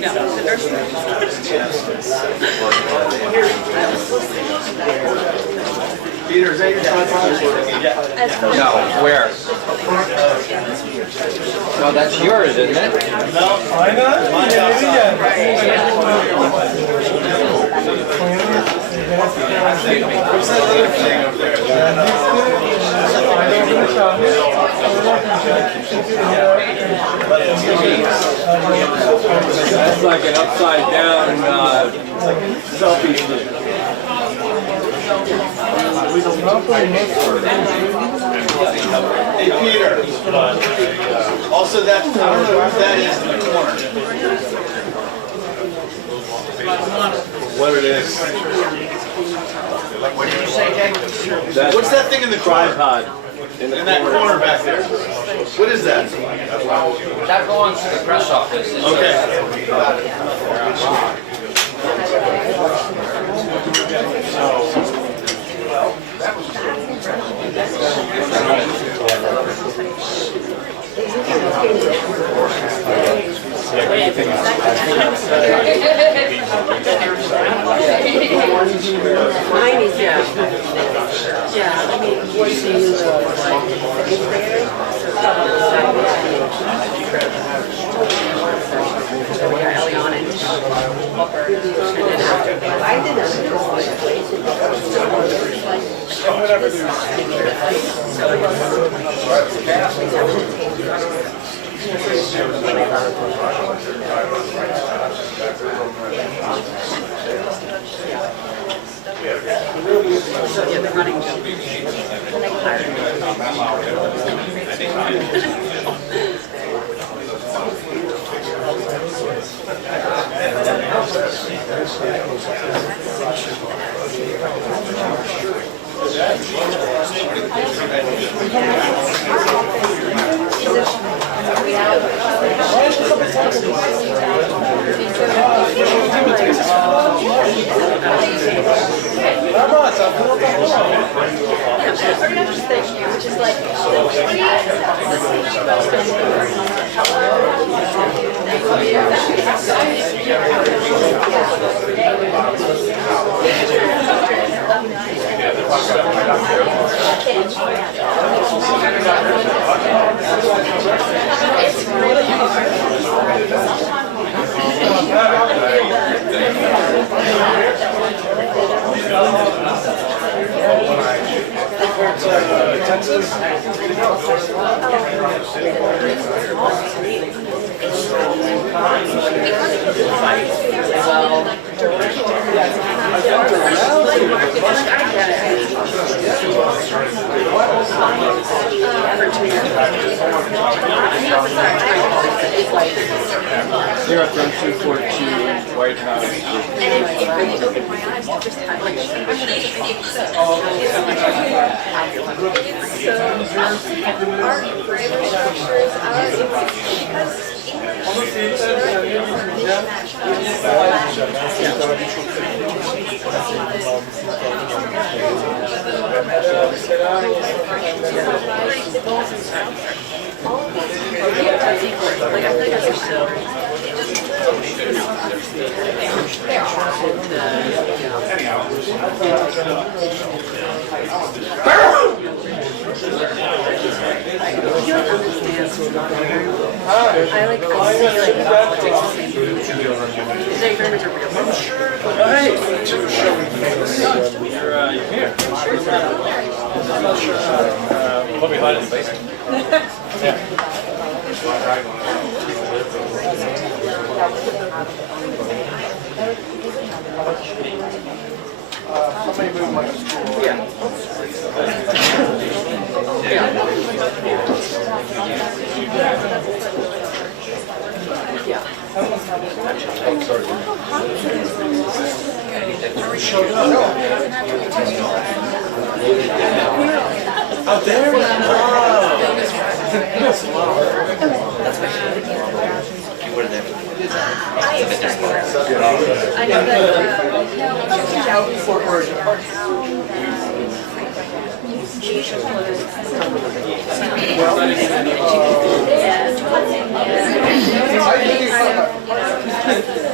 Peter, is that your No, where? No, that's yours, isn't it? No, I know. what's that other thing up there? That's like an upside down selfie stick. Hey Peter, also that, I don't know who that is in the corner. What it is. What did you say, Jake? What's that thing in the tripod? In that corner back there. What is that? That belongs to the press office. Okay. Mine is, yeah, I mean, what's the which is like You're up from 242 White House. and it really opened my eyes to just how like our grammar structures because I like You're here. I'm not sure. We'll be hiding in the basement. Yeah. How many movements? Yeah. Out there? I know that Fort Worth.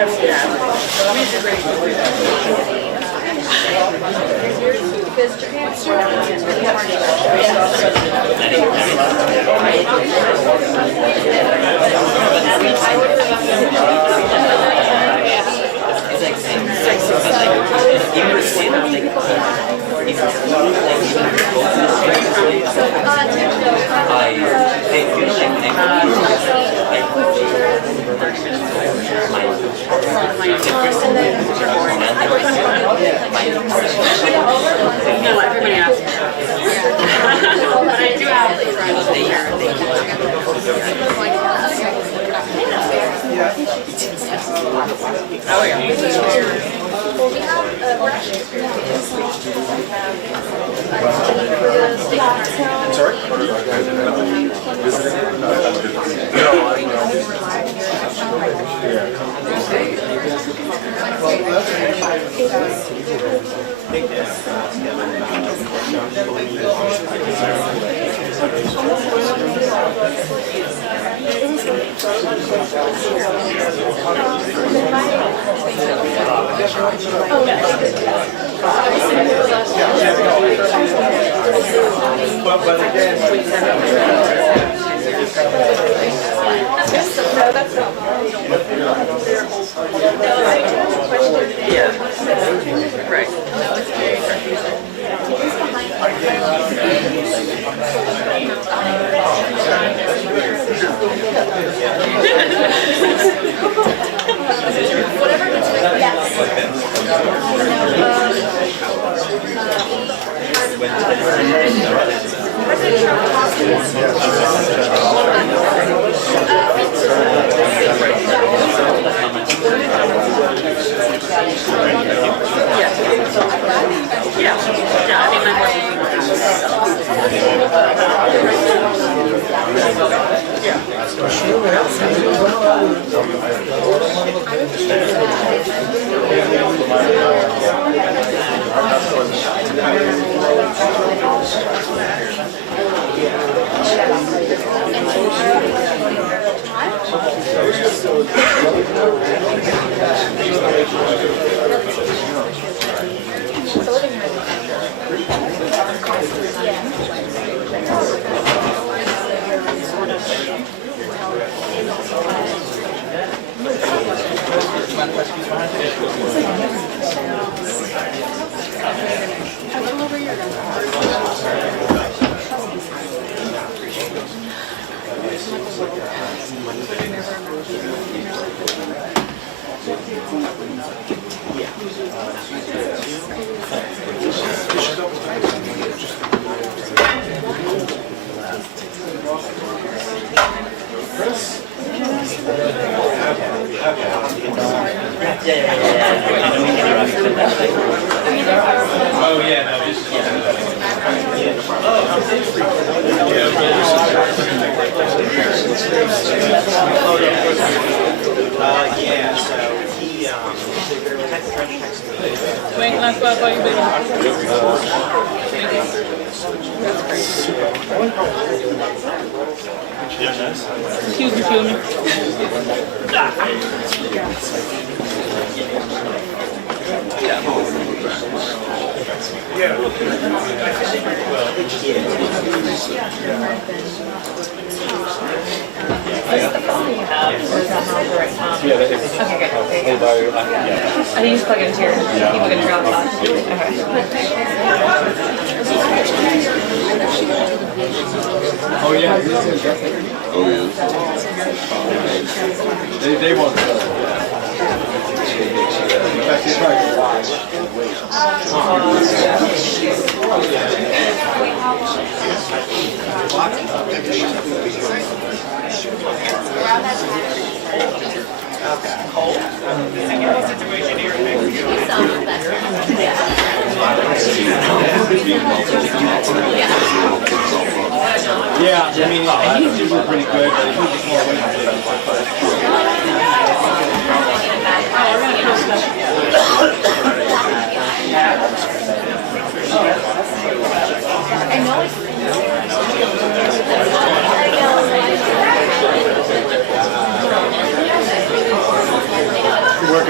I mean, it's a great because Japan's no, everybody asks. But I do have like friends here. Oh yeah. I'm sorry? But again, No, that's not. Yeah. Right. No, it's very confusing. Whatever between, yes. Yeah, I mean, Yeah, so he, Wait, last spot for you, baby. Excuse me, kill me. I think you just plug it into your people can drop off. Oh yeah. oh yeah. They want to. In fact, they tried to watch. Yeah, I mean, he's usually pretty good, but he's just more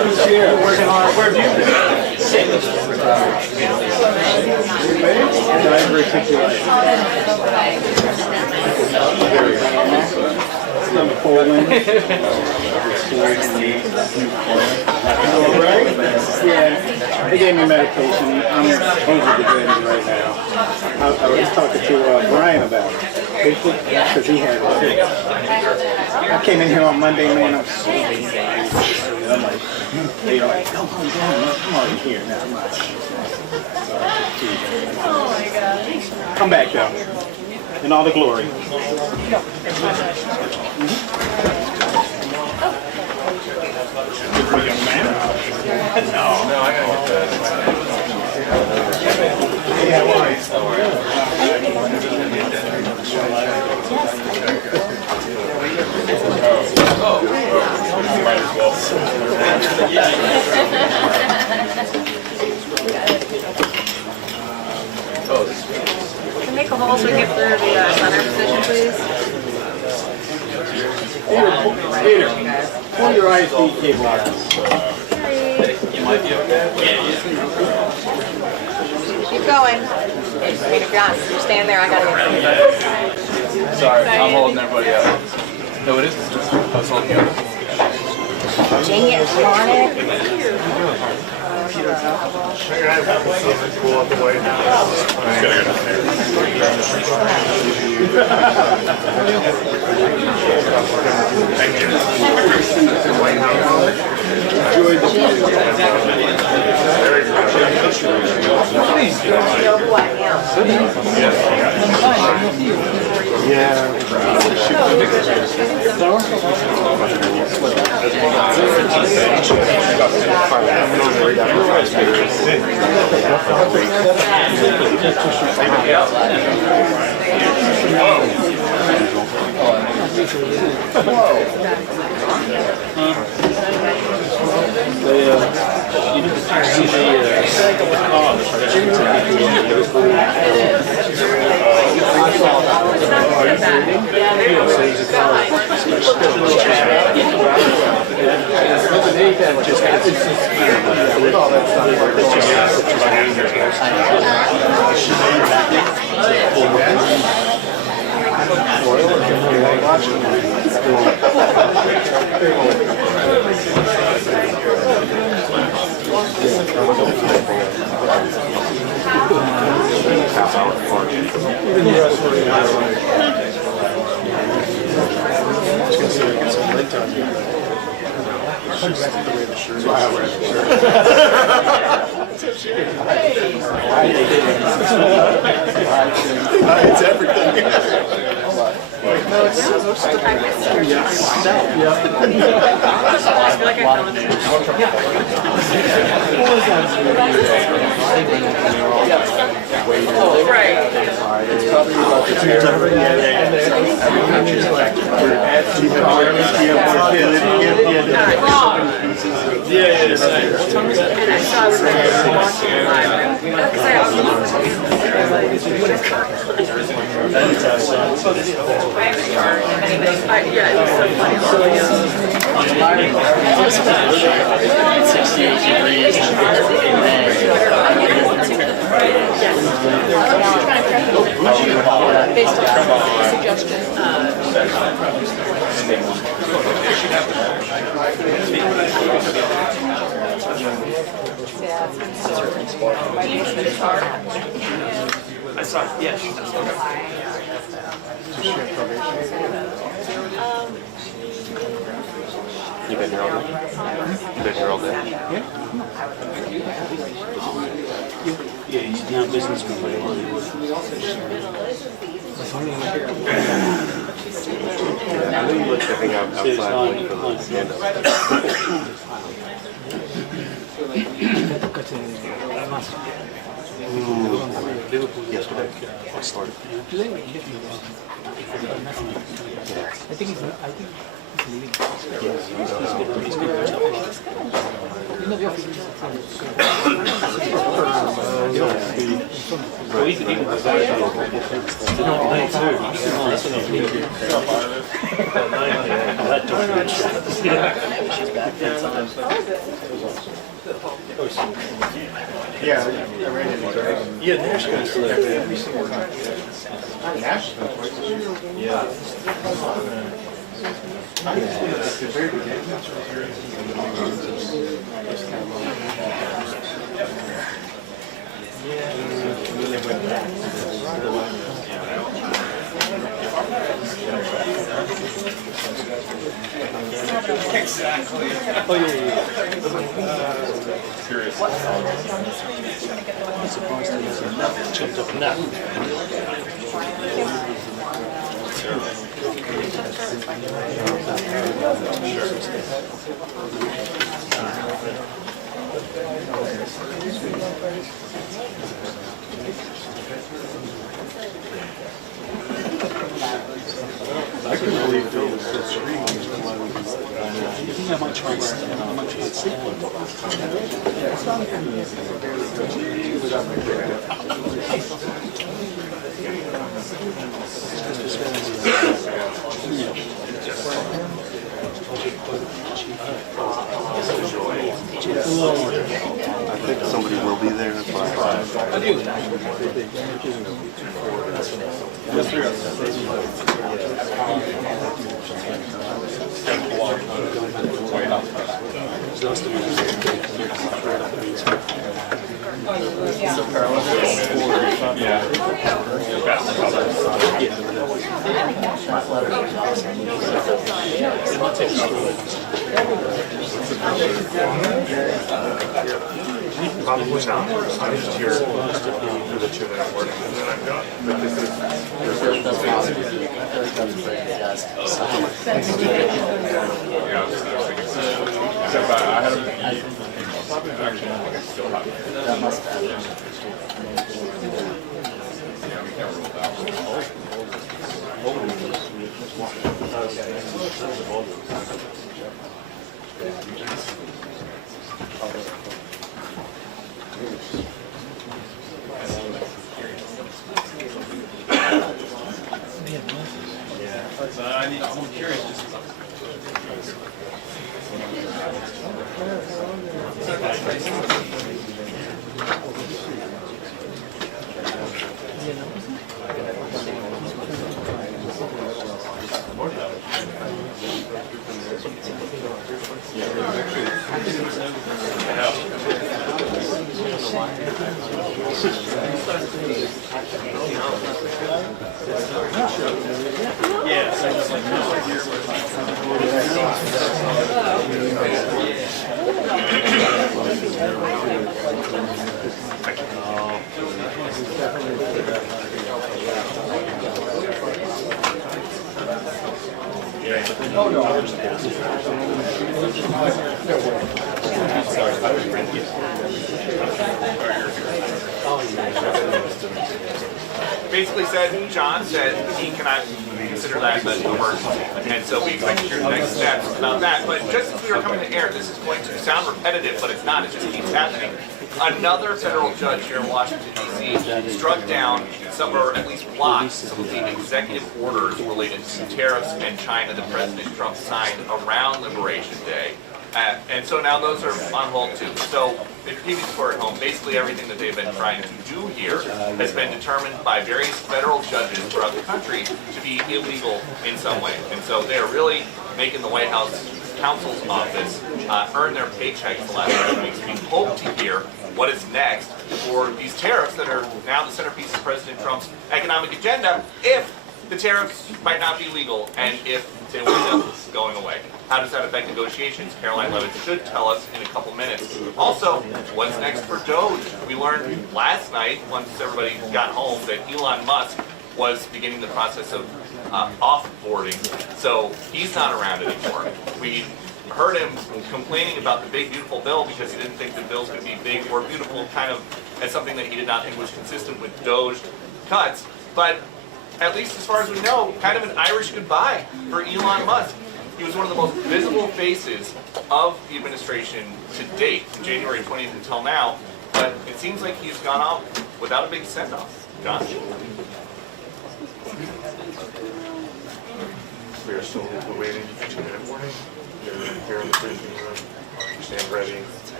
I'm Poland. Yeah, they gave me medication. I'm over-degrading right now. I was talking to Brian about it, because he had it. I came in here on Monday, man. I'm so I'm like, they were like, come on, you're here now. I'm like, Oh my god. come back, though, in all the glory. No, I gotta get Can make a hole so we get through the center position, please? Peter, pull your ISD cable out. You might be okay. Keep going. I mean, if you're not, you're staying there, I gotta get Sorry, I'm holding everybody up. No, it isn't. I was holding you up. Dang it, darn it. It's everything. I saw it, yes. You been here all day? You been here all day? Yeah, he's now businessman. I know you like to hang out outside waiting for the stand up. Yesterday, I started. I think he's leaving. Yeah, I ran into Dragon. Yeah, Nashville's like that. Every single time. Nashville. Yeah. At the very beginning. Exactly. Oh, yeah, yeah. Serious. I'm surprised he hasn't jumped up now. I couldn't believe Bill was so screaming. I think I might try and sleep one. I think somebody will be there. That's why I do. Probably not. I'm just here for the 2-minute warning and then I'm done. But this is except I had a actually I think I still have it. Yeah, we can't rule that I'm curious just basically said, John said he cannot consider that an emergency. And so we expect to hear the next steps about that. But just as we are coming to air, this is going to sound repetitive, but it's not. It just keeps happening. Another federal judge here in Washington, D.C. struck down some, or at least blocked some of the executive orders related to tariffs and China that President Trump signed around Liberation Day. And so now those are on hold too. So if you're keeping score at home, basically everything that they've been trying to do here has been determined by various federal judges throughout the country to be illegal in some way. And so they are really making the White House counsel's office earn their paychecks the last few weeks. We hope to hear what is next for these tariffs that are now the centerpiece of President Trump's economic agenda, if the tariffs might not be legal and if they will end up going away. How does that affect negotiations? Karoline Leavitt should tell us in a couple minutes. Also, what's next for DOGE? We learned last night, once everybody got home, that Elon Musk was beginning the process of offboarding. So he's not around anymore. We heard him complaining about the big beautiful bill because he didn't think the bill's going to be big or beautiful, kind of as something that he did not think was consistent with DOGE cuts. But at least as far as we know, kind of an Irish goodbye for Elon Musk. He was one of the most visible faces of the administration to date, from January 20th until now, but it seems like he's gone off without a big send-off. John? We are still waiting for 2-minute warning. You're here in the briefing room. Stand ready.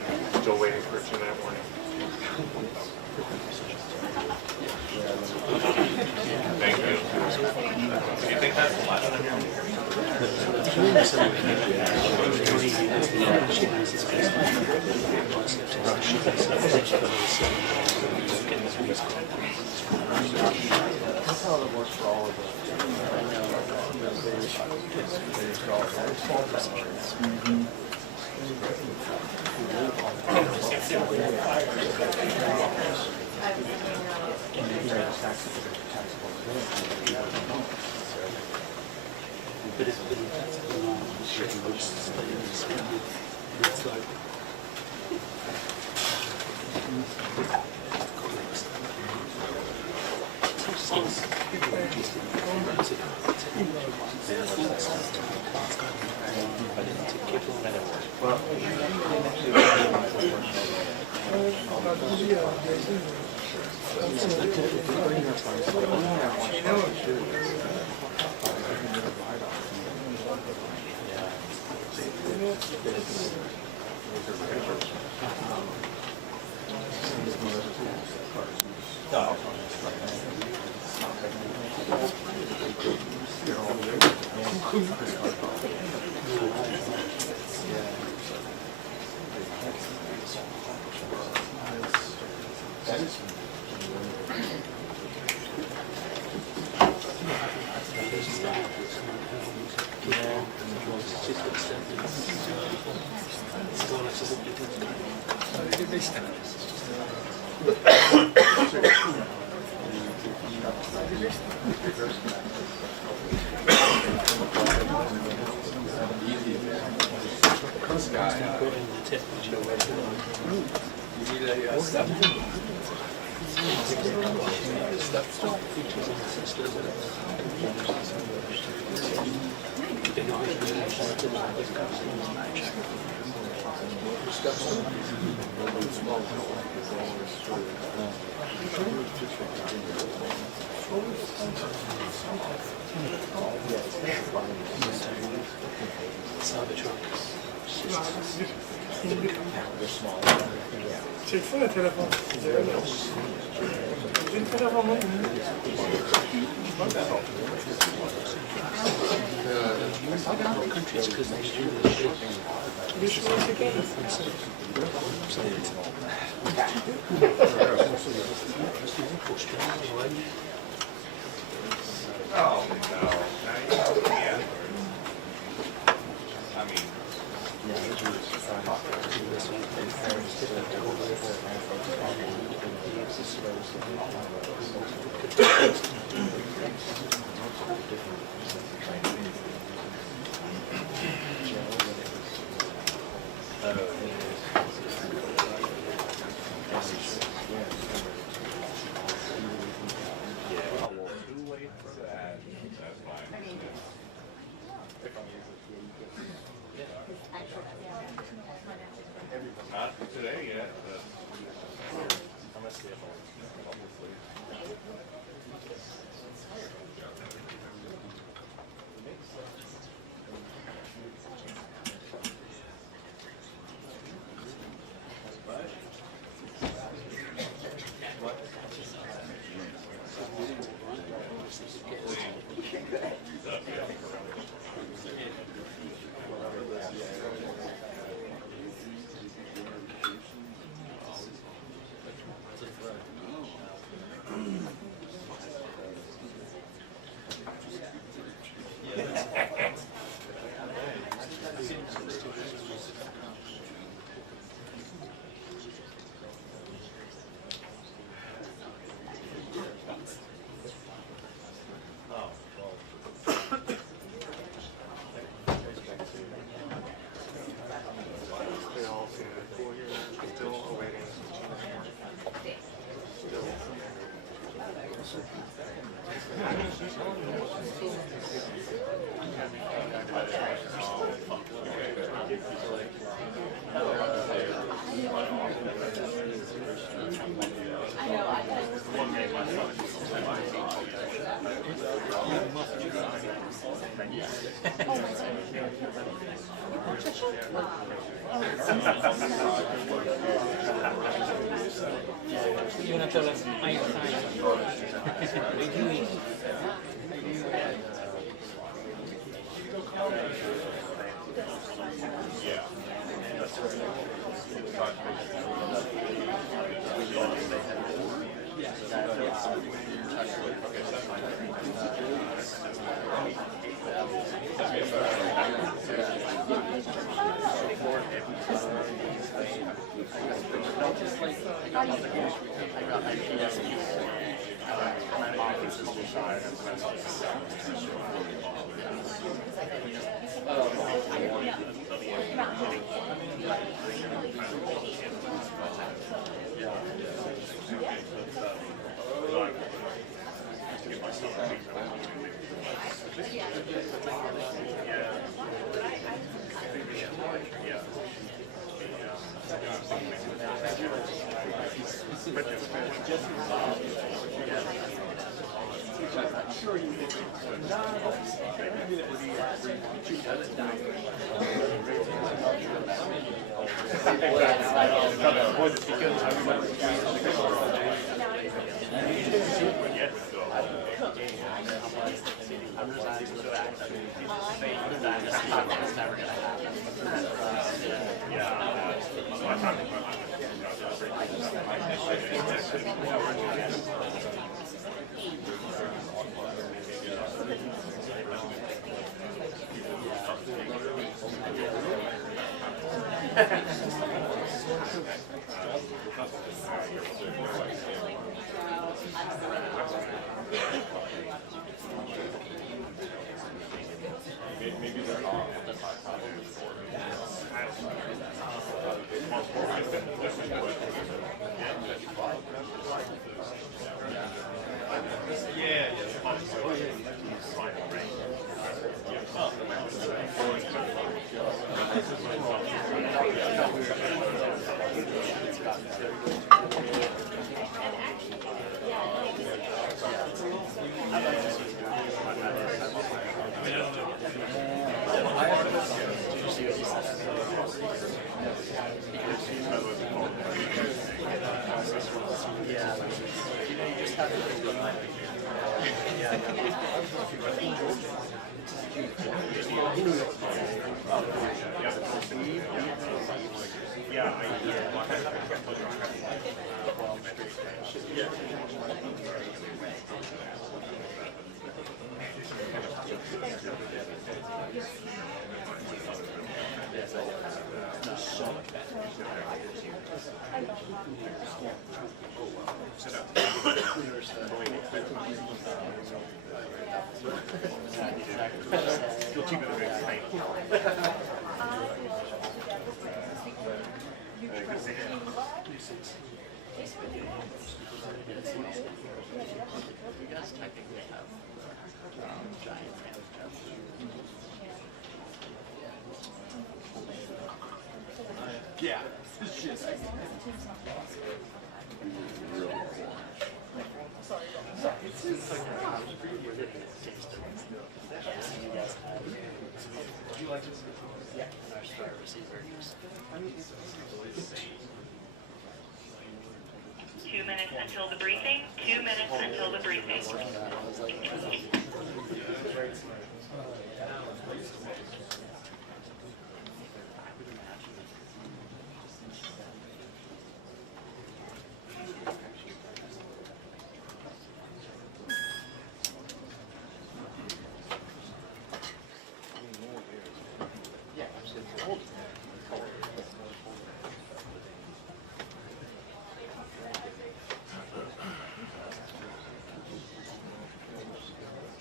Still waiting for a 2-minute warning. Thank you. Do you think that's the last one here? Çeksene telefon. Benim telefonum. Bir şunu çeker misin? Oh, no. Yeah. I mean, too late for that. That's fine. Not today yet, but I'm gonna see if obviously. Even until that's my sign. Yeah. Two minutes until the briefing. 2 minutes until the briefing.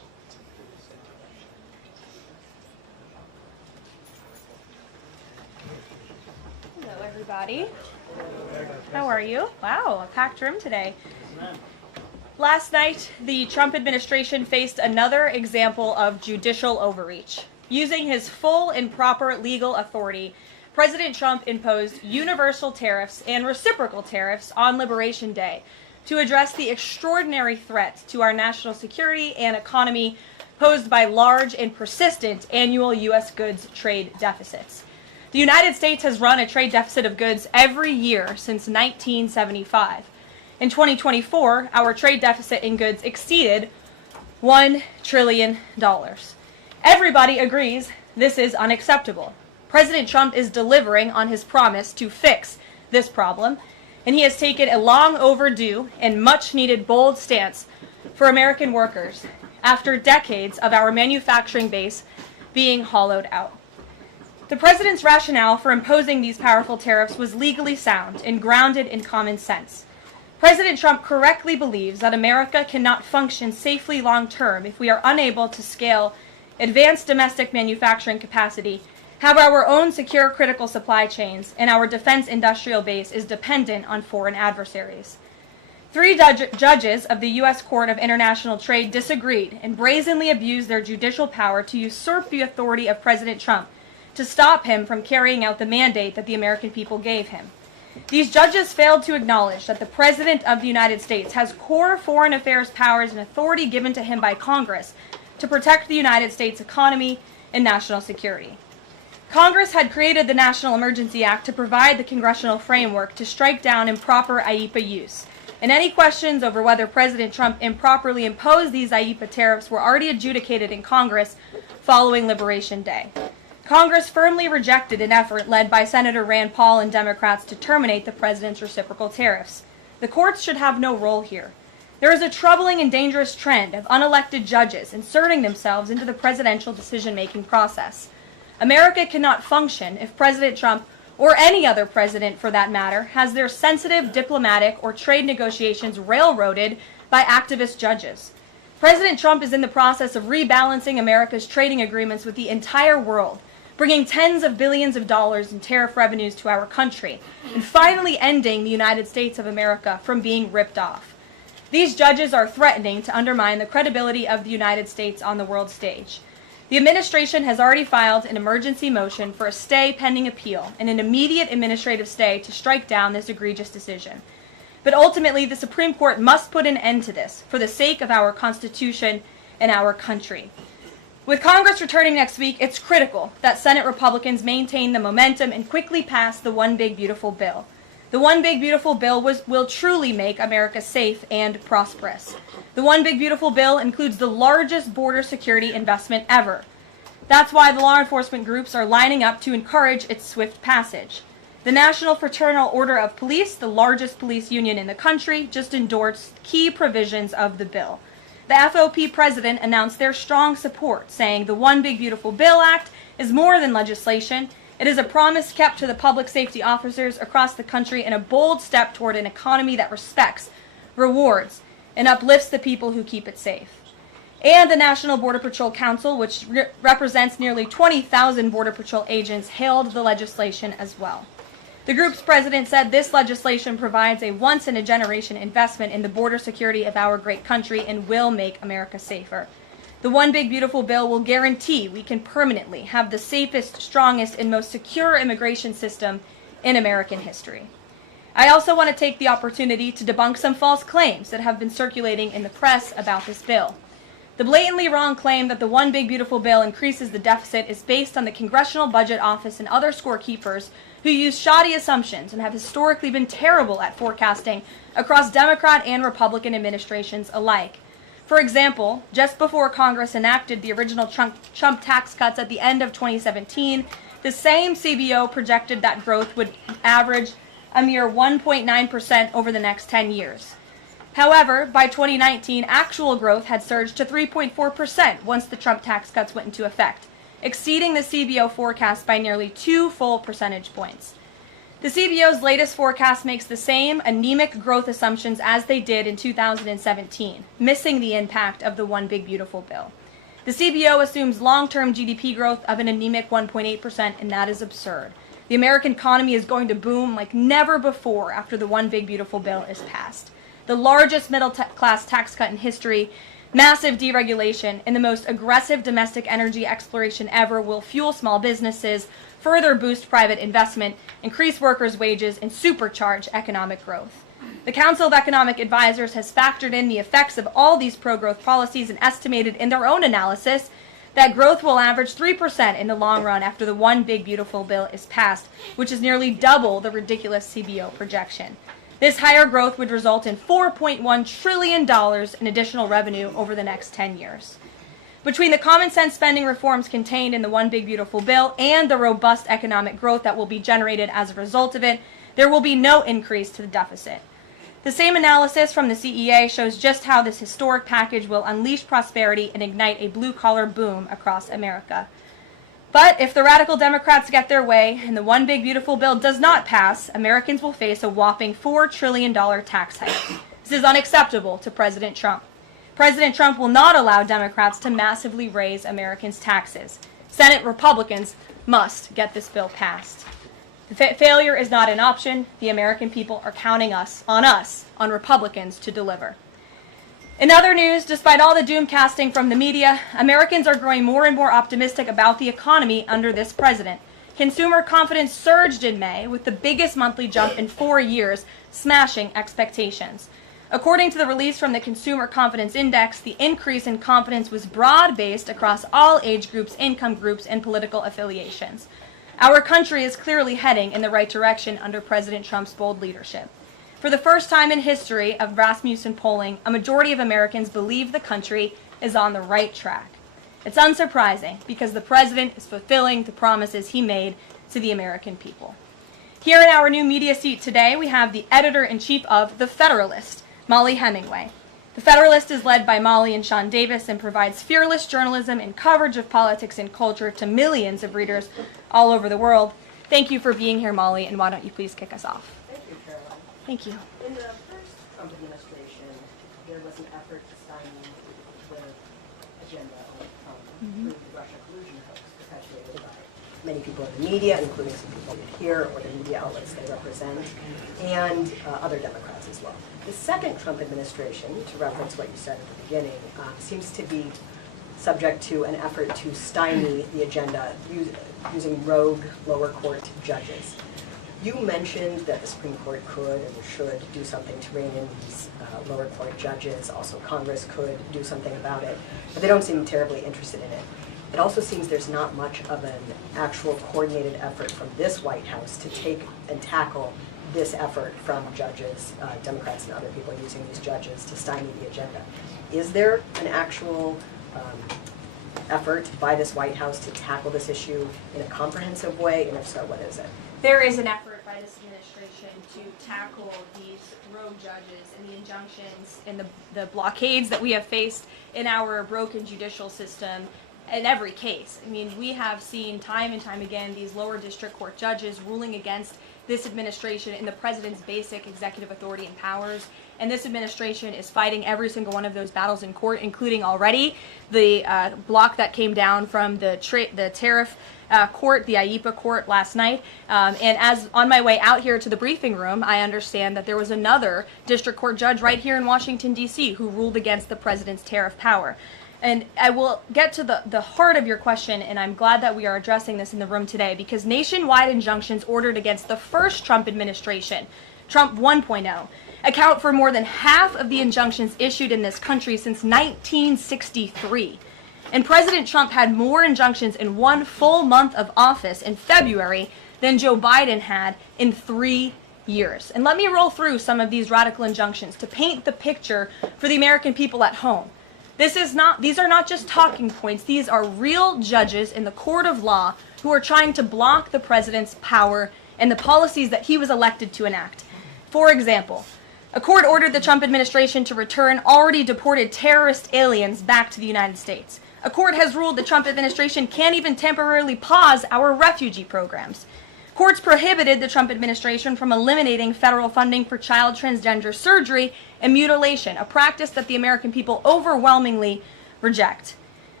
everybody. How are you? Wow, a packed room today. Last night, the Trump administration faced another example of judicial overreach. Using his full and proper legal authority, President Trump imposed universal tariffs and reciprocal tariffs on Liberation Day to address the extraordinary threat to our national security and economy posed by large and persistent annual U.S. goods trade deficits. The United States has run a trade deficit of goods every year since 1975. In 2024, our trade deficit in goods exceeded $1 trillion. Everybody agrees this is unacceptable. President Trump is delivering on his promise to fix this problem, and he has taken a long overdue and much needed bold stance for American workers after decades of our manufacturing base being hollowed out. The president's rationale for imposing these powerful tariffs was legally sound and grounded in common sense. President Trump correctly believes that America cannot function safely long-term if we are unable to scale advanced domestic manufacturing capacity, have our own secure critical supply chains, and our defense industrial base is dependent on foreign adversaries. 3 judges of the U.S. Court of International Trade disagreed and brazenly abused their judicial power to usurp the authority of President Trump to stop him from carrying out the mandate that the American people gave him. These judges failed to acknowledge that the President of the United States has core foreign affairs powers and authority given to him by Congress to protect the United States economy and national security. Congress had created the National Emergency Act to provide the congressional framework to strike down improper IEEPA use, and any questions over whether President Trump improperly imposed these IEEPA tariffs were already adjudicated in Congress following Liberation Day. Congress firmly rejected an effort led by Senator Rand Paul and Democrats to terminate the president's reciprocal tariffs. The courts should have no role here. There is a troubling and dangerous trend of unelected judges inserting themselves into the presidential decision-making process. America cannot function if President Trump, or any other president for that matter, has their sensitive diplomatic or trade negotiations railroaded by activist judges. President Trump is in the process of rebalancing America's trading agreements with the entire world, bringing tens of billions of dollars in tariff revenues to our country, and finally ending the United States of America from being ripped off. These judges are threatening to undermine the credibility of the United States on the world stage. The administration has already filed an emergency motion for a stay pending appeal and an immediate administrative stay to strike down this egregious decision. But ultimately, the Supreme Court must put an end to this for the sake of our Constitution and our country. With Congress returning next week, it's critical that Senate Republicans maintain the momentum and quickly pass the One Big Beautiful Bill. The One Big Beautiful Bill will truly make America safe and prosperous. The One Big Beautiful Bill includes the largest border security investment ever. That's why the law enforcement groups are lining up to encourage its swift passage. The National Fraternal Order of Police, the largest police union in the country, just endorsed key provisions of the bill. The FOP president announced their strong support, saying the One Big Beautiful Bill Act is more than legislation. It is a promise kept to the public safety officers across the country and a bold step toward an economy that respects, rewards, and uplifts the people who keep it safe. And the National Border Patrol Council, which represents nearly 20,000 Border Patrol agents, hailed the legislation as well. The group's president said this legislation provides a once-in-a-generation investment in the border security of our great country and will make America safer. The One Big Beautiful Bill will guarantee we can permanently have the safest, strongest, and most secure immigration system in American history. I also want to take the opportunity to debunk some false claims that have been circulating in the press about this bill. The blatantly wrong claim that the One Big Beautiful Bill increases the deficit is based on the Congressional Budget Office and other scorekeepers who use shoddy assumptions and have historically been terrible at forecasting across Democrat and Republican administrations alike. For example, just before Congress enacted the original Trump tax cuts at the end of 2017, the same CBO projected that growth would average a mere 1.9% over the next 10 years. However, by 2019, actual growth had surged to 3.4% once the Trump tax cuts went into effect, exceeding the CBO forecast by nearly 2 full percentage points. The CBO's latest forecast makes the same anemic growth assumptions as they did in 2017, missing the impact of the One Big Beautiful Bill. The CBO assumes long-term GDP growth of an anemic 1.8%, and that is absurd. The American economy is going to boom like never before after the One Big Beautiful Bill is passed. The largest middle-class tax cut in history, massive deregulation, and the most aggressive domestic energy exploration ever will fuel small businesses, further boost private investment, increase workers' wages, and supercharge economic growth. The Council of Economic Advisors has factored in the effects of all these pro-growth policies and estimated in their own analysis that growth will average 3% in the long run after the One Big Beautiful Bill is passed, which is nearly double the ridiculous CBO projection. This higher growth would result in $4.1 trillion in additional revenue over the next 10 years. Between the common sense spending reforms contained in the One Big Beautiful Bill and the robust economic growth that will be generated as a result of it, there will be no increase to the deficit. The same analysis from the CEA shows just how this historic package will unleash prosperity and ignite a blue-collar boom across America. But if the radical Democrats get their way and the One Big Beautiful Bill does not pass, Americans will face a whopping $4 trillion tax hike. This is unacceptable to President Trump. President Trump will not allow Democrats to massively raise Americans' taxes. Senate Republicans must get this bill passed. Failure is not an option. The American people are counting on Republicans to deliver. In other news, despite all the doom casting from the media, Americans are growing more and more optimistic about the economy under this president. Consumer confidence surged in May with the biggest monthly jump in 4 years, smashing expectations. According to the release from the Consumer Confidence Index, the increase in confidence was broad-based across all age groups, income groups, and political affiliations. Our country is clearly heading in the right direction under President Trump's bold leadership. For the first time in history of Rasmussen polling, a majority of Americans believe the country is on the right track. It's unsurprising because the president is fulfilling the promises he made to the American people. Here in our new media seat today, we have the editor-in-chief of The Federalist, Molly Hemingway. The Federalist is led by Molly and Sean Davis and provides fearless journalism and coverage of politics and culture to millions of readers all over the world. Thank you for being here, Molly, and why don't you please kick us off? Thank you, Caroline. Thank you. In the first Trump administration, there was an effort to stymie the agenda of Trump through the Russia collusion hoax perpetuated by many people in the media, including some people here or the media outlets they represent, and other Democrats as well. The second Trump administration, to reference what you said at the beginning, seems to be subject to an effort to stymie the agenda using rogue lower court judges. You mentioned that the Supreme Court could and should do something to rein in these lower court judges. Also, Congress could do something about it, but they don't seem terribly interested in it. It also seems there's not much of an actual coordinated effort from this White House to take and tackle this effort from judges, Democrats and other people using these judges to stymie the agenda. Is there an actual effort by this White House to tackle this issue in a comprehensive way, and if so, what is it? There is an effort by this administration to tackle these rogue judges and the injunctions and the blockades that we have faced in our broken judicial system in every case. I mean, we have seen time and time again these lower district court judges ruling against this administration in the president's basic executive authority and powers. And this administration is fighting every single one of those battles in court, including already the block that came down from the Tariff court, the IEPA court last night. And as on my way out here to the briefing room, I understand that there was another district court judge right here in Washington, D.C. who ruled against the president's tariff power. And I will get to the heart of your question, and I'm glad that we are addressing this in the room today, because nationwide injunctions ordered against the first Trump administration, Trump 1.0, account for more than half of the injunctions issued in this country since 1963. And President Trump had more injunctions in one full month of office in February than Joe Biden had in 3 years. And let me roll through some of these radical injunctions to paint the picture for the American people at home. These are not just talking points. These are real judges in the court of law who are trying to block the president's power and the policies that he was elected to enact. For example, a court ordered the Trump administration to return already deported terrorist aliens back to the United States. A court has ruled the Trump administration can't even temporarily pause our refugee programs. Courts prohibited the Trump administration from eliminating federal funding for child transgender surgery and mutilation, a practice that the American people overwhelmingly reject.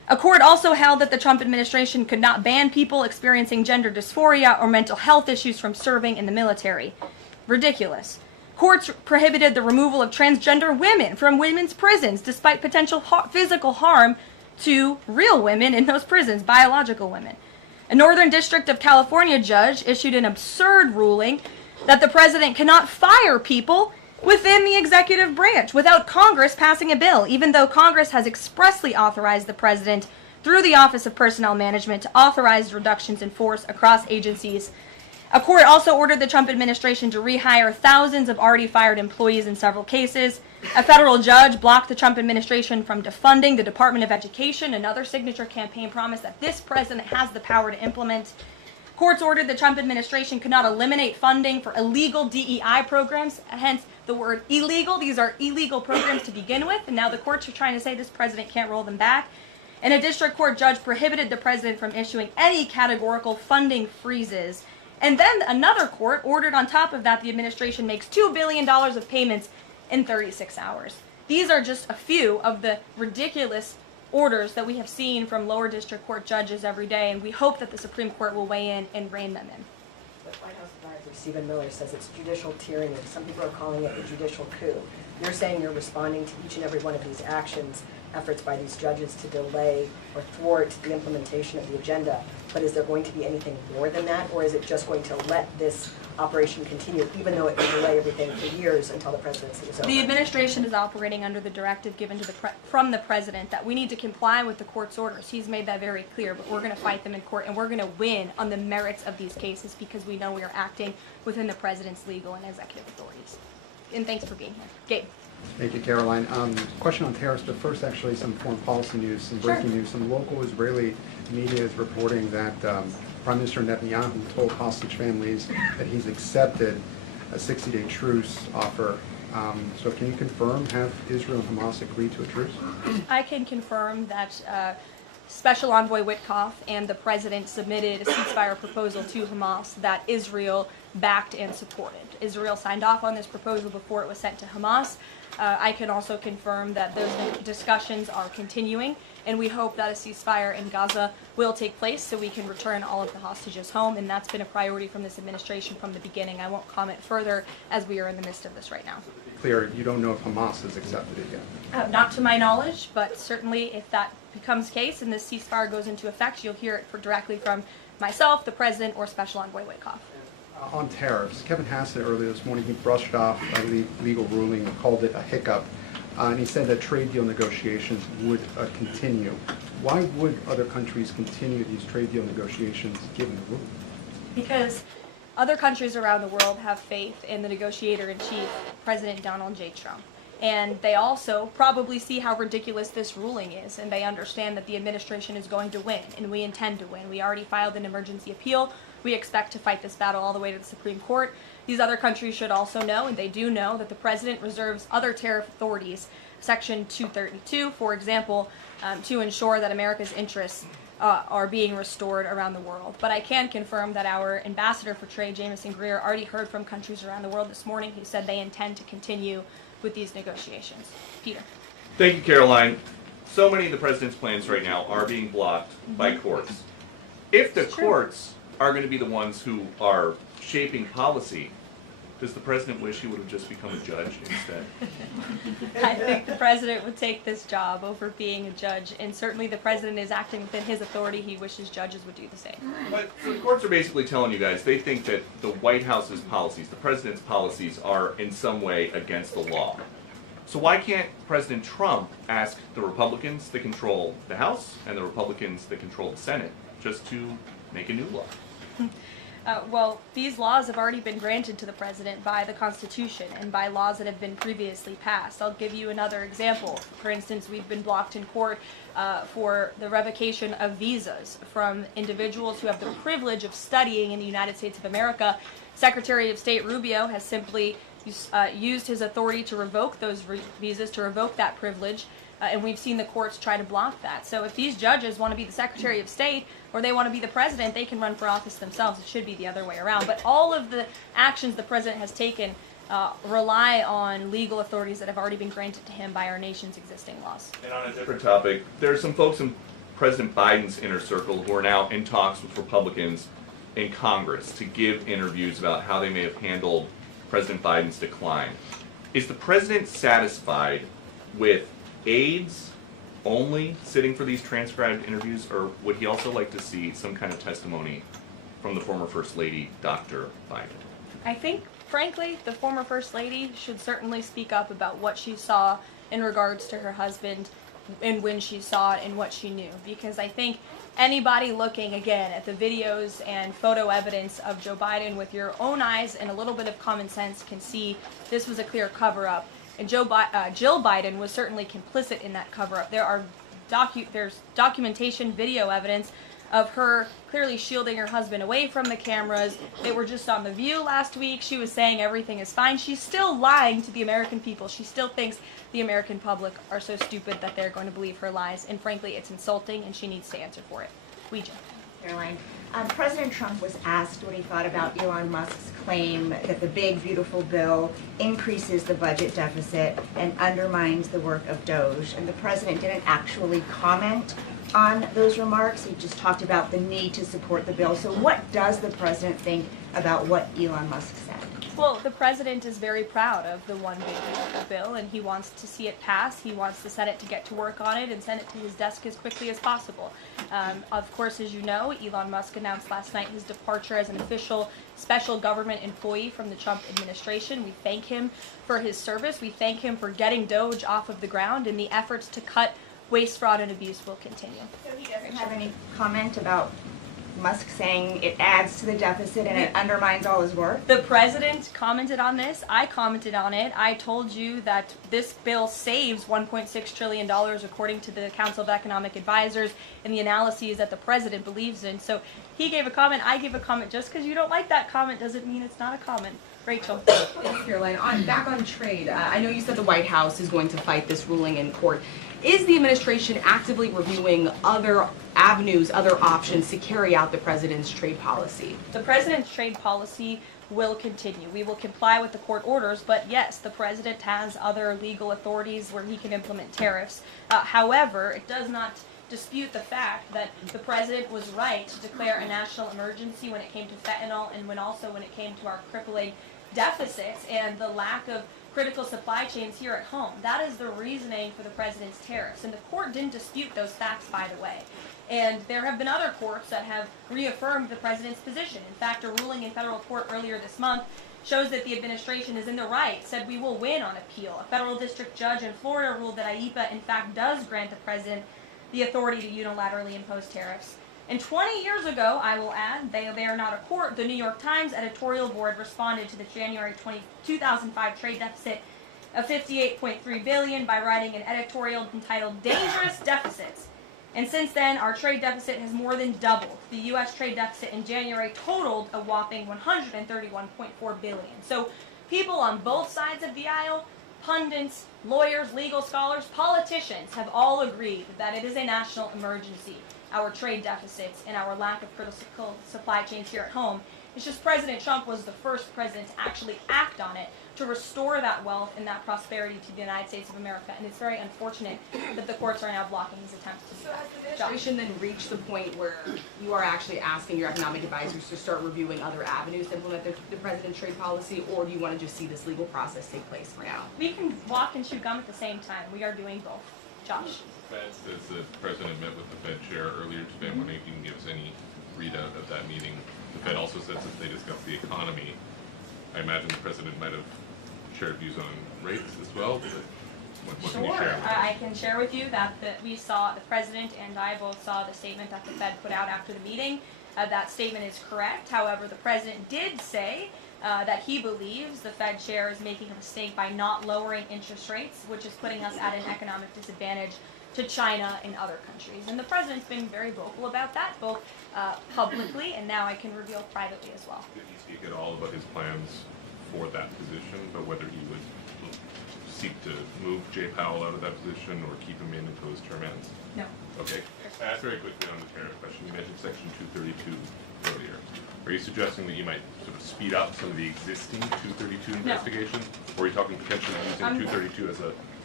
A court also held that the Trump administration could not ban people experiencing gender dysphoria or mental health issues from serving in the military. Ridiculous. Courts prohibited the removal of transgender women from women's prisons despite potential physical harm to real women in those prisons, biological women. A Northern District of California judge issued an absurd ruling that the president cannot fire people within the executive branch without Congress passing a bill, even though Congress has expressly authorized the president through the Office of Personnel Management to authorize reductions in force across agencies. A court also ordered the Trump administration to rehire thousands of already fired employees in several cases. A federal judge blocked the Trump administration from defunding the Department of Education, another signature campaign promise that this president has the power to implement. Courts ordered the Trump administration could not eliminate funding for illegal DEI programs, hence the word illegal. These are illegal programs to begin with, and now the courts are trying to say this president can't roll them back. And a district court judge prohibited the president from issuing any categorical funding freezes. And then another court ordered on top of that the administration makes $2 billion of payments in 36 hours. These are just a few of the ridiculous orders that we have seen from lower district court judges every day, and we hope that the Supreme Court will weigh in and rein them in. But White House Advisor Stephen Miller says it's judicial tyranny. Some people are calling it a judicial coup. You're saying you're responding to each and every one of these actions, efforts by these judges to delay or thwart the implementation of the agenda. But is there going to be anything more than that, or is it just going to let this operation continue, even though it will delay everything for years until the presidency is over? The administration is operating under the directive given to from the president that we need to comply with the court's orders. He's made that very clear, but we're going to fight them in court, and we're going to win on the merits of these cases because we know we are acting within the president's legal and executive authorities. And thanks for being here. Gabe. Thank you, Caroline. Question on tariffs, but first actually some foreign policy news, some breaking news. Some local Israeli media is reporting that Prime Minister Netanyahu told hostage families that he's accepted a 60-day truce offer. So can you confirm, have Israel and Hamas agreed to a truce? I can confirm that Special Envoy Witkoff and the president submitted a ceasefire proposal to Hamas that Israel backed and supported. Israel signed off on this proposal before it was sent to Hamas. I can also confirm that those discussions are continuing, and we hope that a ceasefire in Gaza will take place so we can return all of the hostages home, and that's been a priority from this administration from the beginning. I won't comment further as we are in the midst of this right now. Clear, you don't know if Hamas has accepted it yet? Not to my knowledge, but certainly if that becomes case and this ceasefire goes into effect, you'll hear it directly from myself, the president, or Special Envoy Witkoff. On tariffs, Kevin Hassett earlier this morning, he brushed off a legal ruling and called it a hiccup, and he said that trade deal negotiations would continue. Why would other countries continue these trade deal negotiations given the ruling? Because other countries around the world have faith in the negotiator-in-chief, President Donald J. Trump. And they also probably see how ridiculous this ruling is, and they understand that the administration is going to win, and we intend to win. We already filed an emergency appeal. We expect to fight this battle all the way to the Supreme Court. These other countries should also know, and they do know, that the president reserves other tariff authorities, Section 232, for example, to ensure that America's interests are being restored around the world. But I can confirm that our ambassador for trade, Jameson Greer, already heard from countries around the world this morning who said they intend to continue with these negotiations. Peter. Thank you, Caroline. So many of the president's plans right now are being blocked by courts. If the courts are going to be the ones who are shaping policy, does the president wish he would have just become a judge instead? I think the president would take this job over being a judge, and certainly the president is acting within his authority. He wishes judges would do the same. But so the courts are basically telling you guys they think that the White House's policies, the president's policies, are in some way against the law. So why can't President Trump ask the Republicans that control the House and the Republicans that control the Senate just to make a new law? Well, these laws have already been granted to the president by the Constitution and by laws that have been previously passed. I'll give you another example. For instance, we've been blocked in court for the revocation of visas from individuals who have the privilege of studying in the United States of America. Secretary of State Rubio has simply used his authority to revoke those visas, to revoke that privilege, and we've seen the courts try to block that. So if these judges want to be the Secretary of State or they want to be the president, they can run for office themselves. It should be the other way around. But all of the actions the president has taken rely on legal authorities that have already been granted to him by our nation's existing laws. And on a different topic, there's some folks in President Biden's inner circle, who are now in talks with Republicans in Congress to give interviews about how they may have handled President Biden's decline. Is the president satisfied with aides only sitting for these transcribed interviews, or would he also like to see some kind of testimony from the former First Lady, Dr. Biden? I think, frankly, the former First Lady should certainly speak up about what she saw in regards to her husband and when she saw it and what she knew. Because I think anybody looking, again, at the videos and photo evidence of Joe Biden with your own eyes and a little bit of common sense can see this was a clear cover-up. And Jill Biden was certainly complicit in that cover-up. There's documentation, video evidence of her clearly shielding her husband away from the cameras. They were just on The View last week. She was saying everything is fine. She's still lying to the American people. She still thinks the American public are so stupid that they're going to believe her lies. And frankly, it's insulting, and she needs to answer for it. Ouija. Caroline, President Trump was asked what he thought about Elon Musk's claim that the big, beautiful bill increases the budget deficit and undermines the work of DOGE. And the president didn't actually comment on those remarks. He just talked about the need to support the bill. So what does the president think about what Elon Musk said? Well, the president is very proud of the one big beautiful bill, and he wants to see it pass. He wants the Senate to get to work on it and send it to his desk as quickly as possible. Of course, as you know, Elon Musk announced last night his departure as an official special government employee from the Trump administration. We thank him for his service. We thank him for getting DOGE off of the ground, and the efforts to cut waste, fraud, and abuse will continue. So he doesn't have any comment about Musk saying it adds to the deficit and it undermines all his work? The president commented on this. I commented on it. I told you that this bill saves $1.6 trillion according to the Council of Economic Advisors and the analyses that the president believes in. So he gave a comment, I gave a comment. Just because you don't like that comment doesn't mean it's not a comment. Rachel. Thanks, Caroline. Back on trade, I know you said the White House is going to fight this ruling in court. Is the administration actively reviewing other avenues, other options to carry out the president's trade policy? The president's trade policy will continue. We will comply with the court orders, but yes, the president has other legal authorities where he can implement tariffs. However, it does not dispute the fact that the president was right to declare a national emergency when it came to fentanyl and when it came to our crippling deficits and the lack of critical supply chains here at home. That is the reasoning for the president's tariffs. And the court didn't dispute those facts, by the way. And there have been other courts that have reaffirmed the president's position. In fact, a ruling in federal court earlier this month shows that the administration is in the right, said we will win on appeal. A federal district judge in Florida ruled that IEEPA, in fact, does grant the president the authority to unilaterally impose tariffs. And 20 years ago, I will add, they are not a court, the New York Times editorial board responded to the January 2005 trade deficit of $58.3 billion by writing an editorial entitled Dangerous Deficits. And since then, our trade deficit has more than doubled. The U.S. trade deficit in January totaled a whopping $131.4 billion. So people on both sides of the aisle, pundits, lawyers, legal scholars, politicians have all agreed that it is a national emergency. Our trade deficits and our lack of critical supply chains here at home. It's just President Trump was the first president to actually act on it to restore that wealth and that prosperity to the United States of America. And it's very unfortunate that the courts are now blocking his attempts to do that. So has the administration then reached the point where you are actually asking your economic advisors to start reviewing other avenues to implement the president's trade policy, or do you want to just see this legal process take place for now? We can walk and chew gum at the same time. We are doing both. Josh. Says the president met with the Fed chair earlier today. I'm wondering if you can give us any readout of that meeting. The Fed also said since they discussed the economy, I imagine the president might have shared views on rates as well. What can you share? I can share with you that we saw, the president and I both saw the statement that the Fed put out after the meeting. That statement is correct. However, the president did say that he believes the Fed chair is making a mistake by not lowering interest rates, which is putting us at an economic disadvantage to China and other countries. And the president's been very vocal about that, both publicly and now I can reveal privately as well. Did he speak at all about his plans for that position, but whether he would seek to move Jay Powell out of that position or keep him in until his term ends? No. Okay. Very quickly on the tariff question. You mentioned Section 232 earlier. Are you suggesting that you might sort of speed up some of the existing 232 investigations? Or are you talking potentially using 232 as a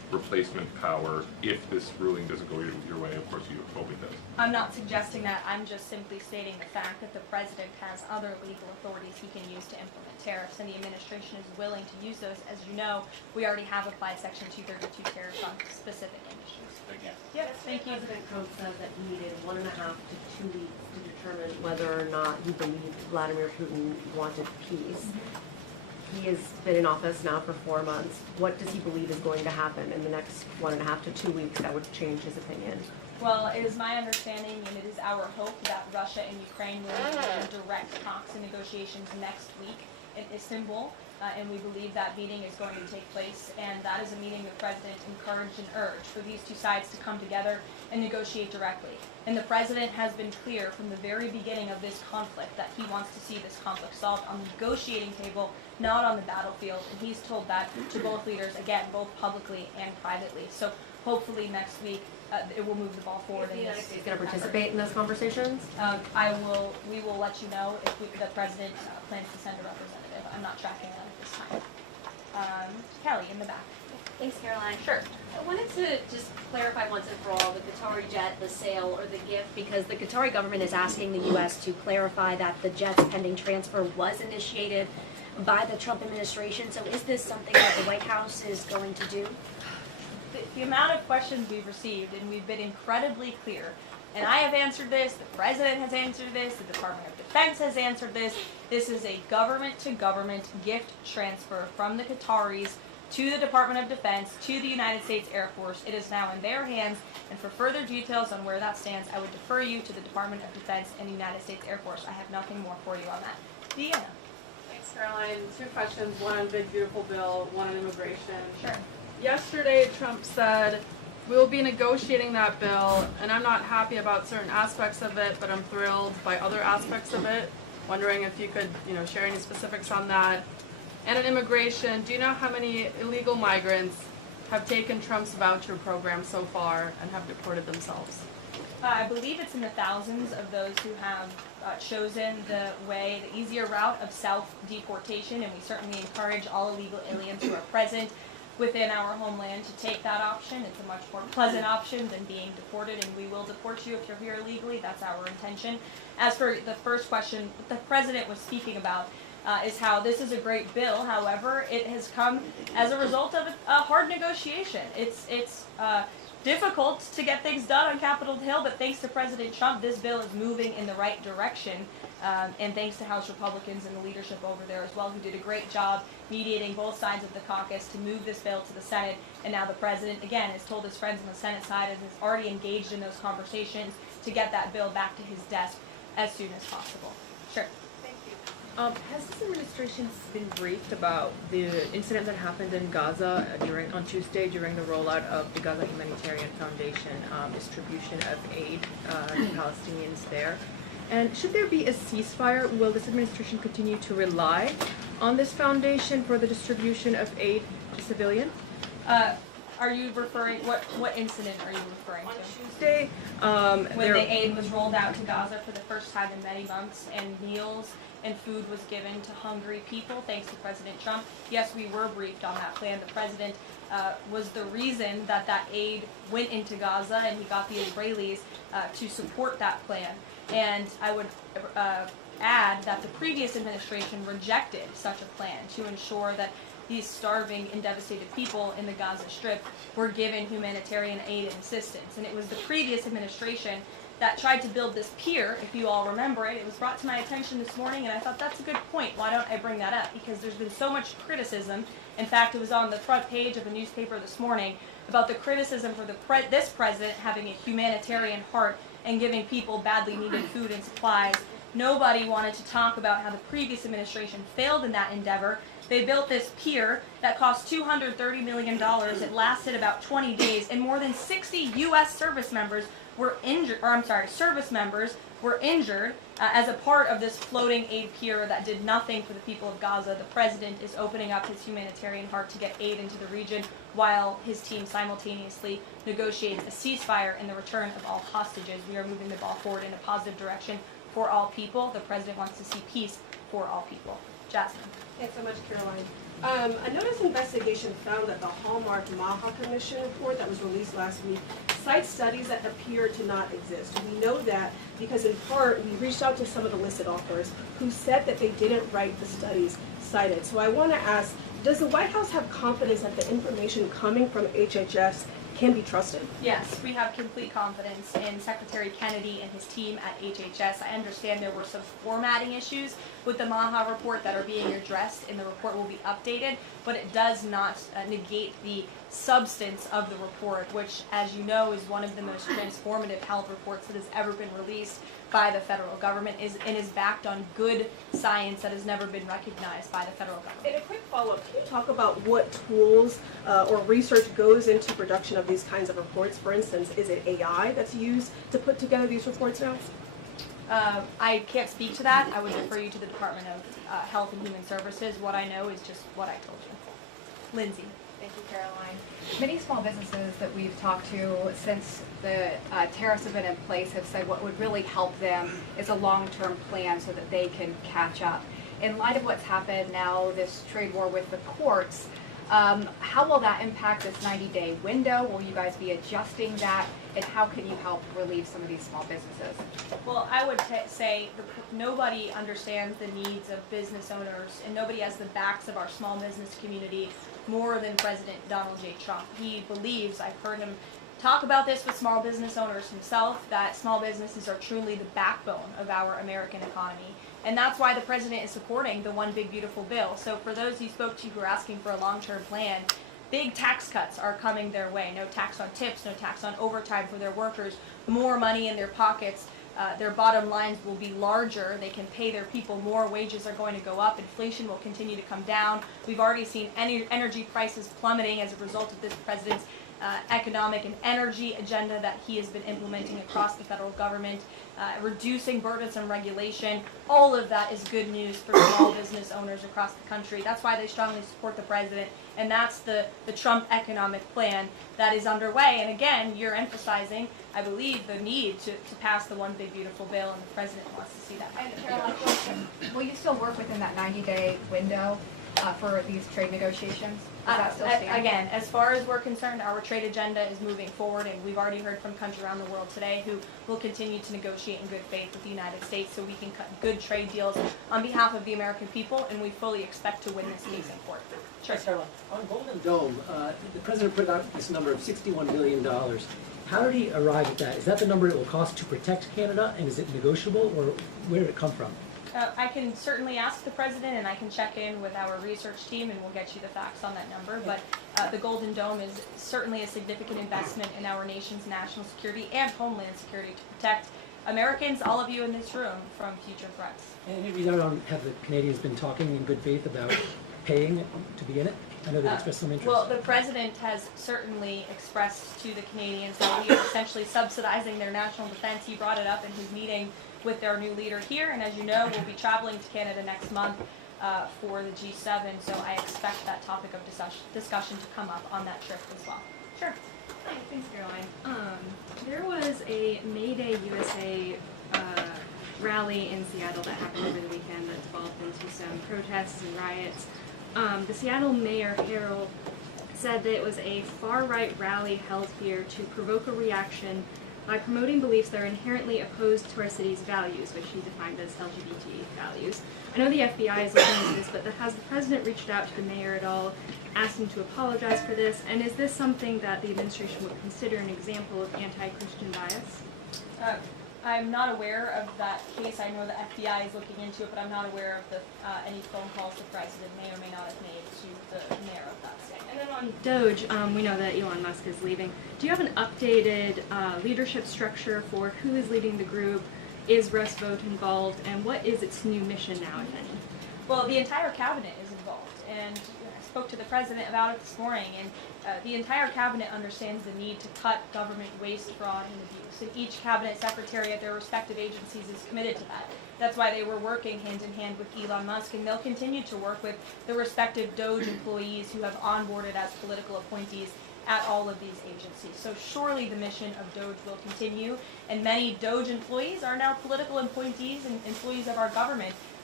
replacement power if this ruling doesn't go your way? Of course, you hope it does. I'm not suggesting that. I'm just simply stating the fact that the president has other legal authorities he can use to implement tariffs, and the administration is willing to use those. As you know, we already have applied Section 232 tariffs on specific industries. Yes, thank you. President Trump said that he needed 1.5 to 2 weeks to determine whether or not he believed Vladimir Putin wanted peace. He has been in office now for 4 months. What does he believe is going to happen in the next 1.5 to 2 weeks that would change his opinion? Well, it is my understanding, and it is our hope, that Russia and Ukraine will engage in direct talks and negotiations next week in Istanbul, and we believe that meeting is going to take place, and that is a meeting the President encouraged and urged for these two sides to come together and negotiate directly. And the President has been clear from the very beginning of this conflict that he wants to see this conflict solved on the negotiating table, not on the battlefield, and he's told that to both leaders, again, both publicly and privately. So hopefully next week it will move the ball forward. Is the United States going to participate in those conversations? We will let you know if the President plans to send a representative. I'm not tracking that at this time. Kelly, in the back. Thanks, Caroline. Sure. I wanted to just clarify once and for all the Qatari jet, the sale, or the gift, because the Qatari government is asking the U.S. to clarify that the jet's pending transfer was initiated by the Trump administration. So is this something that the White House is going to do? The amount of questions we've received, and we've been incredibly clear, and I have answered this, the President has answered this, the Department of Defense has answered this. This is a government-to-government gift transfer from the Qataris to the Department of Defense, to the United States Air Force. It is now in their hands, and for further details on where that stands, I would defer you to the Department of Defense and the United States Air Force. I have nothing more for you on that. Deanna. Thanks, Caroline. 2 questions, one on Big Beautiful Bill, one on immigration. Sure. Yesterday, Trump said, we will be negotiating that bill, and I'm not happy about certain aspects of it, but I'm thrilled by other aspects of it. Wondering if you could, share any specifics on that. And on immigration, do you know how many illegal migrants have taken Trump's voucher program so far and have deported themselves? I believe it's in the thousands of those who have chosen the easier route of self-deportation, and we certainly encourage all illegal aliens who are present within our homeland to take that option. It's a much more pleasant option than being deported, and we will deport you if you're here illegally. That's our intention. As for the first question, what the President was speaking about is how this is a great bill. However, it has come as a result of a hard negotiation. It's difficult to get things done on Capitol Hill, but thanks to President Trump, this bill is moving in the right direction. And thanks to House Republicans and the leadership over there as well, who did a great job mediating both sides of the caucus to move this bill to the Senate. And now the President, again, has told his friends on the Senate side and is already engaged in those conversations to get that bill back to his desk as soon as possible. Sure. Has this administration been briefed about the incident that happened in Gaza on Tuesday during the rollout of the Gaza Humanitarian Foundation distribution of aid to Palestinians there? And should there be a ceasefire, will this administration continue to rely on this foundation for the distribution of aid to civilians? Are you referring, what incident are you referring to? On Tuesday, when the aid was rolled out to Gaza for the first time in many months, and meals and food was given to hungry people, thanks to President Trump. Yes, we were briefed on that plan. The President was the reason that aid went into Gaza, and he got the Israelis to support that plan. And I would add that the previous administration rejected such a plan to ensure that these starving and devastated people in the Gaza Strip were given humanitarian aid and assistance. And it was the previous administration that tried to build this pier, if you all remember it. It was brought to my attention this morning, and I thought, that's a good point. Why don't I bring that up? Because there's been so much criticism. In fact, it was on the front page of a newspaper this morning about the criticism for this president having a humanitarian heart and giving people badly needed food and supplies. Nobody wanted to talk about how the previous administration failed in that endeavor. They built this pier that cost $230 million. It lasted about 20 days, and more than 60 U.S. service members were injured, as a part of this floating aid pier that did nothing for the people of Gaza. The president is opening up his humanitarian heart to get aid into the region, while his team simultaneously negotiates a ceasefire and the return of all hostages. We are moving the ball forward in a positive direction for all people. The president wants to see peace for all people. Jasmine. Thanks so much, Caroline. A notice investigation found that the Hallmark Maha Commission report that was released last week cites studies that appear to not exist. We know that because in part we reached out to some of the listed authors who said that they didn't write the studies cited. So I want to ask, does the White House have confidence that the information coming from HHS can be trusted? Yes, we have complete confidence in Secretary Kennedy and his team at HHS. I understand there were some formatting issues with the Maha report that are being addressed, and the report will be updated, but it does not negate the substance of the report, which, as you know, is one of the most transformative health reports that has ever been released by the federal government and is backed on good science that has never been recognized by the federal government. And a quick follow-up, can you talk about what tools or research goes into production of these kinds of reports? For instance, is it AI that's used to put together these reports now? I can't speak to that. I would refer you to the Department of Health and Human Services. What I know is just what I told you. Lindsay. Thank you, Caroline. Many small businesses that we've talked to since the tariffs have been in place have said what would really help them is a long-term plan so that they can catch up. In light of what's happened now, this trade war with the courts, how will that impact this 90-day window? Will you guys be adjusting that? And how can you help relieve some of these small businesses? Well, I would say nobody understands the needs of business owners, and nobody has the backs of our small business community more than President Donald J. Trump. He believes, I've heard him talk about this with small business owners himself, that small businesses are truly the backbone of our American economy. And that's why the president is supporting the One Big Beautiful Bill. So for those you spoke to who are asking for a long-term plan, big tax cuts are coming their way. No tax on tips, no tax on overtime for their workers, more money in their pockets. Their bottom lines will be larger. They can pay their people more. Wages are going to go up. Inflation will continue to come down. We've already seen energy prices plummeting as a result of this president's economic and energy agenda that he has been implementing across the federal government, reducing burdensome regulation. All of that is good news for small business owners across the country. That's why they strongly support the president, and that's the Trump economic plan that is underway. And again, you're emphasizing, I believe, the need to pass the One Big Beautiful Bill, and the president wants to see that. And Caroline, will you still work within that 90-day window for these trade negotiations? Does that still stand? Again, as far as we're concerned, our trade agenda is moving forward, and we've already heard from countries around the world today who will continue to negotiate in good faith with the United States so we can cut good trade deals on behalf of the American people, and we fully expect to win this case in court. Sure. On Golden Dome, the president put out this number of $61 billion. How did he arrive at that? Is that the number it will cost to protect Canada, and is it negotiable, or where did it come from? I can certainly ask the president, and I can check in with our research team, and we'll get you the facts on that number. But the Golden Dome is certainly a significant investment in our nation's national security and homeland security to protect Americans, all of you in this room, from future threats. And have the Canadians been talking in good faith about paying to be in it? I know they've expressed some interest. Well, the president has certainly expressed to the Canadians that we are essentially subsidizing their national defense. He brought it up in his meeting with their new leader here, and as you know, we'll be traveling to Canada next month for the G7, so I expect that topic of discussion to come up on that trip as well. Sure. Hi, thanks, Caroline. There was a May Day USA rally in Seattle that happened over the weekend that devolved into some protests and riots. The Seattle Mayor Harrell said that it was a far-right rally held here to provoke a reaction by promoting beliefs that are inherently opposed to our city's values, which he defined as LGBT values. I know the FBI is looking into this, but has the president reached out to the mayor at all, asked him to apologize for this, and is this something that the administration would consider an example of anti-Christian bias? I'm not aware of that case. I know the FBI is looking into it, but I'm not aware of any phone calls the president may or may not have made to the mayor of that state. And then on DOGE, we know that Elon Musk is leaving. Do you have an updated leadership structure for who is leading the group? Is Russ Vought involved? And what is its new mission now, if any? Well, the entire cabinet is involved, and I spoke to the president about it this morning, and the entire cabinet understands the need to cut government waste, fraud, and abuse, and each cabinet secretary at their respective agencies is committed to that. That's why they were working hand in hand with Elon Musk, and they'll continue to work with the respective DOGE employees who have onboarded as political appointees at all of these agencies. So surely the mission of DOGE will continue, and many DOGE employees are now political appointees and employees of our government.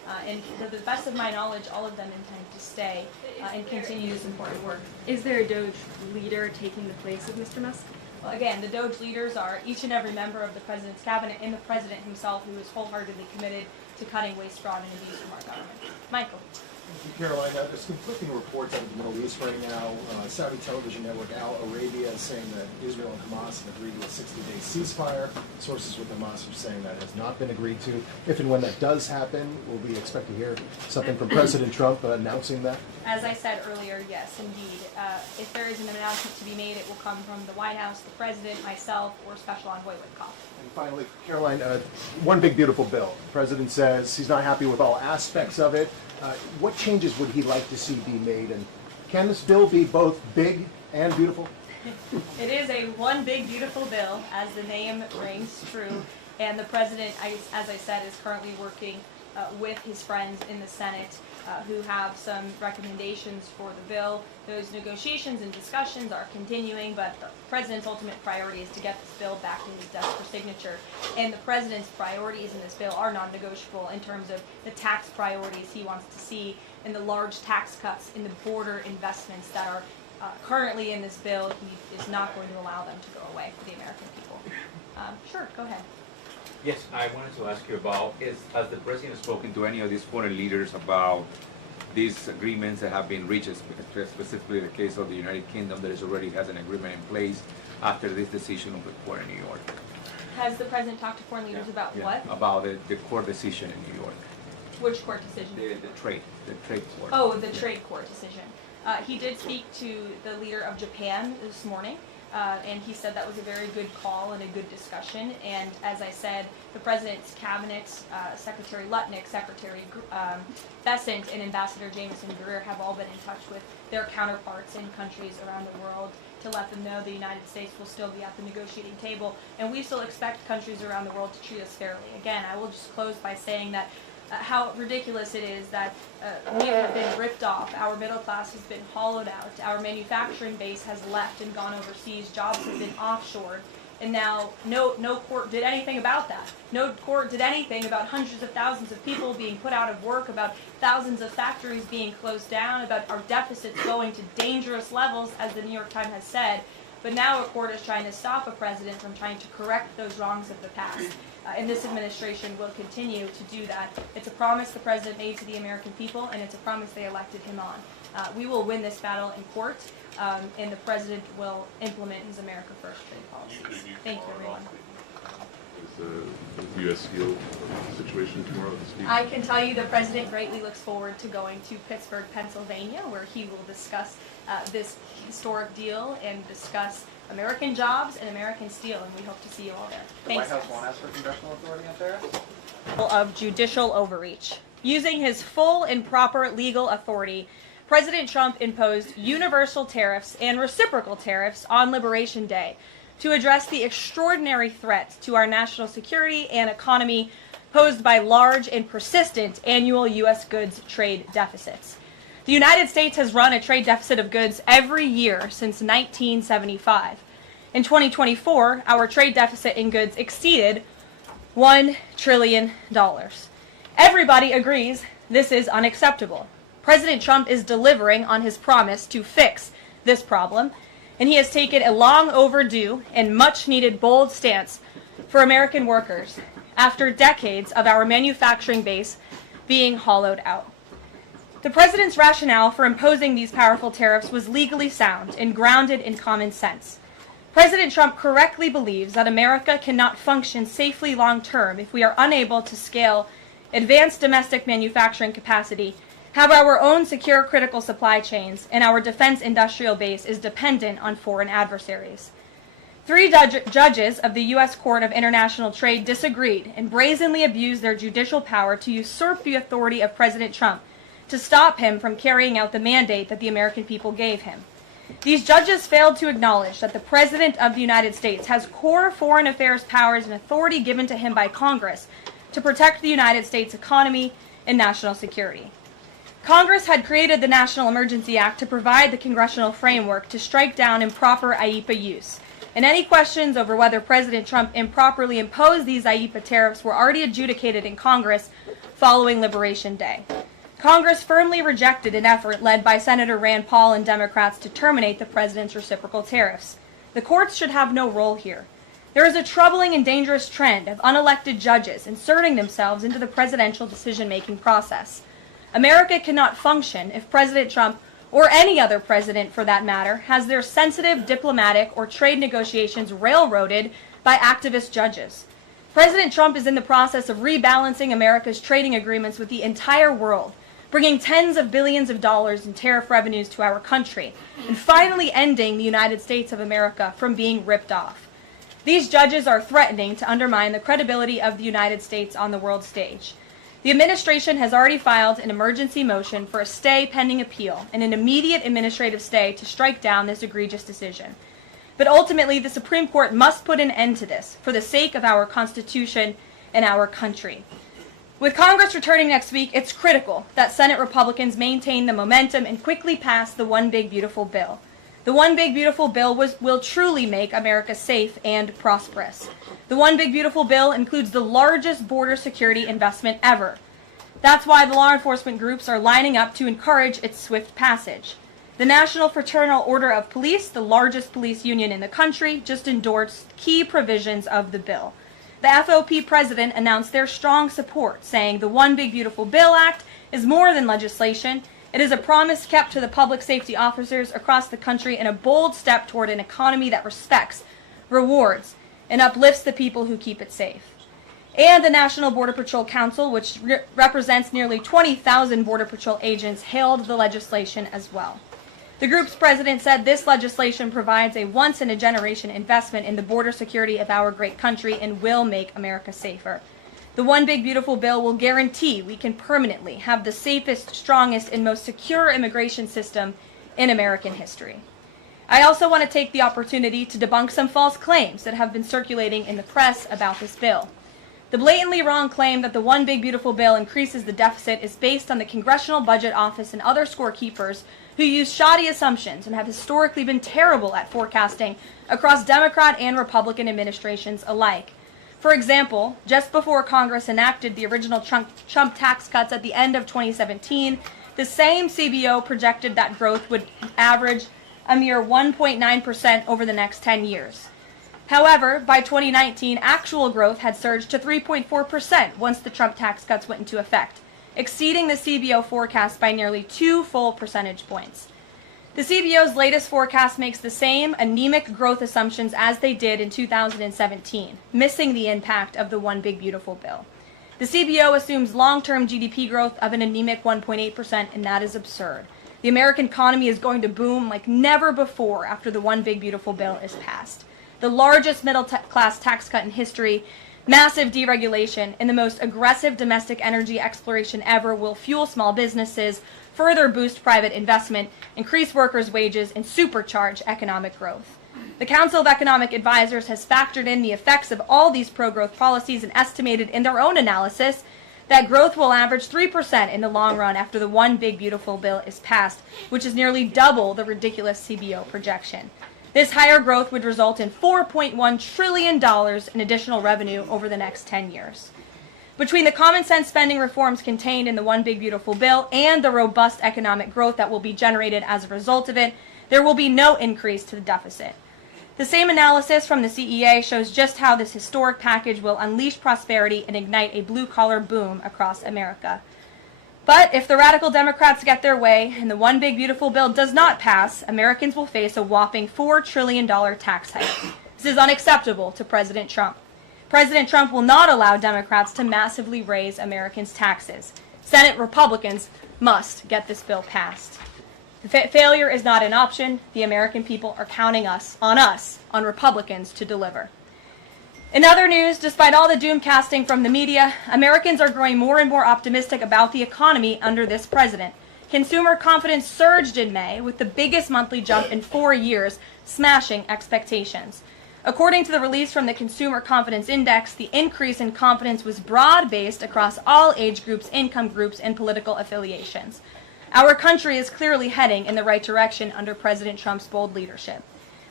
And to the best of my knowledge, all of them intend to stay and continue this important work. Is there a DOGE leader taking the place of Mr. Musk? Well, again, the DOGE leaders are each and every member of the President's cabinet and the President himself, who is wholeheartedly committed to cutting waste, fraud, and abuse from our government. Michael. Thank you, Caroline. There's conflicting reports out of the Middle East right now. Saudi television network Al Arabia is saying that Israel and Hamas have agreed to a 60-day ceasefire. Sources with Hamas are saying that has not been agreed to. If and when that does happen, will we expect to hear something from President Trump announcing that? As I said earlier, yes, indeed. If there is an announcement to be made, it will come from the White House, the President, myself, or Special Envoy Witkoff. And finally, Caroline, one big beautiful bill. The President says he's not happy with all aspects of it. What changes would he like to see be made? And can this bill be both big and beautiful? It is a one big beautiful bill, as the name rings true. And the President, as I said, is currently working with his friends in the Senate who have some recommendations for the bill. Those negotiations and discussions are continuing, but the President's ultimate priority is to get this bill back to his desk for signature. And the President's priorities in this bill are non-negotiable in terms of the tax priorities he wants to see and the large tax cuts in the border investments that are currently in this bill. He is not going to allow them to go away for the American people. Sure, go ahead. Yes, I wanted to ask you about, has the President spoken to any of these foreign leaders about these agreements that have been reached, specifically the case of the United Kingdom that already has an agreement in place after this decision of the court in New York? Has the President talked to foreign leaders about what? About the court decision in New York. Which court decision? The trade court. Oh, the trade court decision. He did speak to the leader of Japan this morning. And he said that was a very good call and a good discussion. And as I said, the President's cabinet, Secretary Lutnick, Secretary Bessent, and Ambassador Jameson Greer have all been in touch with their counterparts in countries around the world to let them know the United States will still be at the negotiating table. And we still expect countries around the world to treat us fairly. Again, I will just close by saying that how ridiculous it is that we have been ripped off, our middle class has been hollowed out, our manufacturing base has left and gone overseas, jobs have been offshored, and now no court did anything about that. No court did anything about hundreds of thousands of people being put out of work, about thousands of factories being closed down, about our deficits going to dangerous levels, as the New York Times has said. But now a court is trying to stop a president from trying to correct those wrongs of the past. And this administration will continue to do that. It's a promise the president made to the American people, and it's a promise they elected him on. We will win this battle in court, and the president will implement his America First trade policies. Thank you, everyone. Is the U.S. Steel situation tomorrow to speak? I can tell you the president greatly looks forward to going to Pittsburgh, Pennsylvania, where he will discuss this historic deal and discuss American jobs and American steel, and we hope to see you all there. Thanks. The White House won't ask for congressional authority on tariffs? Of judicial overreach. Using his full and proper legal authority, President Trump imposed universal tariffs and reciprocal tariffs on Liberation Day to address the extraordinary threat to our national security and economy posed by large and persistent annual U.S. goods trade deficits. The United States has run a trade deficit of goods every year since 1975. In 2024, our trade deficit in goods exceeded $1 trillion. Everybody agrees this is unacceptable. President Trump is delivering on his promise to fix this problem, and he has taken a long overdue and much needed bold stance for American workers after decades of our manufacturing base being hollowed out. The president's rationale for imposing these powerful tariffs was legally sound and grounded in common sense. President Trump correctly believes that America cannot function safely long-term if we are unable to scale advanced domestic manufacturing capacity, have our own secure critical supply chains, and our defense industrial base is dependent on foreign adversaries. 3 judges of the U.S. Court of International Trade disagreed and brazenly abused their judicial power to usurp the authority of President Trump to stop him from carrying out the mandate that the American people gave him. These judges failed to acknowledge that the President of the United States has core foreign affairs powers and authority given to him by Congress to protect the United States economy and national security. Congress had created the National Emergency Act to provide the congressional framework to strike down improper IEEPA use. And any questions over whether President Trump improperly imposed these IEEPA tariffs were already adjudicated in Congress following Liberation Day. Congress firmly rejected an effort led by Senator Rand Paul and Democrats to terminate the president's reciprocal tariffs. The courts should have no role here. There is a troubling and dangerous trend of unelected judges inserting themselves into the presidential decision-making process. America cannot function if President Trump, or any other president for that matter, has their sensitive diplomatic or trade negotiations railroaded by activist judges. President Trump is in the process of rebalancing America's trading agreements with the entire world, bringing tens of billions of dollars in tariff revenues to our country, and finally ending the United States of America from being ripped off. These judges are threatening to undermine the credibility of the United States on the world stage. The administration has already filed an emergency motion for a stay pending appeal and an immediate administrative stay to strike down this egregious decision. But ultimately, the Supreme Court must put an end to this for the sake of our Constitution and our country. With Congress returning next week, it's critical that Senate Republicans maintain the momentum and quickly pass the One Big Beautiful Bill. The One Big Beautiful Bill will truly make America safe and prosperous. The One Big Beautiful Bill includes the largest border security investment ever. That's why the law enforcement groups are lining up to encourage its swift passage. The National Fraternal Order of Police, the largest police union in the country, just endorsed key provisions of the bill. The FOP president announced their strong support, saying the One Big Beautiful Bill Act is more than legislation. It is a promise kept to the public safety officers across the country and a bold step toward an economy that respects, rewards, and uplifts the people who keep it safe. And the National Border Patrol Council, which represents nearly 20,000 Border Patrol agents, hailed the legislation as well. The group's president said this legislation provides a once-in-a-generation investment in the border security of our great country and will make America safer. The One Big Beautiful Bill will guarantee we can permanently have the safest, strongest, and most secure immigration system in American history. I also want to take the opportunity to debunk some false claims that have been circulating in the press about this bill. The blatantly wrong claim that the One Big Beautiful Bill increases the deficit is based on the Congressional Budget Office and other scorekeepers who use shoddy assumptions and have historically been terrible at forecasting across Democrat and Republican administrations alike. For example, just before Congress enacted the original Trump tax cuts at the end of 2017, the same CBO projected that growth would average a mere 1.9% over the next 10 years. However, by 2019, actual growth had surged to 3.4% once the Trump tax cuts went into effect, exceeding the CBO forecast by nearly 2 full percentage points. The CBO's latest forecast makes the same anemic growth assumptions as they did in 2017, missing the impact of the One Big Beautiful Bill. The CBO assumes long-term GDP growth of an anemic 1.8%, and that is absurd. The American economy is going to boom like never before after the One Big Beautiful Bill is passed. The largest middle-class tax cut in history, massive deregulation, and the most aggressive domestic energy exploration ever will fuel small businesses, further boost private investment, increase workers' wages, and supercharge economic growth. The Council of Economic Advisors has factored in the effects of all these pro-growth policies and estimated in their own analysis that growth will average 3% in the long run after the One Big Beautiful Bill is passed, which is nearly double the ridiculous CBO projection. This higher growth would result in $4.1 trillion in additional revenue over the next 10 years. Between the common sense spending reforms contained in the One Big Beautiful Bill and the robust economic growth that will be generated as a result of it, there will be no increase to the deficit. The same analysis from the CEA shows just how this historic package will unleash prosperity and ignite a blue-collar boom across America. But if the radical Democrats get their way and the One Big Beautiful Bill does not pass, Americans will face a whopping $4 trillion tax hike. This is unacceptable to President Trump. President Trump will not allow Democrats to massively raise Americans' taxes. Senate Republicans must get this bill passed. Failure is not an option. The American people are counting on Republicans to deliver. In other news, despite all the doom casting from the media, Americans are growing more and more optimistic about the economy under this president. Consumer confidence surged in May with the biggest monthly jump in 4 years, smashing expectations. According to the release from the Consumer Confidence Index, the increase in confidence was broad-based across all age groups, income groups, and political affiliations. Our country is clearly heading in the right direction under President Trump's bold leadership.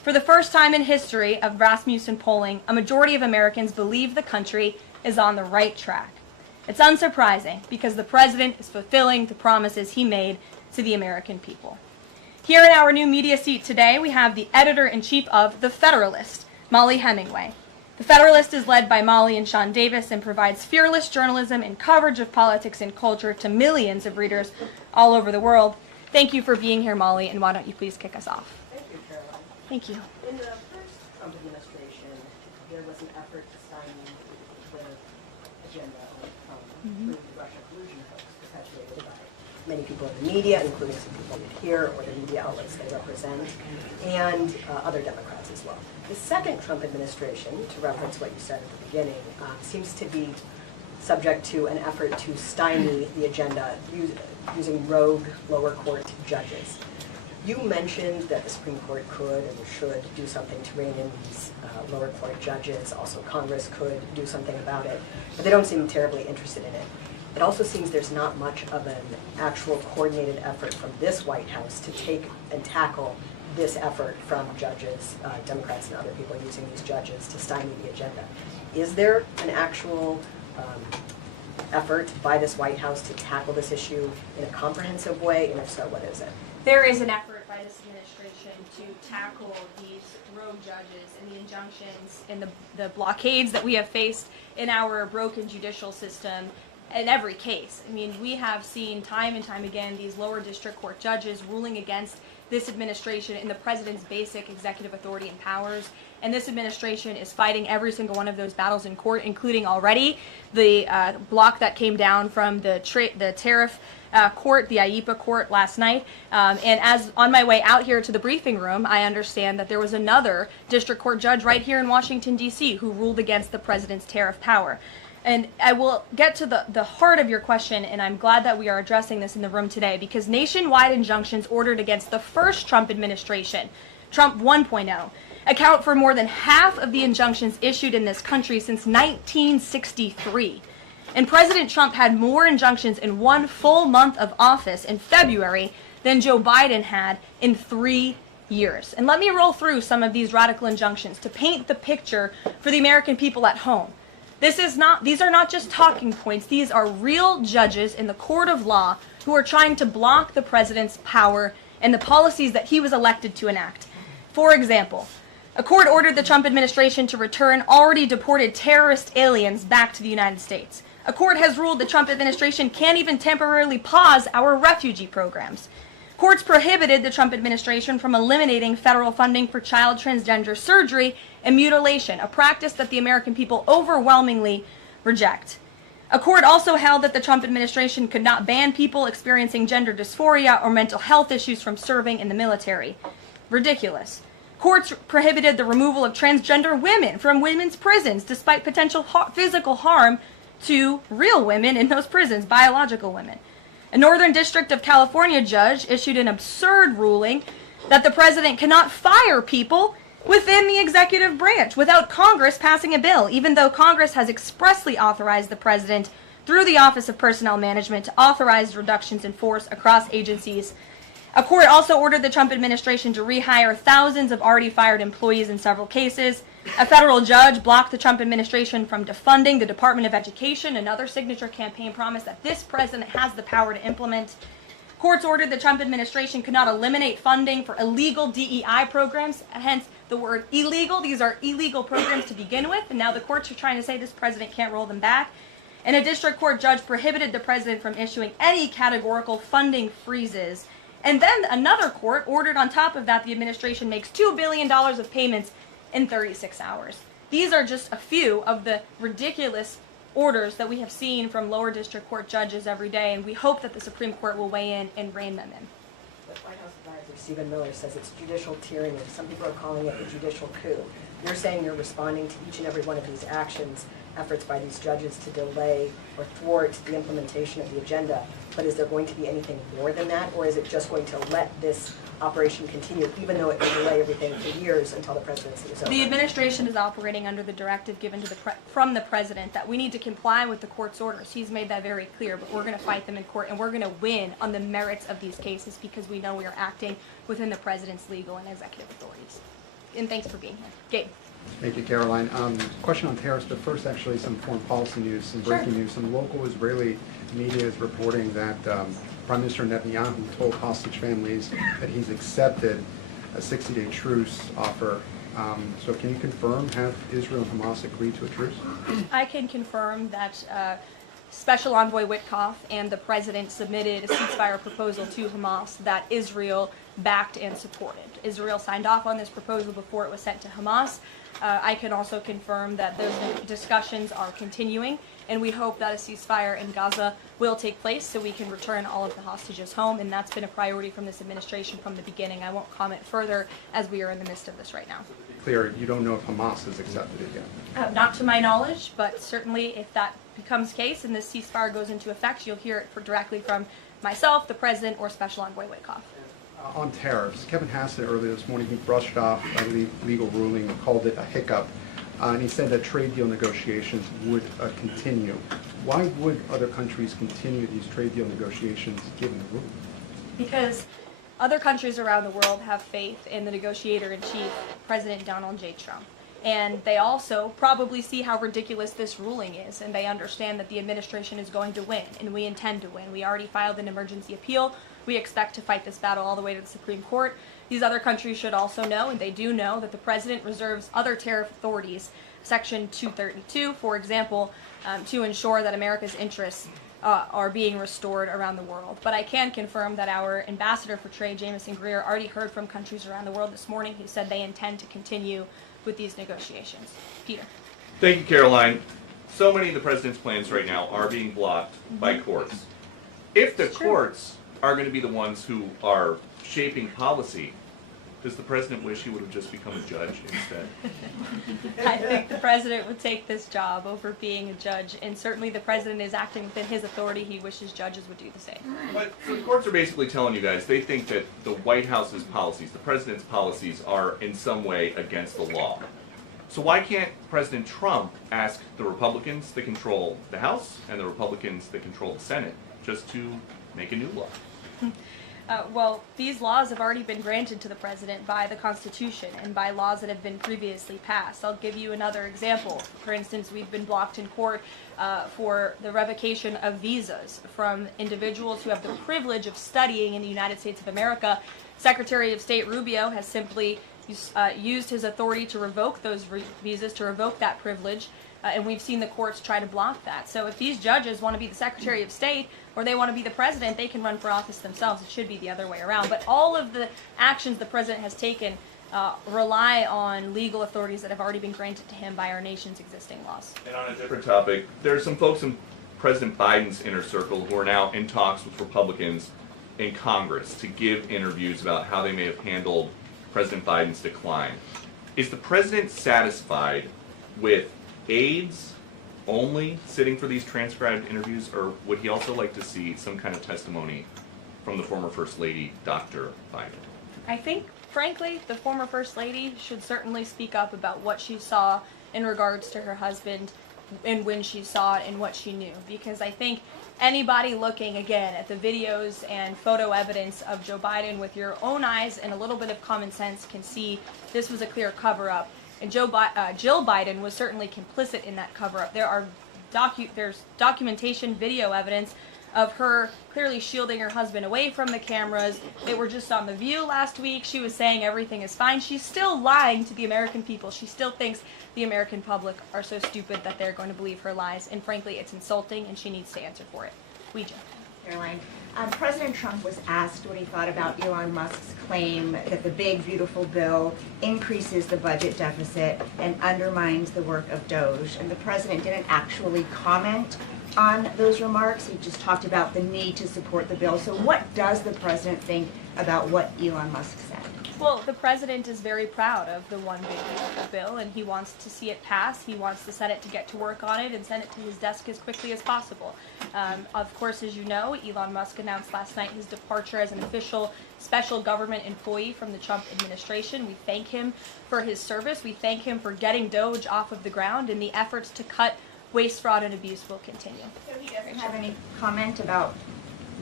For the first time in history of Rasmussen polling, a majority of Americans believe the country is on the right track. It's unsurprising because the president is fulfilling the promises he made to the American people. Here in our new media seat today, we have the editor-in-chief of The Federalist, Molly Hemingway. The Federalist is led by Molly and Sean Davis and provides fearless journalism and coverage of politics and culture to millions of readers all over the world. Thank you for being here, Molly, and why don't you please kick us off? Thank you, Caroline. Thank you. In the first Trump administration, there was an effort to stymie the agenda through the Russia collusion hoax perpetuated by many people in the media, including some people here or the media outlets they represent, and other Democrats as well. The second Trump administration, to reference what you said at the beginning, seems to be subject to an effort to stymie the agenda using rogue lower court judges. You mentioned that the Supreme Court could and should do something to rein in these lower court judges. Also, Congress could do something about it, but they don't seem terribly interested in it. It also seems there's not much of an actual coordinated effort from this White House to take and tackle this effort from judges, Democrats and other people using these judges to stymie the agenda. Is there an actual effort by this White House to tackle this issue in a comprehensive way, and if so, what is it? There is an effort by this administration to tackle these rogue judges and the injunctions and the blockades that we have faced in our broken judicial system in every case. I mean, we have seen time and time again these lower district court judges ruling against this administration in the president's basic executive authority and powers. And this administration is fighting every single one of those battles in court, including already the block that came down from the Tariff court, the IEPA court last night. And as on my way out here to the briefing room, I understand that there was another district court judge right here in Washington, D.C. who ruled against the president's tariff power. And I will get to the heart of your question, and I'm glad that we are addressing this in the room today, because nationwide injunctions ordered against the first Trump administration, Trump 1.0, account for more than half of the injunctions issued in this country since 1963. And President Trump had more injunctions in one full month of office in February than Joe Biden had in 3 years. And let me roll through some of these radical injunctions to paint the picture for the American people at home. These are not just talking points. These are real judges in the court of law who are trying to block the president's power and the policies that he was elected to enact. For example, a court ordered the Trump administration to return already deported terrorist aliens back to the United States. A court has ruled the Trump administration can't even temporarily pause our refugee programs. Courts prohibited the Trump administration from eliminating federal funding for child transgender surgery and mutilation, a practice that the American people overwhelmingly reject. A court also held that the Trump administration could not ban people experiencing gender dysphoria or mental health issues from serving in the military. Ridiculous. Courts prohibited the removal of transgender women from women's prisons despite potential physical harm to real women in those prisons, biological women. A Northern District of California judge issued an absurd ruling that the president cannot fire people within the executive branch without Congress passing a bill, even though Congress has expressly authorized the president through the Office of Personnel Management to authorize reductions in force across agencies. A court also ordered the Trump administration to rehire thousands of already fired employees in several cases. A federal judge blocked the Trump administration from defunding the Department of Education, another signature campaign promise that this president has the power to implement. Courts ordered the Trump administration could not eliminate funding for illegal DEI programs, hence the word illegal. These are illegal programs to begin with, and now the courts are trying to say this president can't roll them back. And a district court judge prohibited the president from issuing any categorical funding freezes. And then another court ordered on top of that the administration makes $2 billion of payments in 36 hours. These are just a few of the ridiculous orders that we have seen from lower district court judges every day, and we hope that the Supreme Court will weigh in and rein them in. The White House advisor Stephen Miller says it's judicial tyranny. Some people are calling it a judicial coup. You're saying you're responding to each and every one of these actions, efforts by these judges to delay or thwart the implementation of the agenda, but is there going to be anything more than that, or is it just going to let this operation continue, even though it may delay everything for years until the presidency is over? The administration is operating under the directive given to from the president that we need to comply with the court's orders. He's made that very clear, but we're going to fight them in court, and we're going to win on the merits of these cases because we know we are acting within the president's legal and executive authorities. and thanks for being here. Gabe. Thank you, Caroline. Question on tariffs, but first actually some foreign policy news, some breaking news. Some local Israeli media is reporting that Prime Minister Netanyahu told hostage families that he's accepted a 60-day truce offer. So can you confirm, have Israel and Hamas agreed to a truce? I can confirm that Special Envoy Witkoff and the President submitted a ceasefire proposal to Hamas that Israel backed and supported. Israel signed off on this proposal before it was sent to Hamas. I can also confirm that those discussions are continuing, and we hope that a ceasefire in Gaza will take place so we can return all of the hostages home, and that's been a priority from this administration from the beginning. I won't comment further as we are in the midst of this right now. Clear, you don't know if Hamas has accepted it yet? Not to my knowledge, but certainly if that becomes the case and this ceasefire goes into effect, you'll hear it directly from myself, the President, or Special Envoy Witkoff. On tariffs, Kevin Hassett earlier this morning, he brushed off a legal ruling and called it a hiccup, and he said that trade deal negotiations would continue. Why would other countries continue these trade deal negotiations given the ruling? Because other countries around the world have faith in the negotiator-in-chief, President Donald J. Trump. And they also probably see how ridiculous this ruling is, and they understand that the administration is going to win, and we intend to win. We already filed an emergency appeal. We expect to fight this battle all the way to the Supreme Court. These other countries should also know, and they do know, that the President reserves other tariff authorities, Section 232, for example, to ensure that America's interests are being restored around the world. But I can confirm that our Ambassador for Trade, Jameson Greer, already heard from countries around the world this morning who said they intend to continue with these negotiations. Peter. Thank you, Caroline. So many of the President's plans right now are being blocked by courts. If the courts are going to be the ones who are shaping policy, does the President wish he would have just become a judge instead? I think the President would take this job over being a judge, and certainly the President is acting within his authority. He wishes judges would do the same. But so the courts are basically telling you guys they think that the White House's policies, the President's policies, are in some way against the law. So why can't President Trump ask the Republicans that control the House and the Republicans that control the Senate just to make a new law? Well, these laws have already been granted to the President by the Constitution and by laws that have been previously passed. I'll give you another example. For instance, we've been blocked in court for the revocation of visas from individuals who have the privilege of studying in the United States of America. Secretary of State Rubio has simply used his authority to revoke those visas, to revoke that privilege, and we've seen the courts try to block that. So if these judges want to be the Secretary of State or they want to be the President, they can run for office themselves. It should be the other way around. But all of the actions the President has taken rely on legal authorities that have already been granted to him by our nation's existing laws. And on a different topic, there are some folks in President Biden's inner circle who are now in talks with Republicans in Congress to give interviews about how they may have handled President Biden's decline. Is the President satisfied with aides only sitting for these transcribed interviews, or would he also like to see some kind of testimony from the former First Lady, Dr. Biden? I think, frankly, the former First Lady should certainly speak up about what she saw in regards to her husband and when she saw it and what she knew. Because I think anybody looking, again, at the videos and photo evidence of Joe Biden with your own eyes and a little bit of common sense can see this was a clear cover-up. And Jill Biden was certainly complicit in that cover-up. There's documentation, video evidence of her clearly shielding her husband away from the cameras. They were just on The View last week. She was saying everything is fine. She's still lying to the American people. She still thinks the American public are so stupid that they're going to believe her lies. And frankly, it's insulting, and she needs to answer for it. Ouija. Caroline, President Trump was asked what he thought about Elon Musk's claim that the big, beautiful bill increases the budget deficit and undermines the work of DOGE. And the president didn't actually comment on those remarks. He just talked about the need to support the bill. So what does the president think about what Elon Musk said? Well, the president is very proud of the one big beautiful bill, and he wants to see it pass. He wants the Senate to get to work on it and send it to his desk as quickly as possible. Of course, as you know, Elon Musk announced last night his departure as an official special government employee from the Trump administration. We thank him for his service. We thank him for getting DOGE off of the ground, and the efforts to cut waste, fraud, and abuse will continue. So he doesn't have any comment about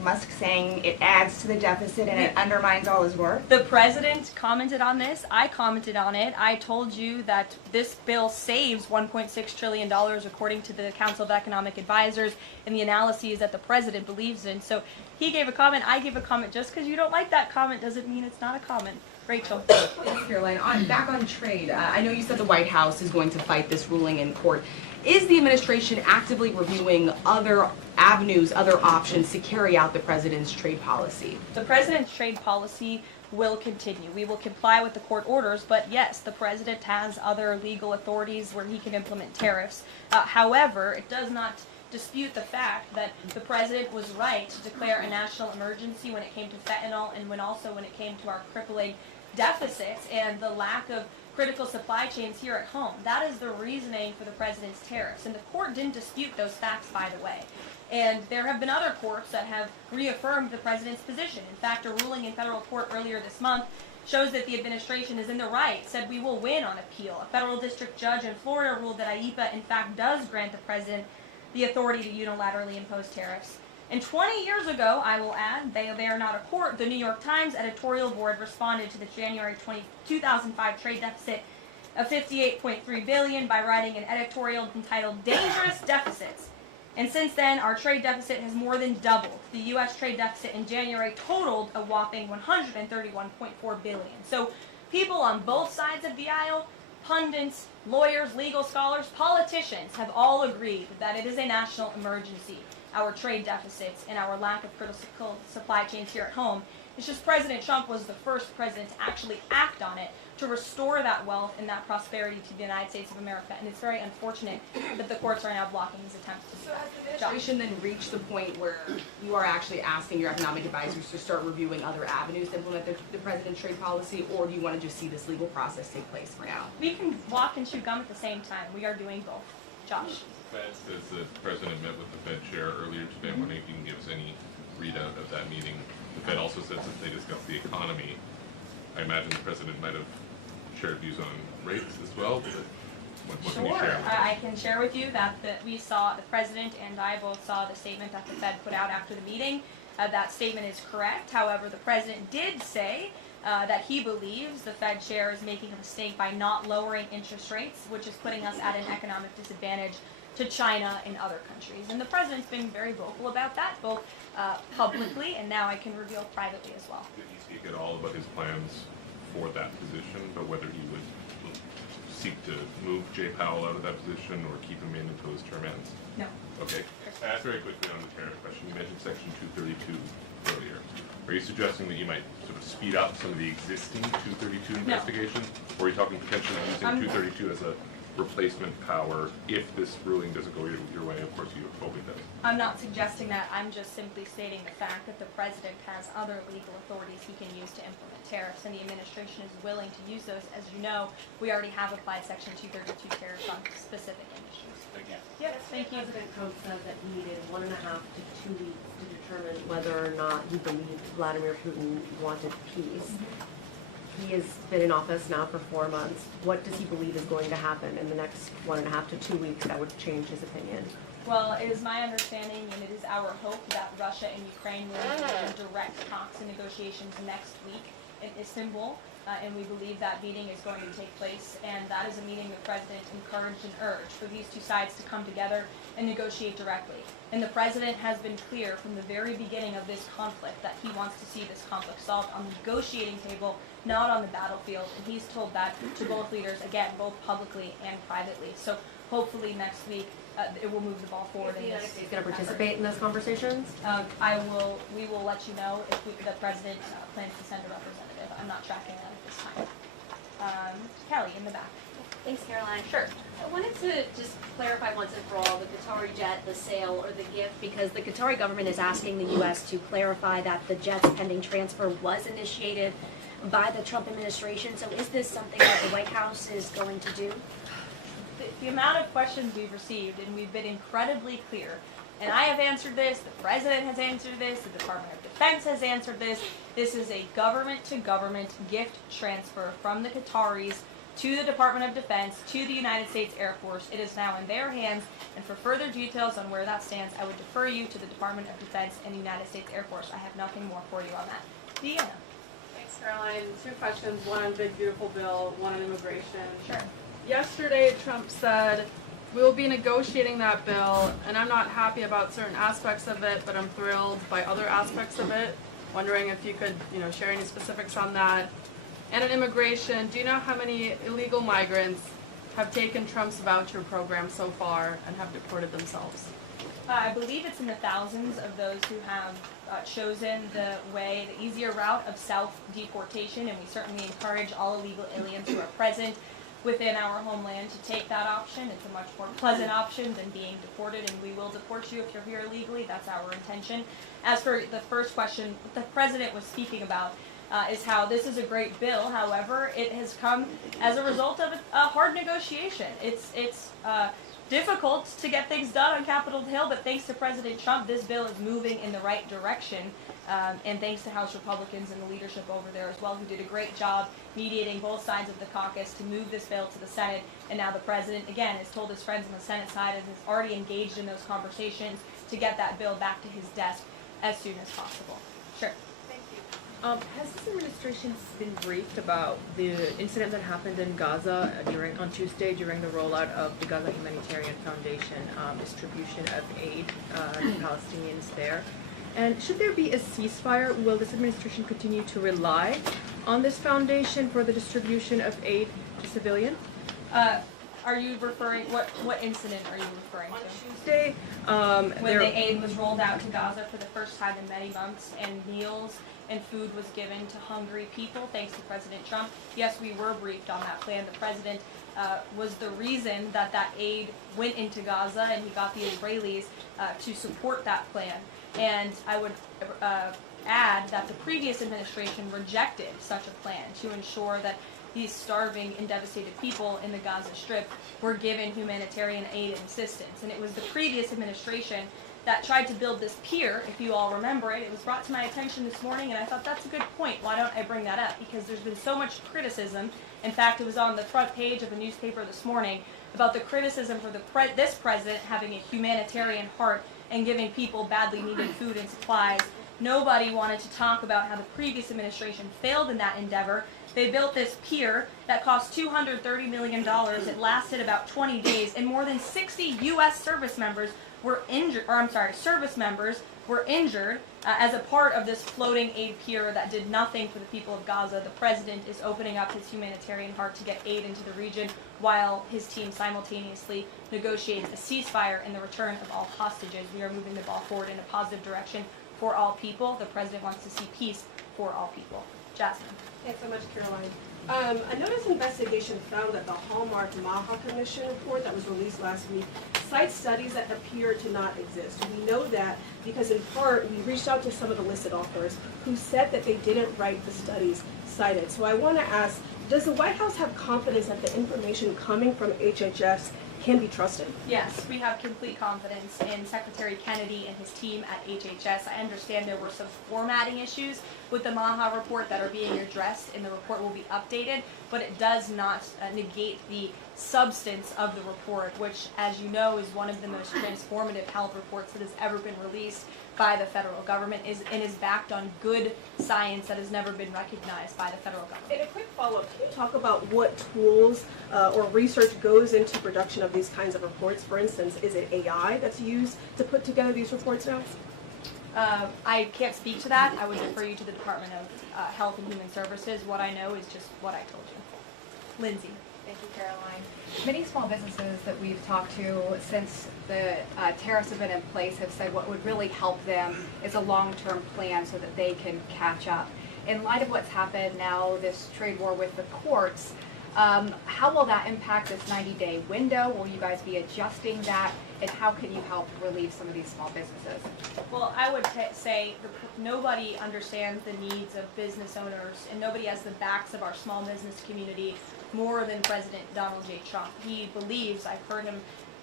Musk saying it adds to the deficit and it undermines all his work? The president commented on this. I commented on it. I told you that this bill saves $1.6 trillion according to the Council of Economic Advisors and the analyses that the president believes in. So he gave a comment, I gave a comment. Just because you don't like that comment doesn't mean it's not a comment. Rachel. Thanks, Caroline. Back on trade, I know you said the White House is going to fight this ruling in court. Is the administration actively reviewing other avenues, other options to carry out the president's trade policy? The president's trade policy will continue. We will comply with the court orders, but yes, the president has other legal authorities where he can implement tariffs. However, it does not dispute the fact that the president was right to declare a national emergency when it came to fentanyl and when it came to our crippling deficits and the lack of critical supply chains here at home. That is the reasoning for the president's tariffs. And the court didn't dispute those facts, by the way. And there have been other courts that have reaffirmed the president's position. In fact, a ruling in federal court earlier this month shows that the administration is in the right, said we will win on appeal. A federal district judge in Florida ruled that IEEPA, in fact, does grant the president the authority to unilaterally impose tariffs. And 20 years ago, I will add, they are not a court, the New York Times editorial board responded to the January 2005 trade deficit of $58.3 billion by writing an editorial entitled Dangerous Deficits. And since then, our trade deficit has more than doubled. The U.S. trade deficit in January totaled a whopping $131.4 billion. So people on both sides of the aisle, pundits, lawyers, legal scholars, politicians have all agreed that it is a national emergency, our trade deficits and our lack of critical supply chains here at home. It's just President Trump was the first president to actually act on it to restore that wealth and that prosperity to the United States of America. And it's very unfortunate that the courts are now blocking his attempts to do So that. has the administration then reached the point where you are actually asking your economic advisors to start reviewing other avenues to implement the president's trade policy, or do you want to just see this legal process take place for now? We can walk and chew gum at the same time. We are doing both. Josh. Fed says the president met with the Fed chair earlier today. I'm wondering if you can give us any readout of that meeting. The Fed also says that they discussed the economy. I imagine the president might have shared views on rates as well. What can you share? I can share with you that we saw, the president and I both saw the statement that the Fed put out after the meeting. That statement is correct. However, the president did say that he believes the Fed chair is making a mistake by not lowering interest rates, which is putting us at an economic disadvantage to China and other countries. And the president's been very vocal about that, both publicly and now I can reveal privately as well. Did he speak at all about his plans for that position, but whether he would seek to move Jay Powell out of that position or keep him in until his term ends? No. Okay. Very quickly on the tariff question, you mentioned Section 232 earlier. Are you suggesting that you might sort of speed up some of the existing 232 investigations? Or are you talking potentially using 232 as a replacement power if this ruling doesn't go your way? Of course, you hope it does. I'm not suggesting that. I'm just simply stating the fact that the president has other legal authorities he can use to implement tariffs, and the administration is willing to use those. As you know, we already have applied Section 232 tariffs on specific industries. Thank you. Yes, thank you. President Trump said that he needed 1.5 to 2 weeks to determine whether or not he believed Vladimir Putin wanted peace. He has been in office now for 4 months. What does he believe is going to happen in the next 1.5 to 2 weeks that would change his opinion? Well, it is my understanding and it is our hope that Russia and Ukraine will engage in direct talks and negotiations next week in Istanbul. And we believe that meeting is going to take place, and that is a meeting the president encouraged and urged for these two sides to come together and negotiate directly. And the president has been clear from the very beginning of this conflict that he wants to see this conflict solved on the negotiating table, not on the battlefield. And he's told that to both leaders, again, both publicly and privately. So hopefully next week it will move the ball forward. Is the United States going to participate in those conversations? We will let you know if the president plans to send a representative. I'm not tracking that at this time. Kelly, in the back. Thanks, Caroline. Sure. I wanted to just clarify once and for all the Qatari jet, the sale, or the gift, because the Qatari government is asking the U.S. to clarify that the jet's pending transfer was initiated by the Trump administration. So is this something that the White House is going to do? The amount of questions we've received, and we've been incredibly clear, and I have answered this, the president has answered this, the Department of Defense has answered this. This is a government-to-government gift transfer from the Qataris to the Department of Defense, to the United States Air Force. It is now in their hands, and for further details on where that stands, I would defer you to the Department of Defense and the United States Air Force. I have nothing more for you on that. Deanna. Thanks, Caroline. Two questions, one on Big Beautiful Bill, one on immigration. Sure. Yesterday, Trump said, we will be negotiating that bill, and I'm not happy about certain aspects of it, but I'm thrilled by other aspects of it. Wondering if you could, share any specifics on that. And on immigration, do you know how many illegal migrants have taken Trump's voucher program so far and have deported themselves? I believe it's in the thousands of those who have chosen the easier route of self-deportation, and we certainly encourage all illegal aliens who are present within our homeland to take that option. It's a much more pleasant option than being deported, and we will deport you if you're here illegally. That's our intention. As for the first question, what the president was speaking about is how this is a great bill. However, it has come as a result of a hard negotiation. It's difficult to get things done on Capitol Hill, but thanks to President Trump, this bill is moving in the right direction. And thanks to House Republicans and the leadership over there as well, who did a great job mediating both sides of the caucus to move this bill to the Senate. And now the president, again, has told his friends on the Senate side and has already engaged in those conversations to get that bill back to his desk as soon as possible. Sure. Has this administration been briefed about the incident that happened in Gaza on Tuesday during the rollout of the Gaza Humanitarian Foundation distribution of aid to Palestinians there? And should there be a ceasefire, will this administration continue to rely on this foundation for the distribution of aid to civilians? Are you referring, what incident are you referring to? On Tuesday, when the aid was rolled out to Gaza for the first time in many months, and meals and food was given to hungry people, thanks to President Trump. Yes, we were briefed on that plan. The president was the reason that aid went into Gaza, and he got the Israelis to support that plan. And I would add that the previous administration rejected such a plan to ensure that these starving and devastated people in the Gaza Strip were given humanitarian aid and assistance. And it was the previous administration that tried to build this pier, if you all remember it. It was brought to my attention this morning, and I thought that's a good point. Why don't I bring that up? Because there's been so much criticism. In fact, it was on the front page of a newspaper this morning about the criticism for this president having a humanitarian heart and giving people badly needed food and supplies. Nobody wanted to talk about how the previous administration failed in that endeavor. They built this pier that cost $230 million. It lasted about 20 days, and more than 60 U.S. service members were injured, as a part of this floating aid pier that did nothing for the people of Gaza. The president is opening up his humanitarian heart to get aid into the region, while his team simultaneously negotiates a ceasefire and the return of all hostages. We are moving the ball forward in a positive direction for all people. The president wants to see peace for all people. Jasmine. Thanks so much, Caroline. A notice investigation found that the Hallmark Maha Commission report that was released last week cites studies that appear to not exist. We know that because in part we reached out to some of the listed authors who said that they didn't write the studies cited. So I want to ask, does the White House have confidence that the information coming from HHS can be trusted? Yes, we have complete confidence in Secretary Kennedy and his team at HHS. I understand there were some formatting issues with the Maha report that are being addressed, and the report will be updated, but it does not negate the substance of the report, which, as you know, is one of the most transformative health reports that has ever been released by the federal government and is backed on good science that has never been recognized by the federal government. And a quick follow-up, can you talk about what tools or research goes into production of these kinds of reports? For instance, is it AI that's used to put together these reports now? I can't speak to that. I would refer you to the Department of Health and Human Services. What I know is just what I told you. Lindsay. Thank you, Caroline. Many small businesses that we've talked to since the tariffs have been in place have said what would really help them is a long-term plan so that they can catch up. In light of what's happened now, this trade war with the courts, how will that impact this 90-day window? Will you guys be adjusting that? And how can you help relieve some of these small businesses? Well, I would say nobody understands the needs of business owners, and nobody has the backs of our small business community more than President Donald J. Trump. He believes, I've heard him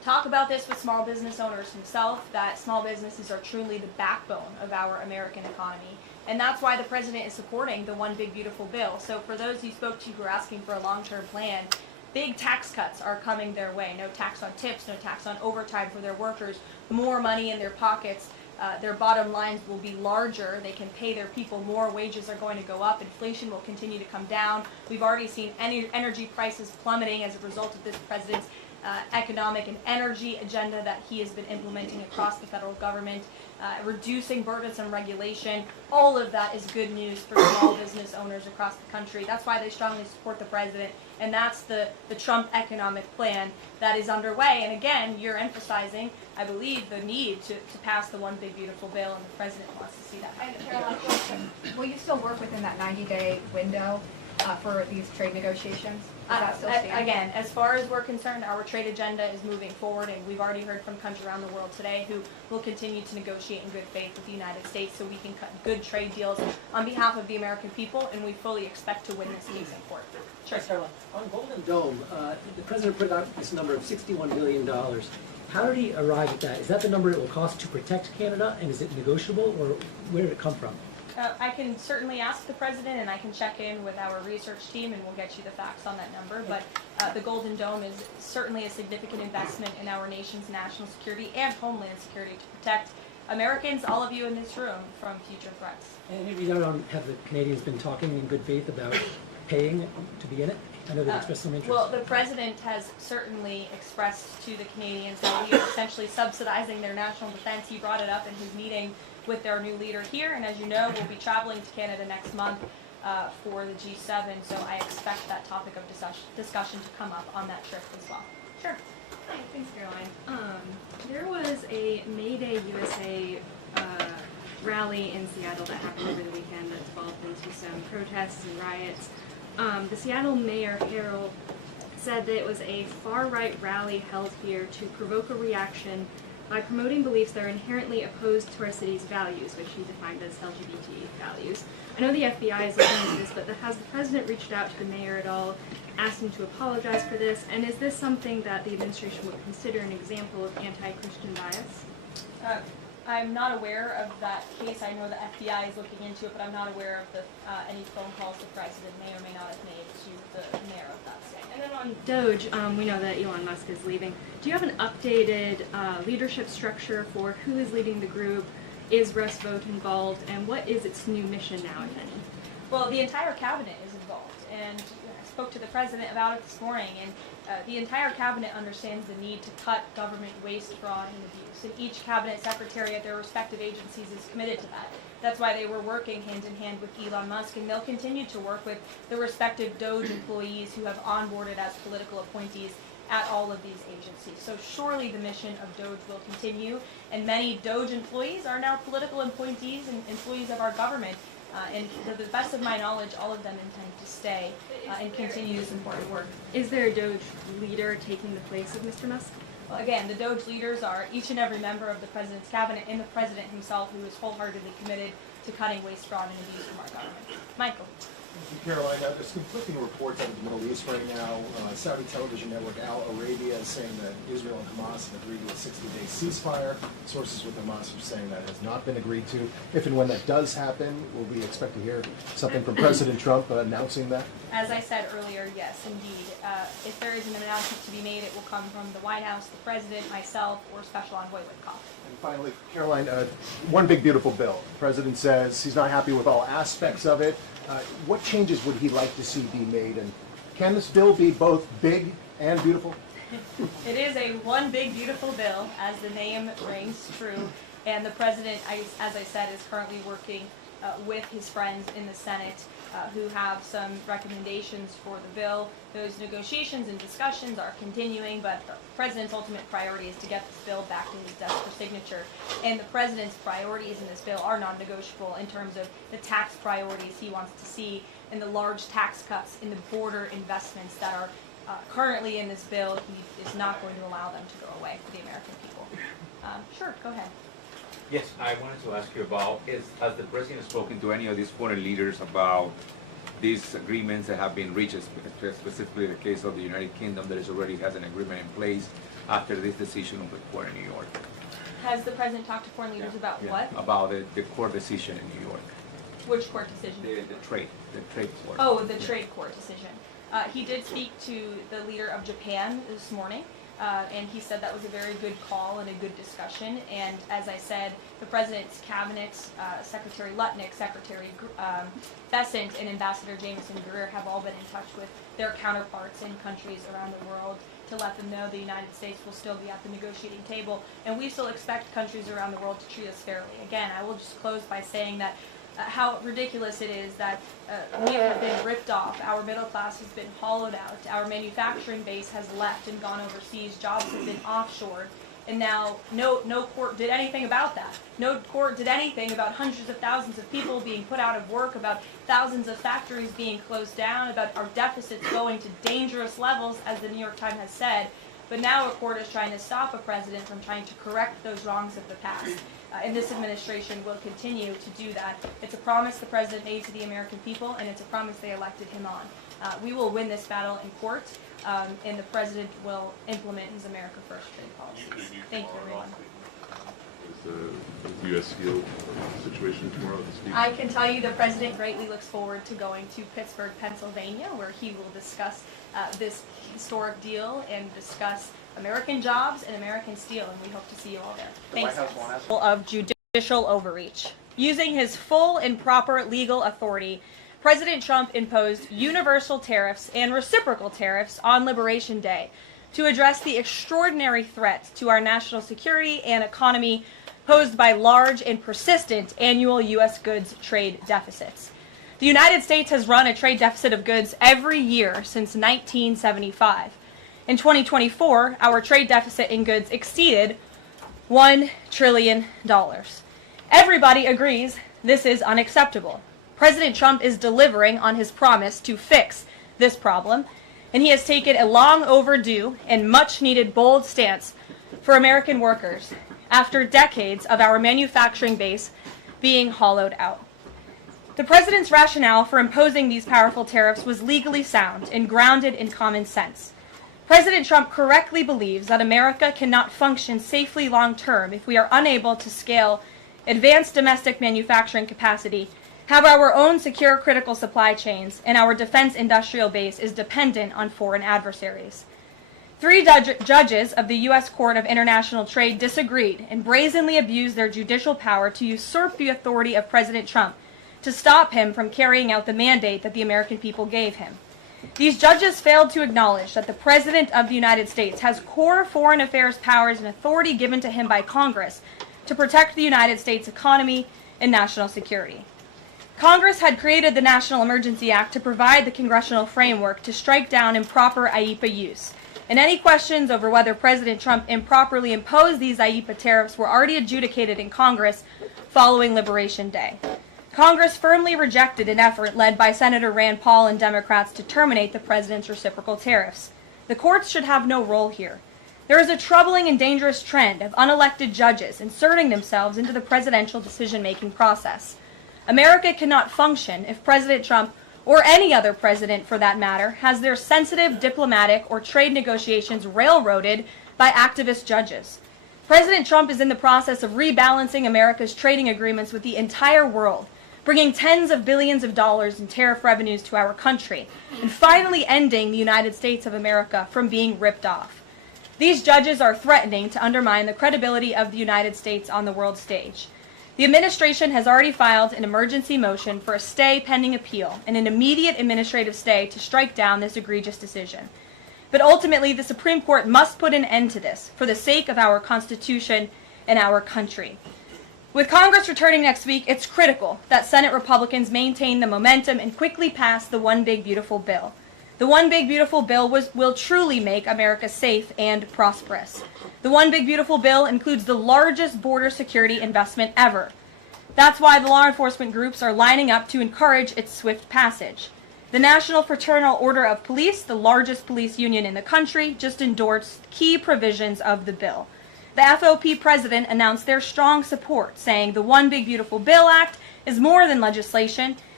talk about this with small business owners himself, that small businesses are truly the backbone of our American economy. And that's why the president is supporting the One Big Beautiful Bill. So for those you spoke to who are asking for a long-term plan, big tax cuts are coming their way. No tax on tips, no tax on overtime for their workers, more money in their pockets. Their bottom lines will be larger. They can pay their people more. Wages are going to go up. Inflation will continue to come down. We've already seen energy prices plummeting as a result of this president's economic and energy agenda that he has been implementing across the federal government, reducing burdensome regulation. All of that is good news for small business owners across the country. That's why they strongly support the president, and that's the Trump economic plan that is underway. And again, you're emphasizing, I believe, the need to pass the One Big Beautiful Bill, and the president wants to see that. Caroline, will you still work within that 90-day window for these trade negotiations? Does that still stand? Again, as far as we're concerned, our trade agenda is moving forward, and we've already heard from countries around the world today who will continue to negotiate in good faith with the United States so we can cut good trade deals on behalf of the American people, and we fully expect to win this case in court. Sure. Caroline, on Golden Dome, the president put out this number of $61 billion. How did he arrive at that? Is that the number it will cost to protect Canada, and is it negotiable, or where did it come from? I can certainly ask the president, and I can check in with our research team, and we'll get you the facts on that number. But the Golden Dome is certainly a significant investment in our nation's national security and homeland security to protect Americans, all of you in this room, from future threats. And have the Canadians been talking in good faith about paying to be in it? I know they've expressed some interest. Well, the president has certainly expressed to the Canadians that we are essentially subsidizing their national defense. He brought it up in his meeting with their new leader here, and as you know, we'll be traveling to Canada next month for the G7, so I expect that topic of discussion to come up on that trip as well. Sure. Hi, thanks, Caroline. There was a May Day USA rally in Seattle that happened over the weekend that devolved into some protests and riots. The Seattle Mayor Harrell said that it was a far-right rally held here to provoke a reaction by promoting beliefs that are inherently opposed to our city's values, which he defined as LGBT values. I know the FBI is looking into this, but has the president reached out to the mayor at all, asked him to apologize for this, and is this something that the administration would consider an example of anti-Christian bias? I'm not aware of that case. I know the FBI is looking into it, but I'm not aware of any phone calls the president may or may not have made to the mayor of that state. And then on DOGE, we know that Elon Musk is leaving. Do you have an updated leadership structure for who is leading the group? Is Russ Vought involved? And what is its new mission now, if any? Well, the entire cabinet is involved, and I spoke to the president about it this morning, and the entire cabinet understands the need to cut government waste, fraud, and abuse, and each cabinet secretary at their respective agencies is committed to that. That's why they were working hand in hand with Elon Musk, and they'll continue to work with the respective DOGE employees who have onboarded as political appointees at all of these agencies. So surely the mission of DOGE will continue, and many DOGE employees are now political appointees and employees of our government. And to the best of my knowledge, all of them intend to stay and continue this important work. Is there a DOGE leader taking the place of Mr. Musk? Well, again, the DOGE leaders are each and every member of the president's cabinet and the president himself, who is wholeheartedly committed to cutting waste, fraud, and abuse from our government. Michael. Caroline, there's conflicting reports out of the Middle East right now. Saudi television network Al Arabia is saying that Israel and Hamas have agreed to a 60-day ceasefire. Sources with Hamas are saying that has not been agreed to. If and when that does happen, will we expect to hear something from President Trump announcing that? As I said earlier, yes, indeed. If there is an announcement to be made, it will come from the White House, the president, myself, or Special Envoy Witkoff. And finally, Caroline, One Big Beautiful Bill. The president says he's not happy with all aspects of it. What changes would he like to see be made, and can this bill be both big and beautiful? It is a one big beautiful bill, as the name rings true, and the president, as I said, is currently working with his friends in the Senate who have some recommendations for the bill. Those negotiations and discussions are continuing, but the president's ultimate priority is to get this bill back to his desk for signature. And the president's priorities in this bill are non-negotiable in terms of the tax priorities he wants to see and the large tax cuts in the border investments that are currently in this bill. He is not going to allow them to go away for the American people. Sure, go ahead. Yes, I wanted to ask you about, has the president spoken to any of these foreign leaders about these agreements that have been reached, specifically the case of the United Kingdom, that is already has an agreement in place after this decision of the court in New York. Has the president talked to foreign leaders about what? About the court decision in New York. Which court decision? The trade court. Oh, the trade court decision. He did speak to the leader of Japan this morning, and he said that was a very good call and a good discussion. And as I said, the president's cabinet, Secretary Lutnick, Secretary Bessent, and Ambassador Jameson Greer have all been in touch with their counterparts in countries around the world to let them know the United States will still be at the negotiating table, and we still expect countries around the world to treat us fairly. Again, I will just close by saying that how ridiculous it is that we have been ripped off, our middle class has been hollowed out, our manufacturing base has left and gone overseas, jobs have been offshored, and now no court did anything about that. No court did anything about hundreds of thousands of people being put out of work, about thousands of factories being closed down, about our deficits going to dangerous levels, as the New York Times has said. But now a court is trying to stop a president from trying to correct those wrongs of the past. And this administration will continue to do that. It's a promise the president made to the American people, and it's a promise they elected him on. We will win this battle in court, and the president will implement his America First trade policies. Thank you, everyone. Is the U.S. Steel situation tomorrow to speak? I can tell you the president greatly looks forward to going to Pittsburgh, Pennsylvania, where he will discuss this historic deal and discuss American jobs and American steel, and we hope to see you all there. Thanks. Of judicial overreach. Using his full and proper legal authority, President Trump imposed universal tariffs and reciprocal tariffs on Liberation Day to address the extraordinary threat to our national security and economy posed by large and persistent annual U.S. goods trade deficits. The United States has run a trade deficit of goods every year since 1975. In 2024, our trade deficit in goods exceeded $1 trillion. Everybody agrees this is unacceptable. President Trump is delivering on his promise to fix this problem, and he has taken a long overdue and much needed bold stance for American workers after decades of our manufacturing base being hollowed out. The president's rationale for imposing these powerful tariffs was legally sound and grounded in common sense. President Trump correctly believes that America cannot function safely long-term if we are unable to scale advanced domestic manufacturing capacity, have our own secure critical supply chains, and our defense industrial base is dependent on foreign adversaries. 3 judges of the U.S. Court of International Trade disagreed and brazenly abused their judicial power to usurp the authority of President Trump to stop him from carrying out the mandate that the American people gave him. These judges failed to acknowledge that the President of the United States has core foreign affairs powers and authority given to him by Congress to protect the United States economy and national security. Congress had created the National Emergency Act to provide the congressional framework to strike down improper IEEPA use. And any questions over whether President Trump improperly imposed these IEEPA tariffs were already adjudicated in Congress following Liberation Day. Congress firmly rejected an effort led by Senator Rand Paul and Democrats to terminate the president's reciprocal tariffs. The courts should have no role here. There is a troubling and dangerous trend of unelected judges inserting themselves into the presidential decision-making process. America cannot function if President Trump, or any other president for that matter, has their sensitive diplomatic or trade negotiations railroaded by activist judges. President Trump is in the process of rebalancing America's trading agreements with the entire world, bringing tens of billions of dollars in tariff revenues to our country, and finally ending the United States of America from being ripped off. These judges are threatening to undermine the credibility of the United States on the world stage. The administration has already filed an emergency motion for a stay pending appeal and an immediate administrative stay to strike down this egregious decision. But ultimately, the Supreme Court must put an end to this for the sake of our Constitution and our country. With Congress returning next week, it's critical that Senate Republicans maintain the momentum and quickly pass the One Big Beautiful Bill. The One Big Beautiful Bill will truly make America safe and prosperous. The One Big Beautiful Bill includes the largest border security investment ever. That's why the law enforcement groups are lining up to encourage its swift passage. The National Fraternal Order of Police, the largest police union in the country, just endorsed key provisions of the bill. The FOP president announced their strong support, saying the One Big Beautiful Bill Act is more than legislation.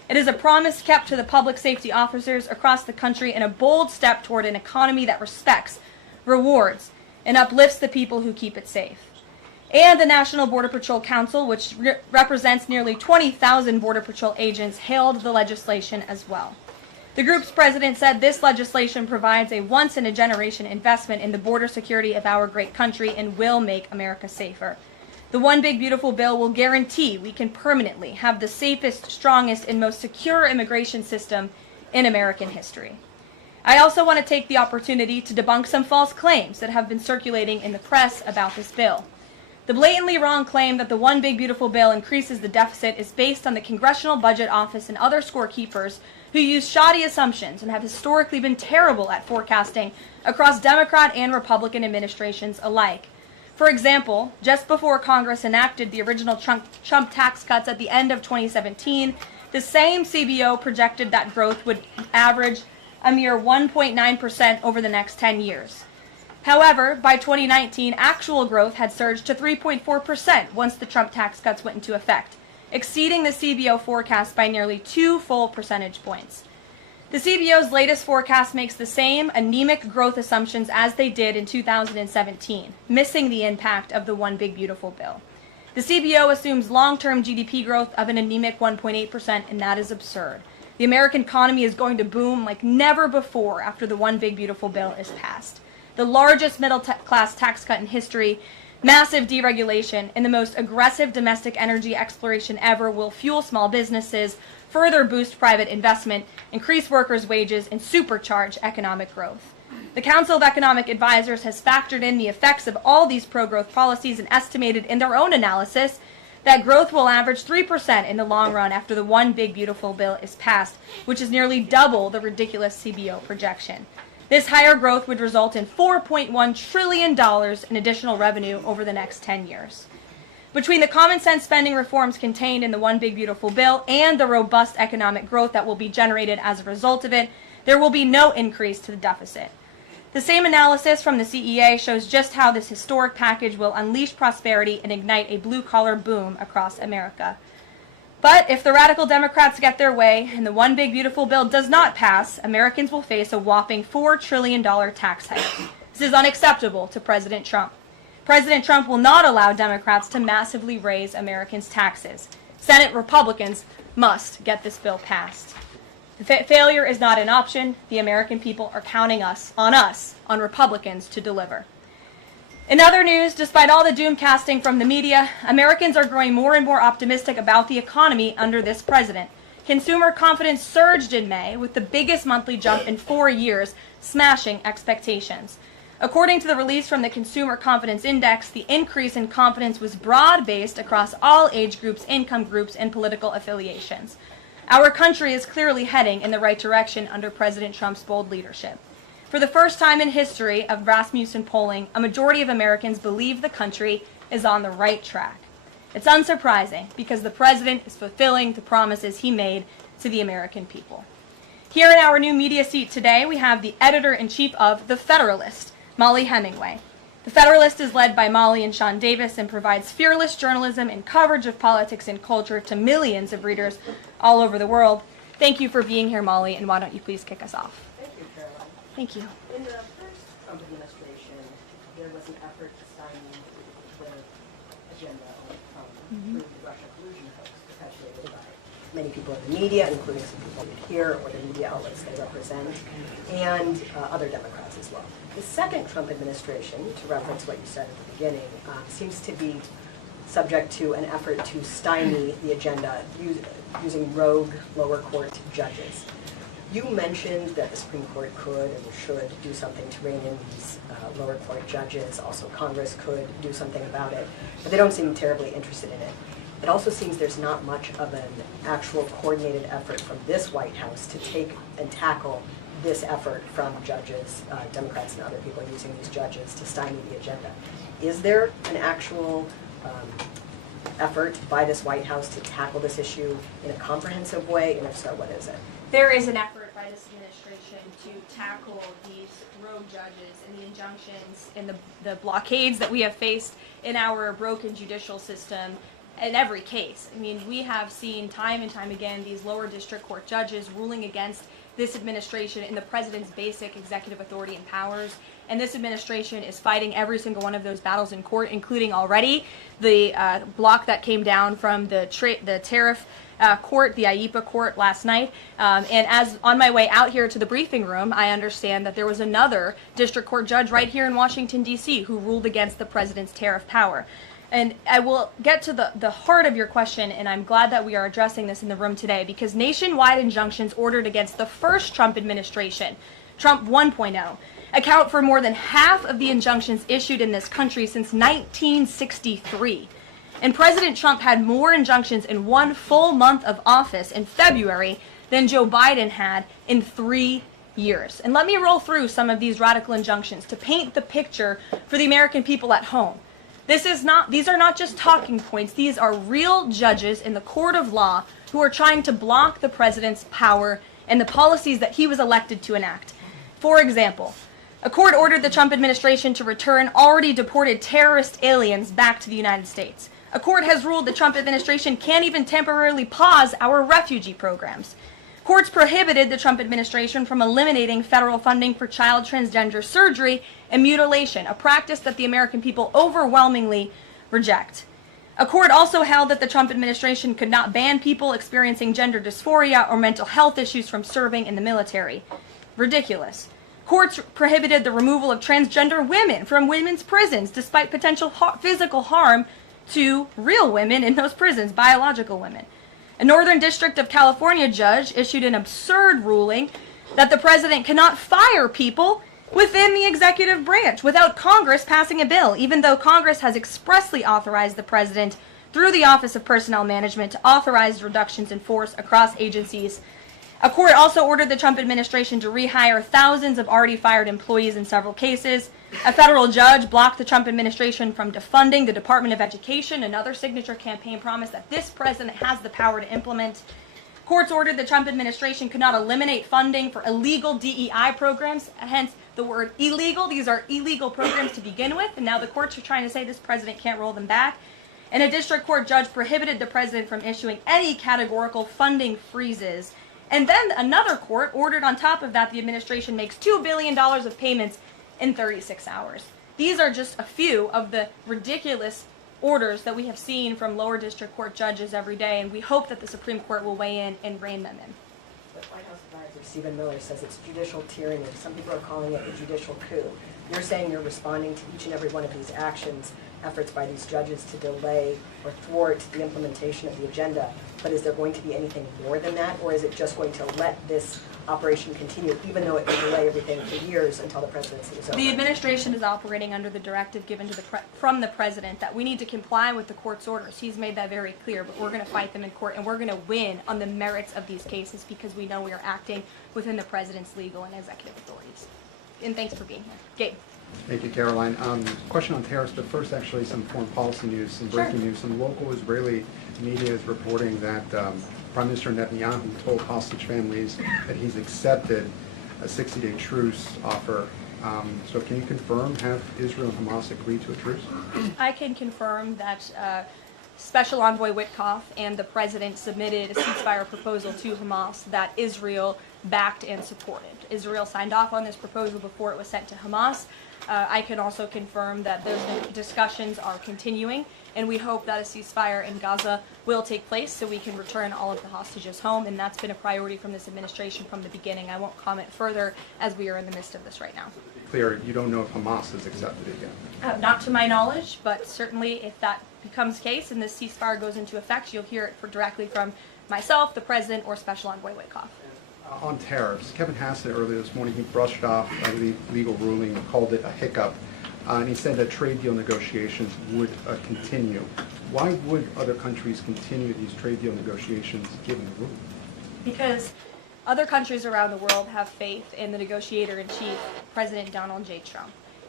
It is a promise kept to the public safety officers across the country and a bold step toward an economy that respects, rewards, and uplifts the people who keep it safe. And the National Border Patrol Council, which represents nearly 20,000 Border Patrol agents, hailed the legislation as well. The group's president said this legislation provides a once-in-a-generation investment in the border security of our great country and will make America safer. The One Big Beautiful Bill will guarantee we can permanently have the safest, strongest, and most secure immigration system in American history. I also want to take the opportunity to debunk some false claims that have been circulating in the press about this bill. The blatantly wrong claim that the One Big Beautiful Bill increases the deficit is based on the Congressional Budget Office and other scorekeepers who use shoddy assumptions and have historically been terrible at forecasting across Democrat and Republican administrations alike. For example, just before Congress enacted the original Trump tax cuts at the end of 2017, the same CBO projected that growth would average a mere 1.9% over the next 10 years. However, by 2019, actual growth had surged to 3.4% once the Trump tax cuts went into effect, exceeding the CBO forecast by nearly 2 full percentage points. The CBO's latest forecast makes the same anemic growth assumptions as they did in 2017, missing the impact of the One Big Beautiful Bill. The CBO assumes long-term GDP growth of an anemic 1.8%, and that is absurd. The American economy is going to boom like never before after the One Big Beautiful Bill is passed. The largest middle-class tax cut in history, massive deregulation, and the most aggressive domestic energy exploration ever will fuel small businesses, further boost private investment, increase workers' wages, and supercharge economic growth. The Council of Economic Advisors has factored in the effects of all these pro-growth policies and estimated in their own analysis that growth will average 3% in the long run after the One Big Beautiful Bill is passed, which is nearly double the ridiculous CBO projection. This higher growth would result in $4.1 trillion in additional revenue over the next 10 years. Between the common sense spending reforms contained in the One Big Beautiful Bill and the robust economic growth that will be generated as a result of it, there will be no increase to the deficit. The same analysis from the CEA shows just how this historic package will unleash prosperity and ignite a blue-collar boom across America. But if the radical Democrats get their way and the One Big Beautiful Bill does not pass, Americans will face a whopping $4 trillion tax hike. This is unacceptable to President Trump. President Trump will not allow Democrats to massively raise Americans' taxes. Senate Republicans must get this bill passed. Failure is not an option. The American people are counting on Republicans to deliver. In other news, despite all the doom casting from the media, Americans are growing more and more optimistic about the economy under this president. Consumer confidence surged in May with the biggest monthly jump in 4 years, smashing expectations. According to the release from the Consumer Confidence Index, the increase in confidence was broad-based across all age groups, income groups, and political affiliations. Our country is clearly heading in the right direction under President Trump's bold leadership. For the first time in history of Rasmussen polling, a majority of Americans believe the country is on the right track. It's unsurprising because the president is fulfilling the promises he made to the American people. Here in our new media seat today, we have the editor-in-chief of The Federalist, Molly Hemingway. The Federalist is led by Molly and Sean Davis and provides fearless journalism and coverage of politics and culture to millions of readers all over the world. Thank you for being here, Molly, and why don't you please kick us off? Thank you, Caroline. Thank you. In the first Trump administration, there was an effort to stymie the agenda through the Russia collusion hoax perpetuated by many people in the media, including some people here or the media outlets they represent, and other Democrats as well. The second Trump administration, to reference what you said at the beginning, seems to be subject to an effort to stymie the agenda using rogue lower court judges. You mentioned that the Supreme Court could and should do something to rein in these lower court judges. Also, Congress could do something about it, but they don't seem terribly interested in it. It also seems there's not much of an actual coordinated effort from this White House to take and tackle this effort from judges, Democrats and other people using these judges to stymie the agenda. Is there an actual effort by this White House to tackle this issue in a comprehensive way? And if so, what is it? There is an effort by this administration to tackle these rogue judges and the injunctions and the blockades that we have faced in our broken judicial system in every case. I mean, we have seen time and time again these lower district court judges ruling against this administration in the president's basic executive authority and powers. And this administration is fighting every single one of those battles in court, including already the block that came down from the Tariff court, the IEPA court last night. And as on my way out here to the briefing room, I understand that there was another district court judge right here in Washington, D.C. who ruled against the president's tariff power. And I will get to the heart of your question, and I'm glad that we are addressing this in the room today, because nationwide injunctions ordered against the first Trump administration, Trump 1.0, account for more than half of the injunctions issued in this country since 1963. And President Trump had more injunctions in one full month of office in February than Joe Biden had in 3 years. And let me roll through some of these radical injunctions to paint the picture for the American people at home. These are not just talking points. These are real judges in the court of law who are trying to block the president's power and the policies that he was elected to enact. For example, a court ordered the Trump administration to return already deported terrorist aliens back to the United States. A court has ruled the Trump administration can't even temporarily pause our refugee programs. Courts prohibited the Trump administration from eliminating federal funding for child transgender surgery and mutilation, a practice that the American people overwhelmingly reject. A court also held that the Trump administration could not ban people experiencing gender dysphoria or mental health issues from serving in the military. Ridiculous. Courts prohibited the removal of transgender women from women's prisons despite potential physical harm to real women in those prisons, biological women. A Northern District of California judge issued an absurd ruling that the president cannot fire people within the executive branch without Congress passing a bill, even though Congress has expressly authorized the president through the Office of Personnel Management to authorize reductions in force across agencies. A court also ordered the Trump administration to rehire thousands of already fired employees in several cases. A federal judge blocked the Trump administration from defunding the Department of Education, another signature campaign promise that this president has the power to implement. Courts ordered the Trump administration could not eliminate funding for illegal DEI programs, hence the word illegal. These are illegal programs to begin with, and now the courts are trying to say this president can't roll them back. And a district court judge prohibited the president from issuing any categorical funding freezes. And then another court ordered on top of that the administration makes $2 billion of payments in 36 hours. These are just a few of the ridiculous orders that we have seen from lower district court judges every day, and we hope that the Supreme Court will weigh in and rein them in. But White House Advisor Stephen Miller says it's judicial tyranny. Some people are calling it a judicial coup. You're saying you're responding to each and every one of these actions, efforts by these judges to delay or thwart the implementation of the agenda. But is there going to be anything more than that, or is it just going to let this operation continue, even though it may delay everything for years until the presidency is over? The administration is operating under the directive given to from the president that we need to comply with the court's orders. He's made that very clear, but we're going to fight them in court, and we're going to win on the merits of these cases because we know we are acting within the president's legal and executive authorities. And thanks for being here. Gabe. Thank you, Caroline. Question on tariffs, but first actually some foreign policy news, some breaking news. Some local Israeli media is reporting that Prime Minister Netanyahu told hostage families that he's accepted a 60-day truce offer. So can you confirm, have Israel and Hamas agreed to a truce? I can confirm that Special Envoy Witkoff and the president submitted a ceasefire proposal to Hamas that Israel backed and supported. Israel signed off on this proposal before it was sent to Hamas. I can also confirm that those discussions are continuing, and we hope that a ceasefire in Gaza will take place so we can return all of the hostages home, and that's been a priority from this administration from the beginning. I won't comment further as we are in the midst of this right now. Clear, you don't know if Hamas has accepted it yet? Not to my knowledge, but certainly if that becomes the case and this ceasefire goes into effect, you'll hear it directly from myself, the president, or Special Envoy Witkoff. On tariffs, Kevin Hassett earlier this morning, he brushed off a legal ruling and called it a hiccup. And he said that trade deal negotiations would continue. Why would other countries continue these trade deal negotiations given the ruling? Because other countries around the world have faith in the negotiator-in-chief, President Donald J. Trump.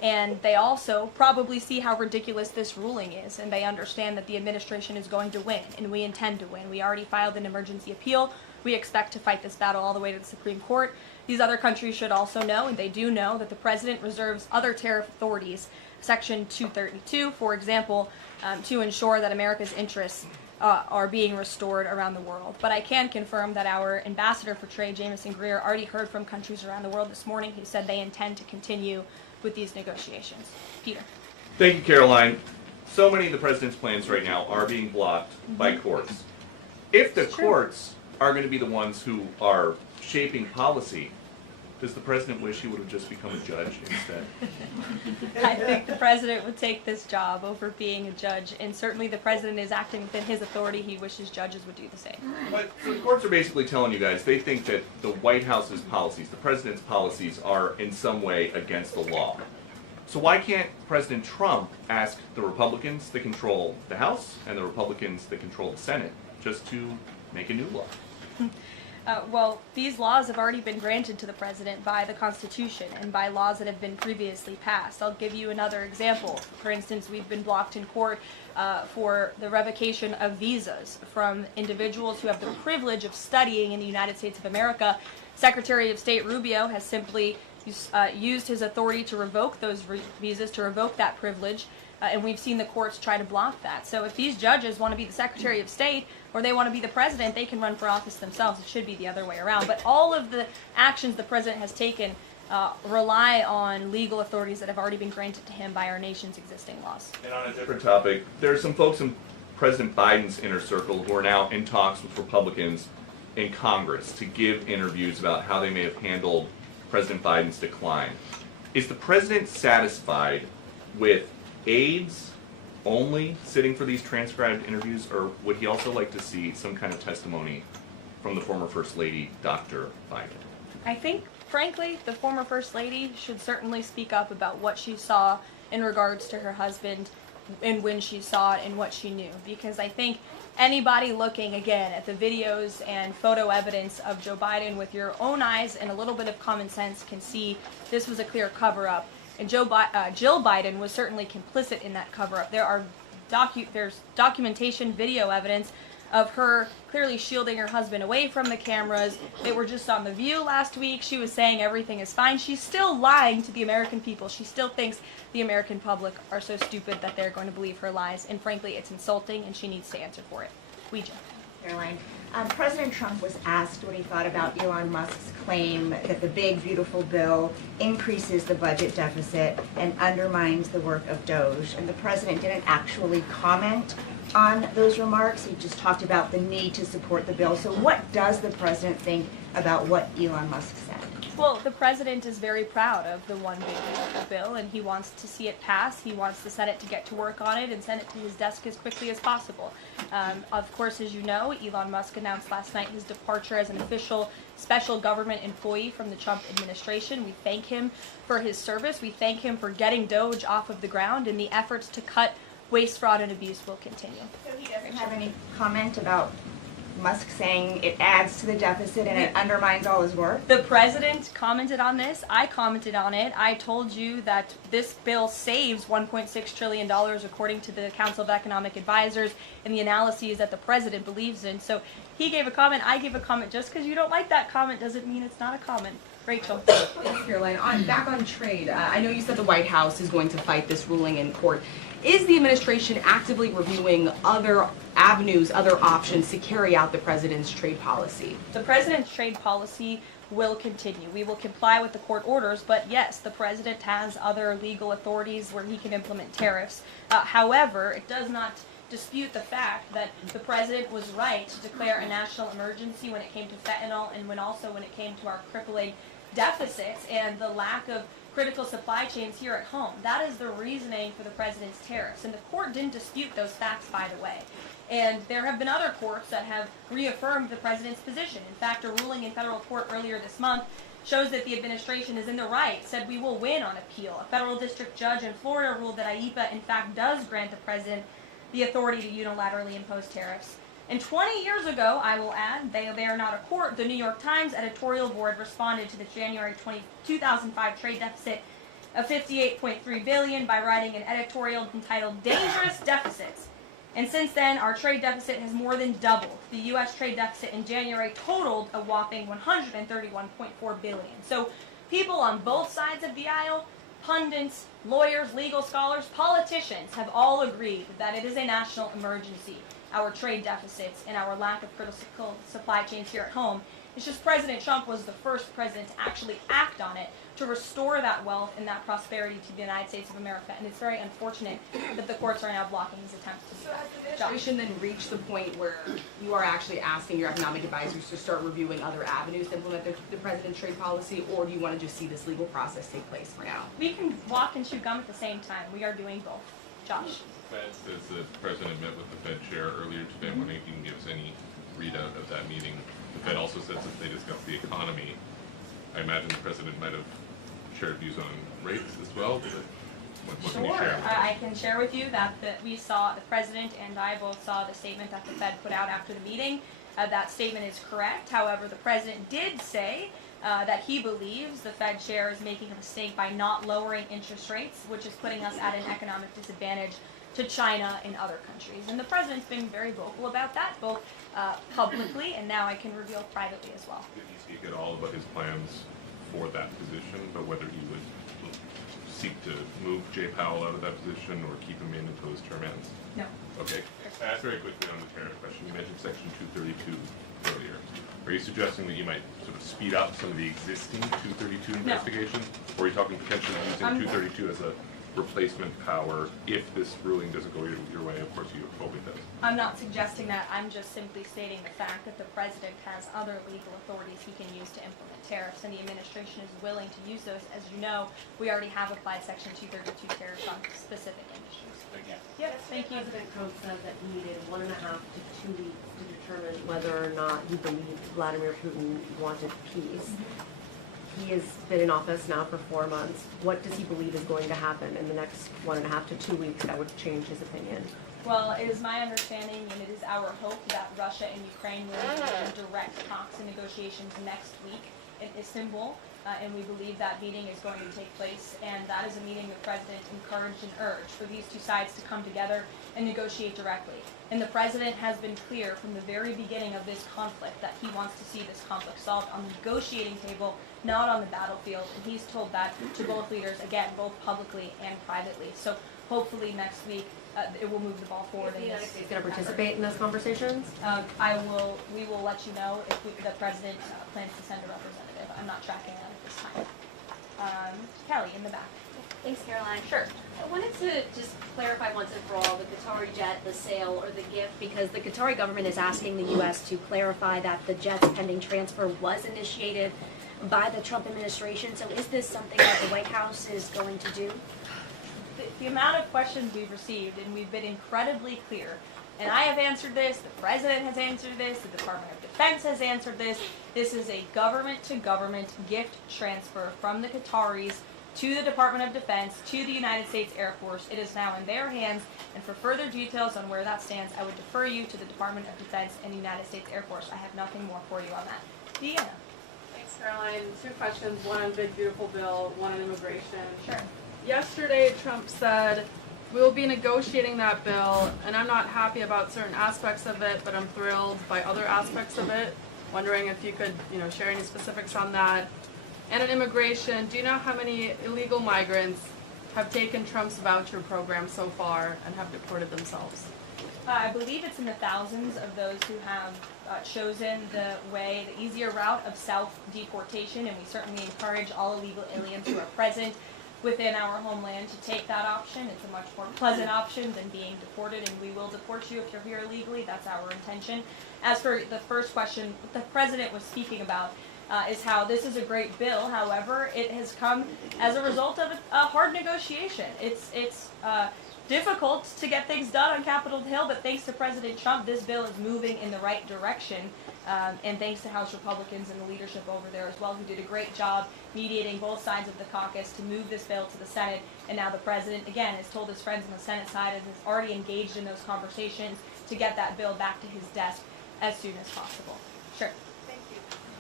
And they also probably see how ridiculous this ruling is, and they understand that the administration is going to win, and we intend to win. We already filed an emergency appeal. We expect to fight this battle all the way to the Supreme Court. These other countries should also know, and they do know, that the president reserves other tariff authorities, Section 232, for example, to ensure that America's interests are being restored around the world. But I can confirm that our ambassador for trade, Jameson Greer, already heard from countries around the world this morning. He said they intend to continue with these negotiations. Peter. Thank you, Caroline. So many of the president's plans right now are being blocked by courts. If the courts are going to be the ones who are shaping policy, does the president wish he would have just become a judge instead? I think the president would take this job over being a judge, and certainly the president is acting within his authority. He wishes judges would do the same. But so the courts are basically telling you guys they think that the White House's policies, the president's policies, are in some way against the law. So why can't President Trump ask the Republicans that control the House and the Republicans that control the Senate just to make a new law? Well, these laws have already been granted to the president by the Constitution and by laws that have been previously passed. I'll give you another example. For instance, we've been blocked in court for the revocation of visas from individuals who have the privilege of studying in the United States of America. Secretary of State Rubio has simply used his authority to revoke those visas, to revoke that privilege, and we've seen the courts try to block that. So if these judges want to be the Secretary of State or they want to be the president, they can run for office themselves. It should be the other way around. But all of the actions the president has taken rely on legal authorities that have already been granted to him by our nation's existing laws. And on a different topic, there are some folks in President Biden's inner circle who are now in talks with Republicans in Congress to give interviews about how they may have handled President Biden's decline. Is the president satisfied with aides only sitting for these transcribed interviews, or would he also like to see some kind of testimony from the former First Lady, Dr. Biden? I think, frankly, the former First Lady should certainly speak up about what she saw in regards to her husband and when she saw it and what she knew. Because I think anybody looking, again, at the videos and photo evidence of Joe Biden with your own eyes and a little bit of common sense can see this was a clear cover-up. And Jill Biden was certainly complicit in that cover-up. There's documentation, video evidence of her clearly shielding her husband away from the cameras. They were just on The View last week. She was saying everything is fine. She's still lying to the American people. She still thinks the American public are so stupid that they're going to believe her lies. And frankly, it's insulting, and she needs to answer for it. Ouija. Caroline. President Trump was asked what he thought about Elon Musk's claim that the big, beautiful bill increases the budget deficit and undermines the work of DOGE. And the president didn't actually comment on those remarks. He just talked about the need to support the bill. So what does the president think about what Elon Musk said? Well, the president is very proud of the one big beautiful bill, and he wants to see it pass. He wants the Senate to get to work on it and send it to his desk as quickly as possible. Of course, as you know, Elon Musk announced last night his departure as an official special government employee from the Trump administration. We thank him for his service. We thank him for getting DOGE off of the ground, and the efforts to cut waste, fraud, and abuse will continue. So he doesn't have any comment about Musk saying it adds to the deficit and it undermines all his work? The president commented on this. I commented on it. I told you that this bill saves $1.6 trillion according to the Council of Economic Advisors and the analyses that the president believes in. So he gave a comment, I gave a comment. Just because you don't like that comment doesn't mean it's not a comment. Rachel. Thanks, Caroline. Back on trade, I know you said the White House is going to fight this ruling in court. Is the administration actively reviewing other avenues, other options to carry out the president's trade policy? The president's trade policy will continue. We will comply with the court orders, but yes, the president has other legal authorities where he can implement tariffs. However, it does not dispute the fact that the president was right to declare a national emergency when it came to fentanyl and when it came to our crippling deficits and the lack of critical supply chains here at home. That is the reasoning for the president's tariffs. And the court didn't dispute those facts, by the way. And there have been other courts that have reaffirmed the president's position. In fact, a ruling in federal court earlier this month shows that the administration is in the right, said we will win on appeal. A federal district judge in Florida ruled that IEPA, in fact, does grant the president the authority to unilaterally impose tariffs. And 20 years ago, I will add, they are not a court, the New York Times editorial board responded to the January 2005 trade deficit of $58.3 billion by writing an editorial entitled Dangerous Deficits. And since then, our trade deficit has more than doubled. The U.S. trade deficit in January totaled a whopping $131.4 billion. So people on both sides of the aisle, pundits, lawyers, legal scholars, politicians have all agreed that it is a national emergency, our trade deficits and our lack of critical supply chains here at home. It's just President Trump was the first president to actually act on it, to restore that wealth and that prosperity to the United States of America. And it's very unfortunate that the courts are now blocking his attempts to do that. Has the administration then reached the point where you are actually asking your economic advisors to start reviewing other avenues to implement the president's trade policy, or do you want to just see this legal process take place for now? We can walk and chew gum at the same time. We are doing both. Josh? The Fed says the president met with the Fed chair earlier today. I'm wondering if you can give us any readout of that meeting. The Fed also says that they discussed the economy. I imagine the president might have shared views on rates as well. What can you share? I can share with you that we saw, the president and I both saw the statement that the Fed put out after the meeting. That statement is correct. However, the president did say that he believes the Fed chair is making a mistake by not lowering interest rates, which is putting us at an economic disadvantage to China and other countries. And the president's been very vocal about that, both publicly and now I can reveal privately as well. Did he speak at all about his plans for that position, but whether he would seek to move Jay Powell out of that position or keep him in until his term ends? No. Okay. Very quickly on the tariff question, you mentioned Section 232 earlier. Are you suggesting that you might sort of speed up some of the existing 232 investigations? Or are you talking potentially using 232 as a replacement power if this ruling doesn't go your way? Of course you hope it does. I'm not suggesting that. I'm just simply stating the fact that the president has other legal authorities he can use to implement tariffs, and the administration is willing to use those. As you know, we already have applied Section 232 tariffs on specific industries. Thank you. Yep, thank you. President Trump said that he needed 1.5 to 2 weeks to determine whether or not he believed Vladimir Putin wanted peace. He has been in office now for 4 months. What does he believe is going to happen in the next 1.5 to 2 weeks that would change his opinion? Well, it is my understanding and it is our hope that Russia and Ukraine will engage in direct talks and negotiations next week in Istanbul, and we believe that meeting is going to take place, and that is a meeting the president encouraged and urged for these two sides to come together and negotiate directly. And the president has been clear from the very beginning of this conflict that he wants to see this conflict solved on the negotiating table, not on the battlefield, and he's told that to both leaders, again, both publicly and privately. So hopefully next week it will move the ball forward. Is the United States going to participate in those conversations? We will let you know if the president plans to send a representative. I'm not tracking that at this time. Kelly, in the back. Thanks, Caroline. Sure. I wanted to just clarify once and for all the Qatari jet, the sale, or the gift, because the Qatari government is asking the U.S. to clarify that the jet's pending transfer was initiated by the Trump administration. So is this something that the White House is going to do? The amount of questions we've received, and we've been incredibly clear, and I have answered this, the president has answered this, the Department of Defense has answered this. This is a government-to-government gift transfer from the Qataris to the Department of Defense, to the United States Air Force. It is now in their hands, and for further details on where that stands, I would defer you to the Department of Defense and the United States Air Force. I have nothing more for you on that. Deanna. Thanks, Caroline. 2 questions, one on Big Beautiful Bill, one on immigration. Sure. Yesterday, Trump said, we will be negotiating that bill, and I'm not happy about certain aspects of it, but I'm thrilled by other aspects of it. Wondering if you could, share any specifics on that. And on immigration, do you know how many illegal migrants have taken Trump's voucher program so far and have deported themselves? I believe it's in the thousands of those who have chosen the easier route of self-deportation, and we certainly encourage all illegal aliens who are present within our homeland to take that option. It's a much more pleasant option than being deported, and we will deport you if you're here illegally. That's our intention. As for the first question, what the president was speaking about is how this is a great bill. However, it has come as a result of a hard negotiation. It's difficult to get things done on Capitol Hill, but thanks to President Trump, this bill is moving in the right direction. And thanks to House Republicans and the leadership over there as well, who did a great job mediating both sides of the caucus to move this bill to the Senate. And now the president, again, has told his friends on the Senate side and has already engaged in those conversations to get that bill back to his desk as soon as possible. Sure. Thank you.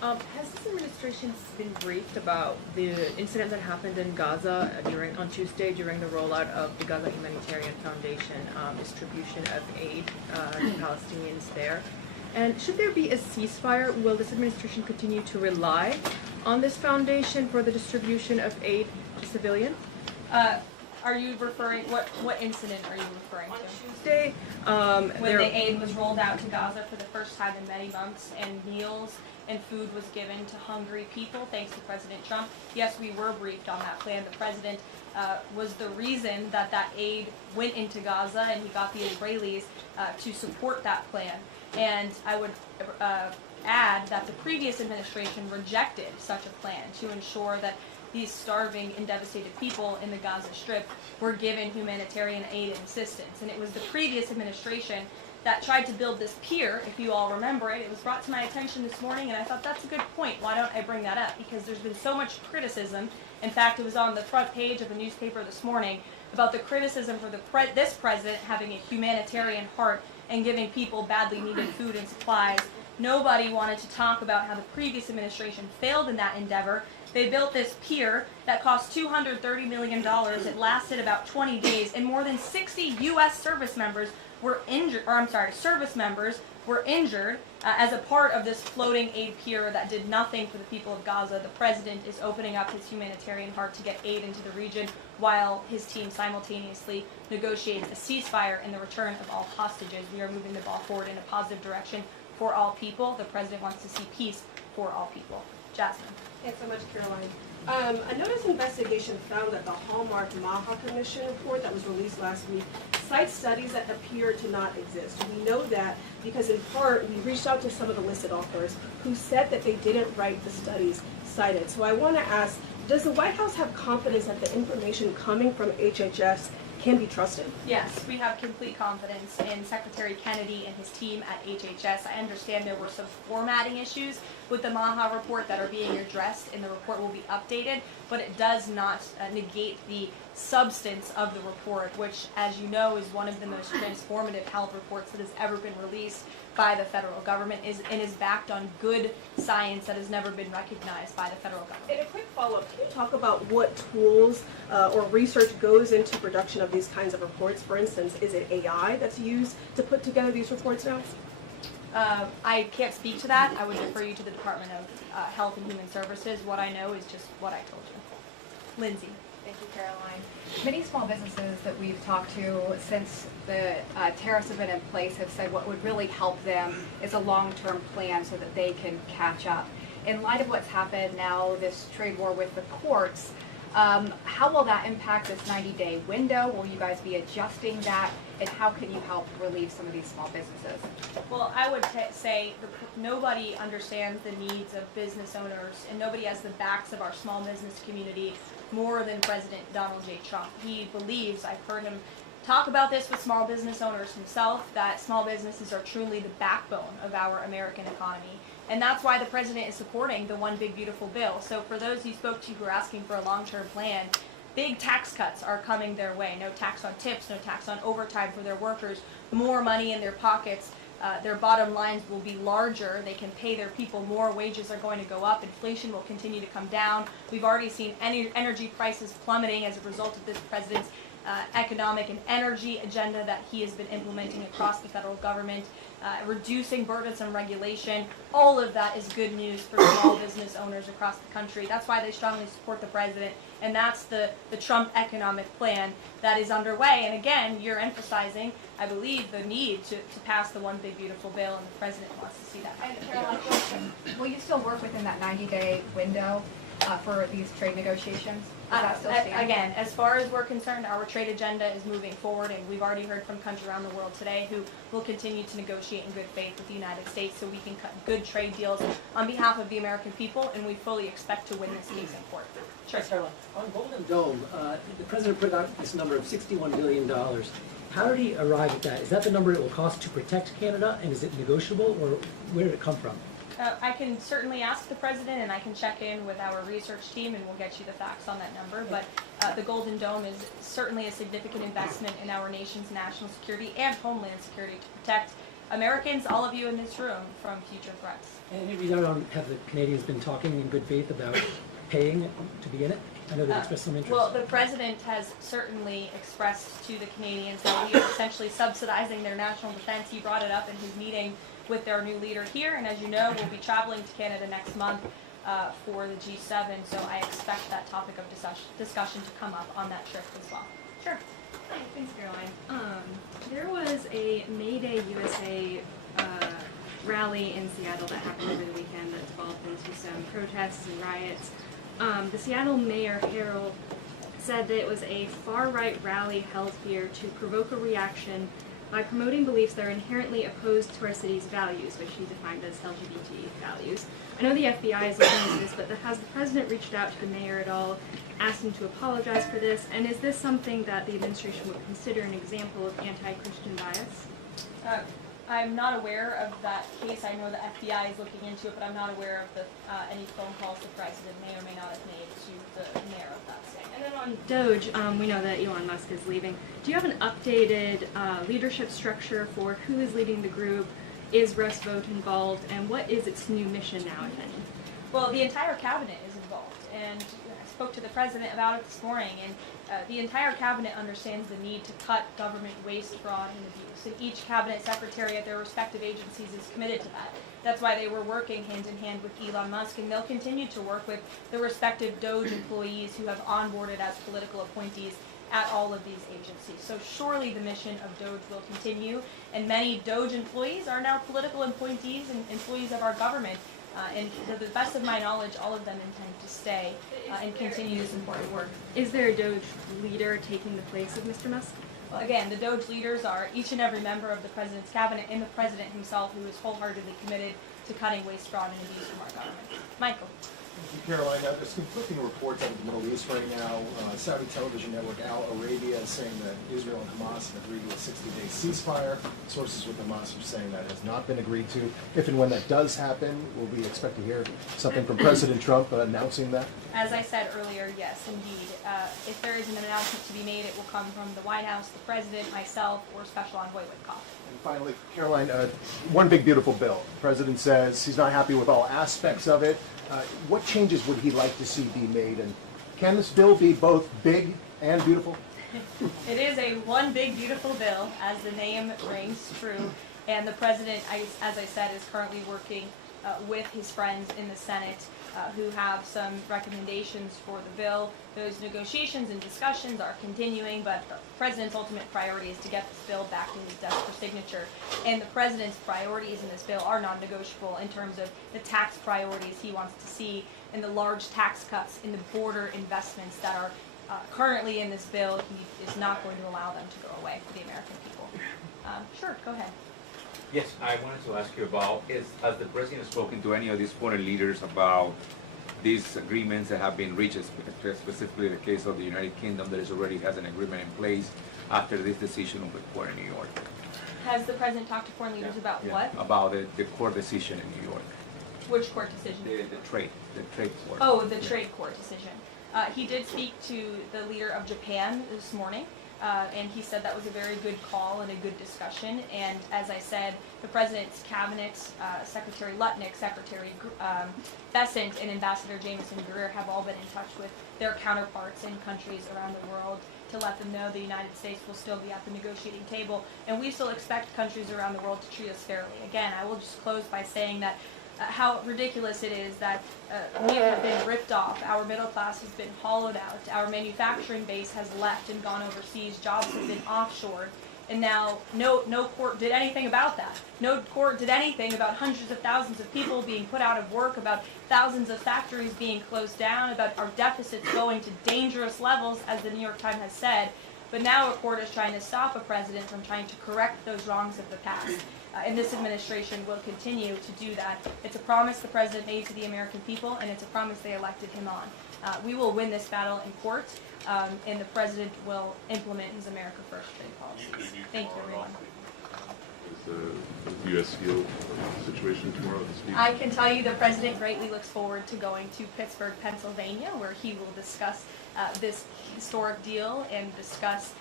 Has this administration been briefed about the incident that happened in Gaza on Tuesday during the rollout of the Gaza Humanitarian Foundation distribution of aid to Palestinians there? And should there be a ceasefire, will this administration continue to rely on this foundation for the distribution of aid to civilians? Are you referring, what incident are you referring to? Tuesday, when the aid was rolled out to Gaza for the first time in many months, and meals and food was given to hungry people, thanks to President Trump. Yes, we were briefed on that plan. The president was the reason that that aid went into Gaza, and he got the Israelis to support that plan. And I would add that the previous administration rejected such a plan to ensure that these starving and devastated people in the Gaza Strip were given humanitarian aid and assistance. And it was the previous administration that tried to build this pier, if you all remember it. It was brought to my attention this morning, and I thought that's a good point. Why don't I bring that up? Because there's been so much criticism. In fact, it was on the front page of the newspaper this morning about the criticism for this president having a humanitarian heart and giving people badly needed food and supplies. Nobody wanted to talk about how the previous administration failed in that endeavor. They built this pier that cost $230 million. It lasted about 20 days, and more than 60 U.S. service members were injured, as a part of this floating aid pier that did nothing for the people of Gaza. The president is opening up his humanitarian heart to get aid into the region, while his team simultaneously negotiates a ceasefire and the return of all hostages. We are moving the ball forward in a positive direction for all people. The president wants to see peace for all people. Jasmine. Thanks so much, Caroline. A notice investigation found that the Hallmark Maha Commission report that was released last week cites studies that appear to not exist. We know that because in part we reached out to some of the listed authors who said that they didn't write the studies cited. So I want to ask, does the White House have confidence that the information coming from HHS can be trusted? Yes, we have complete confidence in Secretary Kennedy and his team at HHS. I understand there were some formatting issues with the Maha report that are being addressed, and the report will be updated, but it does not negate the substance of the report, which, as you know, is one of the most transformative health reports that has ever been released by the federal government, and is backed on good science that has never been recognized by the federal government. And a quick follow-up, can you talk about what tools or research goes into production of these kinds of reports? For instance, is it AI that's used to put together these reports now? I can't speak to that. I would refer you to the Department of Health and Human Services. What I know is just what I told you. Lindsay. Thank you, Caroline. Many small businesses that we've talked to since the tariffs have been in place have said what would really help them is a long-term plan so that they can catch up. In light of what's happened now, this trade war with the courts, how will that impact this 90-day window? Will you guys be adjusting that? And how can you help relieve some of these small businesses? Well, I would say nobody understands the needs of business owners, and nobody has the backs of our small business community more than President Donald J. Trump. He believes, I've heard him talk about this with small business owners himself, that small businesses are truly the backbone of our American economy. And that's why the president is supporting the One Big Beautiful Bill. So for those you spoke to who are asking for a long-term plan, big tax cuts are coming their way. No tax on tips, no tax on overtime for their workers, more money in their pockets. Their bottom lines will be larger. They can pay their people more. Wages are going to go up. Inflation will continue to come down. We've already seen energy prices plummeting as a result of this president's economic and energy agenda that he has been implementing across the federal government, reducing burdensome regulation. All of that is good news for small business owners across the country. That's why they strongly support the president, and that's the Trump economic plan that is underway. And again, you're emphasizing, I believe, the need to pass the One Big Beautiful Bill, and the president wants to see that. And Caroline, will you still work within that 90-day window for these trade negotiations? Does that still stand? Again, as far as we're concerned, our trade agenda is moving forward, and we've already heard from countries around the world today who will continue to negotiate in good faith with the United States so we can cut good trade deals on behalf of the American people, and we fully expect to win this case in court. Sure. On Golden Dome, the president put out this number of $61 billion. How did he arrive at that? Is that the number it will cost to protect Canada, and is it negotiable, or where did it come from? I can certainly ask the president, and I can check in with our research team, and we'll get you the facts on that number. But the Golden Dome is certainly a significant investment in our nation's national security and homeland security to protect Americans, all of you in this room, from future threats. And we don't have the Canadians been talking in good faith about paying to be in it? I know they've expressed some interest. Well, the president has certainly expressed to the Canadians that we are essentially subsidizing their national defense. He brought it up in his meeting with their new leader here, and as you know, we'll be traveling to Canada next month for the G7, so I expect that topic of discussion to come up on that trip as well. Sure. Hi, thanks, Caroline. There was a May Day USA rally in Seattle that happened over the weekend that devolved into some protests and riots. The Seattle Mayor Harrell said that it was a far-right rally held here to provoke a reaction by promoting beliefs that are inherently opposed to our city's values, which he defined as LGBT values. I know the FBI is looking into this, but has the president reached out to the mayor at all, asked him to apologize for this, and is this something that the administration would consider an example of anti-Christian bias? I'm not aware of that case. I know the FBI is looking into it, but I'm not aware of any phone calls the president may or may not have made to the mayor of that state. And then on DOGE, we know that Elon Musk is leaving. Do you have an updated leadership structure for who is leading the group? Is Russ Vought involved? And what is its new mission now, if any? Well, the entire cabinet is involved, and I spoke to the president about it this morning, and the entire cabinet understands the need to cut government waste, fraud, and abuse, and each cabinet secretary at their respective agencies is committed to that. That's why they were working hand in hand with Elon Musk, and they'll continue to work with the respective DOGE employees who have onboarded as political appointees at all of these agencies. So surely the mission of DOGE will continue, and many DOGE employees are now political appointees and employees of our government. And to the best of my knowledge, all of them intend to stay and continue this important work. Is there a DOGE leader taking the place of Mr. Musk? Well, again, the DOGE leaders are each and every member of the president's cabinet and the president himself, who is wholeheartedly committed to cutting waste, fraud, and abuse from our government. Michael. Thank you, Caroline. There's conflicting reports out of the Middle East right now. Saudi television network Al Arabia is saying that Israel and Hamas have agreed to a 60-day ceasefire. Sources with Hamas are saying that has not been agreed to. If and when that does happen, will we expect to hear something from President Trump announcing that? As I said earlier, yes, indeed. If there is an announcement to be made, it will come from the White House, the president, myself, or Special Envoy Witkoff. And finally, Caroline, one big beautiful bill. The president says he's not happy with all aspects of it. What changes would he like to see be made? And can this bill be both big and beautiful? It is a one big beautiful bill, as the name rings true. And the president, as I said, is currently working with his friends in the Senate who have some recommendations for the bill. Those negotiations and discussions are continuing, but the president's ultimate priority is to get this bill back to his desk for signature. And the president's priorities in this bill are non-negotiable in terms of the tax priorities he wants to see and the large tax cuts in the border investments that are currently in this bill. He is not going to allow them to go away for the American people. Sure, go ahead. Yes, I wanted to ask you about, has the president spoken to any of these foreign leaders about these agreements that have been reached, specifically the case of the United Kingdom that already has an agreement in place after this decision of the court in New York? Has the president talked to foreign leaders about what? About the court decision in New York. Which court decision? The trade court. Oh, the trade court decision. He did speak to the leader of Japan this morning. And he said that was a very good call and a good discussion. And as I said, the president's cabinet, Secretary Lutnick, Secretary Bessent, and Ambassador Jameson Greer have all been in touch with their counterparts in countries around the world to let them know the United States will still be at the negotiating table. And we still expect countries around the world to treat us fairly. Again, I will just close by saying that how ridiculous it is that we have been ripped off, our middle class has been hollowed out, our manufacturing base has left and gone overseas, jobs have been offshored, and now no court did anything about that. No court did anything about hundreds of thousands of people being put out of work, about thousands of factories being closed down, about our deficits going to dangerous levels, as the New York Times has said. But now a court is trying to stop a president from trying to correct those wrongs of the past. And this administration will continue to do that. It's a promise the president made to the American people, and it's a promise they elected him on. We will win this battle in court, and the president will implement his America First trade policies. Thank you, everyone. Is the U.S. Steel situation tomorrow this week? I can tell you the president greatly looks forward to going to Pittsburgh, Pennsylvania, where he will discuss this historic deal and discuss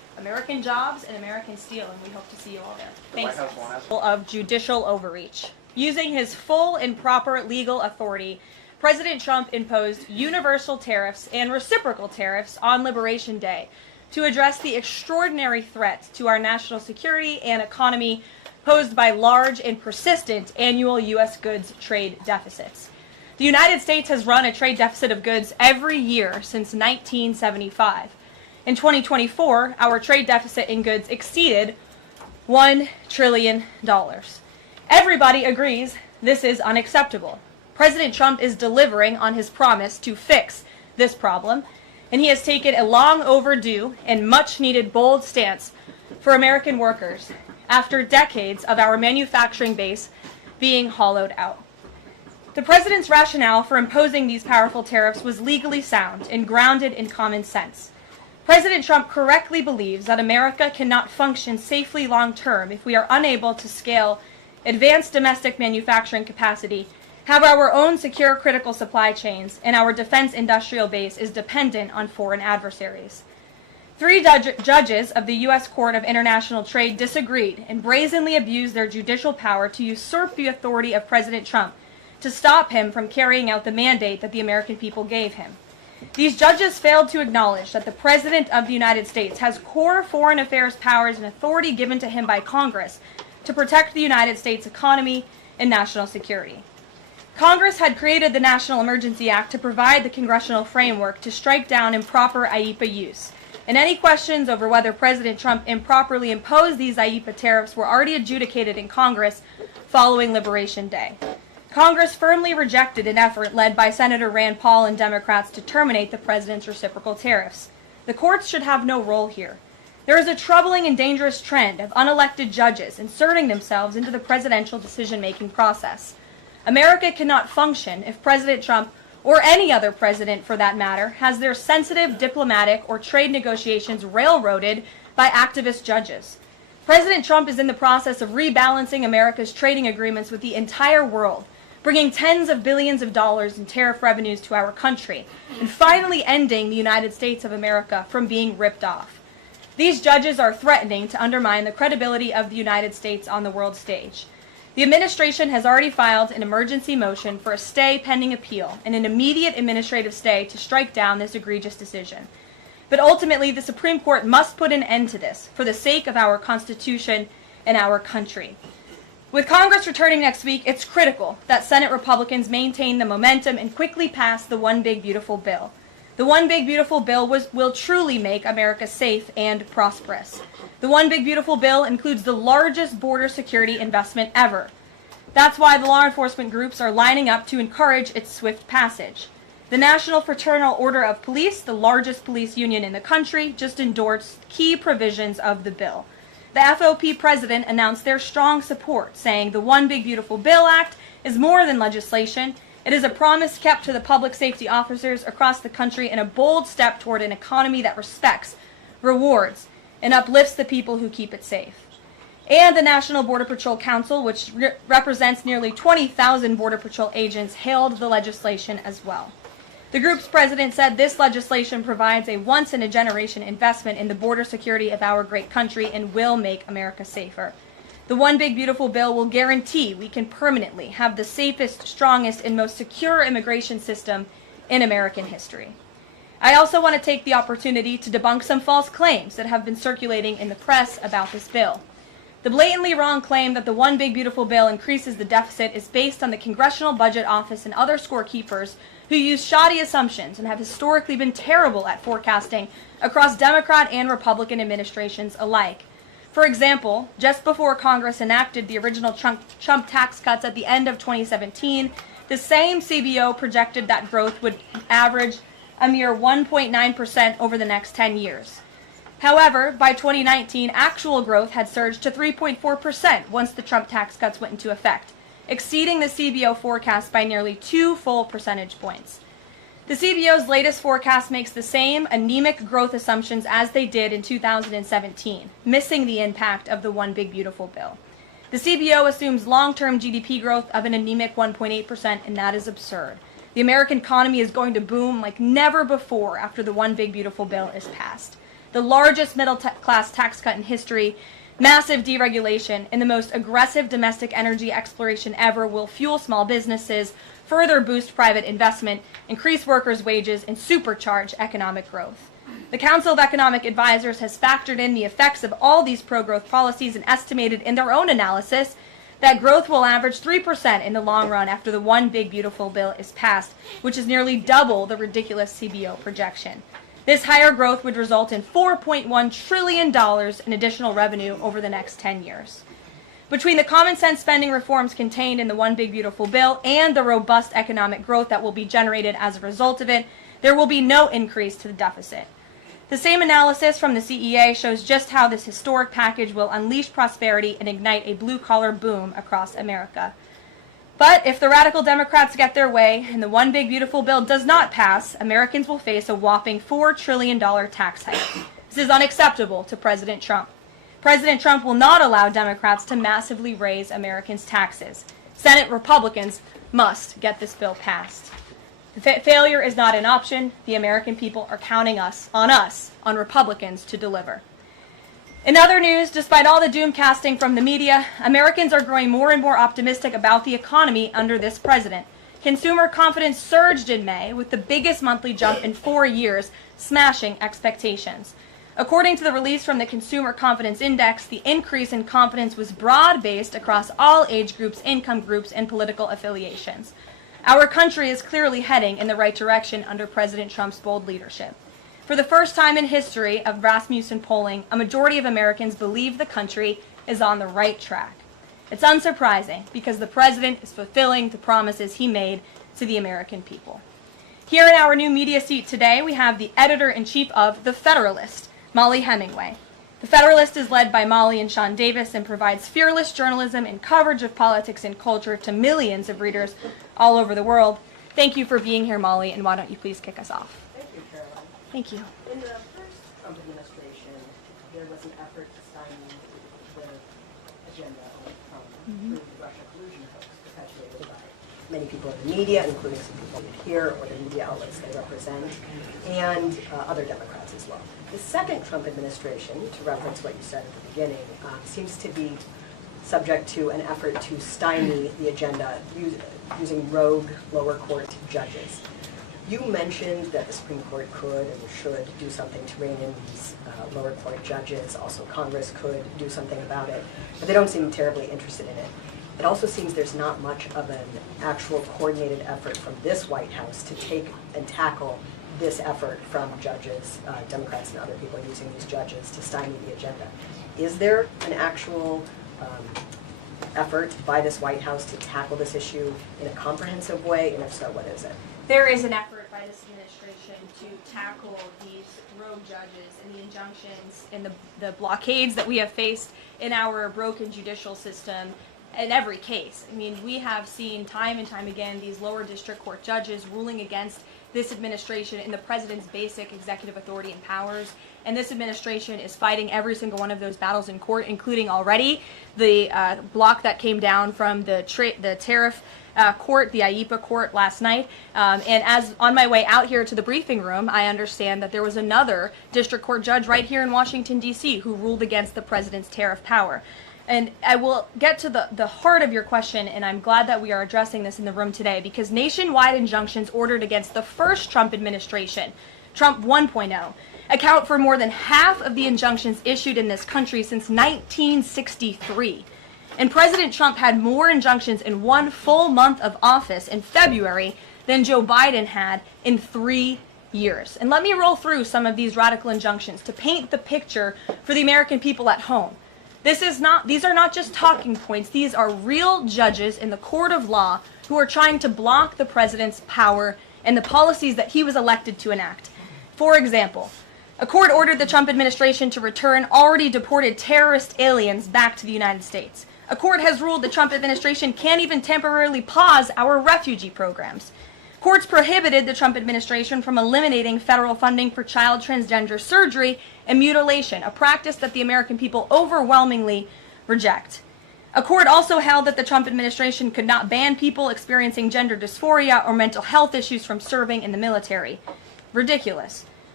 American jobs and American steel, and we hope to see you all there. Thanks. White House won't ask. Of judicial overreach. Using his full and proper legal authority, President Trump imposed universal tariffs and reciprocal tariffs on Liberation Day to address the extraordinary threat to our national security and economy posed by large and persistent annual U.S. goods trade deficits. The United States has run a trade deficit of goods every year since 1975. In 2024, our trade deficit in goods exceeded $1 trillion. Everybody agrees this is unacceptable. President Trump is delivering on his promise to fix this problem, and he has taken a long overdue and much needed bold stance for American workers after decades of our manufacturing base being hollowed out. The president's rationale for imposing these powerful tariffs was legally sound and grounded in common sense. President Trump correctly believes that America cannot function safely long-term if we are unable to scale advanced domestic manufacturing capacity, have our own secure critical supply chains, and our defense industrial base is dependent on foreign adversaries. 3 judges of the U.S. Court of International Trade disagreed and brazenly abused their judicial power to usurp the authority of President Trump to stop him from carrying out the mandate that the American people gave him. These judges failed to acknowledge that the President of the United States has core foreign affairs powers and authority given to him by Congress to protect the United States economy and national security. Congress had created the National Emergency Act to provide the congressional framework to strike down improper IEEPA use, and any questions over whether President Trump improperly imposed these IEEPA tariffs were already adjudicated in Congress following Liberation Day. Congress firmly rejected an effort led by Senator Rand Paul and Democrats to terminate the president's reciprocal tariffs. The courts should have no role here. There is a troubling and dangerous trend of unelected judges inserting themselves into the presidential decision-making process. America cannot function if President Trump, or any other president for that matter, has their sensitive diplomatic or trade negotiations railroaded by activist judges. President Trump is in the process of rebalancing America's trading agreements with the entire world, bringing tens of billions of dollars in tariff revenues to our country, and finally ending the United States of America from being ripped off. These judges are threatening to undermine the credibility of the United States on the world stage. The administration has already filed an emergency motion for a stay pending appeal and an immediate administrative stay to strike down this egregious decision. But ultimately, the Supreme Court must put an end to this for the sake of our Constitution and our country. With Congress returning next week, it's critical that Senate Republicans maintain the momentum and quickly pass the One Big Beautiful Bill. The One Big Beautiful Bill will truly make America safe and prosperous. The One Big Beautiful Bill includes the largest border security investment ever. That's why the law enforcement groups are lining up to encourage its swift passage. The National Fraternal Order of Police, the largest police union in the country, just endorsed key provisions of the bill. The FOP president announced their strong support, saying the One Big Beautiful Bill Act is more than legislation. It is a promise kept to the public safety officers across the country and a bold step toward an economy that respects, rewards, and uplifts the people who keep it safe. And the National Border Patrol Council, which represents nearly 20,000 Border Patrol agents, hailed the legislation as well. The group's president said this legislation provides a once-in-a-generation investment in the border security of our great country and will make America safer. The One Big Beautiful Bill will guarantee we can permanently have the safest, strongest, and most secure immigration system in American history. I also want to take the opportunity to debunk some false claims that have been circulating in the press about this bill. The blatantly wrong claim that the One Big Beautiful Bill increases the deficit is based on the Congressional Budget Office and other scorekeepers who use shoddy assumptions and have historically been terrible at forecasting across Democrat and Republican administrations alike. For example, just before Congress enacted the original Trump tax cuts at the end of 2017, the same CBO projected that growth would average a mere 1.9% over the next 10 years. However, by 2019, actual growth had surged to 3.4% once the Trump tax cuts went into effect, exceeding the CBO forecast by nearly 2 full percentage points. The CBO's latest forecast makes the same anemic growth assumptions as they did in 2017, missing the impact of the One Big Beautiful Bill. The CBO assumes long-term GDP growth of an anemic 1.8%, and that is absurd. The American economy is going to boom like never before after the One Big Beautiful Bill is passed. the largest middle-class tax cut in history, massive deregulation, and the most aggressive domestic energy exploration ever will fuel small businesses, further boost private investment, increase workers' wages, and supercharge economic growth. The Council of Economic Advisors has factored in the effects of all these pro-growth policies and estimated in their own analysis that growth will average 3% in the long run after the One Big Beautiful Bill is passed, which is nearly double the ridiculous CBO projection. This higher growth would result in $4.1 trillion in additional revenue over the next 10 years. Between the common sense spending reforms contained in the One Big Beautiful Bill and the robust economic growth that will be generated as a result of it, there will be no increase to the deficit. The same analysis from the CEA shows just how this historic package will unleash prosperity and ignite a blue-collar boom across America. But if the radical Democrats get their way and the One Big Beautiful Bill does not pass, Americans will face a whopping $4 trillion tax hike. This is unacceptable to President Trump. President Trump will not allow Democrats to massively raise Americans' taxes. Senate Republicans must get this bill passed. Failure is not an option. The American people are counting on Republicans to deliver. In other news, despite all the doom casting from the media, Americans are growing more and more optimistic about the economy under this president. Consumer confidence surged in May with the biggest monthly jump in 4 years, smashing expectations. According to the release from the Consumer Confidence Index, the increase in confidence was broad-based across all age groups, income groups, and political affiliations. Our country is clearly heading in the right direction under President Trump's bold leadership. For the first time in history of Rasmussen polling, a majority of Americans believe the country is on the right track. It's unsurprising because the president is fulfilling the promises he made to the American people. Here in our new media seat today, we have the editor-in-chief of The Federalist, Molly Hemingway. The Federalist is led by Molly and Sean Davis and provides fearless journalism and coverage of politics and culture to millions of readers all over the world. Thank you for being here, Molly, and why don't you please kick us off? Thank you, Caroline. Thank you. In the first Trump administration, there was an effort to stymie the agenda on Trump through the Russia collusion hoax perpetuated by many people in the media, including some people here or the media outlets they represent, and other Democrats as well. The second Trump administration, to reference what you said at the beginning, seems to be subject to an effort to stymie the agenda using rogue lower court judges. You mentioned that the Supreme Court could and should do something to rein in these lower court judges. Also, Congress could do something about it, but they don't seem terribly interested in it. It also seems there's not much of an actual coordinated effort from this White House to take and tackle this effort from judges, Democrats and other people using these judges to stymie the agenda. Is there an actual effort by this White House to tackle this issue in a comprehensive way, and if so, what is it? There is an effort by this administration to tackle these rogue judges and the injunctions and the blockades that we have faced in our broken judicial system in every case. I mean, we have seen time and time again these lower district court judges ruling against this administration in the president's basic executive authority and powers. And this administration is fighting every single one of those battles in court, including already the block that came down from the Tariff court, the IEPA court last night. And as on my way out here to the briefing room, I understand that there was another district court judge right here in Washington, D.C. who ruled against the president's tariff power. And I will get to the heart of your question, and I'm glad that we are addressing this in the room today, because nationwide injunctions ordered against the first Trump administration, Trump 1.0, account for more than half of the injunctions issued in this country since 1963. And President Trump had more injunctions in one full month of office in February than Joe Biden had in 3 years. And let me roll through some of these radical injunctions to paint the picture for the American people at home. These are not just talking points. These are real judges in the court of law who are trying to block the president's power and the policies that he was elected to enact. For example, a court ordered the Trump administration to return already deported terrorist aliens back to the United States. A court has ruled the Trump administration can't even temporarily pause our refugee programs. Courts prohibited the Trump administration from eliminating federal funding for child transgender surgery and mutilation, a practice that the American people overwhelmingly reject. A court also held that the Trump administration could not ban people experiencing gender dysphoria or mental health issues from serving in the military. Ridiculous.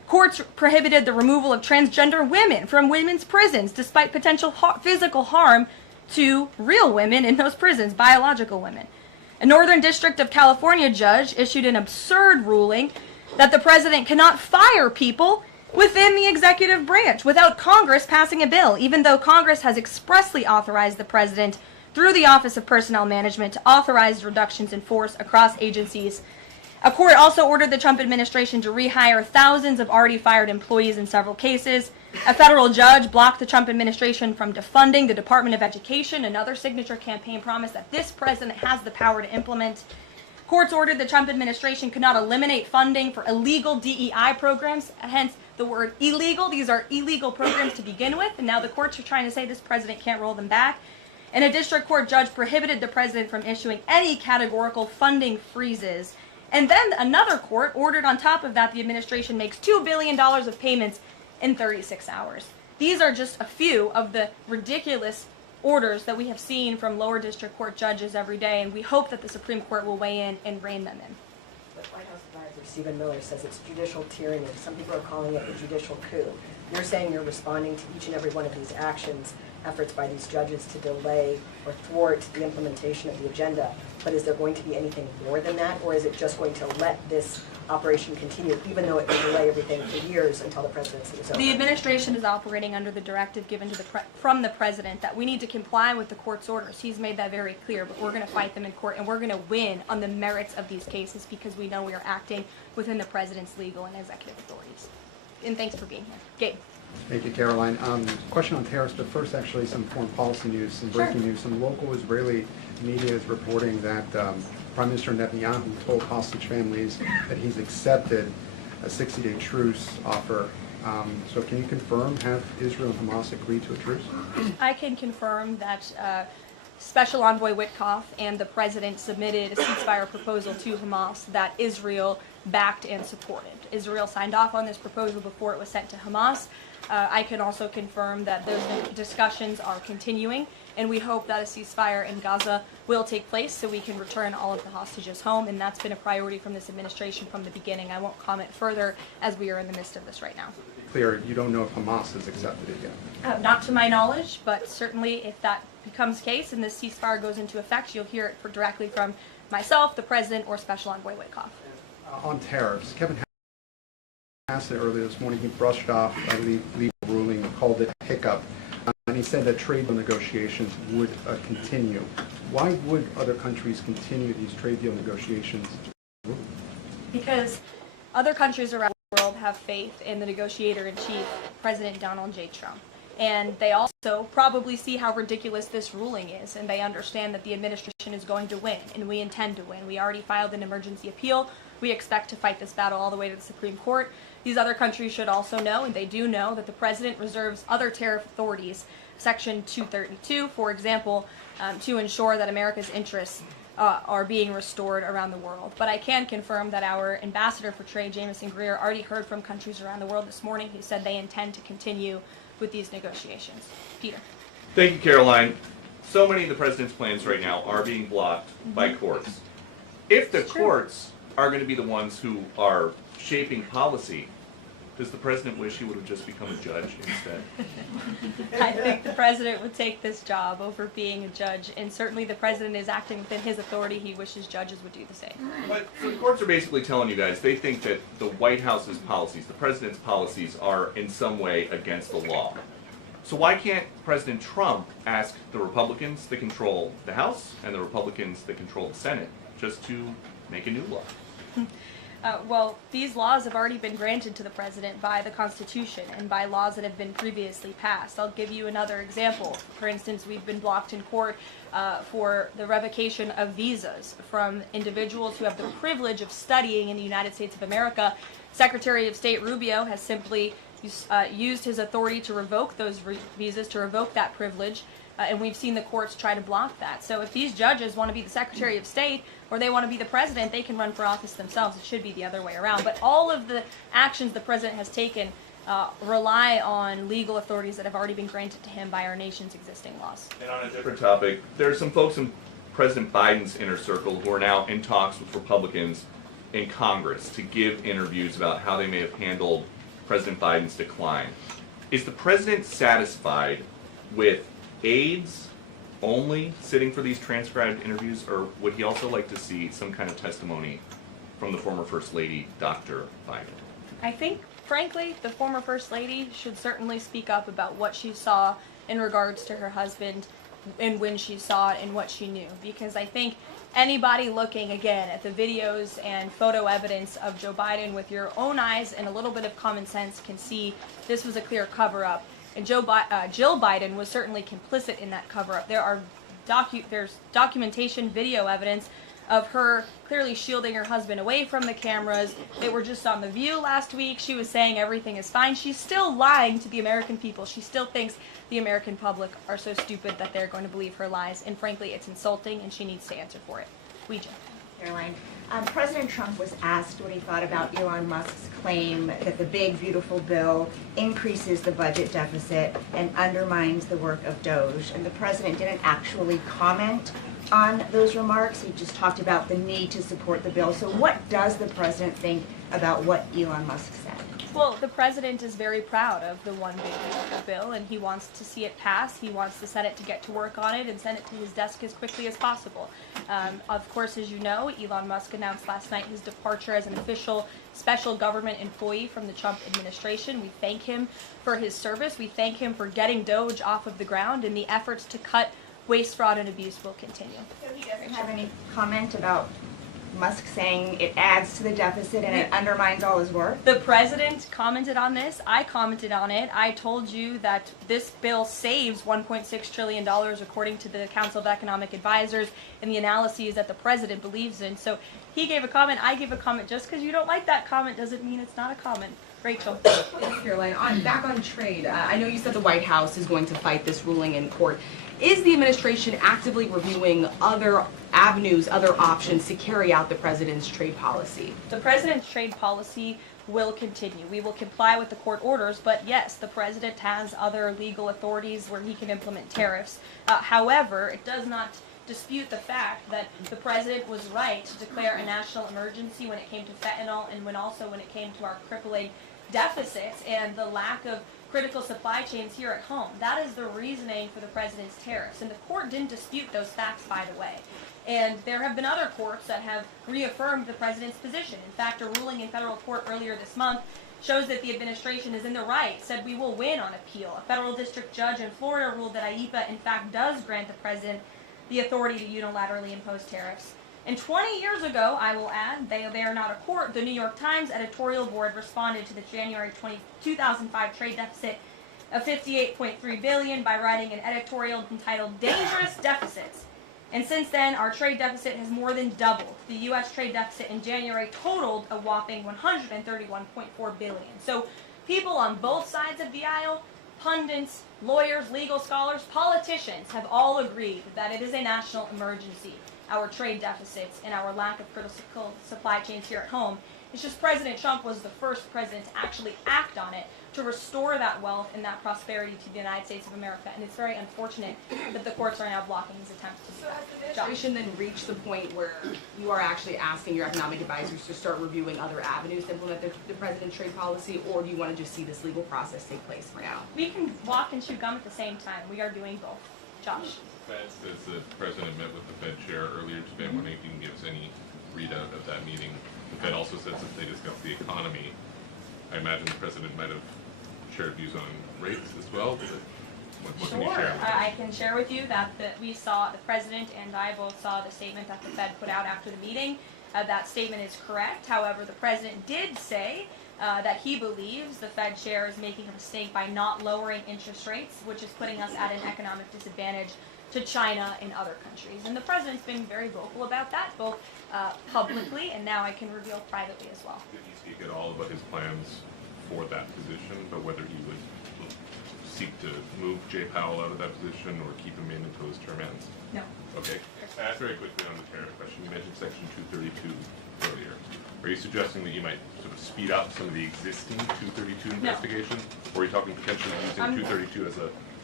Courts prohibited the removal of transgender women from women's prisons despite potential physical harm to real women in those prisons, biological women. A Northern District of California judge issued an absurd ruling that the president cannot fire people within the executive branch without Congress passing a bill, even though Congress has expressly authorized the president through the Office of Personnel Management to authorize reductions in force across agencies. A court also ordered the Trump administration to rehire thousands of already fired employees in several cases. A federal judge blocked the Trump administration from defunding the Department of Education, another signature campaign promise that this president has the power to implement. Courts ordered the Trump administration could not eliminate funding for illegal DEI programs, hence the word illegal. These are illegal programs to begin with, and now the courts are trying to say this president can't roll them back. And a district court judge prohibited the president from issuing any categorical funding freezes. And then another court ordered on top of that the administration makes $2 billion of payments in 36 hours. These are just a few of the ridiculous orders that we have seen from lower district court judges every day, and we hope that the Supreme Court will weigh in and rein them in. But White House advisor Stephen Miller says it's judicial tyranny. Some people are calling it a judicial coup. You're saying you're responding to each and every one of these actions, efforts by these judges to delay or thwart the implementation of the agenda. But is there going to be anything more than that, or is it just going to let this operation continue, even though it will delay everything for years until the presidency is over? The administration is operating under the directive given to from the president that we need to comply with the court's orders. He's made that very clear, but we're going to fight them in court, and we're going to win on the merits of these cases because we know we are acting within the president's legal and executive authorities. And thanks for being here. Gabe. Thank you, Caroline. Question on tariffs, but first actually some foreign policy news, some breaking news. Some local Israeli media is reporting that Prime Minister Netanyahu told hostage families that he's accepted a 60-day truce offer. So can you confirm, have Israel and Hamas agreed to a truce? I can confirm that Special Envoy Witkoff and the president submitted a ceasefire proposal to Hamas that Israel backed and supported. Israel signed off on this proposal before it was sent to Hamas. I can also confirm that those discussions are continuing, and we hope that a ceasefire in Gaza will take place so we can return all of the hostages home, and that's been a priority from this administration from the beginning. I won't comment further as we are in the midst of this right now. Clear, you don't know if Hamas has accepted it yet? Not to my knowledge, but certainly if that becomes the case and this ceasefire goes into effect, you'll hear it directly from myself, the president, or Special Envoy Witkoff. On tariffs, Kevin Hassett earlier this morning, he brushed off a legal ruling and called it a hiccup, and he said that trade deal negotiations would continue. Why would other countries continue these trade deal negotiations? Because other countries around the world have faith in the negotiator-in-chief, President Donald J. Trump. And they also probably see how ridiculous this ruling is, and they understand that the administration is going to win, and we intend to win. We already filed an emergency appeal. We expect to fight this battle all the way to the Supreme Court. These other countries should also know, and they do know, that the president reserves other tariff authorities, Section 232, for example, to ensure that America's interests are being restored around the world. But I can confirm that our ambassador for trade, Jameson Greer, already heard from countries around the world this morning who said they intend to continue with these negotiations. Peter. Thank you, Caroline. So many of the president's plans right now are being blocked by courts. If the courts are going to be the ones who are shaping policy, does the president wish he would have just become a judge instead? I think the president would take this job over being a judge, and certainly the president is acting within his authority. He wishes judges would do the same. But the courts are basically telling you guys they think that the White House's policies, the president's policies, are in some way against the law. So why can't President Trump ask the Republicans that control the House and the Republicans that control the Senate just to make a new law? Well, these laws have already been granted to the president by the Constitution and by laws that have been previously passed. I'll give you another example. For instance, we've been blocked in court for the revocation of visas from individuals who have the privilege of studying in the United States of America. Secretary of State Rubio has simply used his authority to revoke those visas, to revoke that privilege. And we've seen the courts try to block that. So if these judges want to be the Secretary of State or they want to be the president, they can run for office themselves. It should be the other way around. But all of the actions the president has taken rely on legal authorities that have already been granted to him by our nation's existing laws. And on a different topic, there are some folks in President Biden's inner circle who are now in talks with Republicans in Congress to give interviews about how they may have handled President Biden's decline. Is the president satisfied with aides only sitting for these transcribed interviews, or would he also like to see some kind of testimony from the former First Lady, Dr. Biden? I think, frankly, the former First Lady should certainly speak up about what she saw in regards to her husband and when she saw it and what she knew. Because I think anybody looking, again, at the videos and photo evidence of Joe Biden with your own eyes and a little bit of common sense can see this was a clear cover-up. And Jill Biden was certainly complicit in that cover-up. There's documentation, video evidence of her clearly shielding her husband away from the cameras. They were just on The View last week. She was saying everything is fine. She's still lying to the American people. She still thinks the American public are so stupid that they're going to believe her lies. And frankly, it's insulting, and she needs to answer for it. Ouija. Caroline, President Trump was asked what he thought about Elon Musk's claim that the big, beautiful bill increases the budget deficit and undermines the work of DOGE. And the president didn't actually comment on those remarks. He just talked about the need to support the bill. So what does the president think about what Elon Musk said? Well, the president is very proud of the one big beautiful bill, and he wants to see it pass. He wants the Senate to get to work on it and send it to his desk as quickly as possible. Of course, as you know, Elon Musk announced last night his departure as an official special government employee from the Trump administration. We thank him for his service. We thank him for getting DOGE off of the ground, and the efforts to cut waste, fraud, and abuse will continue. So he doesn't have any comment about Musk saying it adds to the deficit and it undermines all his work? The president commented on this. I commented on it. I told you that this bill saves $1.6 trillion according to the Council of Economic Advisors and the analyses that the president believes in. So he gave a comment, I gave a comment. Just because you don't like that comment doesn't mean it's not a comment. Rachel. Thanks, Caroline. Back on trade, I know you said the White House is going to fight this ruling in court. Is the administration actively reviewing other avenues, other options to carry out the president's trade policy? The president's trade policy will continue. We will comply with the court orders, but yes, the president has other legal authorities where he can implement tariffs. However, it does not dispute the fact that the president was right to declare a national emergency when it came to fentanyl and when it came to our crippling deficits and the lack of critical supply chains here at home. That is the reasoning for the president's tariffs. And the court didn't dispute those facts, by the way. And there have been other courts that have reaffirmed the president's position. In fact, a ruling in federal court earlier this month shows that the administration is in the right, said we will win on appeal. A federal district judge in Florida ruled that IEPA, in fact, does grant the president the authority to unilaterally impose tariffs. And 20 years ago, I will add, they are not a court, the New York Times editorial board responded to the January 2005 trade deficit of $58.3 billion by writing an editorial entitled Dangerous Deficits. And since then, our trade deficit has more than doubled. The U.S. trade deficit in January totaled a whopping $131.4 billion. So people on both sides of the aisle, pundits, lawyers, legal scholars, politicians have all agreed that it is a national emergency. Our trade deficits and our lack of critical supply chains here at home. It's just President Trump was the first president to actually act on it to restore that wealth and that prosperity to the United States of America. And it's very unfortunate that the courts are now blocking his attempts to do So that. has the administration then reached the point where you are actually asking your economic advisors to start reviewing other avenues to implement the president's trade policy, or do you want to just see this legal process take place for now? We can walk and chew gum at the same time. We are doing both. Josh. Fed says the president met with the Fed chair earlier today. I'm wondering if you can give us any readout of that meeting. The Fed also says that they discussed the economy. I imagine the president might have shared views on rates as well. What can you share? I can share with you that we saw, the president and I both saw the statement that the Fed put out after the meeting. That statement is correct. However, the president did say that he believes the Fed chair is making a mistake by not lowering interest rates, which is putting us at an economic disadvantage to China and other countries. And the president's been very vocal about that, both publicly and now I can reveal privately as well. Did he speak at all about his plans for that position, but whether he would seek to move Jay Powell out of that position or keep him in until his term ends? No. Okay. Very quickly on the tariff question, you mentioned Section 232 earlier. Are you suggesting that you might sort of speed up some of the existing 232 investigations? Or are you talking potentially using 232 as a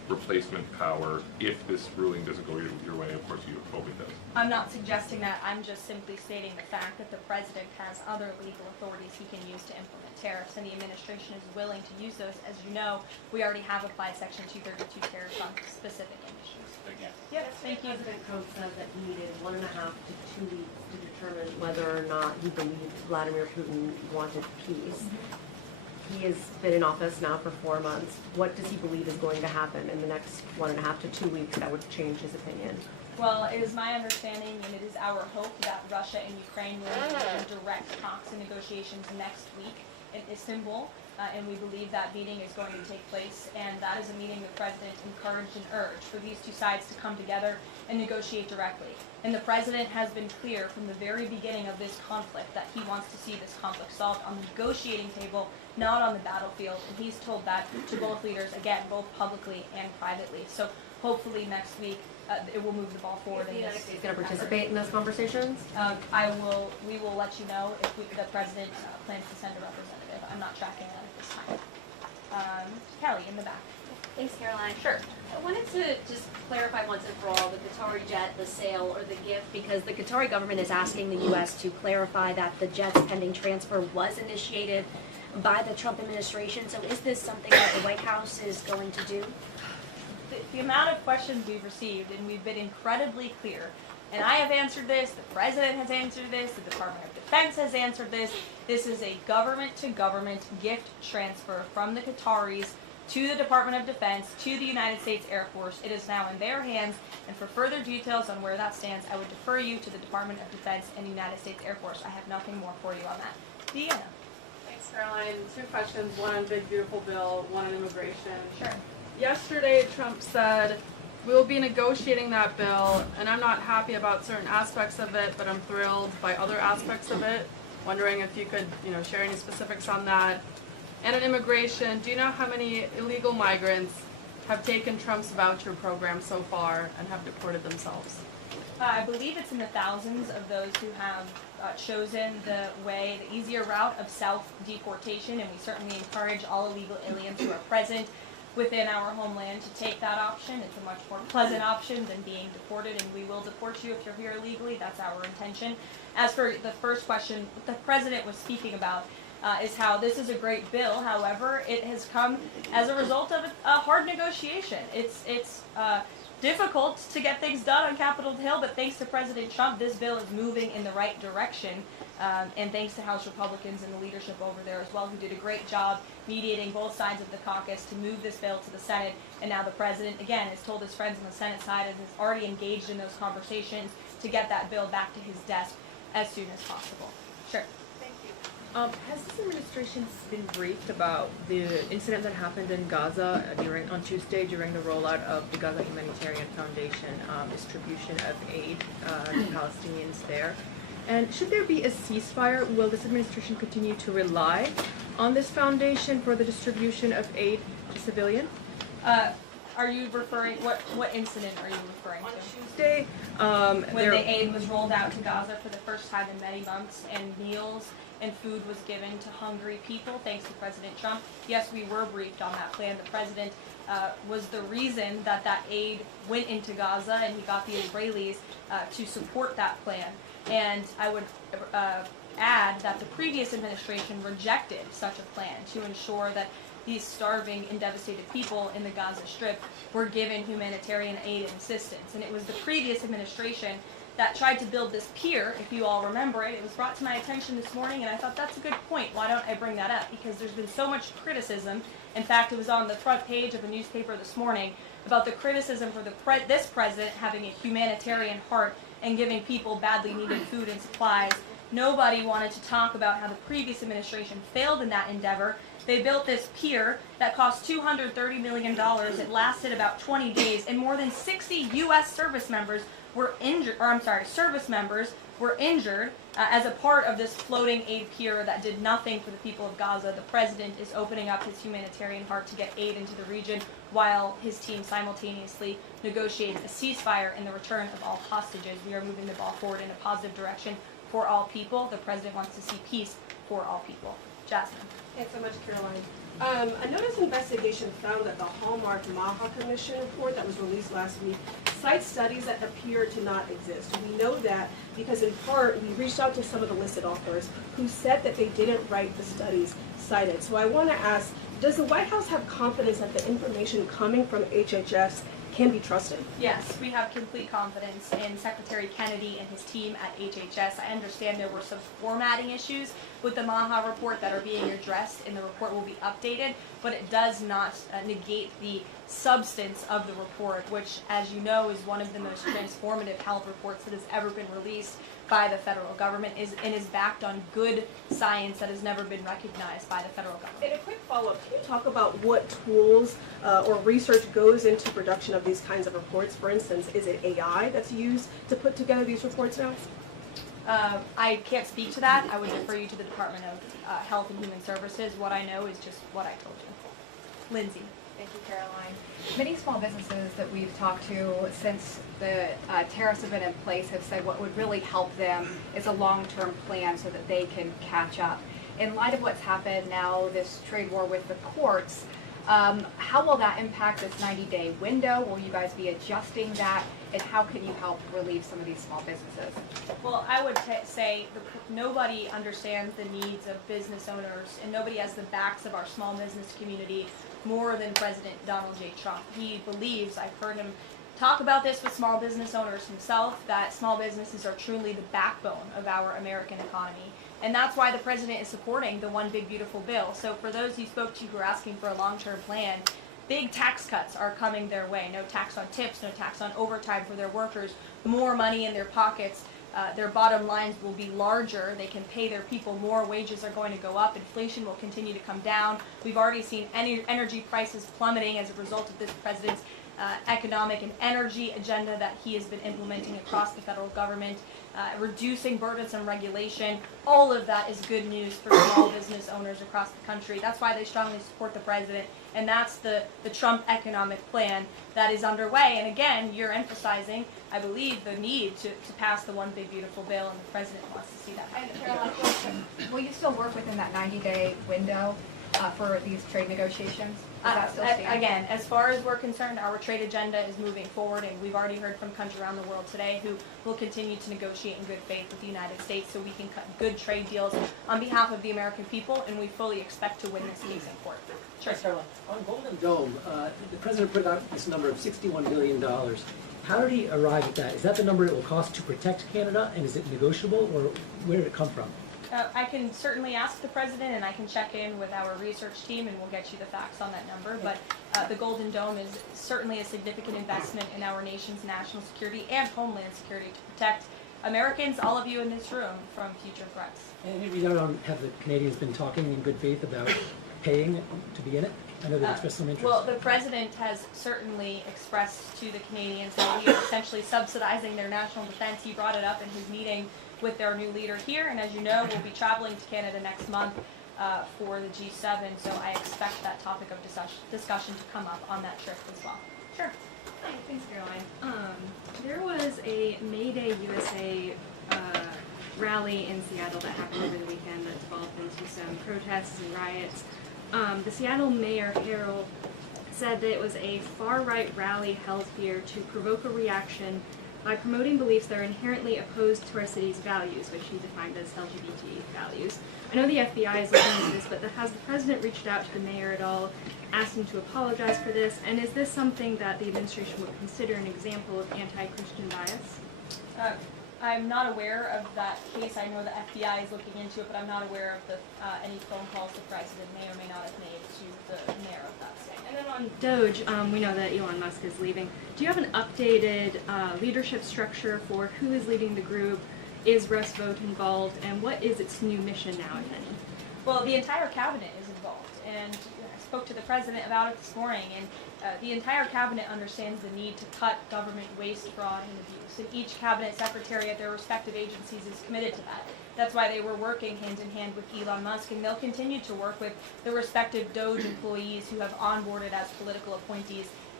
replacement power if this ruling doesn't go your way? Of course, you hope it does. I'm not suggesting that. I'm just simply stating the fact that the president has other legal authorities he can use to implement tariffs, and the administration is willing to use those. As you know, we already have applied Section 232 tariffs on specific industries. Again. Yep, thank you. President Trump said that he needed 1.5 to 2 weeks to determine whether or not he believed Vladimir Putin wanted peace. He has been in office now for 4 months. What does he believe is going to happen in the next 1.5 to 2 weeks that would change his opinion? Well, it is my understanding, and it is our hope, that Russia and Ukraine will engage in direct talks and negotiations next week in Istanbul, and we believe that meeting is going to take place, and that is a meeting the president encouraged and urged for these two sides to come together and negotiate directly. And the president has been clear from the very beginning of this conflict that he wants to see this conflict solved on the negotiating table, not on the battlefield, and he's told that to both leaders, again, both publicly and privately. So hopefully next week it will move the ball forward. Is the United States going to participate in those conversations? We will let you know if the president plans to send a representative. I'm not tracking that at this time. Kelly, in the back. Thanks, Caroline. Sure. I wanted to just clarify once and for all the Qatari jet, the sale, or the gift, because the Qatari government is asking the U.S. to clarify that the jet's pending transfer was initiated by the Trump administration. So is this something that the White House is going to do? The amount of questions we've received, and we've been incredibly clear, and I have answered this, the president has answered this, the Department of Defense has answered this. This is a government-to-government gift transfer from the Qataris to the Department of Defense, to the United States Air Force. It is now in their hands, and for further details on where that stands, I would defer you to the Department of Defense and the United States Air Force. I have nothing more for you on that. Deanna. Thanks, Caroline. 2 questions, one on Big Beautiful Bill, one on immigration. Sure. Yesterday, Trump said, we'll be negotiating that bill, and I'm not happy about certain aspects of it, but I'm thrilled by other aspects of it. Wondering if you could, share any specifics on that. And on immigration, do you know how many illegal migrants have taken Trump's voucher program so far and have deported themselves? I believe it's in the thousands of those who have chosen the easier route of self-deportation, and we certainly encourage all illegal aliens who are present within our homeland to take that option. It's a much more pleasant option than being deported, and we will deport you if you're here illegally. That's our intention. As for the first question, what the president was speaking about is how this is a great bill. However, it has come as a result of a hard negotiation. It's difficult to get things done on Capitol Hill, but thanks to President Trump, this bill is moving in the right direction. And thanks to House Republicans and the leadership over there as well, who did a great job mediating both sides of the caucus to move this bill to the Senate. And now the president, again, has told his friends on the Senate side and has already engaged in those conversations to get that bill back to his desk as soon as possible. Sure. Thank you. Has this administration been briefed about the incident that happened in Gaza on Tuesday during the rollout of the Gaza Humanitarian Foundation distribution of aid to Palestinians there? And should there be a ceasefire, will this administration continue to rely on this foundation for the distribution of aid to civilians? Are you referring, what incident are you referring to? On Tuesday, when the aid was rolled out to Gaza for the first time in many months, and meals and food was given to hungry people, thanks to President Trump. Yes, we were briefed on that plan. The president was the reason that aid went into Gaza, and he got the Israelis to support that plan. And I would add that the previous administration rejected such a plan to ensure that these starving and devastated people in the Gaza Strip were given humanitarian aid and assistance. And it was the previous administration that tried to build this pier, if you all remember it. It was brought to my attention this morning, and I thought that's a good point. Why don't I bring that up? Because there's been so much criticism. In fact, it was on the front page of a newspaper this morning about the criticism for this president having a humanitarian heart and giving people badly needed food and supplies. Nobody wanted to talk about how the previous administration failed in that endeavor. They built this pier that cost $230 million. It lasted about 20 days, and more than 60 U.S. service members were injured, as a part of this floating aid pier that did nothing for the people of Gaza. The president is opening up his humanitarian heart to get aid into the region, while his team simultaneously negotiates a ceasefire and the return of all hostages. We are moving the ball forward in a positive direction for all people. The president wants to see peace for all people. Jasmine. Thanks so much, Caroline. A notice investigation found that the Hallmark Maha Commission report that was released last week cites studies that appear to not exist. We know that because in part we reached out to some of the listed authors who said that they didn't write the studies cited. So I want to ask, does the White House have confidence that the information coming from HHS can be trusted? Yes, we have complete confidence in Secretary Kennedy and his team at HHS. I understand there were some formatting issues with the Maha report that are being addressed, and the report will be updated, but it does not negate the substance of the report, which, as you know, is one of the most transformative health reports that has ever been released by the federal government and is backed on good science that has never been recognized by the federal government. And a quick follow-up, can you talk about what tools or research goes into production of these kinds of reports? For instance, is it AI that's used to put together these reports now? I can't speak to that. I would refer you to the Department of Health and Human Services. What I know is just what I told you. Lindsay. Thank you, Caroline. Many small businesses that we've talked to since the tariffs have been in place have said what would really help them is a long-term plan so that they can catch up. In light of what's happened now, this trade war with the courts, how will that impact this 90-day window? Will you guys be adjusting that? And how can you help relieve some of these small businesses? Well, I would say nobody understands the needs of business owners, and nobody has the backs of our small business community more than President Donald J. Trump. He believes, I've heard him talk about this with small business owners himself, that small businesses are truly the backbone of our American economy. And that's why the president is supporting the One Big Beautiful Bill. So for those you spoke to who are asking for a long-term plan, big tax cuts are coming their way. No tax on tips, no tax on overtime for their workers, more money in their pockets. Their bottom lines will be larger. They can pay their people more. Wages are going to go up. Inflation will continue to come down. We've already seen energy prices plummeting as a result of this president's economic and energy agenda that he has been implementing across the federal government, reducing burdensome regulation. All of that is good news for small business owners across the country. That's why they strongly support the president, and that's the Trump economic plan that is underway. And again, you're emphasizing, I believe, the need to pass the One Big Beautiful Bill, and the president wants to see that. And Caroline, will you still work within that 90-day window for these trade negotiations? Does that still stand? Again, as far as we're concerned, our trade agenda is moving forward, and we've already heard from countries around the world today who will continue to negotiate in good faith with the United States so we can cut good trade deals on behalf of the American people, and we fully expect to win this case in court. Sure. On Golden Dome, the president put out this number of $61 billion. How did he arrive at that? Is that the number it will cost to protect Canada, and is it negotiable, or where did it come from? I can certainly ask the president, and I can check in with our research team, and we'll get you the facts on that number. But the Golden Dome is certainly a significant investment in our nation's national security and homeland security to protect Americans, all of you in this room, from future threats. And you don't have the Canadians been talking in good faith about paying to be in it? I know they expressed some interest. Well, the president has certainly expressed to the Canadians that we are essentially subsidizing their national defense. He brought it up in his meeting with their new leader here, and as you know, we'll be traveling to Canada next month for the G7, so I expect that topic of discussion to come up on that trip as well. Sure. Hi, thanks, Caroline. There was a May Day USA rally in Seattle that happened over the weekend that developed into some protests and riots. The Seattle Mayor Harrell said that it was a far-right rally held here to provoke a reaction by promoting beliefs that are inherently opposed to our city's values, which he defined as LGBT values. I know the FBI is looking into this, but has the president reached out to the mayor at all, asked him to apologize for this, and is this something that the administration would consider an example of anti-Christian bias? I'm not aware of that case. I know the FBI is looking into it, but I'm not aware of any phone calls the president may or may not have made to the mayor of that state. And then on DOGE, we know that Elon Musk is leaving. Do you have an updated leadership structure for who is leading the group? Is Russ Vought involved? And what is its new mission now, if any? Well, the entire cabinet is involved, and I spoke to the president about it this morning, and the entire cabinet understands the need to cut government waste, fraud, and abuse, and each cabinet secretary at their respective agencies is committed to that. That's why they were working hand in hand with Elon Musk, and they'll continue to work with the respective DOGE employees who have onboarded as political appointees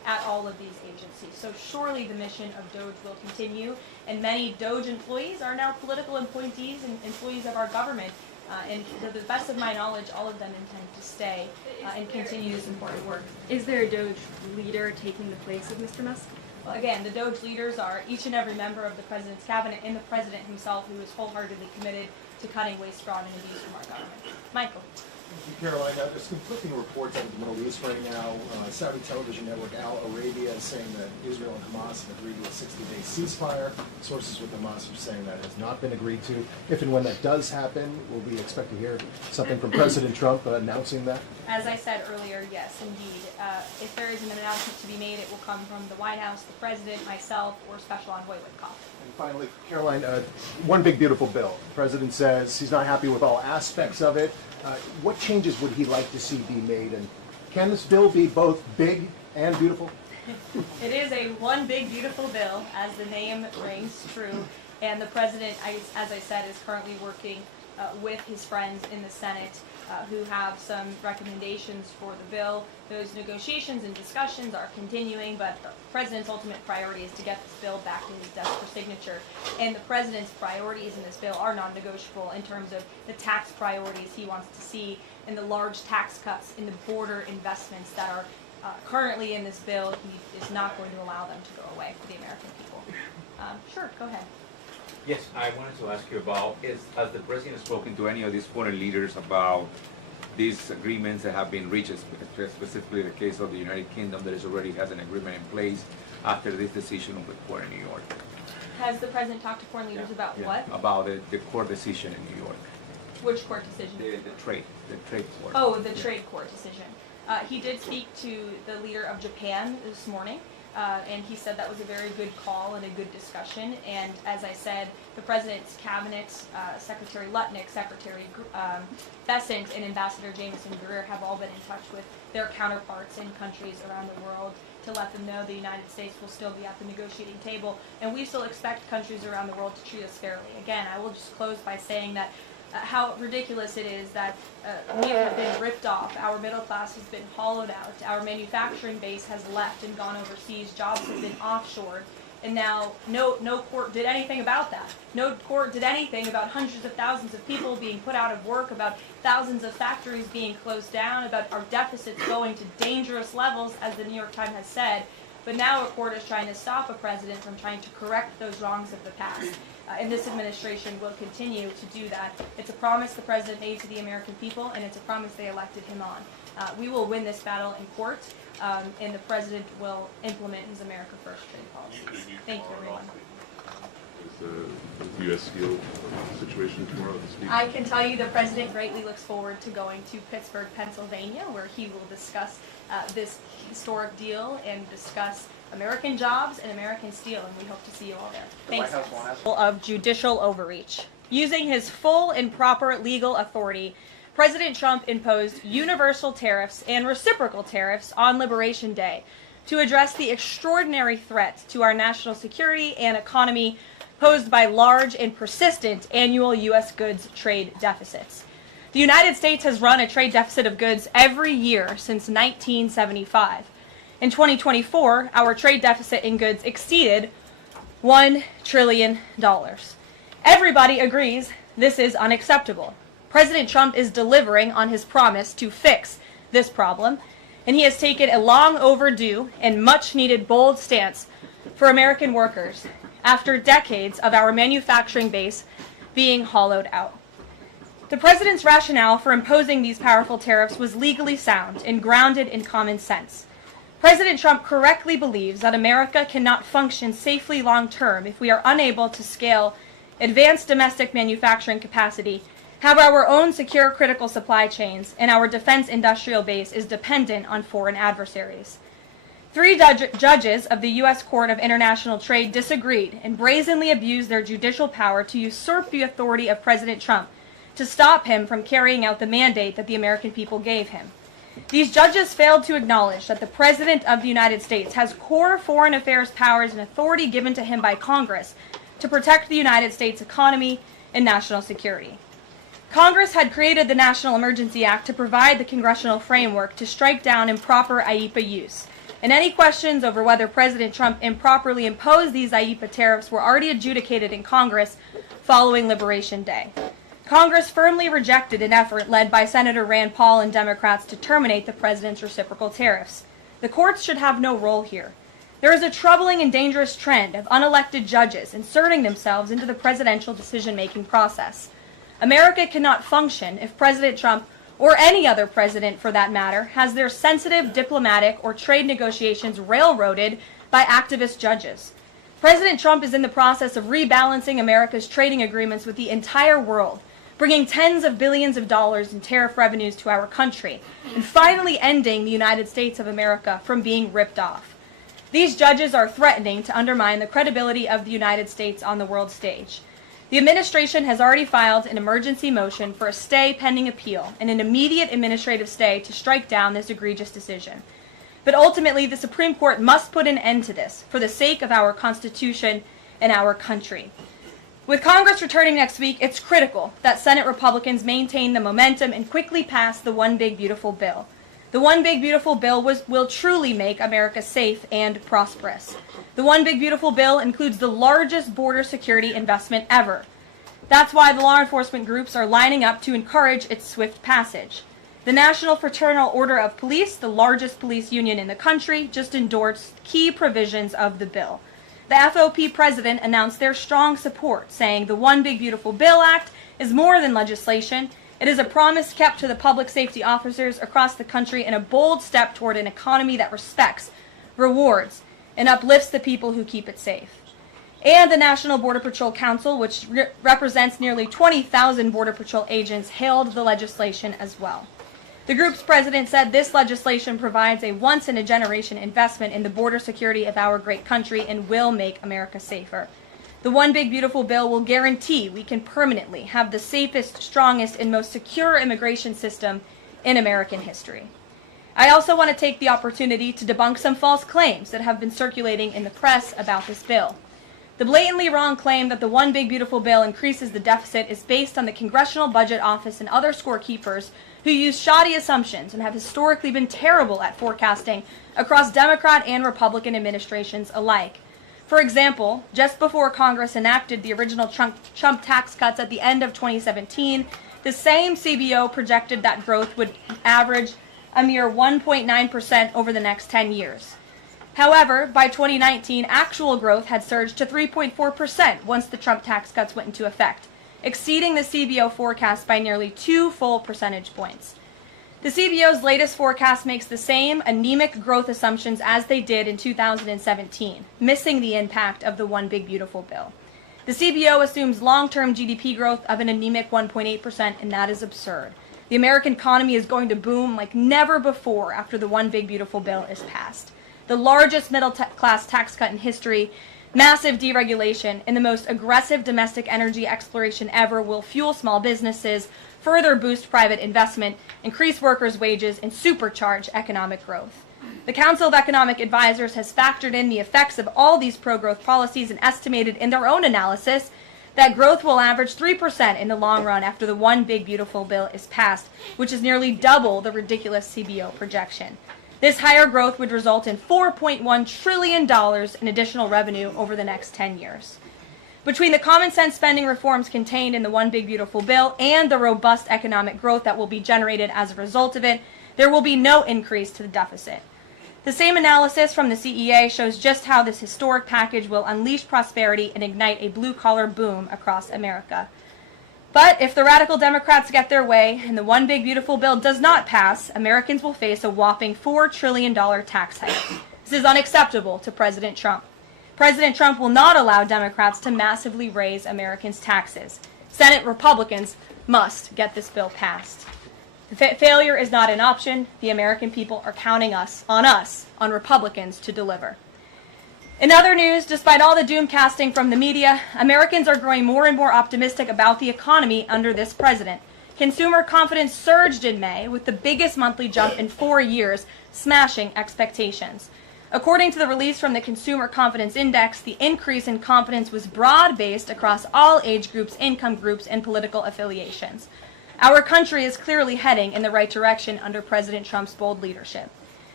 at all of these agencies. So surely the mission of DOGE will continue, and many DOGE employees are now political appointees and employees of our government. And to the best of my knowledge, all of them intend to stay and continue this important work. Is there a DOGE leader taking the place of Mr. Musk? Well, again, the DOGE leaders are each and every member of the President's cabinet and the President himself, who is wholeheartedly committed to cutting waste, fraud, and abuse from our government. Michael. Thank you, Caroline. There's conflicting reports out of the Middle East right now. Saudi television network Al Arabia is saying that Israel and Hamas have agreed to a 60-day ceasefire. Sources with Hamas are saying that has not been agreed to. If and when that does happen, will we expect to hear something from President Trump announcing that? As I said earlier, yes, indeed. If there is an announcement to be made, it will come from the White House, the President, myself, or Special Envoy Witkoff. And finally, Caroline, one big beautiful bill. The President says he's not happy with all aspects of it. What changes would he like to see be made? And can this bill be both big and beautiful? It is a one big beautiful bill, as the name rings true. And the President, as I said, is currently working with his friends in the Senate who have some recommendations for the bill. Those negotiations and discussions are continuing, but the President's ultimate priority is to get this bill back to his desk for signature. And the President's priorities in this bill are non-negotiable in terms of the tax priorities he wants to see and the large tax cuts in the border investments that are currently in this bill. He is not going to allow them to go away for the American people. Sure, go ahead. Yes, I wanted to ask you about, has the President spoken to any of these foreign leaders about these agreements that have been reached, specifically the case of the United Kingdom that already has an agreement in place after this decision of the court in New York? Has the President talked to foreign leaders about what? About the court decision in New York. Which court decision? The trade court. Oh, the trade court decision. He did speak to the leader of Japan this morning. And he said that was a very good call and a good discussion. And as I said, the President's cabinet, Secretary Lutnick, Secretary Bessent, and Ambassador Jameson Greer have all been in touch with their counterparts in countries around the world to let them know the United States will still be at the negotiating table. And we still expect countries around the world to treat us fairly. Again, I will just close by saying that how ridiculous it is that we have been ripped off. Our middle class has been hollowed out. Our manufacturing base has left and gone overseas. Jobs have been offshored. And now no court did anything about that. No court did anything about hundreds of thousands of people being put out of work, about thousands of factories being closed down, about our deficits going to dangerous levels, as the New York Times has said. But now a court is trying to stop a president from trying to correct those wrongs of the past. And this administration will continue to do that. It's a promise the President made to the American people, and it's a promise they elected him on. We will win this battle in court, and the President will implement his America First trade policies. Thank you, everyone. Is the U.S. Steel situation tomorrow this week? I can tell you the President greatly looks forward to going to Pittsburgh, Pennsylvania, where he will discuss this historic deal and discuss American jobs and American steel, and we hope to see you all there. Thanks. Of judicial overreach. Using his full and proper legal authority, President Trump imposed universal tariffs and reciprocal tariffs on Liberation Day to address the extraordinary threat to our national security and economy posed by large and persistent annual U.S. goods trade deficits. The United States has run a trade deficit of goods every year since 1975. In 2024, our trade deficit in goods exceeded $1 trillion. Everybody agrees this is unacceptable. President Trump is delivering on his promise to fix this problem, and he has taken a long overdue and much needed bold stance for American workers after decades of our manufacturing base being hollowed out. The President's rationale for imposing these powerful tariffs was legally sound and grounded in common sense. President Trump correctly believes that America cannot function safely long-term if we are unable to scale advanced domestic manufacturing capacity, have our own secure critical supply chains, and our defense industrial base is dependent on foreign adversaries. 3 judges of the U.S. Court of International Trade disagreed and brazenly abused their judicial power to usurp the authority of President Trump to stop him from carrying out the mandate that the American people gave him. These judges failed to acknowledge that the President of the United States has core foreign affairs powers and authority given to him by Congress to protect the United States economy and national security. Congress had created the National Emergency Act to provide the congressional framework to strike down improper IEEPA use. And any questions over whether President Trump improperly imposed these IEEPA tariffs were already adjudicated in Congress following Liberation Day. Congress firmly rejected an effort led by Senator Rand Paul and Democrats to terminate the president's reciprocal tariffs. The courts should have no role here. There is a troubling and dangerous trend of unelected judges inserting themselves into the presidential decision-making process. America cannot function if President Trump, or any other president for that matter, has their sensitive diplomatic or trade negotiations railroaded by activist judges. President Trump is in the process of rebalancing America's trading agreements with the entire world, bringing tens of billions of dollars in tariff revenues to our country, and finally ending the United States of America from being ripped off. These judges are threatening to undermine the credibility of the United States on the world stage. The administration has already filed an emergency motion for a stay pending appeal and an immediate administrative stay to strike down this egregious decision. But ultimately, the Supreme Court must put an end to this for the sake of our Constitution and our country. With Congress returning next week, it's critical that Senate Republicans maintain the momentum and quickly pass the One Big Beautiful Bill. The One Big Beautiful Bill will truly make America safe and prosperous. The One Big Beautiful Bill includes the largest border security investment ever. That's why the law enforcement groups are lining up to encourage its swift passage. The National Fraternal Order of Police, the largest police union in the country, just endorsed key provisions of the bill. The FOP president announced their strong support, saying the One Big Beautiful Bill Act is more than legislation. It is a promise kept to the public safety officers across the country and a bold step toward an economy that respects, rewards, and uplifts the people who keep it safe. And the National Border Patrol Council, which represents nearly 20,000 Border Patrol agents, hailed the legislation as well. The group's president said this legislation provides a once-in-a-generation investment in the border security of our great country and will make America safer. The One Big Beautiful Bill will guarantee we can permanently have the safest, strongest, and most secure immigration system in American history. I also want to take the opportunity to debunk some false claims that have been circulating in the press about this bill. The blatantly wrong claim that the One Big Beautiful Bill increases the deficit is based on the Congressional Budget Office and other scorekeepers who use shoddy assumptions and have historically been terrible at forecasting across Democrat and Republican administrations alike. For example, just before Congress enacted the original Trump tax cuts at the end of 2017, the same CBO projected that growth would average a mere 1.9% over the next 10 years. However, by 2019, actual growth had surged to 3.4% once the Trump tax cuts went into effect, exceeding the CBO forecast by nearly 2 full percentage points. The CBO's latest forecast makes the same anemic growth assumptions as they did in 2017, missing the impact of the One Big Beautiful Bill. The CBO assumes long-term GDP growth of an anemic 1.8%, and that is absurd. The American economy is going to boom like never before after the One Big Beautiful Bill is passed. The largest middle-class tax cut in history, massive deregulation, and the most aggressive domestic energy exploration ever will fuel small businesses, further boost private investment, increase workers' wages, and supercharge economic growth. The Council of Economic Advisors has factored in the effects of all these pro-growth policies and estimated in their own analysis that growth will average 3% in the long run after the One Big Beautiful Bill is passed, which is nearly double the ridiculous CBO projection. This higher growth would result in $4.1 trillion in additional revenue over the next 10 years. Between the common sense spending reforms contained in the One Big Beautiful Bill and the robust economic growth that will be generated as a result of it, there will be no increase to the deficit. The same analysis from the CEA shows just how this historic package will unleash prosperity and ignite a blue-collar boom across America. But if the radical Democrats get their way and the One Big Beautiful Bill does not pass, Americans will face a whopping $4 trillion tax hike. This is unacceptable to President Trump. President Trump will not allow Democrats to massively raise Americans' taxes. Senate Republicans must get this bill passed. Failure is not an option. The American people are counting on Republicans to deliver. In other news, despite all the doom casting from the media, Americans are growing more and more optimistic about the economy under this president. Consumer confidence surged in May with the biggest monthly jump in 4 years, smashing expectations. According to the release from the Consumer Confidence Index, the increase in confidence was broad-based across all age groups, income groups, and political affiliations. Our country is clearly heading in the right direction under President Trump's bold leadership.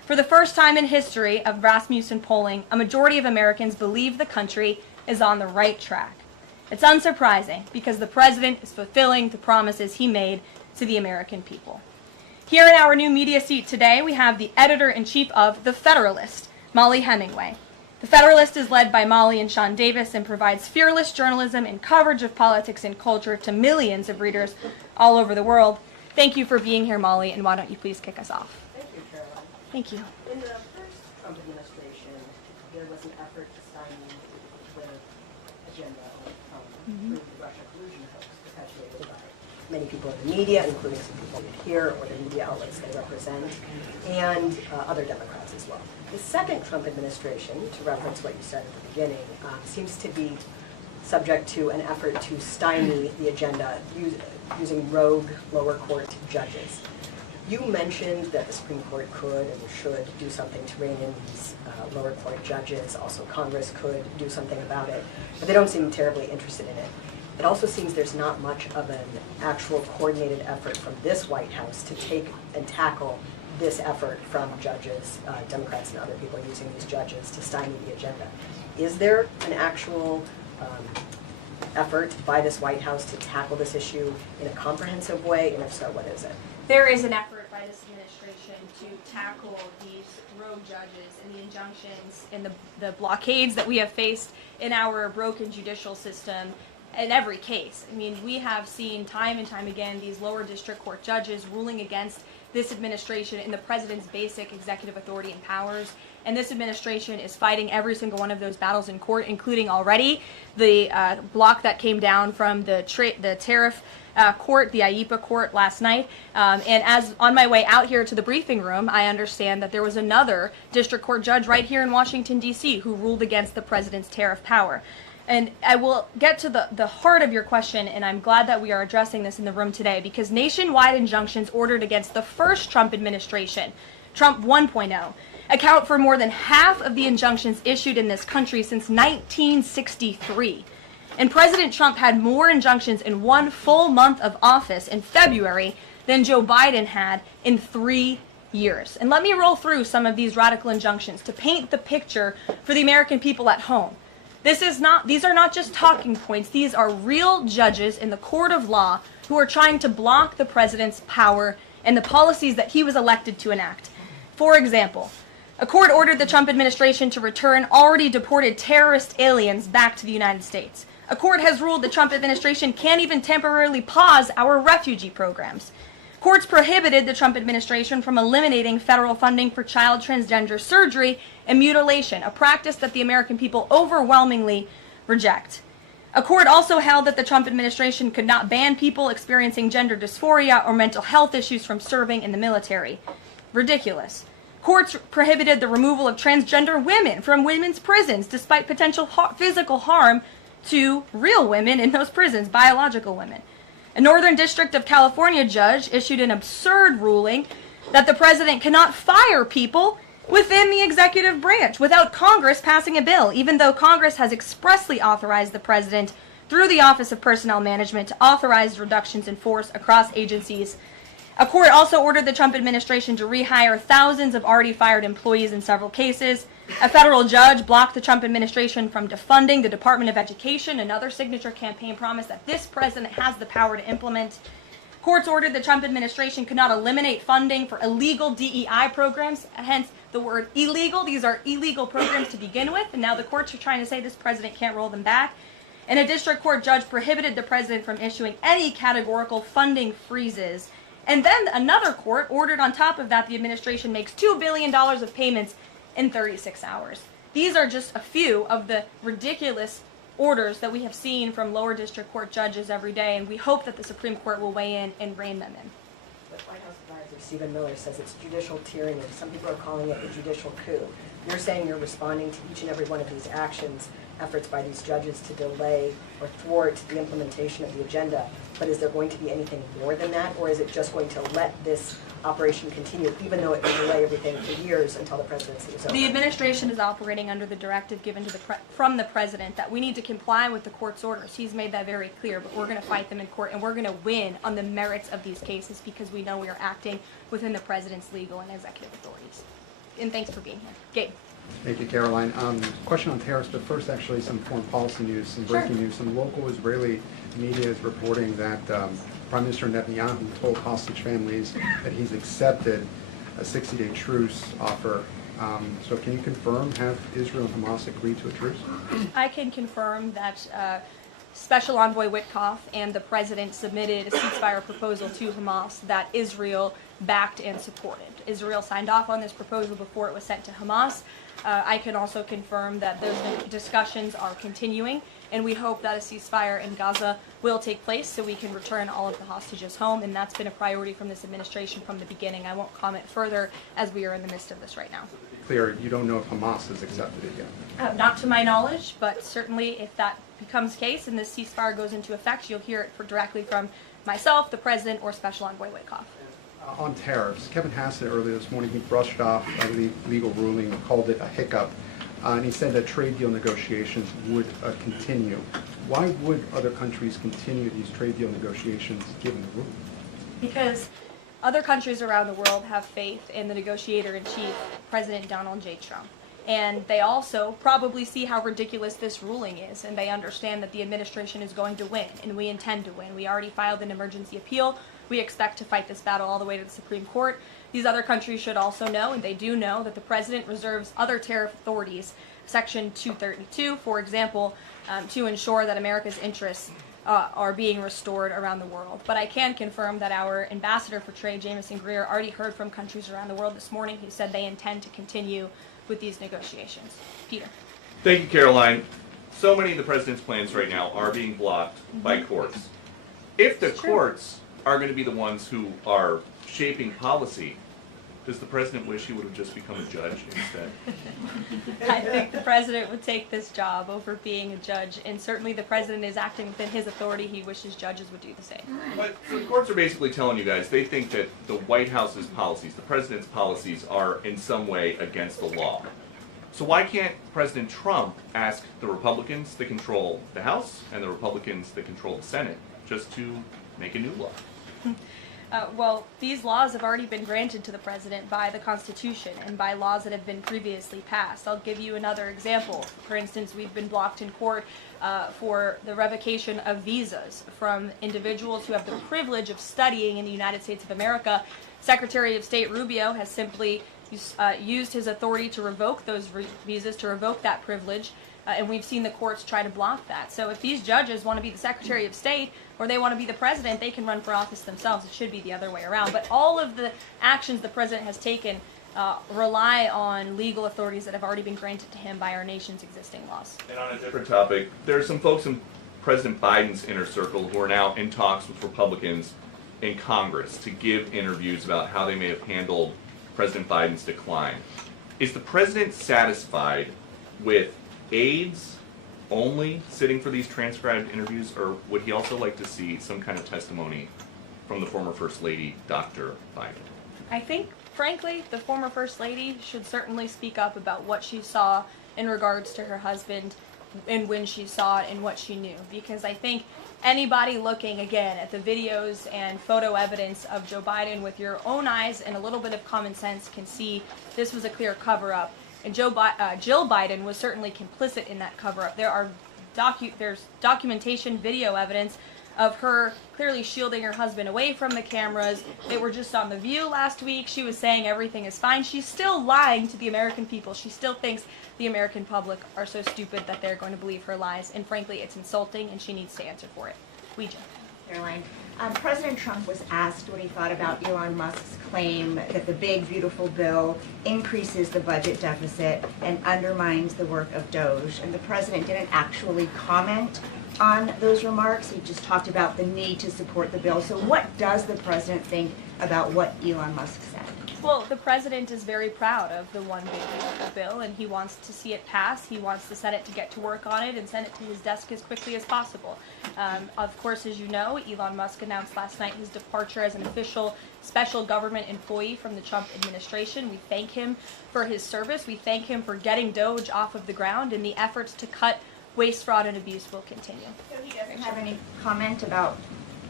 For the first time in history of Rasmussen polling, a majority of Americans believe the country is on the right track. It's unsurprising because the president is fulfilling the promises he made to the American people. Here in our new media seat today, we have the editor-in-chief of The Federalist, Molly Hemingway. The Federalist is led by Molly and Sean Davis and provides fearless journalism and coverage of politics and culture to millions of readers all over the world. Thank you for being here, Molly, and why don't you please kick us off? Thank you, Caroline. Thank you. In the first Trump administration, there was an effort to stymie the agenda through the Russia collusion hoax perpetuated by many people in the media, including some people here or the media outlets they represent, and other Democrats as well. The second Trump administration, to reference what you said at the beginning, seems to be subject to an effort to stymie the agenda using rogue lower court judges. You mentioned that the Supreme Court could and should do something to rein in these lower court judges. Also, Congress could do something about it, but they don't seem terribly interested in it. It also seems there's not much of an actual coordinated effort from this White House to take and tackle this effort from judges, Democrats and other people using these judges to stymie the agenda. Is there an actual effort by this White House to tackle this issue in a comprehensive way, and if so, what is it? There is an effort by this administration to tackle these rogue judges and the injunctions and the blockades that we have faced in our broken judicial system in every case. I mean, we have seen time and time again these lower district court judges ruling against this administration in the president's basic executive authority and powers. And this administration is fighting every single one of those battles in court, including already the block that came down from the Tariff court, the IEPA court last night. And as on my way out here to the briefing room, I understand that there was another district court judge right here in Washington, D.C. who ruled against the president's tariff power. And I will get to the heart of your question, and I'm glad that we are addressing this in the room today, because nationwide injunctions ordered against the first Trump administration, Trump 1.0, account for more than half of the injunctions issued in this country since 1963. And President Trump had more injunctions in one full month of office in February than Joe Biden had in 3 years. And let me roll through some of these radical injunctions to paint the picture for the American people at home. These are not just talking points. These are real judges in the court of law who are trying to block the president's power and the policies that he was elected to enact. For example, a court ordered the Trump administration to return already deported terrorist aliens back to the United States. A court has ruled the Trump administration can't even temporarily pause our refugee programs. Courts prohibited the Trump administration from eliminating federal funding for child transgender surgery and mutilation, a practice that the American people overwhelmingly reject. A court also held that the Trump administration could not ban people experiencing gender dysphoria or mental health issues from serving in the military. Ridiculous. Courts prohibited the removal of transgender women from women's prisons despite potential physical harm to real women in those prisons, biological women. A Northern District of California judge issued an absurd ruling that the president cannot fire people within the executive branch without Congress passing a bill, even though Congress has expressly authorized the president through the Office of Personnel Management to authorize reductions in force across agencies. A court also ordered the Trump administration to rehire thousands of already fired employees in several cases. A federal judge blocked the Trump administration from defunding the Department of Education, another signature campaign promise that this president has the power to implement. Courts ordered the Trump administration could not eliminate funding for illegal DEI programs, hence the word illegal. These are illegal programs to begin with, and now the courts are trying to say this president can't roll them back. And a district court judge prohibited the president from issuing any categorical funding freezes. And then another court ordered on top of that the administration makes $2 billion of payments in 36 hours. These are just a few of the ridiculous orders that we have seen from lower district court judges every day, and we hope that the Supreme Court will weigh in and rein them in. But White House advisor Stephen Miller says it's judicial tyranny. Some people are calling it a judicial coup. You're saying you're responding to each and every one of these actions, efforts by these judges to delay or thwart the implementation of the agenda. But is there going to be anything more than that, or is it just going to let this operation continue, even though it will delay everything for years until the presidency is over? The administration is operating under the directive given to from the president that we need to comply with the court's orders. He's made that very clear, but we're going to fight them in court, and we're going to win on the merits of these cases because we know we are acting within the president's legal and executive authorities. and thanks for being here. Gabe. Thank you, Caroline. Question on tariffs, but first actually some foreign policy news, some breaking news. Some local Israeli media is reporting that Prime Minister Netanyahu told hostage families that he's accepted a 60-day truce offer. So can you confirm, have Israel and Hamas agreed to a truce? I can confirm that Special Envoy Witkoff and the President submitted a ceasefire proposal to Hamas that Israel backed and supported. Israel signed off on this proposal before it was sent to Hamas. I can also confirm that those discussions are continuing, and we hope that a ceasefire in Gaza will take place so we can return all of the hostages home, and that's been a priority from this administration from the beginning. I won't comment further as we are in the midst of this right now. Clear, you don't know if Hamas has accepted it yet? Not to my knowledge, but certainly if that becomes the case and this ceasefire goes into effect, you'll hear it directly from myself, the President, or Special Envoy Witkoff. On tariffs, Kevin Hassett earlier this morning, he brushed off a legal ruling and called it a hiccup, and he said that trade deal negotiations would continue. Why would other countries continue these trade deal negotiations given the ruling? Because other countries around the world have faith in the negotiator-in-chief, President Donald J. Trump. And they also probably see how ridiculous this ruling is, and they understand that the administration is going to win, and we intend to win. We already filed an emergency appeal. We expect to fight this battle all the way to the Supreme Court. These other countries should also know, and they do know, that the President reserves other tariff authorities, Section 232, for example, to ensure that America's interests are being restored around the world. But I can confirm that our Ambassador for Trade, Jameson Greer, already heard from countries around the world this morning who said they intend to continue with these negotiations. Peter. Thank you, Caroline. So many of the President's plans right now are being blocked by courts. If the courts are going to be the ones who are shaping policy, does the President wish he would have just become a judge instead? I think the President would take this job over being a judge, and certainly the President is acting within his authority. He wishes judges would do the same. But so the courts are basically telling you guys they think that the White House's policies, the President's policies, are in some way against the law. So why can't President Trump ask the Republicans that control the House and the Republicans that control the Senate just to make a new law? Well, these laws have already been granted to the President by the Constitution and by laws that have been previously passed. I'll give you another example. For instance, we've been blocked in court for the revocation of visas from individuals who have the privilege of studying in the United States of America. Secretary of State Rubio has simply used his authority to revoke those visas, to revoke that privilege, and we've seen the courts try to block that. So if these judges want to be the Secretary of State or they want to be the President, they can run for office themselves. It should be the other way around. But all of the actions the President has taken rely on legal authorities that have already been granted to him by our nation's existing laws. And on a different topic, there are some folks in President Biden's inner circle who are now in talks with Republicans in Congress to give interviews about how they may have handled President Biden's decline. Is the President satisfied with aides only sitting for these transcribed interviews, or would he also like to see some kind of testimony from the former First Lady, Dr. Biden? I think, frankly, the former First Lady should certainly speak up about what she saw in regards to her husband and when she saw it and what she knew. Because I think anybody looking, again, at the videos and photo evidence of Joe Biden with your own eyes and a little bit of common sense can see this was a clear cover-up. And Jill Biden was certainly complicit in that cover-up. There's documentation, video evidence of her clearly shielding her husband away from the cameras. They were just on The View last week. She was saying everything is fine. She's still lying to the American people. She still thinks the American public are so stupid that they're going to believe her lies. And frankly, it's insulting, and she needs to answer for it. Ouija. Caroline, President Trump was asked what he thought about Elon Musk's claim that the big, beautiful bill increases the budget deficit and undermines the work of DOGE. And the president didn't actually comment on those remarks. He just talked about the need to support the bill. So what does the president think about what Elon Musk said? Well, the president is very proud of the one big beautiful bill, and he wants to see it pass. He wants the Senate to get to work on it and send it to his desk as quickly as possible. Of course, as you know, Elon Musk announced last night his departure as an official special government employee from the Trump administration. We thank him for his service. We thank him for getting DOGE off of the ground, and the efforts to cut waste, fraud, and abuse will continue. So he doesn't have any comment about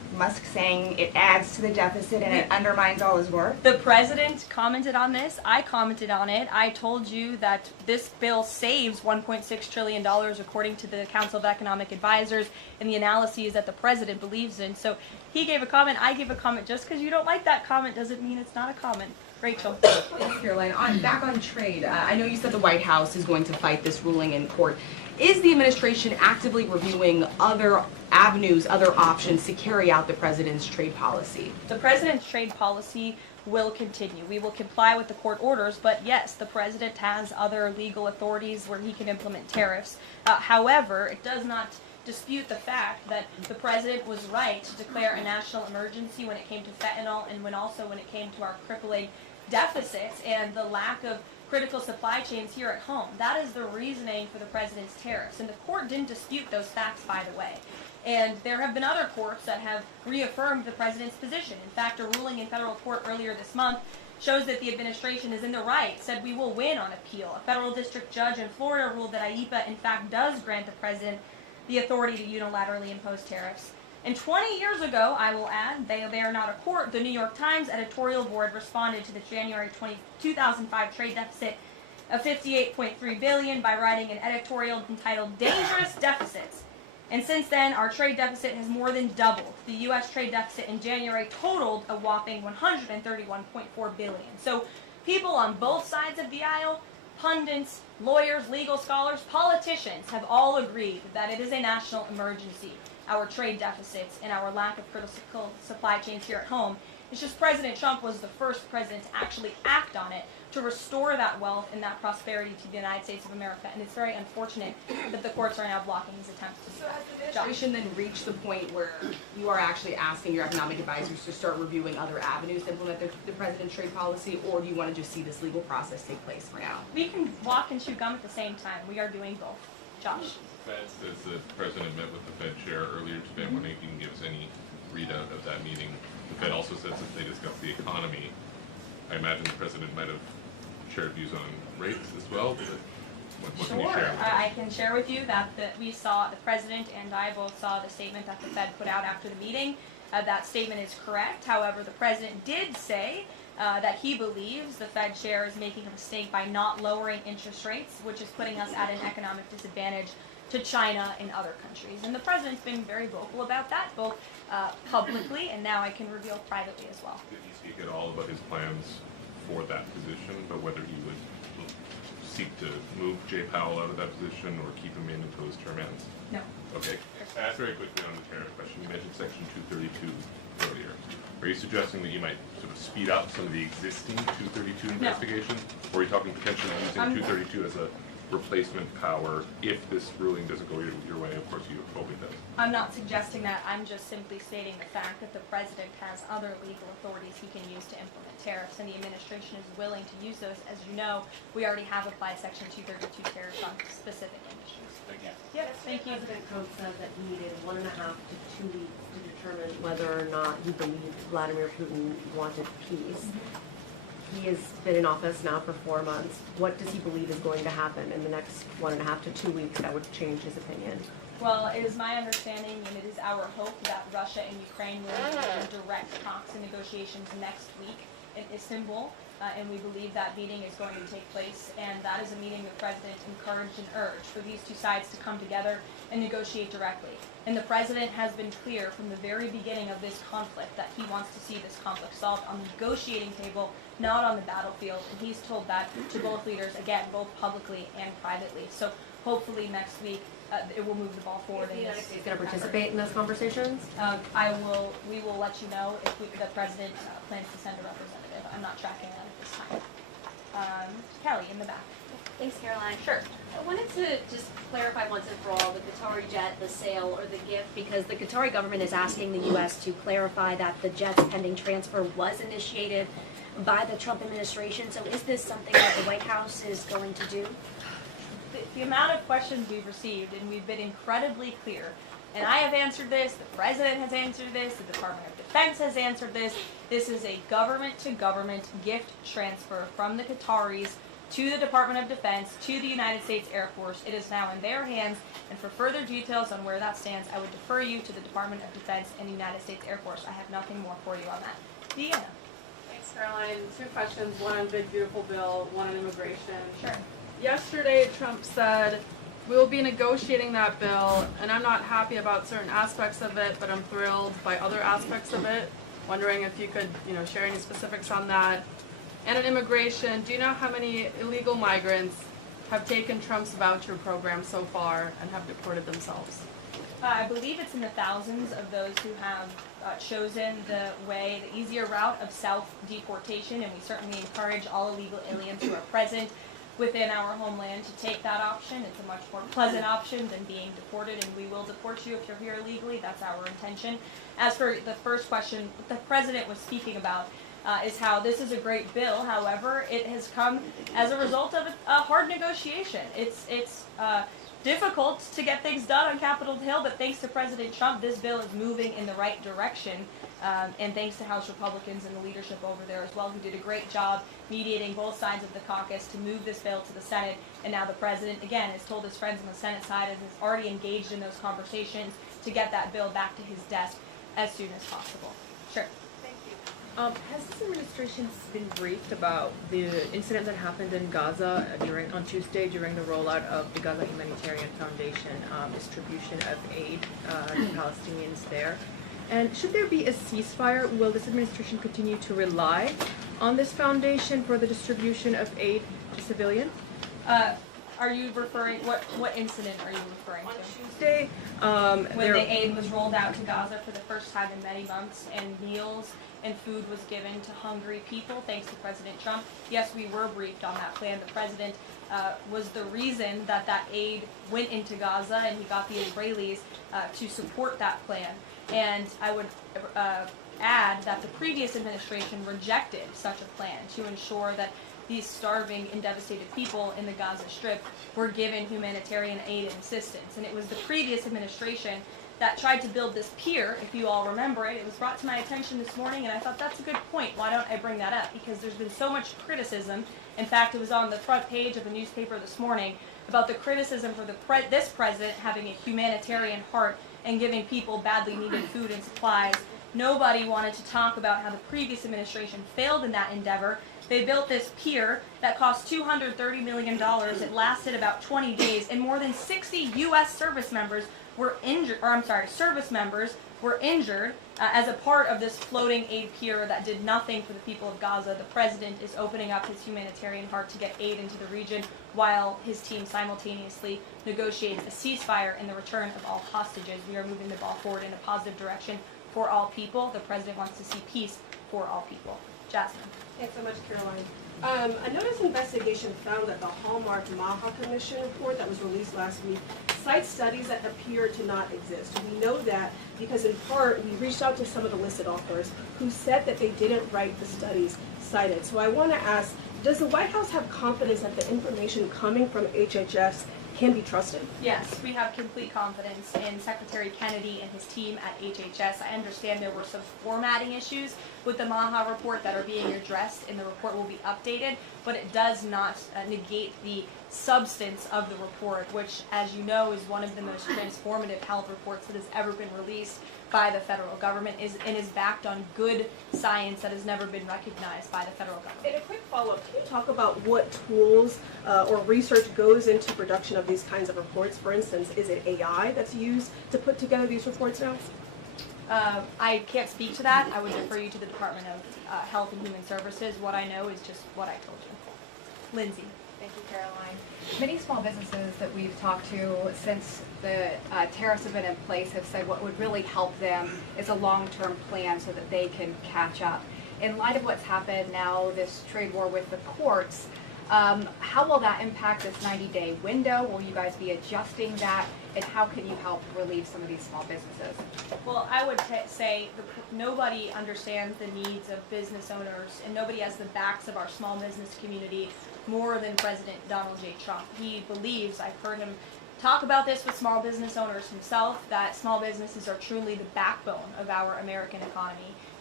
Musk saying it adds to the deficit and it undermines all his work? The president commented on this. I commented on it. I told you that this bill saves $1.6 trillion according to the Council of Economic Advisors and the analyses that the president believes in. So he gave a comment, I gave a comment. Just because you don't like that comment doesn't mean it's not a comment. Rachel. Thanks, Caroline. Back on trade, I know you said the White House is going to fight this ruling in court. Is the administration actively reviewing other avenues, other options to carry out the president's trade policy? The president's trade policy will continue. We will comply with the court orders, but yes, the president has other legal authorities where he can implement tariffs. However, it does not dispute the fact that the president was right to declare a national emergency when it came to fentanyl and when it came to our crippling deficits and the lack of critical supply chains here at home. That is the reasoning for the president's tariffs. And the court didn't dispute those facts, by the way. And there have been other courts that have reaffirmed the president's position. In fact, a ruling in federal court earlier this month shows that the administration is in the right, said we will win on appeal. A federal district judge in Florida ruled that IEEPA, in fact, does grant the president the authority to unilaterally impose tariffs. And 20 years ago, I will add, they are not a court, the New York Times editorial board responded to the January 2005 trade deficit of $58.3 billion by writing an editorial entitled Dangerous Deficits. And since then, our trade deficit has more than doubled. The U.S. trade deficit in January totaled a whopping $131.4 billion. So people on both sides of the aisle, pundits, lawyers, legal scholars, politicians have all agreed that it is a national emergency. Our trade deficits and our lack of critical supply chains here at home. It's just President Trump was the first president to actually act on it to restore that wealth and that prosperity to the United States of America. And it's very unfortunate that the courts are now blocking his attempts to do that. Has the administration then reached the point where you are actually asking your economic advisors to start reviewing other avenues to implement the president's trade policy, or do you want to just see this legal process take place for now? We can walk and chew gum at the same time. We are doing both. Josh. Fed says the president met with the Fed chair earlier today. I'm wondering if you can give us any readout of that meeting. The Fed also says that they discussed the economy. I imagine the president might have shared views on rates as well. What can you share? I can share with you that we saw, the president and I both saw the statement that the Fed put out after the meeting. That statement is correct. However, the president did say that he believes the Fed chair is making a mistake by not lowering interest rates, which is putting us at an economic disadvantage to China and other countries. And the president's been very vocal about that, both publicly and now I can reveal privately as well. Did he speak at all about his plans for that position, but whether he would seek to move Jay Powell out of that position or keep him in until his term ends? No. Okay. Very quickly on the tariff question, you mentioned Section 232 earlier. Are you suggesting that you might sort of speed up some of the existing 232 investigations? Or are you talking potentially using 232 as a replacement power if this ruling doesn't go your way? Of course you hope it does. I'm not suggesting that. I'm just simply stating the fact that the president has other legal authorities he can use to implement tariffs, and the administration is willing to use those. As you know, we already have applied Section 232 tariffs on specific industries. Thank you. Yes, thank you. President Trump said that he needed 1.5 to 2 weeks to determine whether or not he believed Vladimir Putin wanted peace. He has been in office now for 4 months. What does he believe is going to happen in the next 1.5 to 2 weeks that would change his opinion? Well, it is my understanding and it is our hope that Russia and Ukraine will engage in direct talks and negotiations next week in Istanbul. And we believe that meeting is going to take place, and that is a meeting the president encouraged and urged for these two sides to come together and negotiate directly. And the president has been clear from the very beginning of this conflict that he wants to see this conflict solved on the negotiating table, not on the battlefield. And he's told that to both leaders, again, both publicly and privately. So hopefully next week it will move the ball forward. Is the United States going to participate in those conversations? We will let you know if the president plans to send a representative. I'm not tracking that at this time. Kelly, in the back. Thanks, Caroline. Sure. I wanted to just clarify once and for all the Qatari jet, the sale, or the gift, because the Qatari government is asking the U.S. to clarify that the jet's pending transfer was initiated by the Trump administration. So is this something that the White House is going to do? The amount of questions we've received, and we've been incredibly clear, and I have answered this, the president has answered this, the Department of Defense has answered this. This is a government-to-government gift transfer from the Qataris to the Department of Defense, to the United States Air Force. It is now in their hands, and for further details on where that stands, I would defer you to the Department of Defense and the United States Air Force. I have nothing more for you on that. Deanna. Thanks, Caroline. Two questions, one on Big Beautiful Bill, one on immigration. Sure. Yesterday, Trump said, we will be negotiating that bill, and I'm not happy about certain aspects of it, but I'm thrilled by other aspects of it. Wondering if you could, share any specifics on that. And on immigration, do you know how many illegal migrants have taken Trump's voucher program so far and have deported themselves? I believe it's in the thousands of those who have chosen the easier route of self-deportation, and we certainly encourage all illegal aliens who are present within our homeland to take that option. It's a much more pleasant option than being deported, and we will deport you if you're here illegally. That's our intention. As for the first question, what the president was speaking about is how this is a great bill. However, it has come as a result of a hard negotiation. It's difficult to get things done on Capitol Hill, but thanks to President Trump, this bill is moving in the right direction. And thanks to House Republicans and the leadership over there as well, who did a great job mediating both sides of the caucus to move this bill to the Senate. And now the president, again, has told his friends on the Senate side and has already engaged in those conversations to get that bill back to his desk as soon as possible. Sure. Has this administration been briefed about the incident that happened in Gaza on Tuesday during the rollout of the Gaza Humanitarian Foundation distribution of aid to Palestinians there? And should there be a ceasefire, will this administration continue to rely on this foundation for the distribution of aid to civilians? Are you referring, what incident are you referring to? On Tuesday, when the aid was rolled out to Gaza for the first time in many months, and meals and food was given to hungry people, thanks to President Trump. Yes, we were briefed on that plan. The president was the reason that aid went into Gaza, and he got the Israelis to support that plan. And I would add that the previous administration rejected such a plan to ensure that these starving and devastated people in the Gaza Strip were given humanitarian aid and assistance. And it was the previous administration that tried to build this pier, if you all remember it. It was brought to my attention this morning, and I thought that's a good point. Why don't I bring that up? Because there's been so much criticism. In fact, it was on the front page of the newspaper this morning about the criticism for this president having a humanitarian heart and giving people badly needed food and supplies. Nobody wanted to talk about how the previous administration failed in that endeavor. They built this pier that cost $230 million. It lasted about 20 days, and more than 60 U.S. service members were injured, as a part of this floating aid pier that did nothing for the people of Gaza. The president is opening up his humanitarian heart to get aid into the region, while his team simultaneously negotiates a ceasefire and the return of all hostages. We are moving the ball forward in a positive direction for all people. The president wants to see peace for all people. Jasmine. Thanks so much, Caroline. A notice investigation found that the Hallmark Maha Commission report that was released last week cites studies that appear to not exist. We know that because in part we reached out to some of the listed authors who said that they didn't write the studies cited. So I want to ask, does the White House have confidence that the information coming from HHS can be trusted? Yes, we have complete confidence in Secretary Kennedy and his team at HHS. I understand there were some formatting issues with the Maha report that are being addressed, and the report will be updated, but it does not negate the substance of the report, which, as you know, is one of the most transformative health reports that has ever been released by the federal government and is backed on good science that has never been recognized by the federal government. And a quick follow-up, can you talk about what tools or research goes into production of these kinds of reports? For instance, is it AI that's used to put together these reports now? I can't speak to that. I would refer you to the Department of Health and Human Services. What I know is just what I told you. Lindsay. Thank you, Caroline. Many small businesses that we've talked to since the tariffs have been in place have said what would really help them is a long-term plan so that they can catch up. In light of what's happened now, this trade war with the courts, how will that impact this 90-day window? Will you guys be adjusting that? And how can you help relieve some of these small businesses? Well, I would say nobody understands the needs of business owners, and nobody has the backs of our small business community more than President Donald J. Trump. He believes, I've heard him talk about this with small business owners himself, that small businesses are truly the backbone of our American economy.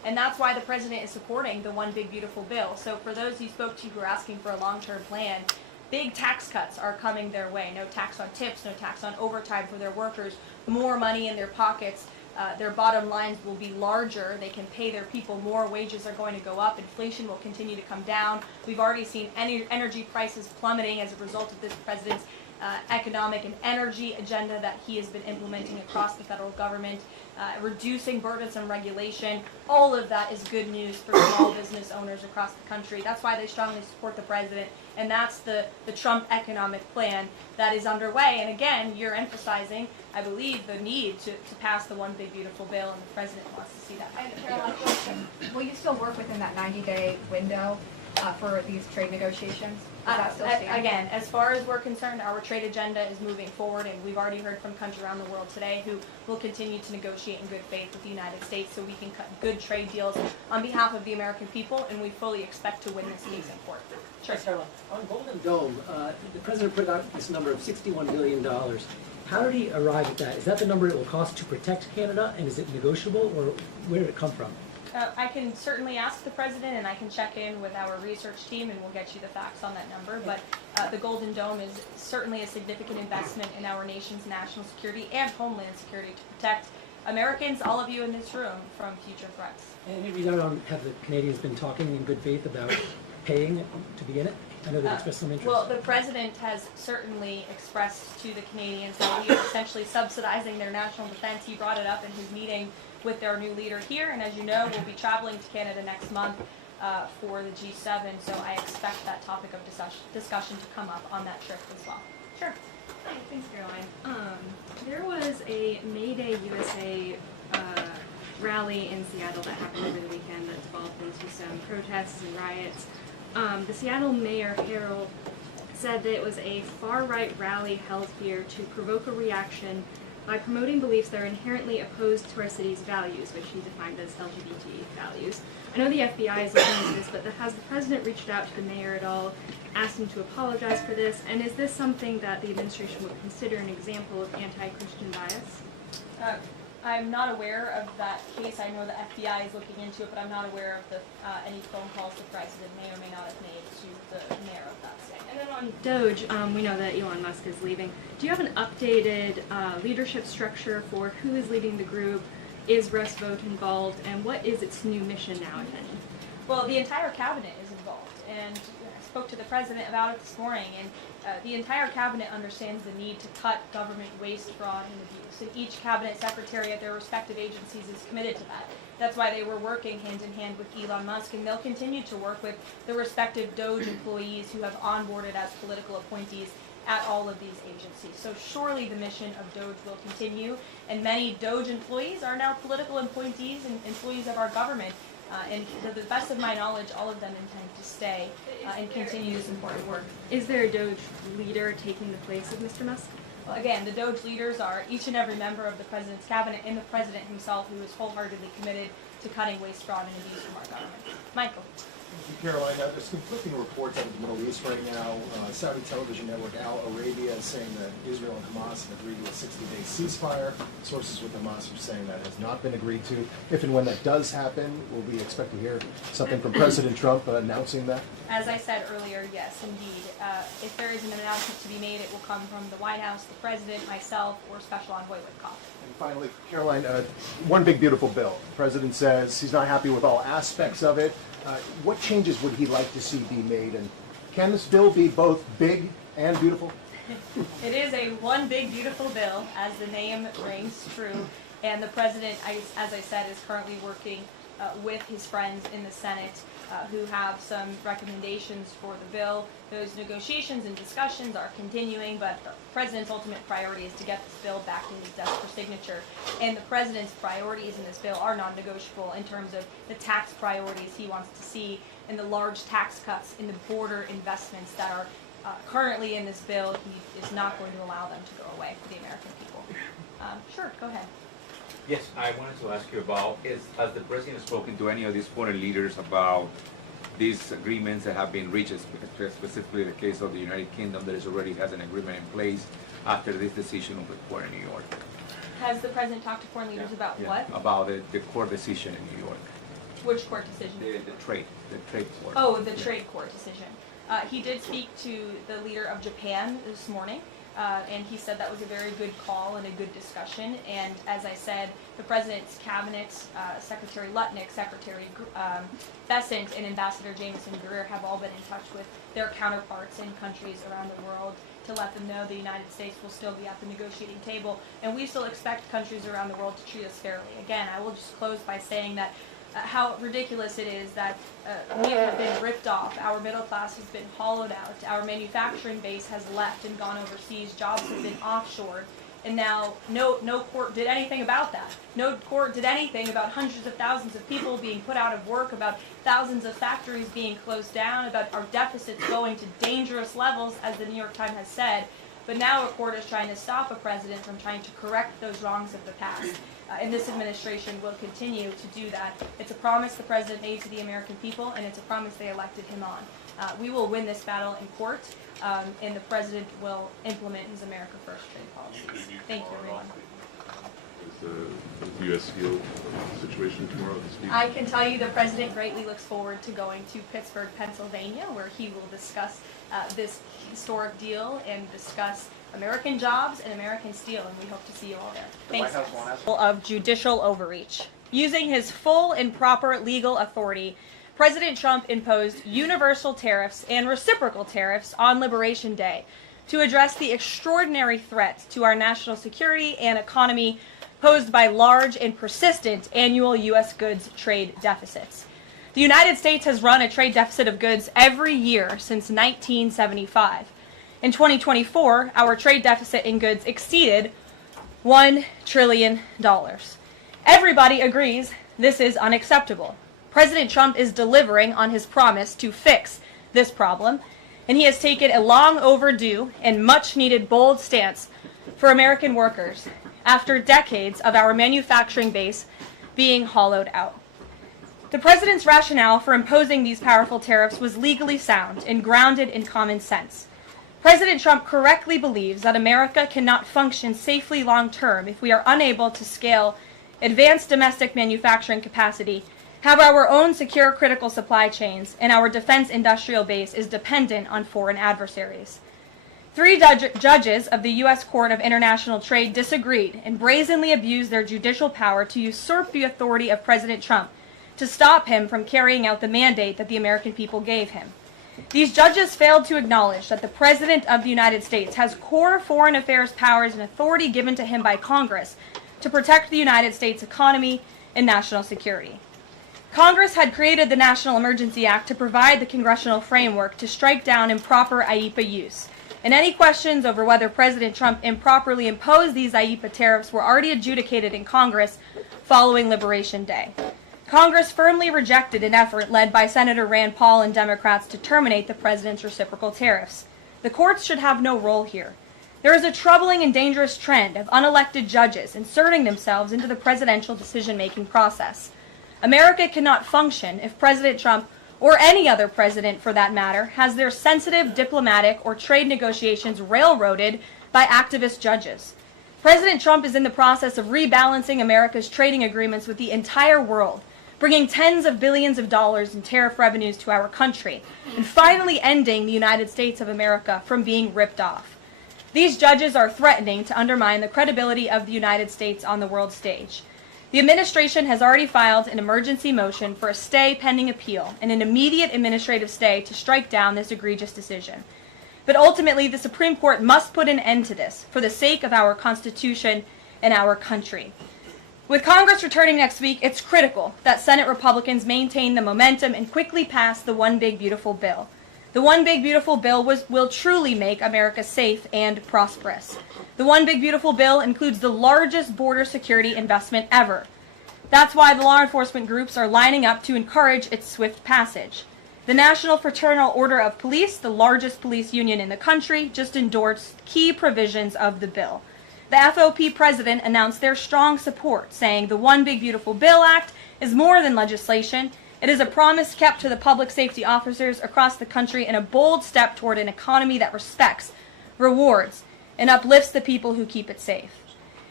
And that's why the president is supporting the One Big Beautiful Bill. So for those you spoke to who are asking for a long-term plan, big tax cuts are coming their way. No tax on tips, no tax on overtime for their workers, more money in their pockets. Their bottom lines will be larger. They can pay their people more. Wages are going to go up. Inflation will continue to come down. We've already seen energy prices plummeting as a result of this president's economic and energy agenda that he has been implementing across the federal government, reducing burdensome regulation. All of that is good news for small business owners across the country. That's why they strongly support the president, and that's the Trump economic plan that is underway. And again, you're emphasizing, I believe, the need to pass the One Big Beautiful Bill, and the president wants to see that. And Caroline, question, will you still work within that 90-day window for these trade negotiations? Does that still stand? Again, as far as we're concerned, our trade agenda is moving forward, and we've already heard from countries around the world today who will continue to negotiate in good faith with the United States so we can cut good trade deals on behalf of the American people, and we fully expect to win this case in court. Sure. On Golden Dome, the president put out this number of $61 billion. How did he arrive at that? Is that the number it will cost to protect Canada, and is it negotiable, or where did it come from? I can certainly ask the president, and I can check in with our research team, and we'll get you the facts on that number. But the Golden Dome is certainly a significant investment in our nation's national security and homeland security to protect Americans, all of you in this room, from future threats. And have the Canadians been talking in good faith about paying to be in it? I know they've expressed some interest. Well, the president has certainly expressed to the Canadians that he is essentially subsidizing their national defense. He brought it up in his meeting with their new leader here, and as you know, we'll be traveling to Canada next month for the G7, so I expect that topic of discussion to come up on that trip as well. Sure. Hi, thanks, Caroline. There was a May Day USA rally in Seattle that happened over the weekend that devolved into some protests and riots. The Seattle Mayor Harrell said that it was a far-right rally held here to provoke a reaction by promoting beliefs that are inherently opposed to our city's values, which he defined as LGBT values. I know the FBI is looking into this, but has the president reached out to the mayor at all, asked him to apologize for this, and is this something that the administration would consider an example of anti-Christian bias? I'm not aware of that case. I know the FBI is looking into it, but I'm not aware of any phone calls the president may or may not have made to the mayor of that state. And then on DOGE, we know that Elon Musk is leaving. Do you have an updated leadership structure for who is leading the group? Is Russ Vought involved? And what is its new mission now, if any? Well, the entire cabinet is involved, and I spoke to the president about it this morning, and the entire cabinet understands the need to cut government waste, fraud, and abuse, and each cabinet secretary at their respective agencies is committed to that. That's why they were working hand in hand with Elon Musk, and they'll continue to work with the respective DOGE employees who have onboarded as political appointees at all of these agencies. So surely the mission of DOGE will continue, and many DOGE employees are now political appointees and employees of our government. And to the best of my knowledge, all of them intend to stay and continue this important work. Is there a DOGE leader taking the place of Mr. Musk? Well, again, the DOGE leaders are each and every member of the president's cabinet and the president himself, who is wholeheartedly committed to cutting waste, fraud, and abuse from our government. Michael. Thank you, Caroline. There's conflicting reports out of the Middle East right now. Saudi television network Al Arabia is saying that Israel and Hamas have agreed to a 60-day ceasefire. Sources with Hamas are saying that has not been agreed to. If and when that does happen, will we expect to hear something from President Trump announcing that? As I said earlier, yes, indeed. If there is an announcement to be made, it will come from the White House, the president, myself, or Special Envoy Witkoff. And finally, Caroline, One Big Beautiful Bill. The president says he's not happy with all aspects of it. What changes would he like to see be made? And can this bill be both big and beautiful? It is a One Big Beautiful Bill, as the name rings true. And the president, as I said, is currently working with his friends in the Senate who have some recommendations for the bill. Those negotiations and discussions are continuing, but the president's ultimate priority is to get this bill back to his desk for signature. And the president's priorities in this bill are non-negotiable in terms of the tax priorities he wants to see and the large tax cuts in the border investments that are currently in this bill. He is not going to allow them to go away for the American people. Sure, go ahead. Yes, I wanted to ask you about, has the president spoken to any of these foreign leaders about these agreements that have been reached, specifically the case of the United Kingdom that already has an agreement in place after this decision of the court in New York? Has the president talked to foreign leaders about what? About the court decision in New York. Which court decision? The trade court. Oh, the trade court decision. He did speak to the leader of Japan this morning, and he said that was a very good call and a good discussion. And as I said, the president's cabinet, Secretary Lutnick, Secretary Bessent, and Ambassador Jameson Greer have all been in touch with their counterparts in countries around the world to let them know the United States will still be at the negotiating table, and we still expect countries around the world to treat us fairly. Again, I will just close by saying that how ridiculous it is that we have been ripped off, our middle class has been hollowed out, our manufacturing base has left and gone overseas, jobs have been offshored, and now no court did anything about that. No court did anything about hundreds of thousands of people being put out of work, about thousands of factories being closed down, about our deficits going to dangerous levels, as the New York Times has said. But now a court is trying to stop a president from trying to correct those wrongs of the past. And this administration will continue to do that. It's a promise the president made to the American people, and it's a promise they elected him on. We will win this battle in court, and the president will implement his America First trade policies. Thank you, everyone. Is the U.S. Steel situation tomorrow this week? I can tell you the president greatly looks forward to going to Pittsburgh, Pennsylvania, where he will discuss this historic deal and discuss American jobs and American steel, and we hope to see you all there. Thanks. Of judicial overreach. Using his full and proper legal authority, President Trump imposed universal tariffs and reciprocal tariffs on Liberation Day to address the extraordinary threat to our national security and economy posed by large and persistent annual U.S. goods trade deficits. The United States has run a trade deficit of goods every year since 1975. In 2024, our trade deficit in goods exceeded $1 trillion. Everybody agrees this is unacceptable. President Trump is delivering on his promise to fix this problem, and he has taken a long overdue and much needed bold stance for American workers after decades of our manufacturing base being hollowed out. The president's rationale for imposing these powerful tariffs was legally sound and grounded in common sense. President Trump correctly believes that America cannot function safely long-term if we are unable to scale advanced domestic manufacturing capacity, have our own secure critical supply chains, and our defense industrial base is dependent on foreign adversaries. 3 judges of the U.S. Court of International Trade disagreed and brazenly abused their judicial power to usurp the authority of President Trump to stop him from carrying out the mandate that the American people gave him. These judges failed to acknowledge that the President of the United States has core foreign affairs powers and authority given to him by Congress to protect the United States economy and national security. Congress had created the National Emergency Act to provide the congressional framework to strike down improper IEEPA use, and any questions over whether President Trump improperly imposed these IEEPA tariffs were already adjudicated in Congress following Liberation Day. Congress firmly rejected an effort led by Senator Rand Paul and Democrats to terminate the president's reciprocal tariffs. The courts should have no role here. There is a troubling and dangerous trend of unelected judges inserting themselves into the presidential decision-making process. America cannot function if President Trump, or any other president for that matter, has their sensitive diplomatic or trade negotiations railroaded by activist judges. President Trump is in the process of rebalancing America's trading agreements with the entire world, bringing tens of billions of dollars in tariff revenues to our country, and finally ending the United States of America from being ripped off. These judges are threatening to undermine the credibility of the United States on the world stage. The administration has already filed an emergency motion for a stay pending appeal and an immediate administrative stay to strike down this egregious decision. But ultimately, the Supreme Court must put an end to this for the sake of our Constitution and our country. With Congress returning next week, it's critical that Senate Republicans maintain the momentum and quickly pass the One Big Beautiful Bill. The One Big Beautiful Bill will truly make America safe and prosperous. The One Big Beautiful Bill includes the largest border security investment ever. That's why the law enforcement groups are lining up to encourage its swift passage. The National Fraternal Order of Police, the largest police union in the country, just endorsed key provisions of the bill. The FOP president announced their strong support, saying the One Big Beautiful Bill Act is more than legislation. It is a promise kept to the public safety officers across the country and a bold step toward an economy that respects, rewards, and uplifts the people who keep it safe.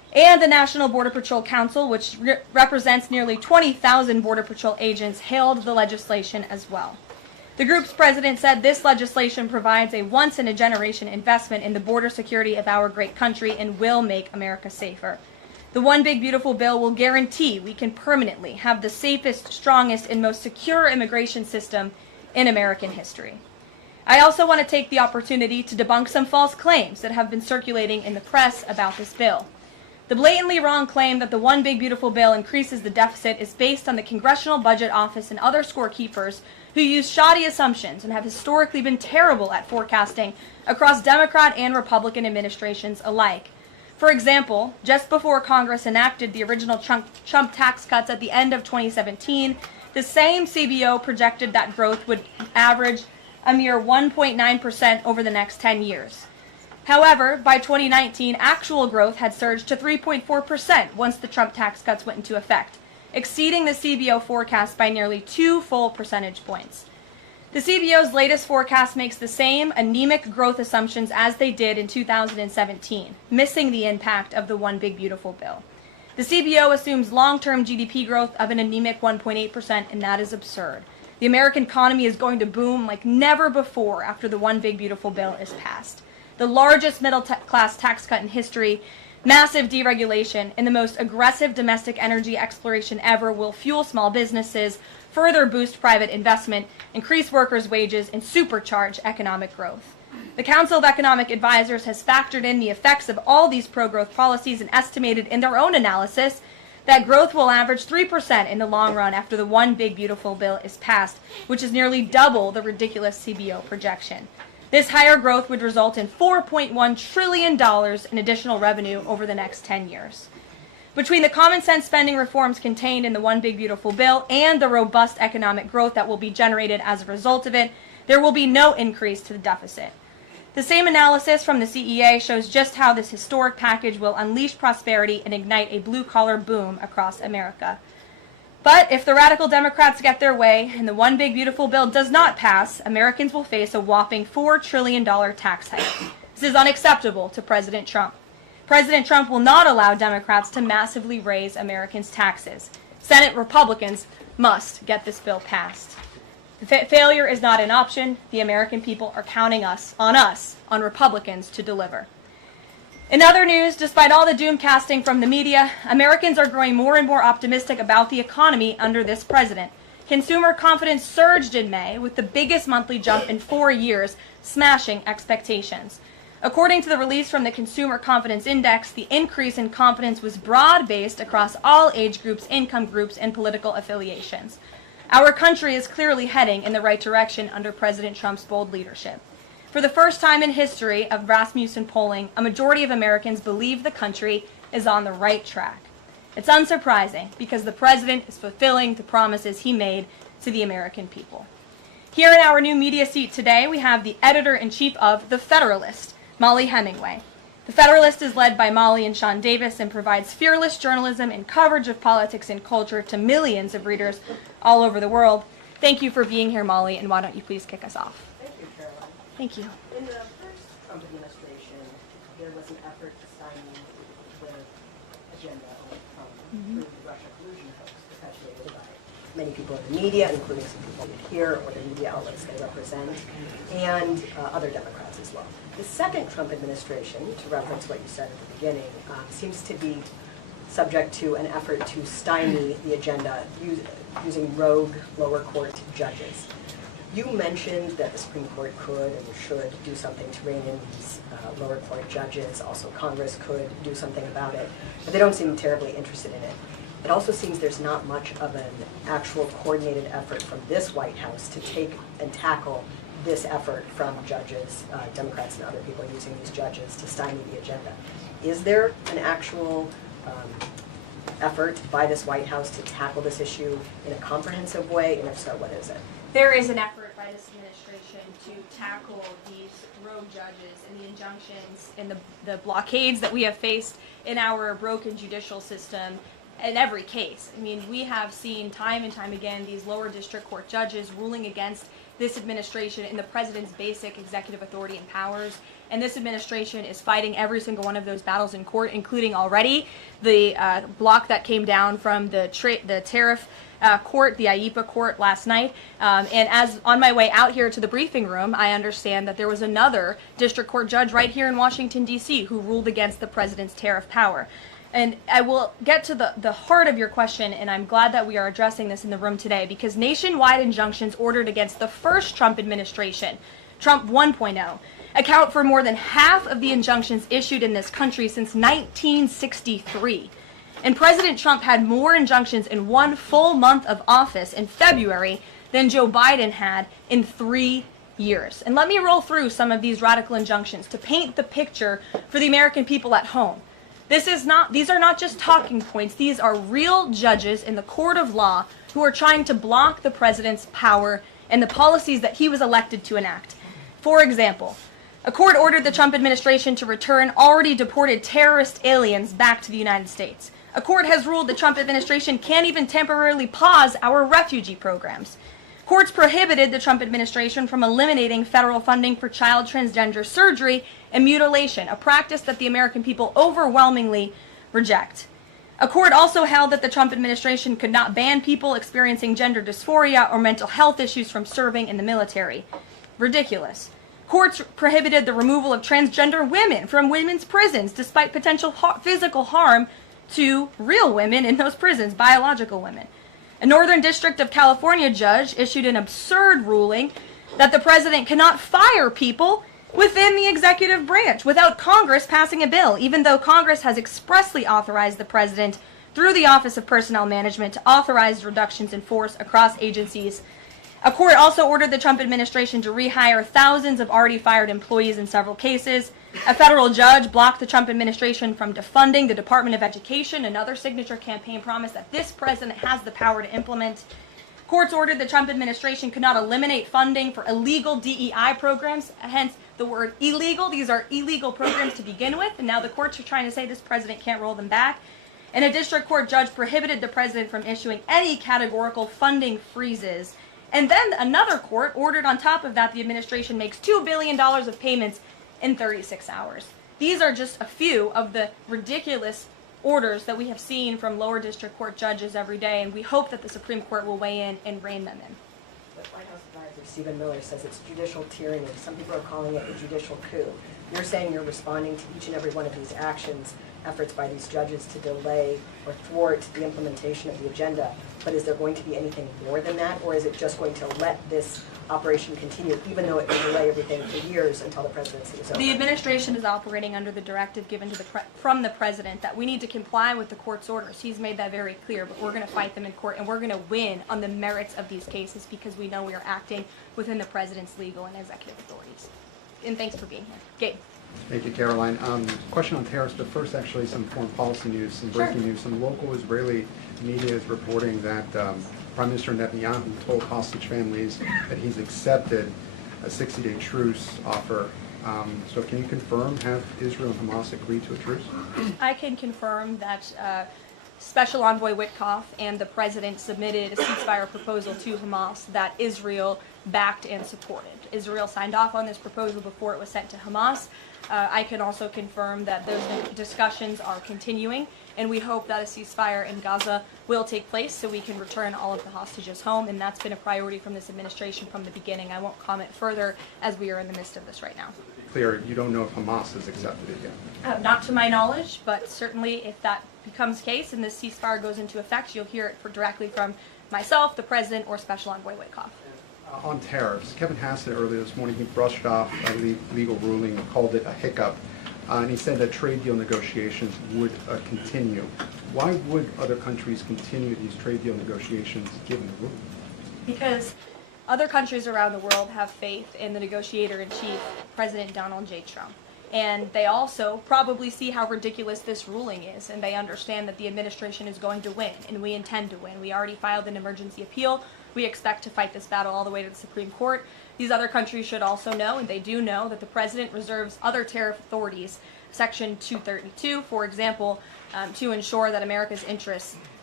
And the National Border Patrol Council, which represents nearly 20,000 Border Patrol agents, hailed the legislation as well. The group's president said this legislation provides a once-in-a-generation investment in the border security of our great country and will make America safer. The One Big Beautiful Bill will guarantee we can permanently have the safest, strongest, and most secure immigration system in American history. I also want to take the opportunity to debunk some false claims that have been circulating in the press about this bill. The blatantly wrong claim that the One Big Beautiful Bill increases the deficit is based on the Congressional Budget Office and other scorekeepers who use shoddy assumptions and have historically been terrible at forecasting across Democrat and Republican administrations alike. For example, just before Congress enacted the original Trump tax cuts at the end of 2017, the same CBO projected that growth would average a mere 1.9% over the next 10 years. However, by 2019, actual growth had surged to 3.4% once the Trump tax cuts went into effect, exceeding the CBO forecast by nearly 2 full percentage points. The CBO's latest forecast makes the same anemic growth assumptions as they did in 2017, missing the impact of the One Big Beautiful Bill. The CBO assumes long-term GDP growth of an anemic 1.8%, and that is absurd. The American economy is going to boom like never before after the One Big Beautiful Bill is passed. The largest middle-class tax cut in history, massive deregulation, and the most aggressive domestic energy exploration ever will fuel small businesses, further boost private investment, increase workers' wages, and supercharge economic growth. The Council of Economic Advisors has factored in the effects of all these pro-growth policies and estimated in their own analysis that growth will average 3% in the long run after the One Big Beautiful Bill is passed, which is nearly double the ridiculous CBO projection. This higher growth would result in $4.1 trillion in additional revenue over the next 10 years. Between the common sense spending reforms contained in the One Big Beautiful Bill and the robust economic growth that will be generated as a result of it, there will be no increase to the deficit. The same analysis from the CEA shows just how this historic package will unleash prosperity and ignite a blue-collar boom across America. But if the radical Democrats get their way and the One Big Beautiful Bill does not pass, Americans will face a whopping $4 trillion tax hike. This is unacceptable to President Trump. President Trump will not allow Democrats to massively raise Americans' taxes. Senate Republicans must get this bill passed. Failure is not an option. The American people are counting on Republicans to deliver. In other news, despite all the doom casting from the media, Americans are growing more and more optimistic about the economy under this president. Consumer confidence surged in May with the biggest monthly jump in 4 years, smashing expectations. According to the release from the Consumer Confidence Index, the increase in confidence was broad-based across all age groups, income groups, and political affiliations. Our country is clearly heading in the right direction under President Trump's bold leadership. For the first time in history of Rasmussen polling, a majority of Americans believe the country is on the right track. It's unsurprising because the president is fulfilling the promises he made to the American people. Here in our new media seat today, we have the editor-in-chief of The Federalist, Molly Hemingway. The Federalist is led by Molly and Sean Davis and provides fearless journalism and coverage of politics and culture to millions of readers all over the world. Thank you for being here, Molly, and why don't you please kick us off? Thank you, Caroline. Thank you. In the first Trump administration, there was an effort to stymie the agenda through the Russia collusion hoax perpetuated by many people in the media, including some people here or the media outlets they represent, and other Democrats as well. The second Trump administration, to reference what you said at the beginning, seems to be subject to an effort to stymie the agenda using rogue lower court judges. You mentioned that the Supreme Court could and should do something to rein in these lower court judges. Also, Congress could do something about it, but they don't seem terribly interested in it. It also seems there's not much of an actual coordinated effort from this White House to take and tackle this effort from judges, Democrats and other people using these judges to stymie the agenda. Is there an actual effort by this White House to tackle this issue in a comprehensive way, and if so, what is it? There is an effort by this administration to tackle these rogue judges and the injunctions and the blockades that we have faced in our broken judicial system in every case. I mean, we have seen time and time again these lower district court judges ruling against this administration in the president's basic executive authority and powers. And this administration is fighting every single one of those battles in court, including already the block that came down from the Tariff court, the IEPA court last night. And as on my way out here to the briefing room, I understand that there was another district court judge right here in Washington, D.C. who ruled against the president's tariff power. And I will get to the heart of your question, and I'm glad that we are addressing this in the room today, because nationwide injunctions ordered against the first Trump administration, Trump 1.0, account for more than half of the injunctions issued in this country since 1963. And President Trump had more injunctions in one full month of office in February than Joe Biden had in 3 years. And let me roll through some of these radical injunctions to paint the picture for the American people at home. These are not just talking points. These are real judges in the court of law who are trying to block the president's power and the policies that he was elected to enact. For example, a court ordered the Trump administration to return already deported terrorist aliens back to the United States. A court has ruled the Trump administration can't even temporarily pause our refugee programs. Courts prohibited the Trump administration from eliminating federal funding for child transgender surgery and mutilation, a practice that the American people overwhelmingly reject. A court also held that the Trump administration could not ban people experiencing gender dysphoria or mental health issues from serving in the military. Ridiculous. Courts prohibited the removal of transgender women from women's prisons despite potential physical harm to real women in those prisons, biological women. A Northern District of California judge issued an absurd ruling that the president cannot fire people within the executive branch without Congress passing a bill, even though Congress has expressly authorized the president through the Office of Personnel Management to authorize reductions in force across agencies. A court also ordered the Trump administration to rehire thousands of already fired employees in several cases. A federal judge blocked the Trump administration from defunding the Department of Education, another signature campaign promise that this president has the power to implement. Courts ordered the Trump administration could not eliminate funding for illegal DEI programs, hence the word illegal. These are illegal programs to begin with, and now the courts are trying to say this president can't roll them back. And a district court judge prohibited the president from issuing any categorical funding freezes. And then another court ordered on top of that the administration makes $2 billion of payments in 36 hours. These are just a few of the ridiculous orders that we have seen from lower district court judges every day, and we hope that the Supreme Court will weigh in and rein them in. The White House advisor Stephen Miller says it's judicial tyranny. Some people are calling it a judicial coup. You're saying you're responding to each and every one of these actions, efforts by these judges to delay or thwart the implementation of the agenda, but is there going to be anything more than that, or is it just going to let this operation continue, even though it will delay everything for years until the presidency is over? The administration is operating under the directive given to from the president that we need to comply with the court's orders. He's made that very clear, but we're going to fight them in court, and we're going to win on the merits of these cases because we know we are acting within the president's legal and executive authorities. And thanks for being here. Gabe. Thank you, Caroline. Question on tariffs, but first actually some foreign policy news, some breaking news. Some local Israeli media is reporting that Prime Minister Netanyahu told hostage families that he's accepted a 60-day truce offer. So can you confirm, have Israel and Hamas agreed to a truce? I can confirm that Special Envoy Witkoff and the president submitted a ceasefire proposal to Hamas that Israel backed and supported. Israel signed off on this proposal before it was sent to Hamas. I can also confirm that those discussions are continuing, and we hope that a ceasefire in Gaza will take place so we can return all of the hostages home, and that's been a priority from this administration from the beginning. I won't comment further as we are in the midst of this right now. Clear, you don't know if Hamas has accepted it yet? Not to my knowledge, but certainly if that becomes the case and this ceasefire goes into effect, you'll hear it directly from myself, the president, or Special Envoy Witkoff. On tariffs, Kevin Hassett earlier this morning, he brushed off a legal ruling and called it a hiccup, and he said that trade deal negotiations would continue. Why would other countries continue these trade deal negotiations given the ruling? Because other countries around the world have faith in the negotiator-in-chief, President Donald J. Trump. And they also probably see how ridiculous this ruling is, and they understand that the administration is going to win, and we intend to win. We already filed an emergency appeal. We expect to fight this battle all the way to the Supreme Court. These other countries should also know, and they do know, that the president reserves other tariff authorities, Section 232, for example, to ensure that America's interests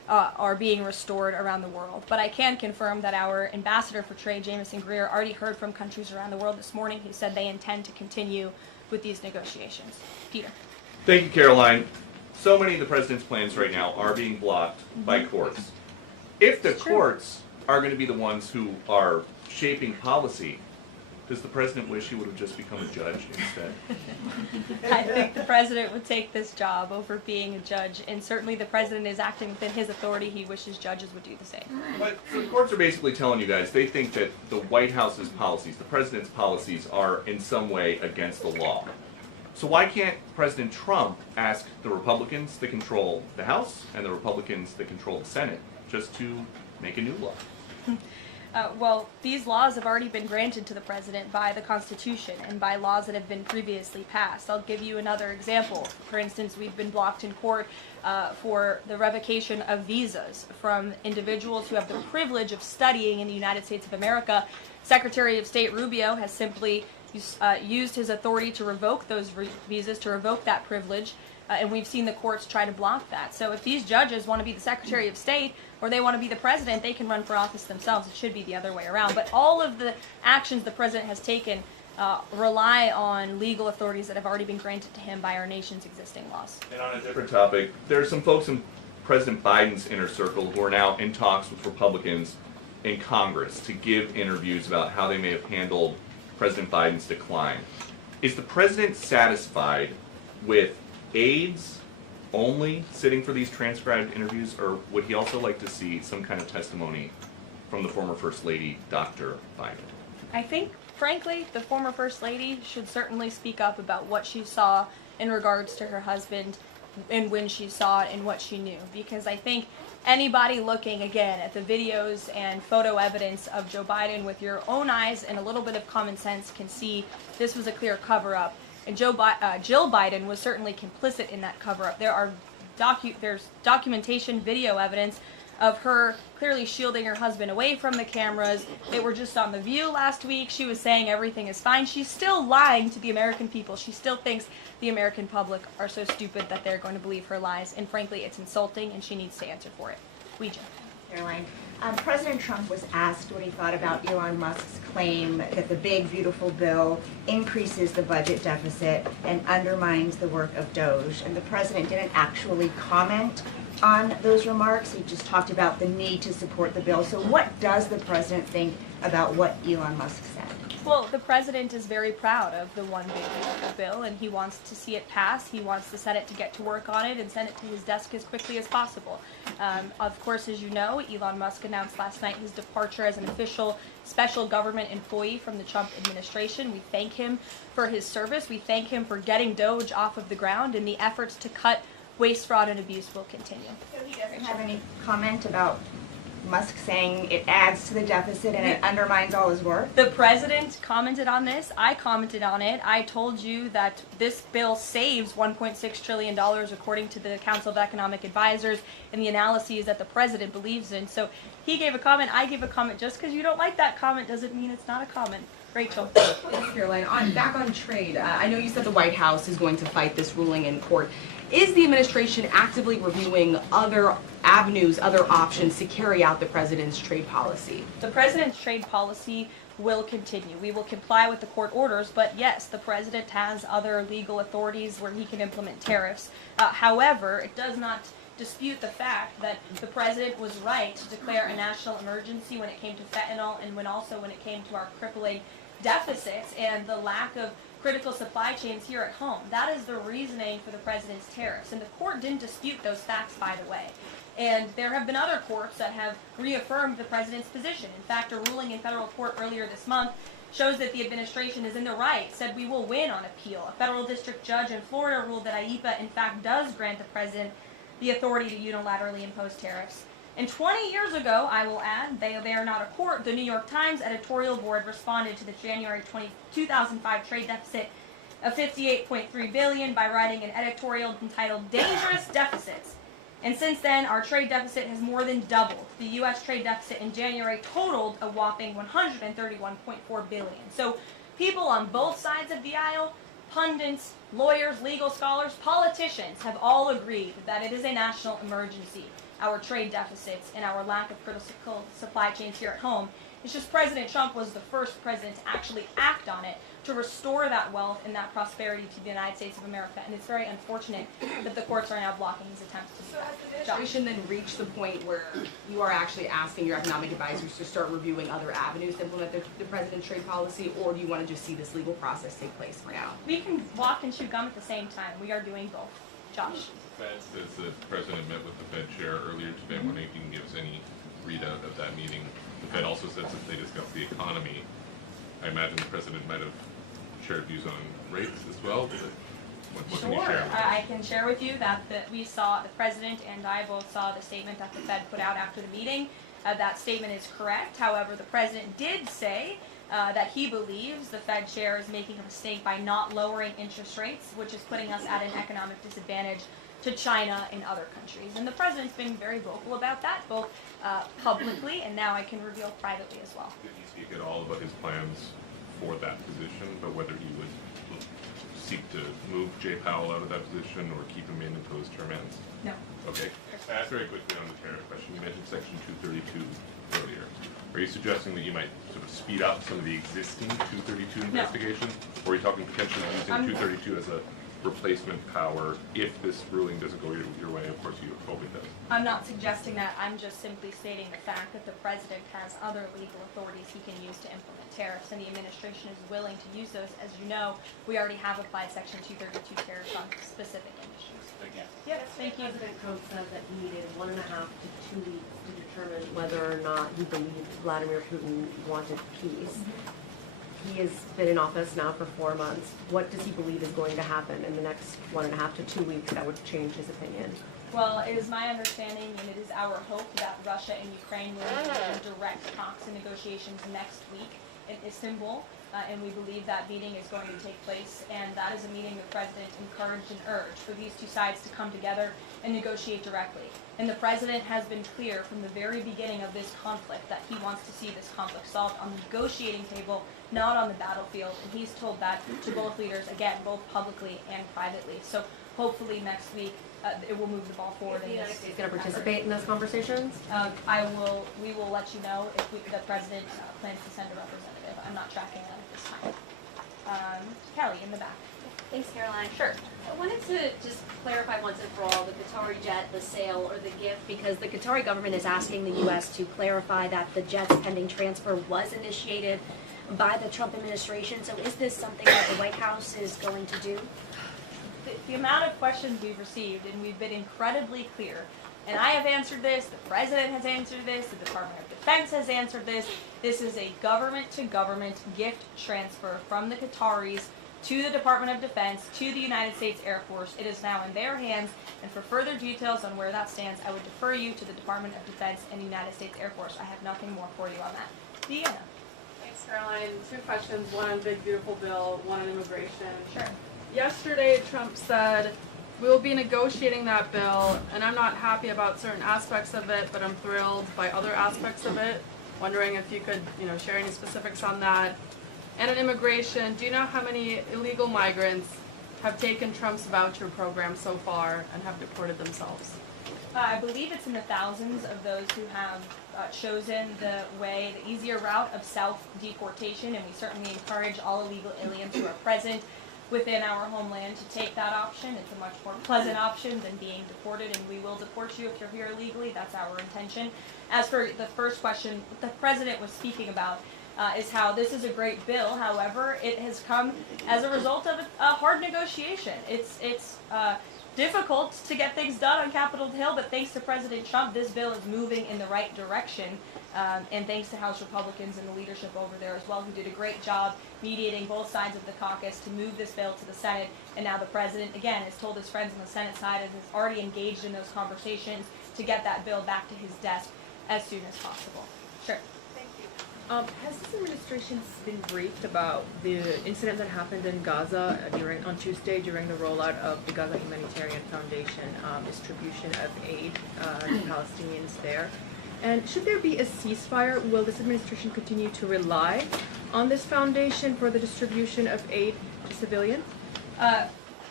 are being restored around the world. But I can confirm that our ambassador for trade, Jameson Greer, already heard from countries around the world this morning who said they intend to continue with these negotiations. Peter. Thank you, Caroline. So many of the president's plans right now are being blocked by courts. If the courts are going to be the ones who are shaping policy, does the president wish he would have just become a judge instead? I think the president would take this job over being a judge, and certainly the president is acting within his authority. He wishes judges would do the same. But the courts are basically telling you guys they think that the White House's policies, the president's policies, are in some way against the law. So why can't President Trump ask the Republicans that control the House and the Republicans that control the Senate just to make a new law? Well, these laws have already been granted to the president by the Constitution and by laws that have been previously passed. I'll give you another example. For instance, we've been blocked in court for the revocation of visas from individuals who have the privilege of studying in the United States of America. Secretary of State Rubio has simply used his authority to revoke those visas, to revoke that privilege, and we've seen the courts try to block that. So if these judges want to be the Secretary of State or they want to be the president, they can run for office themselves. It should be the other way around. But all of the actions the president has taken rely on legal authorities that have already been granted to him by our nation's existing laws. And on a different topic, there are some folks in President Biden's inner circle who are now in talks with Republicans in Congress to give interviews about how they may have handled President Biden's decline. Is the president satisfied with aides only sitting for these transcribed interviews, or would he also like to see some kind of testimony from the former First Lady, Dr. Biden? I think, frankly, the former First Lady should certainly speak up about what she saw in regards to her husband and when she saw it and what she knew. Because I think anybody looking, again, at the videos and photo evidence of Joe Biden with your own eyes and a little bit of common sense can see this was a clear cover-up. And Jill Biden was certainly complicit in that cover-up. There's documentation, video evidence of her clearly shielding her husband away from the cameras. They were just on The View last week. She was saying everything is fine. She's still lying to the American people. She still thinks the American public are so stupid that they're going to believe her lies. And frankly, it's insulting, and she needs to answer for it. Ouija. Caroline, President Trump was asked what he thought about Elon Musk's claim that the big, beautiful bill increases the budget deficit and undermines the work of DOGE. And the president didn't actually comment on those remarks. He just talked about the need to support the bill. So what does the president think about what Elon Musk said? Well, the president is very proud of the one big beautiful bill, and he wants to see it pass. He wants the Senate to get to work on it and send it to his desk as quickly as possible. Of course, as you know, Elon Musk announced last night his departure as an official special government employee from the Trump administration. We thank him for his service. We thank him for getting DOGE off of the ground, and the efforts to cut waste, fraud, and abuse will continue. So he doesn't have any comment about Musk saying it adds to the deficit and it undermines all his work? The president commented on this. I commented on it. I told you that this bill saves $1.6 trillion according to the Council of Economic Advisors and the analyses that the president believes in. So he gave a comment. I gave a comment. Just because you don't like that comment doesn't mean it's not a comment. Rachel. Thanks, Caroline. Back on trade, I know you said the White House is going to fight this ruling in court. Is the administration actively reviewing other avenues, other options to carry out the president's trade policy? The president's trade policy will continue. We will comply with the court orders, but yes, the president has other legal authorities where he can implement tariffs. However, it does not dispute the fact that the president was right to declare a national emergency when it came to fentanyl and when it came to our crippling deficits and the lack of critical supply chains here at home. That is the reasoning for the president's tariffs. And the court didn't dispute those facts, by the way. And there have been other courts that have reaffirmed the president's position. In fact, a ruling in federal court earlier this month shows that the administration is in the right, said we will win on appeal. A federal district judge in Florida ruled that IEPA, in fact, does grant the president the authority to unilaterally impose tariffs. And 20 years ago, I will add, they are not a court, the New York Times editorial board responded to the January 2005 trade deficit of $58.3 billion by writing an editorial entitled Dangerous Deficits. And since then, our trade deficit has more than doubled. The U.S. trade deficit in January totaled a whopping $131.4 billion. So people on both sides of the aisle, pundits, lawyers, legal scholars, politicians have all agreed that it is a national emergency. our trade deficits, and our lack of critical supply chains here at home. It's just President Trump was the first president to actually act on it, to restore that wealth and that prosperity to the United States of America. And it's very unfortunate that the courts are now blocking his attempts to do So that. has the administration then reached the point where you are actually asking your economic advisors to start reviewing other avenues to implement the president's trade policy, or do you want to just see this legal process take place for now? We can walk and chew gum at the same time. We are doing both. Josh. The Fed says that the president met with the Fed chair earlier today. I'm wondering if you can give us any readout of that meeting. The Fed also says that they discussed the economy. I imagine the president might have shared views on rates as well. What can you Sure. share? I can share with you that we saw, the president and I both saw the statement that the Fed put out after the meeting. That statement is correct. However, the president did say that he believes the Fed chair is making a mistake by not lowering interest rates, which is putting us at an economic disadvantage to China and other countries. And the president's been very vocal about that, both publicly and now I can reveal privately as well. Did he speak at all about his plans for that position, but whether he would seek to move Jay Powell out of that position or keep him in until his term ends? No. Okay. Ask very quickly on the tariff question. You mentioned Section 232 earlier. Are you suggesting that you might sort of speed up some of the existing 232 investigations? Or are you talking potentially using 232 as a replacement power if this ruling doesn't go your way? Of course, you hope it does. I'm not suggesting that. I'm just simply stating the fact that the president has other legal authorities he can use to implement tariffs, and the administration is willing to use those. As you know, we already have applied Section 232 tariffs on specific industries. Thank you. Yes, thank you. President Trump said that he needed 1.5 to 2 weeks to determine whether or not he believed Vladimir Putin wanted peace. He has been in office now for 4 months. What does he believe is going to happen in the next 1.5 to 2 weeks that would change his opinion? Well, it is my understanding and it is our hope that Russia and Ukraine will begin direct talks and negotiations next week in Istanbul. And we believe that meeting is going to take place, and that is a meeting the president encouraged and urged for these two sides to come together and negotiate directly. And the president has been clear from the very beginning of this conflict that he wants to see this conflict solved on the negotiating table, not on the battlefield. And he's told that to both leaders, again, both publicly and privately. So hopefully next week it will move the ball forward. Is the United States going to participate in those conversations? We will let you know if the president plans to send a representative. I'm not tracking that at this time. Kelly, in the back. Thanks, Caroline. Sure. I wanted to just clarify once and for all the Qatari jet, the sale, or the gift, because the Qatari government is asking the U.S. to clarify that the jet's pending transfer was initiated by the Trump administration. So is this something that the White House is going to do? The amount of questions we've received, and we've been incredibly clear, and I have answered this, the president has answered this, the Department of Defense has answered this. This is a government-to-government gift transfer from the Qataris to the Department of Defense, to the United States Air Force. It is now in their hands, and for further details on where that stands, I would defer you to the Department of Defense and the United States Air Force. I have nothing more for you on that. Deanna. Thanks, Caroline. 2 questions, one on Big Beautiful Bill, one on immigration. Sure. Yesterday, Trump said, we'll be negotiating that bill, and I'm not happy about certain aspects of it, but I'm thrilled by other aspects of it. Wondering if you could, share any specifics on that. And on immigration, do you know how many illegal migrants have taken Trump's voucher program so far and have deported themselves? I believe it's in the thousands of those who have chosen the easier route of self-deportation, and we certainly encourage all illegal aliens who are present within our homeland to take that option. It's a much more pleasant option than being deported, and we will deport you if you're here illegally. That's our intention. As for the first question, what the president was speaking about is how this is a great bill. However, it has come as a result of a hard negotiation. It's difficult to get things done on Capitol Hill, but thanks to President Trump, this bill is moving in the right direction. And thanks to House Republicans and the leadership over there as well, who did a great job mediating both sides of the caucus to move this bill to the Senate. And now the president, again, has told his friends on the Senate side and is already engaged in those conversations to get that bill back to his desk as soon as possible. Sure. Has this administration been briefed about the incident that happened in Gaza on Tuesday during the rollout of the Gaza Humanitarian Foundation distribution of aid to Palestinians there? And should there be a ceasefire, will this administration continue to rely on this foundation for the distribution of aid to civilians?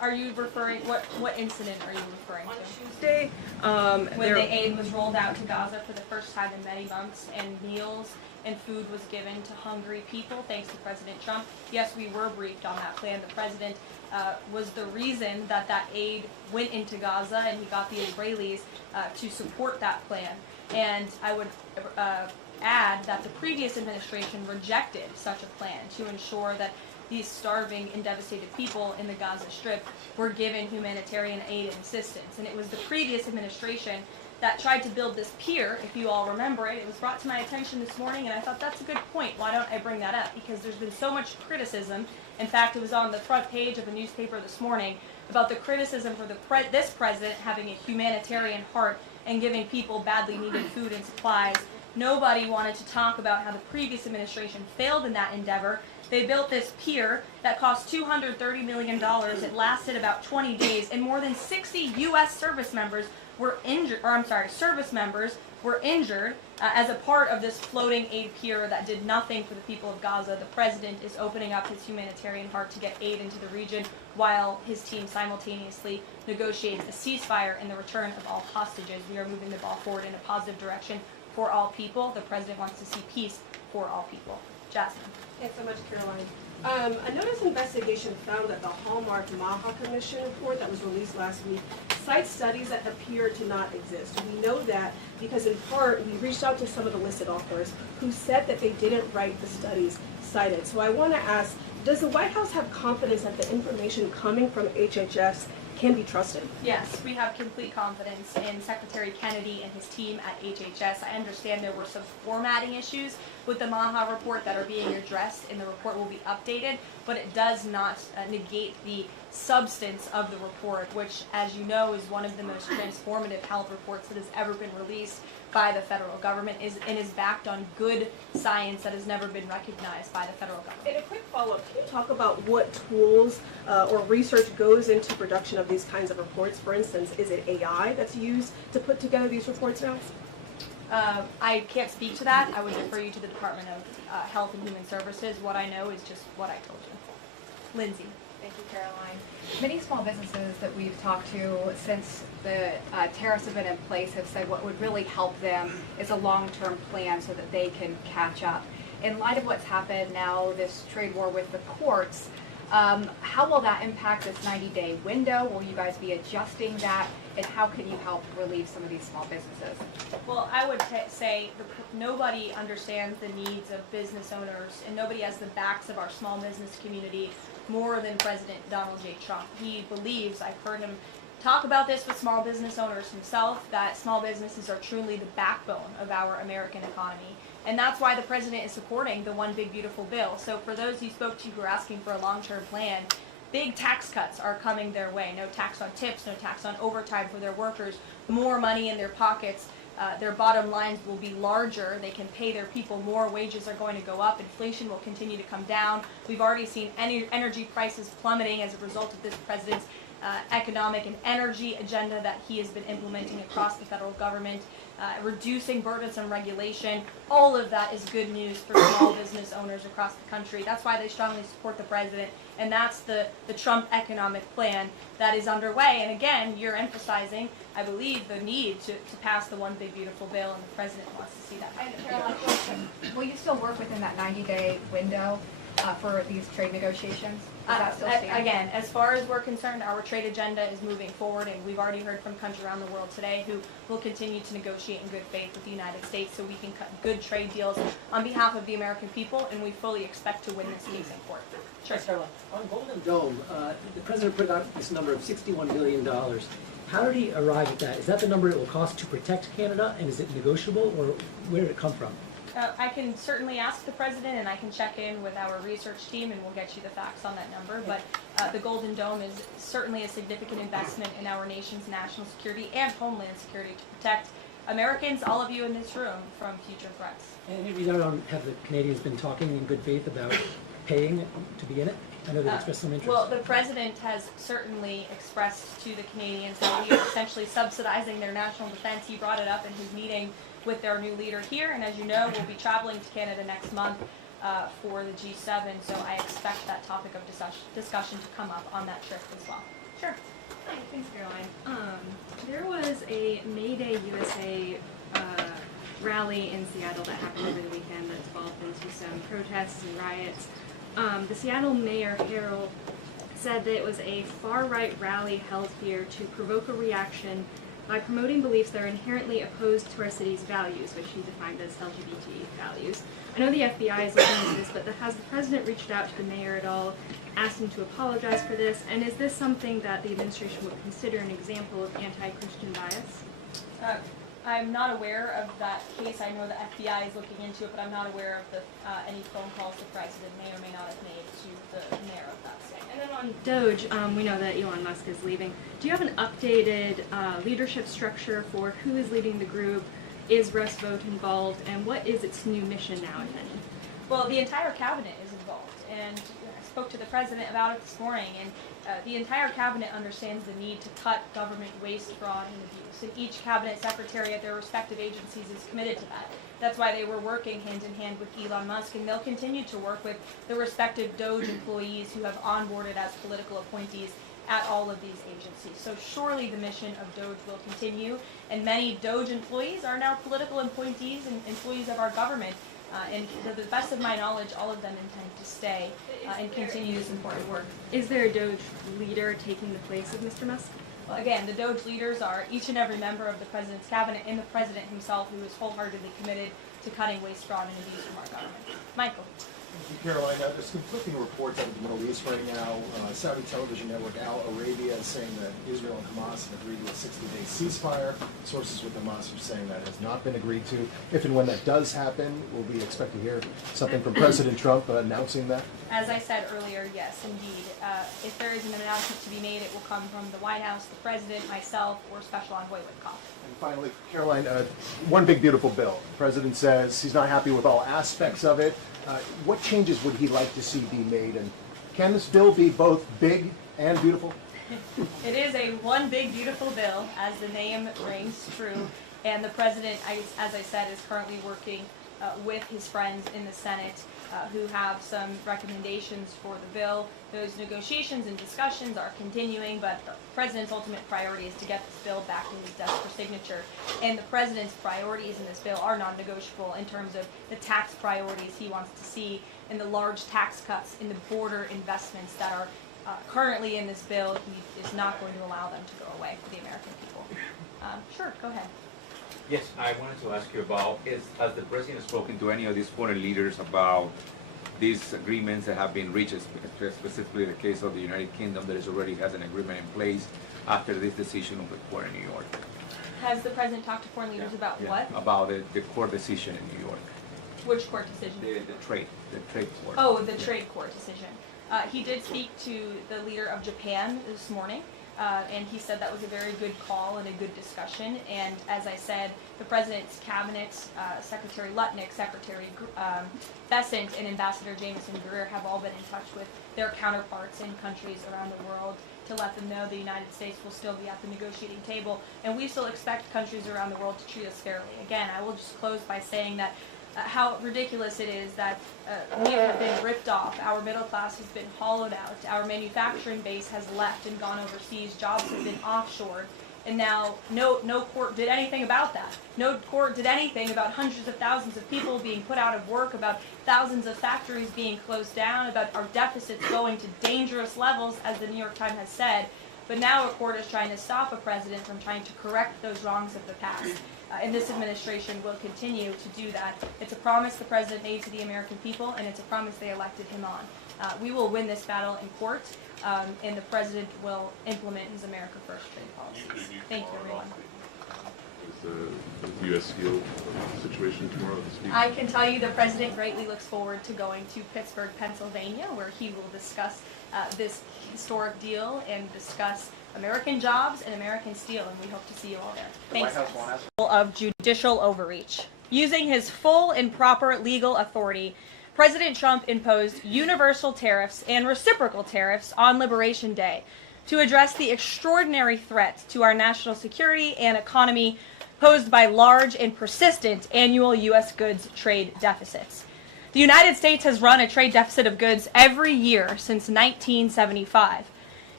Are you referring, what incident are you referring to? Tuesday, When the aid was rolled out to Gaza for the first time in many months, and meals and food was given to hungry people, thanks to President Trump. Yes, we were briefed on that plan. The president was the reason that that aid went into Gaza, and he got the Israelis to support that plan. And I would add that the previous administration rejected such a plan to ensure that these starving and devastated people in the Gaza Strip were given humanitarian aid and assistance. And it was the previous administration that tried to build this pier, if you all remember it. It was brought to my attention this morning, and I thought that's a good point. Why don't I bring that up? Because there's been so much criticism. In fact, it was on the front page of a newspaper this morning about the criticism for this president having a humanitarian heart and giving people badly needed food and supplies. Nobody wanted to talk about how the previous administration failed in that endeavor. They built this pier that cost $230 million. It lasted about 20 days, and more than 60 U.S. service members were injured, as a part of this floating aid pier that did nothing for the people of Gaza. The president is opening up his humanitarian heart to get aid into the region while his team simultaneously negotiates a ceasefire and the return of all hostages. We are moving the ball forward in a positive direction for all people. The president wants to see peace for all people. Jasmine. Thanks so much, Caroline. A notice investigation found that the Hallmark Maha Commission report that was released last week cites studies that appear to not exist. We know that because in part we reached out to some of the listed authors who said that they didn't write the studies cited. So I want to ask, does the White House have confidence that the information coming from HHS can be trusted? Yes, we have complete confidence in Secretary Kennedy and his team at HHS. I understand there were some formatting issues with the Maha report that are being addressed, and the report will be updated, but it does not negate the substance of the report, which, as you know, is one of the most transformative health reports that has ever been released by the federal government and is backed on good science that has never been recognized by the federal government. And a quick follow-up, can you talk about what tools or research goes into production of these kinds of reports? For instance, is it AI that's used to put together these reports now? I can't speak to that. I would refer you to the Department of Health and Human Services. What I know is just what I told you. Lindsay. Thank you, Caroline. Many small businesses that we've talked to since the tariffs have been in place have said what would really help them is a long-term plan so that they can catch up. In light of what's happened now, this trade war with the courts, how will that impact this 90-day window? Will you guys be adjusting that? And how can you help relieve some of these small businesses? Well, I would say nobody understands the needs of business owners, and nobody has the backs of our small business community more than President Donald J. Trump. He believes, I've heard him talk about this with small business owners himself, that small businesses are truly the backbone of our American economy. And that's why the president is supporting the One Big Beautiful Bill. So for those you spoke to who are asking for a long-term plan, big tax cuts are coming their way. No tax on tips, no tax on overtime for their workers, more money in their pockets. Their bottom lines will be larger. They can pay their people more. Wages are going to go up. Inflation will continue to come down. We've already seen energy prices plummeting as a result of this president's economic and energy agenda that he has been implementing across the federal government, reducing burdensome regulation. All of that is good news for small business owners across the country. That's why they strongly support the president, and that's the Trump economic plan that is underway. And again, you're emphasizing, I believe, the need to pass the One Big Beautiful Bill, and the president wants to see that. And Caroline, will you still work within that 90-day window for these trade negotiations? Does that still stand? Again, as far as we're concerned, our trade agenda is moving forward, and we've already heard from countries around the world today who will continue to negotiate in good faith with the United States so we can cut good trade deals on behalf of the American people, and we fully expect to win this case in court. Sure. On Golden Dome, the president put out this number of $61 billion. How did he arrive at that? Is that the number it will cost to protect Canada, and is it negotiable, or where did it come from? I can certainly ask the president, and I can check in with our research team, and we'll get you the facts on that number. But the Golden Dome is certainly a significant investment in our nation's national security and homeland security to protect Americans, all of you in this room, from future threats. And you don't have the Canadians been talking in good faith about paying to be in it? I know they've expressed some interest. Well, the president has certainly expressed to the Canadians that we are essentially subsidizing their national defense. He brought it up in his meeting with their new leader here, and as you know, we'll be traveling to Canada next month for the G7, so I expect that topic of discussion to come up on that trip as well. Sure. Hi, thanks, Caroline. There was a May Day USA rally in Seattle that happened over the weekend that developed into some protests and riots. The Seattle Mayor Harrell said that it was a far-right rally held here to provoke a reaction by promoting beliefs that are inherently opposed to our city's values, which he defined as LGBT values. I know the FBI is looking into this, but has the president reached out to the mayor at all, asked him to apologize for this, and is this something that the administration would consider an example of anti-Christian bias? I'm not aware of that case. I know the FBI is looking into it, but I'm not aware of any phone calls the president may or may not have made to the mayor of that state. And then on DOGE, we know that Elon Musk is leaving. Do you have an updated leadership structure for who is leading the group? Is Russ Vought involved? And what is its new mission now, if any? Well, the entire cabinet is involved, and I spoke to the president about it this morning, and the entire cabinet understands the need to cut government waste, fraud, and abuse. And each cabinet secretary at their respective agencies is committed to that. That's why they were working hand in hand with Elon Musk, and they'll continue to work with the respective DOGE employees who have onboarded as political appointees at all of these agencies. So surely the mission of DOGE will continue, and many DOGE employees are now political appointees and employees of our government. And to the best of my knowledge, all of them intend to stay and continue this important work. Is there a DOGE leader taking the place of Mr. Musk? Well, again, the DOGE leaders are each and every member of the president's cabinet and the president himself, who is wholeheartedly committed to cutting waste, fraud, and abuse from our government. Michael. Thank you, Caroline. There's conflicting reports out of the Middle East right now. Saudi television network Al Arabia is saying that Israel and Hamas have agreed to a 60-day ceasefire. Sources with Hamas are saying that has not been agreed to. If and when that does happen, will we expect to hear something from President Trump announcing that? As I said earlier, yes, indeed. If there is an announcement to be made, it will come from the White House, the president, myself, or Special Envoy Witkoff. And finally, Caroline, one big beautiful bill. The president says he's not happy with all aspects of it. What changes would he like to see be made? And can this bill be both big and beautiful? It is a one big beautiful bill, as the name rings true. And the president, as I said, is currently working with his friends in the Senate who have some recommendations for the bill. Those negotiations and discussions are continuing, but the president's ultimate priority is to get this bill back in his desk for signature. And the president's priorities in this bill are non-negotiable in terms of the tax priorities he wants to see and the large tax cuts in the border investments that are currently in this bill. He is not going to allow them to go away for the American people. Sure, go ahead. Yes, I wanted to ask you about, has the president spoken to any of these foreign leaders about these agreements that have been reached, specifically the case of the United Kingdom that already has an agreement in place after this decision of the court in New York? Has the president talked to foreign leaders about what? About the court decision in New York. Which court decision? The trade court. Oh, the trade court decision. He did speak to the leader of Japan this morning. And he said that was a very good call and a good discussion. And as I said, the president's cabinet, Secretary Lutnick, Secretary Bessent, and Ambassador Jameson Greer have all been in touch with their counterparts in countries around the world to let them know the United States will still be at the negotiating table. And we still expect countries around the world to treat us fairly. Again, I will just close by saying that how ridiculous it is that we have been ripped off, our middle class has been hollowed out, our manufacturing base has left and gone overseas, jobs have been offshored, and now no court did anything about that. No court did anything about hundreds of thousands of people being put out of work, about thousands of factories being closed down, about our deficits going to dangerous levels, as the New York Times has said. But now a court is trying to stop a president from trying to correct those wrongs of the past. And this administration will continue to do that. It's a promise the president made to the American people, and it's a promise they elected him on. We will win this battle in court, and the president will implement his America First trade policies. Thank you, everyone. Is the U.S. Steel situation tomorrow this week? I can tell you the president greatly looks forward to going to Pittsburgh, Pennsylvania, where he will discuss this historic deal and discuss American jobs and American steel, and we hope to see you all there. Thanks. Of judicial overreach. Using his full and proper legal authority, President Trump imposed universal tariffs and reciprocal tariffs on Liberation Day to address the extraordinary threat to our national security and economy posed by large and persistent annual U.S. goods trade deficits. The United States has run a trade deficit of goods every year since 1975.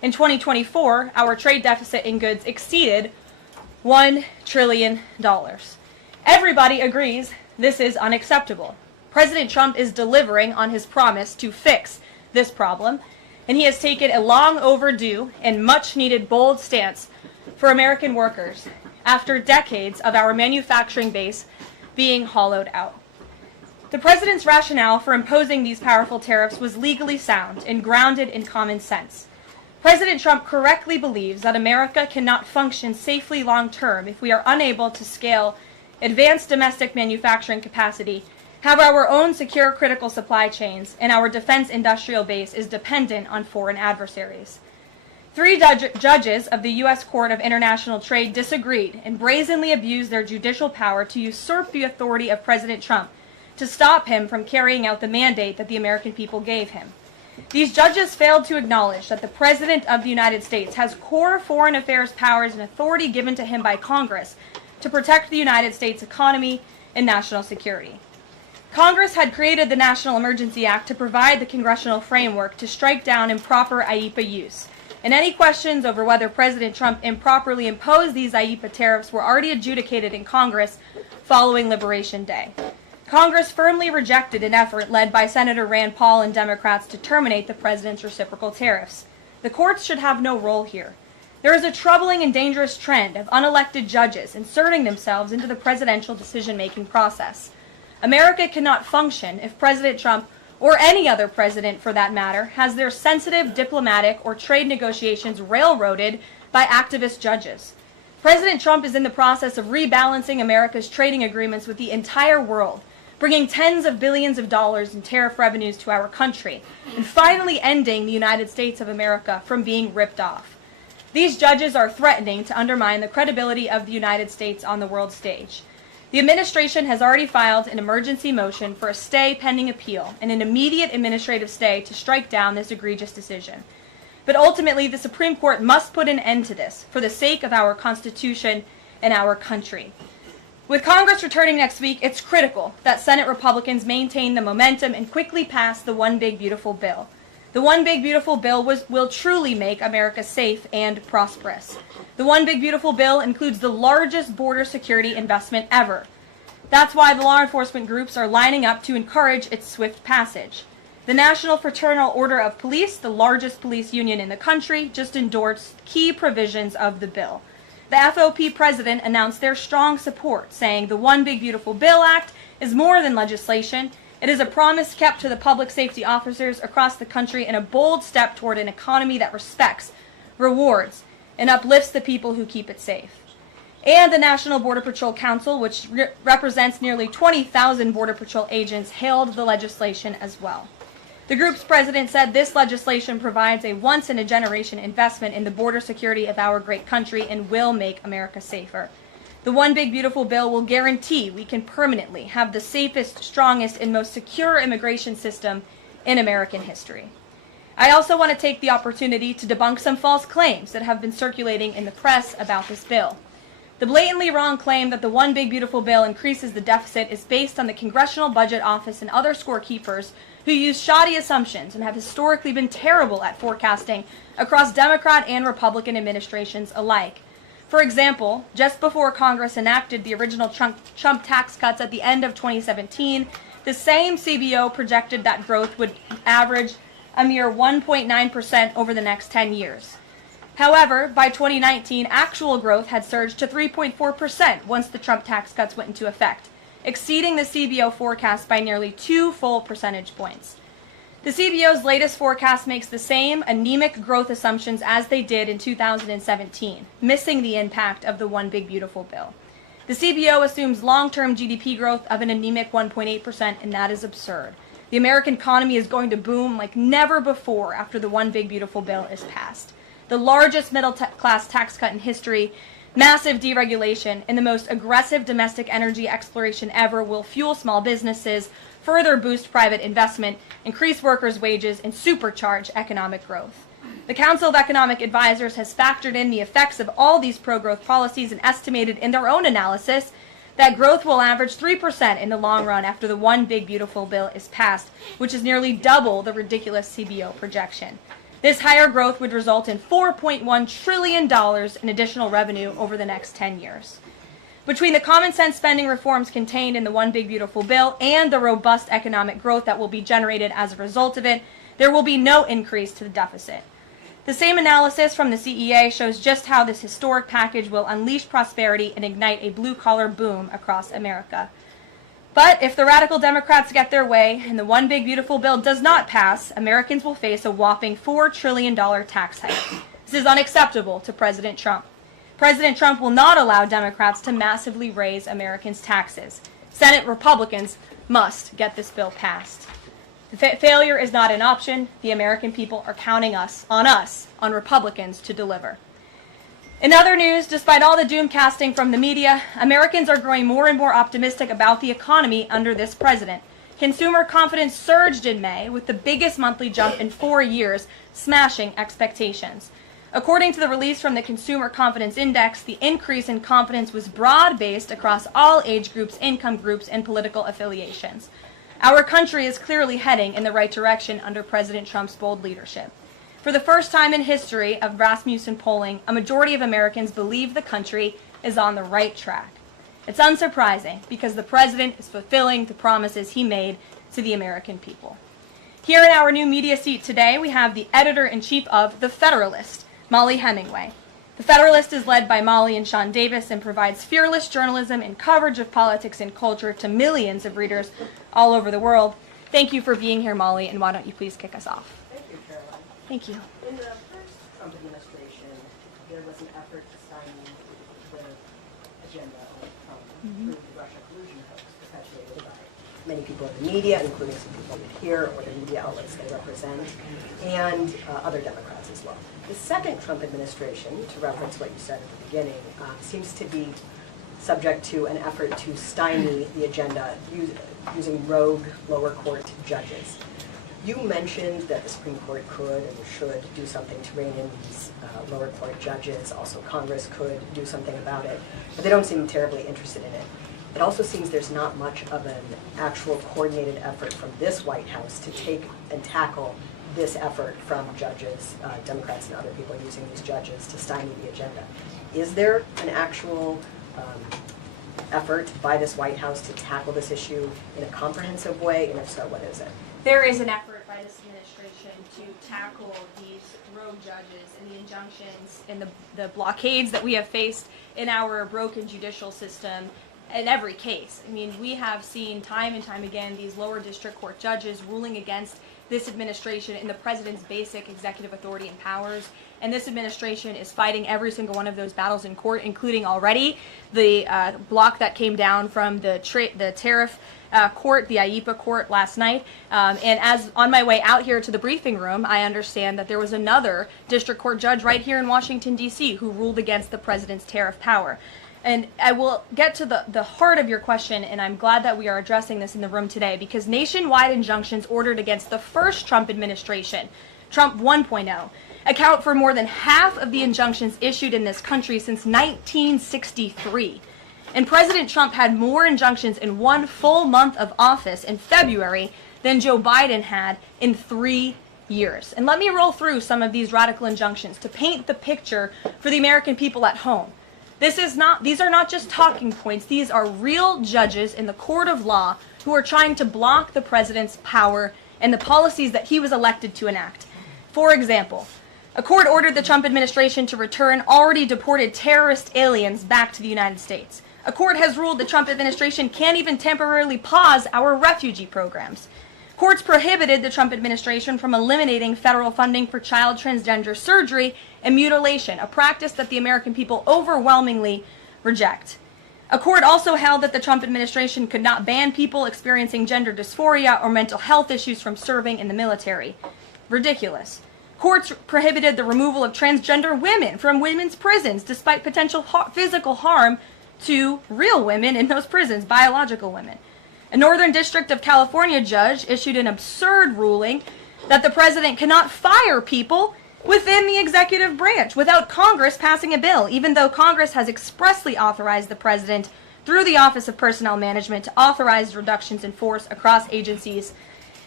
In 2024, our trade deficit in goods exceeded $1 trillion. Everybody agrees this is unacceptable. President Trump is delivering on his promise to fix this problem, and he has taken a long overdue and much needed bold stance for American workers after decades of our manufacturing base being hollowed out. The president's rationale for imposing these powerful tariffs was legally sound and grounded in common sense. President Trump correctly believes that America cannot function safely long-term if we are unable to scale advanced domestic manufacturing capacity, have our own secure critical supply chains, and our defense industrial base is dependent on foreign adversaries. 3 judges of the U.S. Court of International Trade disagreed and brazenly abused their judicial power to usurp the authority of President Trump to stop him from carrying out the mandate that the American people gave him. These judges failed to acknowledge that the President of the United States has core foreign affairs powers and authority given to him by Congress to protect the United States economy and national security. Congress had created the National Emergency Act to provide the congressional framework to strike down improper IEEPA use, and any questions over whether President Trump improperly imposed these IEEPA tariffs were already adjudicated in Congress following Liberation Day. Congress firmly rejected an effort led by Senator Rand Paul and Democrats to terminate the president's reciprocal tariffs. The courts should have no role here. There is a troubling and dangerous trend of unelected judges inserting themselves into the presidential decision-making process. America cannot function if President Trump, or any other president for that matter, has their sensitive diplomatic or trade negotiations railroaded by activist judges. President Trump is in the process of rebalancing America's trading agreements with the entire world, bringing tens of billions of dollars in tariff revenues to our country, and finally ending the United States of America from being ripped off. These judges are threatening to undermine the credibility of the United States on the world stage. The administration has already filed an emergency motion for a stay pending appeal and an immediate administrative stay to strike down this egregious decision. But ultimately, the Supreme Court must put an end to this for the sake of our Constitution and our country. With Congress returning next week, it's critical that Senate Republicans maintain the momentum and quickly pass the One Big Beautiful Bill. The One Big Beautiful Bill will truly make America safe and prosperous. The One Big Beautiful Bill includes the largest border security investment ever. That's why the law enforcement groups are lining up to encourage its swift passage. The National Fraternal Order of Police, the largest police union in the country, just endorsed key provisions of the bill. The FOP president announced their strong support, saying the One Big Beautiful Bill Act is more than legislation. It is a promise kept to the public safety officers across the country and a bold step toward an economy that respects, rewards, and uplifts the people who keep it safe. And the National Border Patrol Council, which represents nearly 20,000 Border Patrol agents, hailed the legislation as well. The group's president said this legislation provides a once-in-a-generation investment in the border security of our great country and will make America safer. The One Big Beautiful Bill will guarantee we can permanently have the safest, strongest, and most secure immigration system in American history. I also want to take the opportunity to debunk some false claims that have been circulating in the press about this bill. The blatantly wrong claim that the One Big Beautiful Bill increases the deficit is based on the Congressional Budget Office and other scorekeepers who use shoddy assumptions and have historically been terrible at forecasting across Democrat and Republican administrations alike. For example, just before Congress enacted the original Trump tax cuts at the end of 2017, the same CBO projected that growth would average a mere 1.9% over the next 10 years. However, by 2019, actual growth had surged to 3.4% once the Trump tax cuts went into effect, exceeding the CBO forecast by nearly 2 full percentage points. The CBO's latest forecast makes the same anemic growth assumptions as they did in 2017, missing the impact of the One Big Beautiful Bill. The CBO assumes long-term GDP growth of an anemic 1.8%, and that is absurd. The American economy is going to boom like never before after the One Big Beautiful Bill is passed. The largest middle-class tax cut in history, massive deregulation, and the most aggressive domestic energy exploration ever will fuel small businesses, further boost private investment, increase workers' wages, and supercharge economic growth. The Council of Economic Advisors has factored in the effects of all these pro-growth policies and estimated in their own analysis that growth will average 3% in the long run after the One Big Beautiful Bill is passed, which is nearly double the ridiculous CBO projection. This higher growth would result in $4.1 trillion in additional revenue over the next 10 years. Between the common sense spending reforms contained in the One Big Beautiful Bill and the robust economic growth that will be generated as a result of it, there will be no increase to the deficit. The same analysis from the CEA shows just how this historic package will unleash prosperity and ignite a blue-collar boom across America. But if the radical Democrats get their way and the One Big Beautiful Bill does not pass, Americans will face a whopping $4 trillion tax hike. This is unacceptable to President Trump. President Trump will not allow Democrats to massively raise Americans' taxes. Senate Republicans must get this bill passed. Failure is not an option. The American people are counting on Republicans to deliver. In other news, despite all the doom casting from the media, Americans are growing more and more optimistic about the economy under this president. Consumer confidence surged in May with the biggest monthly jump in 4 years, smashing expectations. According to the release from the Consumer Confidence Index, the increase in confidence was broad-based across all age groups, income groups, and political affiliations. Our country is clearly heading in the right direction under President Trump's bold leadership. For the first time in history of Rasmussen polling, a majority of Americans believe the country is on the right track. It's unsurprising because the president is fulfilling the promises he made to the American people. Here in our new media seat today, we have the editor-in-chief of The Federalist, Molly Hemingway. The Federalist is led by Molly and Sean Davis and provides fearless journalism and coverage of politics and culture to millions of readers all over the world. Thank you for being here, Molly, and why don't you please kick us off? Thank you, Caroline. Thank you. In the first Trump administration, there was an effort to stymie the agenda of Trump through the Russia collusion hoax perpetuated by many people in the media, including some people here or the media outlets they represent, and other Democrats as well. The second Trump administration, to reference what you said at the beginning, seems to be subject to an effort to stymie the agenda using rogue lower court judges. You mentioned that the Supreme Court could and should do something to rein in these lower court judges. Also, Congress could do something about it, but they don't seem terribly interested in it. It also seems there's not much of an actual coordinated effort from this White House to take and tackle this effort from judges, Democrats and other people using these judges to stymie the agenda. Is there an actual effort by this White House to tackle this issue in a comprehensive way, and if so, what is it? There is an effort by this administration to tackle these rogue judges and the injunctions and the blockades that we have faced in our broken judicial system in every case. I mean, we have seen time and time again these lower district court judges ruling against this administration in the president's basic executive authority and powers. And this administration is fighting every single one of those battles in court, including already the block that came down from the Tariff court, the IEPA court last night. And as on my way out here to the briefing room, I understand that there was another district court judge right here in Washington, D.C. who ruled against the president's tariff power. And I will get to the heart of your question, and I'm glad that we are addressing this in the room today, because nationwide injunctions ordered against the first Trump administration, Trump 1.0, account for more than half of the injunctions issued in this country since 1963. And President Trump had more injunctions in one full month of office in February than Joe Biden had in 3 years. And let me roll through some of these radical injunctions to paint the picture for the American people at home. These are not just talking points. These are real judges in the court of law who are trying to block the president's power and the policies that he was elected to enact. For example, a court ordered the Trump administration to return already deported terrorist aliens back to the United States. A court has ruled the Trump administration can't even temporarily pause our refugee programs. Courts prohibited the Trump administration from eliminating federal funding for child transgender surgery and mutilation, a practice that the American people overwhelmingly reject. A court also held that the Trump administration could not ban people experiencing gender dysphoria or mental health issues from serving in the military. Ridiculous. Courts prohibited the removal of transgender women from women's prisons despite potential physical harm to real women in those prisons, biological women. A Northern District of California judge issued an absurd ruling that the president cannot fire people within the executive branch without Congress passing a bill, even though Congress has expressly authorized the president through the Office of Personnel Management to authorize reductions in force across agencies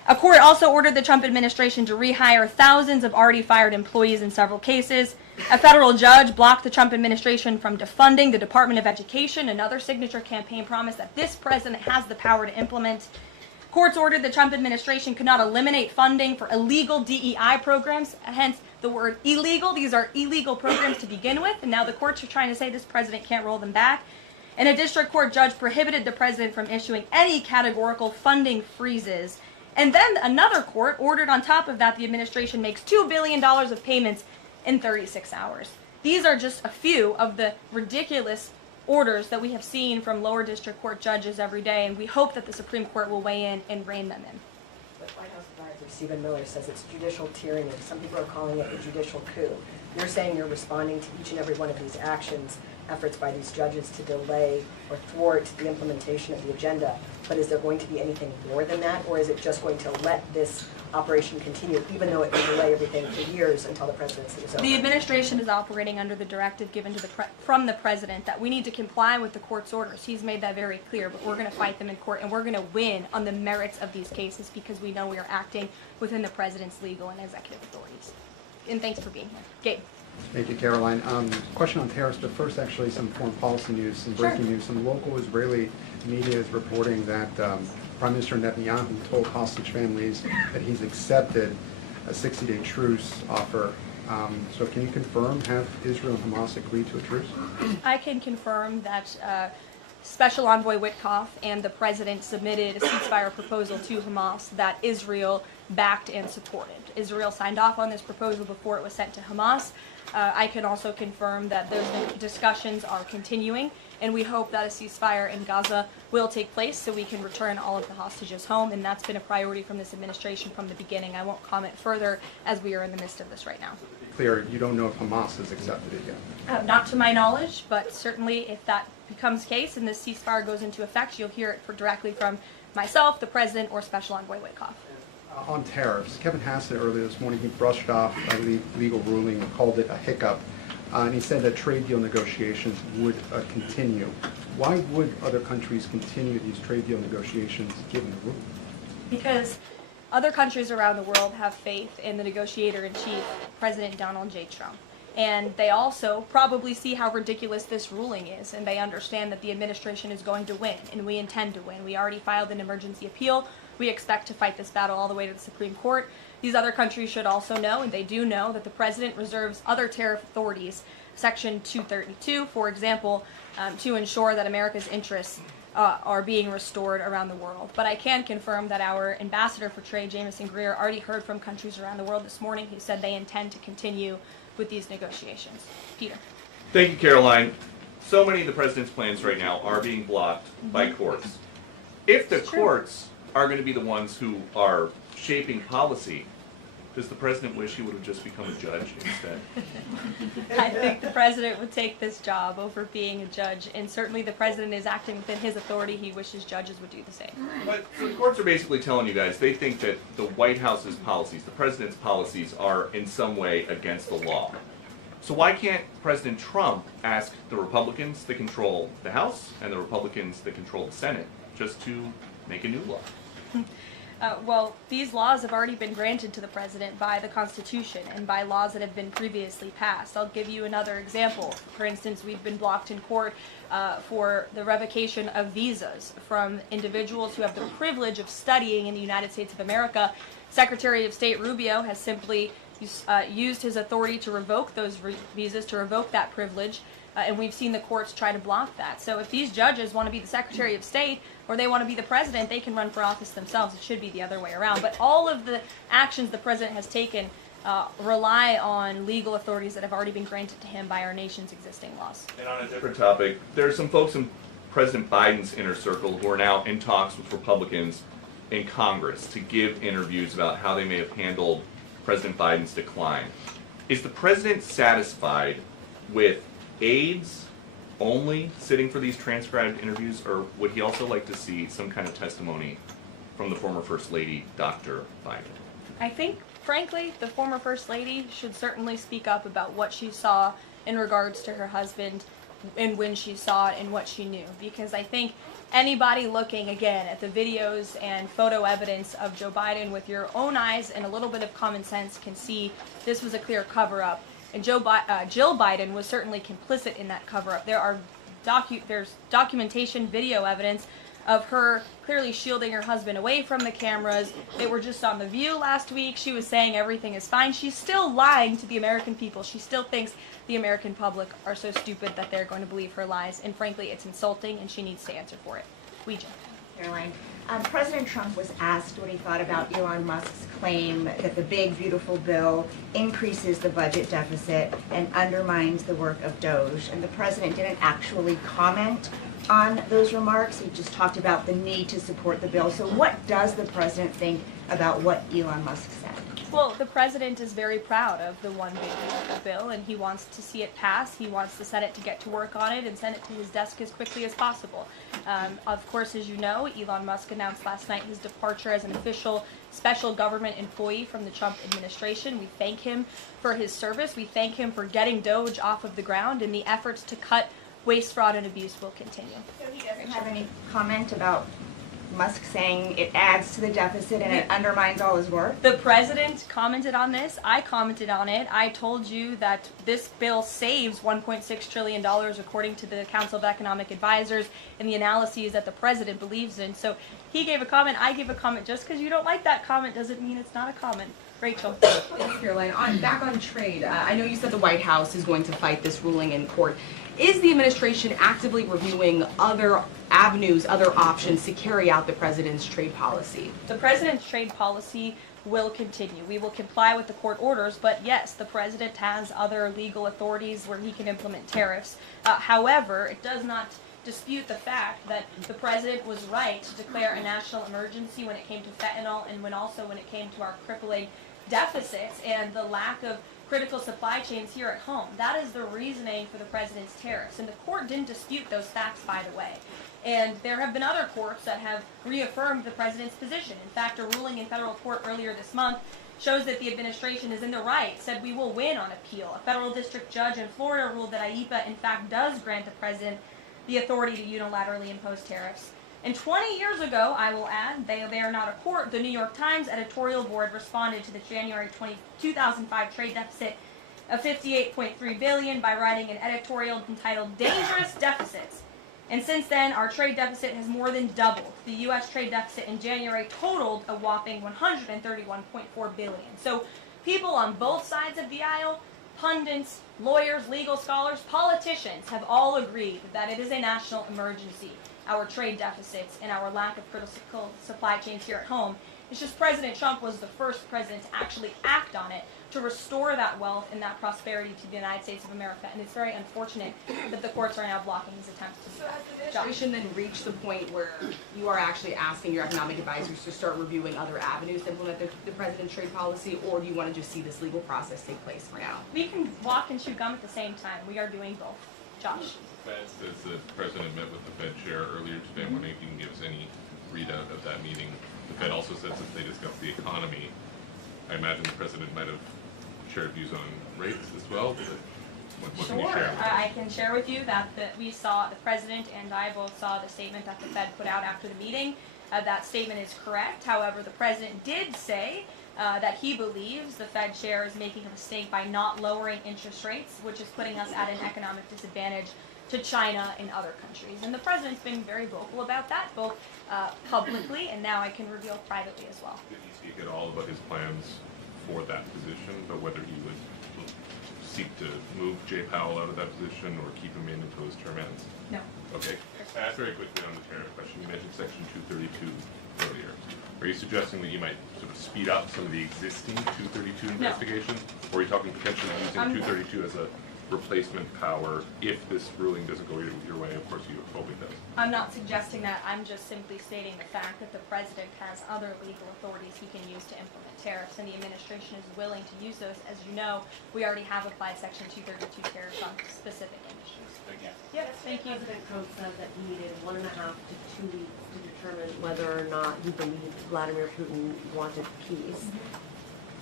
A court also ordered the Trump administration to rehire thousands of already fired employees in several cases. A federal judge blocked the Trump administration from defunding the Department of Education, another signature campaign promise that this president has the power to implement. Courts ordered the Trump administration could not eliminate funding for illegal DEI programs, hence the word illegal. These are illegal programs to begin with, and now the courts are trying to say this president can't roll them back. And a district court judge prohibited the president from issuing any categorical funding freezes. And then another court ordered on top of that the administration makes $2 billion of payments in 36 hours. These are just a few of the ridiculous orders that we have seen from lower district court judges every day, and we hope that the Supreme Court will weigh in and rein them in. But White House advisor Stephen Miller says it's judicial tyranny. Some people are calling it a judicial coup. You're saying you're responding to each and every one of these actions, efforts by these judges to delay or thwart the implementation of the agenda. But is there going to be anything more than that, or is it just going to let this operation continue, even though it will delay everything for years until the presidency is over? The administration is operating under the directive given to from the president that we need to comply with the court's orders. He's made that very clear, but we're going to fight them in court, and we're going to win on the merits of these cases because we know we are acting within the president's legal and executive authorities. And thanks for being here. Gabe. Thank you, Caroline. Question on tariffs, but first actually some foreign policy news, some breaking news. Some local Israeli media is reporting that Prime Minister Netanyahu told hostage families that he's accepted a 60-day truce offer. So can you confirm, have Israel and Hamas agreed to a truce? I can confirm that Special Envoy Witkoff and the president submitted a ceasefire proposal to Hamas that Israel backed and supported. Israel signed off on this proposal before it was sent to Hamas. I can also confirm that those discussions are continuing, and we hope that a ceasefire in Gaza will take place so we can return all of the hostages home, and that's been a priority from this administration from the beginning. I won't comment further as we are in the midst of this right now. Clear, you don't know if Hamas has accepted it yet? Not to my knowledge, but certainly if that becomes case and this ceasefire goes into effect, you'll hear it directly from myself, the president, or Special Envoy Witkoff. On tariffs, Kevin Hassett earlier this morning, he brushed off a legal ruling and called it a hiccup, and he said that trade deal negotiations would continue. Why would other countries continue these trade deal negotiations given the ruling? Because other countries around the world have faith in the negotiator-in-chief, President Donald J. Trump. And they also probably see how ridiculous this ruling is, and they understand that the administration is going to win, and we intend to win. We already filed an emergency appeal. We expect to fight this battle all the way to the Supreme Court. These other countries should also know, and they do know, that the president reserves other tariff authorities, Section 232, for example, to ensure that America's interests are being restored around the world. But I can confirm that our ambassador for trade, Jameson Greer, already heard from countries around the world this morning who said they intend to continue with these negotiations. Peter. Thank you, Caroline. So many of the president's plans right now are being blocked by courts. If the courts are going to be the ones who are shaping policy, does the president wish he would have just become a judge instead? I think the president would take this job over being a judge, and certainly the president is acting within his authority. He wishes judges would do the same. But so the courts are basically telling you guys they think that the White House's policies, the president's policies, are in some way against the law. So why can't President Trump ask the Republicans that control the House and the Republicans that control the Senate just to make a new law? Well, these laws have already been granted to the president by the Constitution and by laws that have been previously passed. I'll give you another example. For instance, we've been blocked in court for the revocation of visas from individuals who have the privilege of studying in the United States of America. Secretary of State Rubio has simply used his authority to revoke those visas, to revoke that privilege, and we've seen the courts try to block that. So if these judges want to be the Secretary of State or they want to be the president, they can run for office themselves. It should be the other way around. But all of the actions the president has taken rely on legal authorities that have already been granted to him by our nation's existing laws. And on a different topic, there are some folks in President Biden's inner circle who are now in talks with Republicans in Congress to give interviews about how they may have handled President Biden's decline. Is the president satisfied with aides only sitting for these transcribed interviews, or would he also like to see some kind of testimony from the former First Lady, Dr. Biden? I think, frankly, the former First Lady should certainly speak up about what she saw in regards to her husband and when she saw it and what she knew. Because I think anybody looking again at the videos and photo evidence of Joe Biden with your own eyes and a little bit of common sense can see this was a clear cover-up. And Jill Biden was certainly complicit in that cover-up. There's documentation, video evidence of her clearly shielding her husband away from the cameras. They were just on The View last week. She was saying everything is fine. She's still lying to the American people. She still thinks the American public are so stupid that they're going to believe her lies. And frankly, it's insulting, and she needs to answer for it. Ouija. Caroline, President Trump was asked what he thought about Elon Musk's claim that the big, beautiful bill increases the budget deficit and undermines the work of DOGE. And the president didn't actually comment on those remarks. He just talked about the need to support the bill. So what does the president think about what Elon Musk said? Well, the president is very proud of the one big beautiful bill, and he wants to see it pass. He wants the Senate to get to work on it and send it to his desk as quickly as possible. Of course, as you know, Elon Musk announced last night his departure as an official special government employee from the Trump administration. We thank him for his service. We thank him for getting DOGE off of the ground, and the efforts to cut waste, fraud, and abuse will continue. So he doesn't have any comment about Musk saying it adds to the deficit and it undermines all his work? The president commented on this. I commented on it. I told you that this bill saves $1.6 trillion according to the Council of Economic Advisors and the analyses that the president believes in. So he gave a comment, I gave a comment. Just because you don't like that comment doesn't mean it's not a comment. Rachel. Thanks, Caroline. Back on trade, I know you said the White House is going to fight this ruling in court. Is the administration actively reviewing other avenues, other options to carry out the president's trade policy? The president's trade policy will continue. We will comply with the court orders, but yes, the president has other legal authorities where he can implement tariffs. However, it does not dispute the fact that the president was right to declare a national emergency when it came to fentanyl and when it came to our crippling deficits and the lack of critical supply chains here at home. That is the reasoning for the president's tariffs. And the court didn't dispute those facts, by the way. And there have been other courts that have reaffirmed the president's position. In fact, a ruling in federal court earlier this month shows that the administration is in the right, said we will win on appeal. A federal district judge in Florida ruled that IEPA, in fact, does grant the president the authority to unilaterally impose tariffs. And 20 years ago, I will add, they are not a court, the New York Times editorial board responded to the January 2005 trade deficit of $58.3 billion by writing an editorial entitled Dangerous Deficits. And since then, our trade deficit has more than doubled. The U.S. trade deficit in January totaled a whopping $131.4 billion. So people on both sides of the aisle, pundits, lawyers, legal scholars, politicians have all agreed that it is a national emergency. Our trade deficits and our lack of critical supply chains here at home. It's just President Trump was the first president to actually act on it to restore that wealth and that prosperity to the United States of America. And it's very unfortunate that the courts are now blocking his attempts to do that. Has the administration then reached the point where you are actually asking your economic advisors to start reviewing other avenues to implement the president's trade policy, or do you want to just see this legal process take place for now? We can walk and chew gum at the same time. We are doing both. Josh. The Fed says the president met with the Fed chair earlier today. I'm wondering if you can give us any readout of that meeting. The Fed also says that they discussed the economy. I imagine the president might have shared views on rates as well. What can you share? I can share with you that we saw, the president and I both saw the statement that the Fed put out after the meeting. That statement is correct. However, the president did say that he believes the Fed chair is making a mistake by not lowering interest rates, which is putting us at an economic disadvantage to China and other countries. And the president's been very vocal about that, both publicly and now I can reveal privately as well. Did he speak at all about his plans for that position, but whether he would seek to move Jay Powell out of that position or keep him in until his term ends? No. Okay. Very quickly on the tariff question. You mentioned Section 232 earlier. Are you suggesting that you might sort of speed up some of the existing 232 investigations? Or are you talking potentially using 232 as a replacement power if this ruling doesn't go your way? Of course, you hope it does. I'm not suggesting that. I'm just simply stating the fact that the president has other legal authorities he can use to implement tariffs, and the administration is willing to use those. As you know, we already have applied Section 232 tariffs on specific industries. Thank you. Yep, thank you. President Trump said that he needed 1.5 to 2 weeks to determine whether or not he believed Vladimir Putin wanted peace.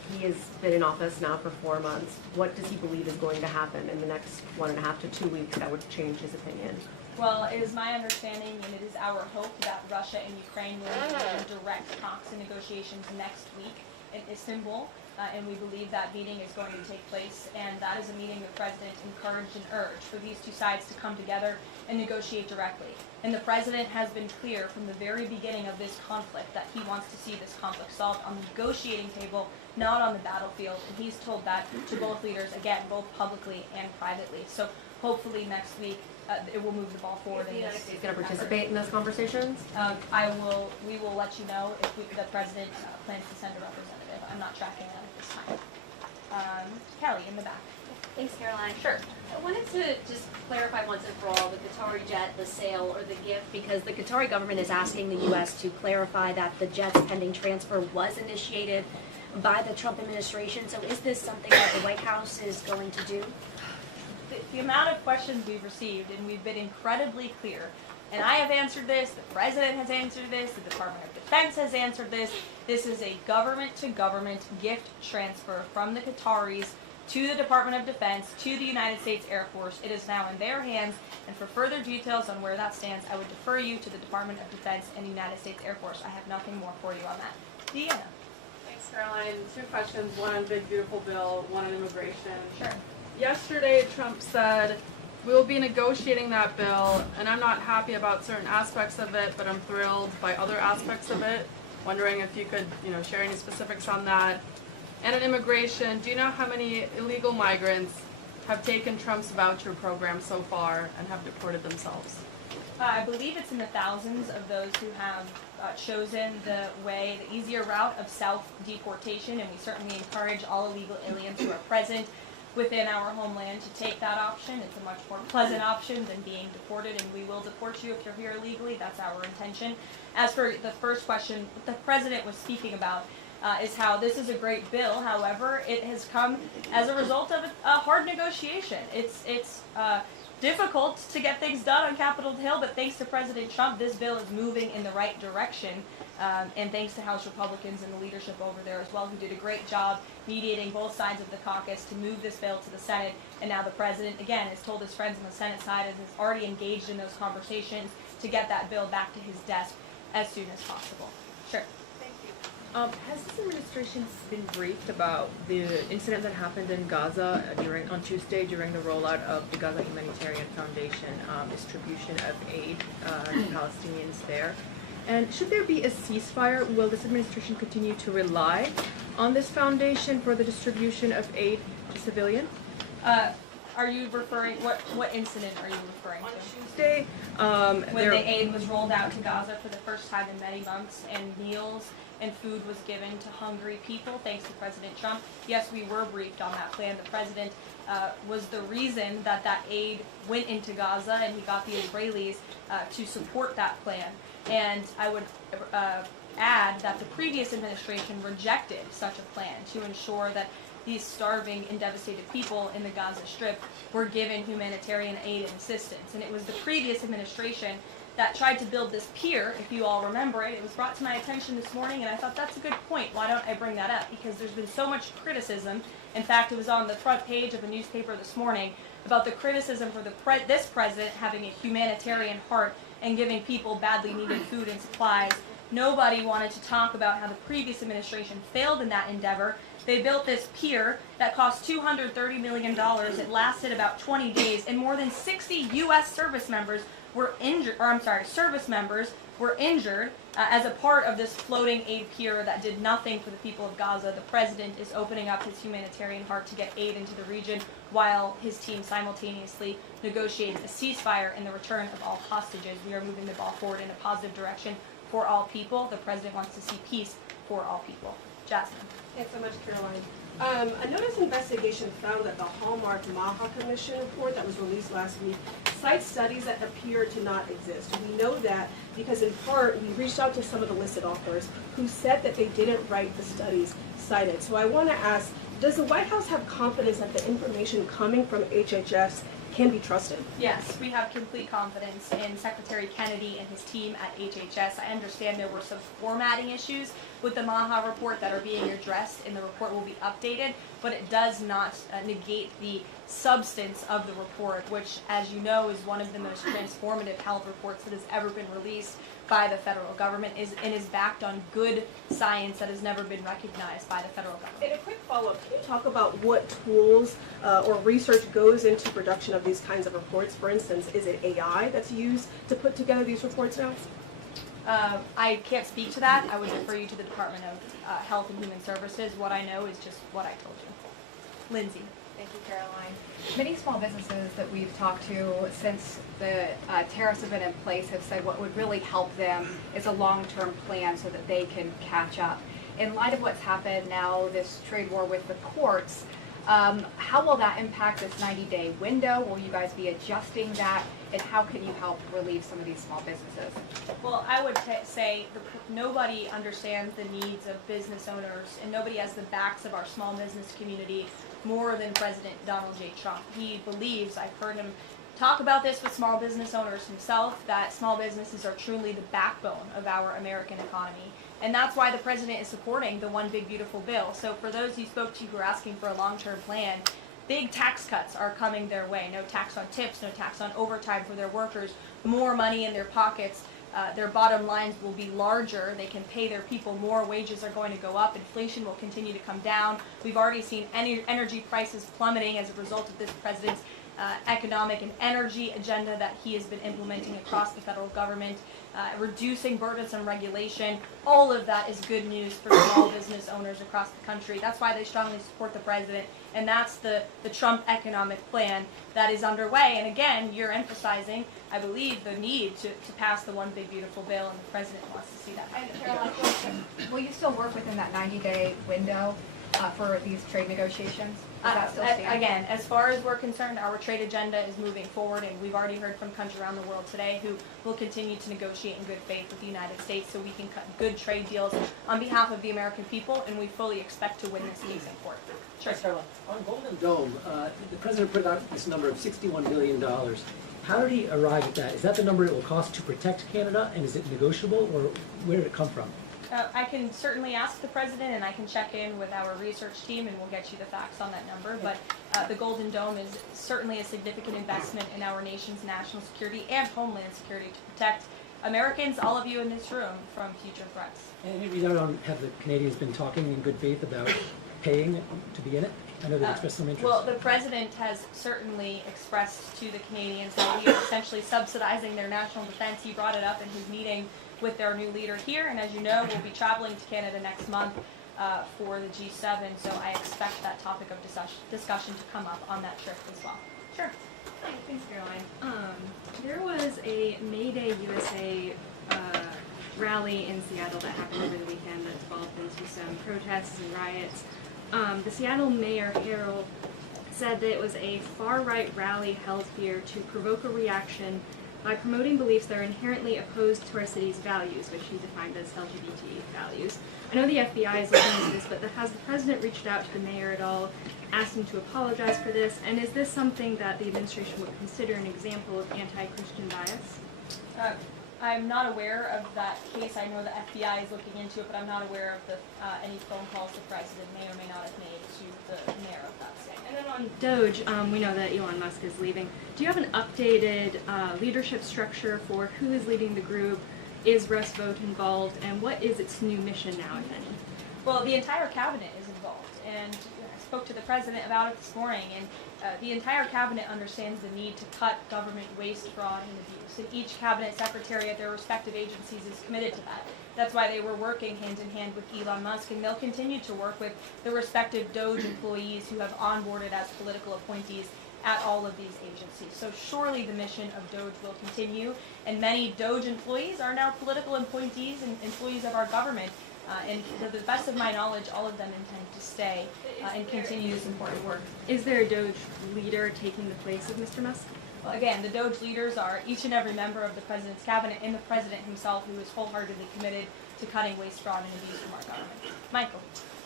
He has been in office now for 4 months. What does he believe is going to happen in the next 1.5 to 2 weeks that would change his opinion? Well, it is my understanding, and it is our hope, that Russia and Ukraine will engage in direct talks and negotiations next week in Istanbul, and we believe that meeting is going to take place, and that is a meeting the President encouraged and urged for these two sides to come together and negotiate directly. And the President has been clear from the very beginning of this conflict that he wants to see this conflict solved on the negotiating table, not on the battlefield, and he's told that to both leaders, again, both publicly and privately. So hopefully next week it will move the ball forward. Is the United States going to participate in those conversations? We will let you know if the President plans to send a representative. I'm not tracking that at this time. Kelly, in the back. Thanks, Caroline. Sure. I wanted to just clarify once and for all the Qatari jet, the sale, or the gift, because the Qatari government is asking the U.S. to clarify that the jet's pending transfer was initiated by the Trump administration. So is this something that the White House is going to do? The amount of questions we've received, and we've been incredibly clear, and I have answered this, the President has answered this, the Department of Defense has answered this. This is a government-to-government gift transfer from the Qataris to the Department of Defense, to the United States Air Force. It is now in their hands, and for further details on where that stands, I would defer you to the Department of Defense and the United States Air Force. I have nothing more for you on that. Deanna. Thanks, Caroline. 2 questions, one on Big Beautiful Bill, one on immigration. Sure. Yesterday, Trump said, we'll be negotiating that bill, and I'm not happy about certain aspects of it, but I'm thrilled by other aspects of it. Wondering if you could, share any specifics on that. And on immigration, do you know how many illegal migrants have taken Trump's voucher program so far and have deported themselves? I believe it's in the thousands of those who have chosen the easier route of self-deportation, and we certainly encourage all illegal aliens who are present within our homeland to take that option. It's a much more pleasant option than being deported, and we will deport you if you're here illegally. That's our intention. As for the first question, what the President was speaking about is how this is a great bill. However, it has come as a result of a hard negotiation. It's difficult to get things done on Capitol Hill, but thanks to President Trump, this bill is moving in the right direction. And thanks to House Republicans and the leadership over there as well, who did a great job mediating both sides of the caucus to move this bill to the Senate. And now the President, again, has told his friends on the Senate side and has already engaged in those conversations to get that bill back to his desk as soon as possible. Sure. Has this administration been briefed about the incident that happened in Gaza on Tuesday during the rollout of the Gaza Humanitarian Foundation distribution of aid to Palestinians there? And should there be a ceasefire, will this administration continue to rely on this foundation for the distribution of aid to civilians? Are you referring, what incident are you referring to? On Tuesday, when the aid was rolled out to Gaza for the first time in many months, and meals and food was given to hungry people, thanks to President Trump. Yes, we were briefed on that plan. The President was the reason that aid went into Gaza, and he got the Israelis to support that plan. And I would add that the previous administration rejected such a plan to ensure that these starving and devastated people in the Gaza Strip were given humanitarian aid and assistance. And it was the previous administration that tried to build this pier, if you all remember it. It was brought to my attention this morning, and I thought that's a good point. Why don't I bring that up? Because there's been so much criticism. In fact, it was on the front page of a newspaper this morning about the criticism for this president having a humanitarian heart and giving people badly needed food and supplies. Nobody wanted to talk about how the previous administration failed in that endeavor. They built this pier that cost $230 million. It lasted about 20 days, and more than 60 U.S. service members were injured, as a part of this floating aid pier that did nothing for the people of Gaza. The president is opening up his humanitarian heart to get aid into the region, while his team simultaneously negotiates a ceasefire and the return of all hostages. We are moving the ball forward in a positive direction for all people. The president wants to see peace for all people. Jasmine. Thanks so much, Caroline. A notice investigation found that the Hallmark Maha Commission report that was released last week cites studies that appear to not exist. We know that because in part we reached out to some of the listed authors who said that they didn't write the studies cited. So I want to ask, does the White House have confidence that the information coming from HHS can be trusted? Yes, we have complete confidence in Secretary Kennedy and his team at HHS. I understand there were some formatting issues with the Maha report that are being addressed, and the report will be updated, but it does not negate the substance of the report, which, as you know, is one of the most transformative health reports that has ever been released by the federal government, and is backed on good science that has never been recognized by the federal government. And a quick follow-up, can you talk about what tools or research goes into production of these kinds of reports? For instance, is it AI that's used to put together these reports now? I can't speak to that. I would refer you to the Department of Health and Human Services. What I know is just what I told you. Lindsay. Thank you, Caroline. Many small businesses that we've talked to since the tariffs have been in place have said what would really help them is a long-term plan so that they can catch up. In light of what's happened now, this trade war with the courts, how will that impact this 90-day window? Will you guys be adjusting that? And how can you help relieve some of these small businesses? Well, I would say nobody understands the needs of business owners, and nobody has the backs of our small business community more than President Donald J. Trump. He believes, I've heard him talk about this with small business owners himself, that small businesses are truly the backbone of our American economy. And that's why the president is supporting the One Big Beautiful Bill. So for those you spoke to who are asking for a long-term plan, big tax cuts are coming their way. No tax on tips, no tax on overtime for their workers, more money in their pockets. Their bottom lines will be larger. They can pay their people more. Wages are going to go up. Inflation will continue to come down. We've already seen energy prices plummeting as a result of this president's economic and energy agenda that he has been implementing across the federal government, reducing burdensome regulation. All of that is good news for small business owners across the country. That's why they strongly support the president, and that's the Trump economic plan that is underway. And again, you're emphasizing, I believe, the need to pass the One Big Beautiful Bill, and the president wants to see that. Caroline, will you still work within that 90-day window for these trade negotiations? Does that still stand? Again, as far as we're concerned, our trade agenda is moving forward, and we've already heard from countries around the world today who will continue to negotiate in good faith with the United States so we can cut good trade deals on behalf of the American people, and we fully expect to win this case in court. Sure. On Golden Dome, the president put out this number of $61 billion. How did he arrive at that? Is that the number it will cost to protect Canada, and is it negotiable, or where did it come from? I can certainly ask the president, and I can check in with our research team, and we'll get you the facts on that number. But the Golden Dome is certainly a significant investment in our nation's national security and homeland security to protect Americans, all of you in this room, from future threats. And have the Canadians been talking in good faith about paying to be in it? I know they've expressed some interest. Well, the president has certainly expressed to the Canadians that we are essentially subsidizing their national defense. He brought it up in his meeting with their new leader here, and as you know, we'll be traveling to Canada next month for the G7, so I expect that topic of discussion to come up on that trip as well. Sure. Hi, thanks, Caroline. There was a May Day USA rally in Seattle that happened over the weekend that devolved into some protests and riots. The Seattle Mayor Harrell said that it was a far-right rally held here to provoke a reaction by promoting beliefs that are inherently opposed to our city's values, which he defined as LGBT values. I know the FBI is looking into this, but has the president reached out to the mayor at all, asked him to apologize for this, and is this something that the administration would consider an example of anti-Christian bias? I'm not aware of that case. I know the FBI is looking into it, but I'm not aware of any phone calls the president may or may not have made to the mayor of that state. And then on DOGE, we know that Elon Musk is leaving. Do you have an updated leadership structure for who is leading the group? Is Russ Vought involved? And what is its new mission now, if any? Well, the entire cabinet is involved, and I spoke to the president about it this morning, and the entire cabinet understands the need to cut government waste, fraud, and abuse, and each cabinet secretary at their respective agencies is committed to that. That's why they were working hand in hand with Elon Musk, and they'll continue to work with the respective DOGE employees who have onboarded as political appointees at all of these agencies. So surely the mission of DOGE will continue, and many DOGE employees are now political appointees and employees of our government. And to the best of my knowledge, all of them intend to stay and continue this important work. Is there a DOGE leader taking the place of Mr. Musk? Well, again, the DOGE leaders are each and every member of the president's cabinet and the president himself, who is wholeheartedly committed to cutting waste, fraud, and abuse from our government. Michael.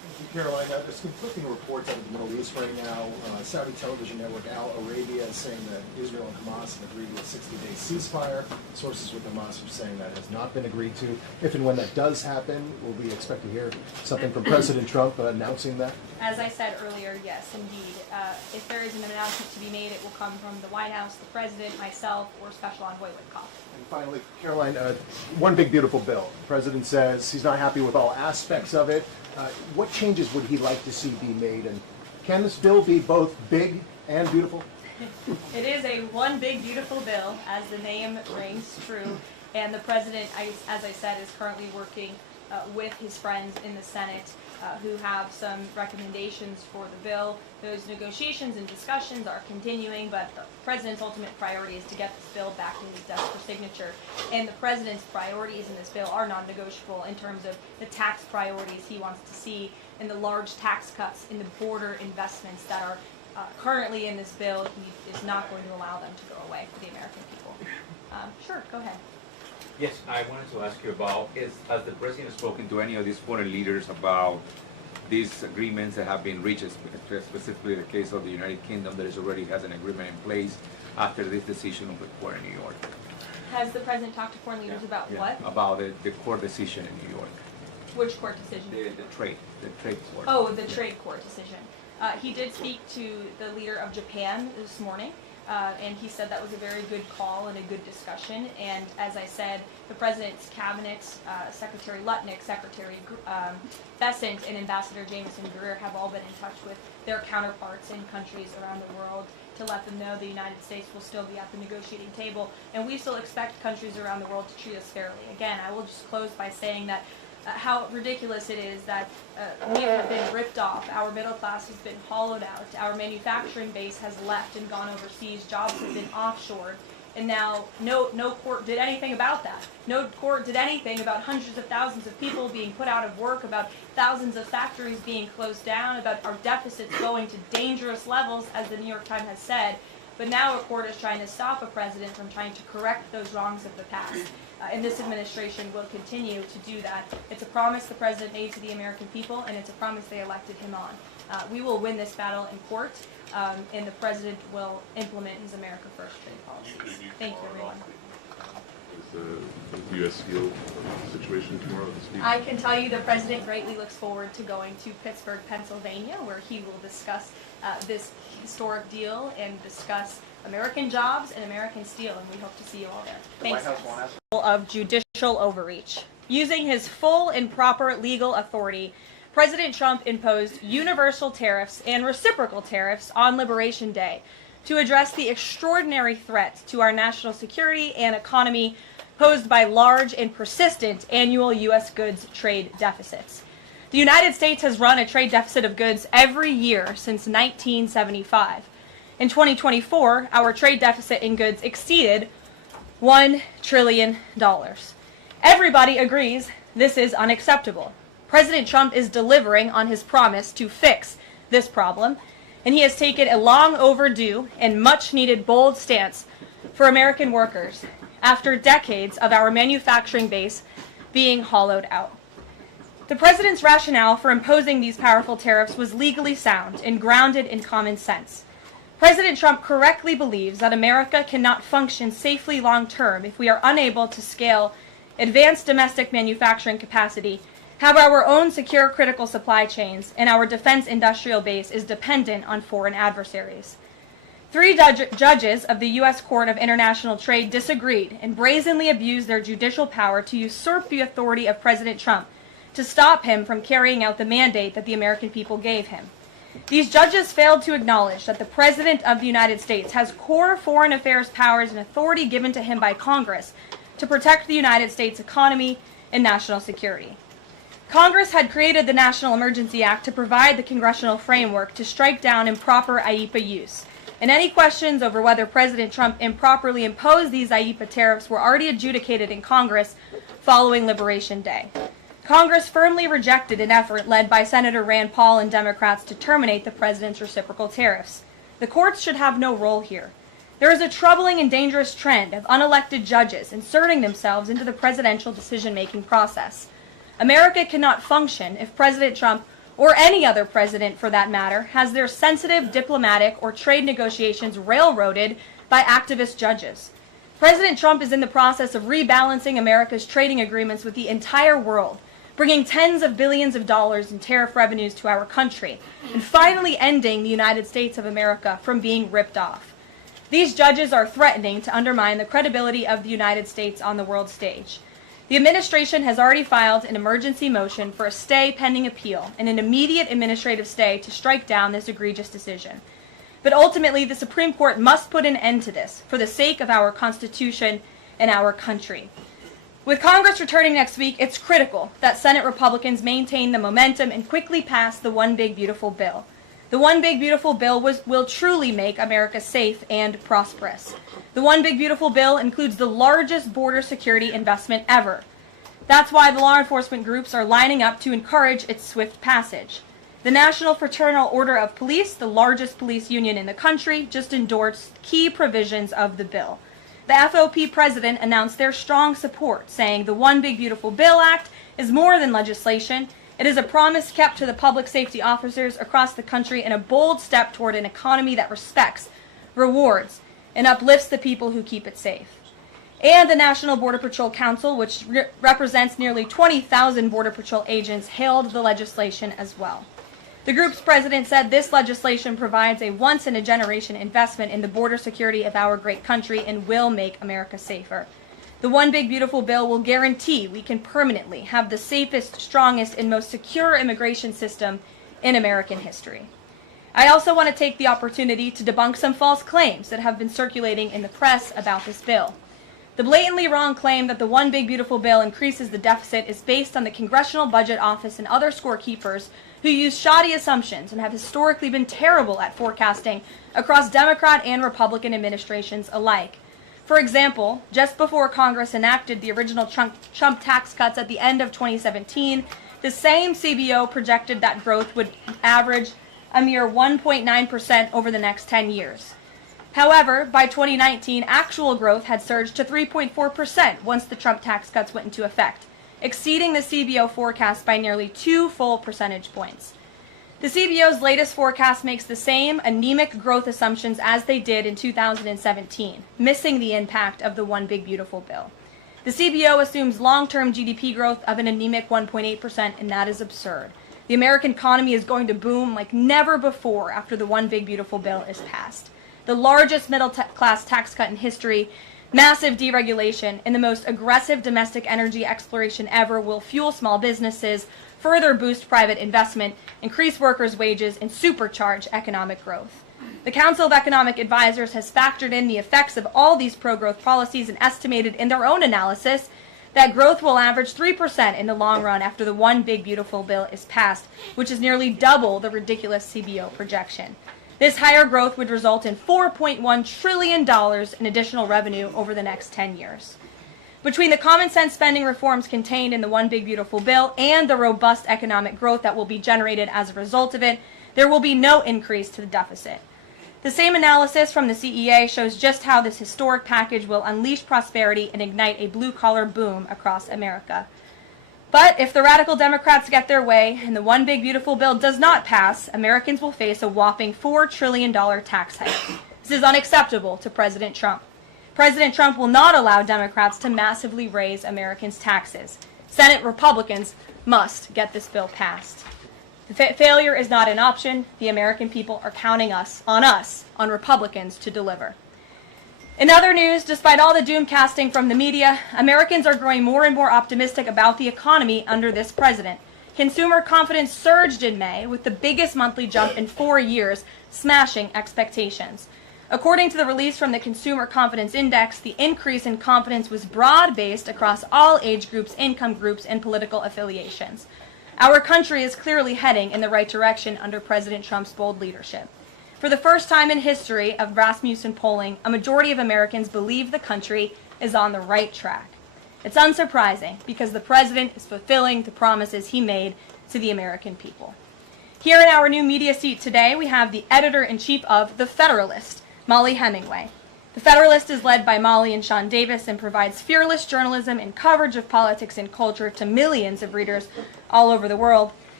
Caroline, there's conflicting reports out of the Middle East right now. Saudi television network Al Arabia is saying that Israel and Hamas have agreed to a 60-day ceasefire. Sources with Hamas are saying that has not been agreed to. If and when that does happen, will we expect to hear something from President Trump announcing that? As I said earlier, yes, indeed. If there is an announcement to be made, it will come from the White House, the President, myself, or Special Envoy Witkoff. And finally, Caroline, one big beautiful bill. The President says he's not happy with all aspects of it. What changes would he like to see be made? And can this bill be both big and beautiful? It is a one big beautiful bill, as the name rings true. And the President, as I said, is currently working with his friends in the Senate who have some recommendations for the bill. Those negotiations and discussions are continuing, but the President's ultimate priority is to get this bill back to his desk for signature. And the President's priorities in this bill are non-negotiable in terms of the tax priorities he wants to see and the large tax cuts in the border investments that are currently in this bill. He is not going to allow them to go away for the American people. Sure, go ahead. Yes, I wanted to ask you about, has the President spoken to any of these foreign leaders about these agreements that have been reached, specifically the case of the United Kingdom that already has an agreement in place after this decision of the court in New York? Has the President talked to foreign leaders about what? About the court decision in New York. Which court decision? The trade court. Oh, the trade court decision. He did speak to the leader of Japan this morning. And he said that was a very good call and a good discussion. And as I said, the President's cabinet, Secretary Lutnick, Secretary Bessent, and Ambassador Jameson Greer have all been in touch with their counterparts in countries around the world to let them know the United States will still be at the negotiating table. And we still expect countries around the world to treat us fairly. Again, I will just close by saying that how ridiculous it is that we have been ripped off, our middle class has been hollowed out, our manufacturing base has left and gone overseas, jobs have been offshored, and now no court did anything about that. No court did anything about hundreds of thousands of people being put out of work, about thousands of factories being closed down, about our deficits going to dangerous levels, as the New York Times has said. But now a court is trying to stop a president from trying to correct those wrongs of the past. And this administration will continue to do that. It's a promise the president made to the American people, and it's a promise they elected him on. We will win this battle in court, and the president will implement his America First trade policies. Thank you, everyone. Is the U.S. steel situation tomorrow this week? I can tell you the president greatly looks forward to going to Pittsburgh, Pennsylvania, where he will discuss this historic deal and discuss American jobs and American steel, and we hope to see you all there. Thanks. Of judicial overreach. Using his full and proper legal authority, President Trump imposed universal tariffs and reciprocal tariffs on Liberation Day to address the extraordinary threat to our national security and economy posed by large and persistent annual U.S. goods trade deficits. The United States has run a trade deficit of goods every year since 1975. In 2024, our trade deficit in goods exceeded $1 trillion. Everybody agrees this is unacceptable. President Trump is delivering on his promise to fix this problem, and he has taken a long overdue and much needed bold stance for American workers after decades of our manufacturing base being hollowed out. The president's rationale for imposing these powerful tariffs was legally sound and grounded in common sense. President Trump correctly believes that America cannot function safely long-term if we are unable to scale advanced domestic manufacturing capacity, have our own secure critical supply chains, and our defense industrial base is dependent on foreign adversaries. 3 judges of the U.S. Court of International Trade disagreed and brazenly abused their judicial power to usurp the authority of President Trump to stop him from carrying out the mandate that the American people gave him. These judges failed to acknowledge that the President of the United States has core foreign affairs powers and authority given to him by Congress to protect the United States economy and national security. Congress had created the National Emergency Act to provide the congressional framework to strike down improper IEEPA use. And any questions over whether President Trump improperly imposed these IEEPA tariffs were already adjudicated in Congress following Liberation Day. Congress firmly rejected an effort led by Senator Rand Paul and Democrats to terminate the president's reciprocal tariffs. The courts should have no role here. There is a troubling and dangerous trend of unelected judges inserting themselves into the presidential decision-making process. America cannot function if President Trump or any other president for that matter, has their sensitive diplomatic or trade negotiations railroaded by activist judges. President Trump is in the process of rebalancing America's trading agreements with the entire world, bringing tens of billions of dollars in tariff revenues to our country, and finally ending the United States of America from being ripped off. These judges are threatening to undermine the credibility of the United States on the world stage. The administration has already filed an emergency motion for a stay pending appeal and an immediate administrative stay to strike down this egregious decision. But ultimately, the Supreme Court must put an end to this for the sake of our Constitution and our country. With Congress returning next week, it's critical that Senate Republicans maintain the momentum and quickly pass the One Big Beautiful Bill. The One Big Beautiful Bill will truly make America safe and prosperous. The One Big Beautiful Bill includes the largest border security investment ever. That's why the law enforcement groups are lining up to encourage its swift passage. The National Fraternal Order of Police, the largest police union in the country, just endorsed key provisions of the bill. The FOP president announced their strong support, saying the One Big Beautiful Bill Act is more than legislation. It is a promise kept to the public safety officers across the country and a bold step toward an economy that respects, rewards, and uplifts the people who keep it safe. And the National Border Patrol Council, which represents nearly 20,000 Border Patrol agents, hailed the legislation as well. The group's president said this legislation provides a once-in-a-generation investment in the border security of our great country and will make America safer. The One Big Beautiful Bill will guarantee we can permanently have the safest, strongest, and most secure immigration system in American history. I also want to take the opportunity to debunk some false claims that have been circulating in the press about this bill. The blatantly wrong claim that the One Big Beautiful Bill increases the deficit is based on the Congressional Budget Office and other scorekeepers who use shoddy assumptions and have historically been terrible at forecasting across Democrat and Republican administrations alike. For example, just before Congress enacted the original Trump tax cuts at the end of 2017, the same CBO projected that growth would average a mere 1.9% over the next 10 years. However, by 2019, actual growth had surged to 3.4% once the Trump tax cuts went into effect, exceeding the CBO forecast by nearly 2 full percentage points. The CBO's latest forecast makes the same anemic growth assumptions as they did in 2017, missing the impact of the One Big Beautiful Bill. The CBO assumes long-term GDP growth of an anemic 1.8%, and that is absurd. The American economy is going to boom like never before after the One Big Beautiful Bill is passed. The largest middle-class tax cut in history, massive deregulation, and the most aggressive domestic energy exploration ever will fuel small businesses, further boost private investment, increase workers' wages, and supercharge economic growth. The Council of Economic Advisors has factored in the effects of all these pro-growth policies and estimated in their own analysis that growth will average 3% in the long run after the One Big Beautiful Bill is passed, which is nearly double the ridiculous CBO projection. This higher growth would result in $4.1 trillion in additional revenue over the next 10 years. Between the common sense spending reforms contained in the One Big Beautiful Bill and the robust economic growth that will be generated as a result of it, there will be no increase to the deficit. The same analysis from the CEA shows just how this historic package will unleash prosperity and ignite a blue-collar boom across America. But if the radical Democrats get their way and the One Big Beautiful Bill does not pass, Americans will face a whopping $4 trillion tax hike. This is unacceptable to President Trump. President Trump will not allow Democrats to massively raise Americans' taxes. Senate Republicans must get this bill passed. Failure is not an option. The American people are counting on Republicans to deliver. In other news, despite all the doomcasting from the media, Americans are growing more and more optimistic about the economy under this president. Consumer confidence surged in May with the biggest monthly jump in 4 years, smashing expectations. According to the release from the Consumer Confidence Index, the increase in confidence was broad-based across all age groups, income groups, and political affiliations. Our country is clearly heading in the right direction under President Trump's bold leadership. For the first time in history of Rasmussen polling, a majority of Americans believe the country is on the right track. It's unsurprising because the president is fulfilling the promises he made to the American people. Here in our new media seat today, we have the editor-in-chief of The Federalist, Molly Hemingway. The Federalist is led by Molly and Sean Davis and provides fearless journalism and coverage of politics and culture to millions of readers all over the world.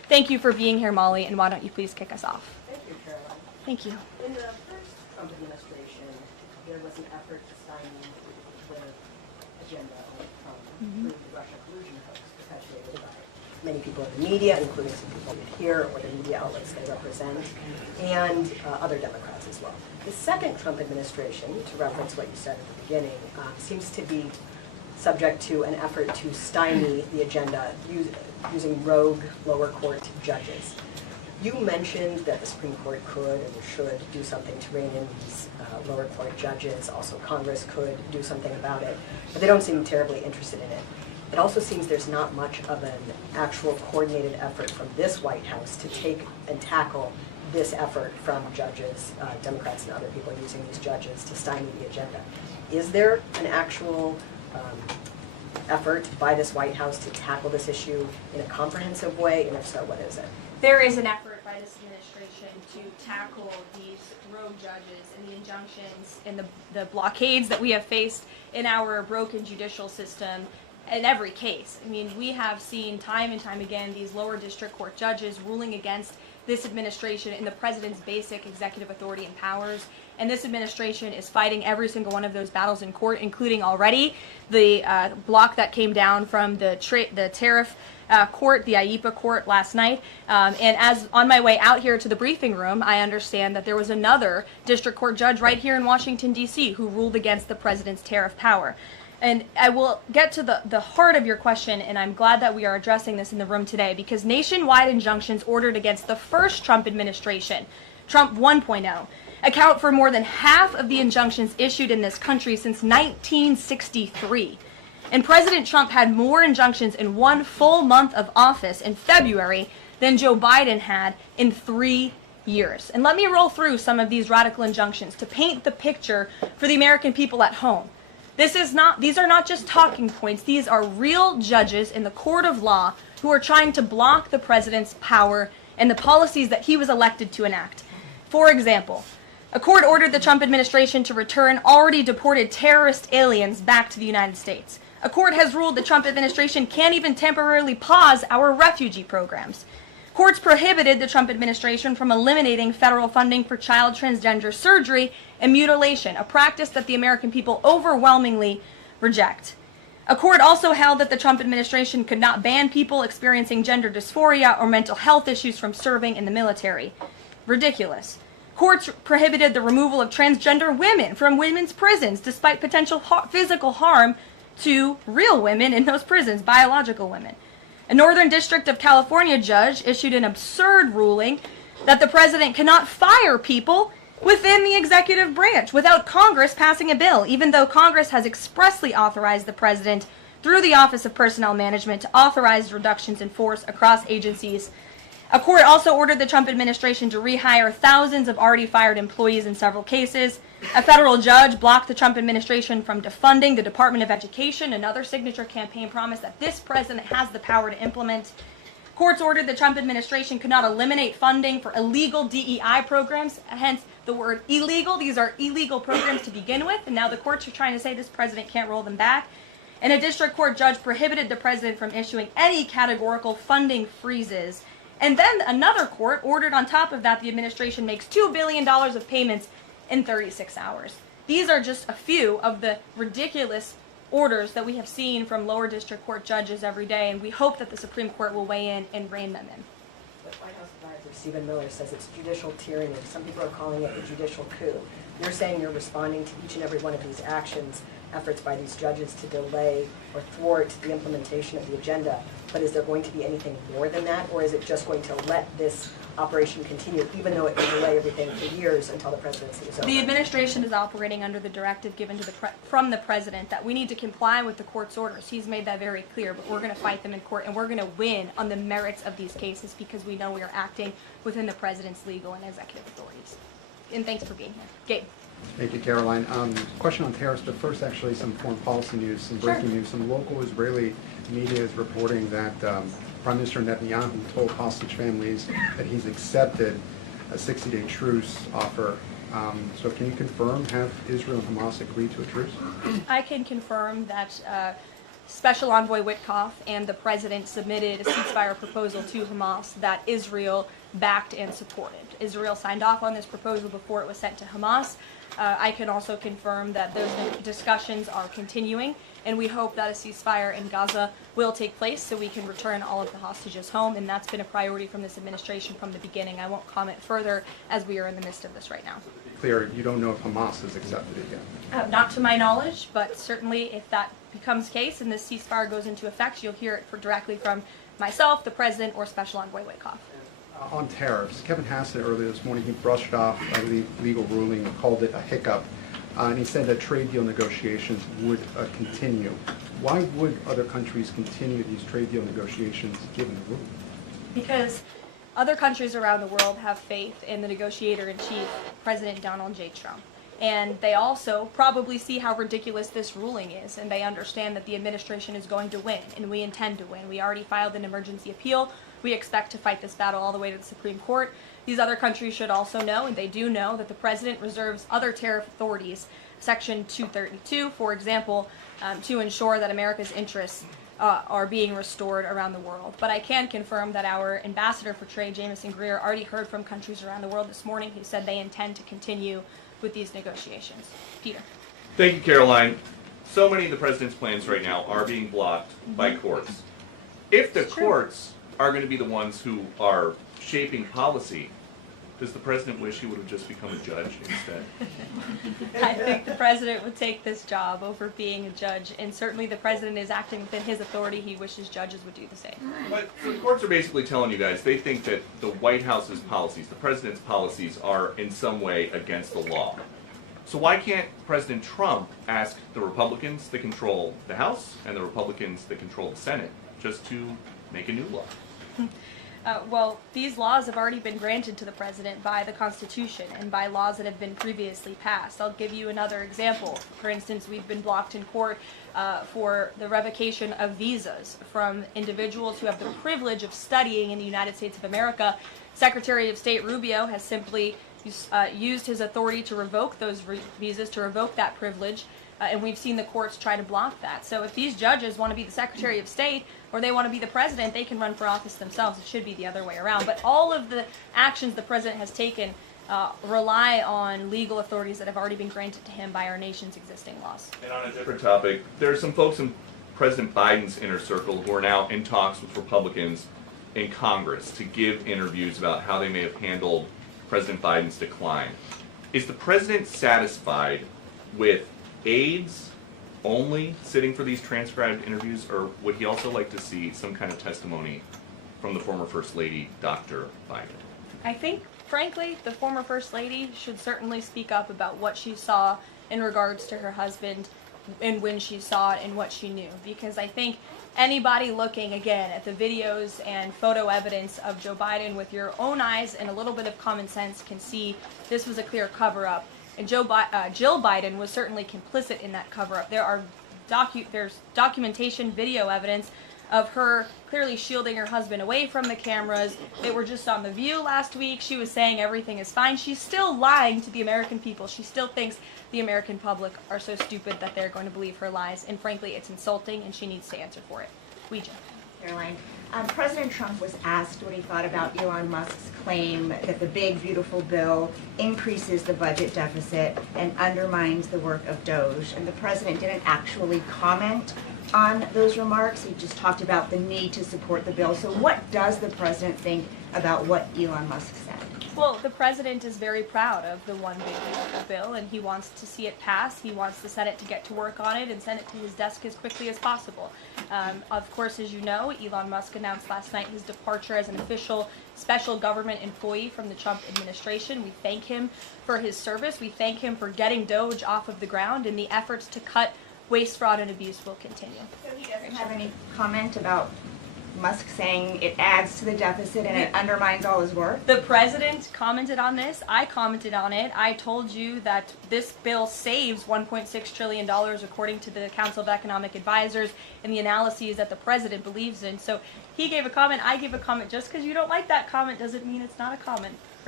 Thank you for being here, Molly, and why don't you please kick us off? Thank you, Caroline. Thank you. In the first Trump administration, there was an effort to stymie the agenda through the Russia collusion hoax perpetuated by many people in the media, including some people here or the media outlets they represent, and other Democrats as well. The second Trump administration, to reference what you said at the beginning, seems to be subject to an effort to stymie the agenda using rogue lower court judges. You mentioned that the Supreme Court could and should do something to rein in these lower court judges. Also, Congress could do something about it, but they don't seem terribly interested in it. It also seems there's not much of an actual coordinated effort from this White House to take and tackle this effort from judges, Democrats and other people using these judges to stymie the agenda. Is there an actual effort by this White House to tackle this issue in a comprehensive way, and if so, what is it? There is an effort by this administration to tackle these rogue judges and the injunctions and the blockades that we have faced in our broken judicial system in every case. I mean, we have seen time and time again these lower district court judges ruling against this administration in the president's basic executive authority and powers. And this administration is fighting every single one of those battles in court, including already the block that came down from the Tariff court, the IEPA court last night. And as on my way out here to the briefing room, I understand that there was another district court judge right here in Washington, D.C. who ruled against the president's tariff power. And I will get to the heart of your question, and I'm glad that we are addressing this in the room today, because nationwide injunctions ordered against the first Trump administration, Trump 1.0, account for more than half of the injunctions issued in this country since 1963. And President Trump had more injunctions in one full month of office in February than Joe Biden had in 3 years. And let me roll through some of these radical injunctions to paint the picture for the American people at home. These are not just talking points. These are real judges in the court of law who are trying to block the president's power and the policies that he was elected to enact. For example, a court ordered the Trump administration to return already deported terrorist aliens back to the United States. A court has ruled the Trump administration can't even temporarily pause our refugee programs. Courts prohibited the Trump administration from eliminating federal funding for child transgender surgery and mutilation, a practice that the American people overwhelmingly reject. A court also held that the Trump administration could not ban people experiencing gender dysphoria or mental health issues from serving in the military. Ridiculous. Courts prohibited the removal of transgender women from women's prisons despite potential physical harm to real women in those prisons, biological women. A Northern District of California judge issued an absurd ruling that the president cannot fire people within the executive branch without Congress passing a bill, even though Congress has expressly authorized the president through the Office of Personnel Management to authorize reductions in force across agencies. A court also ordered the Trump administration to rehire thousands of already fired employees in several cases. A federal judge blocked the Trump administration from defunding the Department of Education, another signature campaign promise that this president has the power to implement. Courts ordered the Trump administration could not eliminate funding for illegal DEI programs, hence the word illegal. These are illegal programs to begin with, and now the courts are trying to say this president can't roll them back. And a district court judge prohibited the president from issuing any categorical funding freezes. And then another court ordered on top of that the administration makes $2 billion of payments in 36 hours. These are just a few of the ridiculous orders that we have seen from lower district court judges every day, and we hope that the Supreme Court will weigh in and rein them in. The White House advisor Stephen Miller says it's judicial tyranny. Some people are calling it a judicial coup. You're saying you're responding to each and every one of these actions, efforts by these judges to delay or thwart the implementation of the agenda. But is there going to be anything more than that, or is it just going to let this operation continue, even though it may delay everything for years until the presidency is over? The administration is operating under the directive given to from the president that we need to comply with the court's orders. He's made that very clear, but we're going to fight them in court, and we're going to win on the merits of these cases because we know we are acting within the president's legal and executive authorities. And thanks for being here. Gabe. Thank you, Caroline. Question on tariffs, but first actually some foreign policy news, some breaking news. Some local Israeli media is reporting that Prime Minister Netanyahu told hostage families that he's accepted a 60-day truce offer. So can you confirm, have Israel and Hamas agreed to a truce? I can confirm that Special Envoy Witkoff and the president submitted a ceasefire proposal to Hamas that Israel backed and supported. Israel signed off on this proposal before it was sent to Hamas. I can also confirm that those discussions are continuing, and we hope that a ceasefire in Gaza will take place so we can return all of the hostages home, and that's been a priority from this administration from the beginning. I won't comment further as we are in the midst of this right now. Clear, you don't know if Hamas has accepted it yet? Not to my knowledge, but certainly if that becomes the case and this ceasefire goes into effect, you'll hear it directly from myself, the president, or Special Envoy Witkoff. On tariffs, Kevin Hassett earlier this morning, he brushed off a legal ruling and called it a hiccup, and he said that trade deal negotiations would continue. Why would other countries continue these trade deal negotiations given the ruling? Because other countries around the world have faith in the negotiator-in-chief, President Donald J. Trump. And they also probably see how ridiculous this ruling is, and they understand that the administration is going to win, and we intend to win. We already filed an emergency appeal. We expect to fight this battle all the way to the Supreme Court. These other countries should also know, and they do know, that the president reserves other tariff authorities, Section 232, for example, to ensure that America's interests are being restored around the world. But I can confirm that our ambassador for trade, Jameson Greer, already heard from countries around the world this morning who said they intend to continue with these negotiations. Peter. Thank you, Caroline. So many of the president's plans right now are being blocked by courts. If the courts are going to be the ones who are shaping policy, does the president wish he would have just become a judge instead? I think the president would take this job over being a judge, and certainly the president is acting within his authority. He wishes judges would do the same. But the courts are basically telling you guys they think that the White House's policies, the president's policies, are in some way against the law. So why can't President Trump ask the Republicans that control the House and the Republicans that control the Senate just to make a new law? Well, these laws have already been granted to the president by the Constitution and by laws that have been previously passed. I'll give you another example. For instance, we've been blocked in court for the revocation of visas from individuals who have the privilege of studying in the United States of America. Secretary of State Rubio has simply used his authority to revoke those visas, to revoke that privilege, and we've seen the courts try to block that. So if these judges want to be the Secretary of State or they want to be the president, they can run for office themselves. It should be the other way around. But all of the actions the president has taken rely on legal authorities that have already been granted to him by our nation's existing laws. And on a different topic, there are some folks in President Biden's inner circle who are now in talks with Republicans in Congress to give interviews about how they may have handled President Biden's decline. Is the president satisfied with aides only sitting for these transcribed interviews, or would he also like to see some kind of testimony from the former First Lady, Dr. Biden? I think, frankly, the former First Lady should certainly speak up about what she saw in regards to her husband and when she saw it and what she knew. Because I think anybody looking, again, at the videos and photo evidence of Joe Biden with your own eyes and a little bit of common sense can see this was a clear cover-up. And Jill Biden was certainly complicit in that cover-up. There's documentation, video evidence of her clearly shielding her husband away from the cameras. They were just on The View last week. She was saying everything is fine. She's still lying to the American people. She still thinks the American public are so stupid that they're going to believe her lies. And frankly, it's insulting, and she needs to answer for it. Ouija. Caroline, President Trump was asked what he thought about Elon Musk's claim that the big, beautiful bill increases the budget deficit and undermines the work of DOGE. And the president didn't actually comment on those remarks. He just talked about the need to support the bill. So what does the president think about what Elon Musk said? Well, the president is very proud of the one big beautiful bill, and he wants to see it pass. He wants the Senate to get to work on it and send it to his desk as quickly as possible. Of course, as you know, Elon Musk announced last night his departure as an official special government employee from the Trump administration. We thank him for his service. We thank him for getting DOGE off of the ground, and the efforts to cut waste, fraud, and abuse will continue. So he doesn't have any comment about Musk saying it adds to the deficit and it undermines all his work? The president commented on this. I commented on it. I told you that this bill saves $1.6 trillion according to the Council of Economic Advisors and the analyses that the president believes in. So he gave a comment, I gave a comment. Just because you don't like that comment doesn't mean it's not a comment.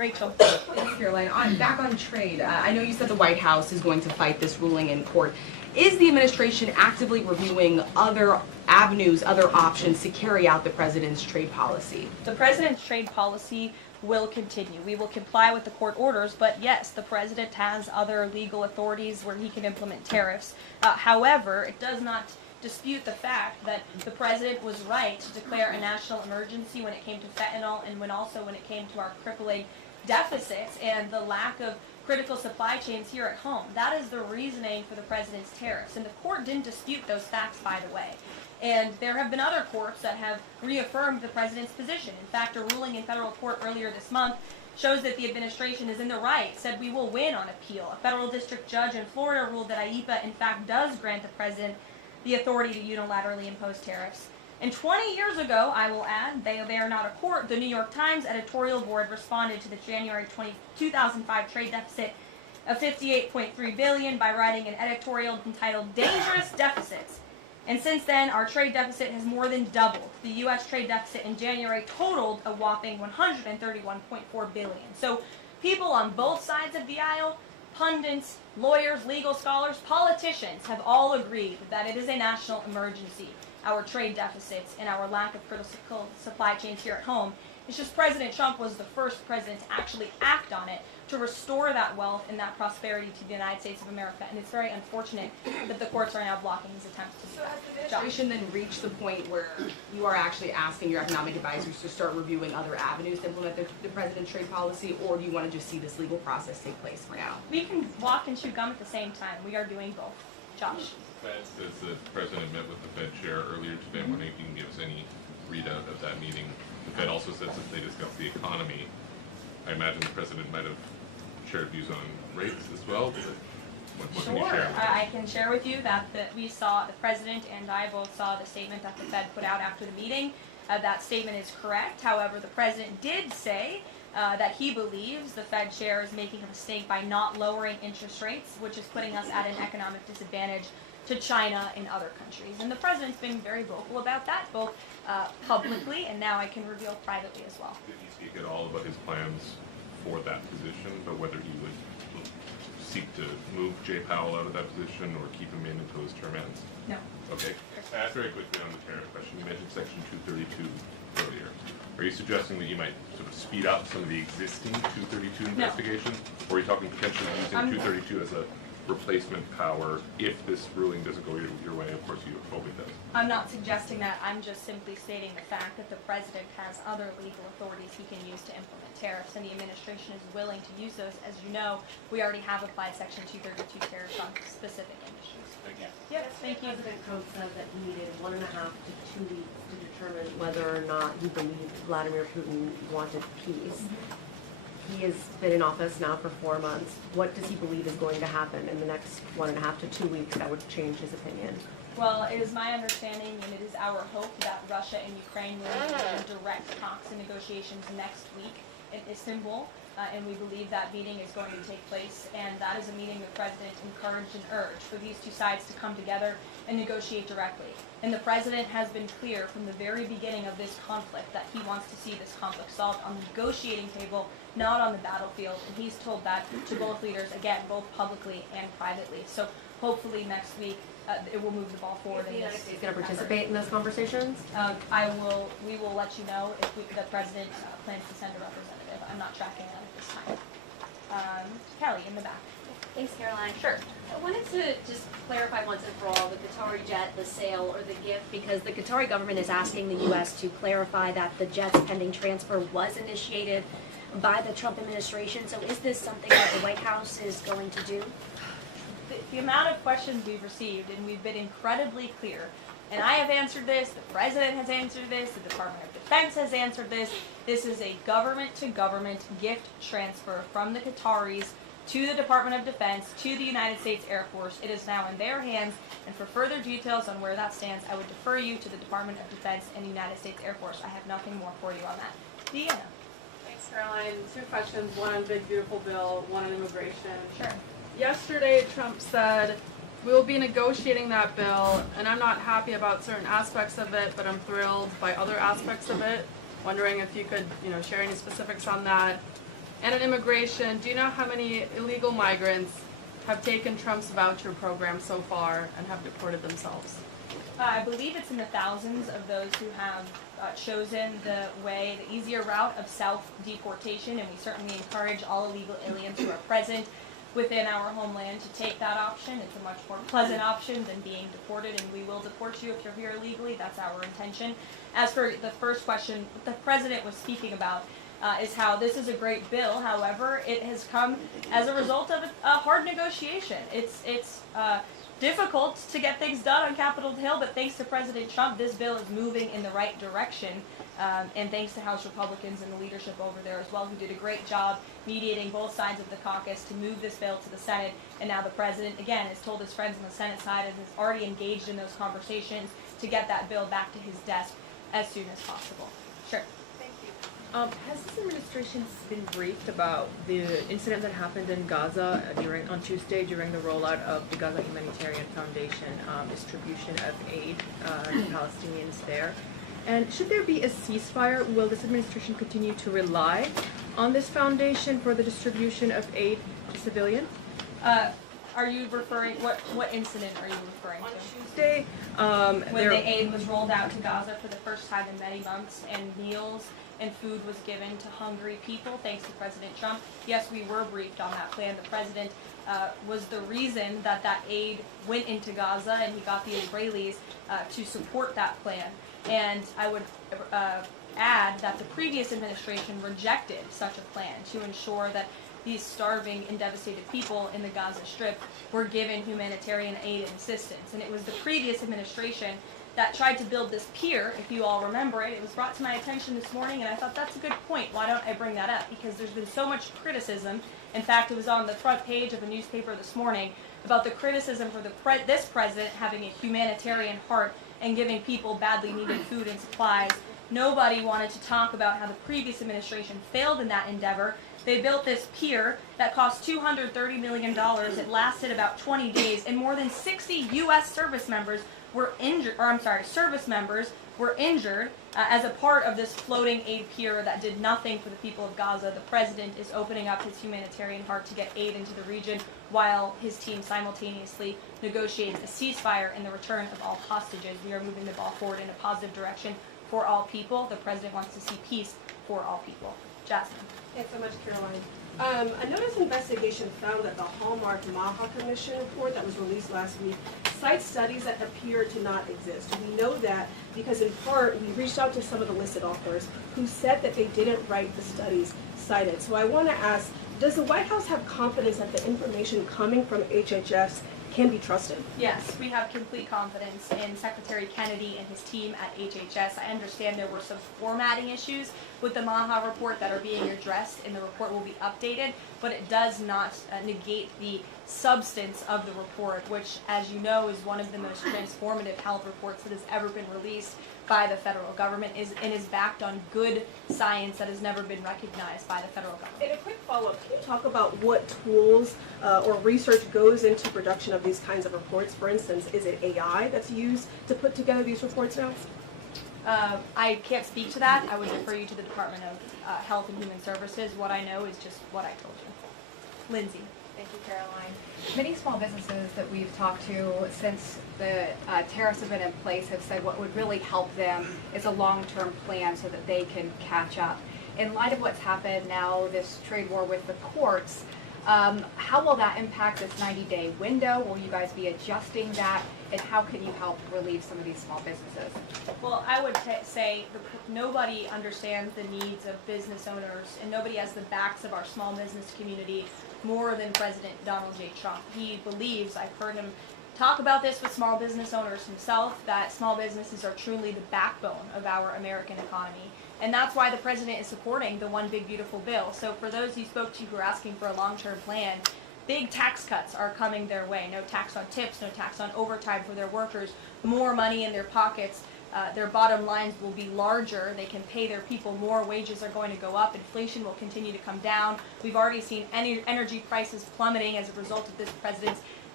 Rachel. Thanks, Caroline. Back on trade, I know you said the White House is going to fight this ruling in court. Is the administration actively reviewing other avenues, other options to carry out the president's trade policy? The president's trade policy will continue. We will comply with the court orders, but yes, the president has other legal authorities where he can implement tariffs. However, it does not dispute the fact that the president was right to declare a national emergency when it came to fentanyl and when it came to our crippling deficits and the lack of critical supply chains here at home. That is the reasoning for the president's tariffs, and the court didn't dispute those facts, by the way. And there have been other courts that have reaffirmed the president's position. In fact, a ruling in federal court earlier this month shows that the administration is in the right, said we will win on appeal. A federal district judge in Florida ruled that IEEPA, in fact, does grant the president the authority to unilaterally impose tariffs. And 20 years ago, I will add, they are not a court, the New York Times editorial board responded to the January 2005 trade deficit of $58.3 billion by writing an editorial entitled Dangerous Deficits. And since then, our trade deficit has more than doubled. The U.S. trade deficit in January totaled a whopping $131.4 billion. So people on both sides of the aisle, pundits, lawyers, legal scholars, politicians have all agreed that it is a national emergency, our trade deficits and our lack of critical supply chains here at home. It's just President Trump was the first president to actually act on it to restore that wealth and that prosperity to the United States of America. And it's very unfortunate that the courts are now blocking his attempts to do So that. has the administration then reached the point where you are actually asking your economic advisors to start reviewing other avenues to implement the president's trade policy, or do you want to just see this legal process take place for now? We can walk and chew gum at the same time. We are doing both. Josh. The Fed says the president met with the Fed chair earlier today. I'm wondering if you can give us any readout of that meeting. The Fed also says that they discussed the economy. I imagine the president might have shared views on rates as well. What can you share? I can share with you that we saw, the president and I both saw the statement that the Fed put out after the meeting. That statement is correct. However, the president did say that he believes the Fed chair is making a mistake by not lowering interest rates, which is putting us at an economic disadvantage to China and other countries. And the president's been very vocal about that, both publicly and now I can reveal privately as well. Did he speak at all about his plans for that position, but whether he would seek to move Jay Powell out of that position or keep him in until his term ends? No. Okay. Very quickly on the tariff question, you mentioned Section 232 earlier. Are you suggesting that you might sort of speed up some of the existing 232 investigations? Or are you talking potentially using 232 as a replacement power if this ruling doesn't go your way? Of course, you hope it does. I'm not suggesting that. I'm just simply stating the fact that the president has other legal authorities he can use to implement tariffs, and the administration is willing to use those. As you know, we already have applied Section 232 tariffs on specific industries. Thank you. Yep, thank you. President Trump said that he needed 1.5 to 2 weeks to determine whether or not he believed Vladimir Putin wanted peace. He has been in office now for 4 months. What does he believe is going to happen in the next 1.5 to 2 weeks that would change his opinion? Well, it is my understanding and it is our hope that Russia and Ukraine will engage in direct talks and negotiations next week in Istanbul. And we believe that meeting is going to take place, and that is a meeting the president encouraged and urged for these two sides to come together and negotiate directly. And the president has been clear from the very beginning of this conflict that he wants to see this conflict solved on the negotiating table, not on the battlefield. And he's told that to both leaders, again, both publicly and privately. So hopefully next week it will move the ball forward. Is the United States going to participate in those conversations? We will let you know if the president plans to send a representative. I'm not tracking that at this time. Kelly, in the back. Thanks, Caroline. Sure. I wanted to just clarify once and for all the Qatari jet, the sale, or the gift, because the Qatari government is asking the U.S. to clarify that the jet's pending transfer was initiated by the Trump administration. So is this something that the White House is going to do? The amount of questions we've received, and we've been incredibly clear, and I have answered this, the president has answered this, the Department of Defense has answered this. This is a government-to-government gift transfer from the Qataris to the Department of Defense, to the United States Air Force. It is now in their hands, and for further details on where that stands, I would defer you to the Department of Defense and the United States Air Force. I have nothing more for you on that. Deanna. Thanks, Caroline. 2 questions, one on Big Beautiful Bill, one on immigration. Sure. Yesterday, Trump said, we will be negotiating that bill, and I'm not happy about certain aspects of it, but I'm thrilled by other aspects of it. Wondering if you could, share any specifics on that. And on immigration, do you know how many illegal migrants have taken Trump's voucher program so far and have deported themselves? I believe it's in the thousands of those who have chosen the easier route of self-deportation, and we certainly encourage all illegal aliens who are present within our homeland to take that option. It's a much more pleasant option than being deported, and we will deport you if you're here illegally. That's our intention. As for the first question, what the president was speaking about is how this is a great bill. However, it has come as a result of a hard negotiation. It's difficult to get things done on Capitol Hill, but thanks to President Trump, this bill is moving in the right direction. And thanks to House Republicans and the leadership over there as well, who did a great job mediating both sides of the caucus to move this bill to the Senate. And now the president, again, has told his friends on the Senate side and has already engaged in those conversations to get that bill back to his desk as soon as possible. Sure. Has this administration been briefed about the incident that happened in Gaza on Tuesday during the rollout of the Gaza Humanitarian Foundation distribution of aid to Palestinians there? And should there be a ceasefire, will this administration continue to rely on this foundation for the distribution of aid to civilians? Are you referring, what incident are you referring to? On Tuesday, when the aid was rolled out to Gaza for the first time in many months, and meals and food was given to hungry people, thanks to President Trump. Yes, we were briefed on that plan. The president was the reason that that aid went into Gaza, and he got the Israelis to support that plan. And I would add that the previous administration rejected such a plan to ensure that these starving and devastated people in the Gaza Strip were given humanitarian aid and assistance. And it was the previous administration that tried to build this pier, if you all remember it. It was brought to my attention this morning, and I thought that's a good point. Why don't I bring that up? Because there's been so much criticism. In fact, it was on the front page of a newspaper this morning about the criticism for this president having a humanitarian heart and giving people badly needed food and supplies. Nobody wanted to talk about how the previous administration failed in that endeavor. They built this pier that cost $230 million. It lasted about 20 days, and more than 60 U.S. service members were injured, as a part of this floating aid pier that did nothing for the people of Gaza. The president is opening up his humanitarian heart to get aid into the region, while his team simultaneously negotiates a ceasefire and the return of all hostages. We are moving the ball forward in a positive direction for all people. The president wants to see peace for all people. Jasmine. Thanks so much, Caroline. A notice investigation found that the Hallmark Maha Commission report that was released last week cites studies that appear to not exist. We know that because in part we reached out to some of the listed authors who said that they didn't write the studies cited. So I want to ask, does the White House have confidence that the information coming from HHS can be trusted? Yes, we have complete confidence in Secretary Kennedy and his team at HHS. I understand there were some formatting issues with the Maha report that are being addressed, and the report will be updated, but it does not negate the substance of the report, which, as you know, is one of the most transformative health reports that has ever been released by the federal government, and is backed on good science that has never been recognized by the federal government. And a quick follow-up, can you talk about what tools or research goes into production of these kinds of reports? For instance, is it AI that's used to put together these reports now? I can't speak to that. I would refer you to the Department of Health and Human Services. What I know is just what I told you. Lindsay. Thank you, Caroline. Many small businesses that we've talked to since the tariffs have been in place have said what would really help them is a long-term plan so that they can catch up. In light of what's happened now, this trade war with the courts, how will that impact this 90-day window? Will you guys be adjusting that? And how can you help relieve some of these small businesses? Well, I would say nobody understands the needs of business owners, and nobody has the backs of our small business community more than President Donald J. Trump. He believes, I've heard him talk about this with small business owners himself, that small businesses are truly the backbone of our American economy. And that's why the president is supporting the One Big Beautiful Bill. So for those you spoke to who are asking for a long-term plan, big tax cuts are coming their way. No tax on tips, no tax on overtime for their workers, more money in their pockets. Their bottom lines will be larger. They can pay their people more. Wages are going to go up. Inflation will continue to come down. We've already seen energy prices plummeting as a result of this president's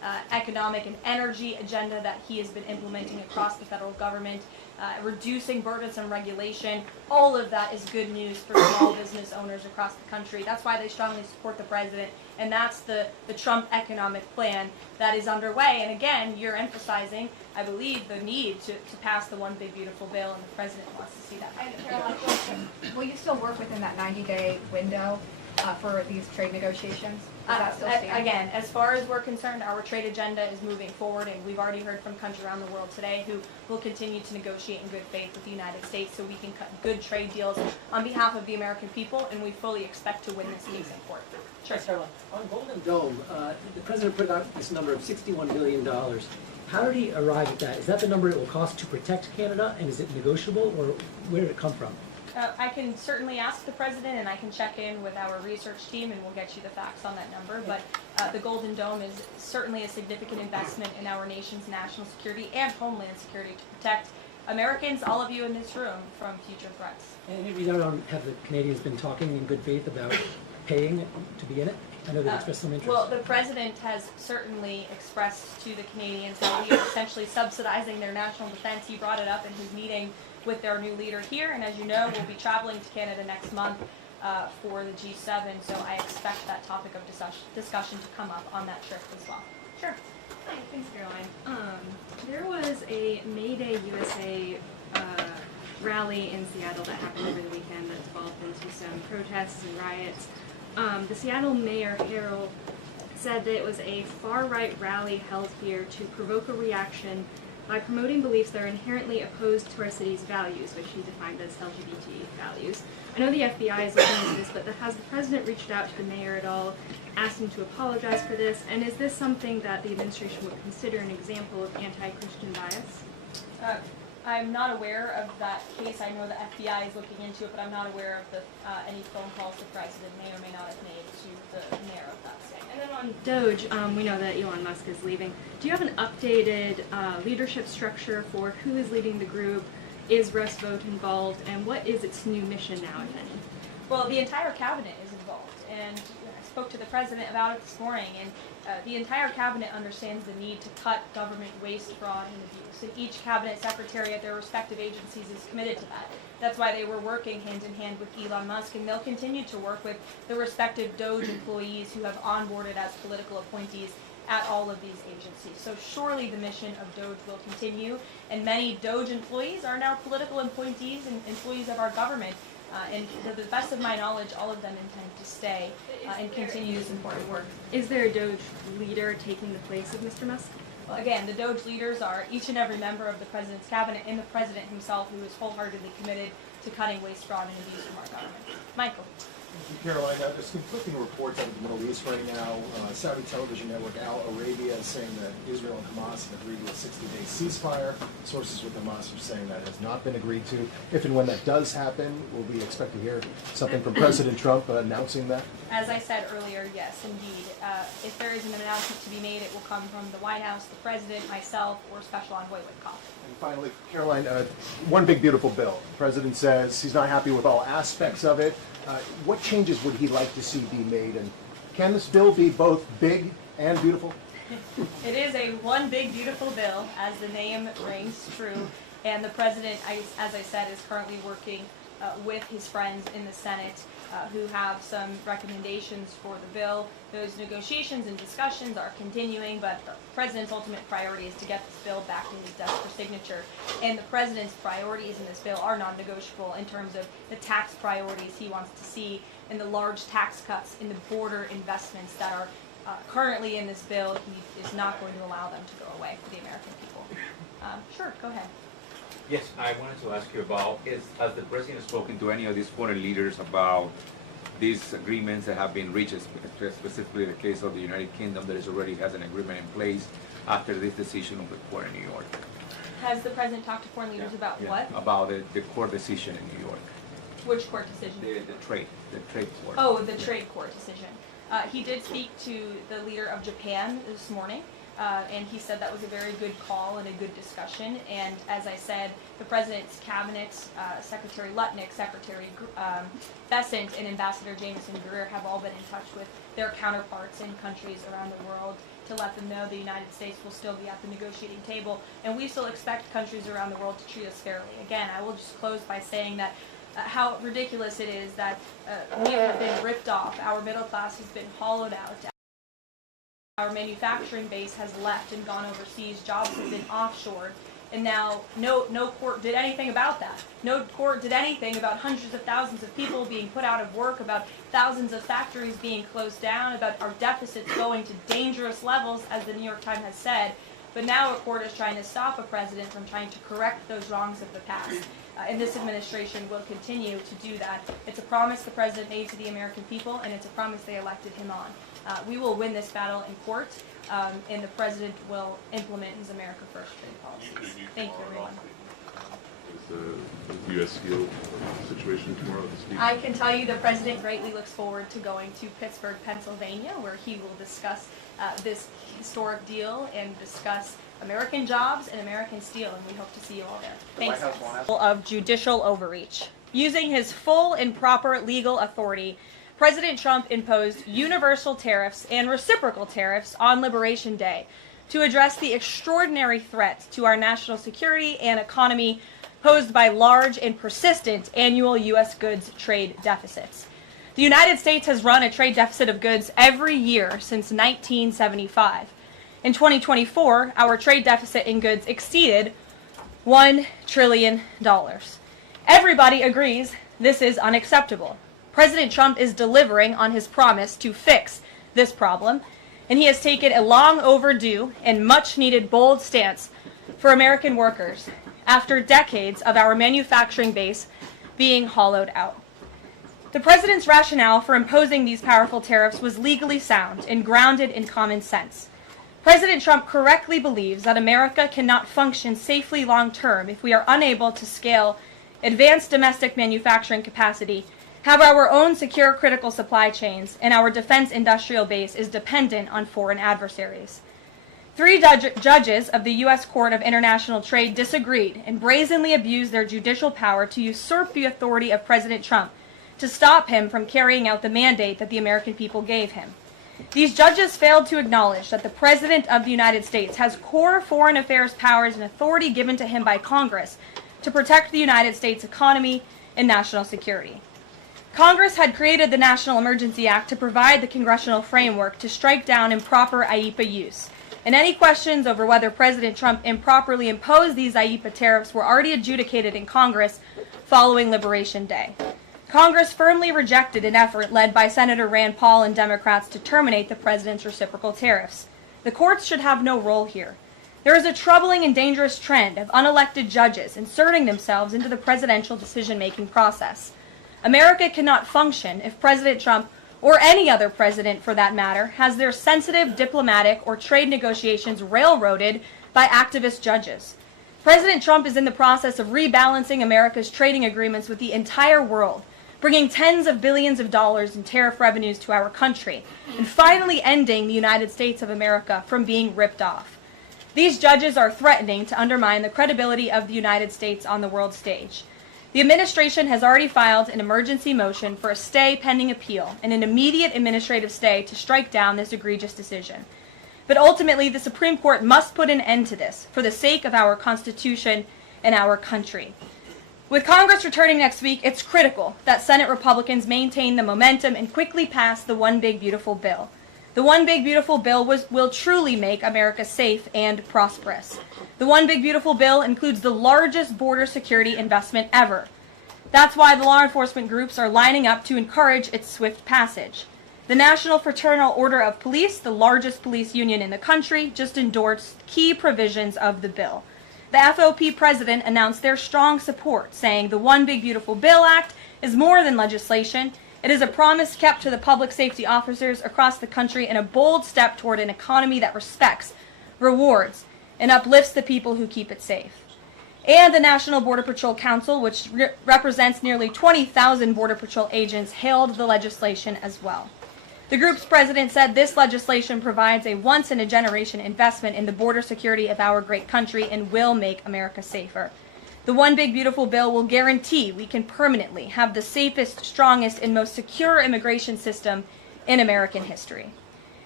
economic and energy agenda that he has been implementing across the federal government, reducing burdensome regulation. All of that is good news for small business owners across the country. That's why they strongly support the president, and that's the Trump economic plan that is underway. And again, you're emphasizing, I believe, the need to pass the one big beautiful bill, and the president wants to see that. Caroline, will you still work within that 90-day window for these trade negotiations? Does that still stand? Again, as far as we're concerned, our trade agenda is moving forward, and we've already heard from countries around the world today who will continue to negotiate in good faith with the United States so we can cut good trade deals on behalf of the American people, and we fully expect to win this case in court. Sure. On Golden Dome, the president put out this number of $61 billion. How did he arrive at that? Is that the number it will cost to protect Canada, and is it negotiable, or where did it come from? I can certainly ask the president, and I can check in with our research team, and we'll get you the facts on that number. But the Golden Dome is certainly a significant investment in our nation's national security and homeland security to protect Americans, all of you in this room, from future threats. And have the Canadians been talking in good faith about paying to be in it? I know they've expressed some interest. Well, the president has certainly expressed to the Canadians that we are essentially subsidizing their national defense. He brought it up in his meeting with their new leader here, and as you know, we'll be traveling to Canada next month for the G7, so I expect that topic of discussion to come up on that trip as well. Sure. Hi, thanks, Caroline. There was a May Day USA rally in Seattle that happened over the weekend that devolved into some protests and riots. The Seattle Mayor Harrell said that it was a far-right rally held here to provoke a reaction by promoting beliefs that are inherently opposed to our city's values, which he defined as LGBT values. I know the FBI is looking into this, but has the president reached out to the mayor at all, asked him to apologize for this, and is this something that the administration would consider an example of anti-Christian bias? I'm not aware of that case. I know the FBI is looking into it, but I'm not aware of any phone calls the president may or may not have made to the mayor of that state. And then on DOGE, we know that Elon Musk is leaving. Do you have an updated leadership structure for who is leading the group? Is Russ Vought involved? And what is its new mission now, if any? Well, the entire cabinet is involved, and I spoke to the president about it this morning, and the entire cabinet understands the need to cut government waste, fraud, and abuse, and each cabinet secretary at their respective agencies is committed to that. That's why they were working hand in hand with Elon Musk, and they'll continue to work with the respective DOGE employees who have onboarded as political appointees at all of these agencies. So surely the mission of DOGE will continue, and many DOGE employees are now political appointees and employees of our government. And to the best of my knowledge, all of them intend to stay and continue this important work. Is there a DOGE leader taking the place of Mr. Musk? Well, again, the DOGE leaders are each and every member of the president's cabinet and the president himself, who is wholeheartedly committed to cutting waste, fraud, and abuse from our government. Michael. Thank you, Caroline. There's conflicting reports out of the Middle East right now. Saudi television network Al Arabia is saying that Israel and Hamas have agreed to a 60-day ceasefire. Sources with Hamas are saying that has not been agreed to. If and when that does happen, will we expect to hear something from President Trump announcing that? As I said earlier, yes, indeed. If there is an announcement to be made, it will come from the White House, the president, myself, or Special Envoy Witkoff. And finally, Caroline, one big beautiful bill. The president says he's not happy with all aspects of it. What changes would he like to see be made, and can this bill be both big and beautiful? It is a one big beautiful bill, as the name rings true, and the president, as I said, is currently working with his friends in the Senate who have some recommendations for the bill. Those negotiations and discussions are continuing, but the president's ultimate priority is to get this bill back to his desk for signature. And the president's priorities in this bill are non-negotiable in terms of the tax priorities he wants to see and the large tax cuts in the border investments that are currently in this bill. He is not going to allow them to go away for the American people. Sure, go ahead. Yes, I wanted to ask you about, has the president spoken to any of these foreign leaders about these agreements that have been reached, specifically the case of the United Kingdom that already has an agreement in place after this decision of the court in New York? Has the president talked to foreign leaders about what? About the court decision in New York. Which court decision? The trade court. Oh, the trade court decision. He did speak to the leader of Japan this morning. And he said that was a very good call and a good discussion. And as I said, the president's cabinet, Secretary Lutnick, Secretary Bessent, and Ambassador Jameson Greer have all been in touch with their counterparts in countries around the world. to let them know the United States will still be at the negotiating table, and we still expect countries around the world to treat us fairly. Again, I will just close by saying that how ridiculous it is that we have been ripped off, our middle class has been hollowed out, our manufacturing base has left and gone overseas, jobs have been offshored, and now no court did anything about that. No court did anything about hundreds of thousands of people being put out of work, about thousands of factories being closed down, about our deficits going to dangerous levels, as the New York Times has said. But now a court is trying to stop a president from trying to correct those wrongs of the past. And this administration will continue to do that. It's a promise the president made to the American people, and it's a promise they elected him on. We will win this battle in court, and the president will implement his America First trade policies. Thank you, everyone. Is the U.S. Steel situation tomorrow this week? I can tell you the president greatly looks forward to going to Pittsburgh, Pennsylvania, where he will discuss this historic deal and discuss American jobs and American steel, and we hope to see you all there. Thanks. Of judicial overreach. Using his full and proper legal authority, President Trump imposed universal tariffs and reciprocal tariffs on Liberation Day to address the extraordinary threat to our national security and economy posed by large and persistent annual U.S. goods trade deficits. The United States has run a trade deficit of goods every year since 1975. In 2024, our trade deficit in goods exceeded $1 trillion. Everybody agrees this is unacceptable. President Trump is delivering on his promise to fix this problem, and he has taken a long overdue and much needed bold stance for American workers after decades of our manufacturing base being hollowed out. The president's rationale for imposing these powerful tariffs was legally sound and grounded in common sense. President Trump correctly believes that America cannot function safely long-term if we are unable to scale advanced domestic manufacturing capacity, have our own secure critical supply chains, and our defense industrial base is dependent on foreign adversaries. 3 judges of the U.S. Court of International Trade disagreed and brazenly abused their judicial power to usurp the authority of President Trump to stop him from carrying out the mandate that the American people gave him. These judges failed to acknowledge that the President of the United States has core foreign affairs powers and authority given to him by Congress to protect the United States economy and national security. Congress had created the National Emergency Act to provide the congressional framework to strike down improper IEEPA use. And any questions over whether President Trump improperly imposed these IEEPA tariffs were already adjudicated in Congress following Liberation Day. Congress firmly rejected an effort led by Senator Rand Paul and Democrats to terminate the president's reciprocal tariffs. The courts should have no role here. There is a troubling and dangerous trend of unelected judges inserting themselves into the presidential decision-making process. America cannot function if President Trump, or any other president for that matter, has their sensitive diplomatic or trade negotiations railroaded by activist judges. President Trump is in the process of rebalancing America's trading agreements with the entire world, bringing tens of billions of dollars in tariff revenues to our country, and finally ending the United States of America from being ripped off. These judges are threatening to undermine the credibility of the United States on the world stage. The administration has already filed an emergency motion for a stay pending appeal and an immediate administrative stay to strike down this egregious decision. But ultimately, the Supreme Court must put an end to this for the sake of our Constitution and our country. With Congress returning next week, it's critical that Senate Republicans maintain the momentum and quickly pass the One Big Beautiful Bill. The One Big Beautiful Bill will truly make America safe and prosperous. The One Big Beautiful Bill includes the largest border security investment ever. That's why the law enforcement groups are lining up to encourage its swift passage. The National Fraternal Order of Police, the largest police union in the country, just endorsed key provisions of the bill. The FOP president announced their strong support, saying the One Big Beautiful Bill Act is more than legislation. It is a promise kept to the public safety officers across the country and a bold step toward an economy that respects, rewards, and uplifts the people who keep it safe. And the National Border Patrol Council, which represents nearly 20,000 Border Patrol agents, hailed the legislation as well. The group's president said this legislation provides a once-in-a-generation investment in the border security of our great country and will make America safer. The One Big Beautiful Bill will guarantee we can permanently have the safest, strongest, and most secure immigration system in American history.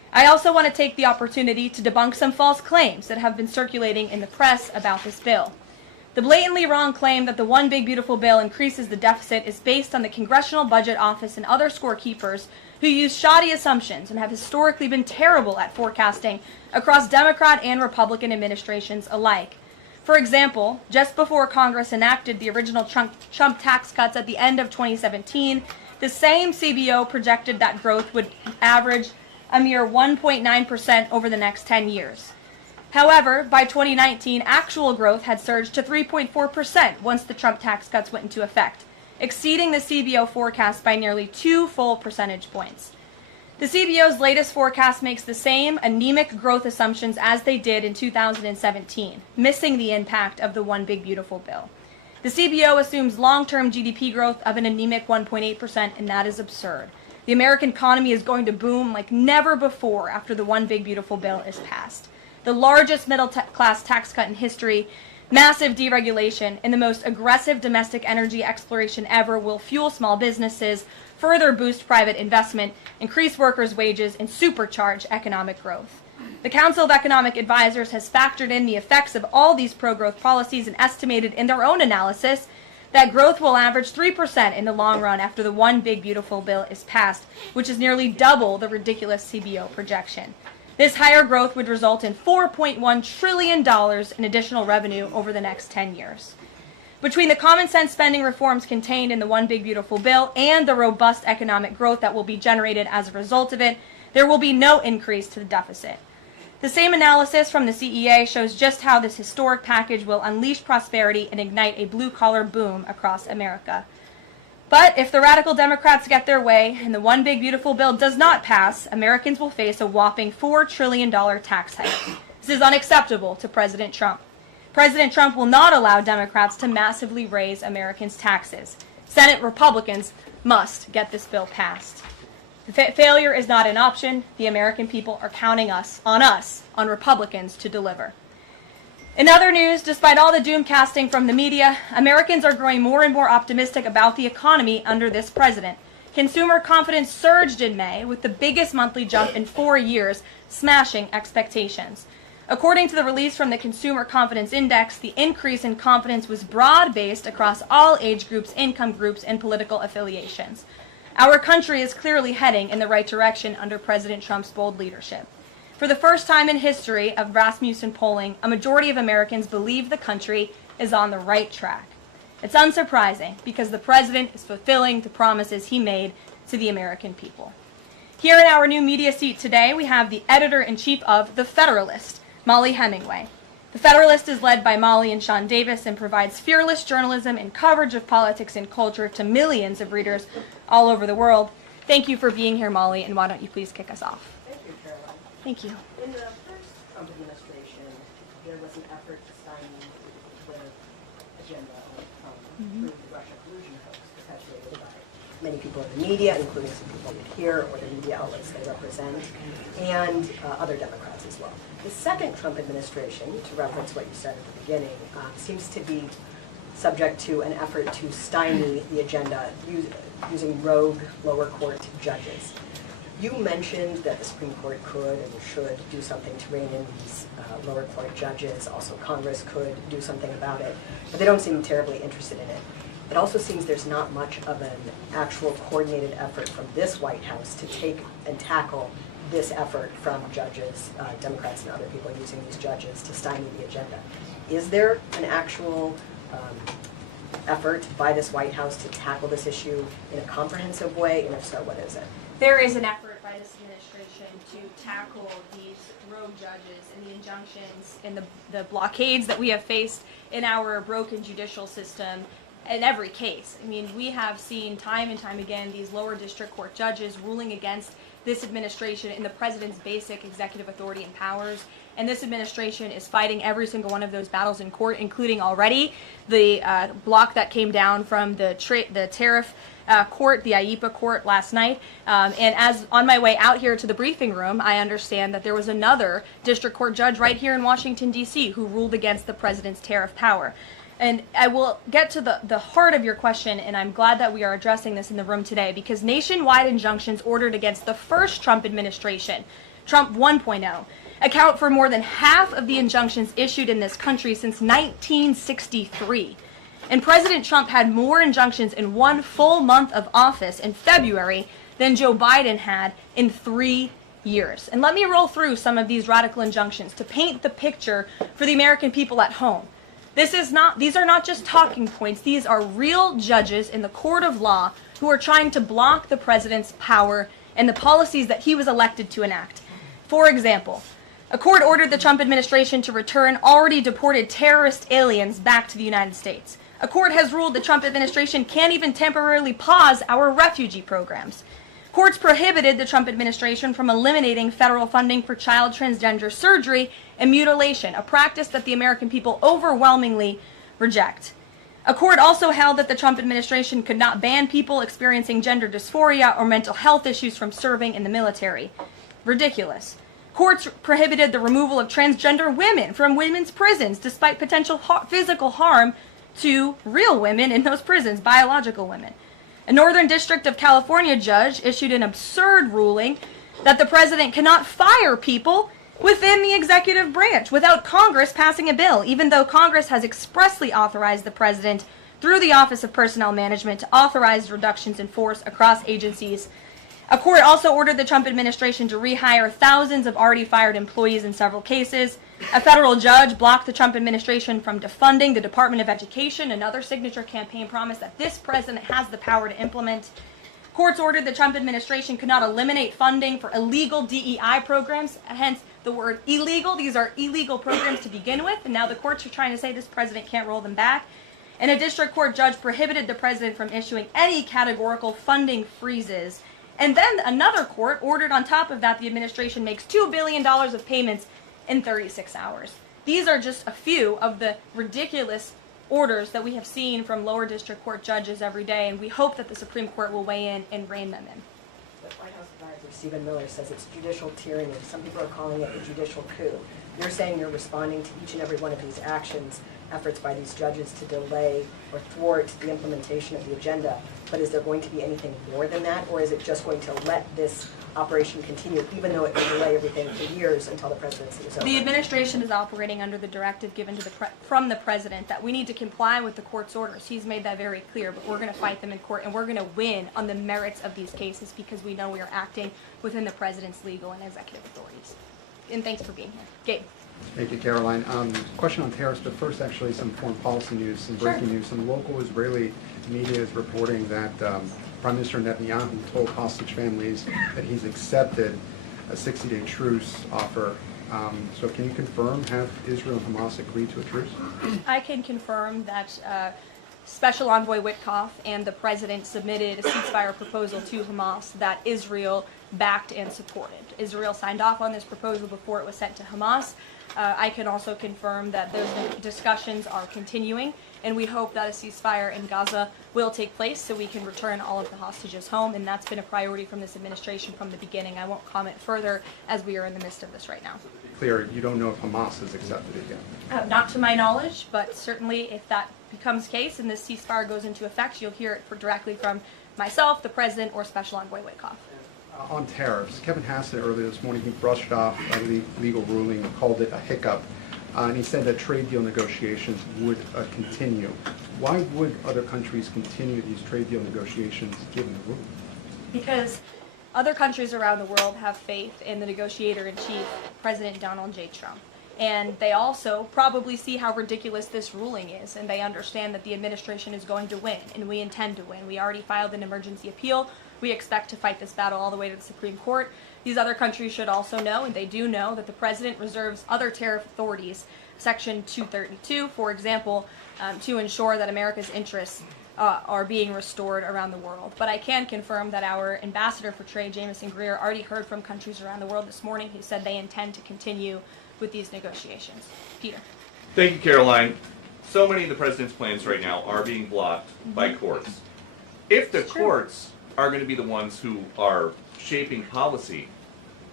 I also want to take the opportunity to debunk some false claims that have been circulating in the press about this bill. The blatantly wrong claim that the One Big Beautiful Bill increases the deficit is based on the Congressional Budget Office and other scorekeepers who use shoddy assumptions and have historically been terrible at forecasting across Democrat and Republican administrations alike. For example, just before Congress enacted the original Trump tax cuts at the end of 2017, the same CBO projected that growth would average a mere 1.9% over the next 10 years. However, by 2019, actual growth had surged to 3.4% once the Trump tax cuts went into effect, exceeding the CBO forecast by nearly 2 full percentage points. The CBO's latest forecast makes the same anemic growth assumptions as they did in 2017, missing the impact of the One Big Beautiful Bill. The CBO assumes long-term GDP growth of an anemic 1.8%, and that is absurd. The American economy is going to boom like never before after the One Big Beautiful Bill is passed. The largest middle-class tax cut in history, massive deregulation, and the most aggressive domestic energy exploration ever will fuel small businesses, further boost private investment, increase workers' wages, and supercharge economic growth. The Council of Economic Advisors has factored in the effects of all these pro-growth policies and estimated in their own analysis that growth will average 3% in the long run after the One Big Beautiful Bill is passed, which is nearly double the ridiculous CBO projection. This higher growth would result in $4.1 trillion in additional revenue over the next 10 years. Between the common sense spending reforms contained in the One Big Beautiful Bill and the robust economic growth that will be generated as a result of it, there will be no increase to the deficit. The same analysis from the CEA shows just how this historic package will unleash prosperity and ignite a blue-collar boom across America. But if the radical Democrats get their way and the One Big Beautiful Bill does not pass, Americans will face a whopping $4 trillion tax hike. This is unacceptable to President Trump. President Trump will not allow Democrats to massively raise Americans' taxes. Senate Republicans must get this bill passed. Failure is not an option. The American people are counting on Republicans to deliver. In other news, despite all the doom casting from the media, Americans are growing more and more optimistic about the economy under this president. Consumer confidence surged in May with the biggest monthly jump in 4 years, smashing expectations. According to the release from the Consumer Confidence Index, the increase in confidence was broad-based across all age groups, income groups, and political affiliations. Our country is clearly heading in the right direction under President Trump's bold leadership. For the first time in history of Rasmussen polling, a majority of Americans believe the country is on the right track. It's unsurprising because the president is fulfilling the promises he made to the American people. Here in our new media seat today, we have the editor-in-chief of The Federalist, Molly Hemingway. The Federalist is led by Molly and Sean Davis and provides fearless journalism and coverage of politics and culture to millions of readers all over the world. Thank you for being here, Molly, and why don't you please kick us off? Thank you, Caroline. Thank you. In the first Trump administration, there was an effort to stymie the agenda through the Russia collusion hoax perpetuated by many people in the media, including some people here or the media outlets they represent, and other Democrats as well. The second Trump administration, to reference what you said at the beginning, seems to be subject to an effort to stymie the agenda using rogue lower court judges. You mentioned that the Supreme Court could and should do something to rein in these lower court judges. Also, Congress could do something about it, but they don't seem terribly interested in it. It also seems there's not much of an actual coordinated effort from this White House to take and tackle this effort from judges, Democrats and other people using these judges to stymie the agenda. Is there an actual effort by this White House to tackle this issue in a comprehensive way, and if so, what is it? There is an effort by this administration to tackle these rogue judges and the injunctions and the blockades that we have faced in our broken judicial system in every case. I mean, we have seen time and time again these lower district court judges ruling against this administration in the president's basic executive authority and powers. And this administration is fighting every single one of those battles in court, including already the block that came down from the Tariff court, the IEPA court last night. And as on my way out here to the briefing room, I understand that there was another district court judge right here in Washington, D.C. who ruled against the president's tariff power. And I will get to the heart of your question, and I'm glad that we are addressing this in the room today, because nationwide injunctions ordered against the first Trump administration Trump 1.0, account for more than half of the injunctions issued in this country since 1963. And President Trump had more injunctions in one full month of office in February than Joe Biden had in 3 years. And let me roll through some of these radical injunctions to paint the picture for the American people at home. These are not just talking points. These are real judges in the court of law who are trying to block the president's power and the policies that he was elected to enact. For example, a court ordered the Trump administration to return already deported terrorist aliens back to the United States. A court has ruled the Trump administration can't even temporarily pause our refugee programs. Courts prohibited the Trump administration from eliminating federal funding for child transgender surgery and mutilation, a practice that the American people overwhelmingly reject. A court also held that the Trump administration could not ban people experiencing gender dysphoria or mental health issues from serving in the military. Ridiculous. Courts prohibited the removal of transgender women from women's prisons despite potential physical harm to real women in those prisons, biological women. A Northern District of California judge issued an absurd ruling that the president cannot fire people within the executive branch without Congress passing a bill, even though Congress has expressly authorized the president through the Office of Personnel Management to authorize reductions in force across agencies. A court also ordered the Trump administration to rehire thousands of already fired employees in several cases. A federal judge blocked the Trump administration from defunding the Department of Education, another signature campaign promise that this president has the power to implement. Courts ordered the Trump administration could not eliminate funding for illegal DEI programs, hence the word illegal. These are illegal programs to begin with, and now the courts are trying to say this president can't roll them back. And a district court judge prohibited the president from issuing any categorical funding freezes. And then another court ordered on top of that the administration makes $2 billion of payments in 36 hours. These are just a few of the ridiculous orders that we have seen from lower district court judges every day, and we hope that the Supreme Court will weigh in and rein them in. The White House advisor Stephen Miller says it's judicial tyranny. Some people are calling it a judicial coup. You're saying you're responding to each and every one of these actions, efforts by these judges to delay or thwart the implementation of the agenda. But is there going to be anything more than that, or is it just going to let this operation continue, even though it will delay everything for years until the presidency is over? The administration is operating under the directive given to from the president that we need to comply with the court's orders. He's made that very clear, but we're going to fight them in court, and we're going to win on the merits of these cases because we know we are acting within the president's legal and executive authorities. And thanks for being here. Gabe. Thank you, Caroline. Question on tariffs, but first actually some foreign policy news, some breaking news. Some local Israeli media is reporting that Prime Minister Netanyahu told hostage families that he's accepted a 60-day truce offer. So can you confirm, have Israel and Hamas agreed to a truce? I can confirm that Special Envoy Witkoff and the president submitted a ceasefire proposal to Hamas that Israel backed and supported. Israel signed off on this proposal before it was sent to Hamas. I can also confirm that those discussions are continuing, and we hope that a ceasefire in Gaza will take place so we can return all of the hostages home, and that's been a priority from this administration from the beginning. I won't comment further as we are in the midst of this right now. Clear, you don't know if Hamas has accepted it yet? Not to my knowledge, but certainly if that becomes the case and this ceasefire goes into effect, you'll hear it directly from myself, the president, or Special Envoy Witkoff. On tariffs, Kevin Hassett earlier this morning, he brushed off a legal ruling and called it a hiccup, and he said that trade deal negotiations would continue. Why would other countries continue these trade deal negotiations given the ruling? Because other countries around the world have faith in the negotiator-in-chief, President Donald J. Trump. And they also probably see how ridiculous this ruling is, and they understand that the administration is going to win, and we intend to win. We already filed an emergency appeal. We expect to fight this battle all the way to the Supreme Court. These other countries should also know, and they do know, that the president reserves other tariff authorities, Section 232, for example, to ensure that America's interests are being restored around the world. But I can confirm that our ambassador for trade, Jameson Greer, already heard from countries around the world this morning who said they intend to continue with these negotiations. Peter. Thank you, Caroline. So many of the president's plans right now are being blocked by courts. If the courts are going to be the ones who are shaping policy,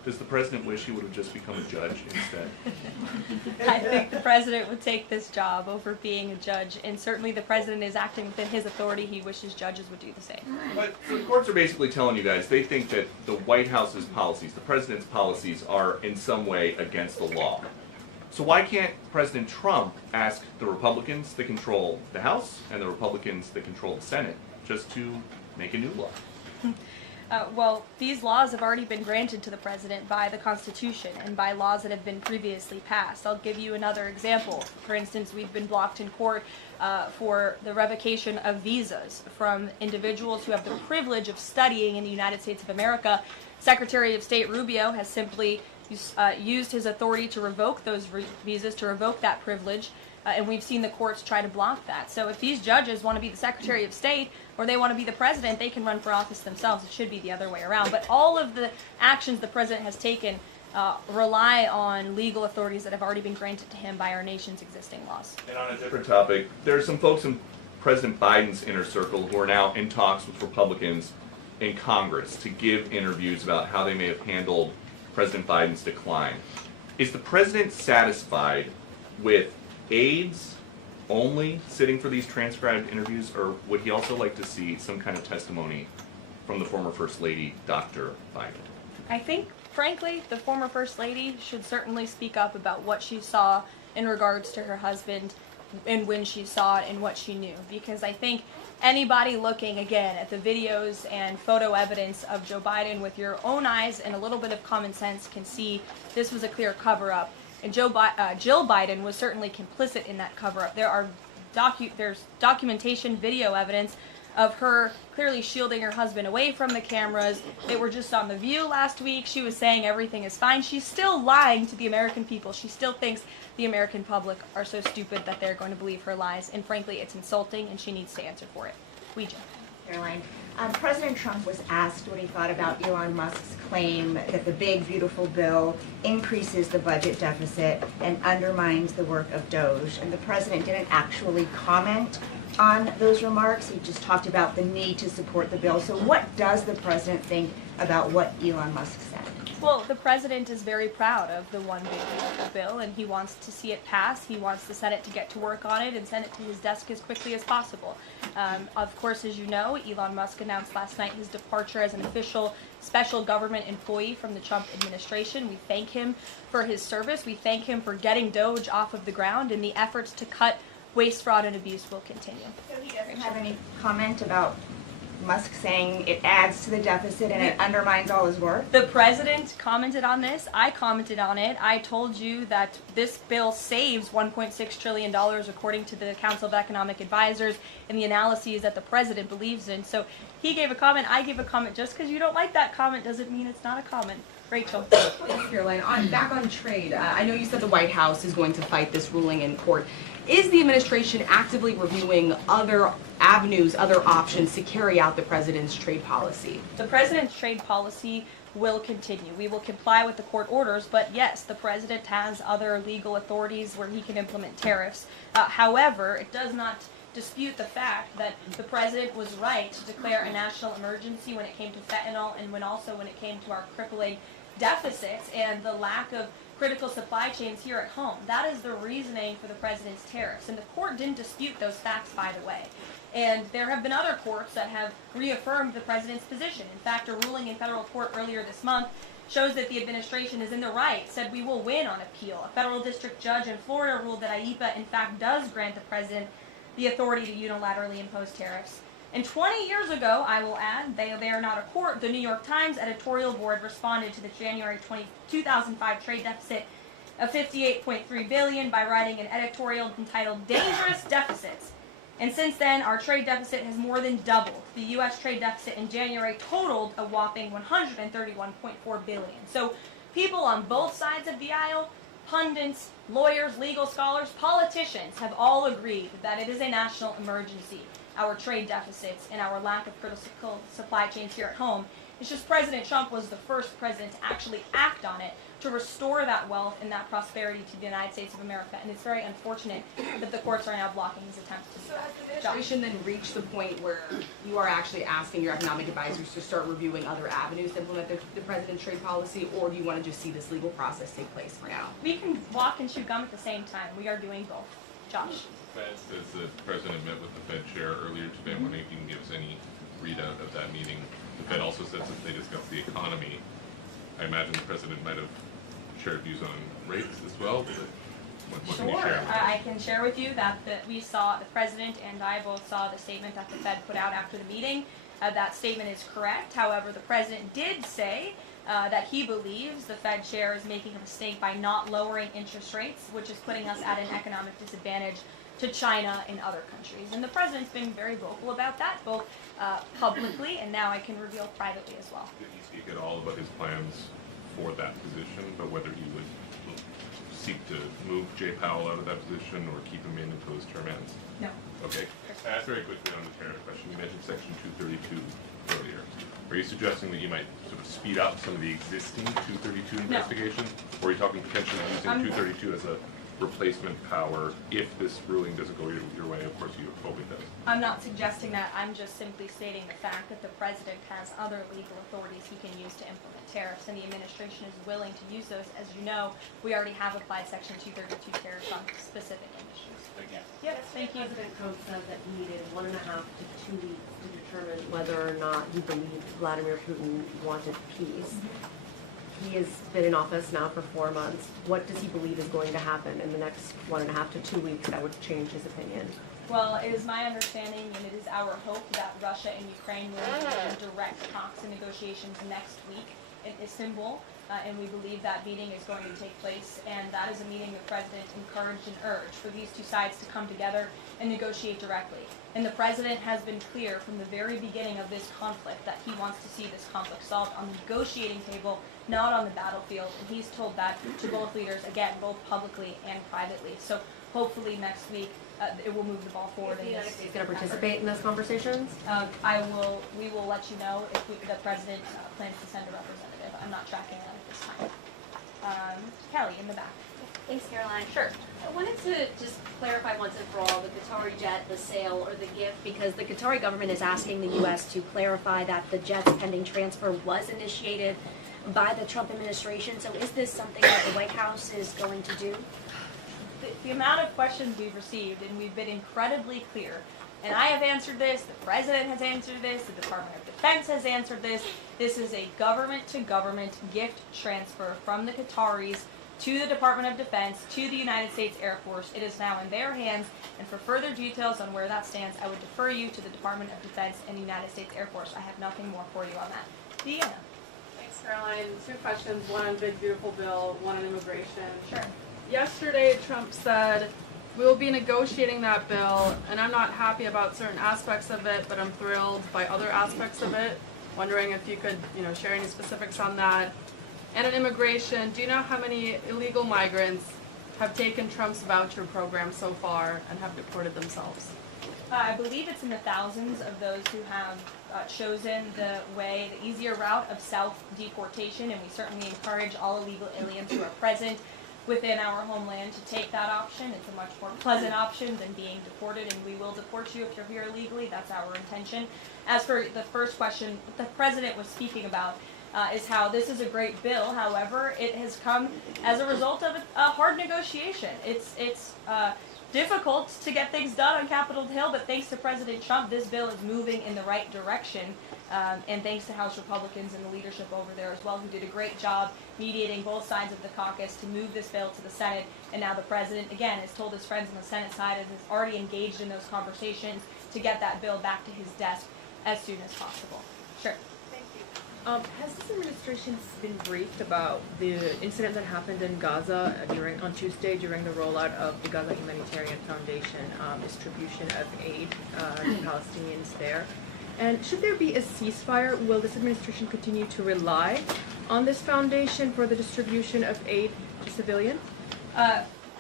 Does the president wish he would have just become a judge instead? I think the president would take this job over being a judge, and certainly the president is acting within his authority. He wishes judges would do the same. But the courts are basically telling you guys they think that the White House's policies, the president's policies, are in some way against the law. So why can't President Trump ask the Republicans that control the House and the Republicans that control the Senate just to make a new law? Well, these laws have already been granted to the president by the Constitution and by laws that have been previously passed. I'll give you another example. For instance, we've been blocked in court for the revocation of visas from individuals who have the privilege of studying in the United States of America. Secretary of State Rubio has simply used his authority to revoke those visas, to revoke that privilege, and we've seen the courts try to block that. So if these judges want to be the Secretary of State or they want to be the president, they can run for office themselves. It should be the other way around. But all of the actions the president has taken rely on legal authorities that have already been granted to him by our nation's existing laws. And on a different topic, there are some folks in President Biden's inner circle who are now in talks with Republicans in Congress to give interviews about how they may have handled President Biden's decline. Is the president satisfied with aides only sitting for these transcribed interviews, or would he also like to see some kind of testimony from the former First Lady, Dr. Biden? I think, frankly, the former First Lady should certainly speak up about what she saw in regards to her husband and when she saw it and what she knew. Because I think anybody looking, again, at the videos and photo evidence of Joe Biden with your own eyes and a little bit of common sense can see this was a clear cover-up. And Jill Biden was certainly complicit in that cover-up. There's documentation, video evidence of her clearly shielding her husband away from the cameras. They were just on The View last week. She was saying everything is fine. She's still lying to the American people. She still thinks the American public are so stupid that they're going to believe her lies. And frankly, it's insulting, and she needs to answer for it. Caroline, President Trump was asked what he thought about Elon Musk's claim that the big, beautiful bill increases the budget deficit and undermines the work of DOGE. And the president didn't actually comment on those remarks. He just talked about the need to support the bill. So what does the president think about what Elon Musk said? Well, the president is very proud of the one big beautiful bill, and he wants to see it pass. He wants the Senate to get to work on it and send it to his desk as quickly as possible. Of course, as you know, Elon Musk announced last night his departure as an official special government employee from the Trump administration. We thank him for his service. We thank him for getting DOGE off of the ground, and the efforts to cut waste, fraud, and abuse will continue. So he doesn't have any comment about Musk saying it adds to the deficit and it undermines all his work? The president commented on this. I commented on it. I told you that this bill saves $1.6 trillion according to the Council of Economic Advisors and the analyses that the president believes in. So he gave a comment, I gave a comment. Just because you don't like that comment doesn't mean it's not a comment. Rachel. Thanks, Caroline. Back on trade, I know you said the White House is going to fight this ruling in court. Is the administration actively reviewing other avenues, other options to carry out the president's trade policy? The president's trade policy will continue. We will comply with the court orders, but yes, the president has other legal authorities where he can implement tariffs. However, it does not dispute the fact that the president was right to declare a national emergency when it came to fentanyl and when it came to our crippling deficits and the lack of critical supply chains here at home. That is the reasoning for the president's tariffs. And the court didn't dispute those facts, by the way. And there have been other courts that have reaffirmed the president's position. In fact, a ruling in federal court earlier this month shows that the administration is in the right, said we will win on appeal. A federal district judge in Florida ruled that IEPA, in fact, does grant the president the authority to unilaterally impose tariffs. And 20 years ago, I will add, they are not a court, the New York Times editorial board responded to the January 2005 trade deficit of $58.3 billion by writing an editorial entitled Dangerous Deficits. And since then, our trade deficit has more than doubled. The U.S. trade deficit in January totaled a whopping $131.4 billion. So people on both sides of the aisle, pundits, lawyers, legal scholars, politicians have all agreed that it is a national emergency, our trade deficits and our lack of critical supply chains here at home. It's just President Trump was the first president to actually act on it to restore that wealth and that prosperity to the United States of America. And it's very unfortunate that the courts are now blocking his attempts to do that. Has the administration then reached the point where you are actually asking your economic advisors to start reviewing other avenues to implement the president's trade policy, or do you want to just see this legal process take place for now? We can walk and chew gum at the same time. We are doing both. Josh. Fed says the president met with the Fed chair earlier today. I'm wondering if you can give us any readout of that meeting. The Fed also says that they discussed the economy. I imagine the president might have shared views on rates as well. What can you Sure. share? I can share with you that we saw, the president and I both saw the statement that the Fed put out after the meeting. That statement is correct. However, the president did say that he believes the Fed chair is making a mistake by not lowering interest rates, which is putting us at an economic disadvantage to China and other countries. And the president's been very vocal about that, both publicly and now I can reveal privately as well. Did he speak at all about his plans for that position, but whether he would seek to move Jay Powell out of that position or keep him in until his term ends? No. Okay. Very quickly on the tariff question, you mentioned Section 232 earlier. Are you suggesting that you might sort of speed up some of the existing 232 investigations? Or are you talking potentially using 232 as a replacement power if this ruling doesn't go your way? Of course you hope it does. I'm not suggesting that. I'm just simply stating the fact that the president has other legal authorities he can use to implement tariffs, and the administration is willing to use those. As you know, we already have applied Section 232 tariffs on specific industries. Thank you. Yes, thank you. President Trump said that he needed 1.5 to 2 weeks to determine whether or not he believed Vladimir Putin wanted peace. He has been in office now for 4 months. What does he believe is going to happen in the next 1.5 to 2 weeks that would change his opinion? Well, it is my understanding and it is our hope that Russia and Ukraine will begin direct talks and negotiations next week in Istanbul. And we believe that meeting is going to take place, and that is a meeting the president encouraged and urged for these two sides to come together and negotiate directly. And the president has been clear from the very beginning of this conflict that he wants to see this conflict solved on the negotiating table, not on the battlefield. And he's told that to both leaders, again, both publicly and privately. So hopefully next week it will move the ball forward. Is the United States going to participate in those conversations? We will let you know if the president plans to send a representative. I'm not tracking that at this time. Kelly, in the back. Thanks, Caroline. Sure. I wanted to just clarify once and for all the Qatari jet, the sale, or the gift, because the Qatari government is asking the U.S. to clarify that the jet's pending transfer was initiated by the Trump administration. So is this something that the White House is going to do? The amount of questions we've received, and we've been incredibly clear, and I have answered this, the president has answered this, the Department of Defense has answered this. This is a government-to-government gift transfer from the Qataris to the Department of Defense, to the United States Air Force. It is now in their hands, and for further details on where that stands, I would defer you to the Department of Defense and the United States Air Force. I have nothing more for you on that. Deanna. Thanks, Caroline. 2 questions, one on Big Beautiful Bill, one on immigration. Sure. Yesterday, Trump said, we will be negotiating that bill, and I'm not happy about certain aspects of it, but I'm thrilled by other aspects of it. Wondering if you could, share any specifics on that. And on immigration, do you know how many illegal migrants have taken Trump's voucher program so far and have deported themselves? I believe it's in the thousands of those who have chosen the easier route of self-deportation, and we certainly encourage all illegal aliens who are present within our homeland to take that option. It's a much more pleasant option than being deported, and we will deport you if you're here illegally. That's our intention. As for the first question, what the president was speaking about is how this is a great bill. However, it has come as a result of a hard negotiation. It's difficult to get things done on Capitol Hill, but thanks to President Trump, this bill is moving in the right direction. And thanks to House Republicans and the leadership over there as well, who did a great job mediating both sides of the caucus to move this bill to the Senate. And now the president, again, has told his friends on the Senate side and has already engaged in those conversations to get that bill back to his desk as soon as possible. Sure. Thank you. Has this administration been briefed about the incident that happened in Gaza on Tuesday during the rollout of the Gaza Humanitarian Foundation distribution of aid to Palestinians there? And should there be a ceasefire, will this administration continue to rely on this foundation for the distribution of aid to civilians?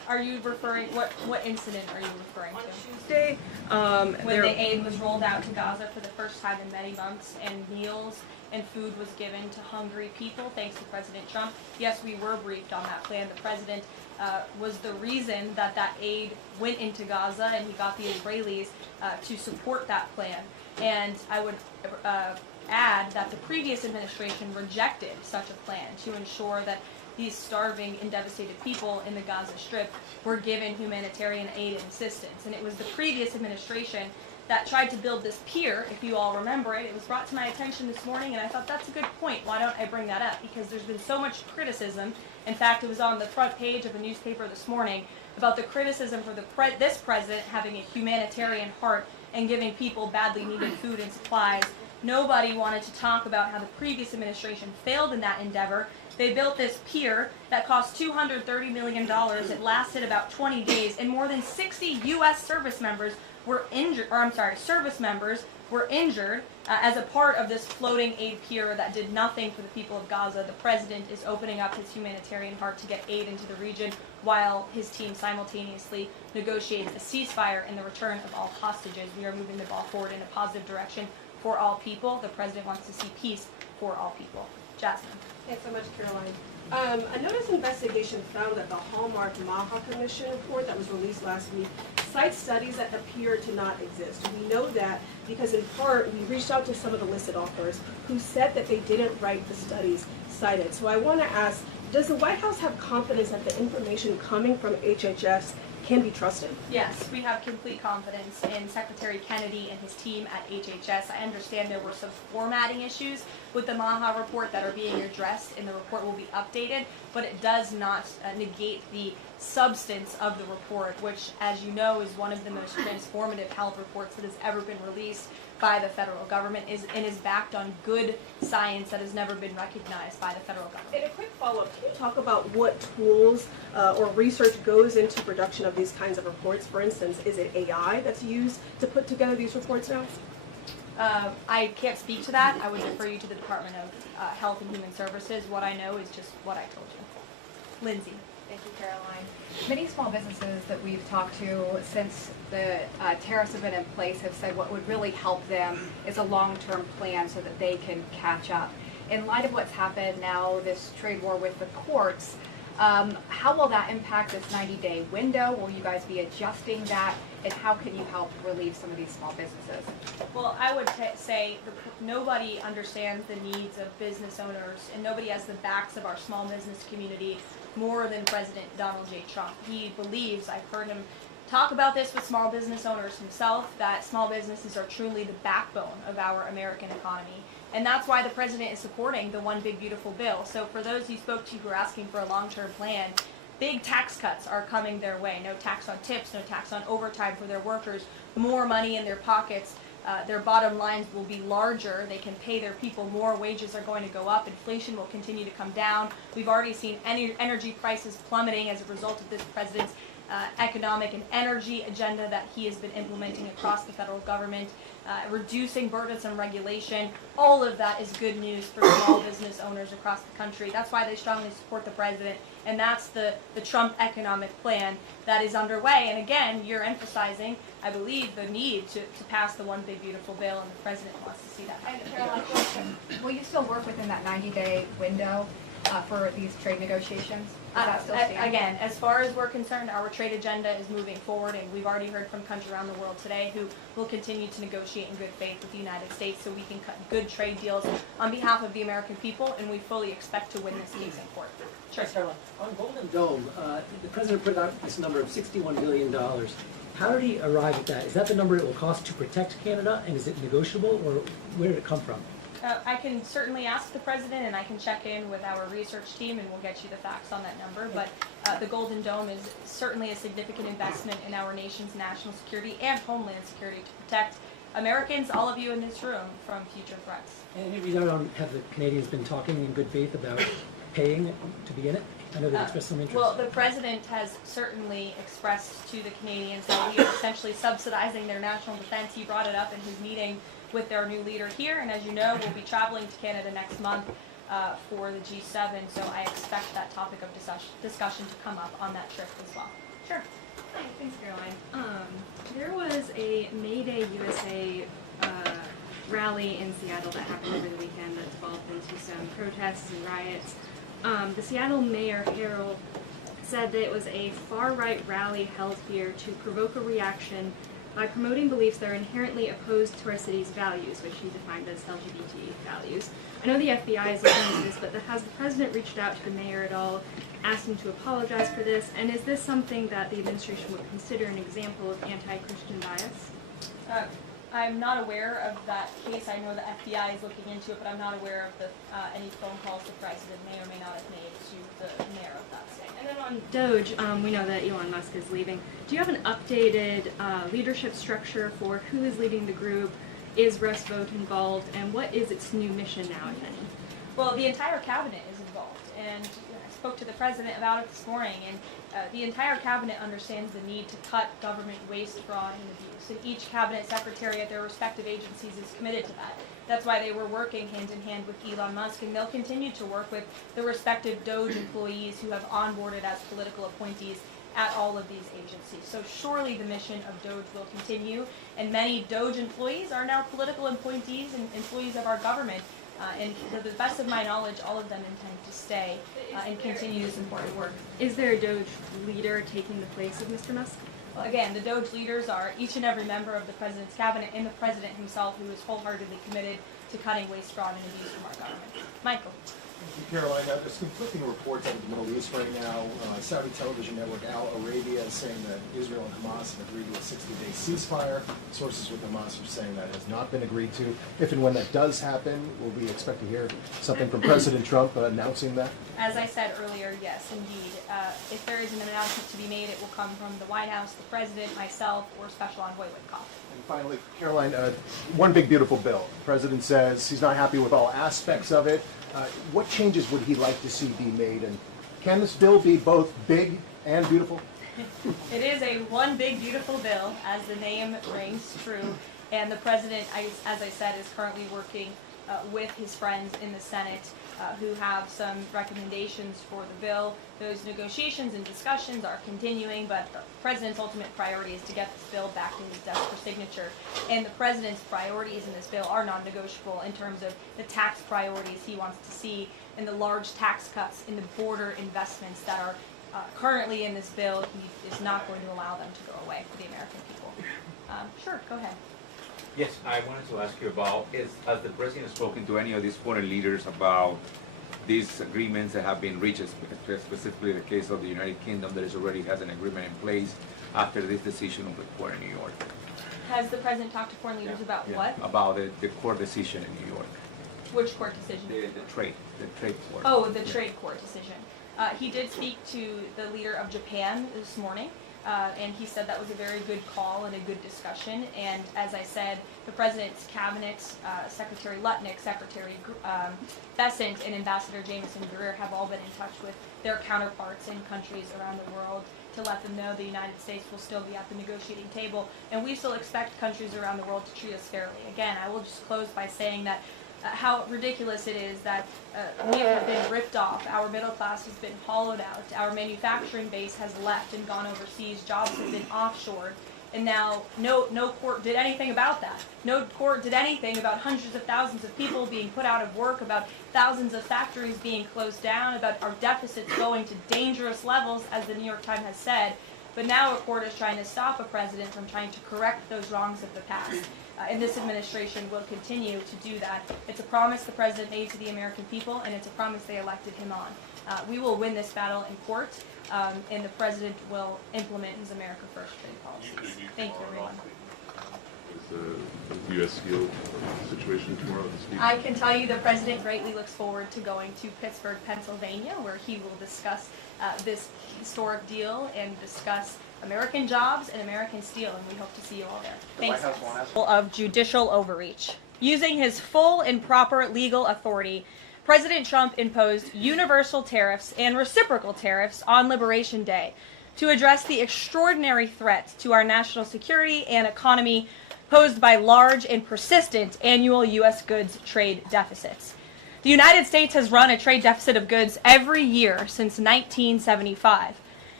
Are you referring, what incident are you referring to? Tuesday, When the aid was rolled out to Gaza for the first time in many months, and meals and food was given to hungry people, thanks to President Trump. Yes, we were briefed on that plan. The president was the reason that that aid went into Gaza, and he got the Israelis to support that plan. And I would add that the previous administration rejected such a plan to ensure that these starving and devastated people in the Gaza Strip were given humanitarian aid and assistance. And it was the previous administration that tried to build this pier, if you all remember it. It was brought to my attention this morning, and I thought that's a good point. Why don't I bring that up? Because there's been so much criticism. In fact, it was on the front page of a newspaper this morning about the criticism for this president having a humanitarian heart and giving people badly needed food and supplies. Nobody wanted to talk about how the previous administration failed in that endeavor. They built this pier that cost $230 million. It lasted about 20 days, and more than 60 U.S. service members were injured, as a part of this floating aid pier that did nothing for the people of Gaza. The president is opening up his humanitarian heart to get aid into the region, while his team simultaneously negotiates a ceasefire and the return of all hostages. We are moving the ball forward in a positive direction for all people. The president wants to see peace for all people. Jasmine. Thanks so much, Caroline. A notice investigation found that the Hallmark Maha Commission report that was released last week cites studies that appear to not exist. We know that because in part we reached out to some of the listed authors who said that they didn't write the studies cited. So I want to ask, does the White House have confidence that the information coming from HHS can be trusted? Yes, we have complete confidence in Secretary Kennedy and his team at HHS. I understand there were some formatting issues with the Maha report that are being addressed, and the report will be updated, but it does not negate the substance of the report, which, as you know, is one of the most transformative health reports that has ever been released by the federal government, and is backed on good science that has never been recognized by the federal government. And a quick follow-up, can you talk about what tools or research goes into production of these kinds of reports? For instance, is it AI that's used to put together these reports now? I can't speak to that. I would refer you to the Department of Health and Human Services. What I know is just what I told you. Lindsay. Thank you, Caroline. Many small businesses that we've talked to since the tariffs have been in place have said what would really help them is a long-term plan so that they can catch up. In light of what's happened now, this trade war with the courts, how will that impact this 90-day window? Will you guys be adjusting that? And how can you help relieve some of these small businesses? Well, I would say nobody understands the needs of business owners, and nobody has the backs of our small business community more than President Donald J. Trump. He believes, I've heard him talk about this with small business owners himself, that small businesses are truly the backbone of our American economy. And that's why the president is supporting the One Big Beautiful Bill. So for those you spoke to who are asking for a long-term plan, big tax cuts are coming their way. No tax on tips, no tax on overtime for their workers, more money in their pockets. Their bottom lines will be larger. They can pay their people more. Wages are going to go up. Inflation will continue to come down. We've already seen energy prices plummeting as a result of this president's economic and energy agenda that he has been implementing across the federal government, reducing burdensome regulation. All of that is good news for small business owners across the country. That's why they strongly support the president, and that's the Trump economic plan that is underway. And again, you're emphasizing, I believe, the need to pass the One Big Beautiful Bill, and the president wants to see that happen. And Caroline, will you still work within that 90-day window for these trade negotiations? Does that still stand? Again, as far as we're concerned, our trade agenda is moving forward, and we've already heard from countries around the world today who will continue to negotiate in good faith with the United States so we can cut good trade deals on behalf of the American people, and we fully expect to win this case in court. Sure. Caroline, on Golden Dome, the president put out this number of $61 billion. How did he arrive at that? Is that the number it will cost to protect Canada, and is it negotiable, or where did it come from? I can certainly ask the president, and I can check in with our research team, and we'll get you the facts on that number. But the Golden Dome is certainly a significant investment in our nation's national security and homeland security to protect Americans, all of you in this room, from future threats. And have the Canadians been talking in good faith about paying to be in it? I know they've expressed some interest. Well, the president has certainly expressed to the Canadians that we are essentially subsidizing their national defense. He brought it up in his meeting with their new leader here, and as you know, we'll be traveling to Canada next month for the G7, so I expect that topic of discussion to come up on that trip as well. Sure. Hi, thanks, Caroline. There was a May Day USA rally in Seattle that happened over the weekend that devolved into some protests and riots. The Seattle Mayor Harrell said that it was a far-right rally held here to provoke a reaction by promoting beliefs that are inherently opposed to our city's values, which he defined as LGBT values. I know the FBI is looking into this, but has the president reached out to the mayor at all, asked him to apologize for this, and is this something that the administration would consider an example of anti-Christian bias? I'm not aware of that case. I know the FBI is looking into it, but I'm not aware of any phone calls the president may or may not have made to the mayor of that state. And then on DOGE, we know that Elon Musk is leaving. Do you have an updated leadership structure for who is leading the group? Is Russ Vought involved? And what is its new mission now, if any? Well, the entire cabinet is involved, and I spoke to the president about it this morning, and the entire cabinet understands the need to cut government waste, fraud, and abuse, and each cabinet secretary at their respective agencies is committed to that. That's why they were working hand in hand with Elon Musk, and they'll continue to work with the respective DOGE employees who have onboarded as political appointees at all of these agencies. So surely the mission of DOGE will continue, and many DOGE employees are now political appointees and employees of our government. And to the best of my knowledge, all of them intend to stay and continue this important work. Is there a DOGE leader taking the place of Mr. Musk? Well, again, the DOGE leaders are each and every member of the president's cabinet and the president himself, who is wholeheartedly committed to cutting waste, fraud, and abuse from our government. Michael. Thank you, Caroline. There's conflicting reports out of the Middle East right now. Saudi television network Al Arabia is saying that Israel and Hamas have agreed to a 60-day ceasefire. Sources with Hamas are saying that has not been agreed to. If and when that does happen, will we expect to hear something from President Trump announcing that? As I said earlier, yes, indeed. If there is an announcement to be made, it will come from the White House, the president, myself, or Special Envoy Witkoff. And finally, Caroline, one big beautiful bill. The president says he's not happy with all aspects of it. What changes would he like to see be made? And can this bill be both big and beautiful? It is a one big beautiful bill, as the name rings true. And the president, as I said, is currently working with his friends in the Senate who have some recommendations for the bill. Those negotiations and discussions are continuing, but the president's ultimate priority is to get this bill back to his desk for signature. And the president's priorities in this bill are non-negotiable in terms of the tax priorities he wants to see and the large tax cuts in the border investments that are currently in this bill. He is not going to allow them to go away for the American people. Sure, go ahead. Yes, I wanted to ask you about, has the president spoken to any of these foreign leaders about these agreements that have been reached, specifically the case of the United Kingdom that already has an agreement in place after this decision of the court in New York? Has the president talked to foreign leaders about what? About the court decision in New York. Which court decision? The trade court. Oh, the trade court decision. He did speak to the leader of Japan this morning. And he said that was a very good call and a good discussion. And as I said, the president's cabinet, Secretary Lutnick, Secretary Bessent, and Ambassador Jameson Greer have all been in touch with their counterparts in countries around the world to let them know the United States will still be at the negotiating table. And we still expect countries around the world to treat us fairly. Again, I will just close by saying that how ridiculous it is that we have been ripped off, our middle class has been hollowed out, our manufacturing base has left and gone overseas, jobs have been offshored, and now no court did anything about that. No court did anything about hundreds of thousands of people being put out of work, about thousands of factories being closed down, about our deficits going to dangerous levels, as the New York Times has said. But now a court is trying to stop a president from trying to correct those wrongs of the past. And this administration will continue to do that. It's a promise the president made to the American people, and it's a promise they elected him on. We will win this battle in court, and the president will implement his America First trade policies. Thank you, everyone. Is the U.S. Steel situation tomorrow this week? I can tell you the president greatly looks forward to going to Pittsburgh, Pennsylvania, where he will discuss this historic deal and discuss American jobs and American steel, and we hope to see you all there. Thanks. Of judicial overreach. Using his full and proper legal authority, President Trump imposed universal tariffs and reciprocal tariffs on Liberation Day to address the extraordinary threat to our national security and economy posed by large and persistent annual U.S. goods trade deficits. The United States has run a trade deficit of goods every year since 1975.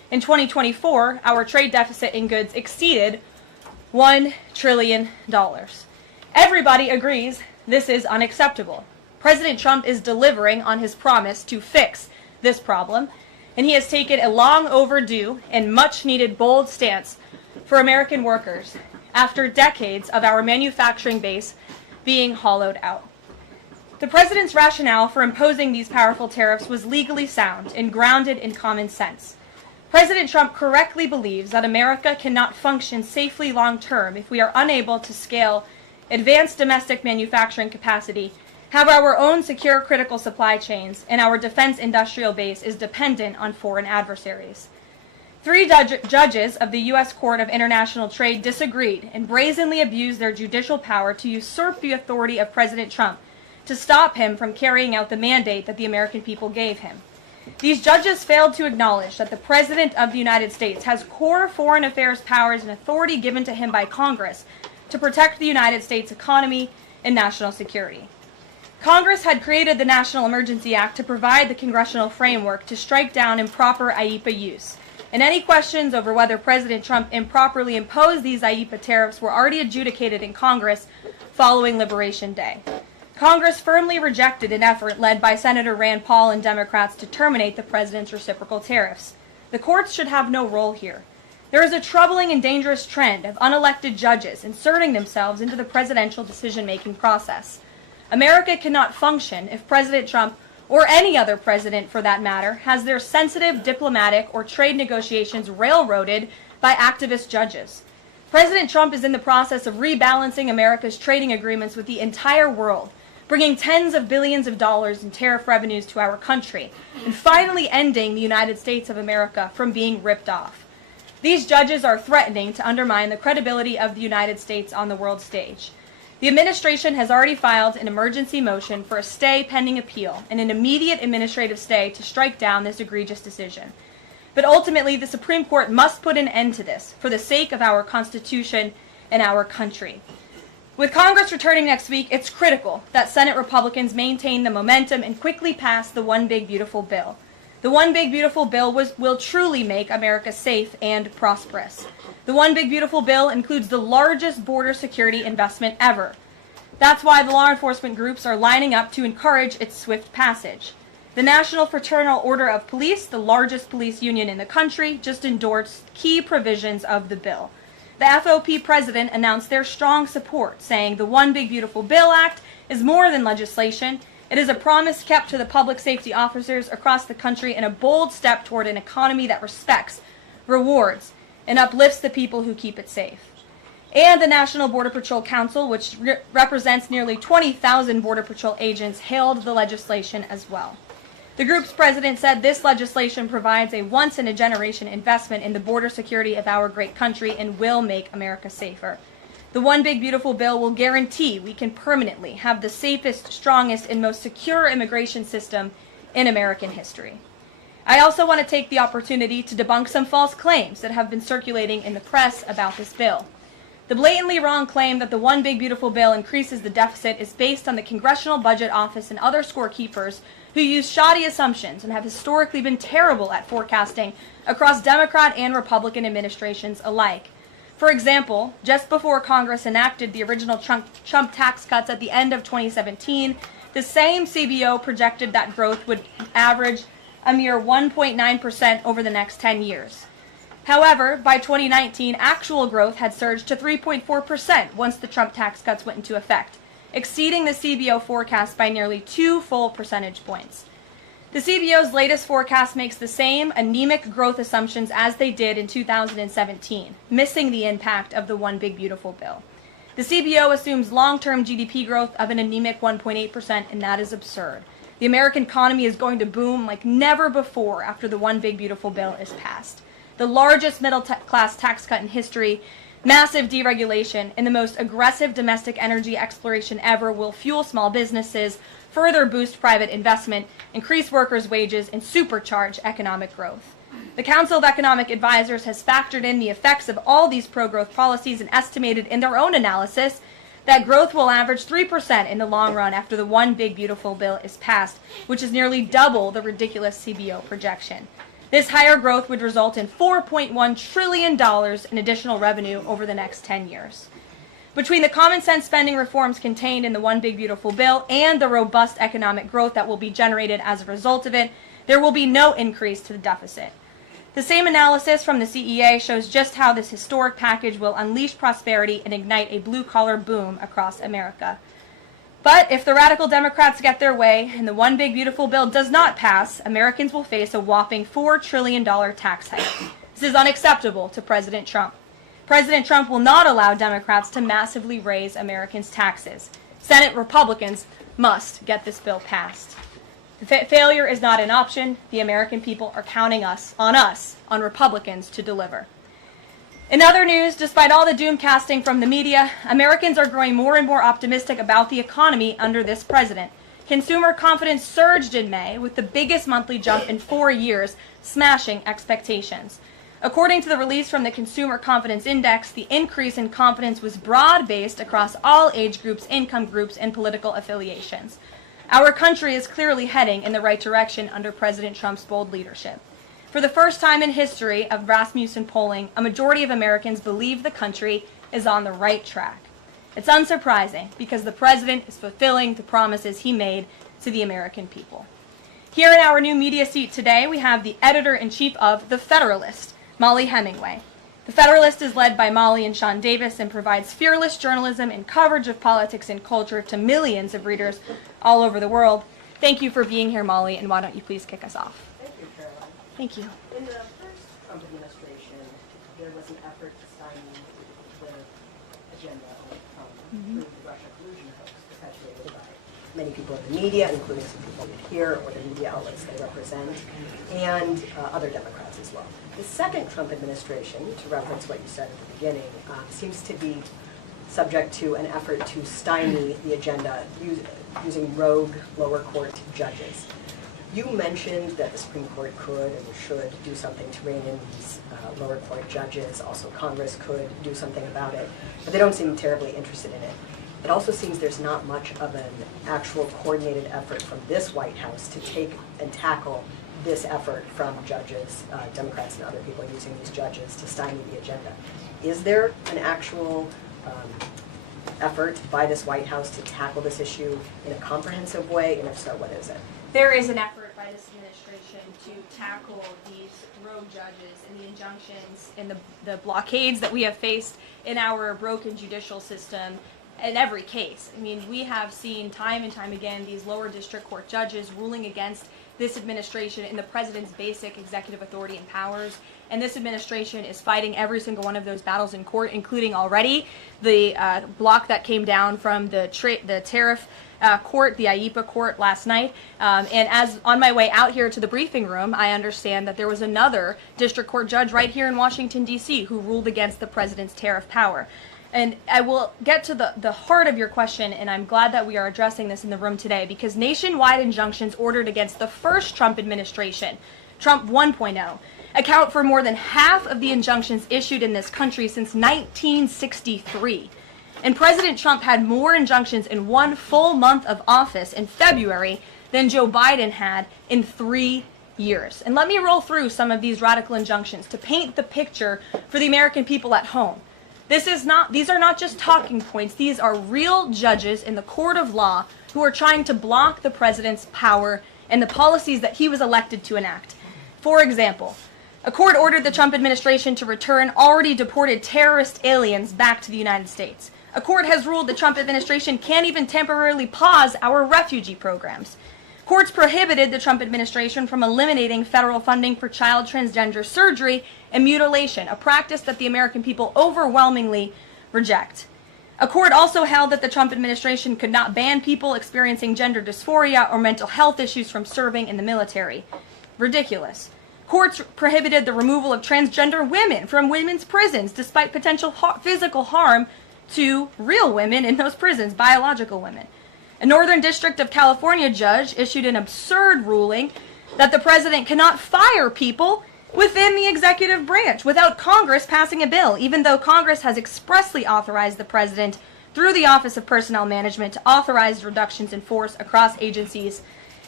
In 2024, our trade deficit in goods exceeded $1 trillion. Everybody agrees this is unacceptable. President Trump is delivering on his promise to fix this problem, and he has taken a long overdue and much needed bold stance for American workers after decades of our manufacturing base being hollowed out. The president's rationale for imposing these powerful tariffs was legally sound and grounded in common sense. President Trump correctly believes that America cannot function safely long-term if we are unable to scale advanced domestic manufacturing capacity, have our own secure critical supply chains, and our defense industrial base is dependent on foreign adversaries. 3 judges of the U.S. Court of International Trade disagreed and brazenly abused their judicial power to usurp the authority of President Trump to stop him from carrying out the mandate that the American people gave him. These judges failed to acknowledge that the President of the United States has core foreign affairs powers and authority given to him by Congress to protect the United States economy and national security. Congress had created the National Emergency Act to provide the congressional framework to strike down improper IEEPA use, and any questions over whether President Trump improperly imposed these IEEPA tariffs were already adjudicated in Congress following Liberation Day. Congress firmly rejected an effort led by Senator Rand Paul and Democrats to terminate the president's reciprocal tariffs. The courts should have no role here. There is a troubling and dangerous trend of unelected judges inserting themselves into the presidential decision-making process. America cannot function if President Trump, or any other president for that matter, has their sensitive diplomatic or trade negotiations railroaded by activist judges. President Trump is in the process of rebalancing America's trading agreements with the entire world, bringing tens of billions of dollars in tariff revenues to our country, and finally ending the United States of America from being ripped off. These judges are threatening to undermine the credibility of the United States on the world stage. The administration has already filed an emergency motion for a stay pending appeal and an immediate administrative stay to strike down this egregious decision. But ultimately, the Supreme Court must put an end to this for the sake of our Constitution and our country. With Congress returning next week, it's critical that Senate Republicans maintain the momentum and quickly pass the One Big Beautiful Bill. The One Big Beautiful Bill will truly make America safe and prosperous. The One Big Beautiful Bill includes the largest border security investment ever. That's why the law enforcement groups are lining up to encourage its swift passage. The National Fraternal Order of Police, the largest police union in the country, just endorsed key provisions of the bill. The FOP president announced their strong support, saying the One Big Beautiful Bill Act is more than legislation. It is a promise kept to the public safety officers across the country and a bold step toward an economy that respects, rewards, and uplifts the people who keep it safe. And the National Border Patrol Council, which represents nearly 20,000 Border Patrol agents, hailed the legislation as well. The group's president said this legislation provides a once-in-a-generation investment in the border security of our great country and will make America safer. The One Big Beautiful Bill will guarantee we can permanently have the safest, strongest, and most secure immigration system in American history. I also want to take the opportunity to debunk some false claims that have been circulating in the press about this bill. The blatantly wrong claim that the One Big Beautiful Bill increases the deficit is based on the Congressional Budget Office and other scorekeepers who use shoddy assumptions and have historically been terrible at forecasting across Democrat and Republican administrations alike. For example, just before Congress enacted the original Trump tax cuts at the end of 2017, the same CBO projected that growth would average a mere 1.9% over the next 10 years. However, by 2019, actual growth had surged to 3.4% once the Trump tax cuts went into effect, exceeding the CBO forecast by nearly 2 full percentage points. The CBO's latest forecast makes the same anemic growth assumptions as they did in 2017, missing the impact of the One Big Beautiful Bill. The CBO assumes long-term GDP growth of an anemic 1.8%, and that is absurd. The American economy is going to boom like never before after the One Big Beautiful Bill is passed. The largest middle-class tax cut in history, massive deregulation, and the most aggressive domestic energy exploration ever will fuel small businesses, further boost private investment, increase workers' wages, and supercharge economic growth. The Council of Economic Advisors has factored in the effects of all these pro-growth policies and estimated in their own analysis that growth will average 3% in the long run after the One Big Beautiful Bill is passed, which is nearly double the ridiculous CBO projection. This higher growth would result in $4.1 trillion in additional revenue over the next 10 years. Between the common sense spending reforms contained in the One Big Beautiful Bill and the robust economic growth that will be generated as a result of it, there will be no increase to the deficit. The same analysis from the CEA shows just how this historic package will unleash prosperity and ignite a blue-collar boom across America. But if the radical Democrats get their way and the One Big Beautiful Bill does not pass, Americans will face a whopping $4 trillion tax hike. This is unacceptable to President Trump. President Trump will not allow Democrats to massively raise Americans' taxes. Senate Republicans must get this bill passed. Failure is not an option. The American people are counting on Republicans to deliver. In other news, despite all the doom casting from the media, Americans are growing more and more optimistic about the economy under this president. Consumer confidence surged in May with the biggest monthly jump in 4 years, smashing expectations. According to the release from the Consumer Confidence Index, the increase in confidence was broad-based across all age groups, income groups, and political affiliations. Our country is clearly heading in the right direction under President Trump's bold leadership. For the first time in history of Rasmussen polling, a majority of Americans believe the country is on the right track. It's unsurprising because the president is fulfilling the promises he made to the American people. Here in our new media seat today, we have the editor-in-chief of The Federalist, Molly Hemingway. The Federalist is led by Molly and Sean Davis and provides fearless journalism and coverage of politics and culture to millions of readers all over the world. Thank you for being here, Molly, and why don't you please kick us off? Thank you, Caroline. Thank you. In the first Trump administration, there was an effort to stymie the agenda through the Russia collusion hoax perpetuated by many people in the media, including some people here or the media outlets they represent, and other Democrats as well. The second Trump administration, to reference what you said at the beginning, seems to be subject to an effort to stymie the agenda using rogue lower court judges. You mentioned that the Supreme Court could and should do something to rein in these lower court judges. Also, Congress could do something about it, but they don't seem terribly interested in it. It also seems there's not much of an actual coordinated effort from this White House to take and tackle this effort from judges, Democrats and other people using these judges to stymie the agenda. Is there an actual effort by this White House to tackle this issue in a comprehensive way, and if so, what is it? There is an effort by this administration to tackle these rogue judges and the injunctions and the blockades that we have faced in our broken judicial system in every case. I mean, we have seen time and time again these lower district court judges ruling against this administration in the president's basic executive authority and powers. And this administration is fighting every single one of those battles in court, including already the block that came down from the Tariff court, the IEPA court last night. And as on my way out here to the briefing room, I understand that there was another district court judge right here in Washington, D.C. who ruled against the president's tariff power. And I will get to the heart of your question, and I'm glad that we are addressing this in the room today, because nationwide injunctions ordered against the first Trump administration, Trump 1.0, account for more than half of the injunctions issued in this country since 1963. And President Trump had more injunctions in one full month of office in February than Joe Biden had in 3 years. And let me roll through some of these radical injunctions to paint the picture for the American people at home. These are not just talking points. These are real judges in the court of law who are trying to block the president's power and the policies that he was elected to enact. For example, a court ordered the Trump administration to return already deported terrorist aliens back to the United States. A court has ruled the Trump administration can't even temporarily pause our refugee programs. Courts prohibited the Trump administration from eliminating federal funding for child transgender surgery and mutilation, a practice that the American people overwhelmingly reject. A court also held that the Trump administration could not ban people experiencing gender dysphoria or mental health issues from serving in the military. Ridiculous. Courts prohibited the removal of transgender women from women's prisons despite potential physical harm to real women in those prisons, biological women. A Northern District of California judge issued an absurd ruling that the president cannot fire people within the executive branch without Congress passing a bill, even though Congress has expressly authorized the president through the Office of Personnel Management to authorize reductions in force across agencies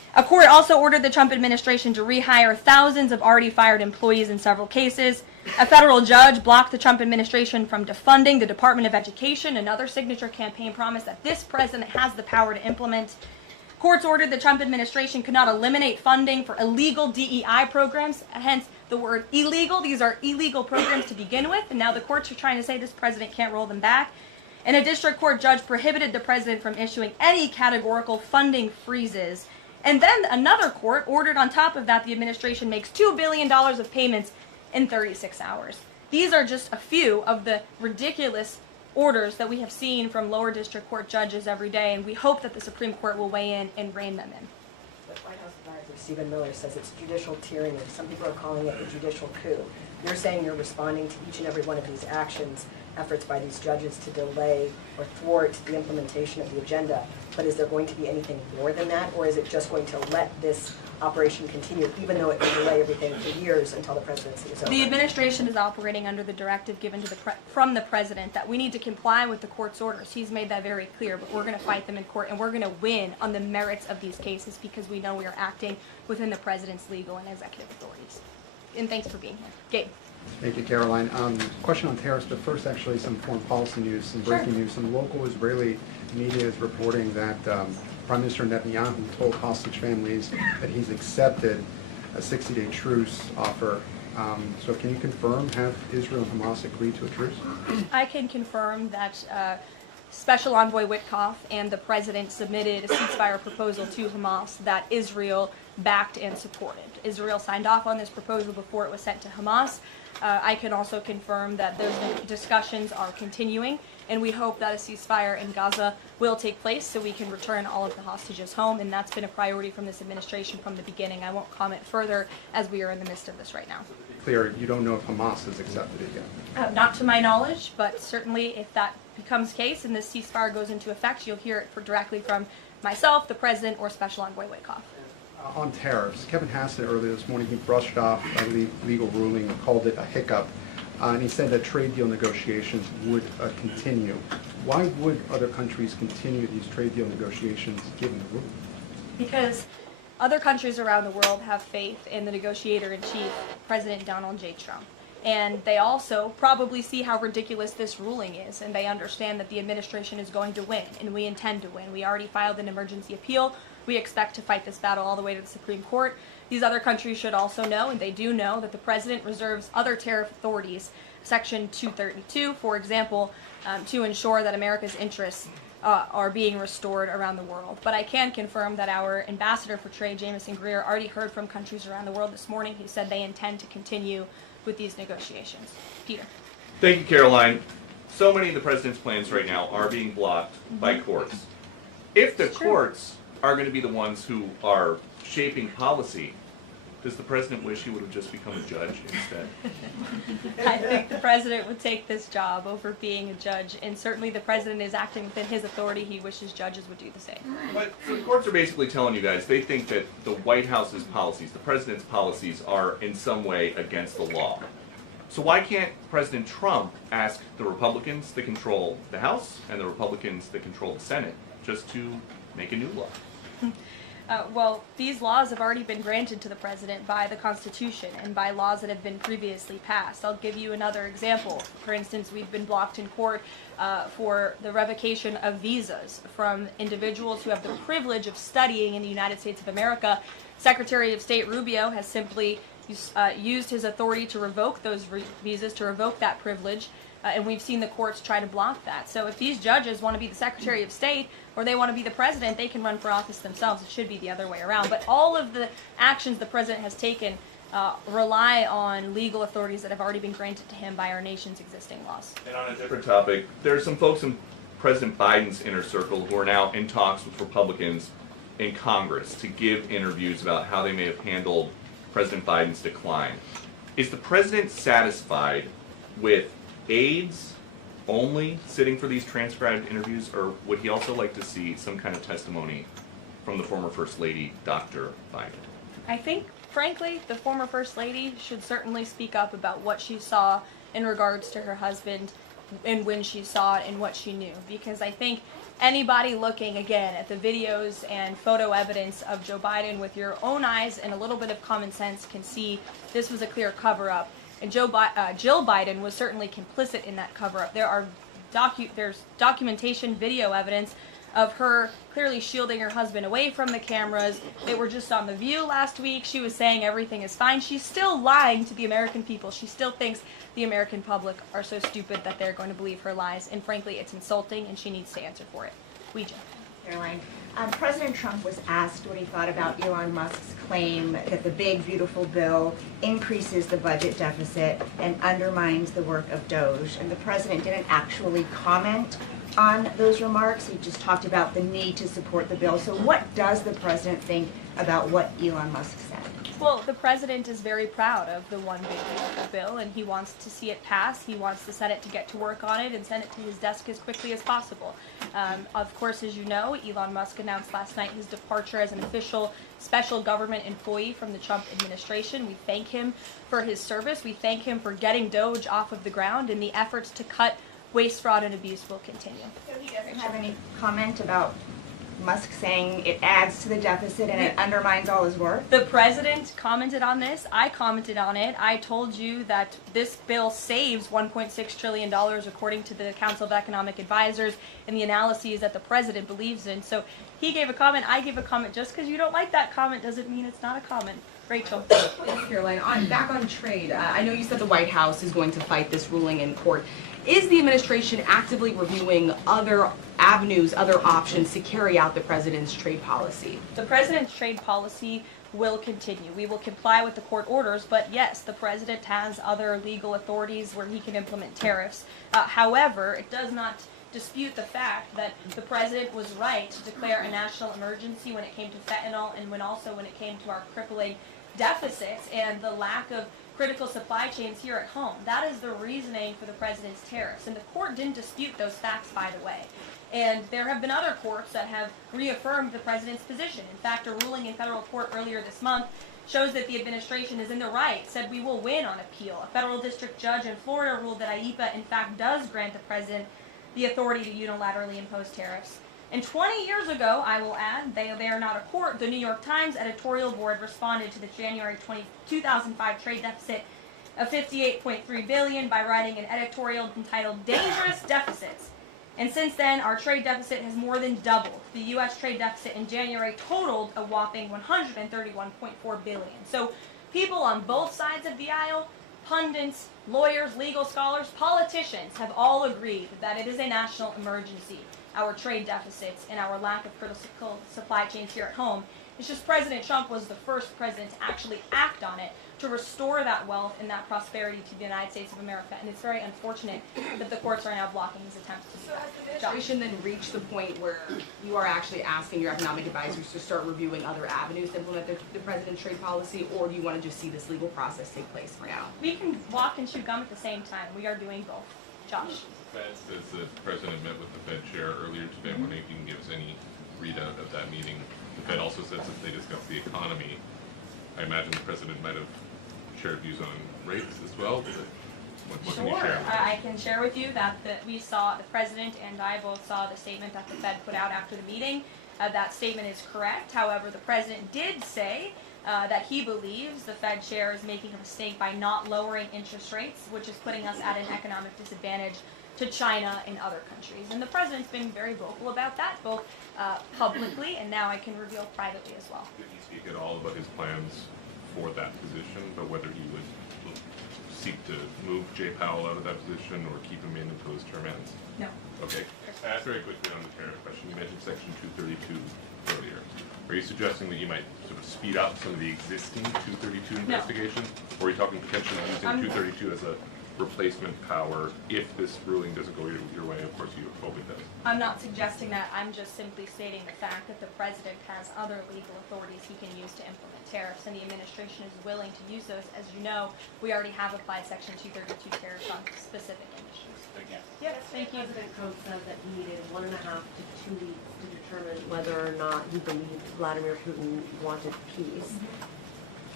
A court also ordered the Trump administration to rehire thousands of already fired employees in several cases. A federal judge blocked the Trump administration from defunding the Department of Education, another signature campaign promise that this president has the power to implement. Courts ordered the Trump administration could not eliminate funding for illegal DEI programs, hence the word illegal. These are illegal programs to begin with, and now the courts are trying to say this president can't roll them back. And a district court judge prohibited the president from issuing any categorical funding freezes. And then another court ordered on top of that the administration makes $2 billion of payments in 36 hours. These are just a few of the ridiculous orders that we have seen from lower district court judges every day, and we hope that the Supreme Court will weigh in and rein them in. The White House advisor Stephen Miller says it's judicial tyranny. Some people are calling it a judicial coup. You're saying you're responding to each and every one of these actions, efforts by these judges to delay or thwart the implementation of the agenda, but is there going to be anything more than that, or is it just going to let this operation continue, even though it will delay everything for years until the presidency is over? The administration is operating under the directive given to from the president that we need to comply with the court's orders. He's made that very clear, but we're going to fight them in court, and we're going to win on the merits of these cases because we know we are acting within the president's legal and executive authorities. And thanks for being here. Gabe. Thank you, Caroline. Question on tariffs, but first actually some foreign policy news, some breaking news. Some local Israeli media is reporting that Prime Minister Netanyahu told hostage families that he's accepted a 60-day truce offer. So can you confirm, have Israel and Hamas agreed to a truce? I can confirm that Special Envoy Witkoff and the president submitted a ceasefire proposal to Hamas that Israel backed and supported. Israel signed off on this proposal before it was sent to Hamas. I can also confirm that those discussions are continuing, and we hope that a ceasefire in Gaza will take place so we can return all of the hostages home, and that's been a priority from this administration from the beginning. I won't comment further as we are in the midst of this right now. Clear, you don't know if Hamas has accepted it yet? Not to my knowledge, but certainly if that becomes case and this ceasefire goes into effect, you'll hear it directly from myself, the president, or Special Envoy Witkoff. On tariffs, Kevin Hassett earlier this morning, he brushed off a legal ruling and called it a hiccup, and he said that trade deal negotiations would continue. Why would other countries continue these trade deal negotiations given the ruling? Because other countries around the world have faith in the negotiator-in-chief, President Donald J. Trump. And they also probably see how ridiculous this ruling is, and they understand that the administration is going to win, and we intend to win. We already filed an emergency appeal. We expect to fight this battle all the way to the Supreme Court. These other countries should also know, and they do know, that the president reserves other tariff authorities, Section 232, for example, to ensure that America's interests are being restored around the world. But I can confirm that our ambassador for trade, Jameson Greer, already heard from countries around the world this morning who said they intend to continue with these negotiations. Peter. Thank you, Caroline. So many of the president's plans right now are being blocked by courts. If the courts are going to be the ones who are shaping policy, does the president wish he would have just become a judge instead? I think the president would take this job over being a judge, and certainly the president is acting within his authority. He wishes judges would do the same. But the courts are basically telling you guys they think that the White House's policies, the president's policies, are in some way against the law. So why can't President Trump ask the Republicans that control the House and the Republicans that control the Senate just to make a new law? Well, these laws have already been granted to the president by the Constitution and by laws that have been previously passed. I'll give you another example. For instance, we've been blocked in court for the revocation of visas from individuals who have the privilege of studying in the United States of America. Secretary of State Rubio has simply used his authority to revoke those visas, to revoke that privilege. And we've seen the courts try to block that. So if these judges want to be the Secretary of State or they want to be the president, they can run for office themselves. It should be the other way around. But all of the actions the president has taken rely on legal authorities that have already been granted to him by our nation's existing laws. And on a different topic, there's some folks in President Biden's inner circle who are now in talks with Republicans in Congress to give interviews about how they may have handled President Biden's decline. Is the president satisfied with aides only sitting for these transcribed interviews, or would he also like to see some kind of testimony from the former First Lady, Dr. Biden? I think, frankly, the former First Lady should certainly speak up about what she saw in regards to her husband and when she saw it and what she knew. Because I think anybody looking, again, at the videos and photo evidence of Joe Biden with your own eyes and a little bit of common sense can see this was a clear cover-up. And Jill Biden was certainly complicit in that cover-up. There's documentation, video evidence of her clearly shielding her husband away from the cameras. They were just on The View last week. She was saying everything is fine. She's still lying to the American people. She still thinks the American public are so stupid that they're going to believe her lies. And frankly, it's insulting, and she needs to answer for it. Caroline, President Trump was asked what he thought about Elon Musk's claim that the big, beautiful bill increases the budget deficit and undermines the work of DOGE. And the president didn't actually comment on those remarks. He just talked about the need to support the bill. So what does the president think about what Elon Musk said? Well, the president is very proud of the one big beautiful bill, and he wants to see it pass. He wants the Senate to get to work on it and send it to his desk as quickly as possible. Of course, as you know, Elon Musk announced last night his departure as an official special government employee from the Trump administration. We thank him for his service. We thank him for getting DOGE off of the ground, and the efforts to cut waste, fraud, and abuse will continue. So he doesn't have any comment about Musk saying it adds to the deficit and it undermines all his work? The president commented on this. I commented on it. I told you that this bill saves $1.6 trillion according to the Council of Economic Advisors and the analyses that the president believes in. So he gave a comment, I gave a comment. Just because you don't like that comment doesn't mean it's not a comment. Rachel. Thanks, Caroline. Back on trade, I know you said the White House is going to fight this ruling in court. Is the administration actively reviewing other avenues, other options to carry out the president's trade policy? The president's trade policy will continue. We will comply with the court orders, but yes, the president has other legal authorities where he can implement tariffs. However, it does not dispute the fact that the president was right to declare a national emergency when it came to fentanyl and when it came to our crippling deficits and the lack of critical supply chains here at home. That is the reasoning for the president's tariffs. And the court didn't dispute those facts, by the way. And there have been other courts that have reaffirmed the president's position. In fact, a ruling in federal court earlier this month shows that the administration is in the right, said we will win on appeal. A federal district judge in Florida ruled that IEPA, in fact, does grant the president the authority to unilaterally impose tariffs. And 20 years ago, I will add, they are not a court, the New York Times editorial board responded to the January 2005 trade deficit of $58.3 billion by writing an editorial entitled Dangerous Deficits. And since then, our trade deficit has more than doubled. The U.S. trade deficit in January totaled a whopping $131.4 billion. So people on both sides of the aisle, pundits, lawyers, legal scholars, politicians have all agreed that it is a national emergency. Our trade deficits and our lack of critical supply chains here at home. It's just President Trump was the first president to actually act on it to restore that wealth and that prosperity to the United States of America. And it's very unfortunate that the courts are now blocking his attempts to do So that. has the administration then reached the point where you are actually asking your economic advisors to start reviewing other avenues to implement the president's trade policy, or do you want to just see this legal process take place for now? We can walk and chew gum at the same time. We are doing both. Josh. The Fed says the president met with the Fed chair earlier today. I'm wondering if you can give us any readout of that meeting. The Fed also says that they discussed the economy. I imagine the president might have shared views on rates as well. What can you Sure. share? I can share with you that we saw, the president and I both saw the statement that the Fed put out after the meeting. That statement is correct. However, the president did say that he believes the Fed chair is making a mistake by not lowering interest rates, which is putting us at an economic disadvantage to China and other countries. And the president's been very vocal about that, both publicly and now I can reveal privately as well. Did he speak at all about his plans for that position, but whether he would seek to move Jay Powell out of that position or keep him in until his term ends? No. Okay. Very quickly on the tariff question, you mentioned Section 232 earlier. Are you suggesting that you might sort of speed up some of the existing 232 investigations? Or are you talking potentially using 232 as a replacement power if this ruling doesn't go your way? Of course, you hope it does. I'm not suggesting that. I'm just simply stating the fact that the president has other legal authorities he can use to implement tariffs, and the administration is willing to use those. As you know, we already have applied Section 232 tariffs on specific industries. Thank you. Yes, thank you. President Trump said that he needed 1.5 to 2 weeks to determine whether or not he believed Vladimir Putin wanted peace.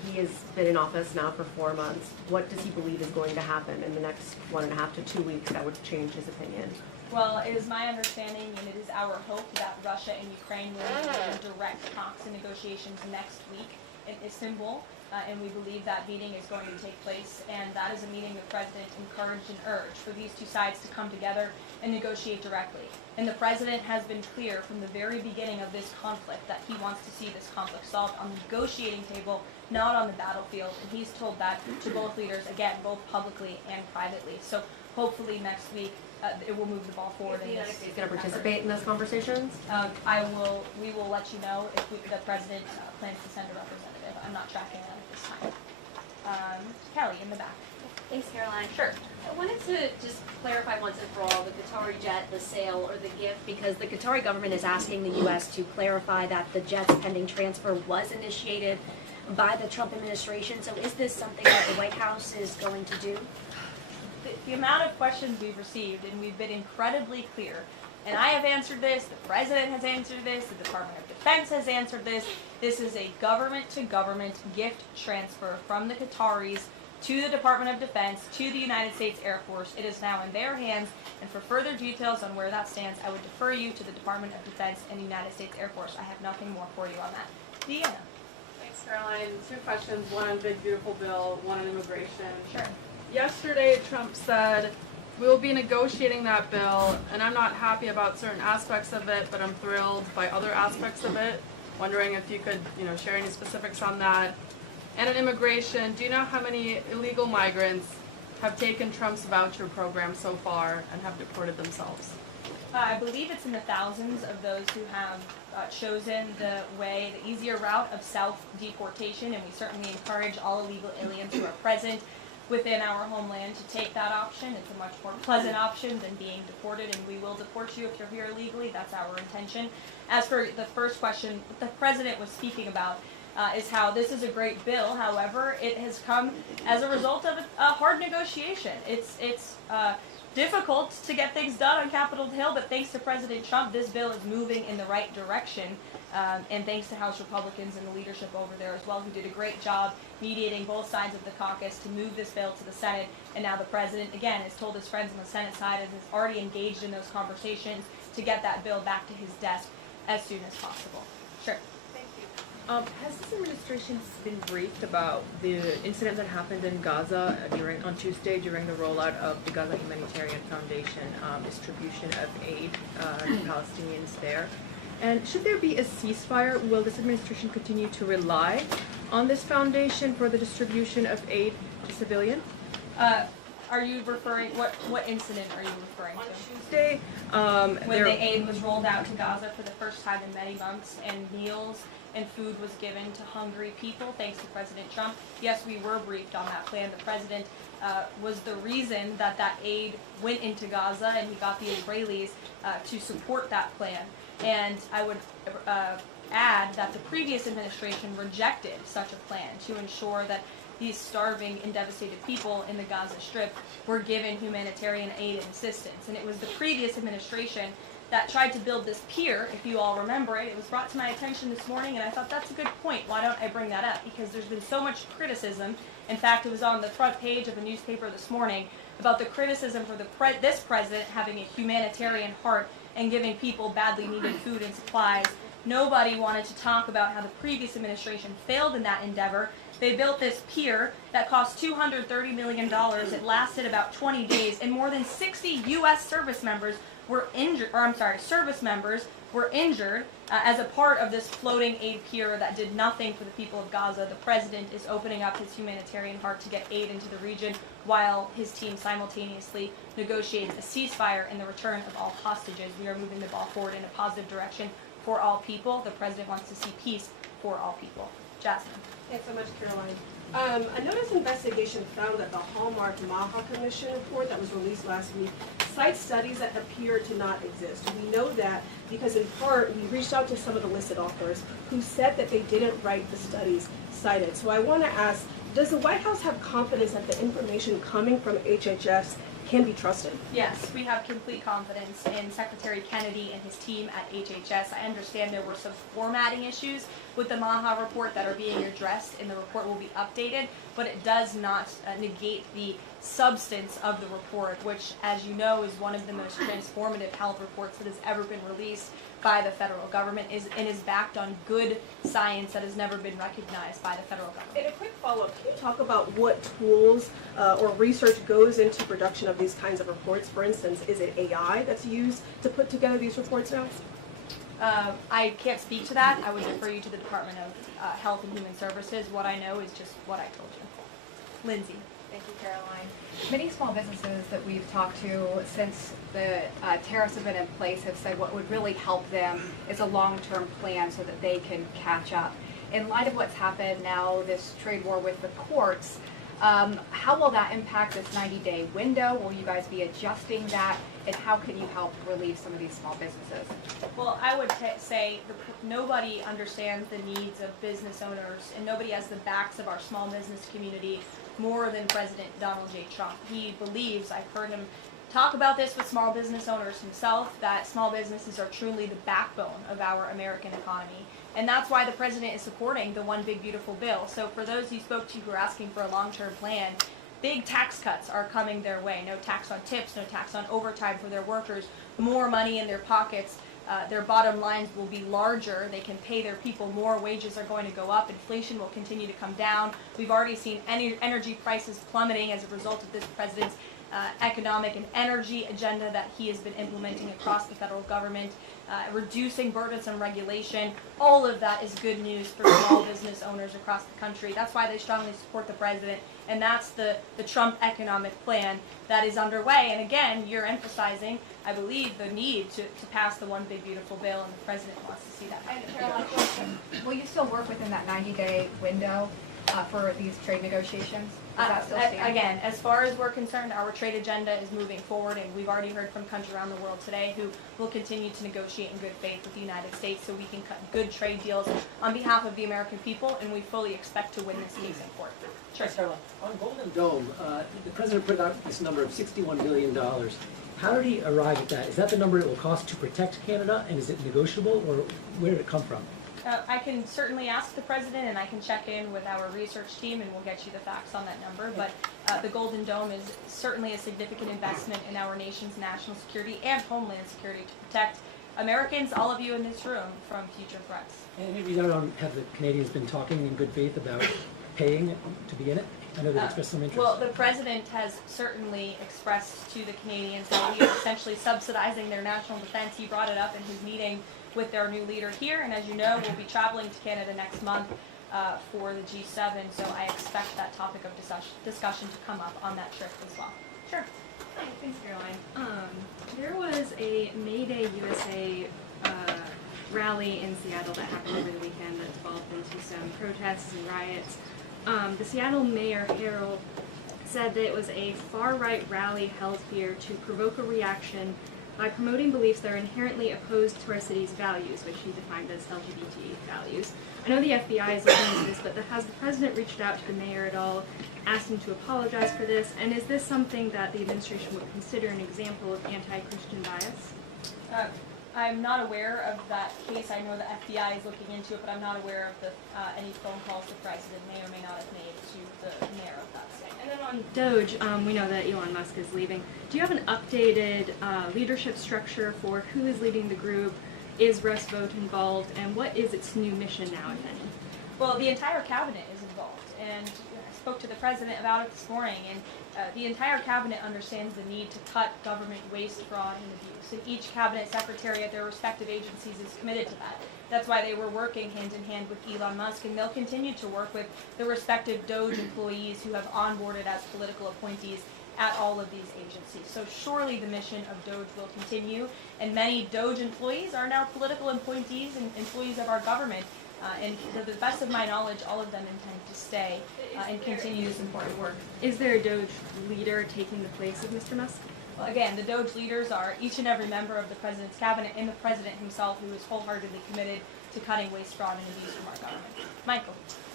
He has been in office now for 4 months. What does he believe is going to happen in the next 1.5 to 2 weeks that would change his opinion? Well, it is my understanding and it is our hope that Russia and Ukraine will begin direct talks and negotiations next week in Istanbul. And we believe that meeting is going to take place, and that is a meeting the President encouraged and urged for these two sides to come together and negotiate directly. And the President has been clear from the very beginning of this conflict that he wants to see this conflict solved on the negotiating table, not on the battlefield, and he's told that to both leaders, again, both publicly and privately. So hopefully next week it will move the ball forward. Is the United States going to participate in those conversations? We will let you know if the President plans to send a representative. I'm not tracking that at this time. Kelly, in the back. Thanks, Caroline. Sure. I wanted to just clarify once and for all the Qatari jet, the sale, or the gift, because the Qatari government is asking the U.S. to clarify that the jet's pending transfer was initiated by the Trump administration. So is this something that the White House is going to do? The amount of questions we've received, and we've been incredibly clear, and I have answered this, the President has answered this, the Department of Defense has answered this. This is a government-to-government gift transfer from the Qataris to the Department of Defense, to the United States Air Force. It is now in their hands, and for further details on where that stands, I would defer you to the Department of Defense and the United States Air Force. I have nothing more for you on that. Deanna. Thanks, Caroline. 2 questions, one on Big Beautiful Bill, one on immigration. Sure. Yesterday, Trump said, we'll be negotiating that bill, and I'm not happy about certain aspects of it, but I'm thrilled by other aspects of it. Wondering if you could, share any specifics on that. And on immigration, do you know how many illegal migrants have taken Trump's voucher program so far and have deported themselves? I believe it's in the thousands of those who have chosen the easier route of self-deportation, and we certainly encourage all illegal aliens who are present within our homeland to take that option. It's a much more pleasant option than being deported, and we will deport you if you're here illegally. That's our intention. As for the first question, what the President was speaking about is how this is a great bill. However, it has come as a result of a hard negotiation. It's difficult to get things done on Capitol Hill, but thanks to President Trump, this bill is moving in the right direction. And thanks to House Republicans and the leadership over there as well, who did a great job mediating both sides of the caucus to move this bill to the Senate. And now the President, again, has told his friends on the Senate side and has already engaged in those conversations to get that bill back to his desk as soon as possible. Sure. Thank you. Has this administration been briefed about the incident that happened in Gaza on Tuesday during the rollout of the Gaza Humanitarian Foundation distribution of aid to Palestinians there? And should there be a ceasefire, will this administration continue to rely on this foundation for the distribution of aid to civilians? Are you referring, what incident are you referring to? Tuesday, when the aid was rolled out to Gaza for the first time in many months, and meals and food was given to hungry people, thanks to President Trump. Yes, we were briefed on that plan. The President was the reason that that aid went into Gaza, and he got the Israelis to support that plan. And I would add that the previous administration rejected such a plan to ensure that these starving and devastated people in the Gaza Strip were given humanitarian aid and assistance. And it was the previous administration that tried to build this pier, if you all remember it. It was brought to my attention this morning, and I thought that's a good point. Why don't I bring that up? Because there's been so much criticism. In fact, it was on the front page of a newspaper this morning about the criticism for this president having a humanitarian heart and giving people badly needed food and supplies. Nobody wanted to talk about how the previous administration failed in that endeavor. They built this pier that cost $230 million. It lasted about 20 days, and more than 60 U.S. service members were injured, as a part of this floating aid pier that did nothing for the people of Gaza. The president is opening up his humanitarian heart to get aid into the region, while his team simultaneously negotiates a ceasefire and the return of all hostages. We are moving the ball forward in a positive direction for all people. The president wants to see peace for all people. Jasmine. Thanks so much, Caroline. A notice investigation found that the Hallmark Maha Commission report that was released last week cites studies that appear to not exist. We know that because in part we reached out to some of the listed authors who said that they didn't write the studies cited. So I want to ask, does the White House have confidence that the information coming from HHS can be trusted? Yes, we have complete confidence in Secretary Kennedy and his team at HHS. I understand there were some formatting issues with the Maha report that are being addressed, and the report will be updated, but it does not negate the substance of the report, which, as you know, is one of the most transformative health reports that has ever been released by the federal government and is backed on good science that has never been recognized by the federal government. And a quick follow-up, can you talk about what tools or research goes into production of these kinds of reports? For instance, is it AI that's used to put together these reports now? I can't speak to that. I would refer you to the Department of Health and Human Services. What I know is just what I told you. Lindsay. Thank you, Caroline. Many small businesses that we've talked to since the tariffs have been in place have said what would really help them is a long-term plan so that they can catch up. In light of what's happened now, this trade war with the courts, how will that impact this 90-day window? Will you guys be adjusting that? And how can you help relieve some of these small businesses? Well, I would say nobody understands the needs of business owners, and nobody has the backs of our small business community more than President Donald J. Trump. He believes, I've heard him talk about this with small business owners himself, that small businesses are truly the backbone of our American economy. And that's why the president is supporting the One Big Beautiful Bill. So for those you spoke to who are asking for a long-term plan, big tax cuts are coming their way. No tax on tips, no tax on overtime for their workers, more money in their pockets. Their bottom lines will be larger. They can pay their people more. Wages are going to go up. Inflation will continue to come down. We've already seen energy prices plummeting as a result of this president's economic and energy agenda that he has been implementing across the federal government, reducing burdensome regulation. All of that is good news for small business owners across the country. That's why they strongly support the president, and that's the Trump economic plan that is underway. And again, you're emphasizing, I believe, the need to pass the One Big Beautiful Bill, and the president wants to see that. And Caroline, will you still work within that 90-day window for these trade negotiations? Does that still stand? Again, as far as we're concerned, our trade agenda is moving forward, and we've already heard from countries around the world today who will continue to negotiate in good faith with the United States so we can cut good trade deals on behalf of the American people, and we fully expect to win this case in court. Sure. Caroline, on Golden Dome, the president put out this number of $61 billion. How did he arrive at that? Is that the number it will cost to protect Canada, and is it negotiable, or where did it come from? I can certainly ask the president, and I can check in with our research team, and we'll get you the facts on that number. But the Golden Dome is certainly a significant investment in our nation's national security and homeland security to protect Americans, all of you in this room, from future threats. And maybe have the Canadians been talking in good faith about paying to be in it? I know they've expressed some interest. Well, the president has certainly expressed to the Canadians that we are essentially subsidizing their national defense. He brought it up in his meeting with their new leader here, and as you know, we'll be traveling to Canada next month for the G7, so I expect that topic of discussion to come up on that trip as well. Sure. Hi, thanks, Caroline. There was a May Day USA rally in Seattle that happened over the weekend that developed into some protests and riots. The Seattle Mayor Harrell said that it was a far-right rally held here to provoke a reaction by promoting beliefs that are inherently opposed to our city's values, which he defined as LGBT values. I know the FBI is looking into this, but has the president reached out to the mayor at all, asked him to apologize for this, and is this something that the administration would consider an example of anti-Christian bias? I'm not aware of that case. I know the FBI is looking into it, but I'm not aware of any phone calls the president may or may not have made to the mayor of that state. And then on DOGE, we know that Elon Musk is leaving. Do you have an updated leadership structure for who is leading the group? Is Russ Vought involved? And what is its new mission now, if any? Well, the entire cabinet is involved, and I spoke to the president about it this morning, and the entire cabinet understands the need to cut government waste, fraud, and abuse, and each cabinet secretary at their respective agencies is committed to that. That's why they were working hand in hand with Elon Musk, and they'll continue to work with the respective DOGE employees who have onboarded as political appointees at all of these agencies. So surely the mission of DOGE will continue, and many DOGE employees are now political appointees and employees of our government. And to the best of my knowledge, all of them intend to stay and continue this important work. Is there a DOGE leader taking the place of Mr. Musk? Well, again, the DOGE leaders are each and every member of the president's cabinet and the president himself, who is wholeheartedly committed to cutting waste, fraud, and abuse from our government. Michael.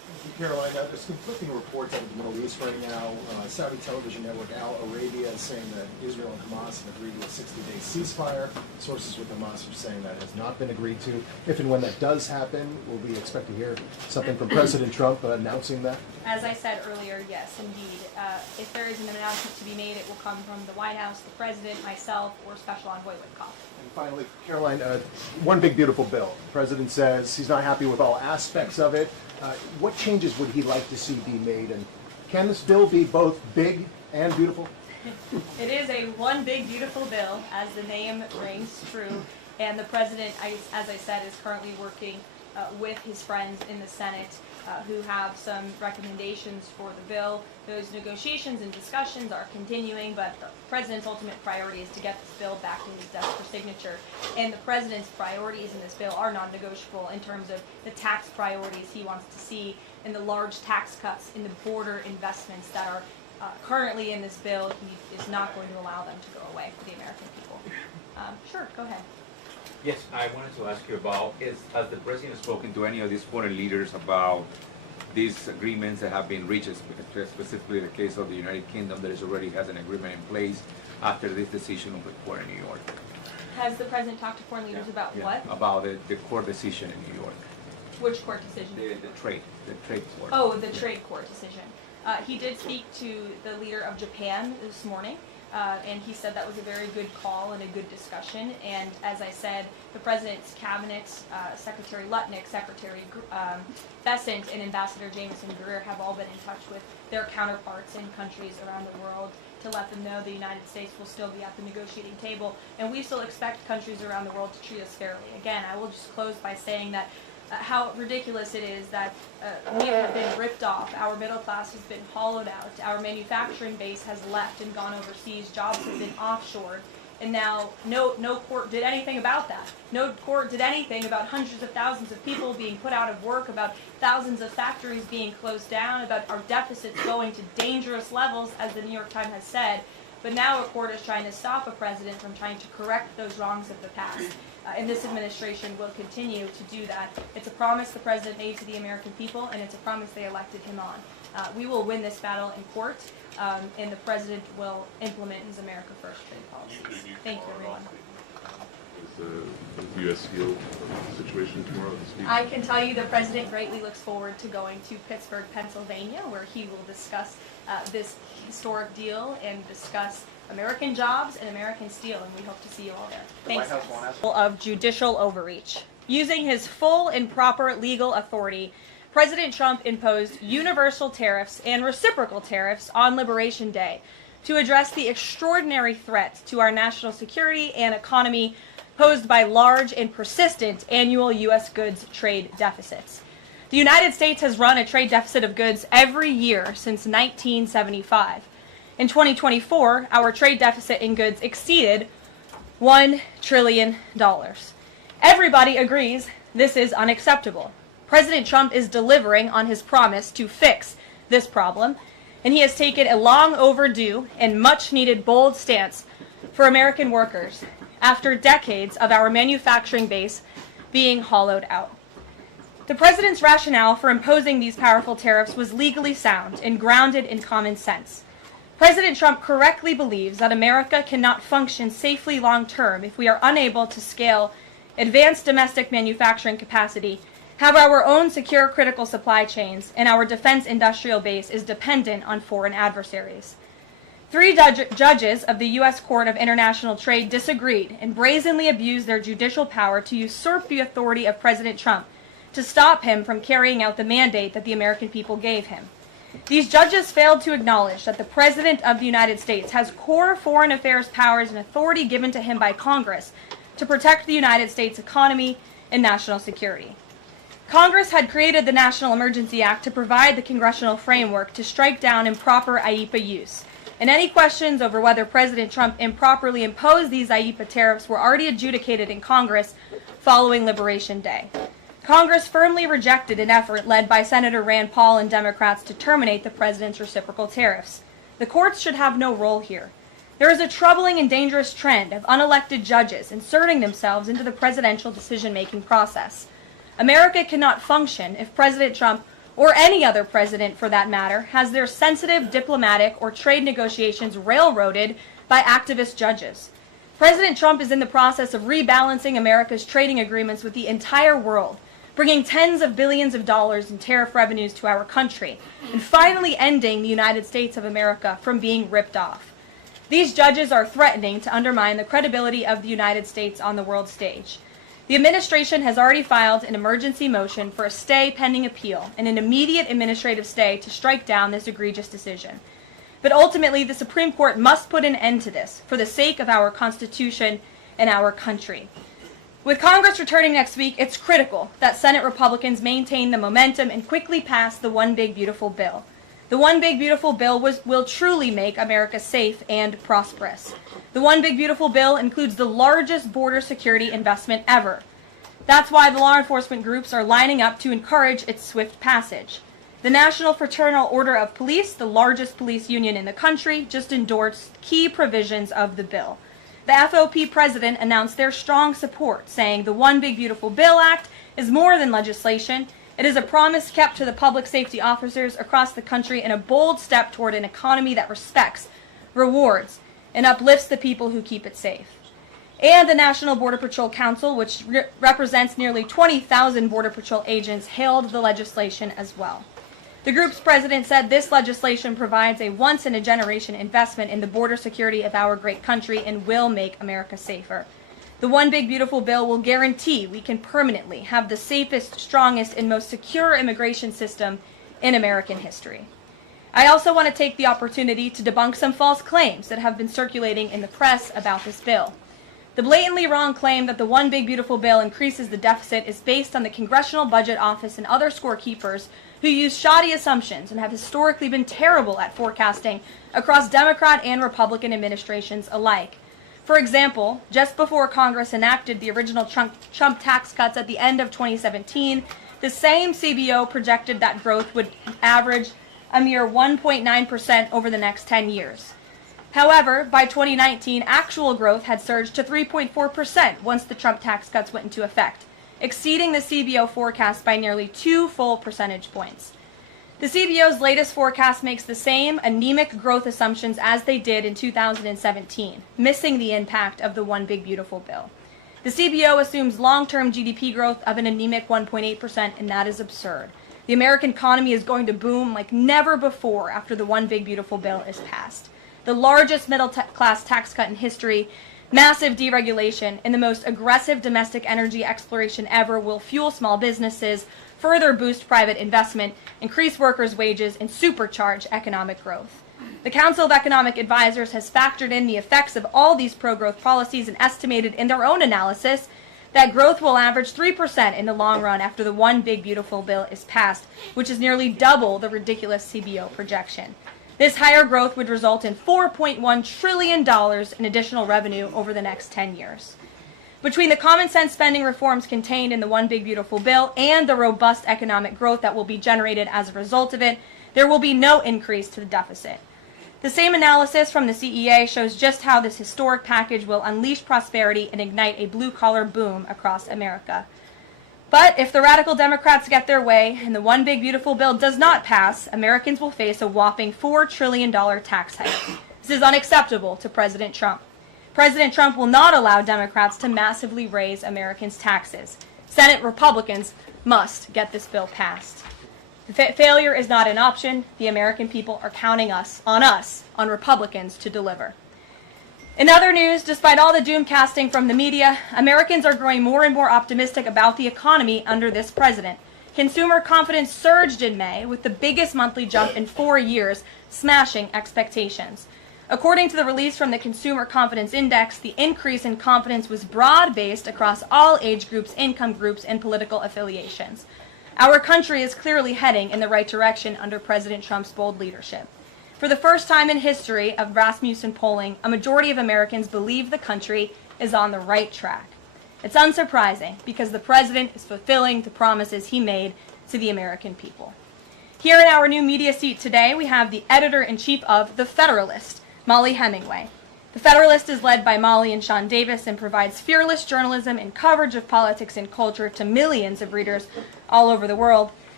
Caroline, there's conflicting reports out of the Middle East right now. Saudi television network Al Arabia is saying that Israel and Hamas have agreed to a 60-day ceasefire. Sources with Hamas are saying that has not been agreed to. If and when that does happen, will we expect to hear something from President Trump announcing that? As I said earlier, yes, indeed. If there is an announcement to be made, it will come from the White House, the President, myself, or Special Envoy Witkoff. And finally, Caroline, one big beautiful bill. The President says he's not happy with all aspects of it. What changes would he like to see be made? And can this bill be both big and beautiful? It is a one big beautiful bill, as the name rings true. And the President, as I said, is currently working with his friends in the Senate who have some recommendations for the bill. Those negotiations and discussions are continuing, but the President's ultimate priority is to get this bill back to his desk for signature. And the President's priorities in this bill are non-negotiable in terms of the tax priorities he wants to see and the large tax cuts in the border investments that are currently in this bill. He is not going to allow them to go away for the American people. Sure, go ahead. Yes, I wanted to ask you about, has the President spoken to any of these foreign leaders about these agreements that have been reached, specifically the case of the United Kingdom that already has an agreement in place after this decision of the court in New York? Has the President talked to foreign leaders about what? About the court decision in New York. Which court decision? The trade court. Oh, the trade court decision. He did speak to the leader of Japan this morning. And he said that was a very good call and a good discussion. And as I said, the President's cabinet, Secretary Lutnick, Secretary Bessent, and Ambassador Jameson Greer have all been in touch with their counterparts in countries around the world to let them know the United States will still be at the negotiating table. And we still expect countries around the world to treat us fairly. Again, I will just close by saying that how ridiculous it is that we have been ripped off, our middle class has been hollowed out, our manufacturing base has left and gone overseas, jobs have been offshored, and now no court did anything about that. No court did anything about hundreds of thousands of people being put out of work, about thousands of factories being closed down, about our deficits going to dangerous levels, as the New York Times has said. But now a court is trying to stop a president from trying to correct those wrongs of the past. And this administration will continue to do that. It's a promise the president made to the American people, and it's a promise they elected him on. We will win this battle in court, and the president will implement his America First trade policies. Thank you, everyone. Is the U.S. steel situation tomorrow this week? I can tell you the president greatly looks forward to going to Pittsburgh, Pennsylvania, where he will discuss this historic deal and discuss American jobs and American steel, and we hope to see you all there. Thanks. Of judicial overreach. Using his full and proper legal authority, President Trump imposed universal tariffs and reciprocal tariffs on Liberation Day to address the extraordinary threat to our national security and economy posed by large and persistent annual U.S. goods trade deficits. The United States has run a trade deficit of goods every year since 1975. In 2024, our trade deficit in goods exceeded $1 trillion. Everybody agrees this is unacceptable. President Trump is delivering on his promise to fix this problem, and he has taken a long overdue and much needed bold stance for American workers after decades of our manufacturing base being hollowed out. The president's rationale for imposing these powerful tariffs was legally sound and grounded in common sense. President Trump correctly believes that America cannot function safely long-term if we are unable to scale advanced domestic manufacturing capacity, have our own secure critical supply chains, and our defense industrial base is dependent on foreign adversaries. 3 judges of the U.S. Court of International Trade disagreed and brazenly abused their judicial power to usurp the authority of President Trump to stop him from carrying out the mandate that the American people gave him. These judges failed to acknowledge that the President of the United States has core foreign affairs powers and authority given to him by Congress to protect the United States economy and national security. Congress had created the National Emergency Act to provide the congressional framework to strike down improper IEEPA use. And any questions over whether President Trump improperly imposed these IEEPA tariffs were already adjudicated in Congress following Liberation Day. Congress firmly rejected an effort led by Senator Rand Paul and Democrats to terminate the president's reciprocal tariffs. The courts should have no role here. There is a troubling and dangerous trend of unelected judges inserting themselves into the presidential decision-making process. America cannot function if President Trump or any other president for that matter, has their sensitive diplomatic or trade negotiations railroaded by activist judges. President Trump is in the process of rebalancing America's trading agreements with the entire world, bringing tens of billions of dollars in tariff revenues to our country, and finally ending the United States of America from being ripped off. These judges are threatening to undermine the credibility of the United States on the world stage. The administration has already filed an emergency motion for a stay pending appeal and an immediate administrative stay to strike down this egregious decision. But ultimately, the Supreme Court must put an end to this for the sake of our Constitution and our country. With Congress returning next week, it's critical that Senate Republicans maintain the momentum and quickly pass the One Big Beautiful Bill. The One Big Beautiful Bill will truly make America safe and prosperous. The One Big Beautiful Bill includes the largest border security investment ever. That's why the law enforcement groups are lining up to encourage its swift passage. The National Fraternal Order of Police, the largest police union in the country, just endorsed key provisions of the bill. The FOP president announced their strong support, saying the One Big Beautiful Bill Act is more than legislation. It is a promise kept to the public safety officers across the country and a bold step toward an economy that respects, rewards, and uplifts the people who keep it safe. And the National Border Patrol Council, which represents nearly 20,000 Border Patrol agents, hailed the legislation as well. The group's president said this legislation provides a once-in-a-generation investment in the border security of our great country and will make America safer. The One Big Beautiful Bill will guarantee we can permanently have the safest, strongest, and most secure immigration system in American history. I also want to take the opportunity to debunk some false claims that have been circulating in the press about this bill. The blatantly wrong claim that the One Big Beautiful Bill increases the deficit is based on the Congressional Budget Office and other scorekeepers who use shoddy assumptions and have historically been terrible at forecasting across Democrat and Republican administrations alike. For example, just before Congress enacted the original Trump tax cuts at the end of 2017, the same CBO projected that growth would average a mere 1.9% over the next 10 years. However, by 2019, actual growth had surged to 3.4% once the Trump tax cuts went into effect, exceeding the CBO forecast by nearly 2 full percentage points. The CBO's latest forecast makes the same anemic growth assumptions as they did in 2017, missing the impact of the One Big Beautiful Bill. The CBO assumes long-term GDP growth of an anemic 1.8%, and that is absurd. The American economy is going to boom like never before after the One Big Beautiful Bill is passed. The largest middle-class tax cut in history, massive deregulation, and the most aggressive domestic energy exploration ever will fuel small businesses, further boost private investment, increase workers' wages, and supercharge economic growth. The Council of Economic Advisors has factored in the effects of all these pro-growth policies and estimated in their own analysis that growth will average 3% in the long run after the One Big Beautiful Bill is passed, which is nearly double the ridiculous CBO projection. This higher growth would result in $4.1 trillion in additional revenue over the next 10 years. Between the common sense spending reforms contained in the One Big Beautiful Bill and the robust economic growth that will be generated as a result of it, there will be no increase to the deficit. The same analysis from the CEA shows just how this historic package will unleash prosperity and ignite a blue-collar boom across America. But if the radical Democrats get their way and the One Big Beautiful Bill does not pass, Americans will face a whopping $4 trillion tax hike. This is unacceptable to President Trump. President Trump will not allow Democrats to massively raise Americans' taxes. Senate Republicans must get this bill passed. Failure is not an option. The American people are counting on Republicans to deliver. In other news, despite all the doom casting from the media, Americans are growing more and more optimistic about the economy under this president. Consumer confidence surged in May with the biggest monthly jump in 4 years, smashing expectations. According to the release from the Consumer Confidence Index, the increase in confidence was broad-based across all age groups, income groups, and political affiliations. Our country is clearly heading in the right direction under President Trump's bold leadership. For the first time in history of Rasmussen polling, a majority of Americans believe the country is on the right track. It's unsurprising because the president is fulfilling the promises he made to the American people. Here in our new media seat today, we have the editor-in-chief of The Federalist, Molly Hemingway. The Federalist is led by Molly and Sean Davis and provides fearless journalism and coverage of politics and culture to millions of readers all over the world.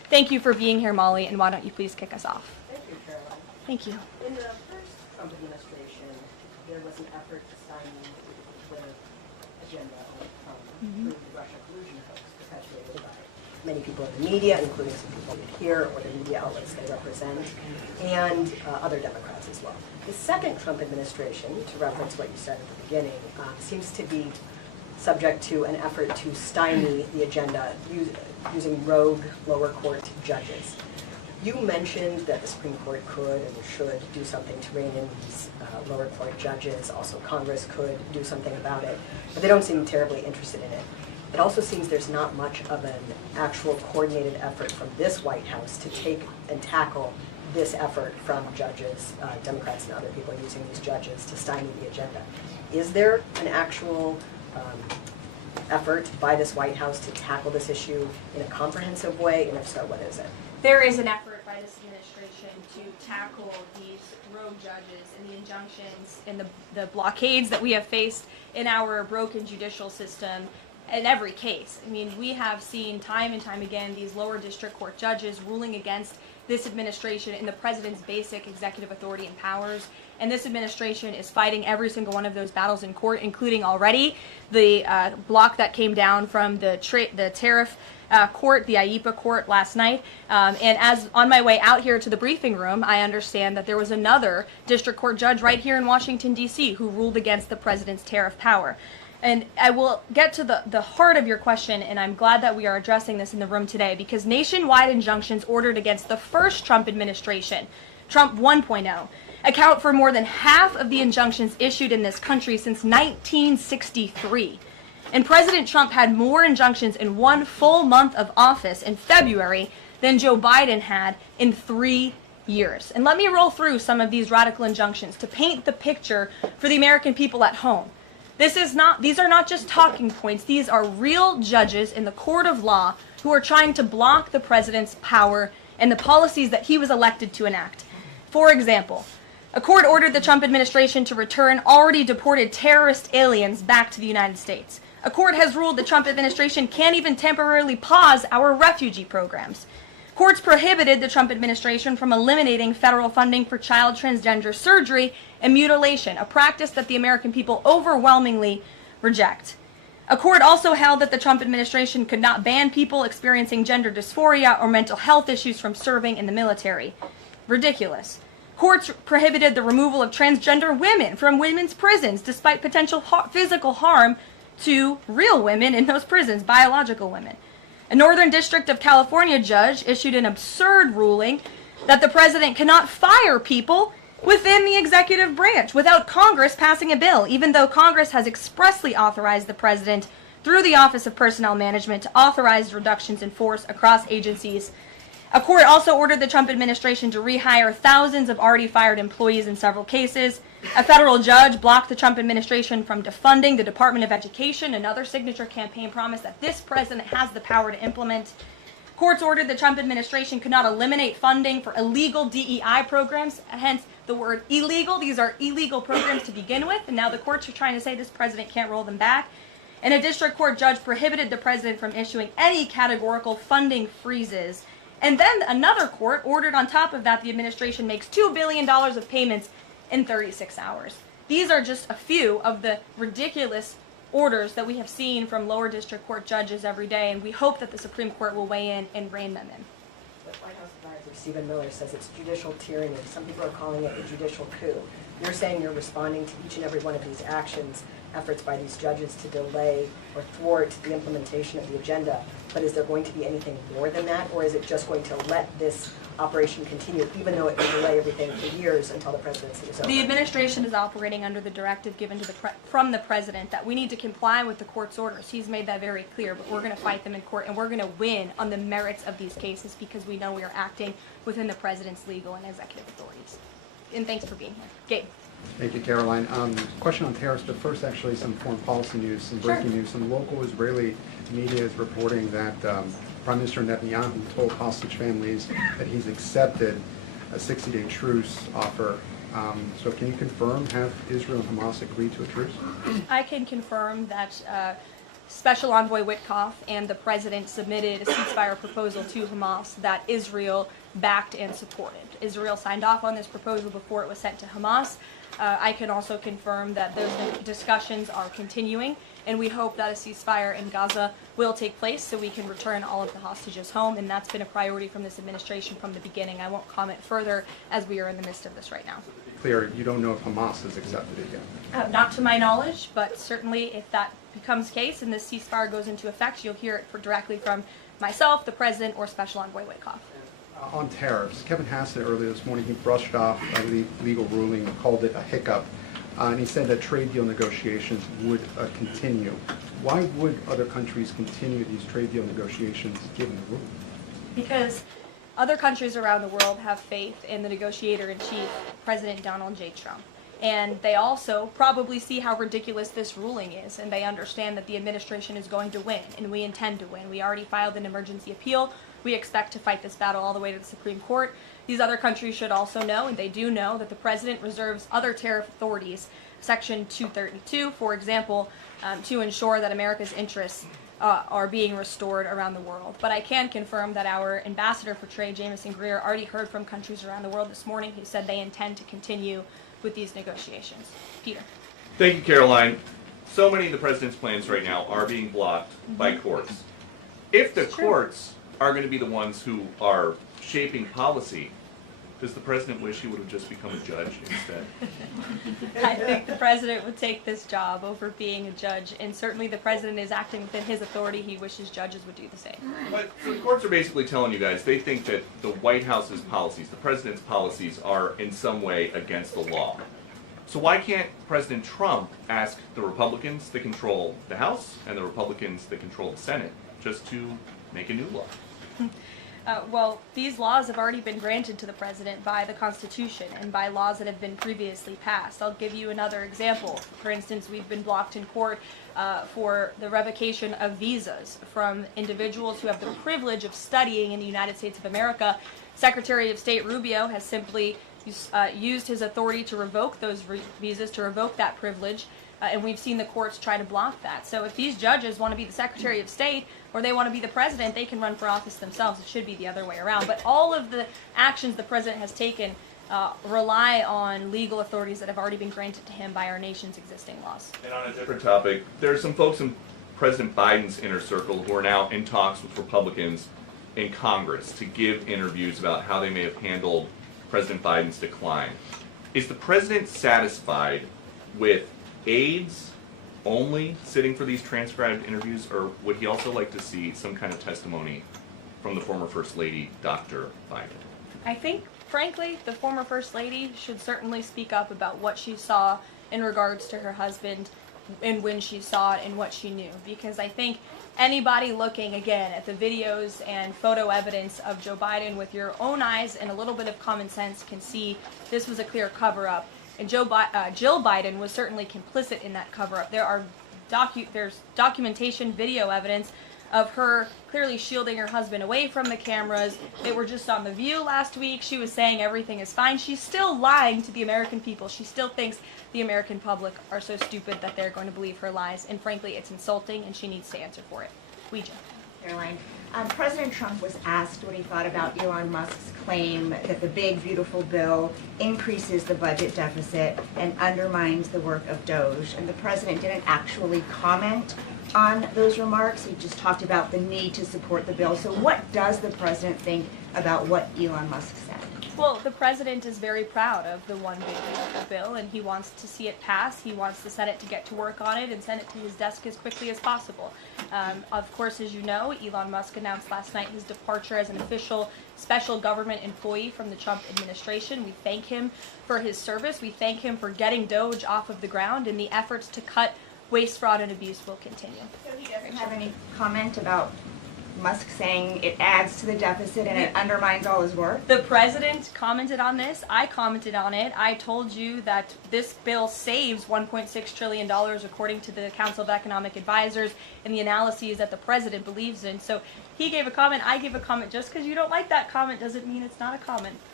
Thank you for being here, Molly, and why don't you please kick us off? Thank you, Caroline. Thank you. In the first Trump administration, there was an effort to stymie the agenda through the Russia collusion hoax perpetuated by many people in the media, including some people here or the media outlets they represent, and other Democrats as well. The second Trump administration, to reference what you said at the beginning, seems to be subject to an effort to stymie the agenda using rogue lower court judges. You mentioned that the Supreme Court could and should do something to rein in these lower court judges. Also, Congress could do something about it, but they don't seem terribly interested in it. It also seems there's not much of an actual coordinated effort from this White House to take and tackle this effort from judges, Democrats and other people using these judges to stymie the agenda. Is there an actual effort by this White House to tackle this issue in a comprehensive way, and if so, what is it? There is an effort by this administration to tackle these rogue judges and the injunctions and the blockades that we have faced in our broken judicial system in every case. I mean, we have seen time and time again these lower district court judges ruling against this administration in the president's basic executive authority and powers. And this administration is fighting every single one of those battles in court, including already the block that came down from the Tariff court, the IEPA court last night. And as on my way out here to the briefing room, I understand that there was another district court judge right here in Washington, D.C. who ruled against the president's tariff power. And I will get to the heart of your question, and I'm glad that we are addressing this in the room today, because nationwide injunctions ordered against the first Trump administration, Trump 1.0, account for more than half of the injunctions issued in this country since 1963. And President Trump had more injunctions in one full month of office in February than Joe Biden had in 3 years. And let me roll through some of these radical injunctions to paint the picture for the American people at home. These are not just talking points. These are real judges in the court of law who are trying to block the president's power and the policies that he was elected to enact. For example, a court ordered the Trump administration to return already deported terrorist aliens back to the United States. A court has ruled the Trump administration can't even temporarily pause our refugee programs. Courts prohibited the Trump administration from eliminating federal funding for child transgender surgery and mutilation, a practice that the American people overwhelmingly reject. A court also held that the Trump administration could not ban people experiencing gender dysphoria or mental health issues from serving in the military. Ridiculous. Courts prohibited the removal of transgender women from women's prisons despite potential physical harm to real women in those prisons, biological women. A Northern District of California judge issued an absurd ruling that the president cannot fire people within the executive branch without Congress passing a bill, even though Congress has expressly authorized the president through the Office of Personnel Management to authorize reductions in force across agencies. A court also ordered the Trump administration to rehire thousands of already fired employees in several cases. A federal judge blocked the Trump administration from defunding the Department of Education, another signature campaign promise that this president has the power to implement. Courts ordered the Trump administration could not eliminate funding for illegal DEI programs, hence the word illegal. These are illegal programs to begin with, and now the courts are trying to say this president can't roll them back. And a district court judge prohibited the president from issuing any categorical funding freezes. And then another court ordered on top of that the administration makes $2 billion of payments in 36 hours. These are just a few of the ridiculous orders that we have seen from lower district court judges every day, and we hope that the Supreme Court will weigh in and rein them in. The White House advisor Stephen Miller says it's judicial tyranny. Some people are calling it a judicial coup. You're saying you're responding to each and every one of these actions, efforts by these judges to delay or thwart the implementation of the agenda. But is there going to be anything more than that, or is it just going to let this operation continue, even though it will delay everything for years until the presidency is over? The administration is operating under the directive given to from the president that we need to comply with the court's orders. He's made that very clear, but we're going to fight them in court, and we're going to win on the merits of these cases because we know we are acting within the president's legal and executive authorities. And thanks for being here. Gabe. Thank you, Caroline. Question on tariffs, but first actually some foreign policy news, some breaking news. Some local Israeli media is reporting that Prime Minister Netanyahu told hostage families that he's accepted a 60-day truce offer. So can you confirm, have Israel and Hamas agreed to a truce? I can confirm that Special Envoy Witkoff and the president submitted a ceasefire proposal to Hamas that Israel backed and supported. Israel signed off on this proposal before it was sent to Hamas. I can also confirm that those discussions are continuing, and we hope that a ceasefire in Gaza will take place so we can return all of the hostages home, and that's been a priority from this administration from the beginning. I won't comment further as we are in the midst of this right now. Clear, you don't know if Hamas has accepted it yet? Not to my knowledge, but certainly if that becomes the case and this ceasefire goes into effect, you'll hear it directly from myself, the president, or Special Envoy Witkoff. On tariffs, Kevin Hassett earlier this morning, he brushed off a legal ruling and called it a hiccup, and he said that trade deal negotiations would continue. Why would other countries continue these trade deal negotiations given the ruling? Because other countries around the world have faith in the negotiator-in-chief, President Donald J. Trump. And they also probably see how ridiculous this ruling is, and they understand that the administration is going to win, and we intend to win. We already filed an emergency appeal. We expect to fight this battle all the way to the Supreme Court. These other countries should also know, and they do know, that the president reserves other tariff authorities, Section 232, for example, to ensure that America's interests are being restored around the world. But I can confirm that our ambassador for trade, Jameson Greer, already heard from countries around the world this morning. He said they intend to continue with these negotiations. Peter. Thank you, Caroline. So many of the president's plans right now are being blocked by courts. If the courts are going to be the ones who are shaping policy, does the president wish he would have just become a judge instead? I think the president would take this job over being a judge, and certainly the president is acting within his authority. He wishes judges would do the same. But so the courts are basically telling you guys they think that the White House's policies, the president's policies, are in some way against the law. So why can't President Trump ask the Republicans that control the House and the Republicans that control the Senate just to make a new law? Well, these laws have already been granted to the president by the Constitution and by laws that have been previously passed. I'll give you another example. For instance, we've been blocked in court for the revocation of visas from individuals who have the privilege of studying in the United States of America. Secretary of State Rubio has simply used his authority to revoke those visas, to revoke that privilege, and we've seen the courts try to block that. So if these judges want to be the Secretary of State or they want to be the president, they can run for office themselves. It should be the other way around. But all of the actions the president has taken rely on legal authorities that have already been granted to him by our nation's existing laws. And on a different topic, there are some folks in President Biden's inner circle who are now in talks with Republicans in Congress to give interviews about how they may have handled President Biden's decline. Is the president satisfied with aides only sitting for these transcribed interviews, or would he also like to see some kind of testimony from the former First Lady, Dr. Biden? I think, frankly, the former First Lady should certainly speak up about what she saw in regards to her husband and when she saw it and what she knew. Because I think anybody looking, again, at the videos and photo evidence of Joe Biden with your own eyes and a little bit of common sense can see this was a clear cover-up. And Jill Biden was certainly complicit in that cover-up. There's documentation, video evidence of her clearly shielding her husband away from the cameras. They were just on The View last week. She was saying everything is fine. She's still lying to the American people. She still thinks the American public are so stupid that they're going to believe her lies. And frankly, it's insulting, and she needs to answer for it. Ouija. Caroline, President Trump was asked what he thought about Elon Musk's claim that the big, beautiful bill increases the budget deficit and undermines the work of DOGE. And the president didn't actually comment on those remarks. He just talked about the need to support the bill. So what does the president think about what Elon Musk said? Well, the president is very proud of the one big beautiful bill, and he wants to see it pass. He wants the Senate to get to work on it and send it to his desk as quickly as possible. Of course, as you know, Elon Musk announced last night his departure as an official special government employee from the Trump administration. We thank him for his service. We thank him for getting DOGE off of the ground, and the efforts to cut waste, fraud, and abuse will continue. So he doesn't have any comment about Musk saying it adds to the deficit and it undermines all his work? The president commented on this. I commented on it. I told you that this bill saves $1.6 trillion according to the Council of Economic Advisors and the analyses that the president believes in. So he gave a comment, I gave a comment. Just because you don't like that comment doesn't mean it's not a comment.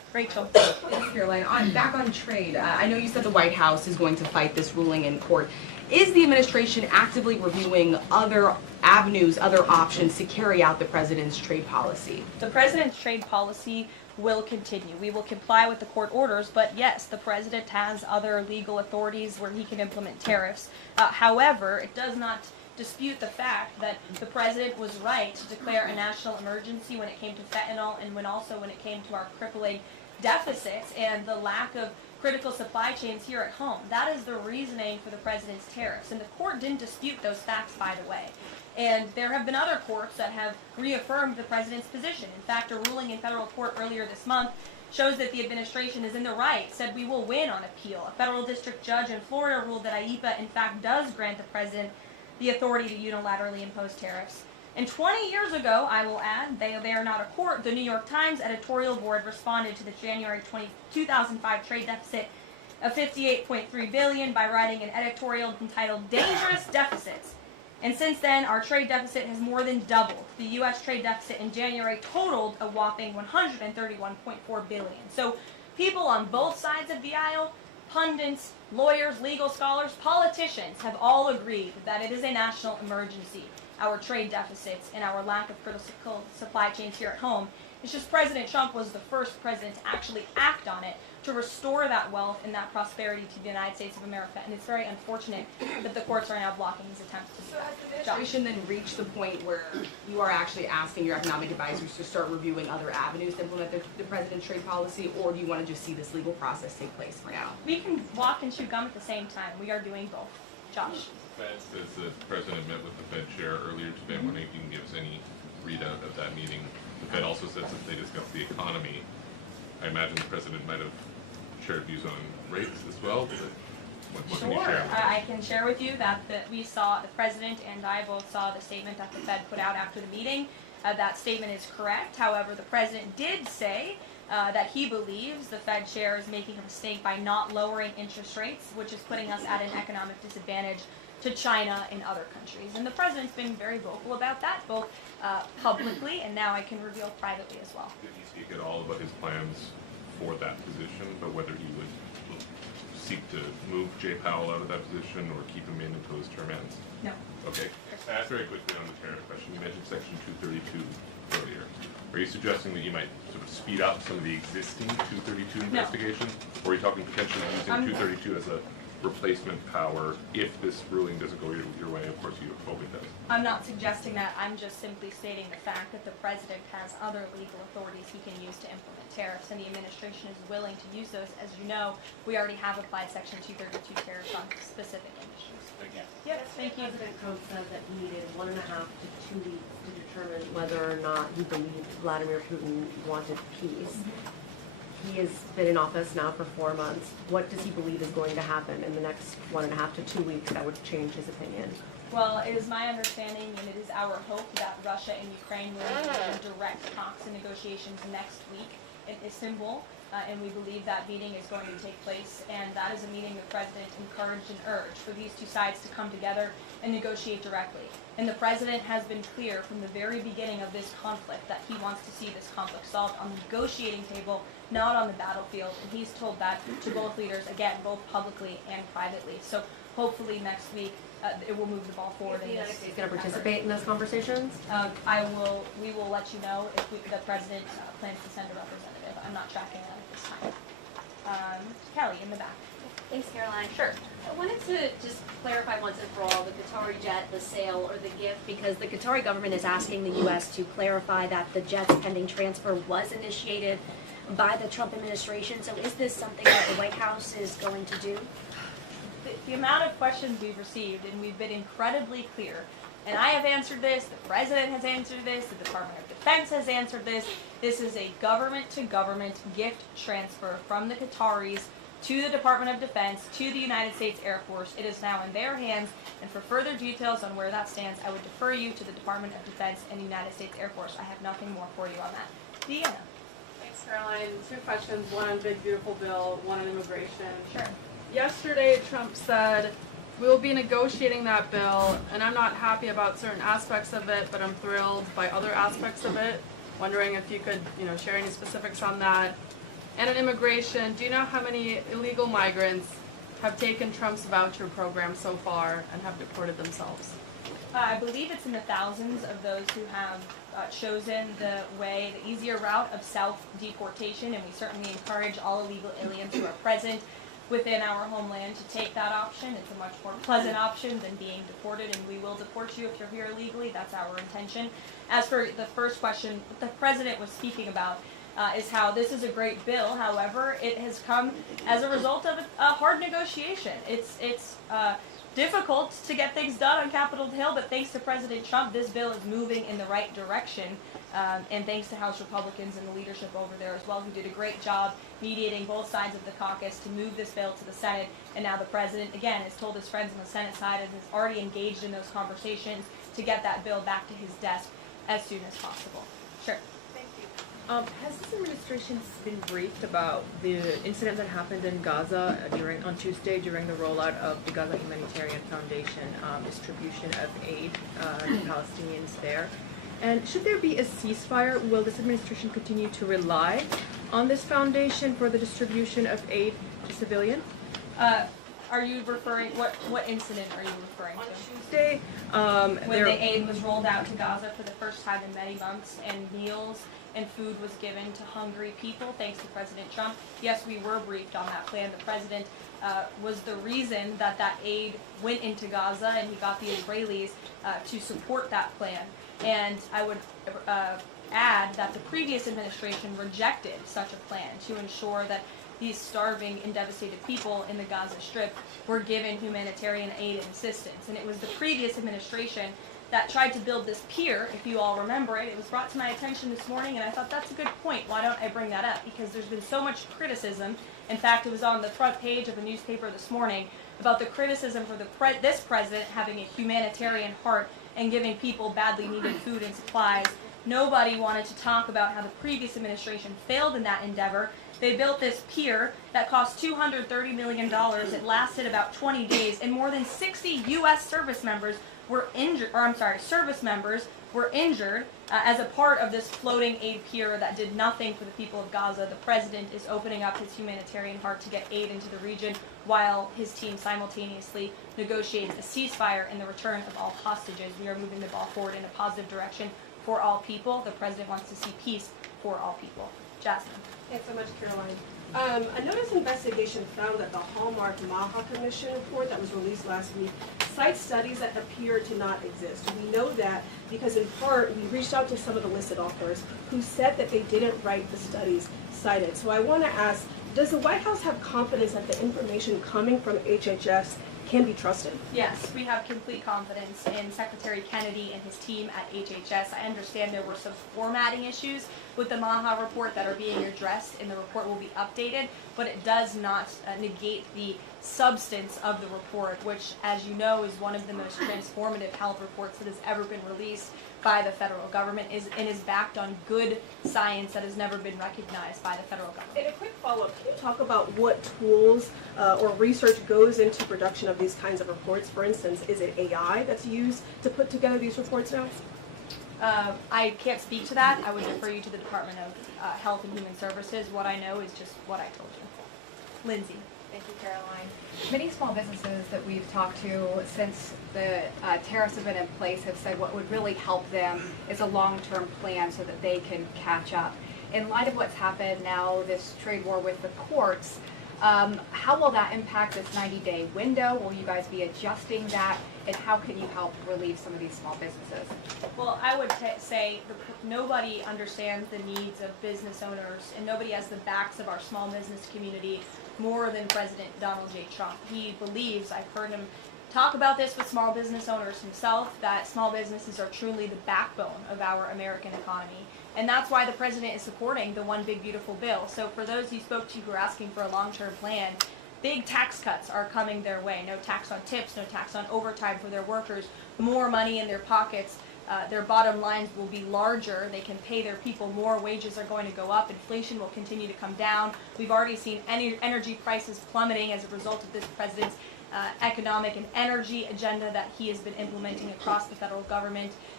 Rachel. Thanks, Caroline. Back on trade, I know you said the White House is going to fight this ruling in court. Is the administration actively reviewing other avenues, other options to carry out the president's trade policy? The president's trade policy will continue. We will comply with the court orders, but yes, the president has other legal authorities where he can implement tariffs. However, it does not dispute the fact that the president was right to declare a national emergency when it came to fentanyl and when it came to our crippling deficits and the lack of critical supply chains here at home. That is the reasoning for the president's tariffs, and the court didn't dispute those facts, by the way. And there have been other courts that have reaffirmed the president's position. In fact, a ruling in federal court earlier this month shows that the administration is in the right, said we will win on appeal. A federal district judge in Florida ruled that IEEPA, in fact, does grant the president the authority to unilaterally impose tariffs. And 20 years ago, I will add, they are not a court, the New York Times editorial board responded to the January 2005 trade deficit of $58.3 billion by writing an editorial entitled Dangerous Deficits. And since then, our trade deficit has more than doubled. The U.S. trade deficit in January totaled a whopping $131.4 billion. So people on both sides of the aisle, pundits, lawyers, legal scholars, politicians have all agreed that it is a national emergency, our trade deficits and our lack of critical supply chains here at home. It's just President Trump was the first president to actually act on it, to restore that wealth and that prosperity to the United States of America. And it's very unfortunate that the courts are now blocking his attempts to do So that. has the administration then reached the point where you are actually asking your economic advisors to start reviewing other avenues to implement the president's trade policy, or do you want to just see this legal process take place for now? We can walk and chew gum at the same time. We are doing both. Josh. The Fed says the president met with the Fed chair earlier today. I'm wondering if you can give us any readout of that meeting. The Fed also says that they discussed the economy. I imagine the president might have shared views on rates as well. What can you share? I can share with you that we saw, the president and I both saw the statement that the Fed put out after the meeting. That statement is correct. However, the president did say that he believes the Fed chair is making a mistake by not lowering interest rates, which is putting us at an economic disadvantage to China and other countries. And the president's been very vocal about that, both publicly and now I can reveal privately as well. Did he speak at all about his plans for that position, but whether he would seek to move Jay Powell out of that position or keep him in until his term ends? No. Okay. Very quickly on the tariff question, you mentioned Section 232 earlier. Are you suggesting that you might sort of speed up some of the existing 232 investigations? Or are you talking potentially using 232 as a replacement power if this ruling doesn't go your way? Of course, you hope it does. I'm not suggesting that. I'm just simply stating the fact that the president has other legal authorities he can use to implement tariffs, and the administration is willing to use those. As you know, we already have applied Section 232 tariffs on specific industries. Thank you. Yes, thank you. President Trump said that he needed 1.5 to 2 weeks to determine whether or not he believed Vladimir Putin wanted peace. He has been in office now for 4 months. What does he believe is going to happen in the next 1.5 to 2 weeks that would change his opinion? Well, it is my understanding and it is our hope that Russia and Ukraine will engage in direct talks and negotiations next week in Istanbul. And we believe that meeting is going to take place, and that is a meeting the president encouraged and urged for these two sides to come together and negotiate directly. And the president has been clear from the very beginning of this conflict that he wants to see this conflict solved on the negotiating table, not on the battlefield. And he's told that to both leaders, again, both publicly and privately. So hopefully next week it will move the ball forward. Is the United States going to participate in those conversations? We will let you know if the president plans to send a representative. I'm not tracking that at this time. Kelly, in the back. Thanks, Caroline. Sure. I wanted to just clarify once and for all the Qatari jet, the sale, or the gift, because the Qatari government is asking the U.S. to clarify that the jet's pending transfer was initiated by the Trump administration. So is this something that the White House is going to do? The amount of questions we've received, and we've been incredibly clear, and I have answered this, the president has answered this, the Department of Defense has answered this. This is a government-to-government gift transfer from the Qataris to the Department of Defense, to the United States Air Force. It is now in their hands, and for further details on where that stands, I would defer you to the Department of Defense and the United States Air Force. I have nothing more for you on that. Deanna. Thanks, Caroline. 2 questions, one on Big Beautiful Bill, one on immigration. Sure. Yesterday, Trump said, we'll be negotiating that bill, and I'm not happy about certain aspects of it, but I'm thrilled by other aspects of it. Wondering if you could, share any specifics on that. And on immigration, do you know how many illegal migrants have taken Trump's voucher program so far and have deported themselves? I believe it's in the thousands of those who have chosen the easier route of self-deportation, and we certainly encourage all illegal aliens who are present within our homeland to take that option. It's a much more pleasant option than being deported, and we will deport you if you're here illegally. That's our intention. As for the first question, what the president was speaking about is how this is a great bill. However, it has come as a result of a hard negotiation. It's difficult to get things done on Capitol Hill, but thanks to President Trump, this bill is moving in the right direction. And thanks to House Republicans and the leadership over there as well, who did a great job mediating both sides of the caucus to move this bill to the Senate. And now the president, again, has told his friends on the Senate side and has already engaged in those conversations to get that bill back to his desk as soon as possible. Sure. Has this administration been briefed about the incident that happened in Gaza on Tuesday during the rollout of the Gaza Humanitarian Foundation distribution of aid to Palestinians there? And should there be a ceasefire, will this administration continue to rely on this foundation for the distribution of aid to civilians? Are you referring, what incident are you referring to? On Tuesday, when the aid was rolled out to Gaza for the first time in many months, and meals and food was given to hungry people, thanks to President Trump. Yes, we were briefed on that plan. The president was the reason that that aid went into Gaza, and he got the Israelis to support that plan. And I would add that the previous administration rejected such a plan to ensure that these starving and devastated people in the Gaza Strip were given humanitarian aid and assistance. And it was the previous administration that tried to build this pier, if you all remember it. It was brought to my attention this morning, and I thought that's a good point. Why don't I bring that up? Because there's been so much criticism. In fact, it was on the front page of a newspaper this morning about the criticism for this president having a humanitarian heart and giving people badly needed food and supplies. Nobody wanted to talk about how the previous administration failed in that endeavor. They built this pier that cost $230 million. It lasted about 20 days, and more than 60 U.S. service members were injured, as a part of this floating aid pier that did nothing for the people of Gaza. The president is opening up his humanitarian heart to get aid into the region, while his team simultaneously negotiates a ceasefire and the return of all hostages. We are moving the ball forward in a positive direction for all people. The president wants to see peace for all people. Jasmine. Thanks so much, Caroline. A notice investigation found that the Hallmark Maha Commission report that was released last week cites studies that appear to not exist. We know that because in part we reached out to some of the listed authors who said that they didn't write the studies cited. So I want to ask, does the White House have confidence that the information coming from HHS can be trusted? Yes, we have complete confidence in Secretary Kennedy and his team at HHS. I understand there were some formatting issues with the Maha report that are being addressed, and the report will be updated, but it does not negate the substance of the report, which, as you know, is one of the most transformative health reports that has ever been released by the federal government, and is backed on good science that has never been recognized by the federal government. And a quick follow-up, can you talk about what tools or research goes into production of these kinds of reports? For instance, is it AI that's used to put together these reports now? I can't speak to that. I would refer you to the Department of Health and Human Services. What I know is just what I told you. Lindsay. Thank you, Caroline. Many small businesses that we've talked to since the tariffs have been in place have said what would really help them is a long-term plan so that they can catch up. In light of what's happened now, this trade war with the courts, how will that impact this 90-day window? Will you guys be adjusting that? And how can you help relieve some of these small businesses? Well, I would say nobody understands the needs of business owners, and nobody has the backs of our small business community more than President Donald J. Trump. He believes, I've heard him talk about this with small business owners himself, that small businesses are truly the backbone of our American economy. And that's why the president is supporting the One Big Beautiful Bill. So for those you spoke to who are asking for a long-term plan, big tax cuts are coming their way. No tax on tips, no tax on overtime for their workers, more money in their pockets. Their bottom lines will be larger. They can pay their people more. Wages are going to go up. Inflation will continue to come down. We've already seen energy prices plummeting as a result of this president's economic and energy agenda that he has been implementing across the federal government.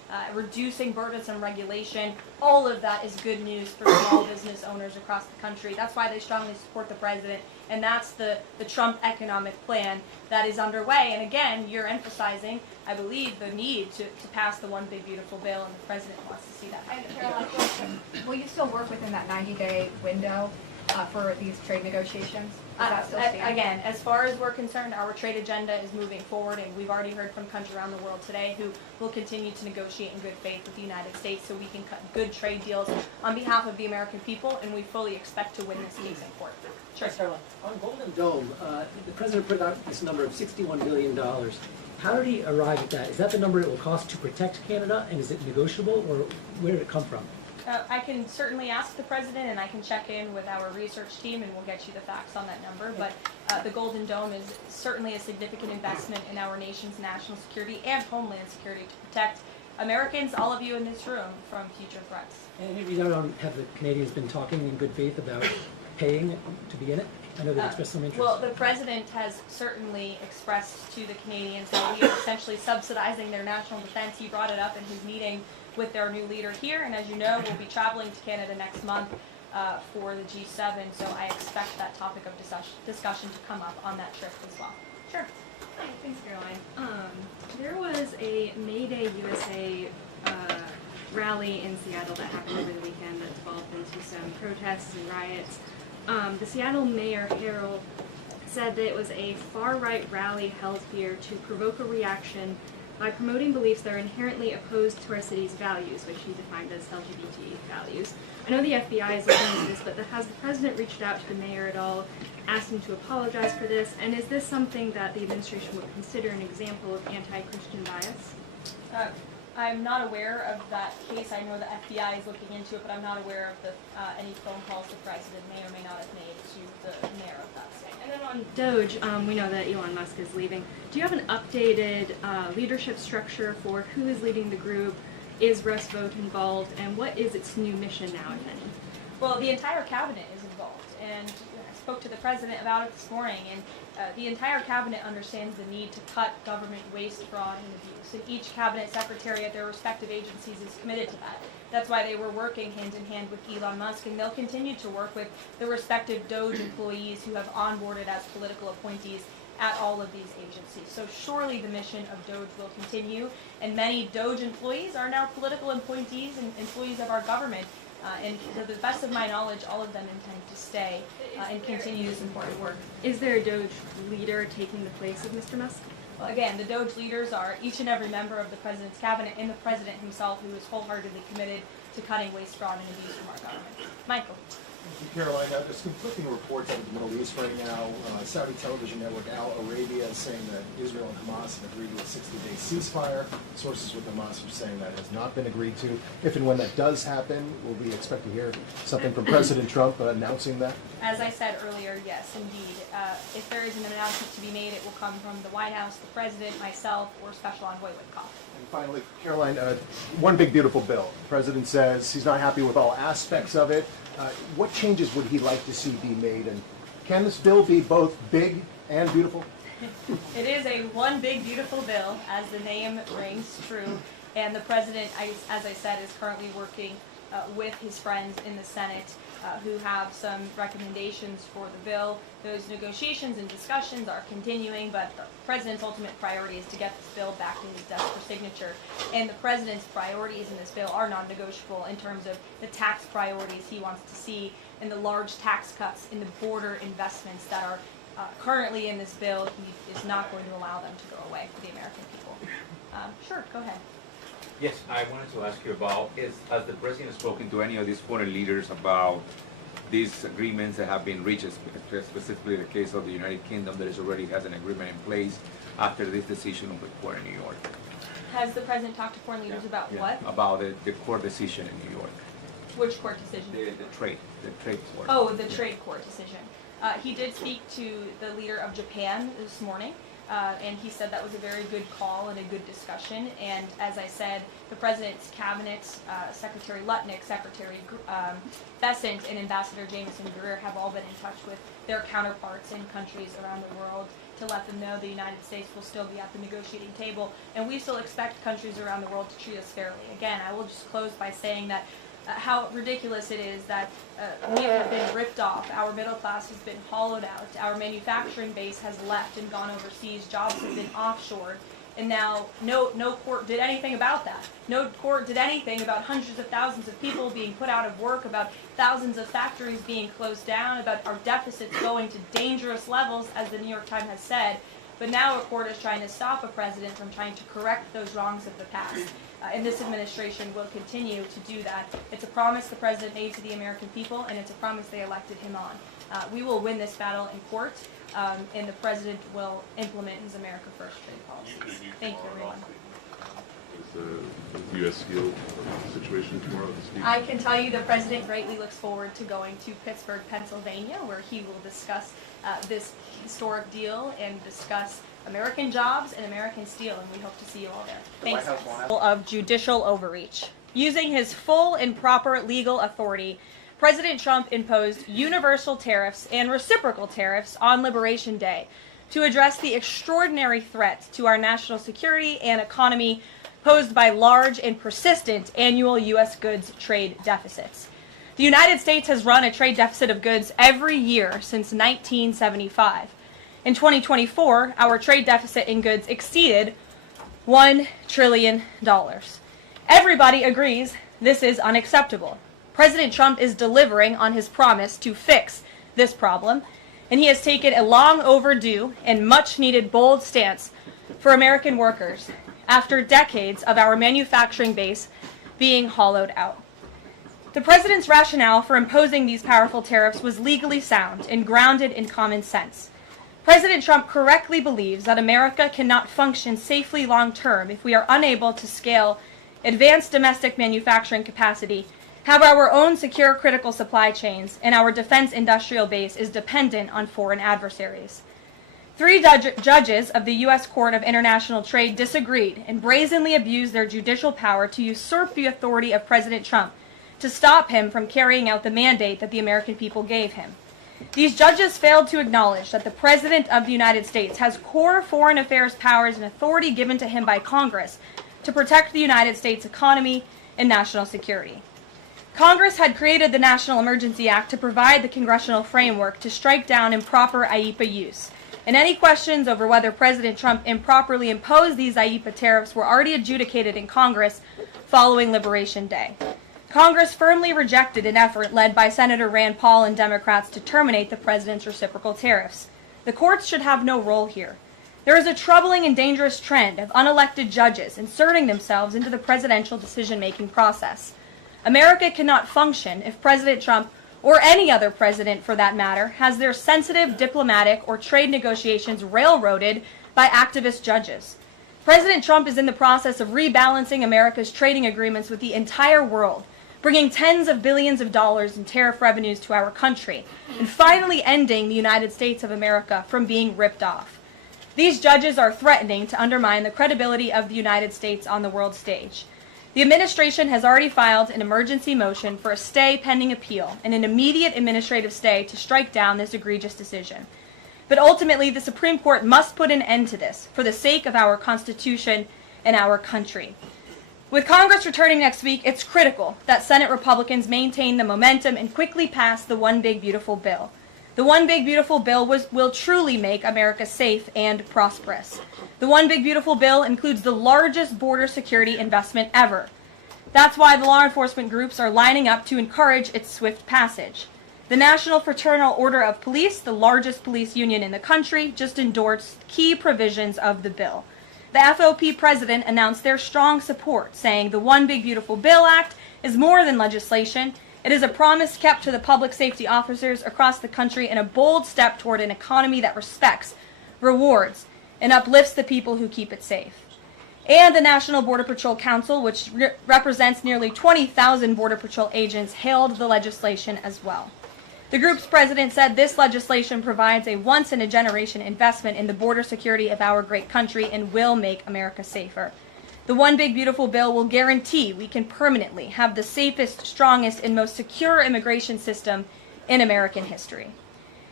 reducing burdensome regulation. All of that is good news for small business owners across the country. That's why they strongly support the president, and that's the Trump economic plan that is underway. And again, you're emphasizing, I believe, the need to pass the one big beautiful bill, and the president wants to see that. And Caroline, will you still work within that 90-day window for these trade negotiations? Does that still stand? Again, as far as we're concerned, our trade agenda is moving forward, and we've already heard from countries around the world today who will continue to negotiate in good faith with the United States so we can cut good trade deals on behalf of the American people, and we fully expect to win this case in court. Sure. On Golden Dome, the president put out this number of $61 billion. How did he arrive at that? Is that the number it will cost to protect Canada, and is it negotiable, or where did it come from? I can certainly ask the president, and I can check in with our research team, and we'll get you the facts on that number. But the Golden Dome is certainly a significant investment in our nation's national security and homeland security to protect Americans, all of you in this room, from future threats. And have the Canadians been talking in good faith about paying to be in it? I know they expressed some interest. Well, the president has certainly expressed to the Canadians that we are essentially subsidizing their national defense. He brought it up in his meeting with their new leader here, and as you know, we'll be traveling to Canada next month for the G7, so I expect that topic of discussion to come up on that trip as well. Sure. Hi, thanks, Caroline. There was a May Day USA rally in Seattle that happened over the weekend that developed into some protests and riots. The Seattle Mayor Harrell said that it was a far-right rally held here to provoke a reaction by promoting beliefs that are inherently opposed to our city's values, which he defined as LGBT values. I know the FBI is looking into this, but has the president reached out to the mayor at all, asked him to apologize for this, and is this something that the administration would consider an example of anti-Christian bias? I'm not aware of that case. I know the FBI is looking into it, but I'm not aware of any phone calls the president may or may not have made to the mayor of that state. And then on DOGE, we know that Elon Musk is leaving. Do you have an updated leadership structure for who is leading the group? Is Russ Vought involved? And what is its new mission now, if any? Well, the entire cabinet is involved, and I spoke to the president about it this morning, and the entire cabinet understands the need to cut government waste, fraud, and abuse, and each cabinet secretary at their respective agencies is committed to that. That's why they were working hand in hand with Elon Musk, and they'll continue to work with the respective DOGE employees who have onboarded as political appointees at all of these agencies. So surely the mission of DOGE will continue, and many DOGE employees are now political appointees and employees of our government. And to the best of my knowledge, all of them intend to stay and continue this important work. Is there a DOGE leader taking the place of Mr. Musk? Well, again, the DOGE leaders are each and every member of the president's cabinet and the president himself, who is wholeheartedly committed to cutting waste, fraud, and abuse from our government. Michael. Thank you, Caroline. There's conflicting reports out of the Middle East right now. Saudi television network Al Arabia is saying that Israel and Hamas have agreed to a 60-day ceasefire. Sources with Hamas are saying that has not been agreed to. If and when that does happen, will we expect to hear something from President Trump announcing that? As I said earlier, yes, indeed. If there is an announcement to be made, it will come from the White House, the president, myself, or Special Envoy Witkoff. And finally, Caroline, one big beautiful bill. The president says he's not happy with all aspects of it. What changes would he like to see be made? And can this bill be both big and beautiful? It is a one big beautiful bill, as the name rings true. And the president, as I said, is currently working with his friends in the Senate who have some recommendations for the bill. Those negotiations and discussions are continuing, but the president's ultimate priority is to get this bill back to his desk for signature. And the president's priorities in this bill are non-negotiable in terms of the tax priorities he wants to see and the large tax cuts in the border investments that are currently in this bill. He is not going to allow them to go away for the American people. Sure, go ahead. Yes, I wanted to ask you about, has the president spoken to any of these foreign leaders about these agreements that have been reached, specifically the case of the United Kingdom that already has an agreement in place after this decision of the court in New York? Has the president talked to foreign leaders about what? About the court decision in New York. Which court decision? The trade court. Oh, the trade court decision. He did speak to the leader of Japan this morning. And he said that was a very good call and a good discussion. And as I said, the president's cabinet, Secretary Lutnick, Secretary Bessent, and Ambassador Jameson Greer have all been in touch with their counterparts in countries around the world to let them know the United States will still be at the negotiating table, and we still expect countries around the world to treat us fairly. Again, I will just close by saying that how ridiculous it is that we have been ripped off, our middle class has been hollowed out, our manufacturing base has left and gone overseas, jobs have been offshored, and now no court did anything about that. No court did anything about hundreds of thousands of people being put out of work, about thousands of factories being closed down, about our deficits going to dangerous levels, as the New York Times has said. But now a court is trying to stop a president from trying to correct those wrongs of the past. And this administration will continue to do that. It's a promise the president made to the American people, and it's a promise they elected him on. We will win this battle in court, and the president will implement his America First trade policies. Thank you, everyone. Is the U.S. Steel situation tomorrow to speak? I can tell you the president greatly looks forward to going to Pittsburgh, Pennsylvania, where he will discuss this historic deal and discuss American jobs and American steel, and we hope to see you all there. Thanks. Of judicial overreach. Using his full and proper legal authority, President Trump imposed universal tariffs and reciprocal tariffs on Liberation Day to address the extraordinary threat to our national security and economy posed by large and persistent annual U.S. goods trade deficits. The United States has run a trade deficit of goods every year since 1975. In 2024, our trade deficit in goods exceeded $1 trillion. Everybody agrees this is unacceptable. President Trump is delivering on his promise to fix this problem, and he has taken a long overdue and much needed bold stance for American workers after decades of our manufacturing base being hollowed out. The president's rationale for imposing these powerful tariffs was legally sound and grounded in common sense. President Trump correctly believes that America cannot function safely long-term if we are unable to scale advanced domestic manufacturing capacity, have our own secure critical supply chains, and our defense industrial base is dependent on foreign adversaries. 3 judges of the U.S. Court of International Trade disagreed and brazenly abused their judicial power to usurp the authority of President Trump to stop him from carrying out the mandate that the American people gave him. These judges failed to acknowledge that the President of the United States has core foreign affairs powers and authority given to him by Congress to protect the United States economy and national security. Congress had created the National Emergency Act to provide the congressional framework to strike down improper IEEPA use, and any questions over whether President Trump improperly imposed these IEEPA tariffs were already adjudicated in Congress following Liberation Day. Congress firmly rejected an effort led by Senator Rand Paul and Democrats to terminate the president's reciprocal tariffs. The courts should have no role here. There is a troubling and dangerous trend of unelected judges inserting themselves into the presidential decision-making process. America cannot function if President Trump, or any other president for that matter, has their sensitive diplomatic or trade negotiations railroaded by activist judges. President Trump is in the process of rebalancing America's trading agreements with the entire world, bringing tens of billions of dollars in tariff revenues to our country, and finally ending the United States of America from being ripped off. These judges are threatening to undermine the credibility of the United States on the world stage. The administration has already filed an emergency motion for a stay pending appeal and an immediate administrative stay to strike down this egregious decision. But ultimately, the Supreme Court must put an end to this for the sake of our Constitution and our country. With Congress returning next week, it's critical that Senate Republicans maintain the momentum and quickly pass the One Big Beautiful Bill. The One Big Beautiful Bill will truly make America safe and prosperous. The One Big Beautiful Bill includes the largest border security investment ever. That's why the law enforcement groups are lining up to encourage its swift passage. The National Fraternal Order of Police, the largest police union in the country, just endorsed key provisions of the bill. The FOP president announced their strong support, saying the One Big Beautiful Bill Act is more than legislation. It is a promise kept to the public safety officers across the country and a bold step toward an economy that respects, rewards, and uplifts the people who keep it safe. And the National Border Patrol Council, which represents nearly 20,000 Border Patrol agents, hailed the legislation as well. The group's president said this legislation provides a once-in-a-generation investment in the border security of our great country and will make America safer. The One Big Beautiful Bill will guarantee we can permanently have the safest, strongest, and most secure immigration system in American history.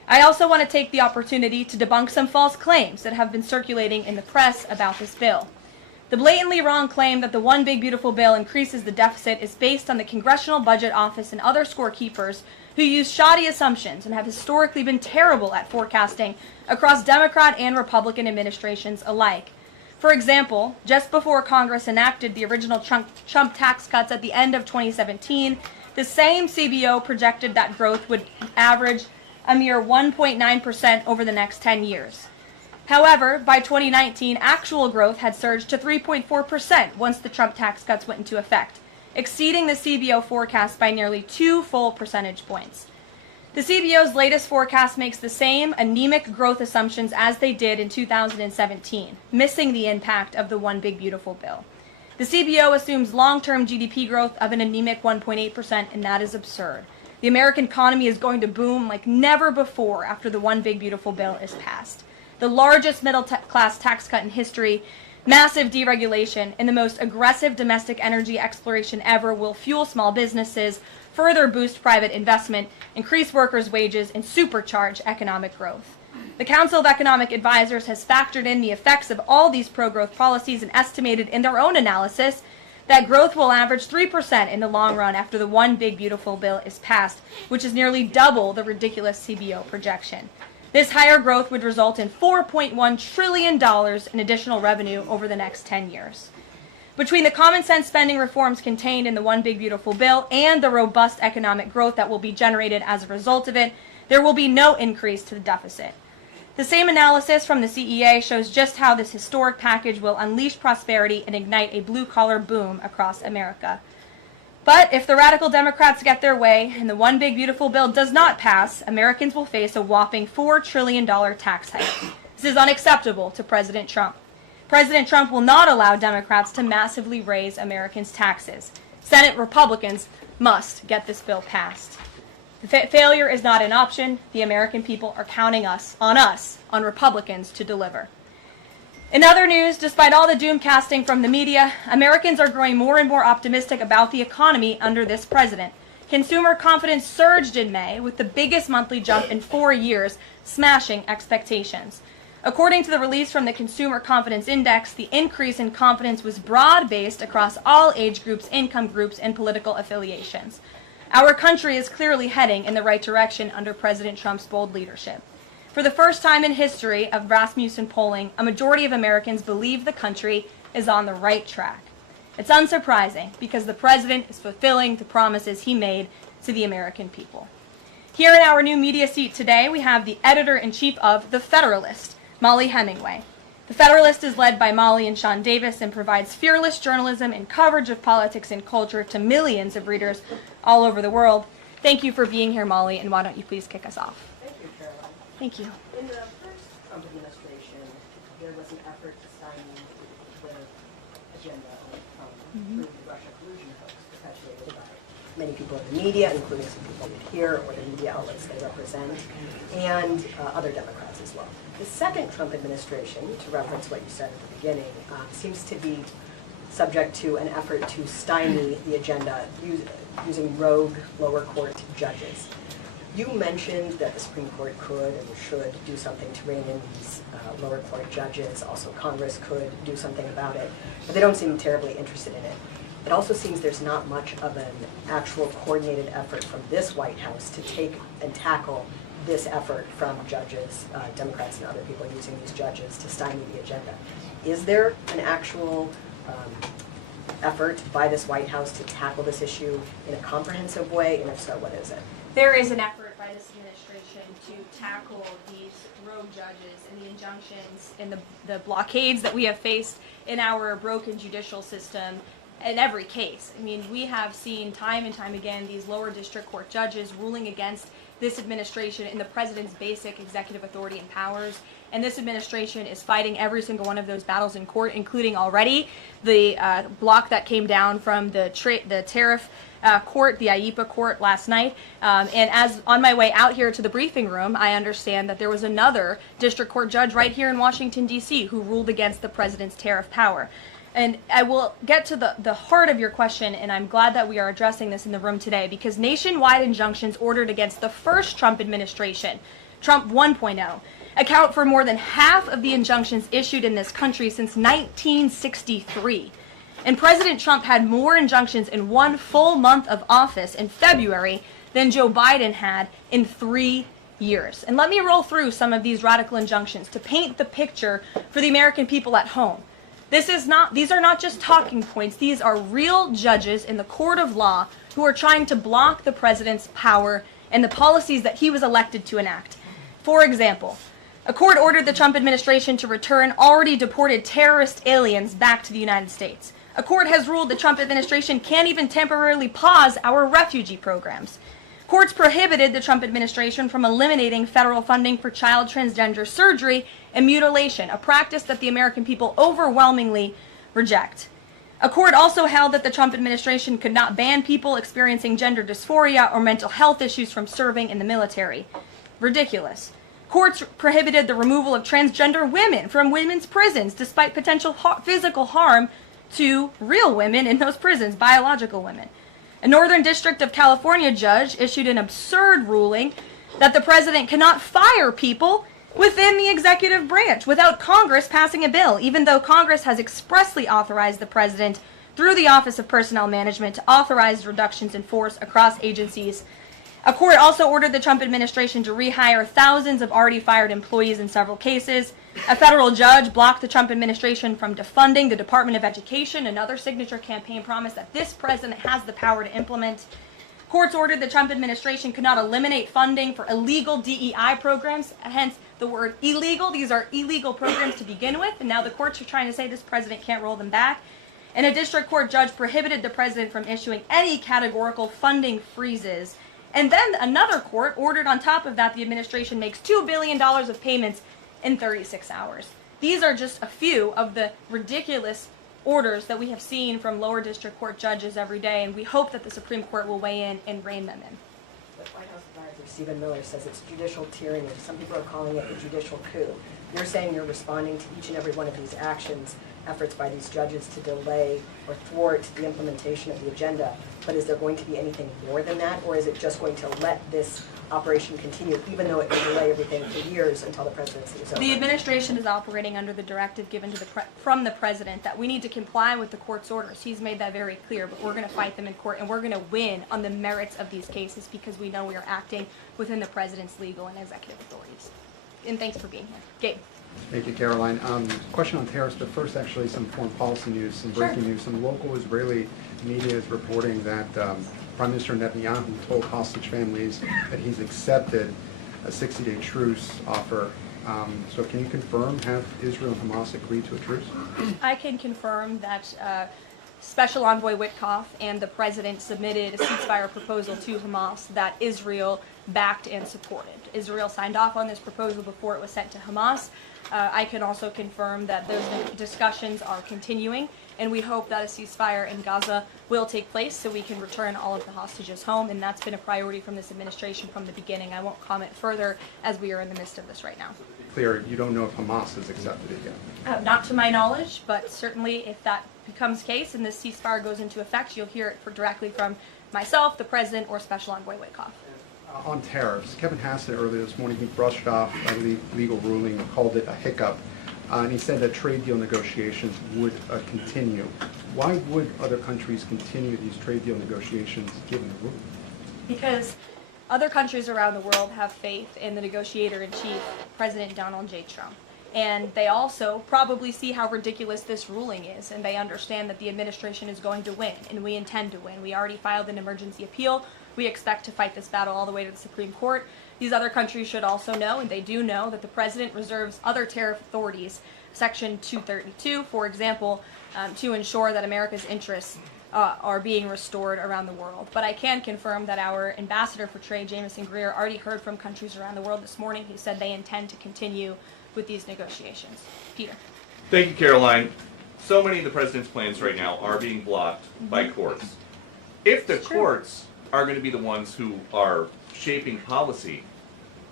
I also want to take the opportunity to debunk some false claims that have been circulating in the press about this bill. The blatantly wrong claim that the One Big Beautiful Bill increases the deficit is based on the Congressional Budget Office and other scorekeepers who use shoddy assumptions and have historically been terrible at forecasting across Democrat and Republican administrations alike. For example, just before Congress enacted the original Trump tax cuts at the end of 2017, the same CBO projected that growth would average a mere 1.9% over the next 10 years. However, by 2019, actual growth had surged to 3.4% once the Trump tax cuts went into effect, exceeding the CBO forecast by nearly 2 full percentage points. The CBO's latest forecast makes the same anemic growth assumptions as they did in 2017, missing the impact of the One Big Beautiful Bill. The CBO assumes long-term GDP growth of an anemic 1.8%, and that is absurd. The American economy is going to boom like never before after the One Big Beautiful Bill is passed. The largest middle-class tax cut in history, massive deregulation, and the most aggressive domestic energy exploration ever will fuel small businesses, further boost private investment, increase workers' wages, and supercharge economic growth. The Council of Economic Advisors has factored in the effects of all these pro-growth policies and estimated in their own analysis that growth will average 3% in the long run after the One Big Beautiful Bill is passed, which is nearly double the ridiculous CBO projection. This higher growth would result in $4.1 trillion in additional revenue over the next 10 years. Between the common sense spending reforms contained in the One Big Beautiful Bill and the robust economic growth that will be generated as a result of it, there will be no increase to the deficit. The same analysis from the CEA shows just how this historic package will unleash prosperity and ignite a blue-collar boom across America. But if the radical Democrats get their way and the One Big Beautiful Bill does not pass, Americans will face a whopping $4 trillion tax hike. This is unacceptable to President Trump. President Trump will not allow Democrats to massively raise Americans' taxes. Senate Republicans must get this bill passed. Failure is not an option. The American people are counting on Republicans to deliver. In other news, despite all the doom casting from the media, Americans are growing more and more optimistic about the economy under this president. Consumer confidence surged in May with the biggest monthly jump in 4 years, smashing expectations. According to the release from the Consumer Confidence Index, the increase in confidence was broad-based across all age groups, income groups, and political affiliations. Our country is clearly heading in the right direction under President Trump's bold leadership. For the first time in history of Rasmussen polling, a majority of Americans believe the country is on the right track. It's unsurprising because the president is fulfilling the promises he made to the American people. Here in our new media seat today, we have the editor-in-chief of The Federalist, Molly Hemingway. The Federalist is led by Molly and Sean Davis and provides fearless journalism and coverage of politics and culture to millions of readers all over the world. Thank you for being here, Molly, and why don't you please kick us off? Thank you, Caroline. Thank you. In the first Trump administration, there was an effort to stymie the agenda through the Russia collusion hoax perpetuated by many people in the media, including some people here or the media outlets they represent, and other Democrats as well. The second Trump administration, to reference what you said at the beginning, seems to be subject to an effort to stymie the agenda using rogue lower court judges. You mentioned that the Supreme Court could and should do something to rein in these lower court judges. Also, Congress could do something about it, but they don't seem terribly interested in it. It also seems there's not much of an actual coordinated effort from this White House to take and tackle this effort from judges, Democrats and other people using these judges to stymie the agenda. Is there an actual effort by this White House to tackle this issue in a comprehensive way, and if so, what is it? There is an effort by this administration to tackle these rogue judges and the injunctions and the blockades that we have faced in our broken judicial system in every case. I mean, we have seen time and time again these lower district court judges ruling against this administration in the president's basic executive authority and powers. And this administration is fighting every single one of those battles in court, including already the block that came down from the Tariff court, the IEPA court last night. And as on my way out here to the briefing room, I understand that there was another district court judge right here in Washington, D.C. who ruled against the president's tariff power. And I will get to the heart of your question, and I'm glad that we are addressing this in the room today, because nationwide injunctions ordered against the first Trump administration Trump 1.0, account for more than half of the injunctions issued in this country since 1963. And President Trump had more injunctions in one full month of office in February than Joe Biden had in 3 years. And let me roll through some of these radical injunctions to paint the picture for the American people at home. These are not just talking points. These are real judges in the court of law who are trying to block the president's power and the policies that he was elected to enact. For example, a court ordered the Trump administration to return already deported terrorist aliens back to the United States. A court has ruled the Trump administration can't even temporarily pause our refugee programs. Courts prohibited the Trump administration from eliminating federal funding for child transgender surgery and mutilation, a practice that the American people overwhelmingly reject. A court also held that the Trump administration could not ban people experiencing gender dysphoria or mental health issues from serving in the military. Ridiculous. Courts prohibited the removal of transgender women from women's prisons despite potential physical harm to real women in those prisons, biological women. A Northern District of California judge issued an absurd ruling that the president cannot fire people within the executive branch without Congress passing a bill, even though Congress has expressly authorized the president through the Office of Personnel Management to authorize reductions in force across agencies. A court also ordered the Trump administration to rehire thousands of already fired employees in several cases. A federal judge blocked the Trump administration from defunding the Department of Education, another signature campaign promise that this president has the power to implement. Courts ordered the Trump administration could not eliminate funding for illegal DEI programs, hence the word illegal. These are illegal programs to begin with, and now the courts are trying to say this president can't roll them back. And a district court judge prohibited the president from issuing any categorical funding freezes. And then another court ordered on top of that the administration makes $2 billion of payments in 36 hours. These are just a few of the ridiculous orders that we have seen from lower district court judges every day, and we hope that the Supreme Court will weigh in and rein them in. The White House advisor Stephen Miller says it's judicial tyranny. Some people are calling it a judicial coup. You're saying you're responding to each and every one of these actions, efforts by these judges to delay or thwart the implementation of the agenda. But is there going to be anything more than that, or is it just going to let this operation continue, even though it will delay everything for years until the presidency is over? The administration is operating under the directive given to from the president that we need to comply with the court's orders. He's made that very clear, but we're going to fight them in court, and we're going to win on the merits of these cases because we know we are acting within the president's legal and executive authorities. And thanks for being here. Gabe. Thank you, Caroline. Question on tariffs, but first actually some foreign policy news, some breaking news. Some local Israeli media is reporting that Prime Minister Netanyahu told hostage families that he's accepted a 60-day truce offer. So can you confirm, have Israel and Hamas agreed to a truce? I can confirm that Special Envoy Witkoff and the president submitted a ceasefire proposal to Hamas that Israel backed and supported. Israel signed off on this proposal before it was sent to Hamas. I can also confirm that those discussions are continuing, and we hope that a ceasefire in Gaza will take place so we can return all of the hostages home, and that's been a priority from this administration from the beginning. I won't comment further as we are in the midst of this right now. Clear, you don't know if Hamas has accepted it yet? Not to my knowledge, but certainly if that becomes the case and this ceasefire goes into effect, you'll hear it directly from myself, the president, or Special Envoy Witkoff. On tariffs, Kevin Hassett earlier this morning, he brushed off a legal ruling and called it a hiccup, and he said that trade deal negotiations would continue. Why would other countries continue these trade deal negotiations given the ruling? Because other countries around the world have faith in the negotiator-in-chief, President Donald J. Trump. And they also probably see how ridiculous this ruling is, and they understand that the administration is going to win, and we intend to win. We already filed an emergency appeal. We expect to fight this battle all the way to the Supreme Court. These other countries should also know, and they do know, that the president reserves other tariff authorities, Section 232, for example, to ensure that America's interests are being restored around the world. But I can confirm that our ambassador for trade, Jameson Greer, already heard from countries around the world this morning who said they intend to continue with these negotiations. Peter. Thank you, Caroline. So many of the president's plans right now are being blocked by courts. If the courts are going to be the ones who are shaping policy,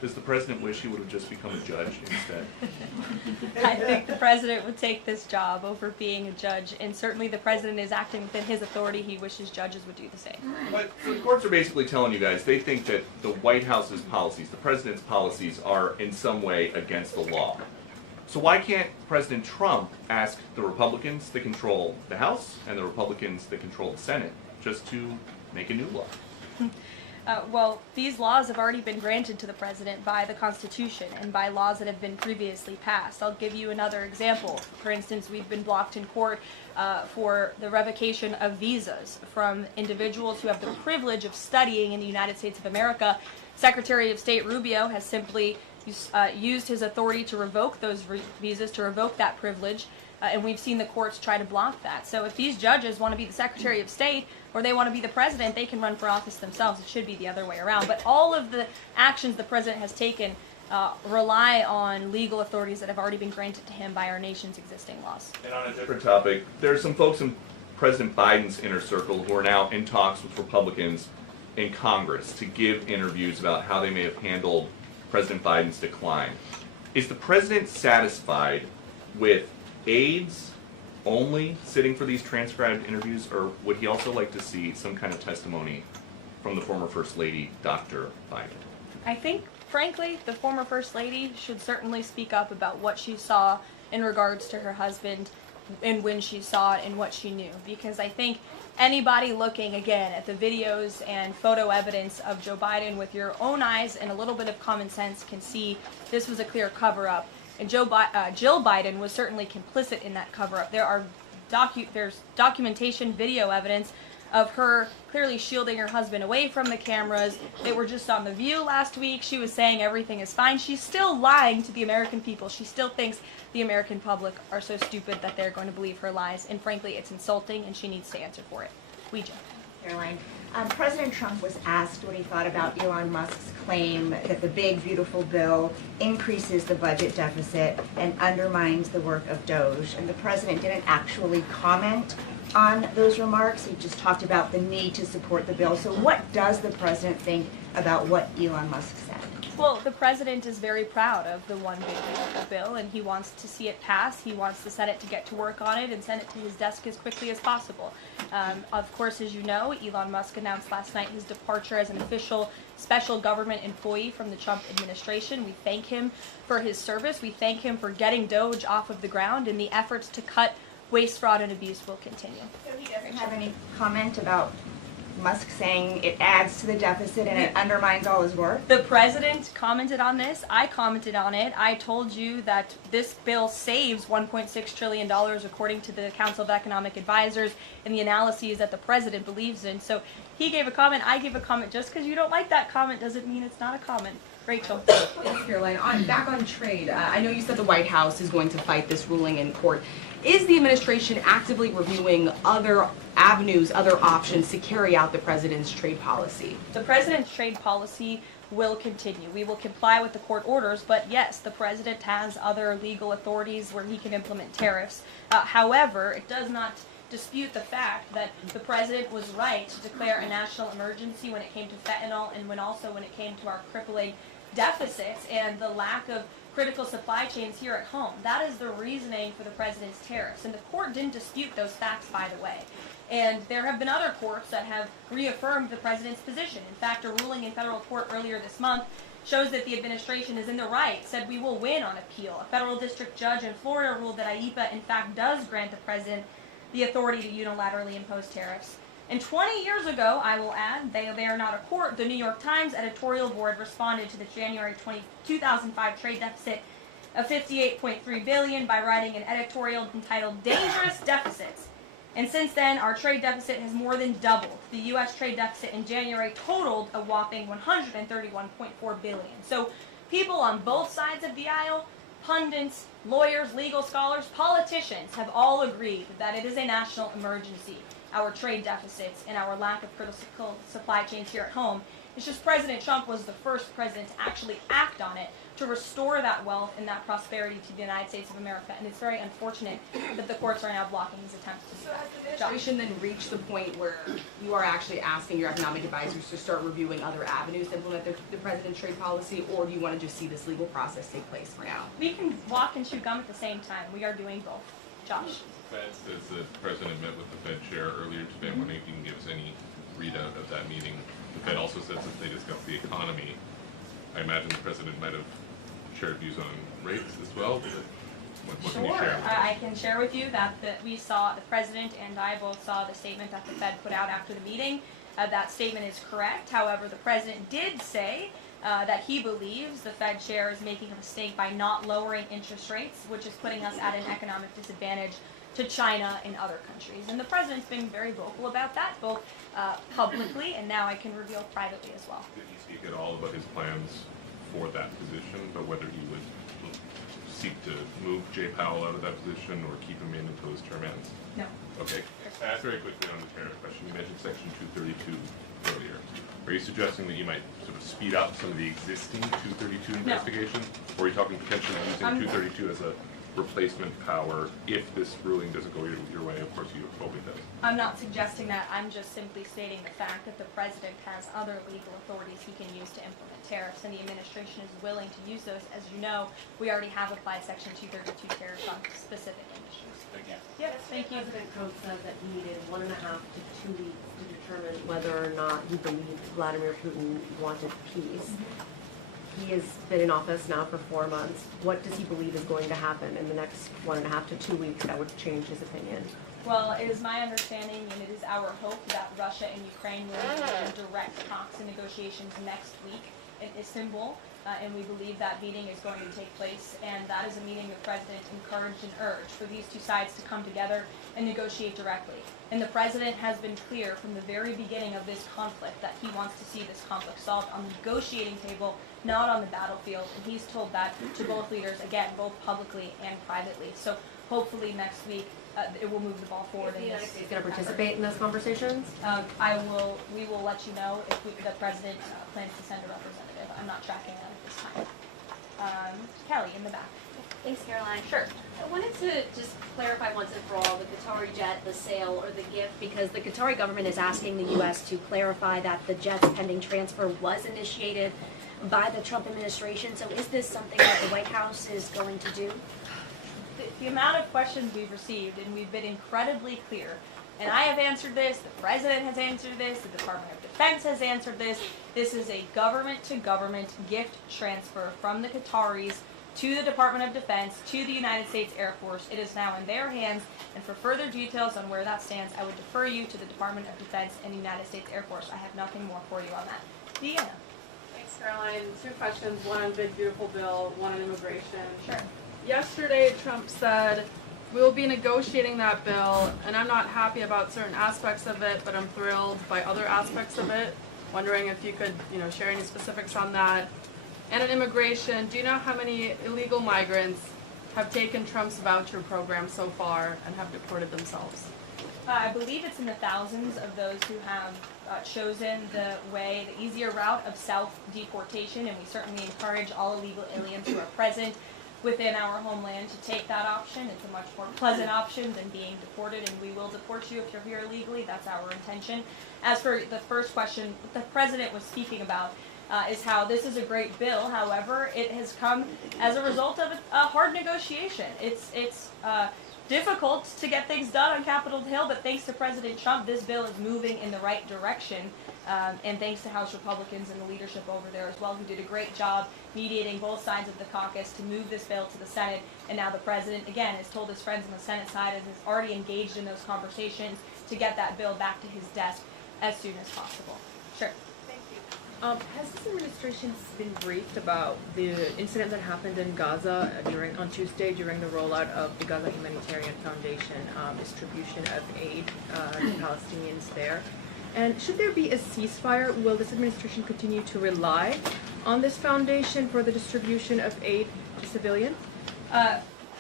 Does the president wish he would have just become a judge instead? I think the president would take this job over being a judge, and certainly the president is acting within his authority. He wishes judges would do the same. But the courts are basically telling you guys they think that the White House's policies, the president's policies, are in some way against the law. So why can't President Trump ask the Republicans that control the House and the Republicans that control the Senate just to make a new law? Well, these laws have already been granted to the president by the Constitution and by laws that have been previously passed. I'll give you another example. For instance, we've been blocked in court for the revocation of visas from individuals who have the privilege of studying in the United States of America. Secretary of State Rubio has simply used his authority to revoke those visas, to revoke that privilege, and we've seen the courts try to block that. So if these judges want to be the Secretary of State or they want to be the president, they can run for office themselves. It should be the other way around. But all of the actions the president has taken rely on legal authorities that have already been granted to him by our nation's existing laws. And on a different topic, there's some folks in President Biden's inner circle who are now in talks with Republicans in Congress to give interviews about how they may have handled President Biden's decline. Is the president satisfied with aides only sitting for these transcribed interviews, or would he also like to see some kind of testimony from the former First Lady, Dr. Biden? I think, frankly, the former First Lady should certainly speak up about what she saw in regards to her husband and when she saw it and what she knew. Because I think anybody looking, again, at the videos and photo evidence of Joe Biden with your own eyes and a little bit of common sense can see this was a clear cover-up. And Jill Biden was certainly complicit in that cover-up. There's documentation, video evidence of her clearly shielding her husband away from the cameras. They were just on The View last week. She was saying everything is fine. She's still lying to the American people. She still thinks the American public are so stupid that they're going to believe her lies. And frankly, it's insulting, and she needs to answer for it. Caroline, President Trump was asked what he thought about Elon Musk's claim that the big, beautiful bill increases the budget deficit and undermines the work of DOGE. And the president didn't actually comment on those remarks. He just talked about the need to support the bill. So what does the president think about what Elon Musk said? Well, the president is very proud of the one big beautiful bill, and he wants to see it pass. He wants the Senate to get to work on it and send it to his desk as quickly as possible. Of course, as you know, Elon Musk announced last night his departure as an official special government employee from the Trump administration. We thank him for his service. We thank him for getting DOGE off of the ground, and the efforts to cut waste, fraud, and abuse will continue. So he doesn't have any comment about Musk saying it adds to the deficit and it undermines all his work? The president commented on this. I commented on it. I told you that this bill saves $1.6 trillion according to the Council of Economic Advisors and the analyses that the president believes in. So he gave a comment, I gave a comment. Just because you don't like that comment doesn't mean it's not a comment. Rachel. Yes, Caroline. Back on trade, I know you said the White House is going to fight this ruling in court. Is the administration actively reviewing other avenues, other options to carry out the president's trade policy? The president's trade policy will continue. We will comply with the court orders, but yes, the president has other legal authorities where he can implement tariffs. However, it does not dispute the fact that the president was right to declare a national emergency when it came to fentanyl and when it came to our crippling deficits and the lack of critical supply chains here at home. That is the reasoning for the president's tariffs. And the court didn't dispute those facts, by the way. And there have been other courts that have reaffirmed the president's position. In fact, a ruling in federal court earlier this month shows that the administration is in the right, said we will win on appeal. A federal district judge in Florida ruled that IEPA, in fact, does grant the president the authority to unilaterally impose tariffs. And 20 years ago, I will add, they are not a court, the New York Times editorial board responded to the January 2005 trade deficit of $58.3 billion by writing an editorial entitled Dangerous Deficits. And since then, our trade deficit has more than doubled. The U.S. trade deficit in January totaled a whopping $131.4 billion. So people on both sides of the aisle, pundits, lawyers, legal scholars, politicians have all agreed that it is a national emergency, our trade deficits and our lack of critical supply chains here at home. It's just President Trump was the first president to actually act on it, to restore that wealth and that prosperity to the United States of America. And it's very unfortunate that the courts are now blocking his attempts to do that. Has the administration then reached the point where you are actually asking your economic advisors to start reviewing other avenues to implement the president's trade policy, or do you want to just see this legal process take place for now? We can walk and chew gum at the same time. We are doing both. Josh. The Fed says the president met with the Fed chair earlier today. I'm wondering if you can give us any readout of that meeting. The Fed also says that they discussed the economy. I imagine the president might have shared views on rates as well. What can you Sure. share? I can share with you that we saw, the president and I both saw the statement that the Fed put out after the meeting. That statement is correct. However, the president did say that he believes the Fed chair is making a mistake by not lowering interest rates, which is putting us at an economic disadvantage to China and other countries. And the president's been very vocal about that, both publicly and now I can reveal privately as well. Did he speak at all about his plans for that position, but whether he would seek to move Jay Powell out of that position or keep him in until his term ends? No. Okay. Very quickly on the tariff question, you mentioned Section 232 earlier. Are you suggesting that you might sort of speed up some of the existing 232 investigations? Or are you talking potentially using 232 as a replacement power if this ruling doesn't go your way? Of course you hope it does. I'm not suggesting that. I'm just simply stating the fact that the president has other legal authorities he can use to implement tariffs, and the administration is willing to use those. As you know, we already have applied Section 232 tariffs on specific industries. Thank you. Yes, thank you. President Trump said that he needed 1.5 to 2 weeks to determine whether or not he believed Vladimir Putin wanted peace. He has been in office now for 4 months. What does he believe is going to happen in the next 1.5 to 2 weeks that would change his opinion? Well, it is my understanding and it is our hope that Russia and Ukraine will begin direct talks and negotiations next week in Istanbul, and we believe that meeting is going to take place, and that is a meeting the president encouraged and urged for these two sides to come together and negotiate directly. And the president has been clear from the very beginning of this conflict that he wants to see this conflict solved on the negotiating table, not on the battlefield, and he's told that to both leaders, again, both publicly and privately. So hopefully next week it will move the ball forward. Is the United States going to participate in those conversations? We will let you know if the president plans to send a representative. I'm not tracking that at this time. Kelly, in the back. Thanks, Caroline. Sure. I wanted to just clarify once and for all the Qatari jet, the sale, or the gift, because the Qatari government is asking the U.S. to clarify that the jet's pending transfer was initiated by the Trump administration. So is this something that the White House is going to do? The amount of questions we've received, and we've been incredibly clear, and I have answered this, the president has answered this, the Department of Defense has answered this. This is a government-to-government gift transfer from the Qataris to the Department of Defense, to the United States Air Force. It is now in their hands, and for further details on where that stands, I would defer you to the Department of Defense and the United States Air Force. I have nothing more for you on that. Deanna. Thanks, Caroline. 2 questions, one on Big Beautiful Bill, one on immigration. Sure. Yesterday, Trump said, we'll be negotiating that bill, and I'm not happy about certain aspects of it, but I'm thrilled by other aspects of it. Wondering if you could, share any specifics on that. And on immigration, do you know how many illegal migrants have taken Trump's voucher program so far and have deported themselves? I believe it's in the thousands of those who have chosen the easier route of self-deportation, and we certainly encourage all illegal aliens who are present within our homeland to take that option. It's a much more pleasant option than being deported, and we will deport you if you're here illegally. That's our intention. As for the first question, what the president was speaking about is how this is a great bill. However, it has come as a result of a hard negotiation. It's difficult to get things done on Capitol Hill, but thanks to President Trump, this bill is moving in the right direction. And thanks to House Republicans and the leadership over there as well, who did a great job mediating both sides of the caucus to move this bill to the Senate. And now the president, again, has told his friends on the Senate side and is already engaged in those conversations to get that bill back to his desk as soon as possible. Sure. Thank you. Has this administration been briefed about the incident that happened in Gaza on Tuesday during the rollout of the Gaza Humanitarian Foundation distribution of aid to Palestinians there? And should there be a ceasefire, will this administration continue to rely on this foundation for the distribution of aid to civilians?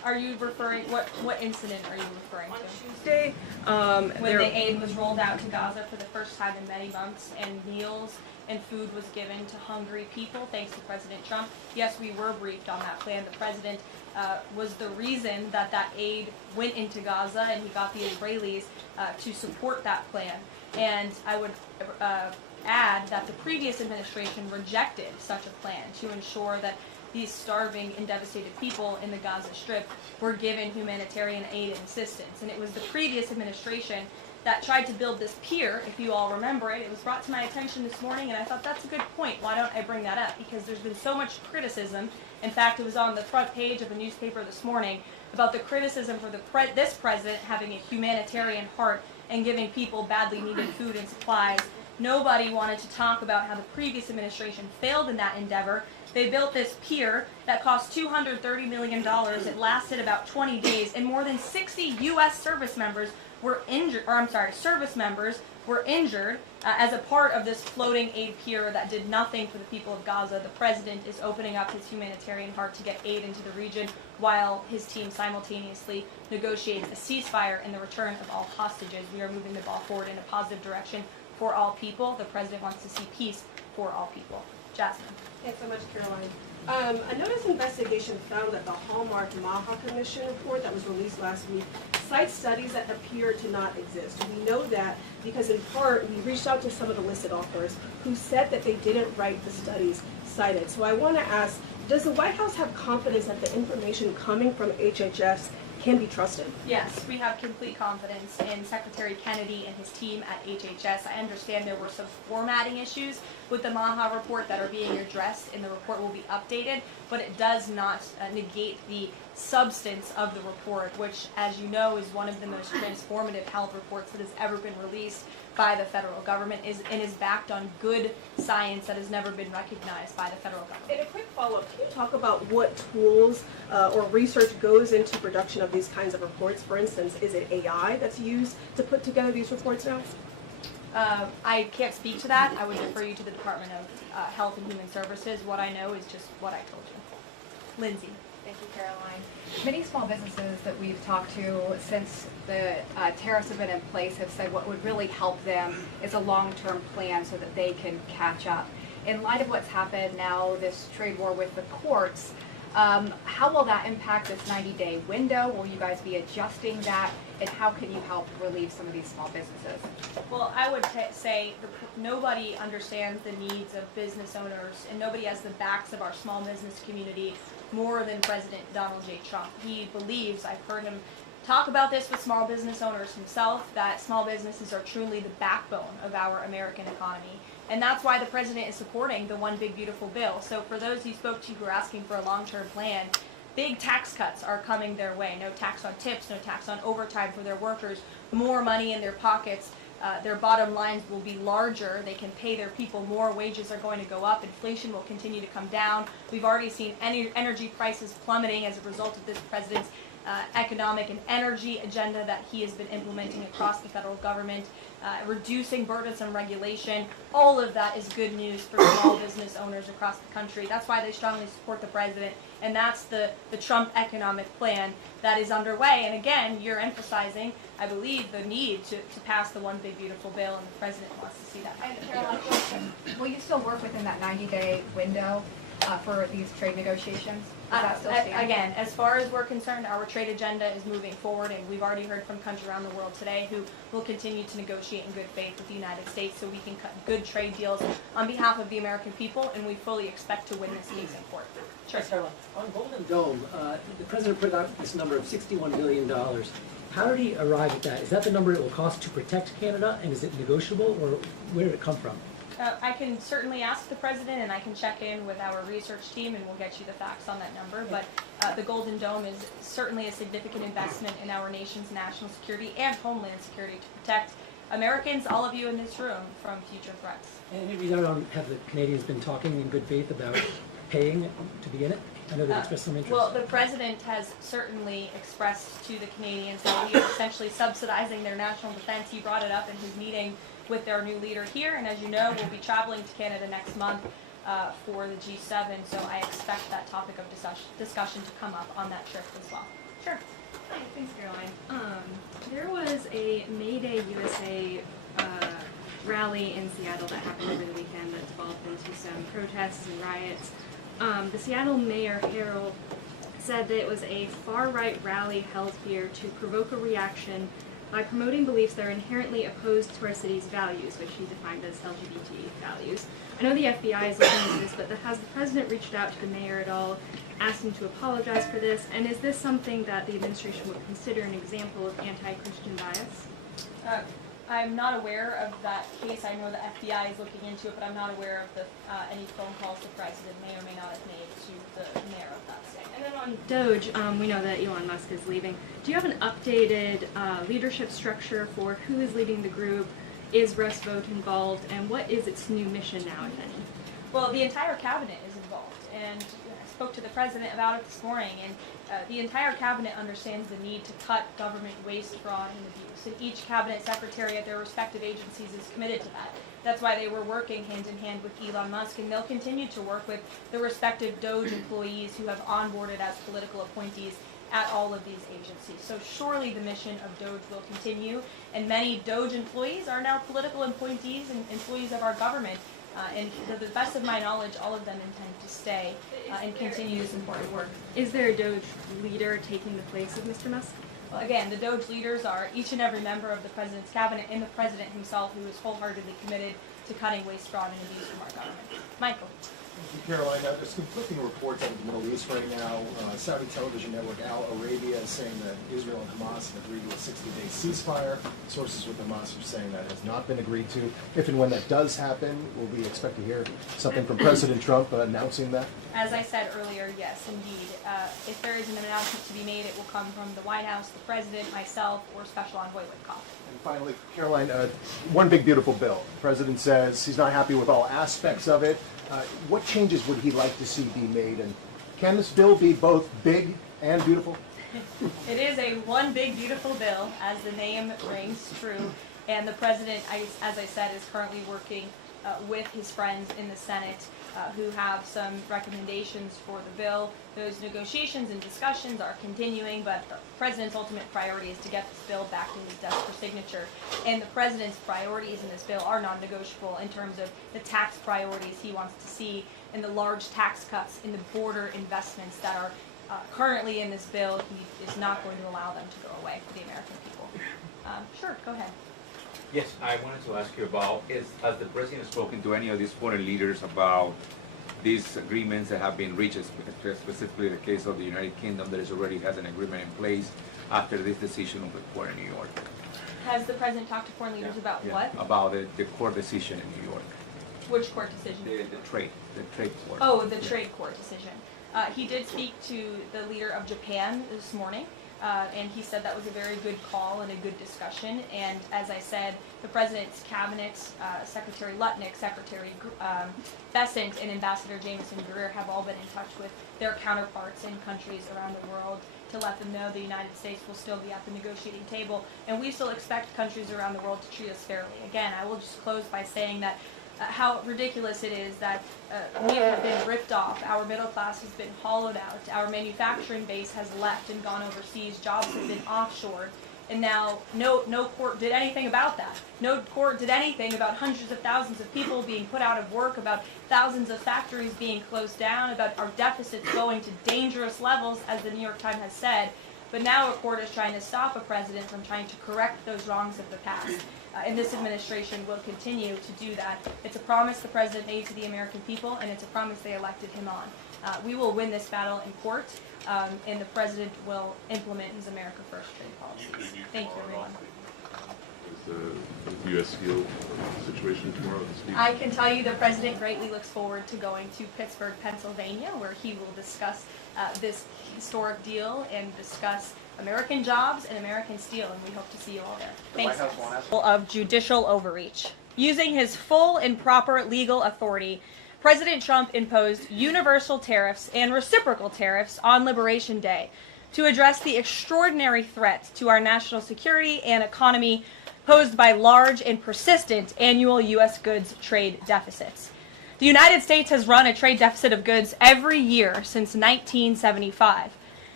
Are you referring, what incident are you referring to? Tuesday, When the aid was rolled out to Gaza for the first time in many months, and meals and food was given to hungry people thanks to President Trump. Yes, we were briefed on that plan. The president was the reason that that aid went into Gaza, and he got the Israelis to support that plan. And I would add that the previous administration rejected such a plan to ensure that these starving and devastated people in the Gaza Strip were given humanitarian aid and assistance. And it was the previous administration that tried to build this pier, if you all remember it. It was brought to my attention this morning, and I thought that's a good point. Why don't I bring that up? Because there's been so much criticism. In fact, it was on the front page of a newspaper this morning about the criticism for this president having a humanitarian heart and giving people badly needed food and supplies. Nobody wanted to talk about how the previous administration failed in that endeavor. They built this pier that cost $230 million. It lasted about 20 days, and more than 60 U.S. service members were injured, as a part of this floating aid pier that did nothing for the people of Gaza. The president is opening up his humanitarian heart to get aid into the region while his team simultaneously negotiates a ceasefire and the return of all hostages. We are moving the ball forward in a positive direction for all people. The president wants to see peace for all people. Jasmine. Thanks so much, Caroline. A notice investigation found that the Hallmark Maha Commission report that was released last week cites studies that appear to not exist. We know that because in part we reached out to some of the listed authors who said that they didn't write the studies cited. So I want to ask, does the White House have confidence that the information coming from HHS can be trusted? Yes, we have complete confidence in Secretary Kennedy and his team at HHS. I understand there were some formatting issues with the Maha report that are being addressed, and the report will be updated, but it does not negate the substance of the report, which, as you know, is one of the most transformative health reports that has ever been released by the federal government and is backed on good science that has never been recognized by the federal government. And a quick follow-up, can you talk about what tools or research goes into production of these kinds of reports? For instance, is it AI that's used to put together these reports now? I can't speak to that. I would refer you to the Department of Health and Human Services. What I know is just what I told you. Lindsay. Thank you, Caroline. Many small businesses that we've talked to since the tariffs have been in place have said what would really help them is a long-term plan so that they can catch up. In light of what's happened now, this trade war with the courts, how will that impact this 90-day window? Will you guys be adjusting that? And how can you help relieve some of these small businesses? Well, I would say nobody understands the needs of business owners, and nobody has the backs of our small business community more than President Donald J. Trump. He believes, I've heard him talk about this with small business owners himself, that small businesses are truly the backbone of our American economy. And that's why the president is supporting the One Big Beautiful Bill. So for those he spoke to who are asking for a long-term plan, big tax cuts are coming their way. No tax on tips, no tax on overtime for their workers, more money in their pockets. Their bottom lines will be larger. They can pay their people more. Wages are going to go up. Inflation will continue to come down. We've already seen energy prices plummeting as a result of this president's economic and energy agenda that he has been implementing across the federal government, reducing burdensome regulation. All of that is good news for small business owners across the country. That's why they strongly support the president, and that's the Trump economic plan that is underway. And again, you're emphasizing, I believe, the need to pass the One Big Beautiful Bill, and the president wants to see that. And Caroline, will you still work within that 90-day window for these trade negotiations? Does that still stand? Again, as far as we're concerned, our trade agenda is moving forward, and we've already heard from countries around the world today who will continue to negotiate in good faith with the United States so we can cut good trade deals on behalf of the American people, and we fully expect to win this case in court. Sure. On Golden Dome, the president put out this number of $61 billion. How did he arrive at that? Is that the number it will cost to protect Canada, and is it negotiable, or where did it come from? I can certainly ask the president, and I can check in with our research team, and we'll get you the facts on that number. But the Golden Dome is certainly a significant investment in our nation's national security and homeland security to protect Americans, all of you in this room, from future threats. And have the Canadians been talking in good faith about paying to be in it? I know they expressed some interest. Well, the president has certainly expressed to the Canadians that we are essentially subsidizing their national defense. He brought it up in his meeting with their new leader here, and as you know, we'll be traveling to Canada next month for the G7, so I expect that topic of discussion to come up on that trip as well. Sure. Hi, thanks, Caroline. There was a May Day USA rally in Seattle that happened over the weekend that developed into some protests and riots. The Seattle Mayor Harrell said that it was a far-right rally held here to provoke a reaction by promoting beliefs that are inherently opposed to our city's values, which he defined as LGBT values. I know the FBI is looking into this, but has the president reached out to the mayor at all, asked him to apologize for this, and is this something that the administration would consider an example of anti-Christian bias? I'm not aware of that case. I know the FBI is looking into it, but I'm not aware of any phone calls the president may or may not have made to the mayor of that state. And then on DOGE, we know that Elon Musk is leaving. Do you have an updated leadership structure for who is leading the group? Is Russ Vought involved? And what is its new mission now, if any? Well, the entire cabinet is involved, and I spoke to the president about it this morning, and the entire cabinet understands the need to cut government waste, fraud, and abuse, and each cabinet secretary at their respective agencies is committed to that. That's why they were working hand in hand with Elon Musk, and they'll continue to work with the respective DOGE employees who have onboarded as political appointees at all of these agencies. So surely the mission of DOGE will continue, and many DOGE employees are now political appointees and employees of our government. And to the best of my knowledge, all of them intend to stay and continue this important work. Is there a DOGE leader taking the place of Mr. Musk? Well, again, the DOGE leaders are each and every member of the president's cabinet and the president himself, who is wholeheartedly committed to cutting waste, fraud, and abuse from our government. Michael. Thank you, Caroline. There's conflicting reports out of the Middle East right now. Saudi television network Al Arabia is saying that Israel and Hamas have agreed to a 60-day ceasefire. Sources with Hamas are saying that has not been agreed to. If and when that does happen, will we expect to hear something from President Trump announcing that? As I said earlier, yes, indeed. If there is an announcement to be made, it will come from the White House, the president, myself, or Special Envoy Witkoff. And finally, Caroline, one big beautiful bill. The president says he's not happy with all aspects of it. What changes would he like to see be made? And can this bill be both big and beautiful? It is a one big beautiful bill, as the name rings true. And the president, as I said, is currently working with his friends in the Senate who have some recommendations for the bill. Those negotiations and discussions are continuing, but the president's ultimate priority is to get this bill back to his desk for signature. And the president's priorities in this bill are non-negotiable in terms of the tax priorities he wants to see and the large tax cuts in the border investments that are currently in this bill. He is not going to allow them to go away for the American people. Sure, go ahead. Yes, I wanted to ask you about, has the president spoken to any of these foreign leaders about these agreements that have been reached, specifically the case of the United Kingdom that already has an agreement in place after this decision of the court in New York? Has the president talked to foreign leaders about what? About the court decision in New York. Which court decision? The trade court. Oh, the trade court decision. He did speak to the leader of Japan this morning. And he said that was a very good call and a good discussion. And as I said, the president's cabinet, Secretary Lutnick, Secretary Bessent, and Ambassador Jameson Greer have all been in touch with their counterparts in countries around the world to let them know the United States will still be at the negotiating table. And we still expect countries around the world to treat us fairly. Again, I will just close by saying that how ridiculous it is that we have been ripped off, our middle class has been hollowed out, our manufacturing base has left and gone overseas, jobs have been offshored, and now no court did anything about that. No court did anything about hundreds of thousands of people being put out of work, about thousands of factories being closed down, about our deficits going to dangerous levels, as the New York Times has said. But now a court is trying to stop a president from trying to correct those wrongs of the past. And this administration will continue to do that. It's a promise the president made to the American people, and it's a promise they elected him on. We will win this battle in court, and the president will implement his America First trade policies. Thank you, everyone. Is the U.S. Steel situation tomorrow this week? I can tell you the president greatly looks forward to going to Pittsburgh, Pennsylvania, where he will discuss this historic deal and discuss American jobs and American steel, and we hope to see you all there. Thanks. Of judicial overreach. Using his full and proper legal authority, President Trump imposed universal tariffs and reciprocal tariffs on Liberation Day to address the extraordinary threat to our national security and economy posed by large and persistent annual U.S. goods trade deficits. The United States has run a trade deficit of goods every year since 1975.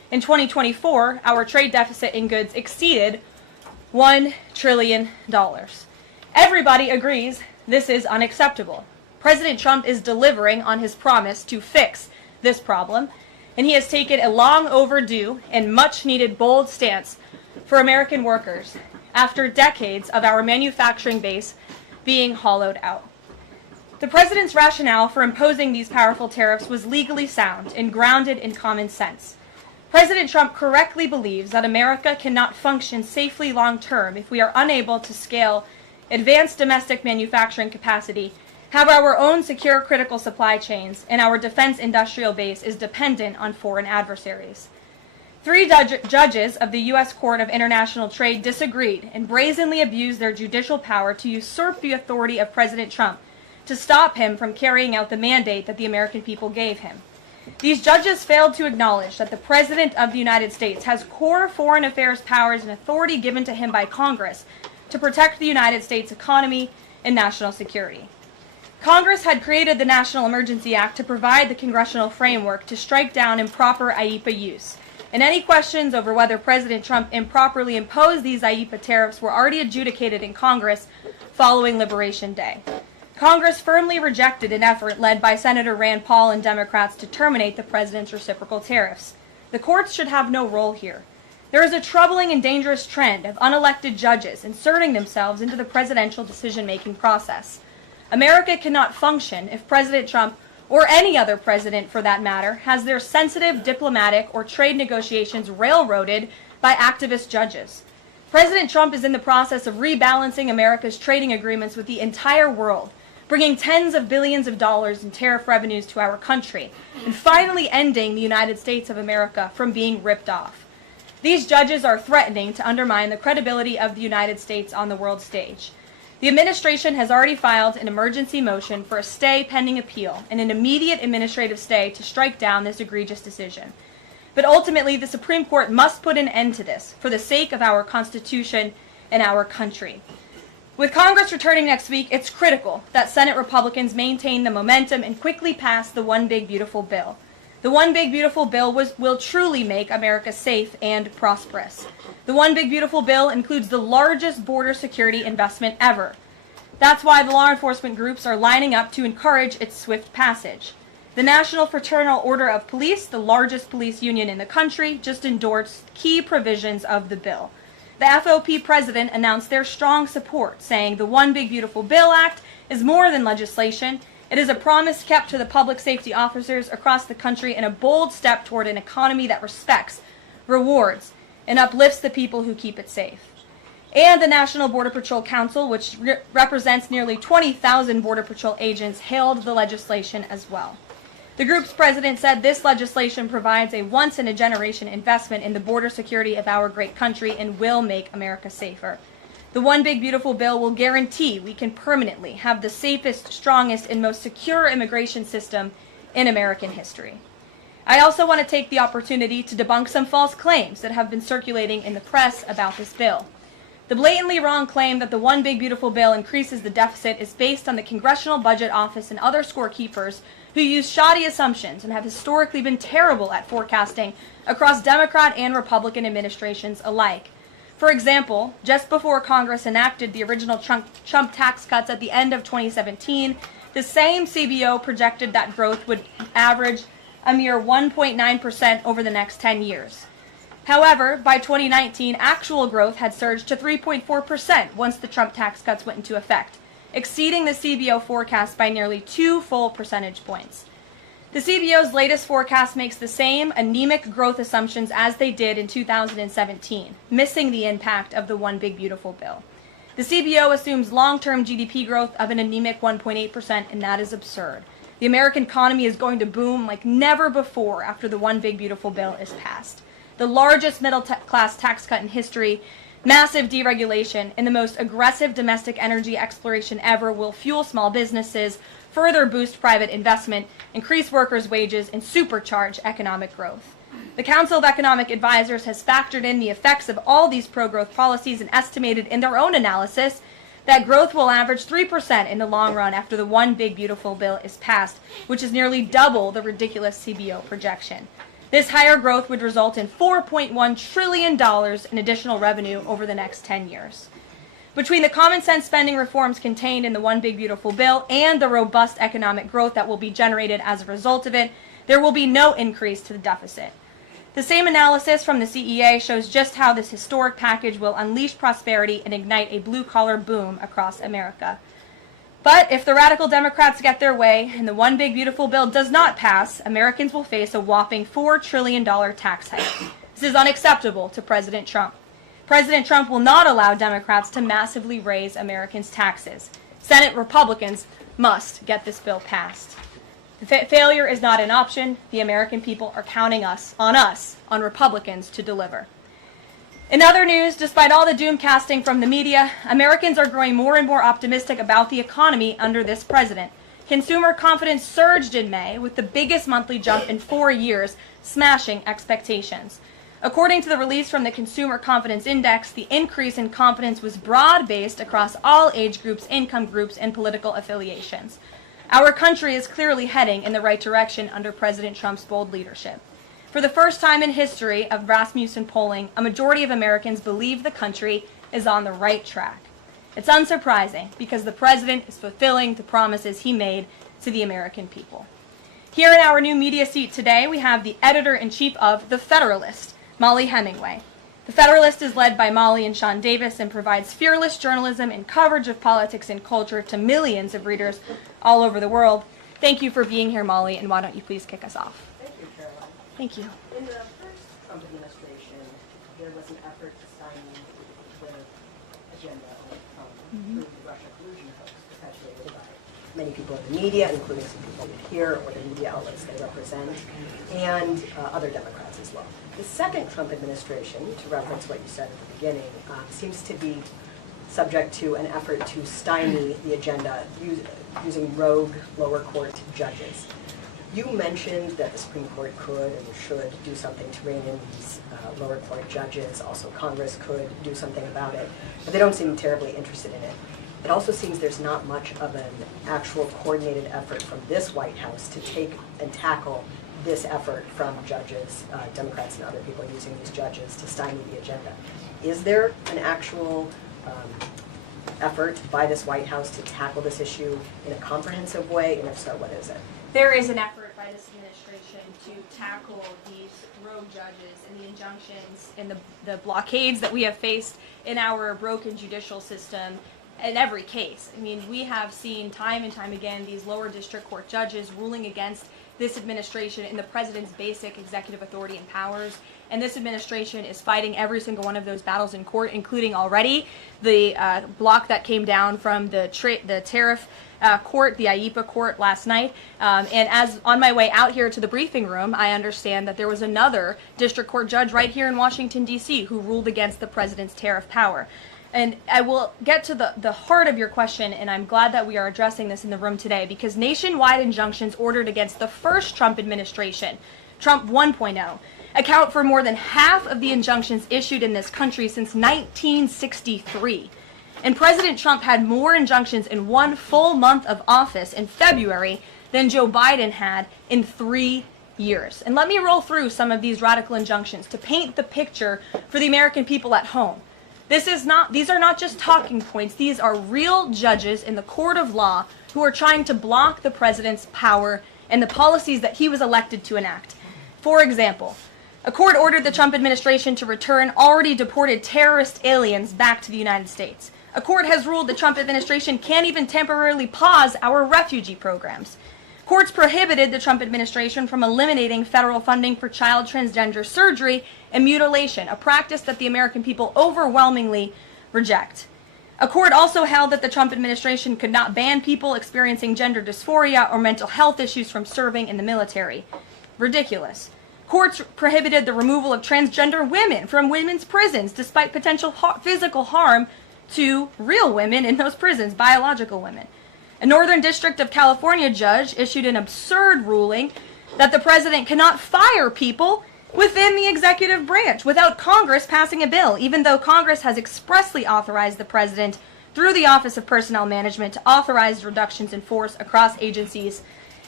In 2024, our trade deficit in goods exceeded $1 trillion. Everybody agrees this is unacceptable. President Trump is delivering on his promise to fix this problem, and he has taken a long overdue and much needed bold stance for American workers after decades of our manufacturing base being hollowed out. The president's rationale for imposing these powerful tariffs was legally sound and grounded in common sense. President Trump correctly believes that America cannot function safely long-term if we are unable to scale advanced domestic manufacturing capacity, have our own secure critical supply chains, and our defense industrial base is dependent on foreign adversaries. 3 judges of the U.S. Court of International Trade disagreed and brazenly abused their judicial power to usurp the authority of President Trump to stop him from carrying out the mandate that the American people gave him. These judges failed to acknowledge that the President of the United States has core foreign affairs powers and authority given to him by Congress to protect the United States economy and national security. Congress had created the National Emergency Act to provide the congressional framework to strike down improper IEEPA use, and any questions over whether President Trump improperly imposed these IEEPA tariffs were already adjudicated in Congress following Liberation Day. Congress firmly rejected an effort led by Senator Rand Paul and Democrats to terminate the president's reciprocal tariffs. The courts should have no role here. There is a troubling and dangerous trend of unelected judges inserting themselves into the presidential decision-making process. America cannot function if President Trump, or any other president for that matter, has their sensitive diplomatic or trade negotiations railroaded by activist judges. President Trump is in the process of rebalancing America's trading agreements with the entire world, bringing tens of billions of dollars in tariff revenues to our country, and finally ending the United States of America from being ripped off. These judges are threatening to undermine the credibility of the United States on the world stage. The administration has already filed an emergency motion for a stay pending appeal and an immediate administrative stay to strike down this egregious decision. But ultimately, the Supreme Court must put an end to this for the sake of our Constitution and our country. With Congress returning next week, it's critical that Senate Republicans maintain the momentum and quickly pass the One Big Beautiful Bill. The One Big Beautiful Bill will truly make America safe and prosperous. The One Big Beautiful Bill includes the largest border security investment ever. That's why the law enforcement groups are lining up to encourage its swift passage. The National Fraternal Order of Police, the largest police union in the country, just endorsed key provisions of the bill. The FOP president announced their strong support, saying the One Big Beautiful Bill Act is more than legislation. It is a promise kept to the public safety officers across the country and a bold step toward an economy that respects, rewards, and uplifts the people who keep it safe. And the National Border Patrol Council, which represents nearly 20,000 Border Patrol agents, hailed the legislation as well. The group's president said this legislation provides a once-in-a-generation investment in the border security of our great country and will make America safer. The One Big Beautiful Bill will guarantee we can permanently have the safest, strongest, and most secure immigration system in American history. I also want to take the opportunity to debunk some false claims that have been circulating in the press about this bill. The blatantly wrong claim that the One Big Beautiful Bill increases the deficit is based on the Congressional Budget Office and other scorekeepers who use shoddy assumptions and have historically been terrible at forecasting across Democrat and Republican administrations alike. For example, just before Congress enacted the original Trump tax cuts at the end of 2017, the same CBO projected that growth would average a mere 1.9% over the next 10 years. However, by 2019, actual growth had surged to 3.4% once the Trump tax cuts went into effect, exceeding the CBO forecast by nearly 2 full percentage points. The CBO's latest forecast makes the same anemic growth assumptions as they did in 2017, missing the impact of the One Big Beautiful Bill. The CBO assumes long-term GDP growth of an anemic 1.8%, and that is absurd. The American economy is going to boom like never before after the One Big Beautiful Bill is passed. The largest middle-class tax cut in history, massive deregulation, and the most aggressive domestic energy exploration ever will fuel small businesses, further boost private investment, increase workers' wages, and supercharge economic growth. The Council of Economic Advisors has factored in the effects of all these pro-growth policies and estimated in their own analysis that growth will average 3% in the long run after the One Big Beautiful Bill is passed, which is nearly double the ridiculous CBO projection. This higher growth would result in $4.1 trillion in additional revenue over the next 10 years. Between the common sense spending reforms contained in the One Big Beautiful Bill and the robust economic growth that will be generated as a result of it, there will be no increase to the deficit. The same analysis from the CEA shows just how this historic package will unleash prosperity and ignite a blue-collar boom across America. But if the radical Democrats get their way and the One Big Beautiful Bill does not pass, Americans will face a whopping $4 trillion tax hike. This is unacceptable to President Trump. President Trump will not allow Democrats to massively raise Americans' taxes. Senate Republicans must get this bill passed. Failure is not an option. The American people are counting on Republicans to deliver. In other news, despite all the doom casting from the media, Americans are growing more and more optimistic about the economy under this president. Consumer confidence surged in May with the biggest monthly jump in 4 years, smashing expectations. According to the release from the Consumer Confidence Index, the increase in confidence was broad-based across all age groups, income groups, and political affiliations. Our country is clearly heading in the right direction under President Trump's bold leadership. For the first time in history of Rasmussen polling, a majority of Americans believe the country is on the right track. It's unsurprising because the president is fulfilling the promises he made to the American people. Here in our new media seat today, we have the editor-in-chief of The Federalist, Molly Hemingway. The Federalist is led by Molly and Sean Davis and provides fearless journalism and coverage of politics and culture to millions of readers all over the world. Thank you for being here, Molly, and why don't you please kick us off? Thank you, Caroline. Thank you. In the first Trump administration, there was an effort to stymie the agenda through the Russia collusion hoax perpetuated by many people in the media, including some people here or the media outlets they represent, and other Democrats as well. The second Trump administration, to reference what you said at the beginning, seems to be subject to an effort to stymie the agenda using rogue lower court judges. You mentioned that the Supreme Court could and should do something to rein in these lower court judges. Also, Congress could do something about it, but they don't seem terribly interested in it. It also seems there's not much of an actual coordinated effort from this White House to take and tackle this effort from judges, Democrats and other people using these judges to stymie the agenda. Is there an actual effort by this White House to tackle this issue in a comprehensive way, and if so, what is it? There is an effort by this administration to tackle these rogue judges and the injunctions and the blockades that we have faced in our broken judicial system in every case. I mean, we have seen time and time again these lower district court judges ruling against this administration in the president's basic executive authority and powers. And this administration is fighting every single one of those battles in court, including already the block that came down from the Tariff court, the IEPA court last night. And as on my way out here to the briefing room, I understand that there was another district court judge right here in Washington, D.C. who ruled against the president's tariff power. And I will get to the heart of your question, and I'm glad that we are addressing this in the room today, because nationwide injunctions ordered against the first Trump administration, Trump 1.0, account for more than half of the injunctions issued in this country since 1963. And President Trump had more injunctions in one full month of office in February than Joe Biden had in 3 years. And let me roll through some of these radical injunctions to paint the picture for the American people at home. These are not just talking points. These are real judges in the court of law who are trying to block the president's power and the policies that he was elected to enact. For example, a court ordered the Trump administration to return already deported terrorist aliens back to the United States. A court has ruled the Trump administration can't even temporarily pause our refugee programs. Courts prohibited the Trump administration from eliminating federal funding for child transgender surgery and mutilation, a practice that the American people overwhelmingly reject. A court also held that the Trump administration could not ban people experiencing gender dysphoria or mental health issues from serving in the military. Ridiculous. Courts prohibited the removal of transgender women from women's prisons despite potential physical harm to real women in those prisons, biological women. A Northern District of California judge issued an absurd ruling that the president cannot fire people within the executive branch without Congress passing a bill, even though Congress has expressly authorized the president through the Office of Personnel Management to authorize reductions in force across agencies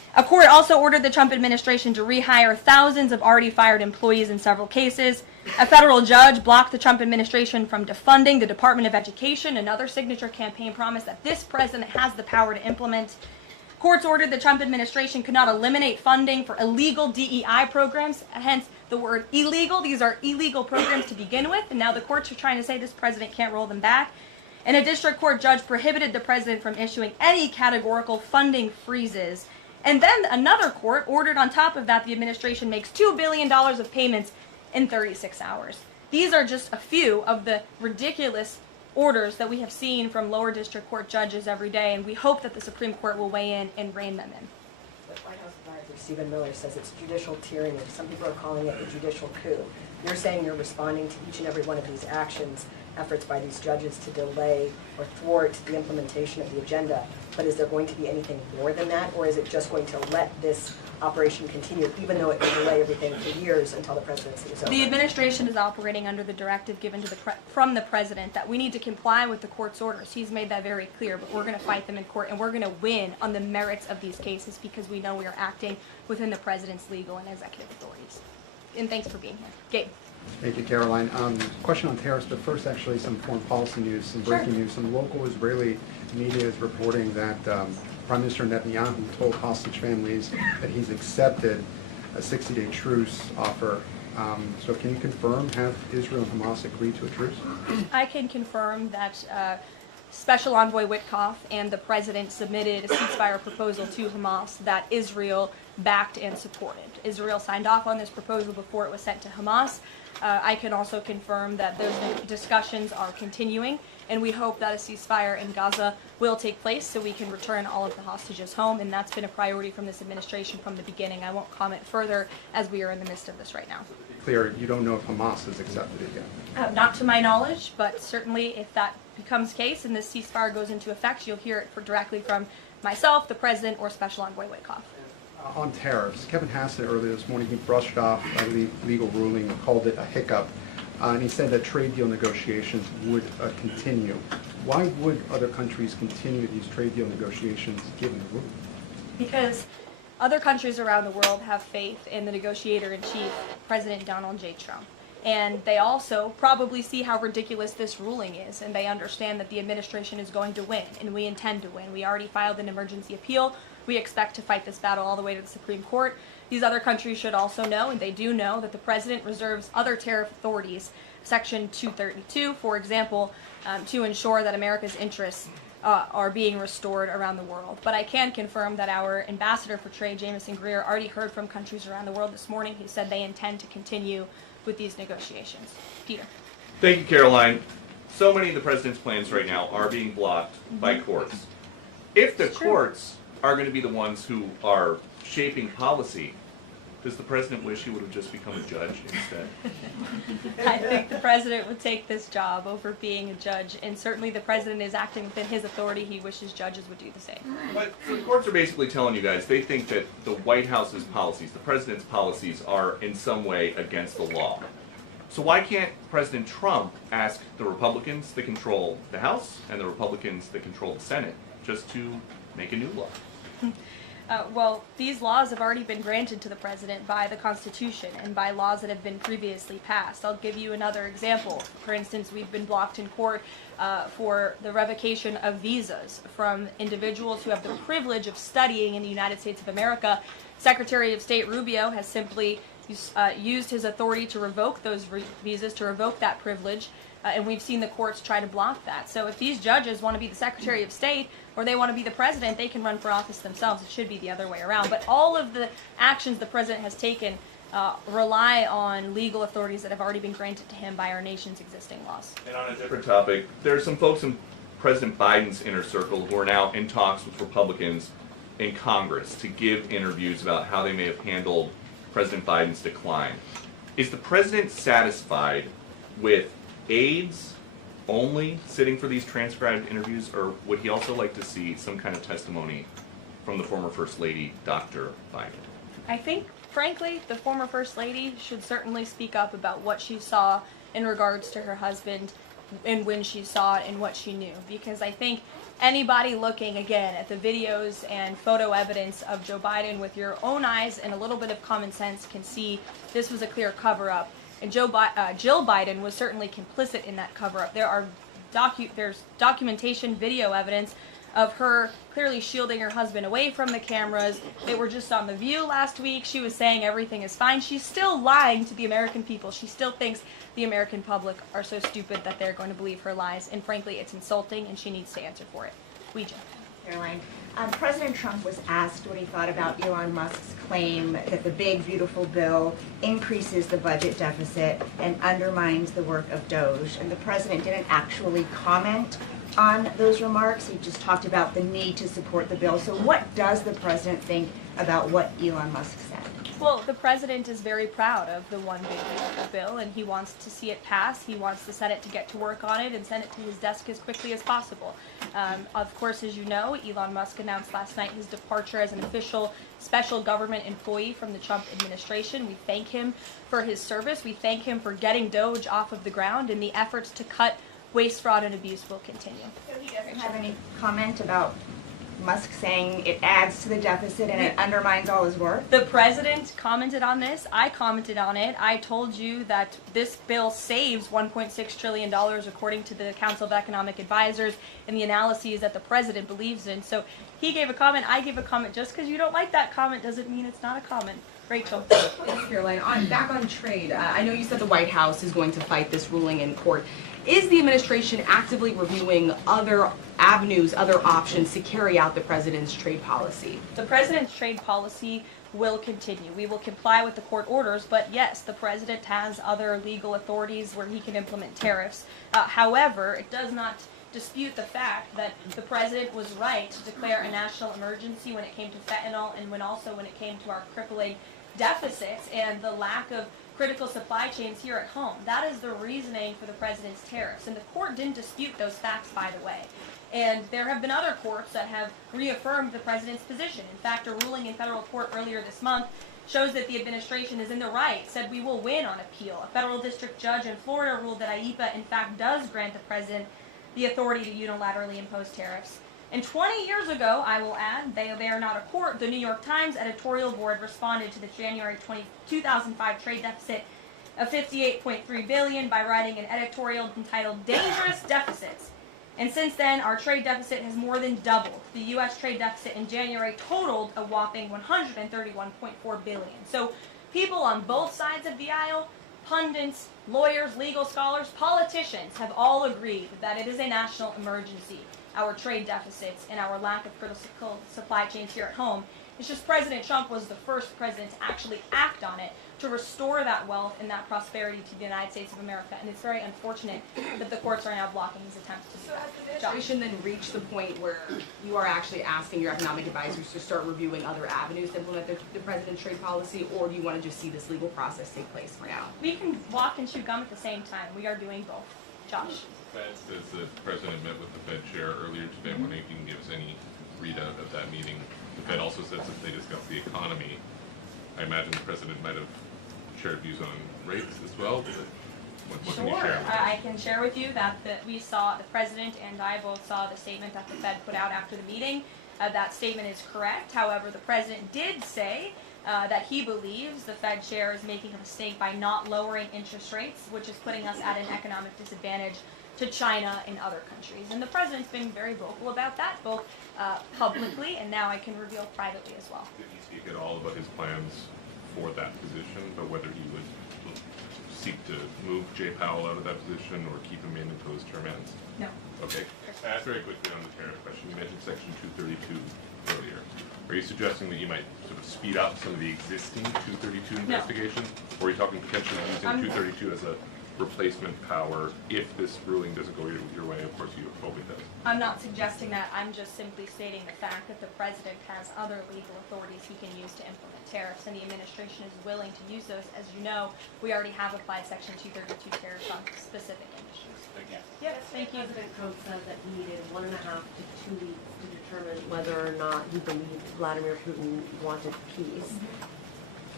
A court also ordered the Trump administration to rehire thousands of already fired employees in several cases. A federal judge blocked the Trump administration from defunding the Department of Education, another signature campaign promise that this president has the power to implement. Courts ordered the Trump administration could not eliminate funding for illegal DEI programs, hence the word illegal. These are illegal programs to begin with, and now the courts are trying to say this president can't roll them back. And a district court judge prohibited the president from issuing any categorical funding freezes. And then another court ordered on top of that the administration makes $2 billion of payments in 36 hours. These are just a few of the ridiculous orders that we have seen from lower district court judges every day, and we hope that the Supreme Court will weigh in and rein them in. The White House advisor Stephen Miller says it's judicial tyranny. Some people are calling it a judicial coup. You're saying you're responding to each and every one of these actions, efforts by these judges to delay or thwart the implementation of the agenda. But is there going to be anything more than that, or is it just going to let this operation continue, even though it may delay everything for years until the presidency is over? The administration is operating under the directive given to from the president that we need to comply with the court's orders. He's made that very clear, but we're going to fight them in court, and we're going to win on the merits of these cases because we know we are acting within the president's legal and executive authorities. And thanks for being here. Gabe. Thank you, Caroline. Question on tariffs, but first actually some foreign policy news, some breaking news. Some local Israeli media is reporting that Prime Minister Netanyahu told hostage families that he's accepted a 60-day truce offer. So can you confirm, have Israel and Hamas agreed to a truce? I can confirm that Special Envoy Witkoff and the president submitted a ceasefire proposal to Hamas that Israel backed and supported. Israel signed off on this proposal before it was sent to Hamas. I can also confirm that those discussions are continuing, and we hope that a ceasefire in Gaza will take place so we can return all of the hostages home, and that's been a priority from this administration from the beginning. I won't comment further as we are in the midst of this right now. Clear, you don't know if Hamas has accepted it yet? Not to my knowledge, but certainly if that becomes the case and this ceasefire goes into effect, you'll hear it directly from myself, the president, or Special Envoy Witkoff. On tariffs, Kevin Hassett earlier this morning, he brushed off a legal ruling and called it a hiccup, and he said that trade deal negotiations would continue. Why would other countries continue these trade deal negotiations given the ruling? Because other countries around the world have faith in the negotiator-in-chief, President Donald J. Trump. And they also probably see how ridiculous this ruling is, and they understand that the administration is going to win, and we intend to win. We already filed an emergency appeal. We expect to fight this battle all the way to the Supreme Court. These other countries should also know, and they do know, that the president reserves other tariff authorities, Section 232, for example, to ensure that America's interests are being restored around the world. But I can confirm that our ambassador for trade, Jamison Greer, already heard from countries around the world this morning who said they intend to continue with these negotiations. Peter. Thank you, Caroline. So many of the president's plans right now are being blocked by courts. If the courts are going to be the ones who are shaping policy, does the president wish he would have just become a judge instead? I think the president would take this job over being a judge, and certainly the president is acting within his authority. He wishes judges would do the same. But the courts are basically telling you guys they think that the White House's policies, the president's policies, are in some way against the law. So why can't President Trump ask the Republicans that control the House and the Republicans that control the Senate just to make a new law? Well, these laws have already been granted to the president by the Constitution and by laws that have been previously passed. I'll give you another example. For instance, we've been blocked in court for the revocation of visas from individuals who have the privilege of studying in the United States of America. Secretary of State Rubio has simply used his authority to revoke those visas, to revoke that privilege. And we've seen the courts try to block that. So if these judges want to be the Secretary of State or they want to be the president, they can run for office themselves. It should be the other way around. But all of the actions the president has taken rely on legal authorities that have already been granted to him by our nation's existing laws. And on a different topic, there are some folks in President Biden's inner circle who are now in talks with Republicans in Congress to give interviews about how they may have handled President Biden's decline. Is the president satisfied with aides only sitting for these transcribed interviews, or would he also like to see some kind of testimony from the former First Lady, Dr. Biden? I think, frankly, the former First Lady should certainly speak up about what she saw in regards to her husband and when she saw it and what she knew. Because I think anybody looking, again, at the videos and photo evidence of Joe Biden with your own eyes and a little bit of common sense can see this was a clear cover-up. And Jill Biden was certainly complicit in that cover-up. There's documentation, video evidence of her clearly shielding her husband away from the cameras. They were just on The View last week. She was saying everything is fine. She's still lying to the American people. She still thinks the American public are so stupid that they're going to believe her lies. And frankly, it's insulting, and she needs to answer for it. Caroline, President Trump was asked what he thought about Elon Musk's claim that the big, beautiful bill increases the budget deficit and undermines the work of DOGE. And the president didn't actually comment on those remarks. He just talked about the need to support the bill. So what does the president think about what Elon Musk said? Well, the president is very proud of the one big beautiful bill, and he wants to see it pass. He wants the Senate to get to work on it and send it to his desk as quickly as possible. Of course, as you know, Elon Musk announced last night his departure as an official special government employee from the Trump administration. We thank him for his service. We thank him for getting DOGE off of the ground, and the efforts to cut waste, fraud, and abuse will continue. So he doesn't have any comment about Musk saying it adds to the deficit and it undermines all his work? The president commented on this. I commented on it. I told you that this bill saves $1.6 trillion according to the Council of Economic Advisors and the analyses that the president believes in. So he gave a comment, I gave a comment. Just because you don't like that comment doesn't mean it's not a comment. Rachel. Thanks, Caroline. Back on trade, I know you said the White House is going to fight this ruling in court. Is the administration actively reviewing other avenues, other options to carry out the president's trade policy? The president's trade policy will continue. We will comply with the court orders, but yes, the president has other legal authorities where he can implement tariffs. However, it does not dispute the fact that the president was right to declare a national emergency when it came to fentanyl and when it came to our crippling deficits and the lack of critical supply chains here at home. That is the reasoning for the president's tariffs. And the court didn't dispute those facts, by the way. And there have been other courts that have reaffirmed the president's position. In fact, a ruling in federal court earlier this month shows that the administration is in the right, said we will win on appeal. A federal district judge in Florida ruled that IEPA, in fact, does grant the president the authority to unilaterally impose tariffs. And 20 years ago, I will add, they are not a court, the New York Times editorial board responded to the January 2005 trade deficit of $58.3 billion by writing an editorial entitled Dangerous Deficits. And since then, our trade deficit has more than doubled. The U.S. trade deficit in January totaled a whopping $131.4 billion. So people on both sides of the aisle, pundits, lawyers, legal scholars, politicians have all agreed that it is a national emergency. Our trade deficits and our lack of critical supply chains here at home. It's just President Trump was the first president to actually act on it to restore that wealth and that prosperity to the United States of America. And it's very unfortunate that the courts are now blocking his attempts to do So that. has the administration then reached the point where you are actually asking your economic advisors to start reviewing other avenues to implement the president's trade policy, or do you want to just see this legal process take place for now? We can walk and chew gum at the same time. We are doing both. Josh. Fed says the president met with the Fed chair earlier today. I'm wondering if you can give us any readout of that meeting. The Fed also says that they discussed the economy. I imagine the president might have shared views on rates as well. What can you share? I can share with you that we saw, the president and I both saw the statement that the Fed put out after the meeting. That statement is correct. However, the president did say that he believes the Fed chair is making a mistake by not lowering interest rates, which is putting us at an economic disadvantage to China and other countries. And the president's been very vocal about that, both publicly and now I can reveal privately as well. Did he speak at all about his plans for that position, but whether he would seek to move Jay Powell out of that position or keep him in until his term ends? No. Okay. Very quickly on the tariff question, you mentioned Section 232 earlier. Are you suggesting that you might sort of speed up some of the existing 232 investigations? Or are you talking potentially using 232 as a replacement power if this ruling doesn't go your way? Of course, you hope it does. I'm not suggesting that. I'm just simply stating the fact that the president has other legal authorities he can use to implement tariffs, and the administration is willing to use those. As you know, we already have applied Section 232 tariffs on specific industries. Thank you. Yes, thank you. President Trump said that he needed 1.5 to 2 weeks to determine whether or not he believed Vladimir Putin wanted peace.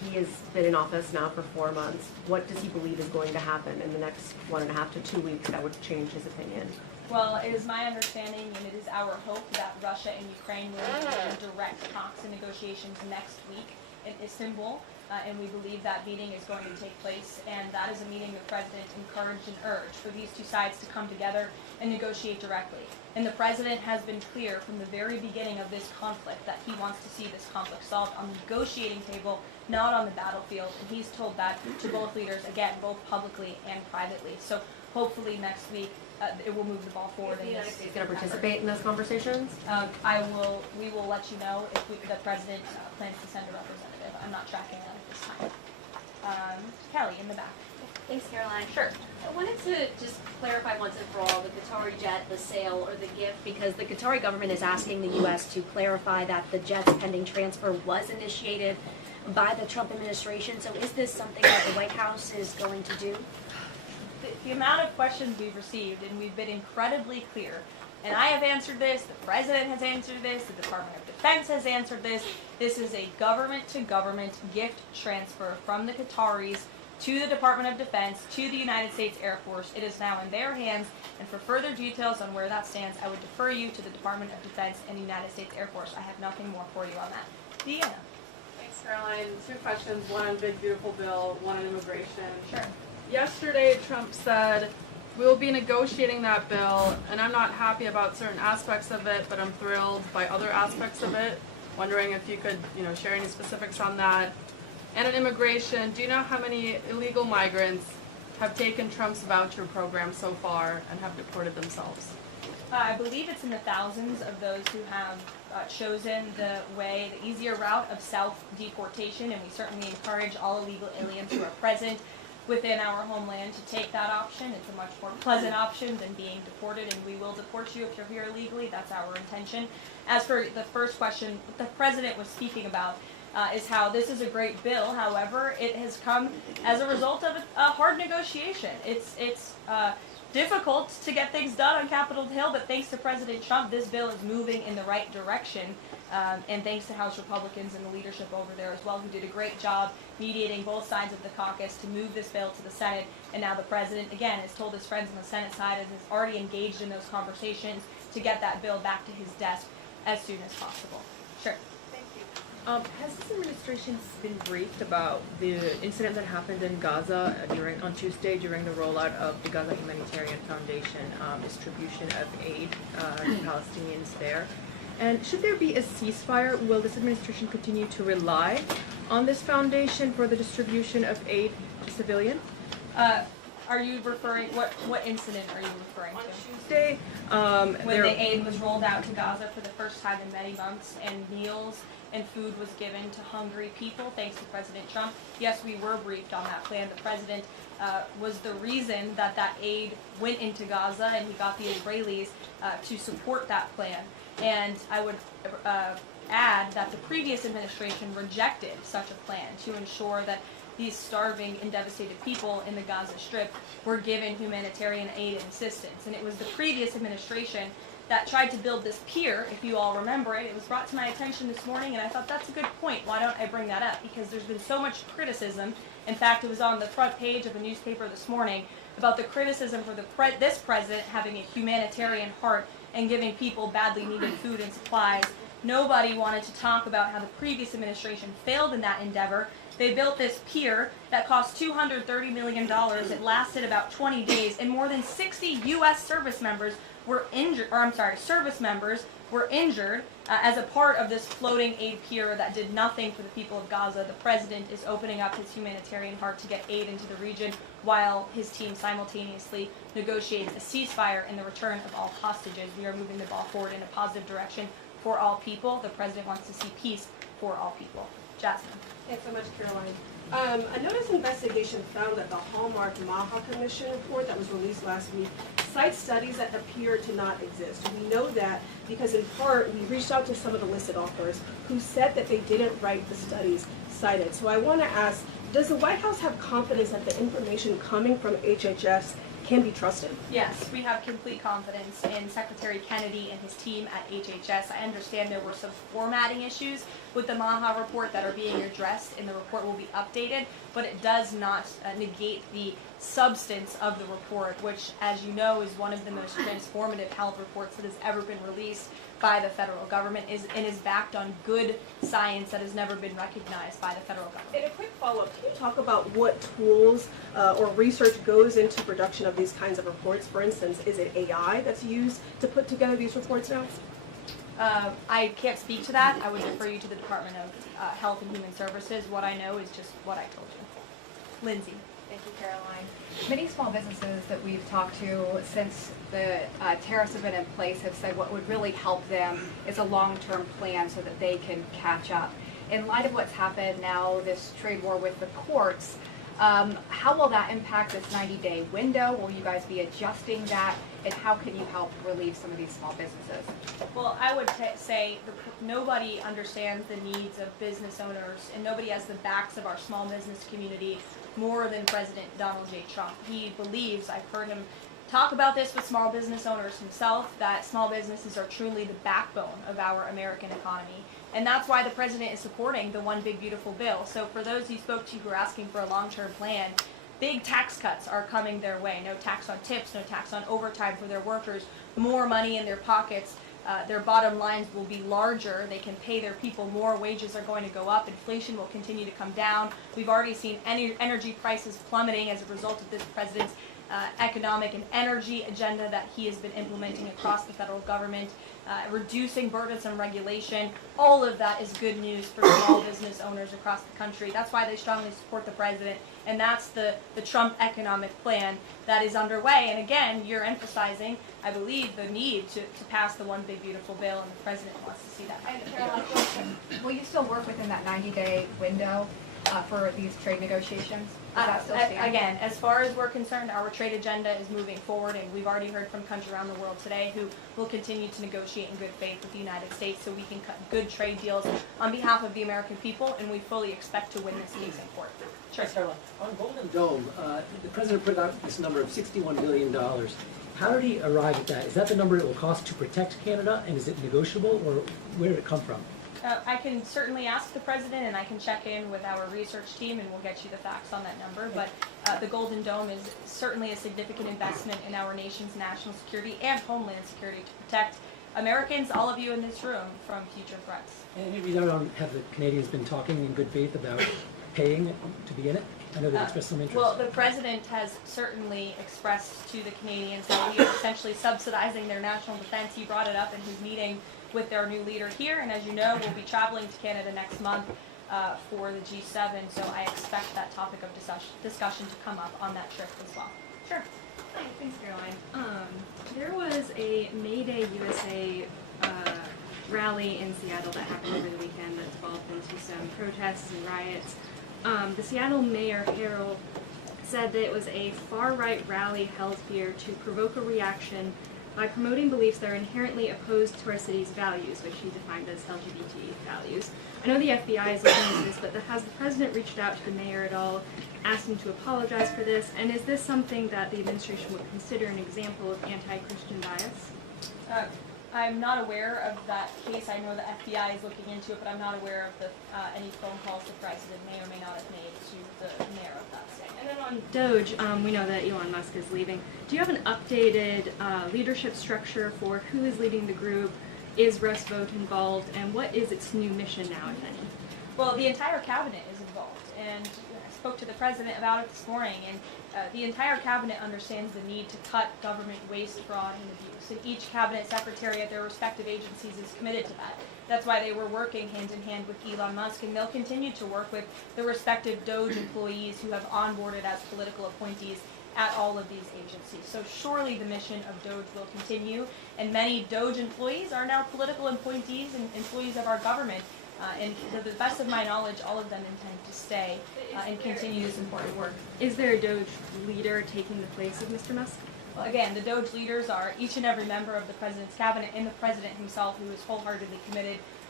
He has been in office now for 4 months. What does he believe is going to happen in the next 1.5 to 2 weeks that would change his opinion? Well, it is my understanding and it is our hope that Russia and Ukraine will engage in direct talks and negotiations next week in Istanbul. And we believe that meeting is going to take place, and that is a meeting the President encouraged and urged for these two sides to come together and negotiate directly. And the President has been clear from the very beginning of this conflict that he wants to see this conflict solved on the negotiating table, not on the battlefield, and he's told that to both leaders, again, both publicly and privately. So hopefully next week it will move the ball forward. Is the United States going to participate in those conversations? We will let you know if the President plans to send a representative. I'm not tracking that at this time. Kelly, in the back. Thanks, Caroline. Sure. I wanted to just clarify once and for all the Qatari jet, the sale or the gift, because the Qatari government is asking the U.S. to clarify that the jet's pending transfer was initiated by the Trump administration. So is this something that the White House is going to do? The amount of questions we've received, and we've been incredibly clear, and I have answered this, the President has answered this, the Department of Defense has answered this. This is a government-to-government gift transfer from the Qataris to the Department of Defense, to the United States Air Force. It is now in their hands, and for further details on where that stands, I would defer you to the Department of Defense and the United States Air Force. I have nothing more for you on that. Deanna. Thanks, Caroline. Two questions, one on Big Beautiful Bill, one on immigration. Sure. Yesterday, Trump said, we'll be negotiating that bill, and I'm not happy about certain aspects of it, but I'm thrilled by other aspects of it. Wondering if you could, share any specifics on that. And on immigration, do you know how many illegal migrants have taken Trump's voucher program so far and have deported themselves? I believe it's in the thousands of those who have chosen the easier route of self-deportation, and we certainly encourage all illegal aliens who are present within our homeland to take that option. It's a much more pleasant option than being deported, and we will deport you if you're here illegally. That's our intention. As for the first question, what the President was speaking about is how this is a great bill. However, it has come as a result of a hard negotiation. It's difficult to get things done on Capitol Hill, but thanks to President Trump, this bill is moving in the right direction. And thanks to House Republicans and the leadership over there as well, who did a great job mediating both sides of the caucus to move this bill to the Senate. And now the President, again, has told his friends on the Senate side and has already engaged in those conversations to get that bill back to his desk as soon as possible. Sure. Thank you. Has this administration been briefed about the incident that happened in Gaza on Tuesday during the rollout of the Gaza Humanitarian Foundation distribution of aid to Palestinians there? And should there be a ceasefire, will this administration continue to rely on this foundation for the distribution of aid to civilians? Are you referring, what incident are you referring to? Tuesday, when the aid was rolled out to Gaza for the first time in many months, and meals and food was given to hungry people, thanks to President Trump. Yes, we were briefed on that plan. The President was the reason that that aid went into Gaza, and he got the Israelis to support that plan. And I would add that the previous administration rejected such a plan to ensure that these starving and devastated people in the Gaza Strip were given humanitarian aid and assistance. And it was the previous administration that tried to build this pier, if you all remember it. It was brought to my attention this morning, and I thought that's a good point. Why don't I bring that up? Because there's been so much criticism. In fact, it was on the front page of a newspaper this morning about the criticism for this president having a humanitarian heart and giving people badly needed food and supplies. Nobody wanted to talk about how the previous administration failed in that endeavor. They built this pier that cost $230 million. It lasted about 20 days, and more than 60 U.S. service members were injured, as a part of this floating aid pier that did nothing for the people of Gaza. The president is opening up his humanitarian heart to get aid into the region while his team simultaneously negotiates a ceasefire and the return of all hostages. We are moving the ball forward in a positive direction for all people. The president wants to see peace for all people. Jasmine. Thanks so much, Caroline. A notice investigation found that the Hallmark Maha Commission report that was released last week cites studies that appear to not exist. We know that because in part we reached out to some of the listed authors who said that they didn't write the studies cited. So I want to ask, does the White House have confidence that the information coming from HHS can be trusted? Yes, we have complete confidence in Secretary Kennedy and his team at HHS. I understand there were some formatting issues with the Maha report that are being addressed, and the report will be updated, but it does not negate the substance of the report, which, as you know, is one of the most transformative health reports that has ever been released by the federal government, and is backed on good science that has never been recognized by the federal government. And a quick follow-up, can you talk about what tools or research goes into production of these kinds of reports? For instance, is it AI that's used to put together these reports now? I can't speak to that. I would refer you to the Department of Health and Human Services. What I know is just what I told you. Lindsay. Thank you, Caroline. Many small businesses that we've talked to since the tariffs have been in place have said what would really help them is a long-term plan so that they can catch up. In light of what's happened now, this trade war with the courts, how will that impact this 90-day window? Will you guys be adjusting that? And how can you help relieve some of these small businesses? Well, I would say nobody understands the needs of business owners, and nobody has the backs of our small business community more than President Donald J. Trump. He believes, I've heard him talk about this with small business owners himself, that small businesses are truly the backbone of our American economy. And that's why the president is supporting the One Big Beautiful Bill. So for those you spoke to who are asking for a long-term plan, big tax cuts are coming their way. No tax on tips, no tax on overtime for their workers, more money in their pockets. Their bottom lines will be larger. They can pay their people more. Wages are going to go up. Inflation will continue to come down. We've already seen energy prices plummeting as a result of this president's economic and energy agenda that he has been implementing across the federal government, reducing burdensome regulation. All of that is good news for small business owners across the country. That's why they strongly support the president, and that's the Trump economic plan that is underway. And again, you're emphasizing, I believe, the need to pass the One Big Beautiful Bill, and the president wants to see that. And Caroline, will you still work within that 90-day window for these trade negotiations? Does that still stand? Again, as far as we're concerned, our trade agenda is moving forward, and we've already heard from countries around the world today who will continue to negotiate in good faith with the United States so we can cut good trade deals on behalf of the American people, and we fully expect to win this case in court. Sure. Caroline, on Golden Dome, the president put out this number of $61 billion. How did he arrive at that? Is that the number it will cost to protect Canada, and is it negotiable, or where did it come from? I can certainly ask the president, and I can check in with our research team, and we'll get you the facts on that number. But the Golden Dome is certainly a significant investment in our nation's national security and homeland security to protect Americans, all of you in this room, from future threats. And maybe have the Canadians been talking in good faith about paying to be in it? I know they've expressed some interest. Well, the president has certainly expressed to the Canadians that we are essentially subsidizing their national defense. He brought it up in his meeting with their new leader here, and as you know, we'll be traveling to Canada next month for the G7, so I expect that topic of discussion to come up on that trip as well. Sure. Hi, thanks, Caroline. There was a May Day USA rally in Seattle that happened over the weekend that developed into some protests and riots. The Seattle Mayor Harrell said that it was a far-right rally held here to provoke a reaction by promoting beliefs that are inherently opposed to our city's values, which he defined as LGBT values. I know the FBI is looking into this, but has the president reached out to the mayor at all, asked him to apologize for this, and is this something that the administration would consider an example of anti-Christian bias? I'm not aware of that case. I know the FBI is looking into it, but I'm not aware of any phone calls the president may or may not have made to the mayor of that state. And then on DOGE, we know that Elon Musk is leaving. Do you have an updated leadership structure for who is leading the group? Is Russ Vought involved? And what is its new mission now, if any? Well, the entire cabinet is involved, and I spoke to the president about it this morning, and the entire cabinet understands the need to cut government waste, fraud, and abuse, and each cabinet secretary at their respective agencies is committed to that. That's why they were working hand in hand with Elon Musk, and they'll continue to work with the respective DOGE employees who have onboarded as political appointees at all of these agencies. So surely the mission of DOGE will continue, and many DOGE employees are now political appointees and employees of our government. And to the best of my knowledge, all of them intend to stay and continue this important work. Is there a DOGE leader taking the place of Mr. Musk? Well, again, the DOGE leaders are each and every member of the president's cabinet and the president himself, who is wholeheartedly committed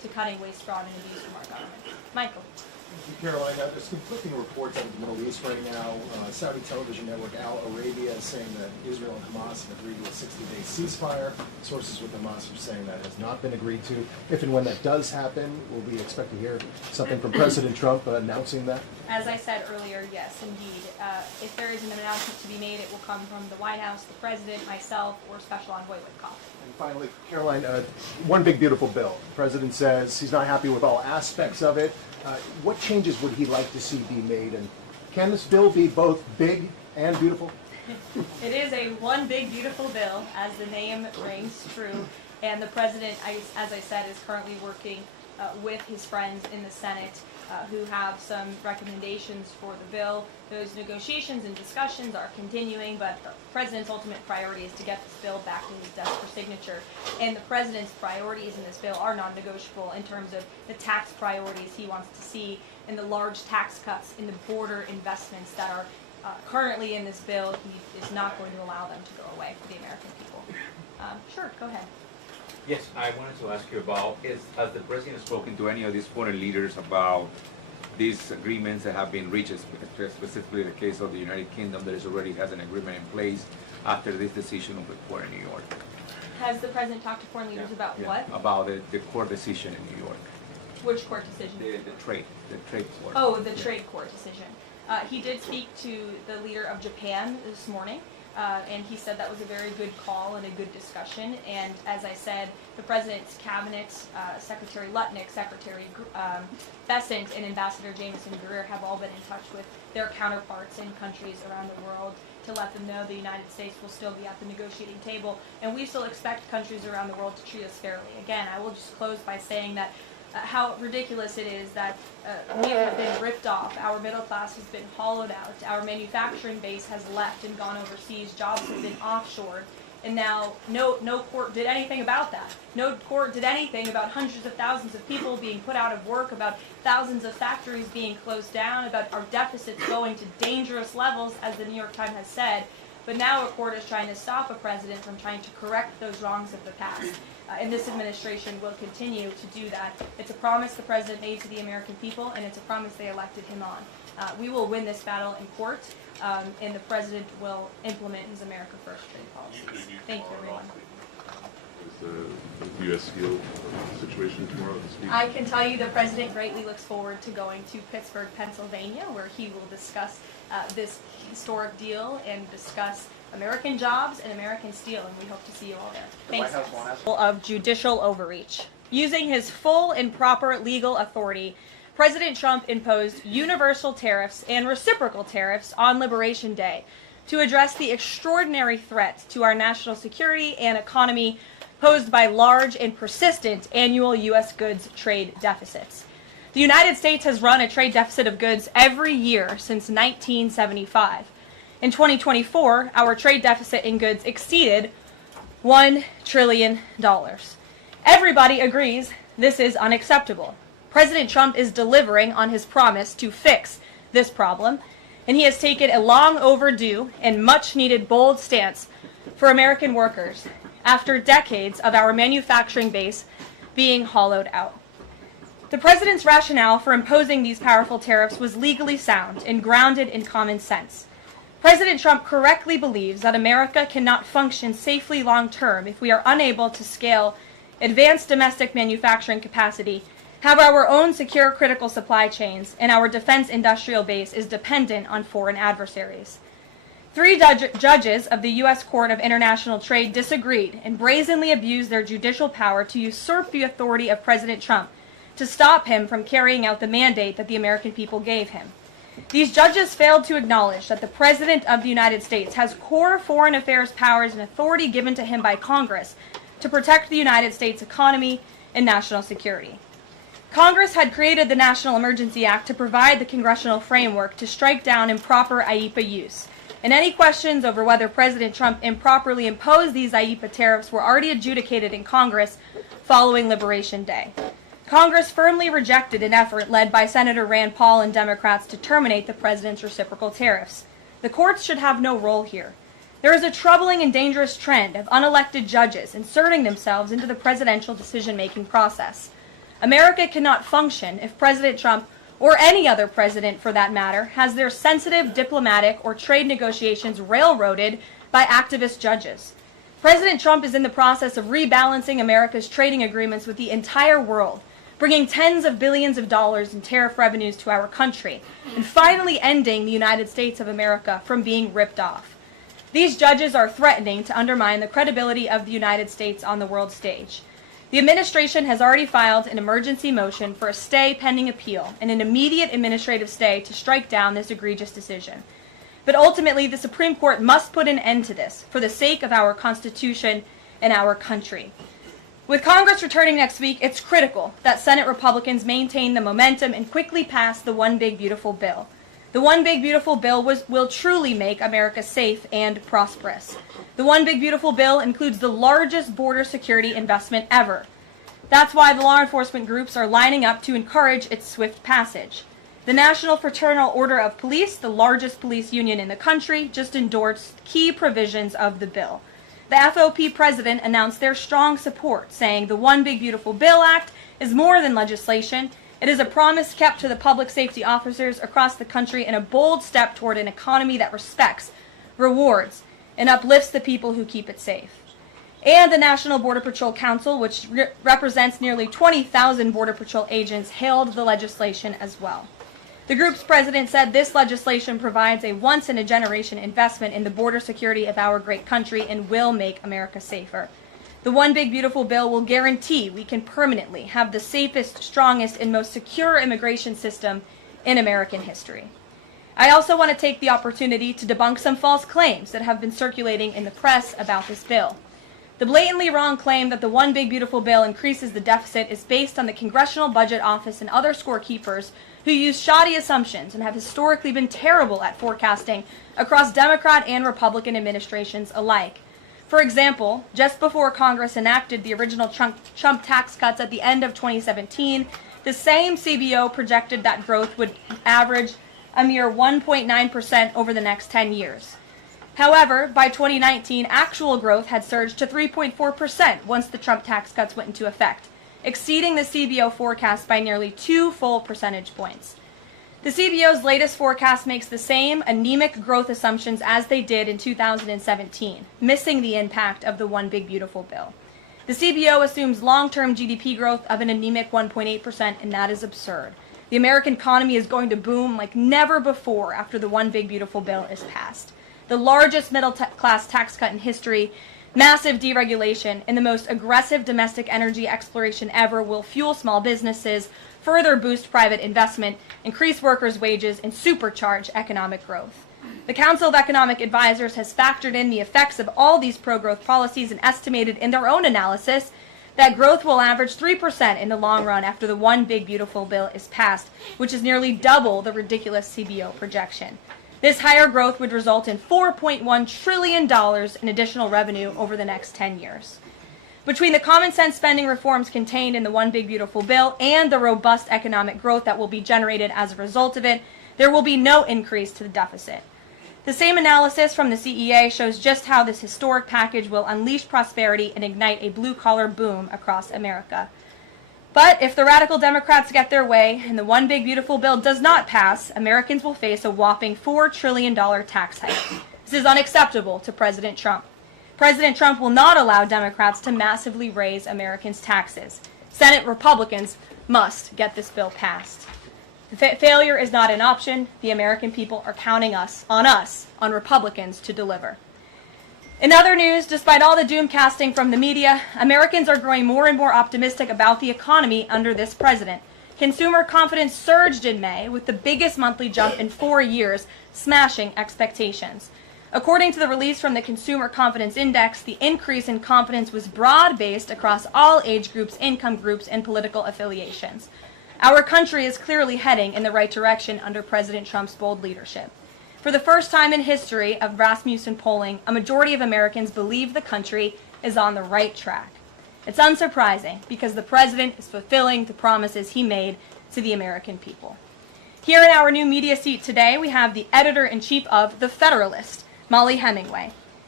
to cutting waste, fraud, and abuse from our government. Michael. Caroline, there's conflicting reports out of the Middle East right now. Saudi television network Al Arabia is saying that Israel and Hamas have agreed to a 60-day ceasefire. Sources with Hamas are saying that has not been agreed to. If and when that does happen, will we expect to hear something from President Trump announcing that? As I said earlier, yes, indeed. If there is an announcement to be made, it will come from the White House, the President, myself, or Special Envoy Witkoff. And finally, Caroline, one big beautiful bill. The President says he's not happy with all aspects of it. What changes would he like to see be made? And can this bill be both big and beautiful? It is a one big beautiful bill, as the name rings true. And the President, as I said, is currently working with his friends in the Senate who have some recommendations for the bill. Those negotiations and discussions are continuing, but the President's ultimate priority is to get this bill back to his desk for signature. And the President's priorities in this bill are non-negotiable in terms of the tax priorities he wants to see and the large tax cuts in the border investments that are currently in this bill. He is not going to allow them to go away for the American people. Sure, go ahead. Yes, I wanted to ask you about, has the President spoken to any of these foreign leaders about these agreements that have been reached, specifically the case of the United Kingdom that already has an agreement in place after this decision of the court in New York? Has the President talked to foreign leaders about what? About the court decision in New York. Which court decision? The trade court. Oh, the trade court decision. He did speak to the leader of Japan this morning. And he said that was a very good call and a good discussion. And as I said, the President's cabinet, Secretary Lutnick, Secretary Bessent, and Ambassador Jameson Greer have all been in touch with their counterparts in countries around the world to let them know the United States will still be at the negotiating table. And we still expect countries around the world to treat us fairly. Again, I will just close by saying that how ridiculous it is that we have been ripped off, our middle class has been hollowed out, our manufacturing base has left and gone overseas, jobs have been offshored, and now no court did anything about that. No court did anything about hundreds of thousands of people being put out of work, about thousands of factories being closed down, about our deficits going to dangerous levels, as the New York Times has said. But now a court is trying to stop a president from trying to correct those wrongs of the past. And this administration will continue to do that. It's a promise the president made to the American people, and it's a promise they elected him on. We will win this battle in court, and the president will implement his America First trade policies. Thank you, everyone. Is the U.S. Steel situation tomorrow this week? I can tell you the president greatly looks forward to going to Pittsburgh, Pennsylvania, where he will discuss this historic deal and discuss American jobs and American steel, and we hope to see you all there. Thanks. Of judicial overreach. Using his full and proper legal authority, President Trump imposed universal tariffs and reciprocal tariffs on Liberation Day to address the extraordinary threat to our national security and economy posed by large and persistent annual U.S. goods trade deficits. The United States has run a trade deficit of goods every year since 1975. In 2024, our trade deficit in goods exceeded $1 trillion. Everybody agrees this is unacceptable. President Trump is delivering on his promise to fix this problem, and he has taken a long overdue and much needed bold stance for American workers after decades of our manufacturing base being hollowed out. The president's rationale for imposing these powerful tariffs was legally sound and grounded in common sense. President Trump correctly believes that America cannot function safely long-term if we are unable to scale advanced domestic manufacturing capacity, have our own secure critical supply chains, and our defense industrial base is dependent on foreign adversaries. 3 judges of the U.S. Court of International Trade disagreed and brazenly abused their judicial power to usurp the authority of President Trump to stop him from carrying out the mandate that the American people gave him. These judges failed to acknowledge that the President of the United States has core foreign affairs powers and authority given to him by Congress to protect the United States economy and national security. Congress had created the National Emergency Act to provide the congressional framework to strike down improper IEEPA use. And any questions over whether President Trump improperly imposed these IEEPA tariffs were already adjudicated in Congress following Liberation Day. Congress firmly rejected an effort led by Senator Rand Paul and Democrats to terminate the president's reciprocal tariffs. The courts should have no role here. There is a troubling and dangerous trend of unelected judges inserting themselves into the presidential decision-making process. America cannot function if President Trump, or any other president for that matter, has their sensitive diplomatic or trade negotiations railroaded by activist judges. President Trump is in the process of rebalancing America's trading agreements with the entire world, bringing tens of billions of dollars in tariff revenues to our country, and finally ending the United States of America from being ripped off. These judges are threatening to undermine the credibility of the United States on the world stage. The administration has already filed an emergency motion for a stay pending appeal and an immediate administrative stay to strike down this egregious decision. But ultimately, the Supreme Court must put an end to this for the sake of our Constitution and our country. With Congress returning next week, it's critical that Senate Republicans maintain the momentum and quickly pass the One Big Beautiful Bill. The One Big Beautiful Bill will truly make America safe and prosperous. The One Big Beautiful Bill includes the largest border security investment ever. That's why the law enforcement groups are lining up to encourage its swift passage. The National Fraternal Order of Police, the largest police union in the country, just endorsed key provisions of the bill. The FOP president announced their strong support, saying the One Big Beautiful Bill Act is more than legislation. It is a promise kept to the public safety officers across the country and a bold step toward an economy that respects, rewards, and uplifts the people who keep it safe. And the National Border Patrol Council, which represents nearly 20,000 Border Patrol agents, hailed the legislation as well. The group's president said this legislation provides a once-in-a-generation investment in the border security of our great country and will make America safer. The One Big Beautiful Bill will guarantee we can permanently have the safest, strongest, and most secure immigration system in American history. I also want to take the opportunity to debunk some false claims that have been circulating in the press about this bill. The blatantly wrong claim that the One Big Beautiful Bill increases the deficit is based on the Congressional Budget Office and other scorekeepers who use shoddy assumptions and have historically been terrible at forecasting across Democrat and Republican administrations alike. For example, just before Congress enacted the original Trump tax cuts at the end of 2017, the same CBO projected that growth would average a mere 1.9% over the next 10 years. However, by 2019, actual growth had surged to 3.4% once the Trump tax cuts went into effect, exceeding the CBO forecast by nearly 2 full percentage points. The CBO's latest forecast makes the same anemic growth assumptions as they did in 2017, missing the impact of the One Big Beautiful Bill. The CBO assumes long-term GDP growth of an anemic 1.8%, and that is absurd. The American economy is going to boom like never before after the One Big Beautiful Bill is passed. The largest middle-class tax cut in history, massive deregulation, and the most aggressive domestic energy exploration ever will fuel small businesses, further boost private investment, increase workers' wages, and supercharge economic growth. The Council of Economic Advisors has factored in the effects of all these pro-growth policies and estimated in their own analysis that growth will average 3% in the long run after the One Big Beautiful Bill is passed, which is nearly double the ridiculous CBO projection. This higher growth would result in $4.1 trillion in additional revenue over the next 10 years. Between the common sense spending reforms contained in the One Big Beautiful Bill and the robust economic growth that will be generated as a result of it, there will be no increase to the deficit. The same analysis from the CEA shows just how this historic package will unleash prosperity and ignite a blue-collar boom across America. But if the radical Democrats get their way and the One Big Beautiful Bill does not pass, Americans will face a whopping $4 trillion tax hike. This is unacceptable to President Trump. President Trump will not allow Democrats to massively raise Americans' taxes. Senate Republicans must get this bill passed. Failure is not an option. The American people are counting on Republicans to deliver. In other news, despite all the doom casting from the media, Americans are growing more and more optimistic about the economy under this president. Consumer confidence surged in May with the biggest monthly jump in 4 years, smashing expectations. According to the release from the Consumer Confidence Index, the increase in confidence was broad-based across all age groups, income groups, and political affiliations. Our country is clearly heading in the right direction under President Trump's bold leadership. For the first time in history of Rasmussen polling, a majority of Americans believe the country is on the right track. It's unsurprising because the president is fulfilling the promises he made to the American people. Here in our new media seat today, we have the editor-in-chief of The Federalist, Molly Hemingway.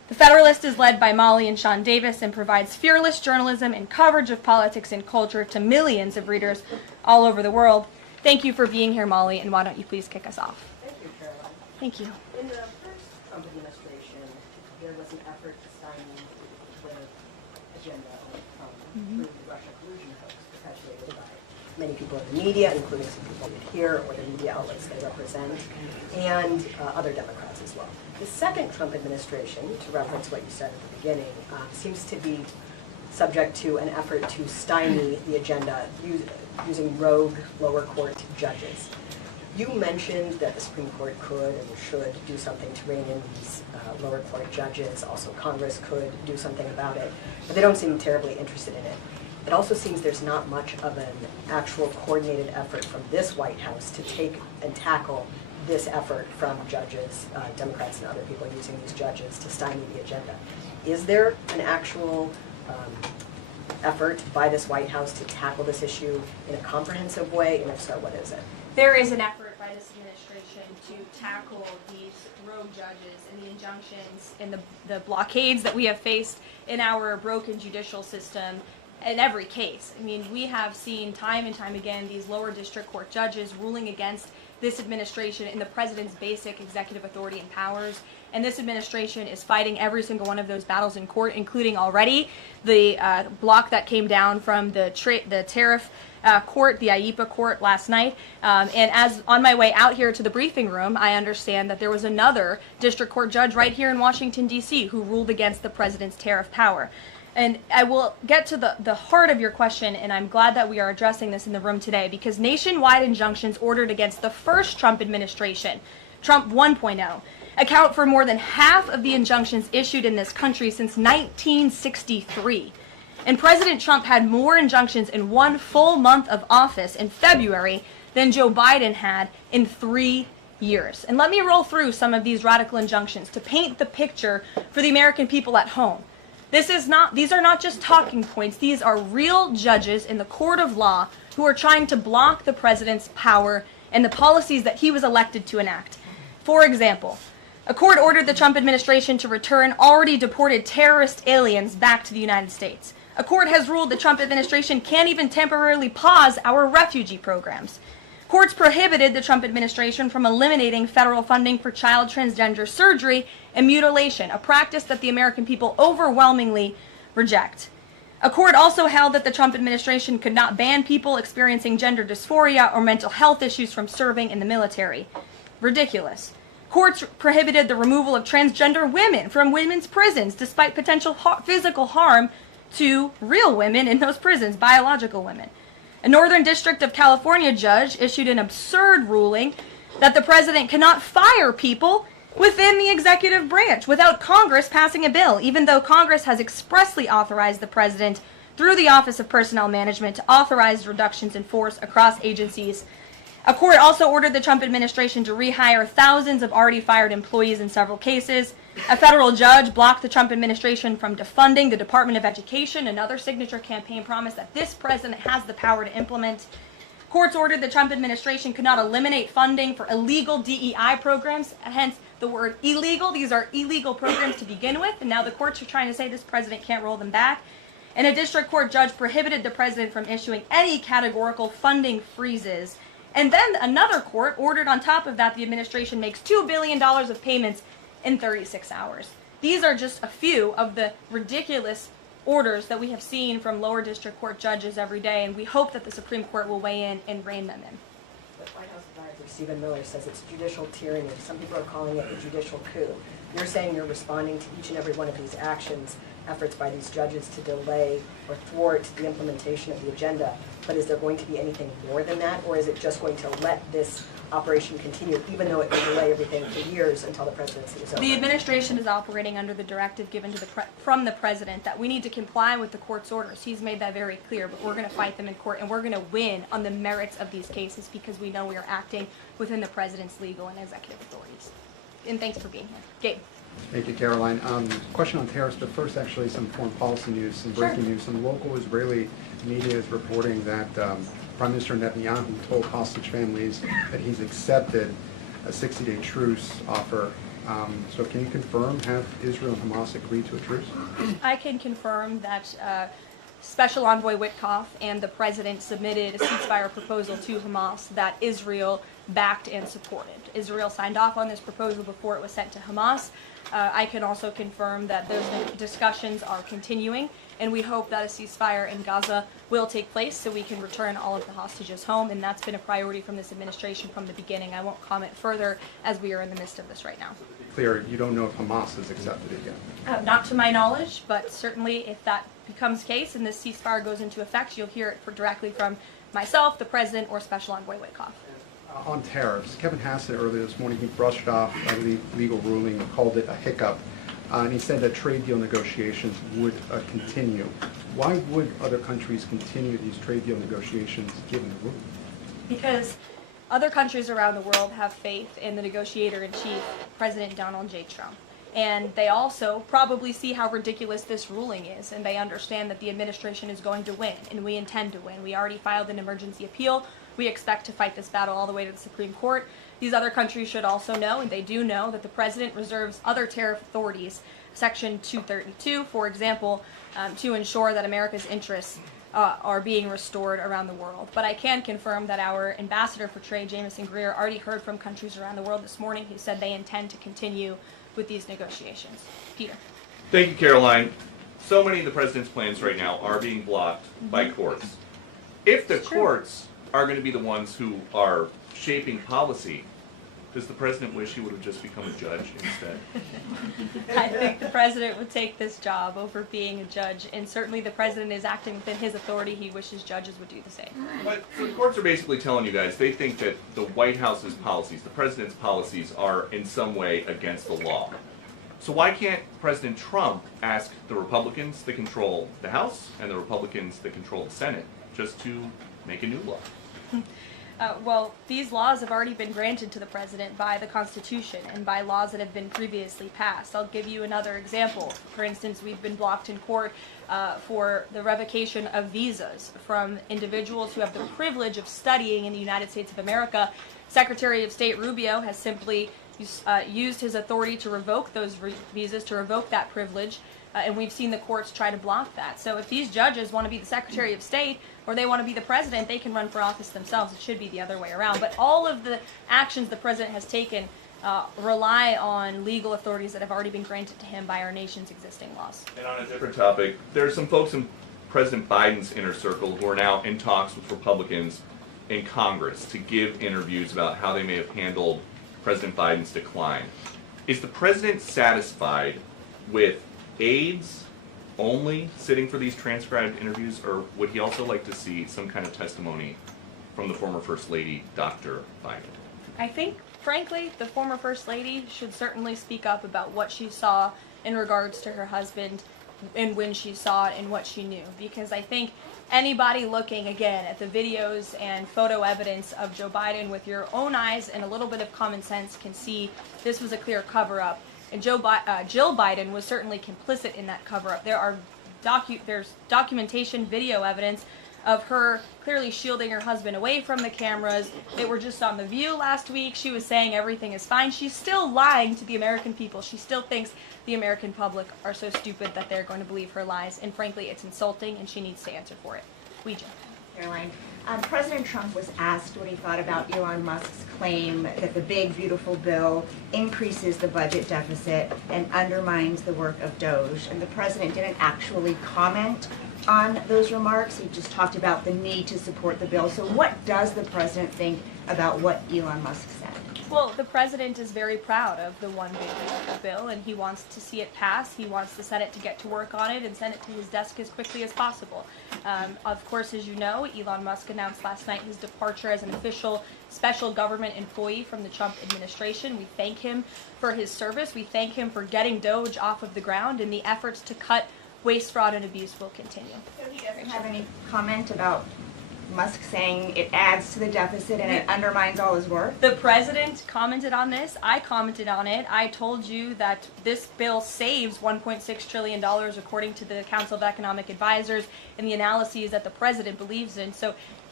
The Federalist is led by Molly and Sean Davis and provides fearless journalism and coverage of politics and culture to millions of readers all over the world. Thank you for being here, Molly, and why don't you please kick us off? Thank you, Caroline. Thank you. In the first Trump administration, there was an effort to stymie the agenda through the Russia collusion hoax perpetuated by many people in the media, including some people here or the media outlets they represent, and other Democrats as well. The second Trump administration, to reference what you said at the beginning, seems to be subject to an effort to stymie the agenda using rogue lower court judges. You mentioned that the Supreme Court could and should do something to rein in these lower court judges. Also, Congress could do something about it, but they don't seem terribly interested in it. It also seems there's not much of an actual coordinated effort from this White House to take and tackle this effort from judges, Democrats and other people using these judges to stymie the agenda. Is there an actual effort by this White House to tackle this issue in a comprehensive way, and if so, what is it? There is an effort by this administration to tackle these rogue judges and the injunctions and the blockades that we have faced in our broken judicial system in every case. I mean, we have seen time and time again these lower district court judges ruling against this administration in the president's basic executive authority and powers. And this administration is fighting every single one of those battles in court, including already the block that came down from the Tariff court, the IEPA court last night. And as on my way out here to the briefing room, I understand that there was another district court judge right here in Washington, D.C. who ruled against the president's tariff power. And I will get to the heart of your question, and I'm glad that we are addressing this in the room today, because nationwide injunctions ordered against the first Trump administration, Trump 1.0, account for more than half of the injunctions issued in this country since 1963. And President Trump had more injunctions in one full month of office in February than Joe Biden had in 3 years. And let me roll through some of these radical injunctions to paint the picture for the American people at home. These are not just talking points. These are real judges in the court of law who are trying to block the president's power and the policies that he was elected to enact. For example, a court ordered the Trump administration to return already deported terrorist aliens back to the United States. A court has ruled the Trump administration can't even temporarily pause our refugee programs. Courts prohibited the Trump administration from eliminating federal funding for child transgender surgery and mutilation, a practice that the American people overwhelmingly reject. A court also held that the Trump administration could not ban people experiencing gender dysphoria or mental health issues from serving in the military. Ridiculous. Courts prohibited the removal of transgender women from women's prisons despite potential physical harm to real women in those prisons, biological women. A Northern District of California judge issued an absurd ruling that the president cannot fire people within the executive branch without Congress passing a bill, even though Congress has expressly authorized the president through the Office of Personnel Management to authorize reductions in force across agencies. A court also ordered the Trump administration to rehire thousands of already fired employees in several cases. A federal judge blocked the Trump administration from defunding the Department of Education, another signature campaign promise that this president has the power to implement. Courts ordered the Trump administration could not eliminate funding for illegal DEI programs, hence the word illegal. These are illegal programs to begin with, and now the courts are trying to say this president can't roll them back. And a district court judge prohibited the president from issuing any categorical funding freezes. And then another court ordered on top of that the administration makes $2 billion of payments in 36 hours. These are just a few of the ridiculous orders that we have seen from lower district court judges every day, and we hope that the Supreme Court will weigh in and rein them in. The White House advisor Stephen Miller says it's judicial tyranny. Some people are calling it a judicial coup. You're saying you're responding to each and every one of these actions, efforts by these judges to delay or thwart the implementation of the agenda, but is there going to be anything more than that, or is it just going to let this operation continue, even though it will delay everything for years until the presidency is over? The administration is operating under the directive given to from the president that we need to comply with the court's orders. He's made that very clear, but we're going to fight them in court, and we're going to win on the merits of these cases because we know we are acting within the president's legal and executive authorities. And thanks for being here. Gabe. Thank you, Caroline. Question on tariffs, but first actually some foreign policy news, some breaking news. Some local Israeli media is reporting that Prime Minister Netanyahu told hostage families that he's accepted a 60-day truce offer So can you confirm, have Israel and Hamas agreed to a truce? I can confirm that Special Envoy Witkoff and the President submitted a ceasefire proposal to Hamas that Israel backed and supported. Israel signed off on this proposal before it was sent to Hamas. I can also confirm that those discussions are continuing, and we hope that a ceasefire in Gaza will take place so we can return all of the hostages home, and that's been a priority from this administration from the beginning. I won't comment further as we are in the midst of this right now. Clear, you don't know if Hamas has accepted it yet? Not to my knowledge, but certainly if that becomes the case and this ceasefire goes into effect, you'll hear it directly from myself, the President, or Special Envoy Witkoff. On tariffs, Kevin Hassett earlier this morning, he brushed off a legal ruling and called it a hiccup. And he said that trade deal negotiations would continue. Why would other countries continue these trade deal negotiations given the ruling? Because other countries around the world have faith in the negotiator-in-chief, President Donald J. Trump. And they also probably see how ridiculous this ruling is, and they understand that the administration is going to win, and we intend to win. We already filed an emergency appeal. We expect to fight this battle all the way to the Supreme Court. These other countries should also know, and they do know, that the President reserves other tariff authorities, Section 232, for example, to ensure that America's interests are being restored around the world. But I can confirm that our Ambassador for Trade, Jameson Greer, already heard from countries around the world this morning who said they intend to continue with these negotiations. Peter. Thank you, Caroline. So many of the President's plans right now are being blocked by courts. If the courts are going to be the ones who are shaping policy, does the President wish he would have just become a judge instead? I think the President would take this job over being a judge, and certainly the President is acting within his authority. He wishes judges would do the same. But so the courts are basically telling you guys they think that the White House's policies, the President's policies, are in some way against the law. So why can't President Trump ask the Republicans that control the House and the Republicans that control the Senate just to make a new law? Well, these laws have already been granted to the President by the Constitution and by laws that have been previously passed. I'll give you another example. For instance, we've been blocked in court for the revocation of visas from individuals who have the privilege of studying in the United States of America. Secretary of State Rubio has simply used his authority to revoke those visas, to revoke that privilege, and we've seen the courts try to block that. So if these judges want to be the Secretary of State or they want to be the President, they can run for office themselves. It should be the other way around. But all of the actions the President has taken rely on legal authorities that have already been granted to him by our nation's existing laws. And on a different topic, there are some folks in President Biden's inner circle who are now in talks with Republicans in Congress to give interviews about how they may have handled President Biden's decline. Is the President satisfied with aides only sitting for these transcribed interviews, or would he also like to see some kind of testimony from the former First Lady, Dr. Biden? I think, frankly, the former First Lady should certainly speak up about what she saw in regards to her husband and when she saw it and what she knew. Because I think anybody looking, again, at the videos and photo evidence of Joe Biden with your own eyes and a little bit of common sense can see this was a clear cover-up. And Jill Biden was certainly complicit in that cover-up. There's documentation, video evidence of her clearly shielding her husband away from the cameras. They were just on The View last week. She was saying everything is fine. She's still lying to the American people. She still thinks the American public are so stupid that they're going to believe her lies. And frankly, it's insulting, and she needs to answer for it. Ouija. Caroline, President Trump was asked what he thought about Elon Musk's claim that the big, beautiful bill increases the budget deficit and undermines the work of DOGE. And the president didn't actually comment on those remarks. He just talked about the need to support the bill. So what does the president think about what Elon Musk said? Well, the president is very proud of the one big beautiful bill, and he wants to see it pass. He wants the Senate to get to work on it and send it to his desk as quickly as possible. Of course, as you know, Elon Musk announced last night his departure as an official special government employee from the Trump administration. We thank him for his service. We thank him for getting DOGE off of the ground, and the efforts to cut waste, fraud, and abuse will continue. So he doesn't have any comment about Musk saying it adds to the deficit and it undermines all his work? The president commented on this. I commented on it. I told you that this bill saves $1.6 trillion according to the Council of Economic Advisors and the analyses that the president believes in. So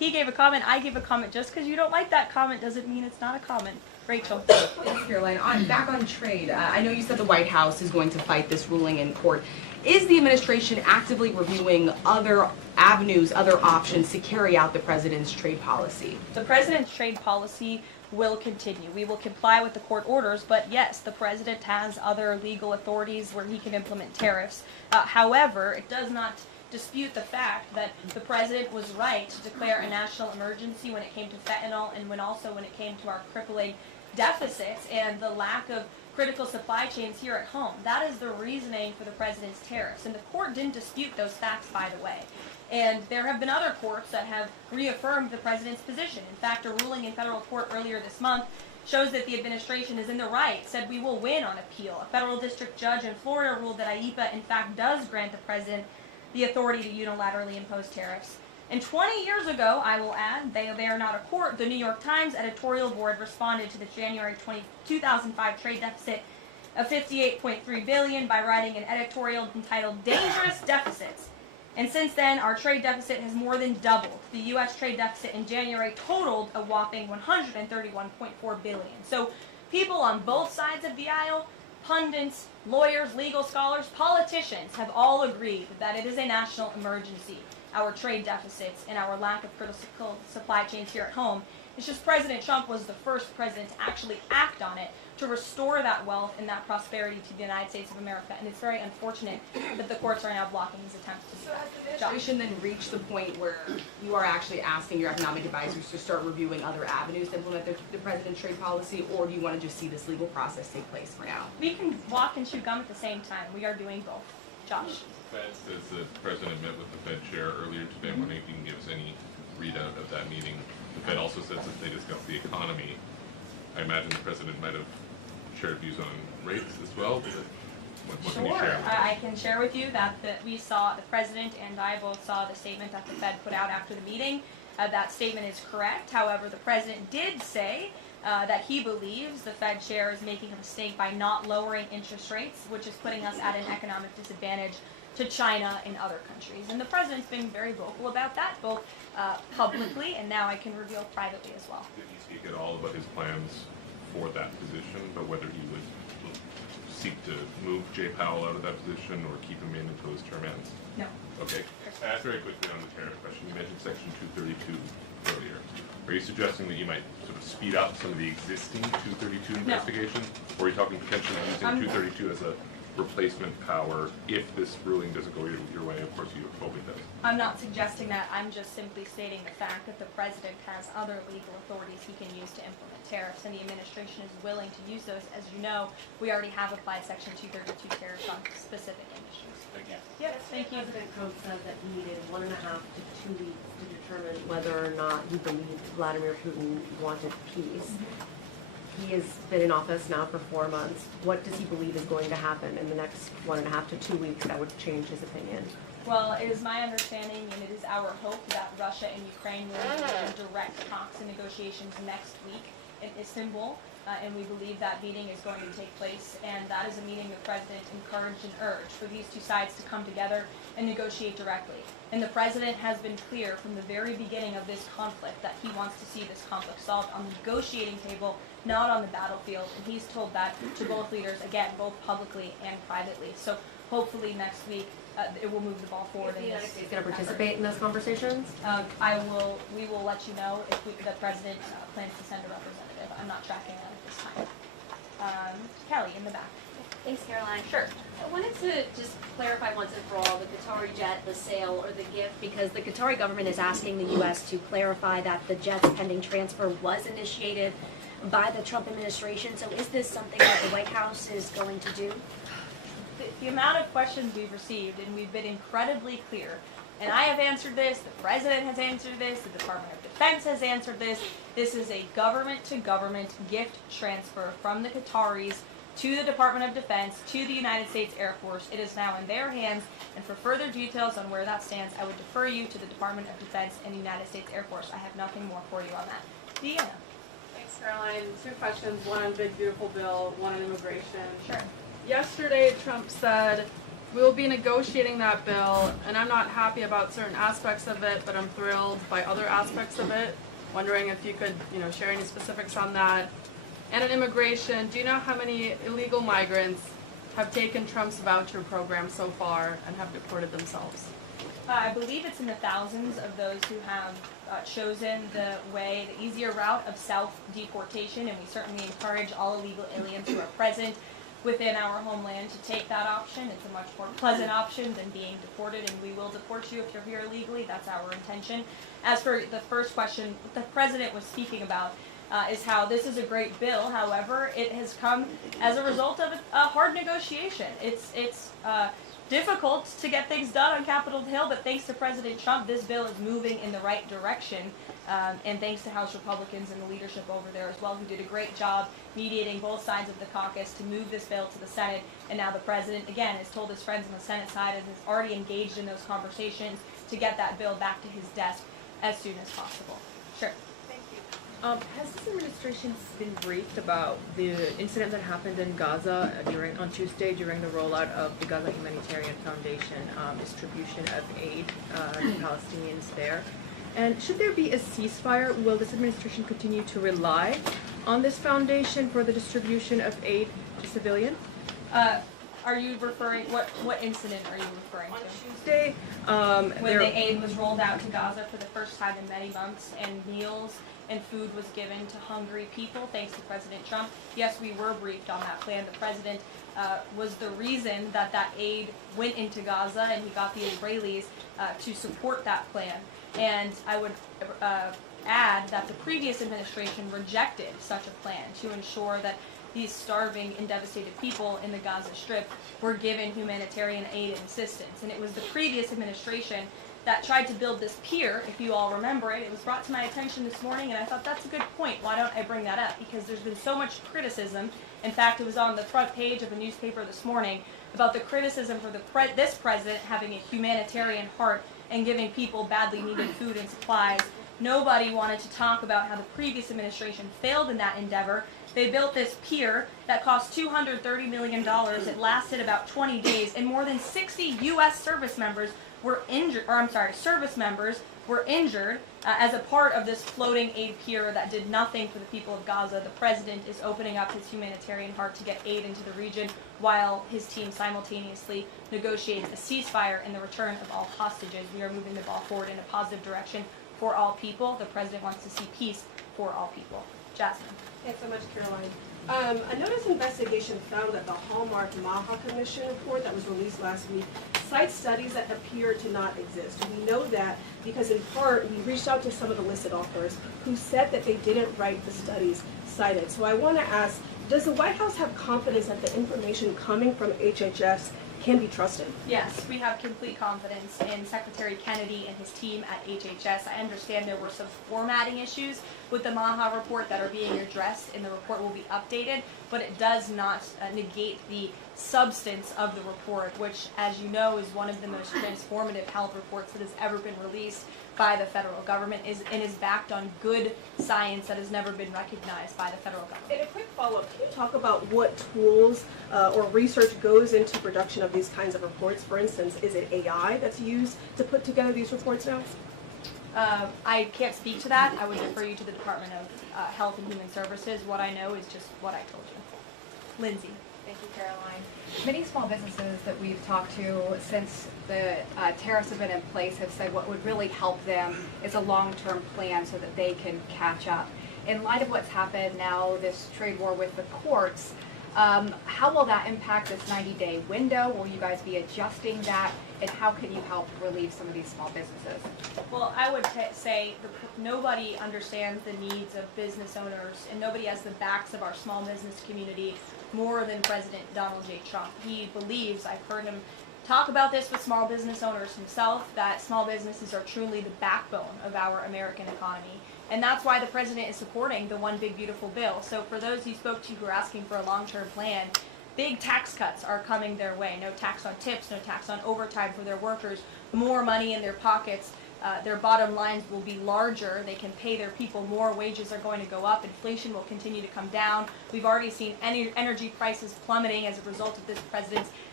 he gave a comment, I gave a comment. Just because you don't like that comment doesn't mean it's not a comment. Rachel. Thanks, Caroline. Back on trade, I know you said the White House is going to fight this ruling in court. Is the administration actively reviewing other avenues, other options to carry out the president's trade policy? The president's trade policy will continue. We will comply with the court orders, but yes, the president has other legal authorities where he can implement tariffs. However, it does not dispute the fact that the president was right to declare a national emergency when it came to fentanyl and when it came to our crippling deficits and the lack of critical supply chains here at home. That is the reasoning for the president's tariffs, and the court didn't dispute those facts, by the way. And there have been other courts that have reaffirmed the president's position. In fact, a ruling in federal court earlier this month shows that the administration is in the right, said we will win on appeal. A federal district judge in Florida ruled that IEEPA, in fact, does grant the president the authority to unilaterally impose tariffs. And 20 years ago, I will add, they are not a court, the New York Times editorial board responded to the January 2005 trade deficit of $58.3 billion by writing an editorial entitled Dangerous Deficits. And since then, our trade deficit has more than doubled. The U.S. trade deficit in January totaled a whopping $131.4 billion. So people on both sides of the aisle, pundits, lawyers, legal scholars, politicians have all agreed that it is a national emergency, our trade deficits and our lack of critical supply chains here at home. It's just President Trump was the first president to actually act on it to restore that wealth and that prosperity to the United States of America. And it's very unfortunate that the courts are now blocking his attempts to do that. Has the administration then reached the point where you are actually asking your economic advisors to start reviewing other avenues to implement the president's trade policy, or do you want to just see this legal process take place for now? We can walk and chew gum at the same time. We are doing both. Josh. The Fed says the president met with the Fed chair earlier today. I'm wondering if you can give us any readout of that meeting. The Fed also says that they discussed the economy. I imagine the president might have shared views on rates as well. What can you share? I can share with you that we saw, the president and I both saw the statement that the Fed put out after the meeting. That statement is correct. However, the president did say that he believes the Fed chair is making a mistake by not lowering interest rates, which is putting us at an economic disadvantage to China and other countries. And the president's been very vocal about that, both publicly and now I can reveal privately as well. Did he speak at all about his plans for that position, but whether he would seek to move Jay Powell out of that position or keep him in until his term ends? No. Okay. Very quickly on the tariff question, you mentioned Section 232 earlier. Are you suggesting that you might sort of speed up some of the existing 232 investigations? Or are you talking potentially using 232 as a replacement power if this ruling doesn't go your way? Of course you hope it does. I'm not suggesting that. I'm just simply stating the fact that the president has other legal authorities he can use to implement tariffs, and the administration is willing to use those. As you know, we already have applied Section 232 tariffs on specific industries. Thank you. Yep, thank you. President Trump said that he needed 1.5 to 2 weeks to determine whether or not he believed Vladimir Putin wanted peace. He has been in office now for 4 months. What does he believe is going to happen in the next 1.5 to 2 weeks that would change his opinion? Well, it is my understanding and it is our hope that Russia and Ukraine will engage in direct talks and negotiations next week in Istanbul. And we believe that meeting is going to take place, and that is a meeting the president encouraged and urged for these two sides to come together and negotiate directly. And the president has been clear from the very beginning of this conflict that he wants to see this conflict solved on the negotiating table, not on the battlefield. And he's told that to both leaders, again, both publicly and privately. So hopefully next week it will move the ball forward. Is the United States going to participate in those conversations? We will let you know if the president plans to send a representative. I'm not tracking that at this time. Kelly, in the back. Thanks, Caroline. Sure. I wanted to just clarify once and for all the Qatari jet, the sale, or the gift, because the Qatari government is asking the U.S. to clarify that the jet's pending transfer was initiated by the Trump administration. So is this something that the White House is going to do? The amount of questions we've received, and we've been incredibly clear, and I have answered this, the president has answered this, the Department of Defense has answered this. This is a government-to-government gift transfer from the Qataris to the Department of Defense, to the United States Air Force. It is now in their hands, and for further details on where that stands, I would defer you to the Department of Defense and the United States Air Force. I have nothing more for you on that. Deanna. Thanks, Caroline. 2 questions, one on Big Beautiful Bill, one on immigration. Sure. Yesterday, Trump said, We will be negotiating that bill, and I'm not happy about certain aspects of it, but I'm thrilled by other aspects of it. Wondering if you could, share any specifics on that. And on immigration, do you know how many illegal migrants have taken Trump's voucher program so far and have deported themselves? I believe it's in the thousands of those who have chosen the easier route of self-deportation, and we certainly encourage all illegal aliens who are present within our homeland to take that option. It's a much more pleasant option than being deported, and we will deport you if you're here illegally. That's our intention. As for the first question, what the president was speaking about is how this is a great bill. However, it has come as a result of a hard negotiation. It's difficult to get things done on Capitol Hill, but thanks to President Trump, this bill is moving in the right direction. And thanks to House Republicans and the leadership over there as well, who did a great job mediating both sides of the caucus to move this bill to the Senate. And now the president, again, has told his friends on the Senate side and has already engaged in those conversations to get that bill back to his desk as soon as possible. Sure. Has this administration been briefed about the incident that happened in Gaza on Tuesday during the rollout of the Gaza Humanitarian Foundation distribution of aid to Palestinians there? And should there be a ceasefire, will this administration continue to rely on this foundation for the distribution of aid to civilians? Are you referring, what incident are you referring to? On Tuesday, when the aid was rolled out to Gaza for the first time in many months, and meals and food was given to hungry people, thanks to President Trump. Yes, we were briefed on that plan. The president was the reason that aid went into Gaza, and he got the Israelis to support that plan. And I would add that the previous administration rejected such a plan to ensure that these starving and devastated people in the Gaza Strip were given humanitarian aid and assistance. And it was the previous administration that tried to build this pier, if you all remember it. It was brought to my attention this morning, and I thought that's a good point. Why don't I bring that up? Because there's been so much criticism. In fact, it was on the front page of a newspaper this morning about the criticism for this president having a humanitarian heart and giving people badly needed food and supplies. Nobody wanted to talk about how the previous administration failed in that endeavor. They built this pier that cost $230 million. It lasted about 20 days, and more than 60 U.S. service members were injured, as a part of this floating aid pier that did nothing for the people of Gaza. The president is opening up his humanitarian heart to get aid into the region, while his team simultaneously negotiates a ceasefire and the return of all hostages. We are moving the ball forward in a positive direction for all people. The president wants to see peace for all people. Jasmine. Thanks so much, Caroline. A notice investigation found that the Hallmark Maha Commission report that was released last week cites studies that appear to not exist. We know that because in part we reached out to some of the listed authors who said that they didn't write the studies cited. So I want to ask, does the White House have confidence that the information coming from HHS can be trusted? Yes, we have complete confidence in Secretary Kennedy and his team at HHS. I understand there were some formatting issues with the Maha report that are being addressed, and the report will be updated, but it does not negate the substance of the report, which, as you know, is one of the most transformative health reports that has ever been released by the federal government and is backed on good science that has never been recognized by the federal government. And a quick follow-up, can you talk about what tools or research goes into production of these kinds of reports? For instance, is it AI that's used to put together these reports now? I can't speak to that. I would refer you to the Department of Health and Human Services. What I know is just what I told you. Lindsay. Thank you, Caroline. Many small businesses that we've talked to since the tariffs have been in place have said what would really help them is a long-term plan so that they can catch up. In light of what's happened now, this trade war with the courts, how will that impact this 90-day window? Will you guys be adjusting that? And how can you help relieve some of these small businesses? Well, I would say nobody understands the needs of business owners, and nobody has the backs of our small business community more than President Donald J. Trump. He believes, I've heard him talk about this with small business owners himself, that small businesses are truly the backbone of our American economy. And that's why the president is supporting the One Big Beautiful Bill. So for those you spoke to who are asking for a long-term plan, big tax cuts are coming their way. No tax on tips, no tax on overtime for their workers, more money in their pockets. Their bottom lines will be larger. They can pay their people more. Wages are going to go up. Inflation will continue to come down. We've already seen energy prices plummeting as a result of this president's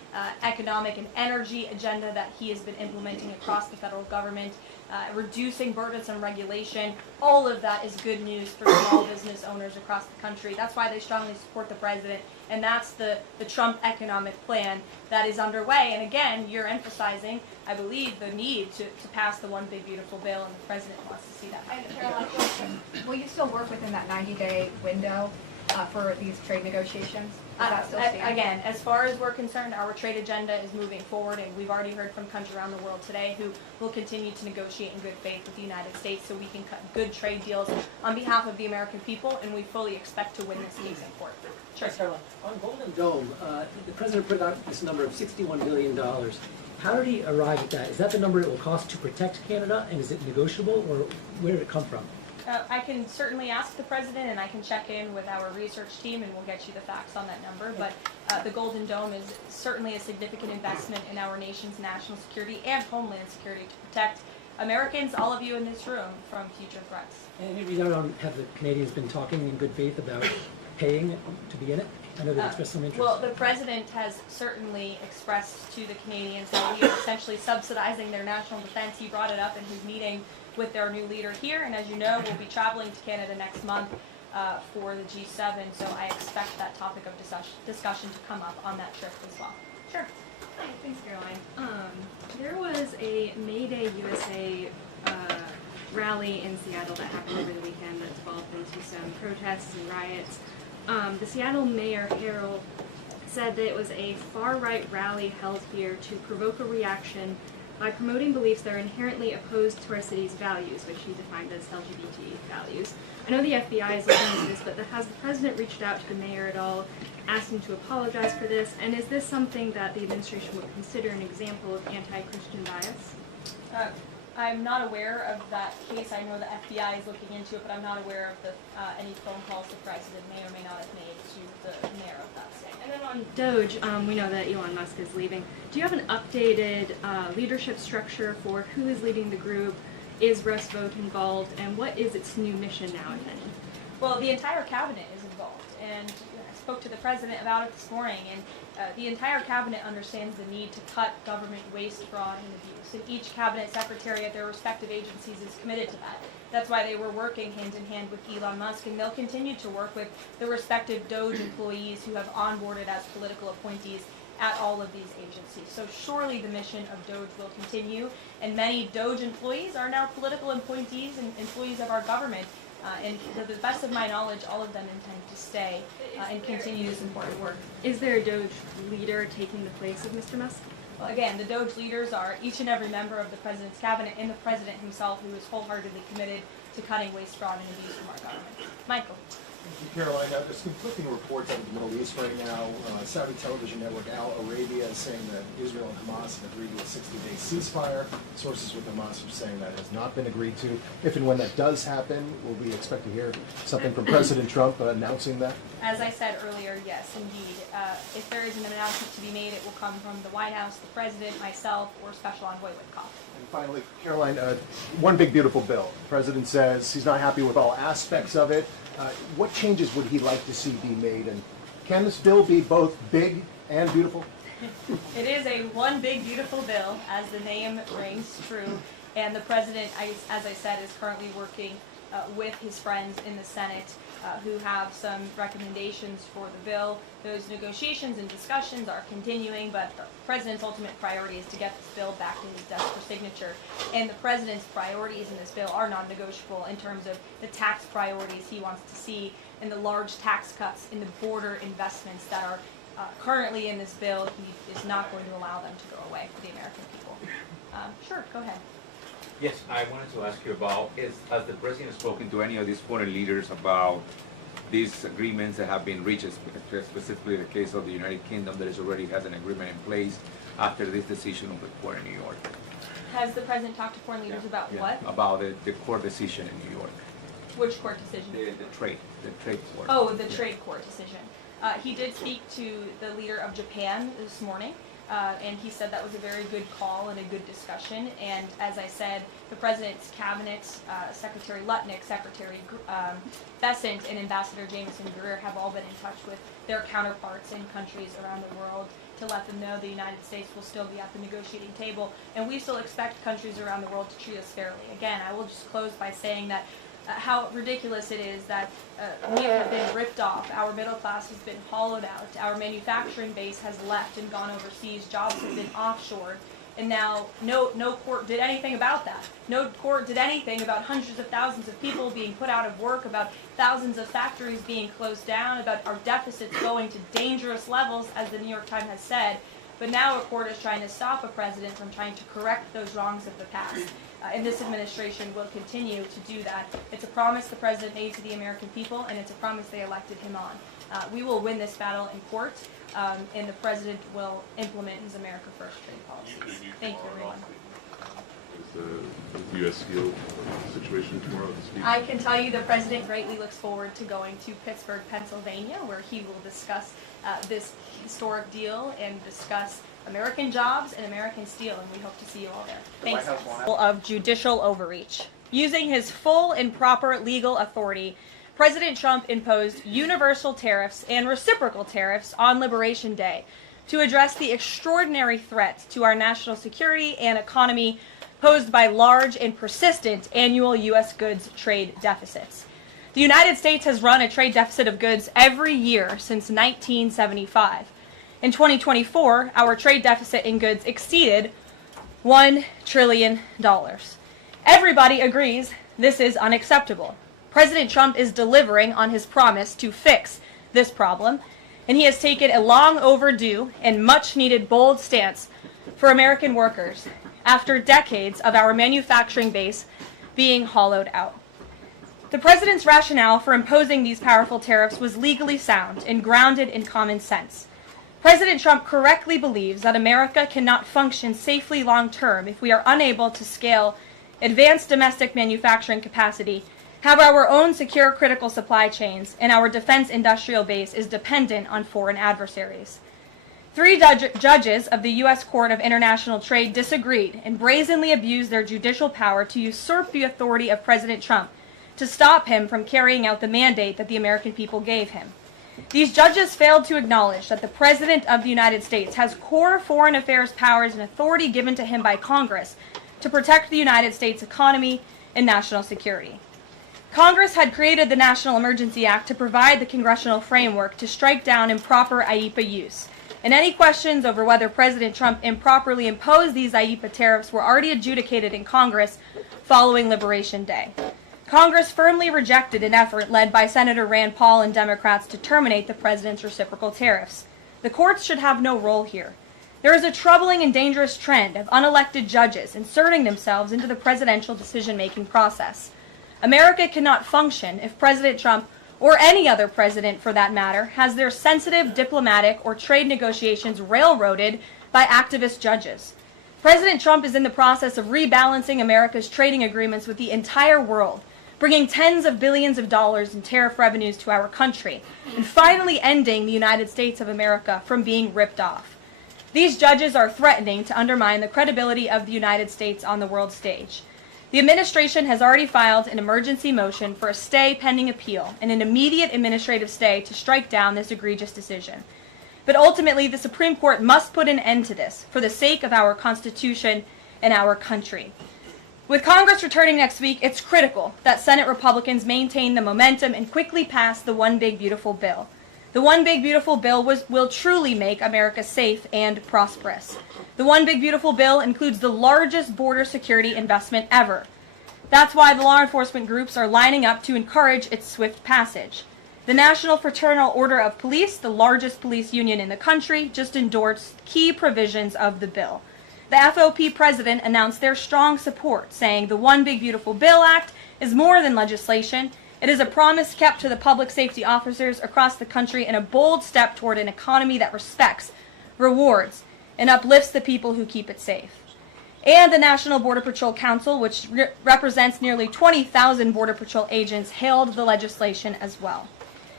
economic and energy agenda that he has been implementing across the federal government, reducing burdensome regulation. All of that is good news for small business owners across the country. That's why they strongly support the president, and that's the Trump economic plan that is underway. And again, you're emphasizing, I believe, the need to pass the one big beautiful bill, and the president wants to see that. Caroline, will you still work within that 90-day window for these trade negotiations? Does that still stand? Again, as far as we're concerned, our trade agenda is moving forward, and we've already heard from countries around the world today who will continue to negotiate in good faith with the United States so we can cut good trade deals on behalf of the American people, and we fully expect to win this case in court. Sure. Caroline, on Golden Dome, the president put out this number of $61 billion. How did he arrive at that? Is that the number it will cost to protect Canada, and is it negotiable, or where did it come from? I can certainly ask the president, and I can check in with our research team, and we'll get you the facts on that number. But the Golden Dome is certainly a significant investment in our nation's national security and homeland security to protect Americans, all of you in this room, from future threats. And we don't have the Canadians been talking in good faith about paying to be in it? I know they expressed some interest. Well, the president has certainly expressed to the Canadians that we are essentially subsidizing their national defense. He brought it up in his meeting with their new leader here, and as you know, we'll be traveling to Canada next month for the G7, so I expect that topic of discussion to come up on that trip as well. Sure. Hi, thanks, Caroline. There was a May Day USA rally in Seattle that happened over the weekend that developed into some protests and riots. The Seattle Mayor Harrell said that it was a far-right rally held here to provoke a reaction by promoting beliefs that are inherently opposed to our city's values, which he defined as LGBT values. I know the FBI is looking into this, but has the president reached out to the mayor at all, asked him to apologize for this, and is this something that the administration would consider an example of anti-Christian bias? I'm not aware of that case. I know the FBI is looking into it, but I'm not aware of any phone calls the president may or may not have made to the mayor of that state. And then on DOGE, we know that Elon Musk is leaving. Do you have an updated leadership structure for who is leading the group? Is Russ Vought involved? And what is its new mission now, if any? Well, the entire cabinet is involved, and I spoke to the president about it this morning, and the entire cabinet understands the need to cut government waste, fraud, and abuse, and each cabinet secretary at their respective agencies is committed to that. That's why they were working hand in hand with Elon Musk, and they'll continue to work with the respective DOGE employees who have onboarded as political appointees at all of these agencies. So surely the mission of DOGE will continue, and many DOGE employees are now political appointees and employees of our government. And to the best of my knowledge, all of them intend to stay and continue this important work. Is there a DOGE leader taking the place of Mr. Musk? Well, again, the DOGE leaders are each and every member of the president's cabinet and the president himself, who is wholeheartedly committed to cutting waste, fraud, and abuse from our government. Michael. Thank you, Caroline. There's conflicting reports out of the Middle East right now. Saudi television network Al Arabia is saying that Israel and Hamas have agreed to a 60-day ceasefire. Sources with Hamas are saying that has not been agreed to. If and when that does happen, will we expect to hear something from President Trump announcing that? As I said earlier, yes, indeed. If there is an announcement to be made, it will come from the White House, the president, myself, or Special Envoy Witkoff. And finally, Caroline, one big beautiful bill. The president says he's not happy with all aspects of it. What changes would he like to see be made? And can this bill be both big and beautiful? It is a one big beautiful bill, as the name rings true. And the president, as I said, is currently working with his friends in the Senate who have some recommendations for the bill. Those negotiations and discussions are continuing, but the president's ultimate priority is to get this bill back to his desk for signature. And the president's priorities in this bill are non-negotiable in terms of the tax priorities he wants to see and the large tax cuts in the border investments that are currently in this bill. He is not going to allow them to go away for the American people. Sure, go ahead. Yes, I wanted to ask you about, has the president spoken to any of these foreign leaders about these agreements that have been reached, specifically the case of the United Kingdom that already has an agreement in place after this decision of the court in New York? Has the president talked to foreign leaders about what? About the court decision in New York. Which court decision? The trade court. Oh, the trade court decision. He did speak to the leader of Japan this morning. and he said that was a very good call and a good discussion. And as I said, the President's cabinet, Secretary Lutnick, Secretary Bessent, and Ambassador Jameson Greer have all been in touch with their counterparts in countries around the world to let them know the United States will still be at the negotiating table, and we still expect countries around the world to treat us fairly. Again, I will just close by saying that how ridiculous it is that we have been ripped off, our middle class has been hollowed out, our manufacturing base has left and gone overseas, jobs have been offshored, and now no court did anything about that. No court did anything about hundreds of thousands of people being put out of work, about thousands of factories being closed down, about our deficits going to dangerous levels, as the New York Times has said. But now a court is trying to stop a president from trying to correct those wrongs of the past. And this administration will continue to do that. It's a promise the president made to the American people, and it's a promise they elected him on. We will win this battle in court, and the president will implement his America First trade policies. Thank you, everyone. Is the U.S. Steel situation tomorrow this week? I can tell you the president greatly looks forward to going to Pittsburgh, Pennsylvania, where he will discuss this historic deal and discuss American jobs and American steel, and we hope to see you all there. Thanks. Of judicial overreach. Using his full and proper legal authority, President Trump imposed universal tariffs and reciprocal tariffs on Liberation Day to address the extraordinary threat to our national security and economy posed by large and persistent annual U.S. goods trade deficits. The United States has run a trade deficit of goods every year since 1975. In 2024, our trade deficit in goods exceeded $1 trillion. Everybody agrees this is unacceptable. President Trump is delivering on his promise to fix this problem, and he has taken a long overdue and much needed bold stance for American workers after decades of our manufacturing base being hollowed out. The president's rationale for imposing these powerful tariffs was legally sound and grounded in common sense. President Trump correctly believes that America cannot function safely long-term if we are unable to scale advanced domestic manufacturing capacity, have our own secure critical supply chains, and our defense industrial base is dependent on foreign adversaries. 3 judges of the U.S. Court of International Trade disagreed and brazenly abused their judicial power to usurp the authority of President Trump to stop him from carrying out the mandate that the American people gave him. These judges failed to acknowledge that the President of the United States has core foreign affairs powers and authority given to him by Congress to protect the United States economy and national security. Congress had created the National Emergency Act to provide the congressional framework to strike down improper IEEPA use, and any questions over whether President Trump improperly imposed these IEEPA tariffs were already adjudicated in Congress following Liberation Day. Congress firmly rejected an effort led by Senator Rand Paul and Democrats to terminate the president's reciprocal tariffs. The courts should have no role here. There is a troubling and dangerous trend of unelected judges inserting themselves into the presidential decision-making process. America cannot function if President Trump, or any other president for that matter, has their sensitive diplomatic or trade negotiations railroaded by activist judges. President Trump is in the process of rebalancing America's trading agreements with the entire world, bringing tens of billions of dollars in tariff revenues to our country, and finally ending the United States of America from being ripped off. These judges are threatening to undermine the credibility of the United States on the world stage. The administration has already filed an emergency motion for a stay pending appeal and an immediate administrative stay to strike down this egregious decision. But ultimately, the Supreme Court must put an end to this for the sake of our Constitution and our country. With Congress returning next week, it's critical that Senate Republicans maintain the momentum and quickly pass the One Big Beautiful Bill. The One Big Beautiful Bill will truly make America safe and prosperous. The One Big Beautiful Bill includes the largest border security investment ever. That's why the law enforcement groups are lining up to encourage its swift passage. The National Fraternal Order of Police, the largest police union in the country, just endorsed key provisions of the bill. The FOP president announced their strong support, saying the One Big Beautiful Bill Act is more than legislation. It is a promise kept to the public safety officers across the country and a bold step toward an economy that respects, rewards, and uplifts the people who keep it safe. And the National Border Patrol Council, which represents nearly 20,000 Border Patrol agents, hailed the legislation as well.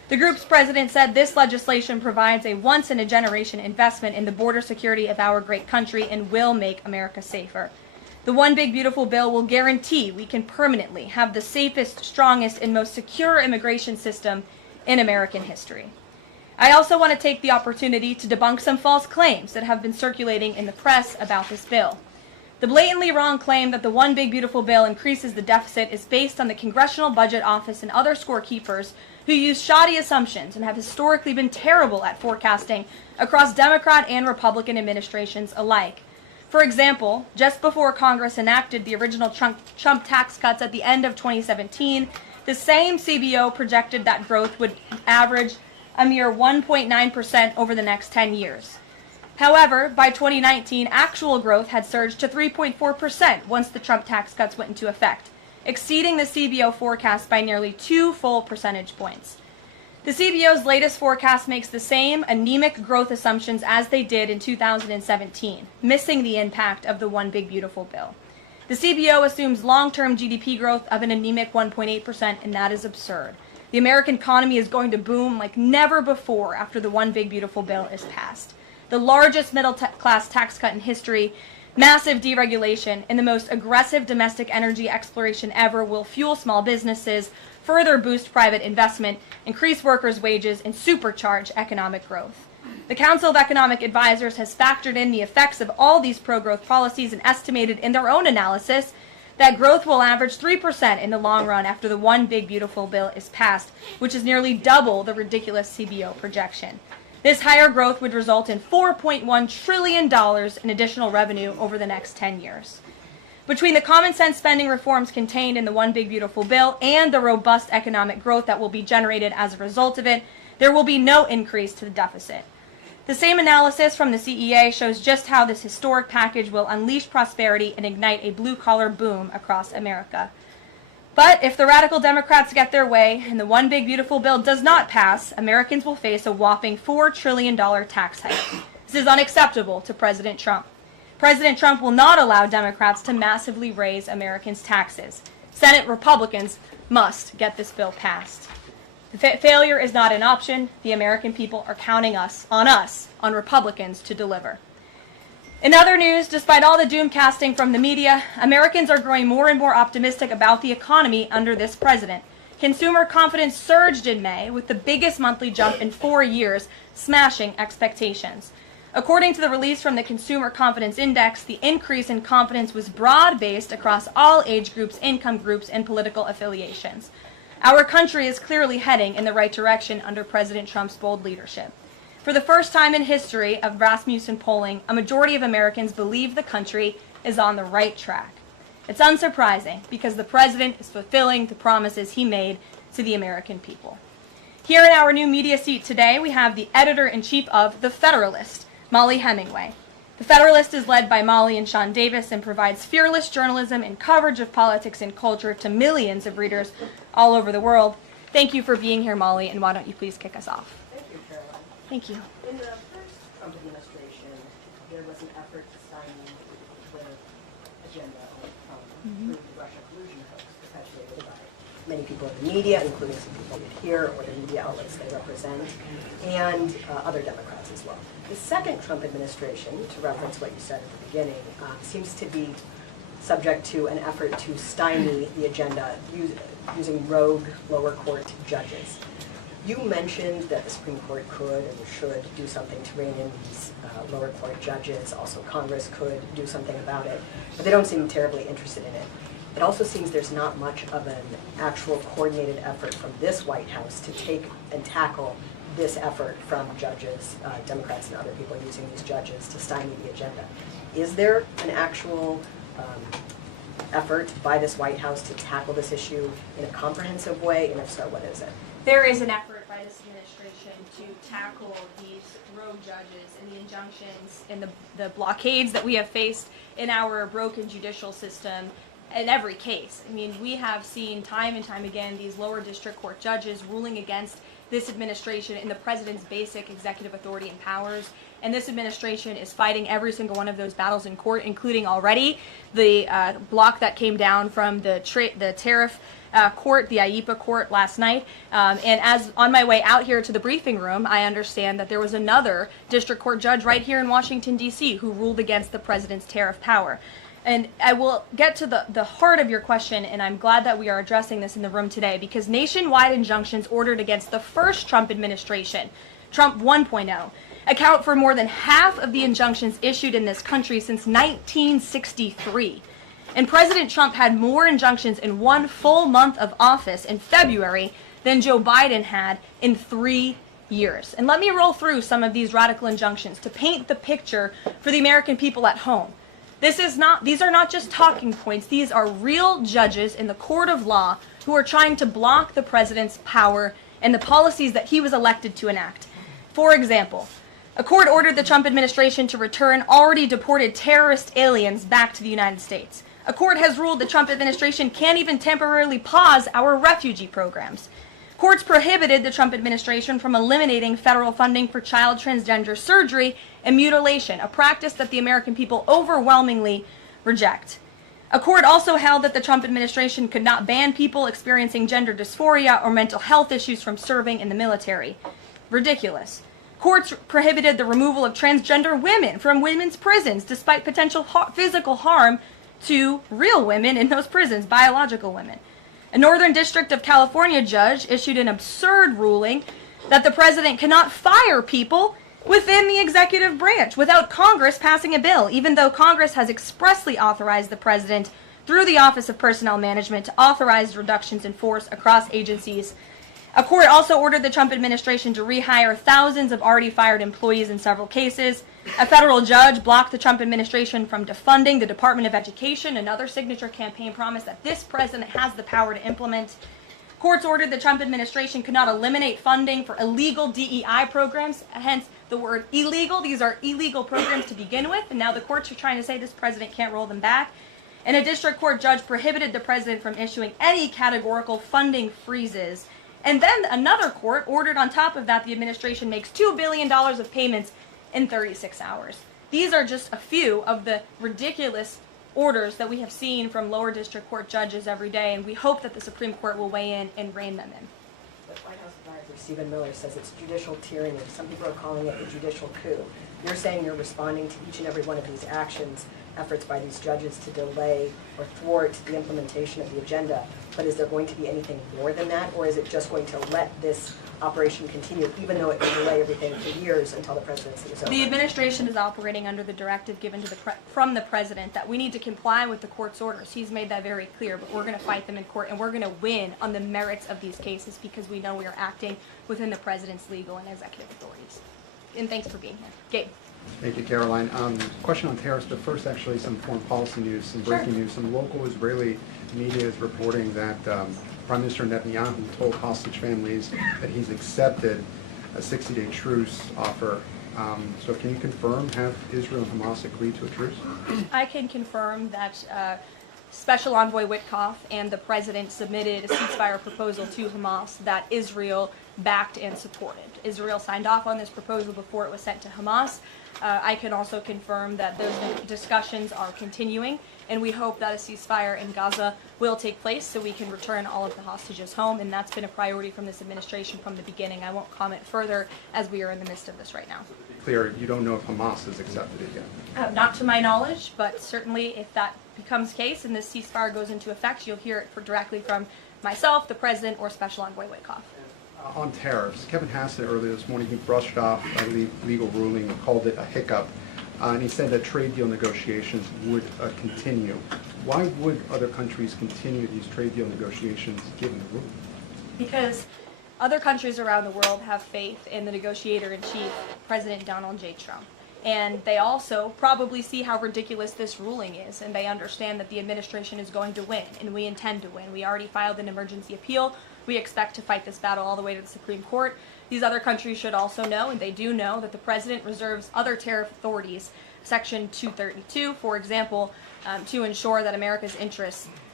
The group's president said this legislation provides a once-in-a-generation investment in the border security of our great country and will make America safer. The One Big Beautiful Bill will guarantee we can permanently have the safest, strongest, and most secure immigration system in American history. I also want to take the opportunity to debunk some false claims that have been circulating in the press about this bill. The blatantly wrong claim that the One Big Beautiful Bill increases the deficit is based on the Congressional Budget Office and other scorekeepers who use shoddy assumptions and have historically been terrible at forecasting across Democrat and Republican administrations alike. For example, just before Congress enacted the original Trump tax cuts at the end of 2017, the same CBO projected that growth would average a mere 1.9% over the next 10 years. However, by 2019, actual growth had surged to 3.4% once the Trump tax cuts went into effect, exceeding the CBO forecast by nearly 2 full percentage points. The CBO's latest forecast makes the same anemic growth assumptions as they did in 2017, missing the impact of the One Big Beautiful Bill. The CBO assumes long-term GDP growth of an anemic 1.8%, and that is absurd. The American economy is going to boom like never before after the One Big Beautiful Bill is passed. The largest middle-class tax cut in history, massive deregulation, and the most aggressive domestic energy exploration ever will fuel small businesses, further boost private investment, increase workers' wages, and supercharge economic growth. The Council of Economic Advisors has factored in the effects of all these pro-growth policies and estimated in their own analysis that growth will average 3% in the long run after the One Big Beautiful Bill is passed, which is nearly double the ridiculous CBO projection. This higher growth would result in $4.1 trillion in additional revenue over the next 10 years. Between the common sense spending reforms contained in the One Big Beautiful Bill and the robust economic growth that will be generated as a result of it, there will be no increase to the deficit. The same analysis from the CEA shows just how this historic package will unleash prosperity and ignite a blue-collar boom across America. But if the radical Democrats get their way and the One Big Beautiful Bill does not pass, Americans will face a whopping $4 trillion tax hike. This is unacceptable to President Trump. President Trump will not allow Democrats to massively raise Americans' taxes. Senate Republicans must get this bill passed. Failure is not an option. The American people are counting on Republicans to deliver. In other news, despite all the doom casting from the media, Americans are growing more and more optimistic about the economy under this president. Consumer confidence surged in May with the biggest monthly jump in 4 years, smashing expectations. According to the release from the Consumer Confidence Index, the increase in confidence was broad-based across all age groups, income groups, and political affiliations. Our country is clearly heading in the right direction under President Trump's bold leadership. For the first time in history of Rasmussen polling, a majority of Americans believe the country is on the right track. It's unsurprising because the president is fulfilling the promises he made to the American people. Here in our new media seat today, we have the editor-in-chief of The Federalist, Molly Hemingway. The Federalist is led by Molly and Sean Davis and provides fearless journalism and coverage of politics and culture to millions of readers all over the world. Thank you for being here, Molly, and why don't you please kick us off? Thank you, Caroline. Thank you. In the first Trump administration, there was an effort to stymie the agenda through the Russia collusion hoax perpetuated by many people in the media, including some people here or the media outlets they represent, and other Democrats as well. The second Trump administration, to reference what you said at the beginning, seems to be subject to an effort to stymie the agenda using rogue lower court judges. You mentioned that the Supreme Court could and should do something to rein in these lower court judges. Also, Congress could do something about it, but they don't seem terribly interested in it. It also seems there's not much of an actual coordinated effort from this White House to take and tackle this effort from judges, Democrats and other people using these judges to stymie the agenda. Is there an actual effort by this White House to tackle this issue in a comprehensive way, and if so, what is it? There is an effort by this administration to tackle these rogue judges and the injunctions and the blockades that we have faced in our broken judicial system in every case. I mean, we have seen time and time again these lower district court judges ruling against this administration in the president's basic executive authority and powers. And this administration is fighting every single one of those battles in court, including already the block that came down from the Tariff court, the IEPA court last night. And as on my way out here to the briefing room, I understand that there was another district court judge right here in Washington, D.C. who ruled against the president's tariff power. And I will get to the heart of your question, and I'm glad that we are addressing this in the room today, because nationwide injunctions ordered against the first Trump administration, Trump 1.0, account for more than half of the injunctions issued in this country since 1963. And President Trump had more injunctions in one full month of office in February than Joe Biden had in 3 years. And let me roll through some of these radical injunctions to paint the picture for the American people at home. These are not just talking points. These are real judges in the court of law who are trying to block the president's power and the policies that he was elected to enact. For example, a court ordered the Trump administration to return already deported terrorist aliens back to the United States. A court has ruled the Trump administration can't even temporarily pause our refugee programs. Courts prohibited the Trump administration from eliminating federal funding for child transgender surgery and mutilation, a practice that the American people overwhelmingly reject. A court also held that the Trump administration could not ban people experiencing gender dysphoria or mental health issues from serving in the military. Ridiculous. Courts prohibited the removal of transgender women from women's prisons despite potential physical harm to real women in those prisons, biological women. A Northern District of California judge issued an absurd ruling that the president cannot fire people within the executive branch without Congress passing a bill, even though Congress has expressly authorized the president through the Office of Personnel Management to authorize reductions in force across agencies. A court also ordered the Trump administration to rehire thousands of already fired employees in several cases. A federal judge blocked the Trump administration from defunding the Department of Education, another signature campaign promise that this president has the power to implement. Courts ordered the Trump administration could not eliminate funding for illegal DEI programs, hence the word illegal. These are illegal programs to begin with, and now the courts are trying to say this president can't roll them back. And a district court judge prohibited the president from issuing any categorical funding freezes. And then another court ordered on top of that the administration makes $2 billion of payments in 36 hours. These are just a few of the ridiculous orders that we have seen from lower district court judges every day, and we hope that the Supreme Court will weigh in and rein them in. The White House advisor Stephen Miller says it's judicial tyranny. Some people are calling it a judicial coup. You're saying you're responding to each and every one of these actions, efforts by these judges to delay or thwart the implementation of the agenda. But is there going to be anything more than that, or is it just going to let this operation continue, even though it may delay everything for years until the presidency is over? The administration is operating under the directive given to from the president that we need to comply with the court's orders. He's made that very clear, but we're going to fight them in court, and we're going to win on the merits of these cases because we know we are acting within the president's legal and executive authorities. And thanks for being here. Gabe. Thank you, Caroline. Question on tariffs, but first actually some foreign policy news, some breaking news. Some local Israeli media is reporting that Prime Minister Netanyahu told hostage families that he's accepted a 60-day truce offer. So can you confirm, have Israel and Hamas agreed to a truce? I can confirm that Special Envoy Witkoff and the president submitted a ceasefire proposal to Hamas that Israel backed and supported. Israel signed off on this proposal before it was sent to Hamas. I can also confirm that those discussions are continuing, and we hope that a ceasefire in Gaza will take place so we can return all of the hostages home, and that's been a priority from this administration from the beginning. I won't comment further as we are in the midst of this right now. Clear, you don't know if Hamas has accepted it yet? Not to my knowledge, but certainly if that becomes the case and this ceasefire goes into effect, you'll hear it directly from myself, the president, or Special Envoy Witkoff. On tariffs, Kevin Hassett earlier this morning, he brushed off a legal ruling and called it a hiccup, and he said that trade deal negotiations would continue. Why would other countries continue these trade deal negotiations given the ruling? Because other countries around the world have faith in the negotiator-in-chief, President Donald J. Trump. And they also probably see how ridiculous this ruling is, and they understand that the administration is going to win, and we intend to win. We already filed an emergency appeal. We expect to fight this battle all the way to the Supreme Court. These other countries should also know, and they do know, that the president reserves other tariff authorities, Section 232, for example, to ensure that America's interests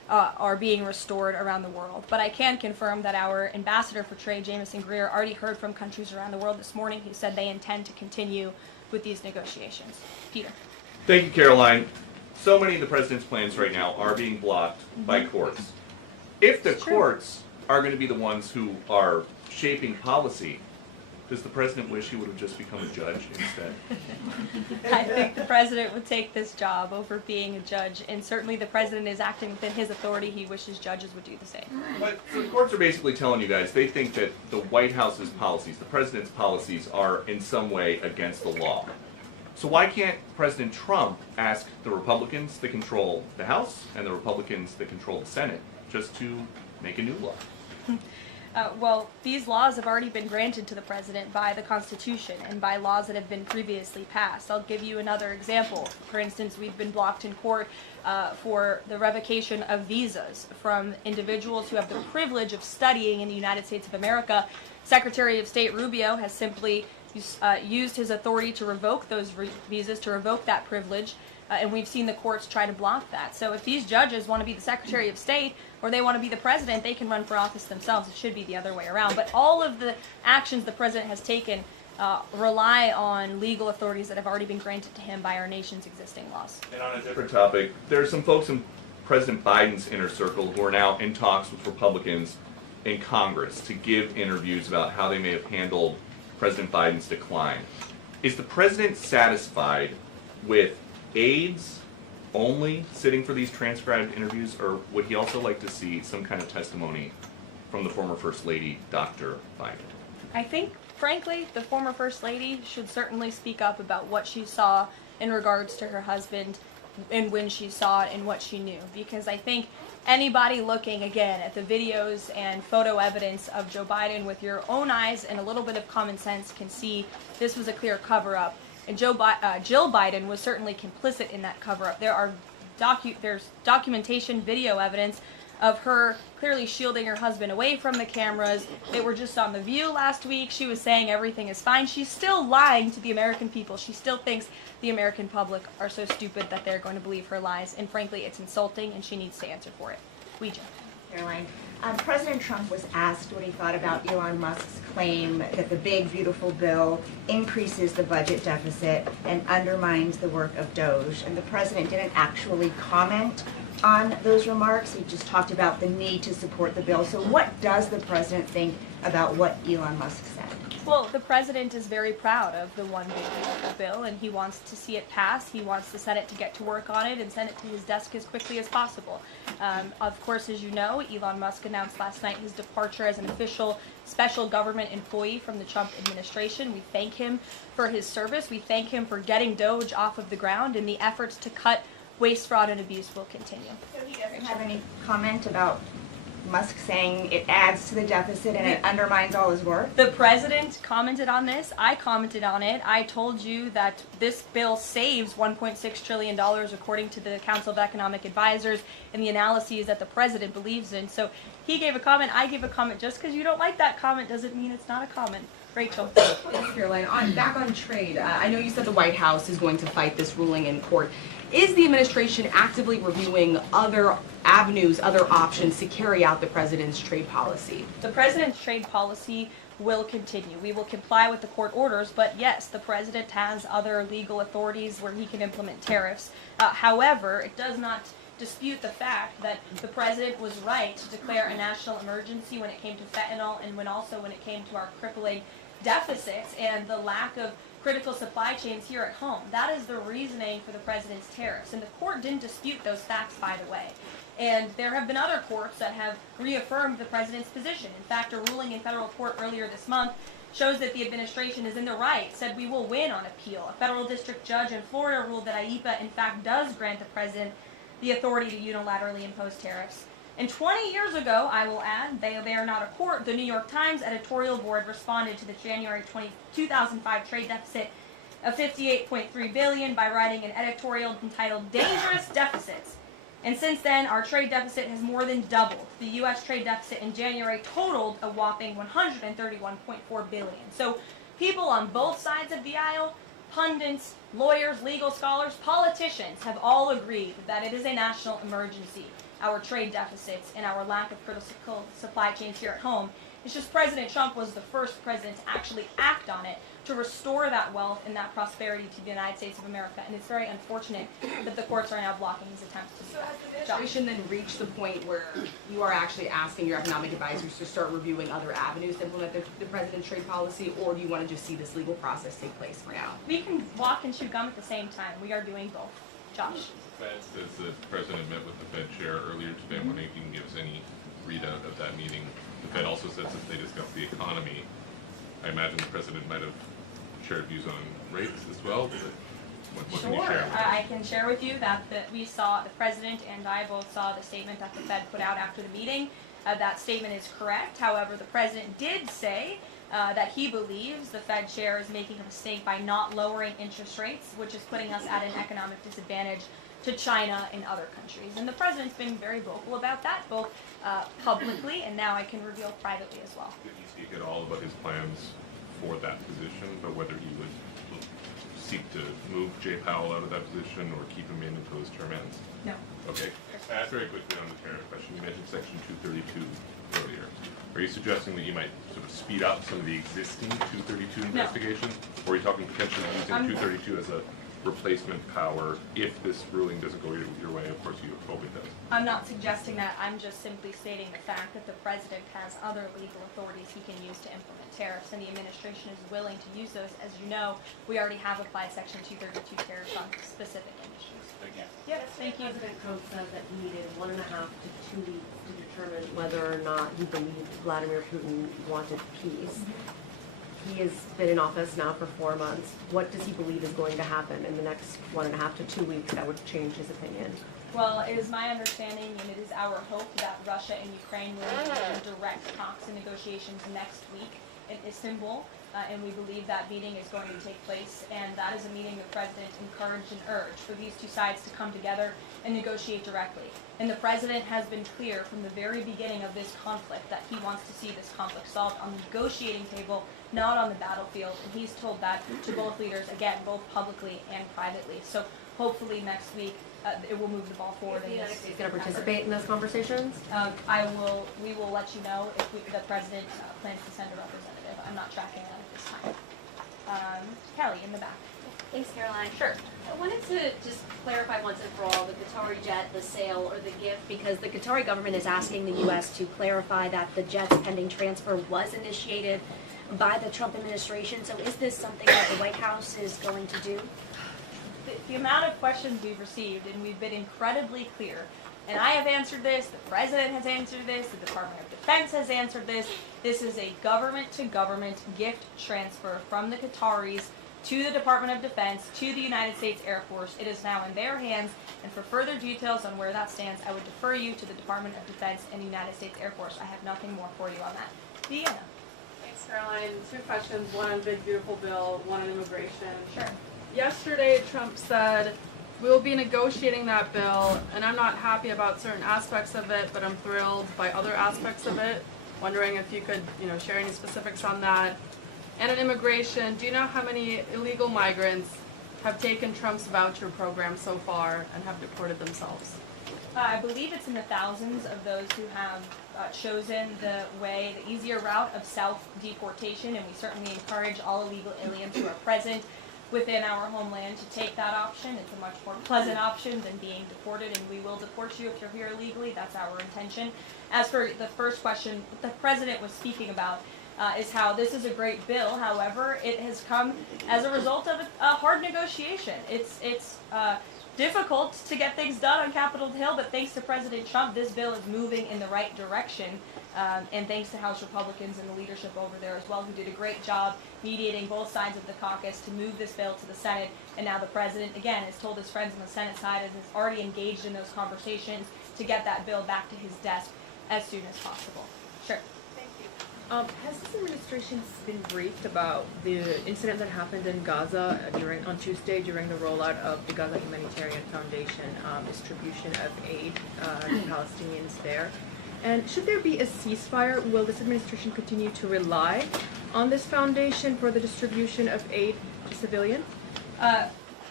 are being restored around the world. But I can confirm that our ambassador for trade, Jameson Greer, already heard from countries around the world this morning who said they intend to continue with these negotiations. Peter. Thank you, Caroline. So many of the president's plans right now are being blocked by courts. If the courts are going to be the ones who are shaping policy, does the president wish he would have just become a judge instead? I think the president would take this job over being a judge, and certainly the president is acting within his authority. He wishes judges would do the same. But the courts are basically telling you guys they think that the White House's policies, the president's policies, are in some way against the law. So why can't President Trump ask the Republicans that control the House and the Republicans that control the Senate just to make a new law? Well, these laws have already been granted to the president by the Constitution and by laws that have been previously passed. I'll give you another example. For instance, we've been blocked in court for the revocation of visas from individuals who have the privilege of studying in the United States of America. Secretary of State Rubio has simply used his authority to revoke those visas, to revoke that privilege. And we've seen the courts try to block that. So if these judges want to be the Secretary of State or they want to be the president, they can run for office themselves. It should be the other way around. But all of the actions the president has taken rely on legal authorities that have already been granted to him by our nation's existing laws. And on a different topic, there are some folks in President Biden's inner circle who are now in talks with Republicans in Congress to give interviews about how they may have handled President Biden's decline. Is the president satisfied with aides only sitting for these transcribed interviews, or would he also like to see some kind of testimony from the former First Lady, Dr. Biden? I think, frankly, the former First Lady should certainly speak up about what she saw in regards to her husband and when she saw it and what she knew. Because I think anybody looking, again, at the videos and photo evidence of Joe Biden with your own eyes and a little bit of common sense can see this was a clear cover-up. And Jill Biden was certainly complicit in that cover-up. There's documentation, video evidence of her clearly shielding her husband away from the cameras. They were just on The View last week. She was saying everything is fine. She's still lying to the American people. She still thinks the American public are so stupid that they're going to believe her lies. And frankly, it's insulting, and she needs to answer for it. Ouija. Caroline, President Trump was asked what he thought about Elon Musk's claim that the big, beautiful bill increases the budget deficit and undermines the work of DOGE. And the president didn't actually comment on those remarks. He just talked about the need to support the bill. So what does the president think about what Elon Musk said? Well, the president is very proud of the one big beautiful bill, and he wants to see it pass. He wants the Senate to get to work on it and send it to his desk as quickly as possible. Of course, as you know, Elon Musk announced last night his departure as an official special government employee from the Trump administration. We thank him for his service. We thank him for getting DOGE off of the ground, and the efforts to cut waste, fraud, and abuse will continue. So he doesn't have any comment about Musk saying it adds to the deficit and it undermines all his work? The president commented on this. I commented on it. I told you that this bill saves $1.6 trillion according to the Council of Economic Advisors and the analyses that the president believes in. So he gave a comment, I gave a comment. Just because you don't like that comment doesn't mean it's not a comment. Rachel. Thanks, Caroline. Back on trade, I know you said the White House is going to fight this ruling in court. Is the administration actively reviewing other avenues, other options to carry out the president's trade policy? The president's trade policy will continue. We will comply with the court orders, but yes, the president has other legal authorities where he can implement tariffs. However, it does not dispute the fact that the president was right to declare a national emergency when it came to fentanyl and when it came to our crippling deficits and the lack of critical supply chains here at home. That is the reasoning for the president's tariffs. And the court didn't dispute those facts, by the way. And there have been other courts that have reaffirmed the president's position. In fact, a ruling in federal court earlier this month shows that the administration is in the right, said we will win on appeal. A federal district judge in Florida ruled that IEPA, in fact, does grant the president the authority to unilaterally impose tariffs. And 20 years ago, I will add, they are not a court, the New York Times editorial board responded to the January 2005 trade deficit of $58.3 billion by writing an editorial entitled Dangerous Deficits. And since then, our trade deficit has more than doubled. The U.S. trade deficit in January totaled a whopping $131.4 billion. So people on both sides of the aisle, pundits, lawyers, legal scholars, politicians have all agreed that it is a national emergency. our trade deficits, and our lack of critical supply chains here at home. It's just President Trump was the first president to actually act on it, to restore that wealth and that prosperity to the United States of America. And it's very unfortunate that the courts are now blocking his attempts to do So that. has the administration then reached the point where you are actually asking your economic advisors to start reviewing other avenues to implement the president's trade policy, or do you want to just see this legal process take place for now? We can walk and chew gum at the same time. We are doing both. Josh. The Fed says the president met with the Fed chair earlier today. I'm wondering if you can give us any readout of that meeting. The Fed also says that they discussed the economy. I imagine the president might have shared views on rates as well. What can you Sure. share? I can share with you that we saw, the president and I both saw the statement that the Fed put out after the meeting. That statement is correct. However, the president did say that he believes the Fed chair is making a mistake by not lowering interest rates, which is putting us at an economic disadvantage to China and other countries. And the president's been very vocal about that, both publicly and now I can reveal privately as well. Did he speak at all about his plans for that position, but whether he would seek to move Jay Powell out of that position or keep him in until his term ends? No. Okay. Very quickly on the tariff question, you mentioned Section 232 earlier. Are you suggesting that you might sort of speed up some of the existing 232 investigations? Or are you talking potentially using 232 as a replacement power if this ruling doesn't go your way? Of course, you hope it does. I'm not suggesting that. I'm just simply stating the fact that the president has other legal authorities he can use to implement tariffs, and the administration is willing to use those. As you know, we already have applied Section 232 tariffs on specific industries. Thank you. Yes, thank you. President Trump said that he needed 1.5 to 2 weeks to determine whether or not he believed Vladimir Putin wanted peace. He has been in office now for 4 months. What does he believe is going to happen in the next 1.5 to 2 weeks that would change his opinion? Well, it is my understanding and it is our hope that Russia and Ukraine will engage in direct talks and negotiations next week in Istanbul. And we believe that meeting is going to take place, and that is a meeting the president encouraged and urged for these two sides to come together and negotiate directly. And the president has been clear from the very beginning of this conflict that he wants to see this conflict solved on the negotiating table, not on the battlefield. And he's told that to both leaders, again, both publicly and privately. So hopefully next week it will move the ball forward. Is the United States going to participate in those conversations? We will let you know if the president plans to send a representative. I'm not tracking that at this time. Kelly, in the back. Thanks, Caroline. Sure. I wanted to just clarify once and for all the Qatari jet, the sale or the gift, because the Qatari government is asking the U.S. to clarify that the jet's pending transfer was initiated by the Trump administration. So is this something that the White House is going to do? The amount of questions we've received, and we've been incredibly clear, and I have answered this, the president has answered this, the Department of Defense has answered this. This is a government-to-government gift transfer from the Qataris to the Department of Defense, to the United States Air Force. It is now in their hands, and for further details on where that stands, I would defer you to the Department of Defense and the United States Air Force. I have nothing more for you on that. Deanna. Thanks, Caroline. 2 questions, one on Big Beautiful Bill, one on immigration. Sure. Yesterday, Trump said, we will be negotiating that bill, and I'm not happy about certain aspects of it, but I'm thrilled by other aspects of it. Wondering if you could, share any specifics on that. And on immigration, do you know how many illegal migrants have taken Trump's voucher program so far and have deported themselves? I believe it's in the thousands of those who have chosen the easier route of self-deportation, and we certainly encourage all illegal aliens who are present within our homeland to take that option. It's a much more pleasant option than being deported, and we will deport you if you're here illegally. That's our intention. As for the first question, what the president was speaking about is how this is a great bill. However, it has come as a result of a hard negotiation. It's difficult to get things done on Capitol Hill, but thanks to President Trump, this bill is moving in the right direction. And thanks to House Republicans and the leadership over there as well, who did a great job mediating both sides of the caucus to move this bill to the Senate. And now the president, again, has told his friends on the Senate side and is already engaged in those conversations to get that bill back to his desk as soon as possible. Sure. Thank you. Has this administration been briefed about the incident that happened in Gaza on Tuesday during the rollout of the Gaza Humanitarian Foundation distribution of aid to Palestinians there? And should there be a ceasefire, will this administration continue to rely on this foundation for the distribution of aid to civilians? Are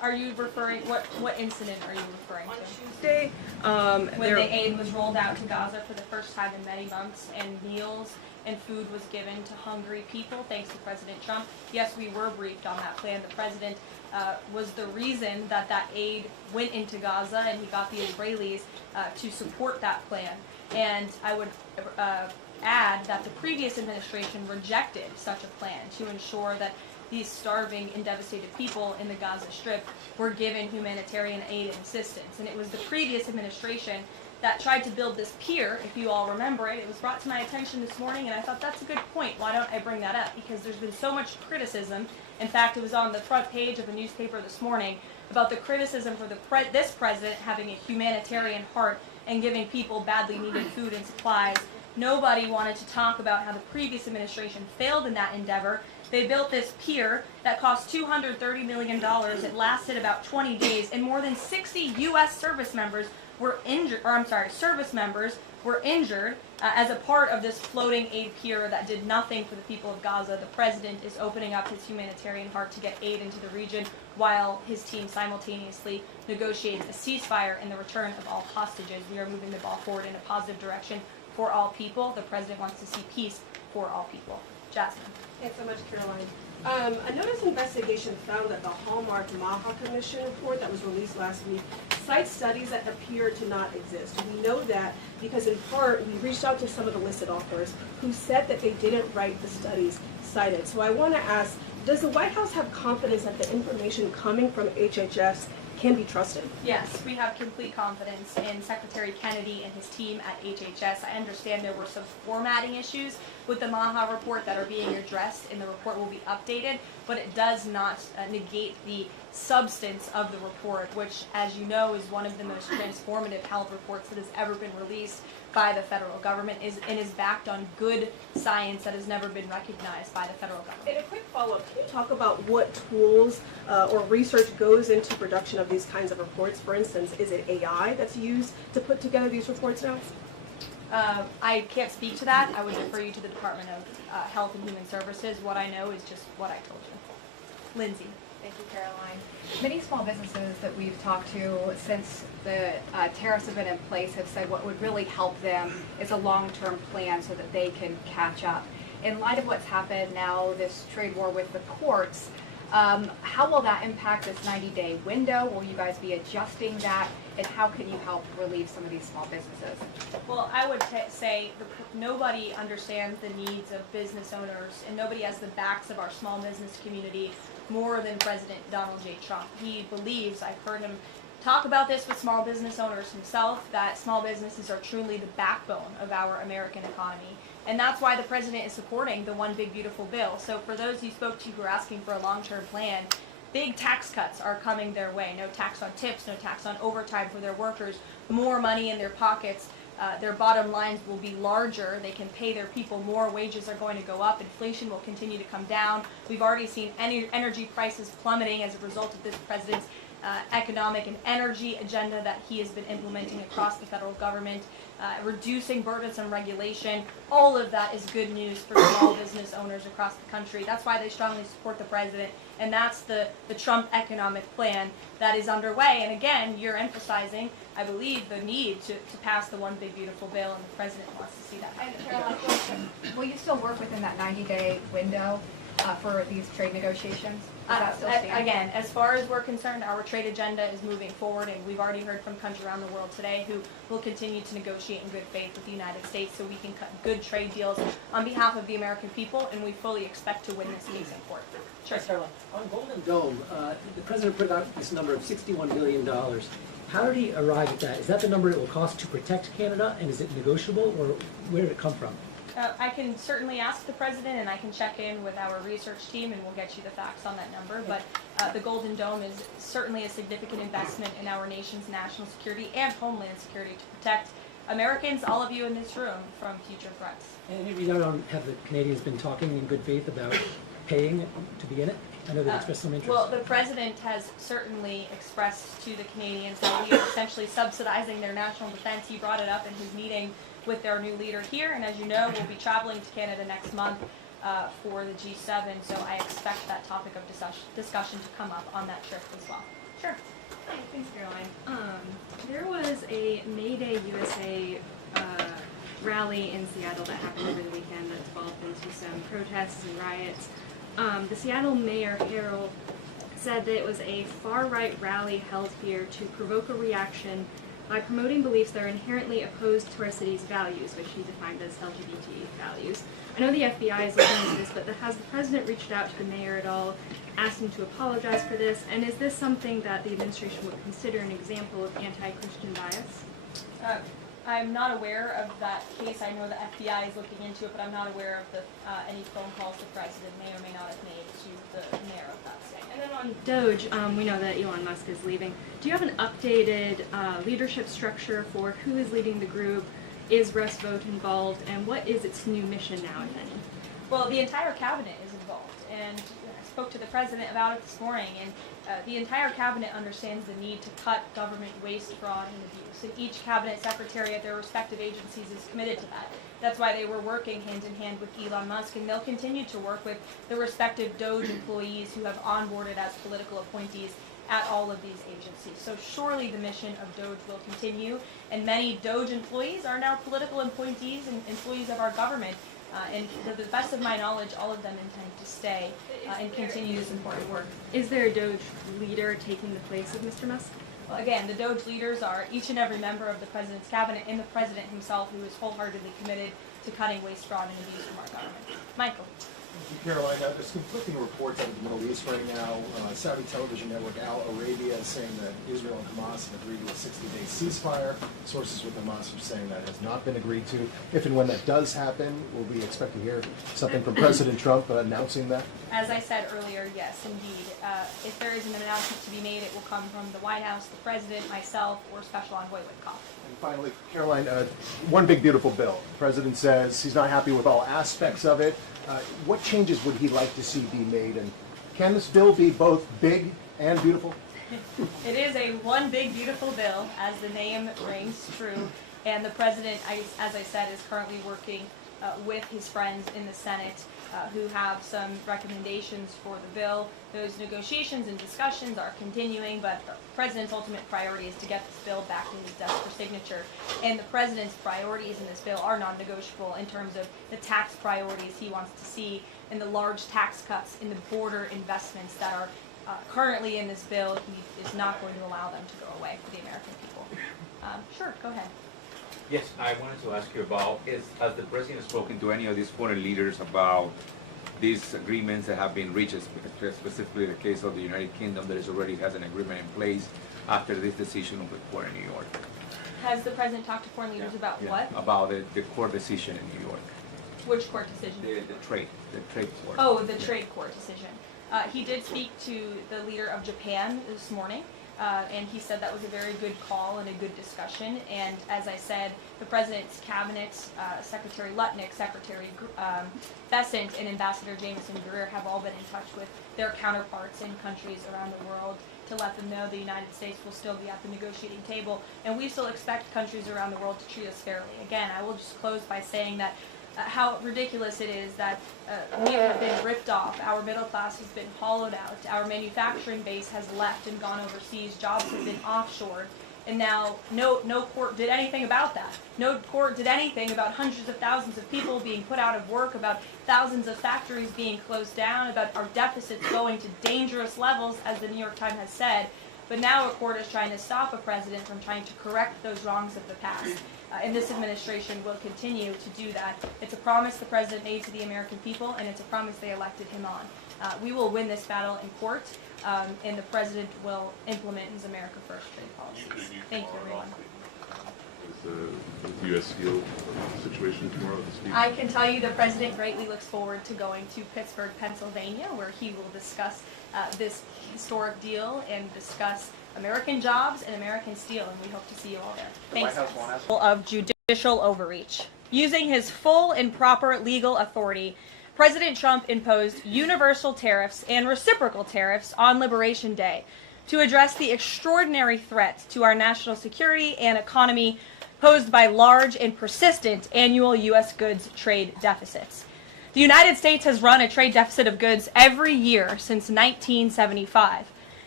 Are you referring, what incident are you referring to? Tuesday, When the aid was rolled out to Gaza for the first time in many months, and meals and food was given to hungry people, thanks to President Trump. Yes, we were briefed on that plan. The president was the reason that that aid went into Gaza, and he got the Israelis to support that plan. And I would add that the previous administration rejected such a plan to ensure that these starving and devastated people in the Gaza Strip were given humanitarian aid and assistance. And it was the previous administration that tried to build this pier, if you all remember it. It was brought to my attention this morning, and I thought that's a good point. Why don't I bring that up? Because there's been so much criticism. In fact, it was on the front page of a newspaper this morning about the criticism for this president having a humanitarian heart and giving people badly needed food and supplies. Nobody wanted to talk about how the previous administration failed in that endeavor. They built this pier that cost $230 million. It lasted about 20 days, and more than 60 U.S. service members were injured, as a part of this floating aid pier that did nothing for the people of Gaza. The president is opening up his humanitarian heart to get aid into the region, while his team simultaneously negotiates a ceasefire and the return of all hostages. We are moving the ball forward in a positive direction for all people. The president wants to see peace for all people. Jasmine. Thanks so much, Caroline. A notice investigation found that the Hallmark Maha Commission report that was released last week cites studies that appear to not exist. We know that because in part we reached out to some of the listed authors who said that they didn't write the studies cited. So I want to ask, does the White House have confidence that the information coming from HHS can be trusted? Yes, we have complete confidence in Secretary Kennedy and his team at HHS. I understand there were some formatting issues with the Maha report that are being addressed, and the report will be updated, but it does not negate the substance of the report, which, as you know, is one of the most transformative health reports that has ever been released by the federal government, and is backed on good science that has never been recognized by the federal government. And a quick follow-up, can you talk about what tools or research goes into production of these kinds of reports? For instance, is it AI that's used to put together these reports now? I can't speak to that. I would refer you to the Department of Health and Human Services. What I know is just what I told you. Lindsay. Thank you, Caroline. Many small businesses that we've talked to since the tariffs have been in place have said what would really help them is a long-term plan so that they can catch up. In light of what's happened now, this trade war with the courts, how will that impact this 90-day window? Will you guys be adjusting that? And how can you help relieve some of these small businesses? Well, I would say nobody understands the needs of business owners, and nobody has the backs of our small business community more than President Donald J. Trump. He believes, I've heard him talk about this with small business owners himself, that small businesses are truly the backbone of our American economy. And that's why the president is supporting the One Big Beautiful Bill. So for those you spoke to who are asking for a long-term plan, big tax cuts are coming their way. No tax on tips, no tax on overtime for their workers, more money in their pockets. Their bottom lines will be larger. They can pay their people more. Wages are going to go up. Inflation will continue to come down. We've already seen energy prices plummeting as a result of this president's economic and energy agenda that he has been implementing across the federal government, reducing burdensome regulation. All of that is good news for small business owners across the country. That's why they strongly support the president, and that's the Trump economic plan that is underway. And again, you're emphasizing, I believe, the need to pass the One Big Beautiful Bill, and the president wants to see that. And Caroline, will you still work within that 90-day window for these trade negotiations? Does that still stand? Again, as far as we're concerned, our trade agenda is moving forward, and we've already heard from countries around the world today who will continue to negotiate in good faith with the United States so we can cut good trade deals on behalf of the American people, and we fully expect to win this case in court. Sure. Caroline, on Golden Dome, the president put out this number of $61 billion. How did he arrive at that? Is that the number it will cost to protect Canada, and is it negotiable, or where did it come from? I can certainly ask the president, and I can check in with our research team, and we'll get you the facts on that number. But the Golden Dome is certainly a significant investment in our nation's national security and homeland security to protect Americans, all of you in this room, from future threats. And have the Canadians been talking in good faith about paying to be in it? I know they've expressed some interest. Well, the president has certainly expressed to the Canadians that we are essentially subsidizing their national defense. He brought it up in his meeting with their new leader here, and as you know, we'll be traveling to Canada next month for the G7, so I expect that topic of discussion to come up on that trip as well. Sure. Hi, thanks, Caroline. There was a May Day USA rally in Seattle that happened over the weekend that developed into some protests and riots. The Seattle Mayor Harold said that it was a far-right rally held here to provoke a reaction by promoting beliefs that are inherently opposed to our city's values, which he defined as LGBT values. I know the FBI is looking into this, but has the president reached out to the mayor at all, asked him to apologize for this, and is this something that the administration would consider an example of anti-Christian bias? I'm not aware of that case. I know the FBI is looking into it, but I'm not aware of any phone calls the president may or may not have made to the mayor of that state. And then on DOGE, we know that Elon Musk is leaving. Do you have an updated leadership structure for who is leading the group? Is Russ Vought involved? And what is its new mission now, if any? Well, the entire cabinet is involved, and I spoke to the president about it this morning, and the entire cabinet understands the need to cut government waste, fraud, and abuse. And each cabinet secretary at their respective agencies is committed to that. That's why they were working hand in hand with Elon Musk, and they'll continue to work with the respective DOGE employees who have onboarded as political appointees at all of these agencies. So surely the mission of DOGE will continue, and many DOGE employees are now political appointees and employees of our government. And to the best of my knowledge, all of them intend to stay and continue this important work. Is there a DOGE leader taking the place of Mr. Musk? Well, again, the DOGE leaders are each and every member of the president's cabinet and the president himself, who is wholeheartedly committed to cutting waste, fraud, and abuse from our government. Michael. Caroline, there's conflicting reports out of the Middle East right now. Saudi television network Al Arabia is saying that Israel and Hamas have agreed to a 60-day ceasefire. Sources with Hamas are saying that has not been agreed to. If and when that does happen, will we expect to hear something from President Trump announcing that? As I said earlier, yes, indeed. If there is an announcement to be made, it will come from the White House, the president, myself, or Special Envoy Witkoff. And finally, Caroline, one big beautiful bill. The president says he's not happy with all aspects of it. What changes would he like to see be made, and can this bill be both big and beautiful? It is a one big beautiful bill, as the name rings true, and the president, as I said, is currently working with his friends in the Senate who have some recommendations for the bill. Those negotiations and discussions are continuing, but the president's ultimate priority is to get this bill back to his desk for signature. And the president's priorities in this bill are non-negotiable in terms of the tax priorities he wants to see and the large tax cuts in the border investments that are currently in this bill. He is not going to allow them to go away for the American people. Sure, go ahead. Yes, I wanted to ask you about, has the president spoken to any of these foreign leaders about these agreements that have been reached, specifically the case of the United Kingdom that already has an agreement in place after this decision of the court in New York? Has the president talked to foreign leaders about what? About the court decision in New York. Which court decision? The trade court. Oh, the trade court decision. He did speak to the leader of Japan this morning. And he said that was a very good call and a good discussion. And as I said, the president's cabinet, Secretary Lutnick, Secretary Bessent, and Ambassador Jameson Greer have all been in touch with their counterparts in countries around the world to let them know the United States will still be at the negotiating table. And we still expect countries around the world to treat us fairly. Again, I will just close by saying that how ridiculous it is that we have been ripped off, our middle class has been hollowed out, our manufacturing base has left and gone overseas, jobs have been offshored, and now no court did anything about that. No court did anything about hundreds of thousands of people being put out of work, about thousands of factories being closed down, about our deficits going to dangerous levels, as the New York Times has said. But now a court is trying to stop a president from trying to correct those wrongs of the past. And this administration will continue to do that. It's a promise the president made to the American people, and it's a promise they elected him on. We will win this battle in court, and the president will implement his America First trade policies. Thank you, everyone. Is the U.S. Steel situation tomorrow this week? I can tell you the president greatly looks forward to going to Pittsburgh, Pennsylvania, where he will discuss this historic deal and discuss American jobs and American steel, and we hope to see you all there. Thanks. Of judicial overreach. Using his full and proper legal authority, President Trump imposed universal tariffs and reciprocal tariffs on Liberation Day to address the extraordinary threat to our national security and economy posed by large and persistent annual U.S. goods trade deficits. The United States has run a trade deficit of goods every year since 1975.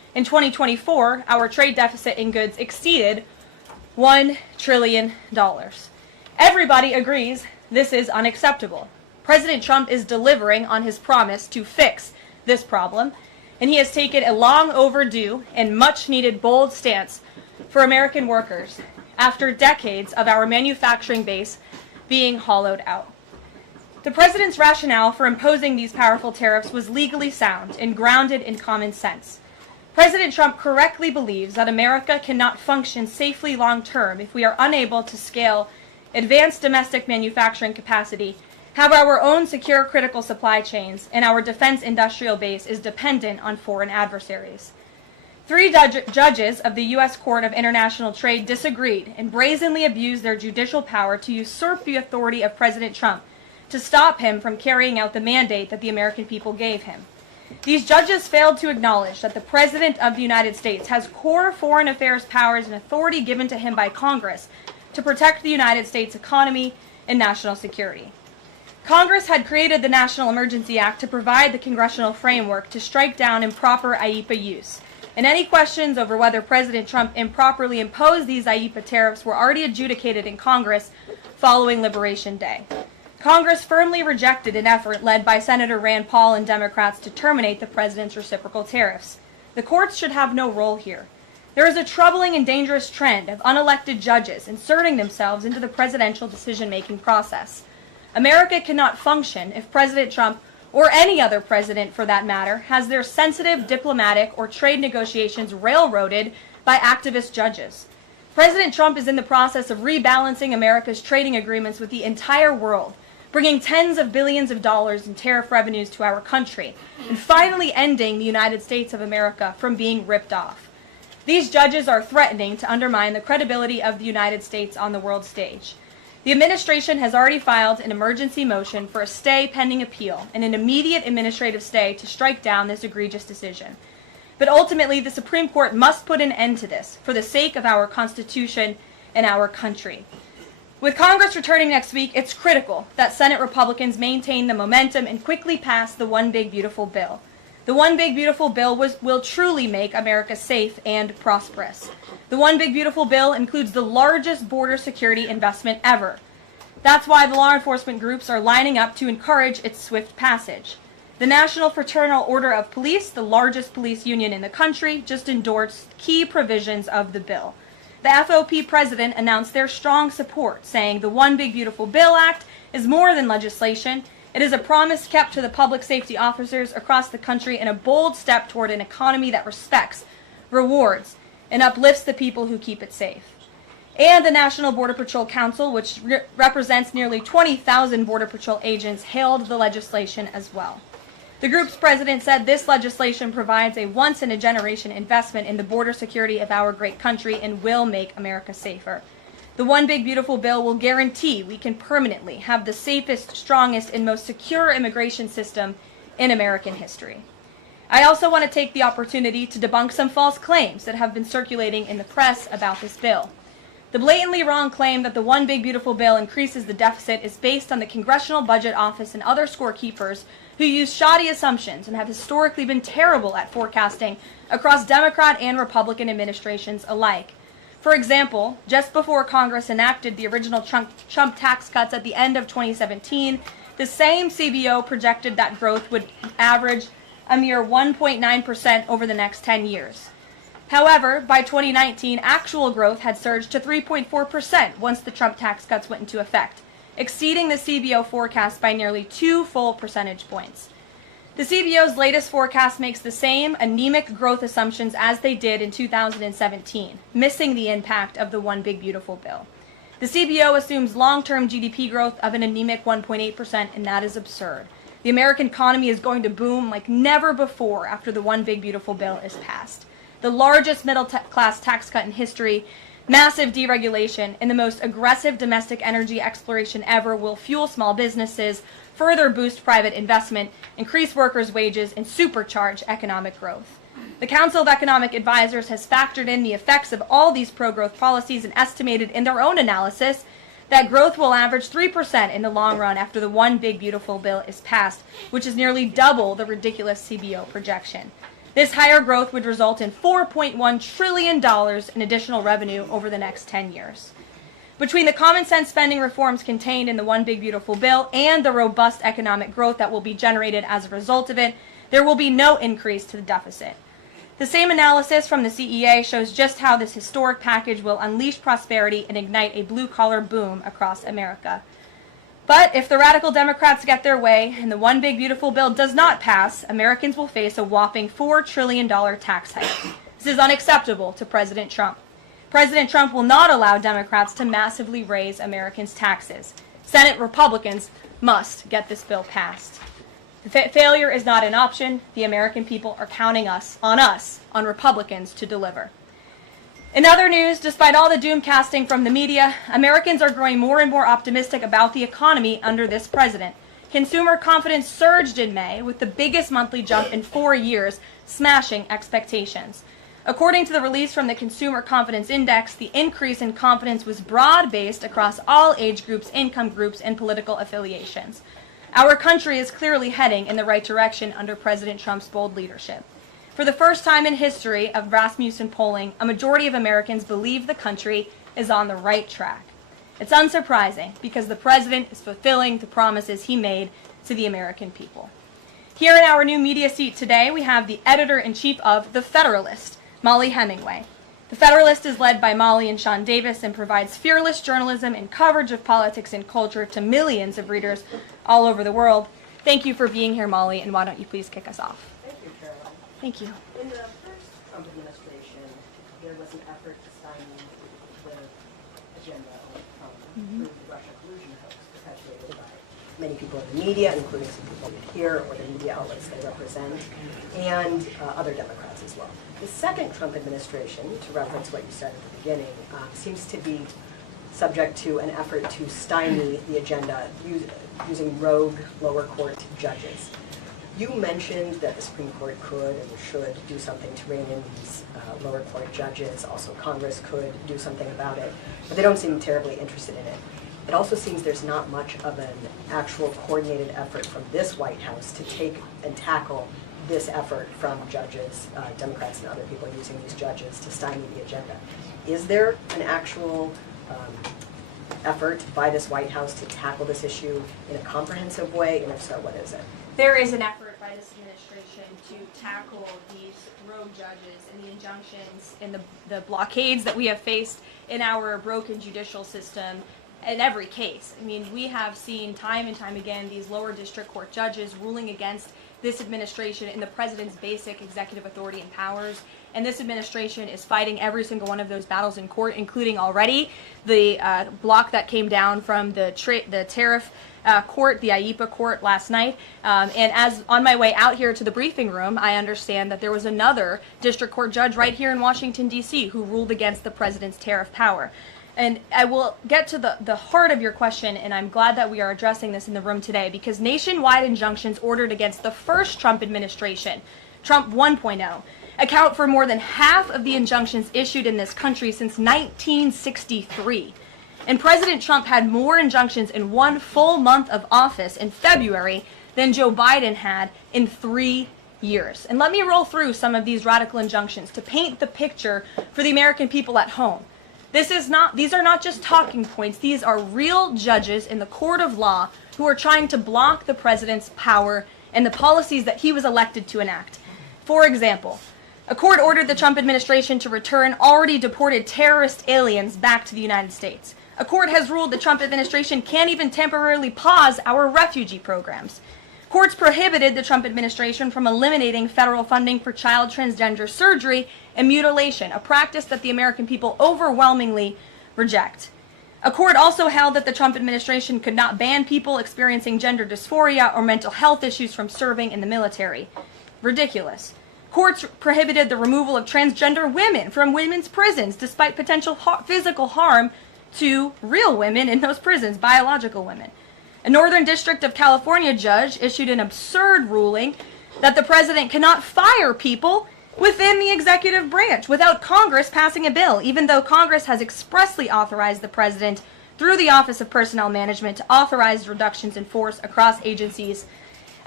In 2024, our trade deficit in goods exceeded $1 trillion. Everybody agrees this is unacceptable. President Trump is delivering on his promise to fix this problem, and he has taken a long overdue and much needed bold stance for American workers after decades of our manufacturing base being hollowed out. The president's rationale for imposing these powerful tariffs was legally sound and grounded in common sense. President Trump correctly believes that America cannot function safely long-term if we are unable to scale advanced domestic manufacturing capacity, have our own secure critical supply chains, and our defense industrial base is dependent on foreign adversaries. 3 judges of the U.S. Court of International Trade disagreed and brazenly abused their judicial power to usurp the authority of President Trump to stop him from carrying out the mandate that the American people gave him. These judges failed to acknowledge that the President of the United States has core foreign affairs powers and authority given to him by Congress to protect the United States economy and national security. Congress had created the National Emergency Act to provide the congressional framework to strike down improper IEEPA use, and any questions over whether President Trump improperly imposed these IEEPA tariffs were already adjudicated in Congress following Liberation Day. Congress firmly rejected an effort led by Senator Rand Paul and Democrats to terminate the president's reciprocal tariffs. The courts should have no role here. There is a troubling and dangerous trend of unelected judges inserting themselves into the presidential decision-making process. America cannot function if President Trump, or any other president for that matter, has their sensitive diplomatic or trade negotiations railroaded by activist judges. President Trump is in the process of rebalancing America's trading agreements with the entire world, bringing tens of billions of dollars in tariff revenues to our country, and finally ending the United States of America from being ripped off. These judges are threatening to undermine the credibility of the United States on the world stage. The administration has already filed an emergency motion for a stay pending appeal and an immediate administrative stay to strike down this egregious decision. But ultimately, the Supreme Court must put an end to this for the sake of our Constitution and our country. With Congress returning next week, it's critical that Senate Republicans maintain the momentum and quickly pass the One Big Beautiful Bill. The One Big Beautiful Bill will truly make America safe and prosperous. The One Big Beautiful Bill includes the largest border security investment ever. That's why the law enforcement groups are lining up to encourage its swift passage. The National Fraternal Order of Police, the largest police union in the country, just endorsed key provisions of the bill. The FOP president announced their strong support, saying the One Big Beautiful Bill Act is more than legislation. It is a promise kept to the public safety officers across the country and a bold step toward an economy that respects, rewards, and uplifts the people who keep it safe. And the National Border Patrol Council, which represents nearly 20,000 Border Patrol agents, hailed the legislation as well. The group's president said this legislation provides a once-in-a-generation investment in the border security of our great country and will make America safer. The One Big Beautiful Bill will guarantee we can permanently have the safest, strongest, and most secure immigration system in American history. I also want to take the opportunity to debunk some false claims that have been circulating in the press about this bill. The blatantly wrong claim that the One Big Beautiful Bill increases the deficit is based on the Congressional Budget Office and other scorekeepers who use shoddy assumptions and have historically been terrible at forecasting across Democrat and Republican administrations alike. For example, just before Congress enacted the original Trump tax cuts at the end of 2017, the same CBO projected that growth would average a mere 1.9% over the next 10 years. However, by 2019, actual growth had surged to 3.4% once the Trump tax cuts went into effect, exceeding the CBO forecast by nearly 2 full percentage points. The CBO's latest forecast makes the same anemic growth assumptions as they did in 2017, missing the impact of the One Big Beautiful Bill. The CBO assumes long-term GDP growth of an anemic 1.8%, and that is absurd. The American economy is going to boom like never before after the One Big Beautiful Bill is passed. The largest middle-class tax cut in history, massive deregulation, and the most aggressive domestic energy exploration ever will fuel small businesses, further boost private investment, increase workers' wages, and supercharge economic growth. The Council of Economic Advisors has factored in the effects of all these pro-growth policies and estimated in their own analysis that growth will average 3% in the long run after the One Big Beautiful Bill is passed, which is nearly double the ridiculous CBO projection. This higher growth would result in $4.1 trillion in additional revenue over the next 10 years. Between the common sense spending reforms contained in the One Big Beautiful Bill and the robust economic growth that will be generated as a result of it, there will be no increase to the deficit. The same analysis from the CEA shows just how this historic package will unleash prosperity and ignite a blue-collar boom across America. But if the radical Democrats get their way and the One Big Beautiful Bill does not pass, Americans will face a whopping $4 trillion tax hike. This is unacceptable to President Trump. President Trump will not allow Democrats to massively raise Americans' taxes. Senate Republicans must get this bill passed. Failure is not an option. The American people are counting on Republicans to deliver. In other news, despite all the doom casting from the media, Americans are growing more and more optimistic about the economy under this president. Consumer confidence surged in May with the biggest monthly jump in 4 years, smashing expectations. According to the release from the Consumer Confidence Index, the increase in confidence was broad-based across all age groups, income groups, and political affiliations. Our country is clearly heading in the right direction under President Trump's bold leadership. For the first time in history of Rasmussen polling, a majority of Americans believe the country is on the right track. It's unsurprising because the president is fulfilling the promises he made to the American people. Here in our new media seat today, we have the editor-in-chief of The Federalist, Molly Hemingway. The Federalist is led by Molly and Sean Davis and provides fearless journalism and coverage of politics and culture to millions of readers all over the world. Thank you for being here, Molly, and why don't you please kick us off? Thank you, Caroline. Thank you. In the first Trump administration, there was an effort to stymie the agenda through the Russia collusion hoax perpetuated by many people in the media, including some people here or the media outlets they represent, and other Democrats as well. The second Trump administration, to reference what you said at the beginning, seems to be subject to an effort to stymie the agenda using rogue lower court judges. You mentioned that the Supreme Court could and should do something to rein in these lower court judges. Also, Congress could do something about it, but they don't seem terribly interested in it. It also seems there's not much of an actual coordinated effort from this White House to take and tackle this effort from judges, Democrats and other people using these judges to stymie the agenda. Is there an actual effort by this White House to tackle this issue in a comprehensive way, and if so, what is it? There is an effort by this administration to tackle these rogue judges and the injunctions and the blockades that we have faced in our broken judicial system in every case. I mean, we have seen time and time again these lower district court judges ruling against this administration in the president's basic executive authority and powers. And this administration is fighting every single one of those battles in court, including already the block that came down from the Tariff court, the IEPA court last night. And as on my way out here to the briefing room, I understand that there was another district court judge right here in Washington, D.C. who ruled against the president's tariff power. And I will get to the heart of your question, and I'm glad that we are addressing this in the room today, because nationwide injunctions ordered against the first Trump administration, Trump 1.0, account for more than half of the injunctions issued in this country since 1963. And President Trump had more injunctions in one full month of office in February than Joe Biden had in 3 years. And let me roll through some of these radical injunctions to paint the picture for the American people at home. These are not just talking points. These are real judges in the court of law who are trying to block the president's power and the policies that he was elected to enact. For example, a court ordered the Trump administration to return already deported terrorist aliens back to the United States. A court has ruled the Trump administration can't even temporarily pause our refugee programs. Courts prohibited the Trump administration from eliminating federal funding for child transgender surgery and mutilation, a practice that the American people overwhelmingly reject. A court also held that the Trump administration could not ban people experiencing gender dysphoria or mental health issues from serving in the military. Ridiculous. Courts prohibited the removal of transgender women from women's prisons despite potential physical harm to real women in those prisons, biological women. A Northern District of California judge issued an absurd ruling that the president cannot fire people within the executive branch without Congress passing a bill, even though Congress has expressly authorized the president through the Office of Personnel Management to authorize reductions in force across agencies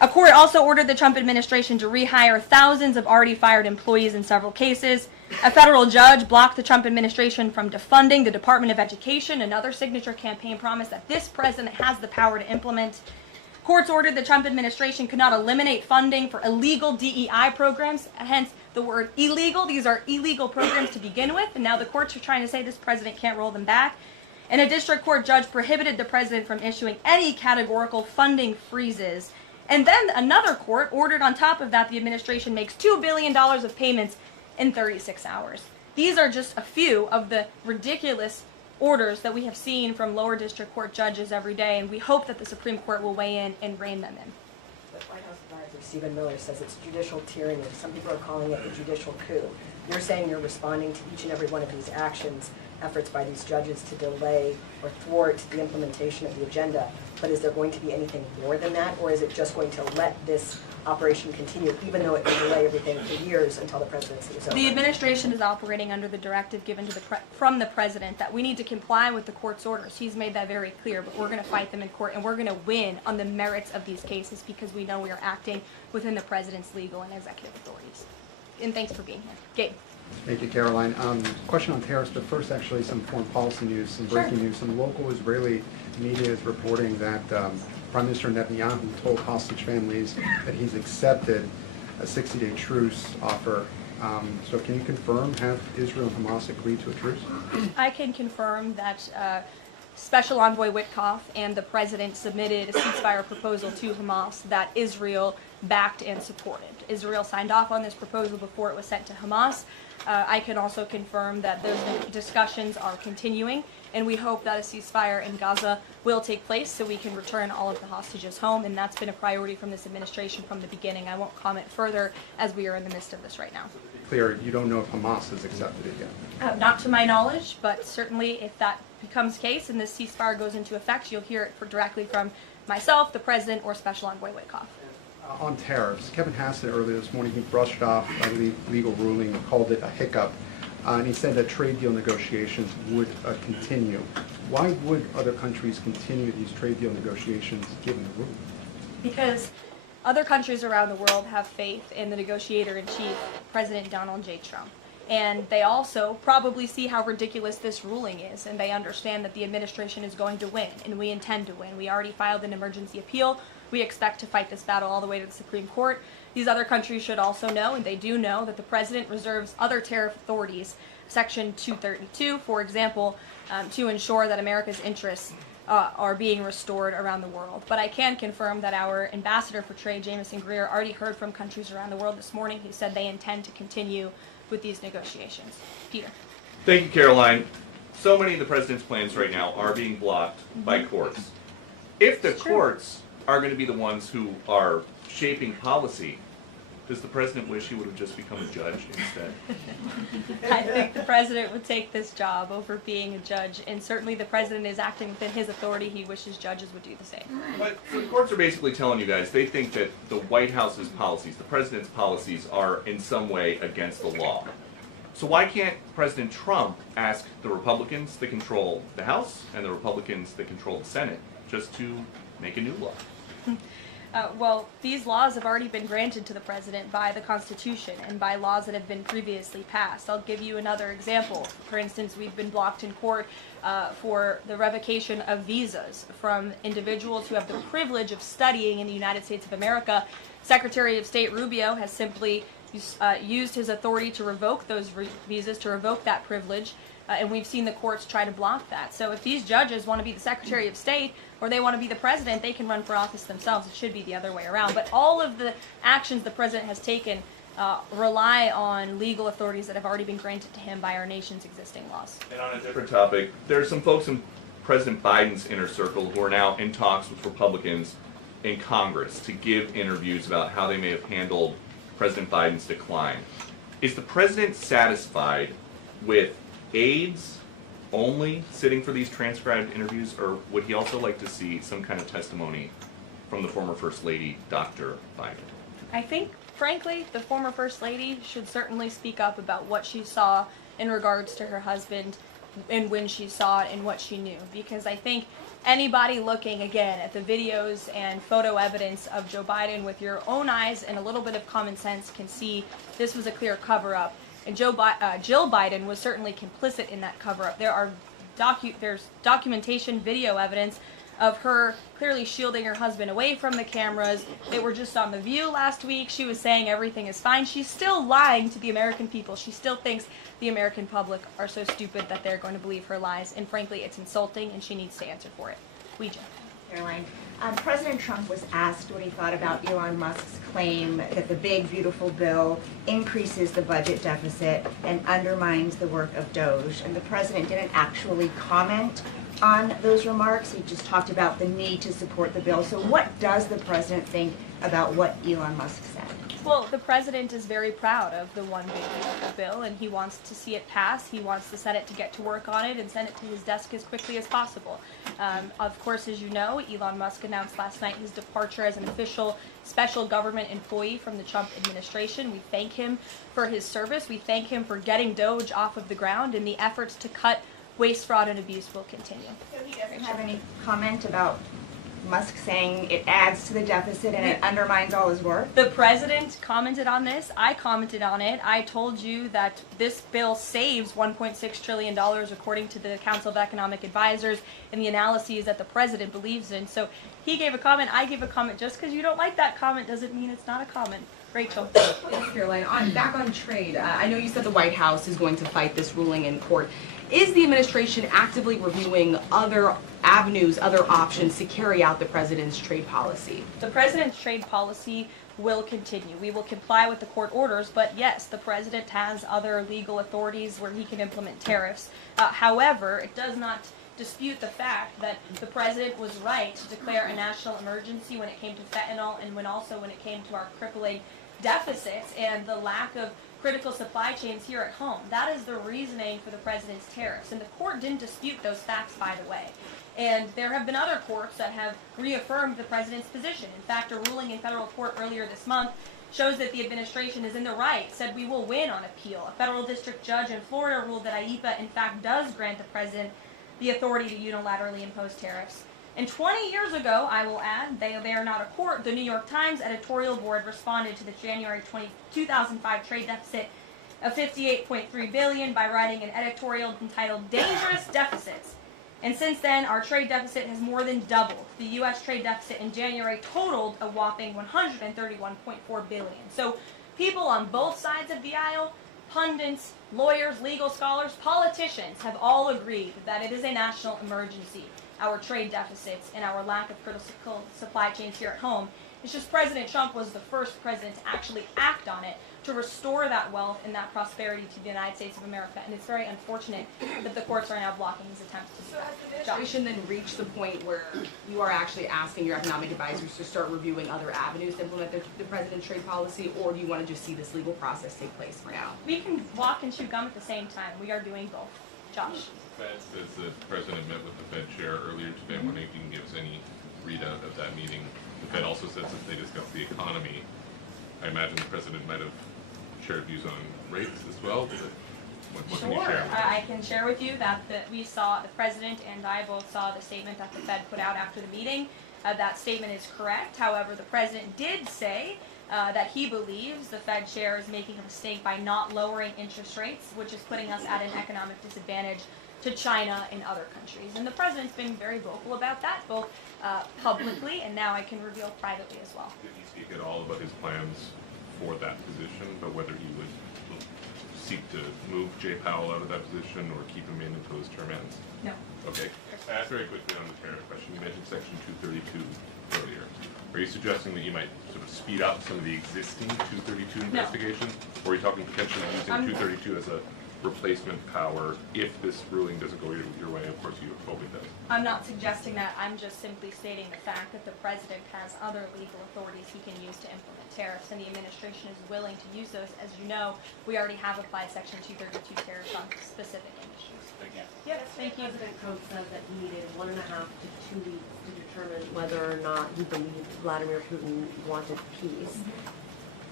A court also ordered the Trump administration to rehire thousands of already fired employees in several cases. A federal judge blocked the Trump administration from defunding the Department of Education, another signature campaign promise that this president has the power to implement. Courts ordered the Trump administration could not eliminate funding for illegal DEI programs, hence the word illegal. These are illegal programs to begin with, and now the courts are trying to say this president can't roll them back. And a district court judge prohibited the president from issuing any categorical funding freezes. And then another court ordered on top of that the administration makes $2 billion of payments in 36 hours. These are just a few of the ridiculous orders that we have seen from lower district court judges every day, and we hope that the Supreme Court will weigh in and rein them in. The White House advisor Stephen Miller says it's judicial tyranny. Some people are calling it a judicial coup. You're saying you're responding to each and every one of these actions, efforts by these judges to delay or thwart the implementation of the agenda, but is there going to be anything more than that, or is it just going to let this operation continue, even though it will delay everything for years until the presidency is over? The administration is operating under the directive given to from the president that we need to comply with the court's orders. He's made that very clear, but we're going to fight them in court, and we're going to win on the merits of these cases because we know we are acting within the president's legal and executive authorities. And thanks for being here. Gabe. Thank you, Caroline. Question on tariffs, but first actually some foreign policy news, some breaking news. Some local Israeli media is reporting that Prime Minister Netanyahu told hostage families that he's accepted a 60-day truce offer. So can you confirm, have Israel and Hamas agreed to a truce? I can confirm that Special Envoy Witkoff and the president submitted a ceasefire proposal to Hamas that Israel backed and supported. Israel signed off on this proposal before it was sent to Hamas. I can also confirm that those discussions are continuing, and we hope that a ceasefire in Gaza will take place so we can return all of the hostages home, and that's been a priority from this administration from the beginning. I won't comment further as we are in the midst of this right now. Clear, you don't know if Hamas has accepted it yet? Not to my knowledge, but certainly if that becomes the case and this ceasefire goes into effect, you'll hear it directly from myself, the president, or Special Envoy Witkoff. On tariffs, Kevin Hassett earlier this morning, he brushed off a legal ruling and called it a hiccup, and he said that trade deal negotiations would continue. Why would other countries continue these trade deal negotiations given the ruling? Because other countries around the world have faith in the negotiator-in-chief, President Donald J. Trump. And they also probably see how ridiculous this ruling is, and they understand that the administration is going to win, and we intend to win. We already filed an emergency appeal. We expect to fight this battle all the way to the Supreme Court. These other countries should also know, and they do know, that the president reserves other tariff authorities, Section 232, for example, to ensure that America's interests are being restored around the world. But I can confirm that our ambassador for trade, Jameson Greer, already heard from countries around the world this morning who said they intend to continue with these negotiations. Peter. Thank you, Caroline. So many of the president's plans right now are being blocked by courts. If the courts are going to be the ones who are shaping policy, does the president wish he would have just become a judge instead? I think the president would take this job over being a judge, and certainly the president is acting within his authority. He wishes judges would do the same. But the courts are basically telling you guys they think that the White House's policies, the president's policies, are in some way against the law. So why can't President Trump ask the Republicans that control the House and the Republicans that control the Senate just to make a new law? Well, these laws have already been granted to the president by the Constitution and by laws that have been previously passed. I'll give you another example. For instance, we've been blocked in court for the revocation of visas from individuals who have the privilege of studying in the United States of America. Secretary of State Rubio has simply used his authority to revoke those visas, to revoke that privilege, and we've seen the courts try to block that. So if these judges want to be the Secretary of State or they want to be the president, they can run for office themselves. It should be the other way around. But all of the actions the president has taken rely on legal authorities that have already been granted to him by our nation's existing laws. And on a different topic, there's some folks in President Biden's inner circle who are now in talks with Republicans in Congress to give interviews about how they may have handled President Biden's decline. Is the president satisfied with aides only sitting for these transcribed interviews, or would he also like to see some kind of testimony from the former First Lady, Dr. Biden? I think, frankly, the former First Lady should certainly speak up about what she saw in regards to her husband and when she saw it and what she knew. Because I think anybody looking again at the videos and photo evidence of Joe Biden with your own eyes and a little bit of common sense can see this was a clear cover-up. And Jill Biden was certainly complicit in that cover-up. There's documentation, video evidence of her clearly shielding her husband away from the cameras. They were just on The View last week. She was saying everything is fine. She's still lying to the American people. She still thinks the American public are so stupid that they're going to believe her lies. And frankly, it's insulting, and she needs to answer for it. Ouija. Caroline, President Trump was asked what he thought about Elon Musk's claim that the big, beautiful bill increases the budget deficit and undermines the work of DOGE. And the president didn't actually comment on those remarks. He just talked about the need to support the bill. So what does the president think about what Elon Musk said? Well, the president is very proud of the one big beautiful bill, and he wants to see it pass. He wants the Senate to get to work on it and send it to his desk as quickly as possible. Of course, as you know, Elon Musk announced last night his departure as an official special government employee from the Trump administration. We thank him for his service. We thank him for getting DOGE off of the ground, and the efforts to cut waste, fraud, and abuse will continue. So he doesn't have any comment about Musk saying it adds to the deficit and it undermines all his work? The president commented on this. I commented on it. I told you that this bill saves $1.6 trillion according to the Council of Economic Advisors and the analyses that the president believes in. So he gave a comment. I gave a comment. Just because you don't like that comment doesn't mean it's not a comment. Rachel. Yes, Caroline. Back on trade. I know you said the White House is going to fight this ruling in court. Is the administration actively reviewing other avenues, other options to carry out the president's trade policy? The president's trade policy will continue. We will comply with the court orders, but yes, the president has other legal authorities where he can implement tariffs. However, it does not dispute the fact that the president was right to declare a national emergency when it came to fentanyl and when it came to our crippling deficits and the lack of critical supply chains here at home. That is the reasoning for the president's tariffs. And the court didn't dispute those facts, by the way. And there have been other courts that have reaffirmed the president's position. In fact, a ruling in federal court earlier this month shows that the administration is in the right, said we will win on appeal. A federal district judge in Florida ruled that IEPA, in fact, does grant the president the authority to unilaterally impose tariffs. And 20 years ago, I will add, they are not a court, the New York Times editorial board responded to the January 2005 trade deficit of $58.3 billion by writing an editorial entitled Dangerous Deficits. And since then, our trade deficit has more than doubled. The U.S. trade deficit in January totaled a whopping $131.4 billion. So people on both sides of the aisle, pundits, lawyers, legal scholars, politicians have all agreed that it is a national emergency. Our trade deficits and our lack of critical supply chains here at home. It's just President Trump was the first president to actually act on it to restore that wealth and that prosperity to the United States of America. And it's very unfortunate that the courts are now blocking his attempts to do that. Has the administration then reached the point where you are actually asking your economic advisors to start reviewing other avenues to implement the president's trade policy, or do you want to just see this legal process take place for now? We can walk and chew gum at the same time. We are doing both. Josh. The Fed says the president met with the Fed chair earlier today. I'm wondering if you can give us any readout of that meeting. The Fed also says that they discussed the economy. I imagine the president might have shared views on rates as well. What can you Sure. share? I can share with you that we saw, the president and I both saw the statement that the Fed put out after the meeting. That statement is correct. However, the president did say that he believes the Fed chair is making a mistake by not lowering interest rates, which is putting us at an economic disadvantage to China and other countries. And the president's been very vocal about that, both publicly and now I can reveal privately as well. Did he speak at all about his plans for that position, but whether he would seek to move Jay Powell out of that position or keep him in until his term ends? No. Okay. Very quickly on the tariff question, you mentioned Section 232 earlier. Are you suggesting that you might sort of speed up some of the existing 232 investigations? Or are you talking potentially using 232 as a replacement power if this ruling doesn't go your way? Of course you hope it does. I'm not suggesting that. I'm just simply stating the fact that the president has other legal authorities he can use to implement tariffs, and the administration is willing to use those. As you know, we already have applied Section 232 tariffs on specific industries. Thank you. Yes, thank you. President Trump said that he needed 1.5 to 2 weeks to determine whether or not he believed Vladimir Putin wanted peace.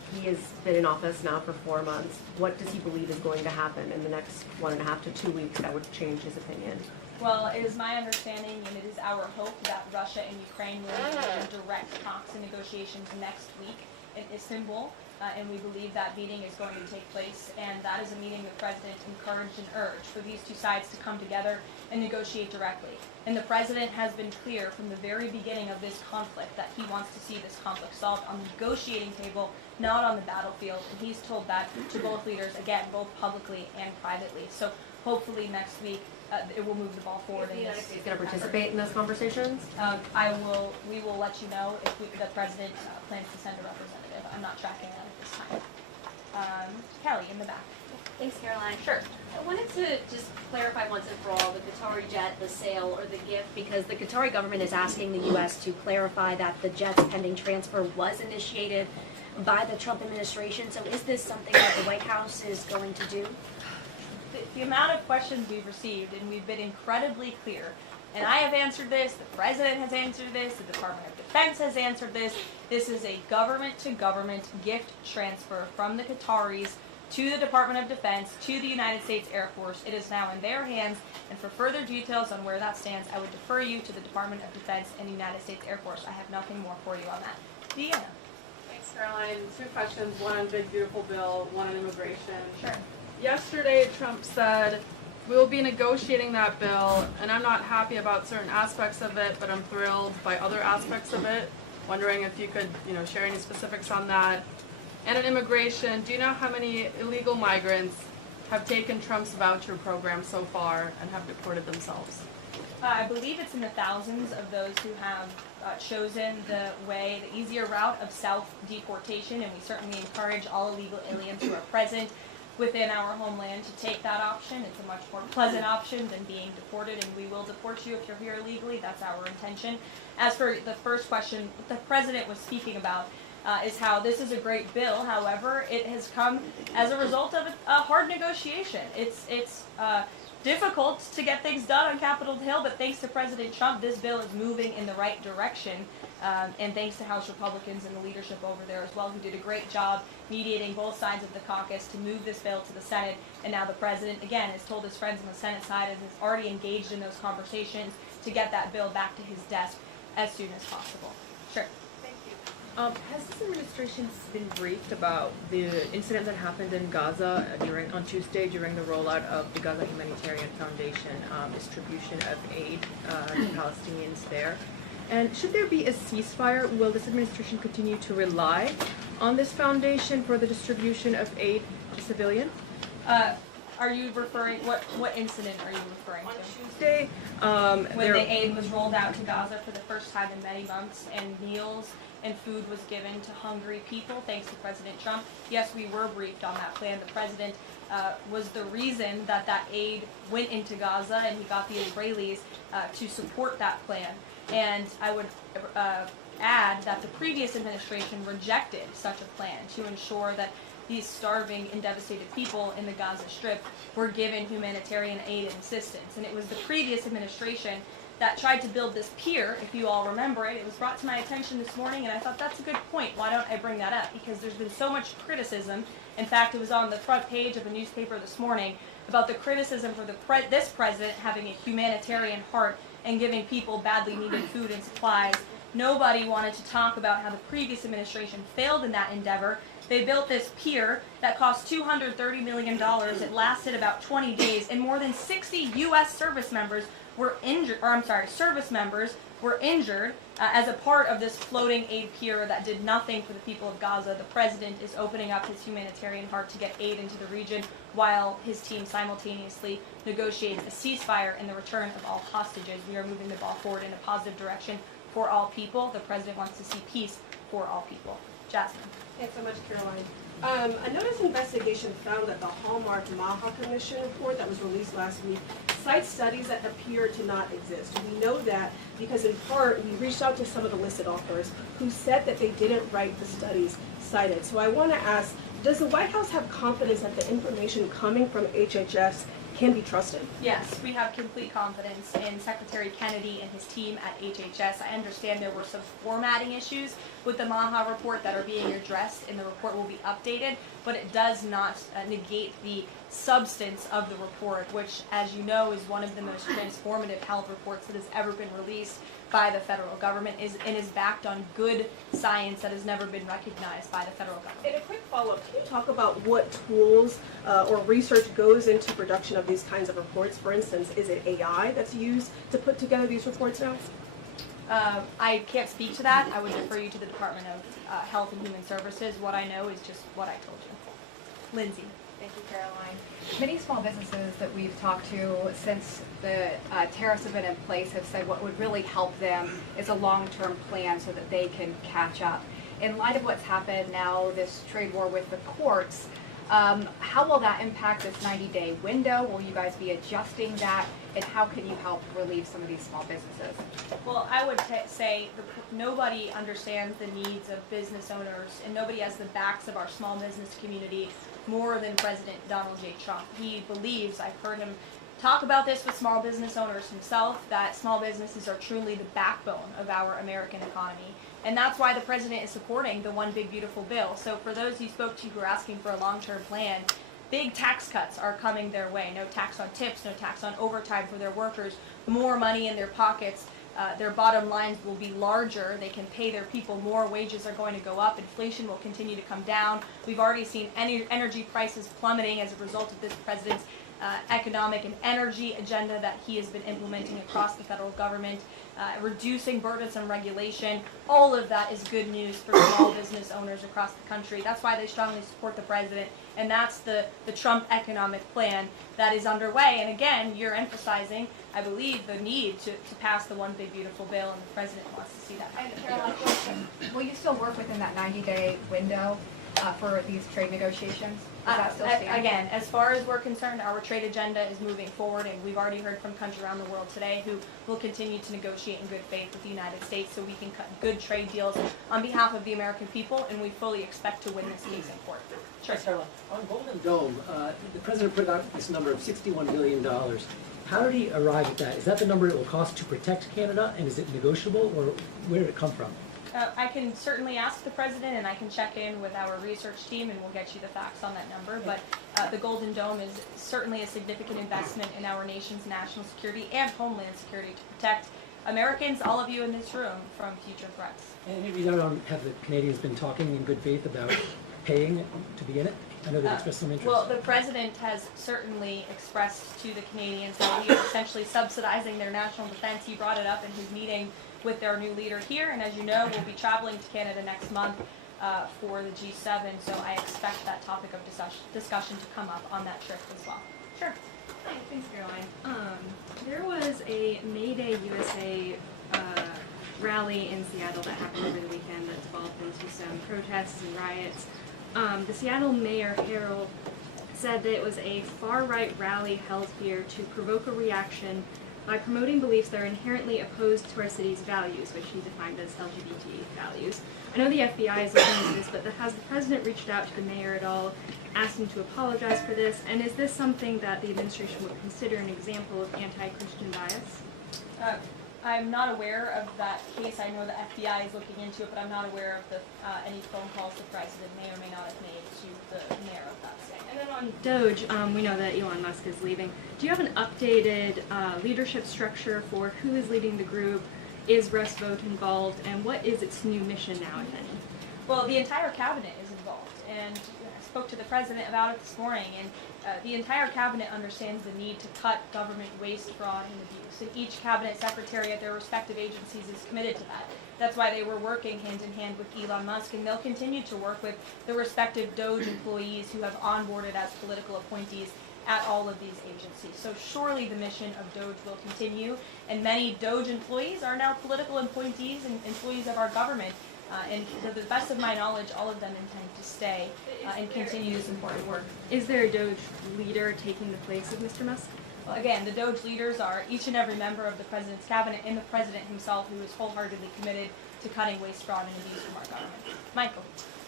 He has been in office now for 4 months. What does he believe is going to happen in the next 1.5 to 2 weeks that would change his opinion? Well, it is my understanding, and it is our hope, that Russia and Ukraine will begin direct talks and negotiations next week in Istanbul, and we believe that meeting is going to take place, and that is a meeting the President encouraged and urged for these two sides to come together and negotiate directly. And the President has been clear from the very beginning of this conflict that he wants to see this conflict solved on the negotiating table, not on the battlefield, and he's told that to both leaders, again, both publicly and privately. So hopefully next week, it will move the ball forward. Is the United States going to participate in those conversations? We will let you know if the President plans to send a representative. I'm not tracking that at this time. Kelly, in the back. Thanks, Caroline. Sure. I wanted to just clarify once and for all the Qatari jet, the sale, or the gift, because the Qatari government is asking the U.S. to clarify that the jet's pending transfer was initiated by the Trump administration. So is this something that the White House is going to do? The amount of questions we've received, and we've been incredibly clear, and I have answered this, the President has answered this, the Department of Defense has answered this. This is a government-to-government gift transfer from the Qataris to the Department of Defense, to the United States Air Force. It is now in their hands, and for further details on where that stands, I would defer you to the Department of Defense and the United States Air Force. I have nothing more for you on that. Deanna. Thanks, Caroline. 2 questions, one on Big Beautiful Bill, one on immigration. Sure. Yesterday, Trump said, we'll be negotiating that bill, and I'm not happy about certain aspects of it, but I'm thrilled by other aspects of it. Wondering if you could, share any specifics on that. And on immigration, do you know how many illegal migrants have taken Trump's voucher program so far and have deported themselves? I believe it's in the thousands of those who have chosen the easier route of self-deportation, and we certainly encourage all illegal aliens who are present within our homeland to take that option. It's a much more pleasant option than being deported, and we will deport you if you're here illegally. That's our intention. As for the first question, what the President was speaking about is how this is a great bill. However, it has come as a result of a hard negotiation. It's difficult to get things done on Capitol Hill, but thanks to President Trump, this bill is moving in the right direction. And thanks to House Republicans and the leadership over there as well, who did a great job mediating both sides of the caucus to move this bill to the Senate. And now the President, again, has told his friends on the Senate side and is already engaged in those conversations to get that bill back to his desk as soon as possible. Sure. Thank you. Has this administration been briefed about the incident that happened in Gaza on Tuesday during the rollout of the Gaza Humanitarian Foundation distribution of aid to Palestinians there? And should there be a ceasefire, will this administration continue to rely on this foundation for the distribution of aid to civilians? Are you referring, what incident are you referring to? On Tuesday, when the aid was rolled out to Gaza for the first time in many months, and meals and food was given to hungry people, thanks to President Trump. Yes, we were briefed on that plan. The President was the reason that aid went into Gaza, and he got the Israelis to support that plan. And I would add that the previous administration rejected such a plan to ensure that these starving and devastated people in the Gaza Strip were given humanitarian aid and assistance. And it was the previous administration that tried to build this pier, if you all remember it. It was brought to my attention this morning, and I thought that's a good point. Why don't I bring that up? Because there's been so much criticism. In fact, it was on the front page of a newspaper this morning about the criticism for this president having a humanitarian heart and giving people badly needed food and supplies. Nobody wanted to talk about how the previous administration failed in that endeavor. They built this pier that cost $230 million. It lasted about 20 days, and more than 60 U.S. service members were injured, as a part of this floating aid pier that did nothing for the people of Gaza. The president is opening up his humanitarian heart to get aid into the region while his team simultaneously negotiates a ceasefire and the return of all hostages. We are moving the ball forward in a positive direction for all people. The president wants to see peace for all people. Jasmine. Thanks so much, Caroline. A notice investigation found that the Hallmark Maha Commission report that was released last week cites studies that appear to not exist. We know that because in part we reached out to some of the listed authors who said that they didn't write the studies cited. So I want to ask, does the White House have confidence that the information coming from HHS can be trusted? Yes, we have complete confidence in Secretary Kennedy and his team at HHS. I understand there were some formatting issues with the Maha report that are being addressed, and the report will be updated, but it does not negate the substance of the report, which, as you know, is one of the most transformative health reports that has ever been released by the federal government, and is backed on good science that has never been recognized by the federal government. And a quick follow-up, can you talk about what tools or research goes into production of these kinds of reports? For instance, is it AI that's used to put together these reports now? I can't speak to that. I would refer you to the Department of Health and Human Services. What I know is just what I told you. Lindsay. Thank you, Caroline. Many small businesses that we've talked to since the tariffs have been in place have said what would really help them is a long-term plan so that they can catch up. In light of what's happened now, this trade war with the courts, how will that impact this 90-day window? Will you guys be adjusting that? And how can you help relieve some of these small businesses? Well, I would say nobody understands the needs of business owners, and nobody has the backs of our small business community more than President Donald J. Trump. He believes, I've heard him talk about this with small business owners himself, that small businesses are truly the backbone of our American economy. And that's why the president is supporting the One Big Beautiful Bill. So for those you spoke to who are asking for a long-term plan, big tax cuts are coming their way. No tax on tips, no tax on overtime for their workers, more money in their pockets. Their bottom lines will be larger. They can pay their people more. Wages are going to go up. Inflation will continue to come down. We've already seen energy prices plummeting as a result of this president's economic and energy agenda that he has been implementing across the federal government, reducing burdensome regulation. All of that is good news for small business owners across the country. That's why they strongly support the president, and that's the Trump economic plan that is underway. And again, you're emphasizing, I believe, the need to pass the One Big Beautiful Bill, and the president wants to see that. And Caroline, will you still work within that 90-day window for these trade negotiations? Does that still stand? Again, as far as we're concerned, our trade agenda is moving forward, and we've already heard from countries around the world today who will continue to negotiate in good faith with the United States so we can cut good trade deals on behalf of the American people, and we fully expect to win this case in court. Sure. Caroline, on Golden Dome, the president put out this number of $61 billion. How did he arrive at that? Is that the number it will cost to protect Canada, and is it negotiable, or where did it come from? I can certainly ask the president, and I can check in with our research team, and we'll get you the facts on that number. But the Golden Dome is certainly a significant investment in our nation's national security and homeland security to protect Americans, all of you in this room, from future threats. And have the Canadians been talking in good faith about paying to be in it? I know they expressed some interest. Well, the president has certainly expressed to the Canadians that we are essentially subsidizing their national defense. He brought it up in his meeting with their new leader here, and as you know, we'll be traveling to Canada next month for the G7, so I expect that topic of discussion to come up on that trip as well. Sure. Hi, thanks, Caroline. There was a May Day USA rally in Seattle that happened over the weekend that devolved into some protests and riots. The Seattle Mayor Harrell said that it was a far-right rally held here to provoke a reaction by promoting beliefs that are inherently opposed to our city's values, which he defined as LGBT values. I know the FBI is looking into this, but has the president reached out to the mayor at all, asked him to apologize for this, and is this something that the administration would consider an example of anti-Christian bias? I'm not aware of that case. I know the FBI is looking into it, but I'm not aware of any phone calls the president may or may not have made to the mayor of that state. And then on DOGE, we know that Elon Musk is leaving. Do you have an updated leadership structure for who is leading the group? Is Russ Vought involved? And what is its new mission now, if any? Well, the entire cabinet is involved, and I spoke to the president about it this morning, and the entire cabinet understands the need to cut government waste, fraud, and abuse. And each cabinet secretary at their respective agencies is committed to that. That's why they were working hand in hand with Elon Musk, and they'll continue to work with the respective DOGE employees who have onboarded as political appointees at all of these agencies. So surely the mission of DOGE will continue, and many DOGE employees are now political appointees and employees of our government. And to the best of my knowledge, all of them intend to stay and continue this important work. Is there a DOGE leader taking the place of Mr. Musk? Well, again, the DOGE leaders are each and every member of the president's cabinet and the president himself, who is wholeheartedly committed to cutting waste, fraud, and abuse from our government. Michael.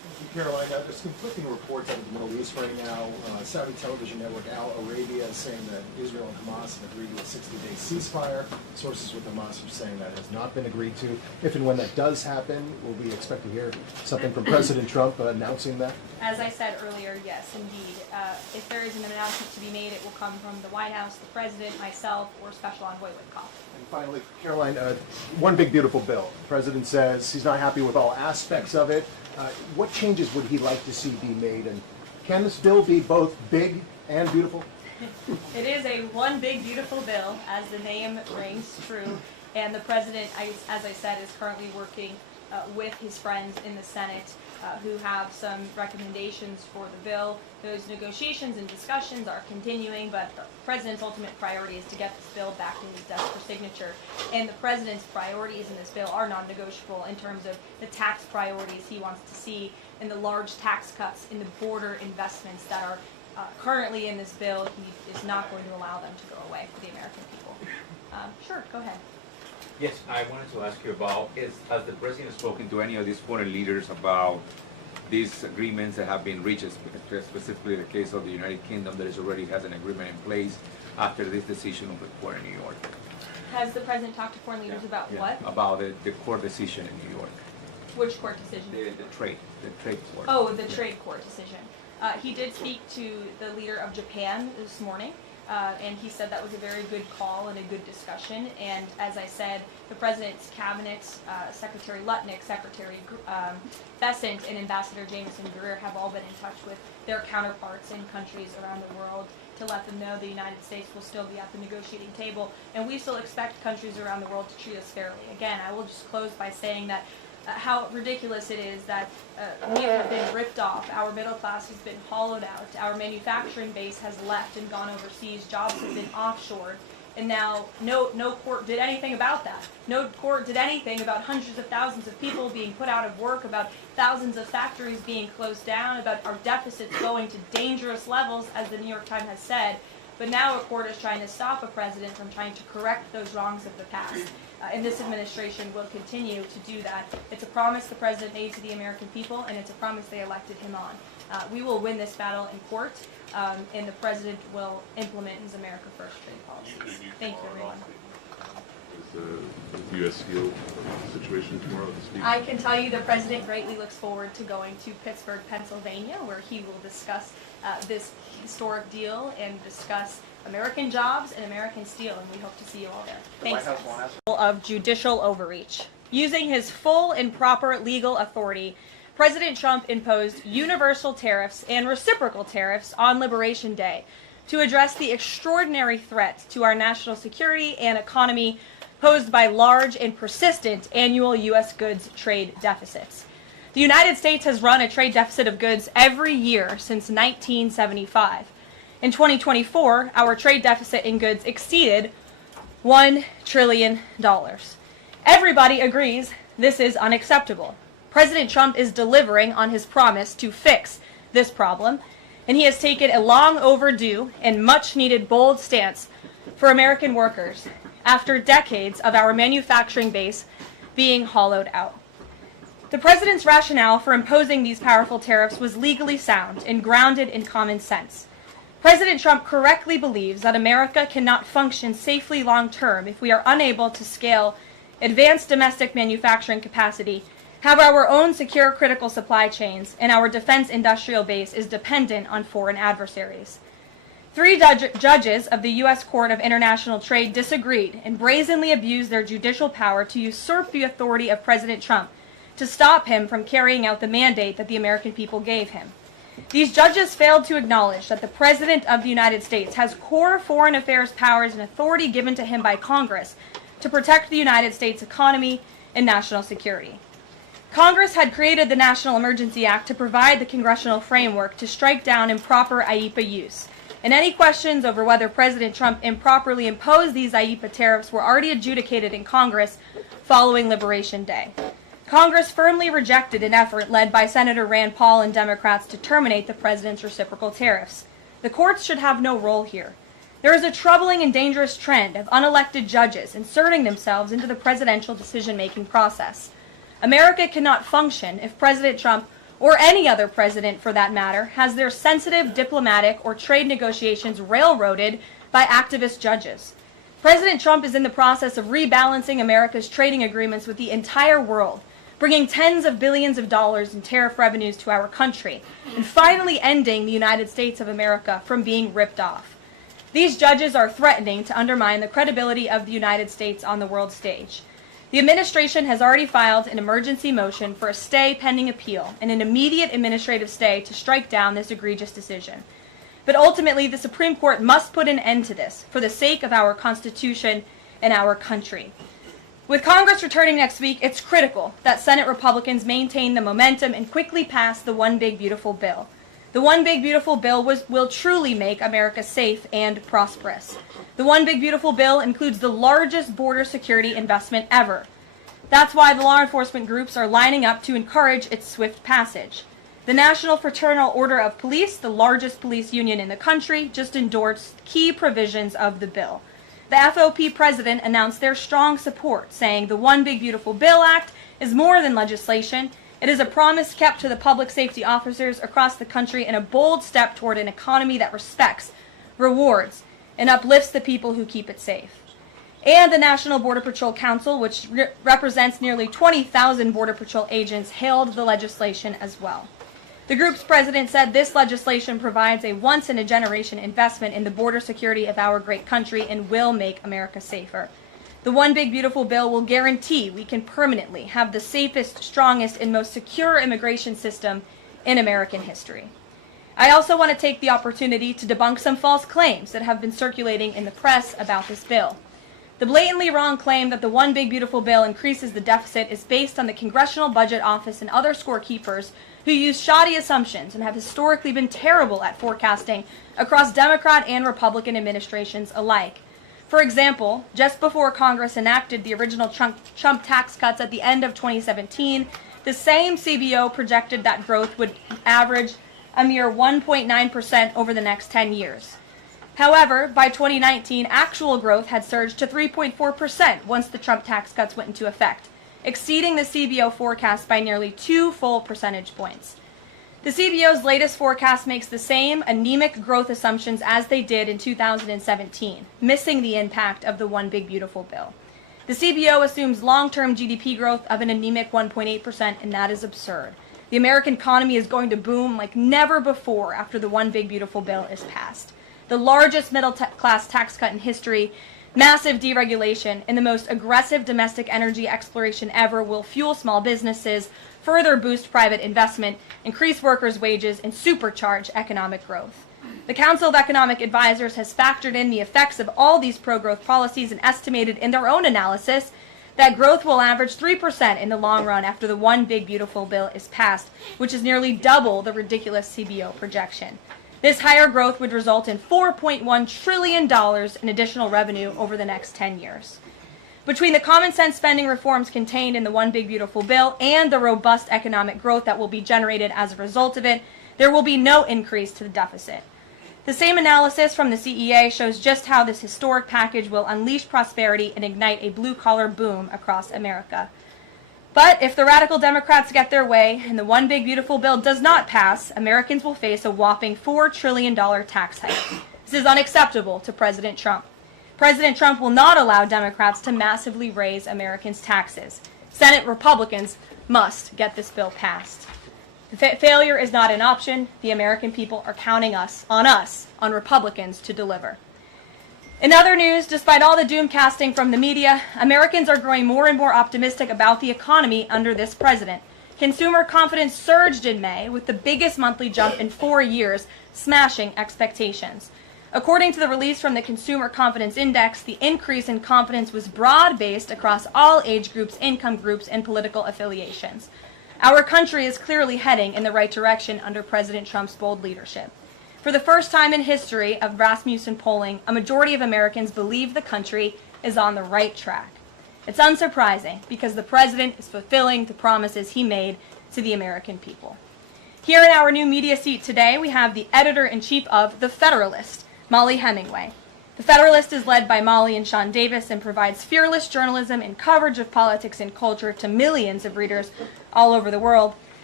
Caroline, there's conflicting reports out of the Middle East right now. Saudi television network Al Arabia is saying that Israel and Hamas have agreed to a 60-day ceasefire. Sources with Hamas are saying that has not been agreed to. If and when that does happen, will we expect to hear something from President Trump announcing that? As I said earlier, yes, indeed. If there is an announcement to be made, it will come from the White House, the President, myself, or Special Envoy Witkoff. And finally, Caroline, one big beautiful bill. The President says he's not happy with all aspects of it. What changes would he like to see be made? And can this bill be both big and beautiful? It is a one big beautiful bill, as the name rings true, and the President, as I said, is currently working with his friends in the Senate who have some recommendations for the bill. Those negotiations and discussions are continuing, but the President's ultimate priority is to get this bill back in his desk for signature. And the President's priorities in this bill are non-negotiable in terms of the tax priorities he wants to see and the large tax cuts in the border investments that are currently in this bill. He is not going to allow them to go away for the American people. Sure, go ahead. Yes, I wanted to ask you about, has the President spoken to any of these foreign leaders about these agreements that have been reached, specifically the case of the United Kingdom that already has an agreement in place after this decision of the court in New York? Has the President talked to foreign leaders about what? About the court decision in New York. Which court decision? The trade court. Oh, the trade court decision. He did speak to the leader of Japan this morning. And he said that was a very good call and a good discussion. And as I said, the President's cabinet, Secretary Lutnick, Secretary Bessent, and Ambassador Jameson Greer have all been in touch with their counterparts in countries around the world to let them know the United States will still be at the negotiating table. And we still expect countries around the world to treat us fairly. Again, I will just close by saying that how ridiculous it is that we have been ripped off, our middle class has been hollowed out, our manufacturing base has left and gone overseas, jobs have been offshored, and now no court did anything about that. No court did anything about hundreds of thousands of people being put out of work, about thousands of factories being closed down, about our deficits going to dangerous levels, as the New York Times has said. But now a court is trying to stop a president from trying to correct those wrongs of the past. And this administration will continue to do that. It's a promise the president made to the American people, and it's a promise they elected him on. We will win this battle in court, and the president will implement his America First trade policies. Thank you, everyone. Is the U.S. Steel situation tomorrow this week? I can tell you the president greatly looks forward to going to Pittsburgh, Pennsylvania, where he will discuss this historic deal and discuss American jobs and American steel, and we hope to see you all there. Thanks. Of judicial overreach. Using his full and proper legal authority, President Trump imposed universal tariffs and reciprocal tariffs on Liberation Day to address the extraordinary threat to our national security and economy posed by large and persistent annual U.S. goods trade deficits. The United States has run a trade deficit of goods every year since 1975. In 2024, our trade deficit in goods exceeded $1 trillion. Everybody agrees this is unacceptable. President Trump is delivering on his promise to fix this problem, and he has taken a long overdue and much needed bold stance for American workers after decades of our manufacturing base being hollowed out. The president's rationale for imposing these powerful tariffs was legally sound and grounded in common sense. President Trump correctly believes that America cannot function safely long-term if we are unable to scale advanced domestic manufacturing capacity, have our own secure critical supply chains, and our defense industrial base is dependent on foreign adversaries. 3 judges of the U.S. Court of International Trade disagreed and brazenly abused their judicial power to usurp the authority of President Trump to stop him from carrying out the mandate that the American people gave him. These judges failed to acknowledge that the President of the United States has core foreign affairs powers and authority given to him by Congress to protect the United States economy and national security. Congress had created the National Emergency Act to provide the congressional framework to strike down improper IEEPA use. And any questions over whether President Trump improperly imposed these IEEPA tariffs were already adjudicated in Congress following Liberation Day. Congress firmly rejected an effort led by Senator Rand Paul and Democrats to terminate the president's reciprocal tariffs. The courts should have no role here. There is a troubling and dangerous trend of unelected judges inserting themselves into the presidential decision-making process. America cannot function if President Trump or any other president for that matter, has their sensitive diplomatic or trade negotiations railroaded by activist judges. President Trump is in the process of rebalancing America's trading agreements with the entire world, bringing tens of billions of dollars in tariff revenues to our country, and finally ending the United States of America from being ripped off. These judges are threatening to undermine the credibility of the United States on the world stage. The administration has already filed an emergency motion for a stay pending appeal and an immediate administrative stay to strike down this egregious decision. But ultimately, the Supreme Court must put an end to this for the sake of our Constitution and our country. With Congress returning next week, it's critical that Senate Republicans maintain the momentum and quickly pass the One Big Beautiful Bill. The One Big Beautiful Bill will truly make America safe and prosperous. The One Big Beautiful Bill includes the largest border security investment ever. That's why the law enforcement groups are lining up to encourage its swift passage. The National Fraternal Order of Police, the largest police union in the country, just endorsed key provisions of the bill. The FOP president announced their strong support, saying the One Big Beautiful Bill Act is more than legislation. It is a promise kept to the public safety officers across the country and a bold step toward an economy that respects, rewards, and uplifts the people who keep it safe. And the National Border Patrol Council, which represents nearly 20,000 Border Patrol agents, hailed the legislation as well. The group's president said this legislation provides a once-in-a-generation investment in the border security of our great country and will make America safer. The One Big Beautiful Bill will guarantee we can permanently have the safest, strongest, and most secure immigration system in American history. I also want to take the opportunity to debunk some false claims that have been circulating in the press about this bill. The blatantly wrong claim that the One Big Beautiful Bill increases the deficit is based on the Congressional Budget Office and other scorekeepers who use shoddy assumptions and have historically been terrible at forecasting across Democrat and Republican administrations alike. For example, just before Congress enacted the original Trump tax cuts at the end of 2017, the same CBO projected that growth would average a mere 1.9% over the next 10 years. However, by 2019, actual growth had surged to 3.4% once the Trump tax cuts went into effect, exceeding the CBO forecast by nearly 2 full percentage points. The CBO's latest forecast makes the same anemic growth assumptions as they did in 2017, missing the impact of the One Big Beautiful Bill. The CBO assumes long-term GDP growth of an anemic 1.8%, and that is absurd. The American economy is going to boom like never before after the One Big Beautiful Bill is passed. The largest middle-class tax cut in history, massive deregulation, and the most aggressive domestic energy exploration ever will fuel small businesses, further boost private investment, increase workers' wages, and supercharge economic growth. The Council of Economic Advisors has factored in the effects of all these pro-growth policies and estimated in their own analysis that growth will average 3% in the long run after the One Big Beautiful Bill is passed, which is nearly double the ridiculous CBO projection. This higher growth would result in $4.1 trillion in additional revenue over the next 10 years. Between the common sense spending reforms contained in the One Big Beautiful Bill and the robust economic growth that will be generated as a result of it, there will be no increase to the deficit. The same analysis from the CEA shows just how this historic package will unleash prosperity and ignite a blue-collar boom across America. But if the radical Democrats get their way and the One Big Beautiful Bill does not pass, Americans will face a whopping $4 trillion tax hike. This is unacceptable to President Trump. President Trump will not allow Democrats to massively raise Americans' taxes. Senate Republicans must get this bill passed. Failure is not an option. The American people are counting on Republicans to deliver. In other news, despite all the doom casting from the media, Americans are growing more and more optimistic about the economy under this president. Consumer confidence surged in May with the biggest monthly jump in 4 years, smashing expectations. According to the release from the Consumer Confidence Index, the increase in confidence was broad-based across all age groups, income groups, and political affiliations. Our country is clearly heading in the right direction under President Trump's bold leadership. For the first time in history of Rasmussen polling, a majority of Americans believe the country is on the right track. It's unsurprising because the president is fulfilling the promises he made to the American people. Here in our new media seat today, we have the editor-in-chief of The Federalist, Molly Hemingway. The Federalist is led by Molly and Sean Davis and provides fearless journalism and coverage of politics and culture to millions of readers all over the world.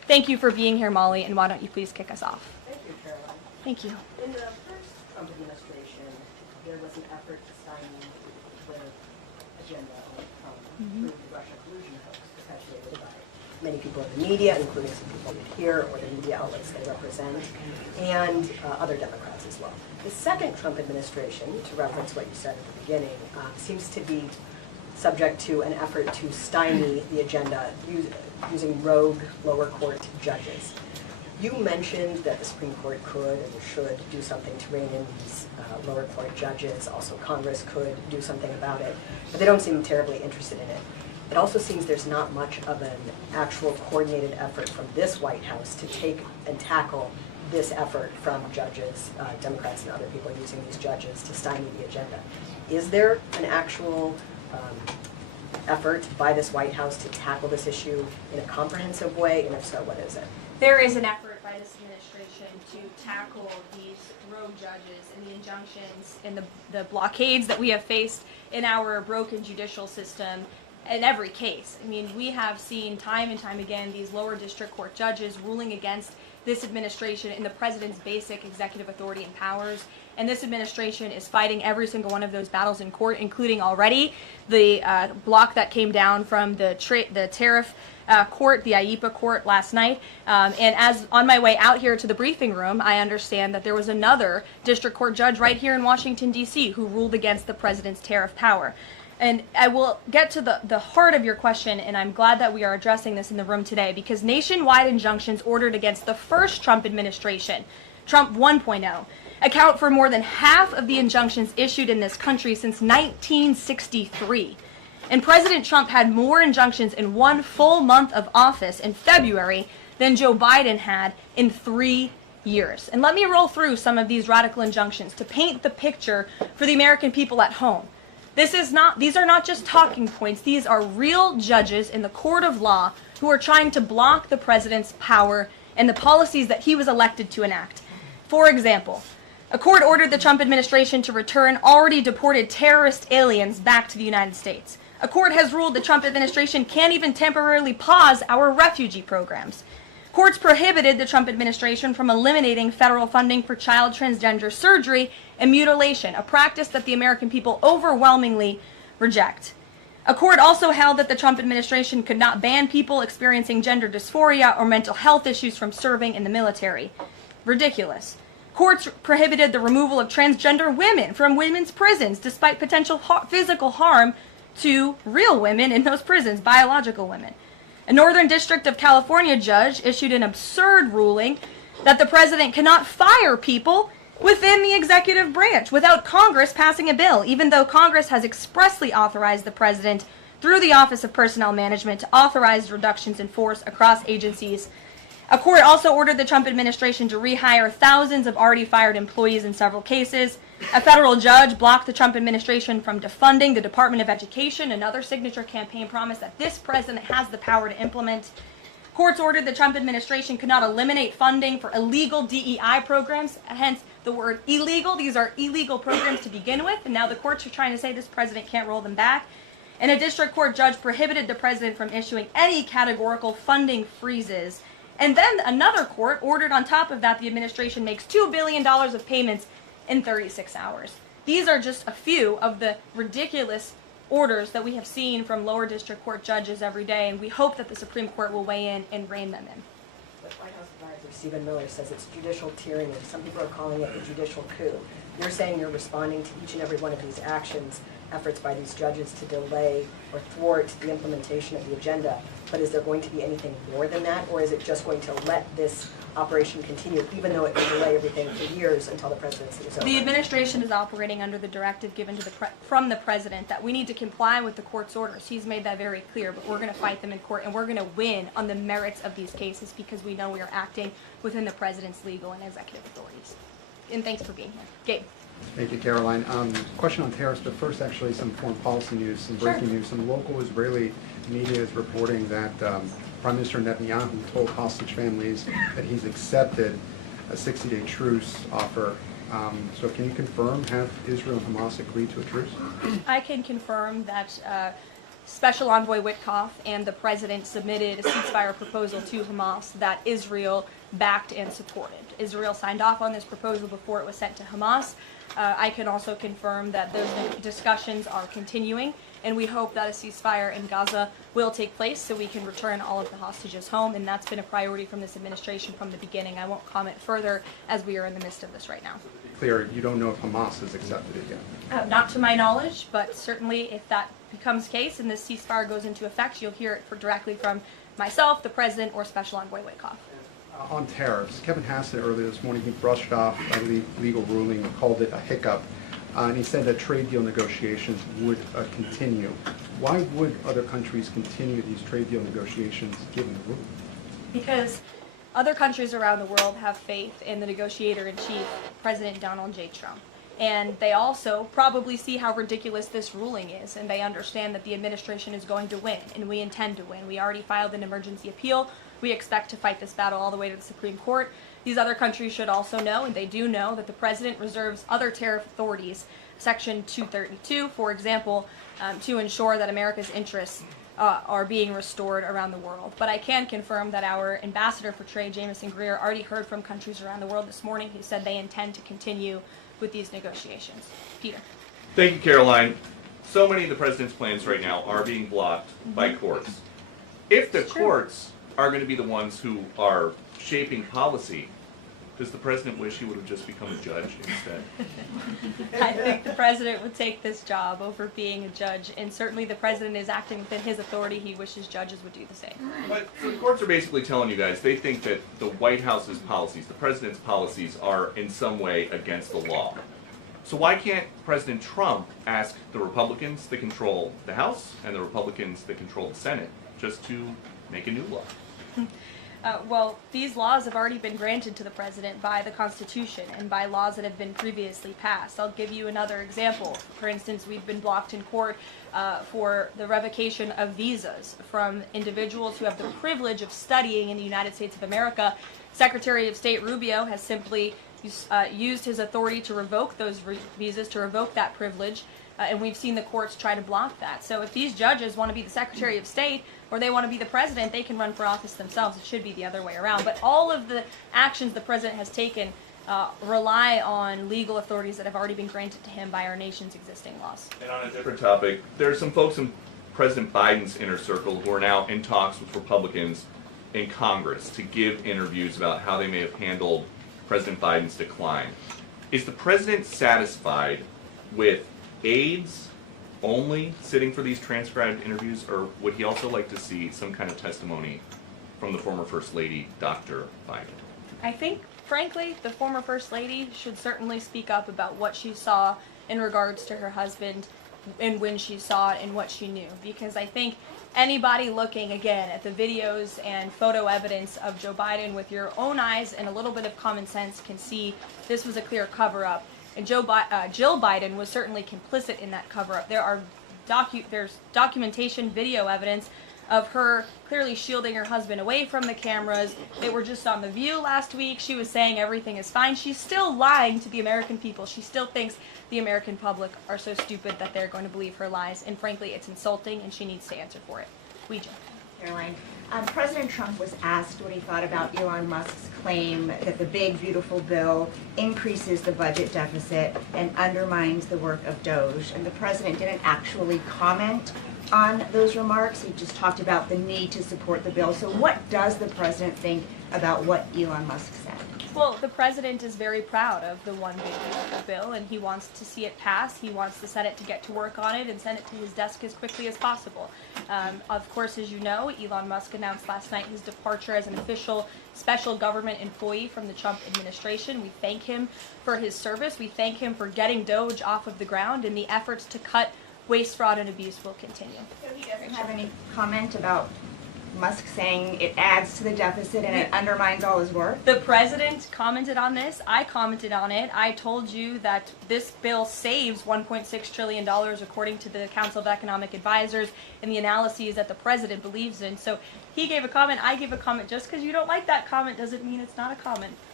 Thank you for being here, Molly, and why don't you please kick us off? Thank you, Caroline. Thank you. In the first Trump administration, there was an effort to stymie the agenda through the Russia collusion hoax perpetuated by many people in the media, including some people here or the media outlets they represent, and other Democrats as well. The second Trump administration, to reference what you said at the beginning, seems to be subject to an effort to stymie the agenda using rogue lower court judges. You mentioned that the Supreme Court could and should do something to rein in these lower court judges. Also, Congress could do something about it, but they don't seem terribly interested in it. It also seems there's not much of an actual coordinated effort from this White House to take and tackle this effort from judges, Democrats and other people using these judges to stymie the agenda. Is there an actual effort by this White House to tackle this issue in a comprehensive way, and if so, what is it? There is an effort by this administration to tackle these rogue judges and the injunctions and the blockades that we have faced in our broken judicial system in every case. I mean, we have seen time and time again these lower district court judges ruling against this administration in the president's basic executive authority and powers. And this administration is fighting every single one of those battles in court, including already the block that came down from the Tariff court, the IEPA court last night. And as on my way out here to the briefing room, I understand that there was another district court judge right here in Washington, D.C. who ruled against the president's tariff power. And I will get to the heart of your question, and I'm glad that we are addressing this in the room today, because nationwide injunctions ordered against the first Trump administration, Trump 1.0, account for more than half of the injunctions issued in this country since 1963. And President Trump had more injunctions in one full month of office in February than Joe Biden had in 3 years. And let me roll through some of these radical injunctions to paint the picture for the American people at home. These are not just talking points. These are real judges in the court of law who are trying to block the president's power and the policies that he was elected to enact. For example, a court ordered the Trump administration to return already deported terrorist aliens back to the United States. A court has ruled the Trump administration can't even temporarily pause our refugee programs. Courts prohibited the Trump administration from eliminating federal funding for child transgender surgery and mutilation, a practice that the American people overwhelmingly reject. A court also held that the Trump administration could not ban people experiencing gender dysphoria or mental health issues from serving in the military. Ridiculous. Courts prohibited the removal of transgender women from women's prisons despite potential physical harm to real women in those prisons, biological women. A Northern District of California judge issued an absurd ruling that the president cannot fire people within the executive branch without Congress passing a bill, even though Congress has expressly authorized the president through the Office of Personnel Management to authorize reductions in force across agencies. A court also ordered the Trump administration to rehire thousands of already fired employees in several cases. A federal judge blocked the Trump administration from defunding the Department of Education, another signature campaign promise that this president has the power to implement. Courts ordered the Trump administration could not eliminate funding for illegal DEI programs, hence the word illegal. These are illegal programs to begin with, and now the courts are trying to say this president can't roll them back. And a district court judge prohibited the president from issuing any categorical funding freezes. And then another court ordered on top of that the administration makes $2 billion of payments in 36 hours. These are just a few of the ridiculous orders that we have seen from lower district court judges every day, and we hope that the Supreme Court will weigh in and rein them in. The White House advisor Stephen Miller says it's judicial tyranny. Some people are calling it a judicial coup. You're saying you're responding to each and every one of these actions, efforts by these judges to delay or thwart the implementation of the agenda. But is there going to be anything more than that, or is it just going to let this operation continue, even though it may delay everything for years until the presidency is over? The administration is operating under the directive given to from the president that we need to comply with the court's orders. He's made that very clear, but we're going to fight them in court, and we're going to win on the merits of these cases because we know we are acting within the president's legal and executive authorities. And thanks for being here. Gabe. Thank you, Caroline. Question on tariffs, but first actually some foreign policy news, some breaking news. Some local Israeli media is reporting that Prime Minister Netanyahu told hostage families that he's accepted a 60-day truce offer. So can you confirm, have Israel and Hamas agreed to a truce? I can confirm that Special Envoy Witkoff and the president submitted a ceasefire proposal to Hamas that Israel backed and supported. Israel signed off on this proposal before it was sent to Hamas. I can also confirm that those discussions are continuing, and we hope that a ceasefire in Gaza will take place so we can return all of the hostages home, and that's been a priority from this administration from the beginning. I won't comment further as we are in the midst of this right now. Clear, you don't know if Hamas has accepted it yet? Not to my knowledge, but certainly if that becomes the case and this ceasefire goes into effect, you'll hear it directly from myself, the president, or Special Envoy Witkoff. On tariffs, Kevin Hassett earlier this morning, he brushed off a legal ruling and called it a hiccup, and he said that trade deal negotiations would continue. Why would other countries continue these trade deal negotiations given the ruling? Because other countries around the world have faith in the negotiator-in-chief, President Donald J. Trump. And they also probably see how ridiculous this ruling is, and they understand that the administration is going to win, and we intend to win. We already filed an emergency appeal. We expect to fight this battle all the way to the Supreme Court. These other countries should also know, and they do know, that the president reserves other tariff authorities, Section 232, for example, to ensure that America's interests are being restored around the world. But I can confirm that our ambassador for trade, Jameson Greer, already heard from countries around the world this morning. He said they intend to continue with these negotiations. Peter. Thank you, Caroline. So many of the president's plans right now are being blocked by courts. If the courts are going to be the ones who are shaping policy, does the president wish he would have just become a judge instead? I think the president would take this job over being a judge, and certainly the president is acting within his authority. He wishes judges would do the same. But the courts are basically telling you guys they think that the White House's policies, the president's policies, are in some way against the law. So why can't President Trump ask the Republicans that control the House and the Republicans that control the Senate just to make a new law? Well, these laws have already been granted to the president by the Constitution and by laws that have been previously passed. I'll give you another example. For instance, we've been blocked in court for the revocation of visas from individuals who have the privilege of studying in the United States of America. Secretary of State Rubio has simply used his authority to revoke those visas, to revoke that privilege, and we've seen the courts try to block that. So if these judges want to be the Secretary of State or they want to be the president, they can run for office themselves. It should be the other way around. But all of the actions the president has taken rely on legal authorities that have already been granted to him by our nation's existing laws. And on a different topic, there are some folks in President Biden's inner circle who are now in talks with Republicans in Congress to give interviews about how they may have handled President Biden's decline. Is the president satisfied with aides only sitting for these transcribed interviews, or would he also like to see some kind of testimony from the former First Lady, Dr. Biden? I think, frankly, the former First Lady should certainly speak up about what she saw in regards to her husband and when she saw it and what she knew. Because I think anybody looking, again, at the videos and photo evidence of Joe Biden with your own eyes and a little bit of common sense can see this was a clear cover-up. And Jill Biden was certainly complicit in that cover-up. There's documentation, video evidence of her clearly shielding her husband away from the cameras. They were just on The View last week. She was saying everything is fine. She's still lying to the American people. She still thinks the American public are so stupid that they're going to believe her lies. And frankly, it's insulting, and she needs to answer for it. Ouija. Caroline, President Trump was asked what he thought about Elon Musk's claim that the big, beautiful bill increases the budget deficit and undermines the work of DOGE. And the president didn't actually comment on those remarks. He just talked about the need to support the bill. So what does the president think about what Elon Musk said? Well, the president is very proud of the one big beautiful bill, and he wants to see it pass. He wants the Senate to get to work on it and send it to his desk as quickly as possible. Of course, as you know, Elon Musk announced last night his departure as an official special government employee from the Trump administration. We thank him for his service. We thank him for getting DOGE off of the ground, and the efforts to cut waste, fraud, and abuse will continue. So he doesn't have any comment about Musk saying it adds to the deficit and it undermines all his work? The president commented on this. I commented on it. I told you that this bill saves $1.6 trillion according to the Council of Economic Advisors and the analyses that the president believes in. So he gave a comment, I gave a comment. Just because you don't like that comment doesn't mean it's not a comment.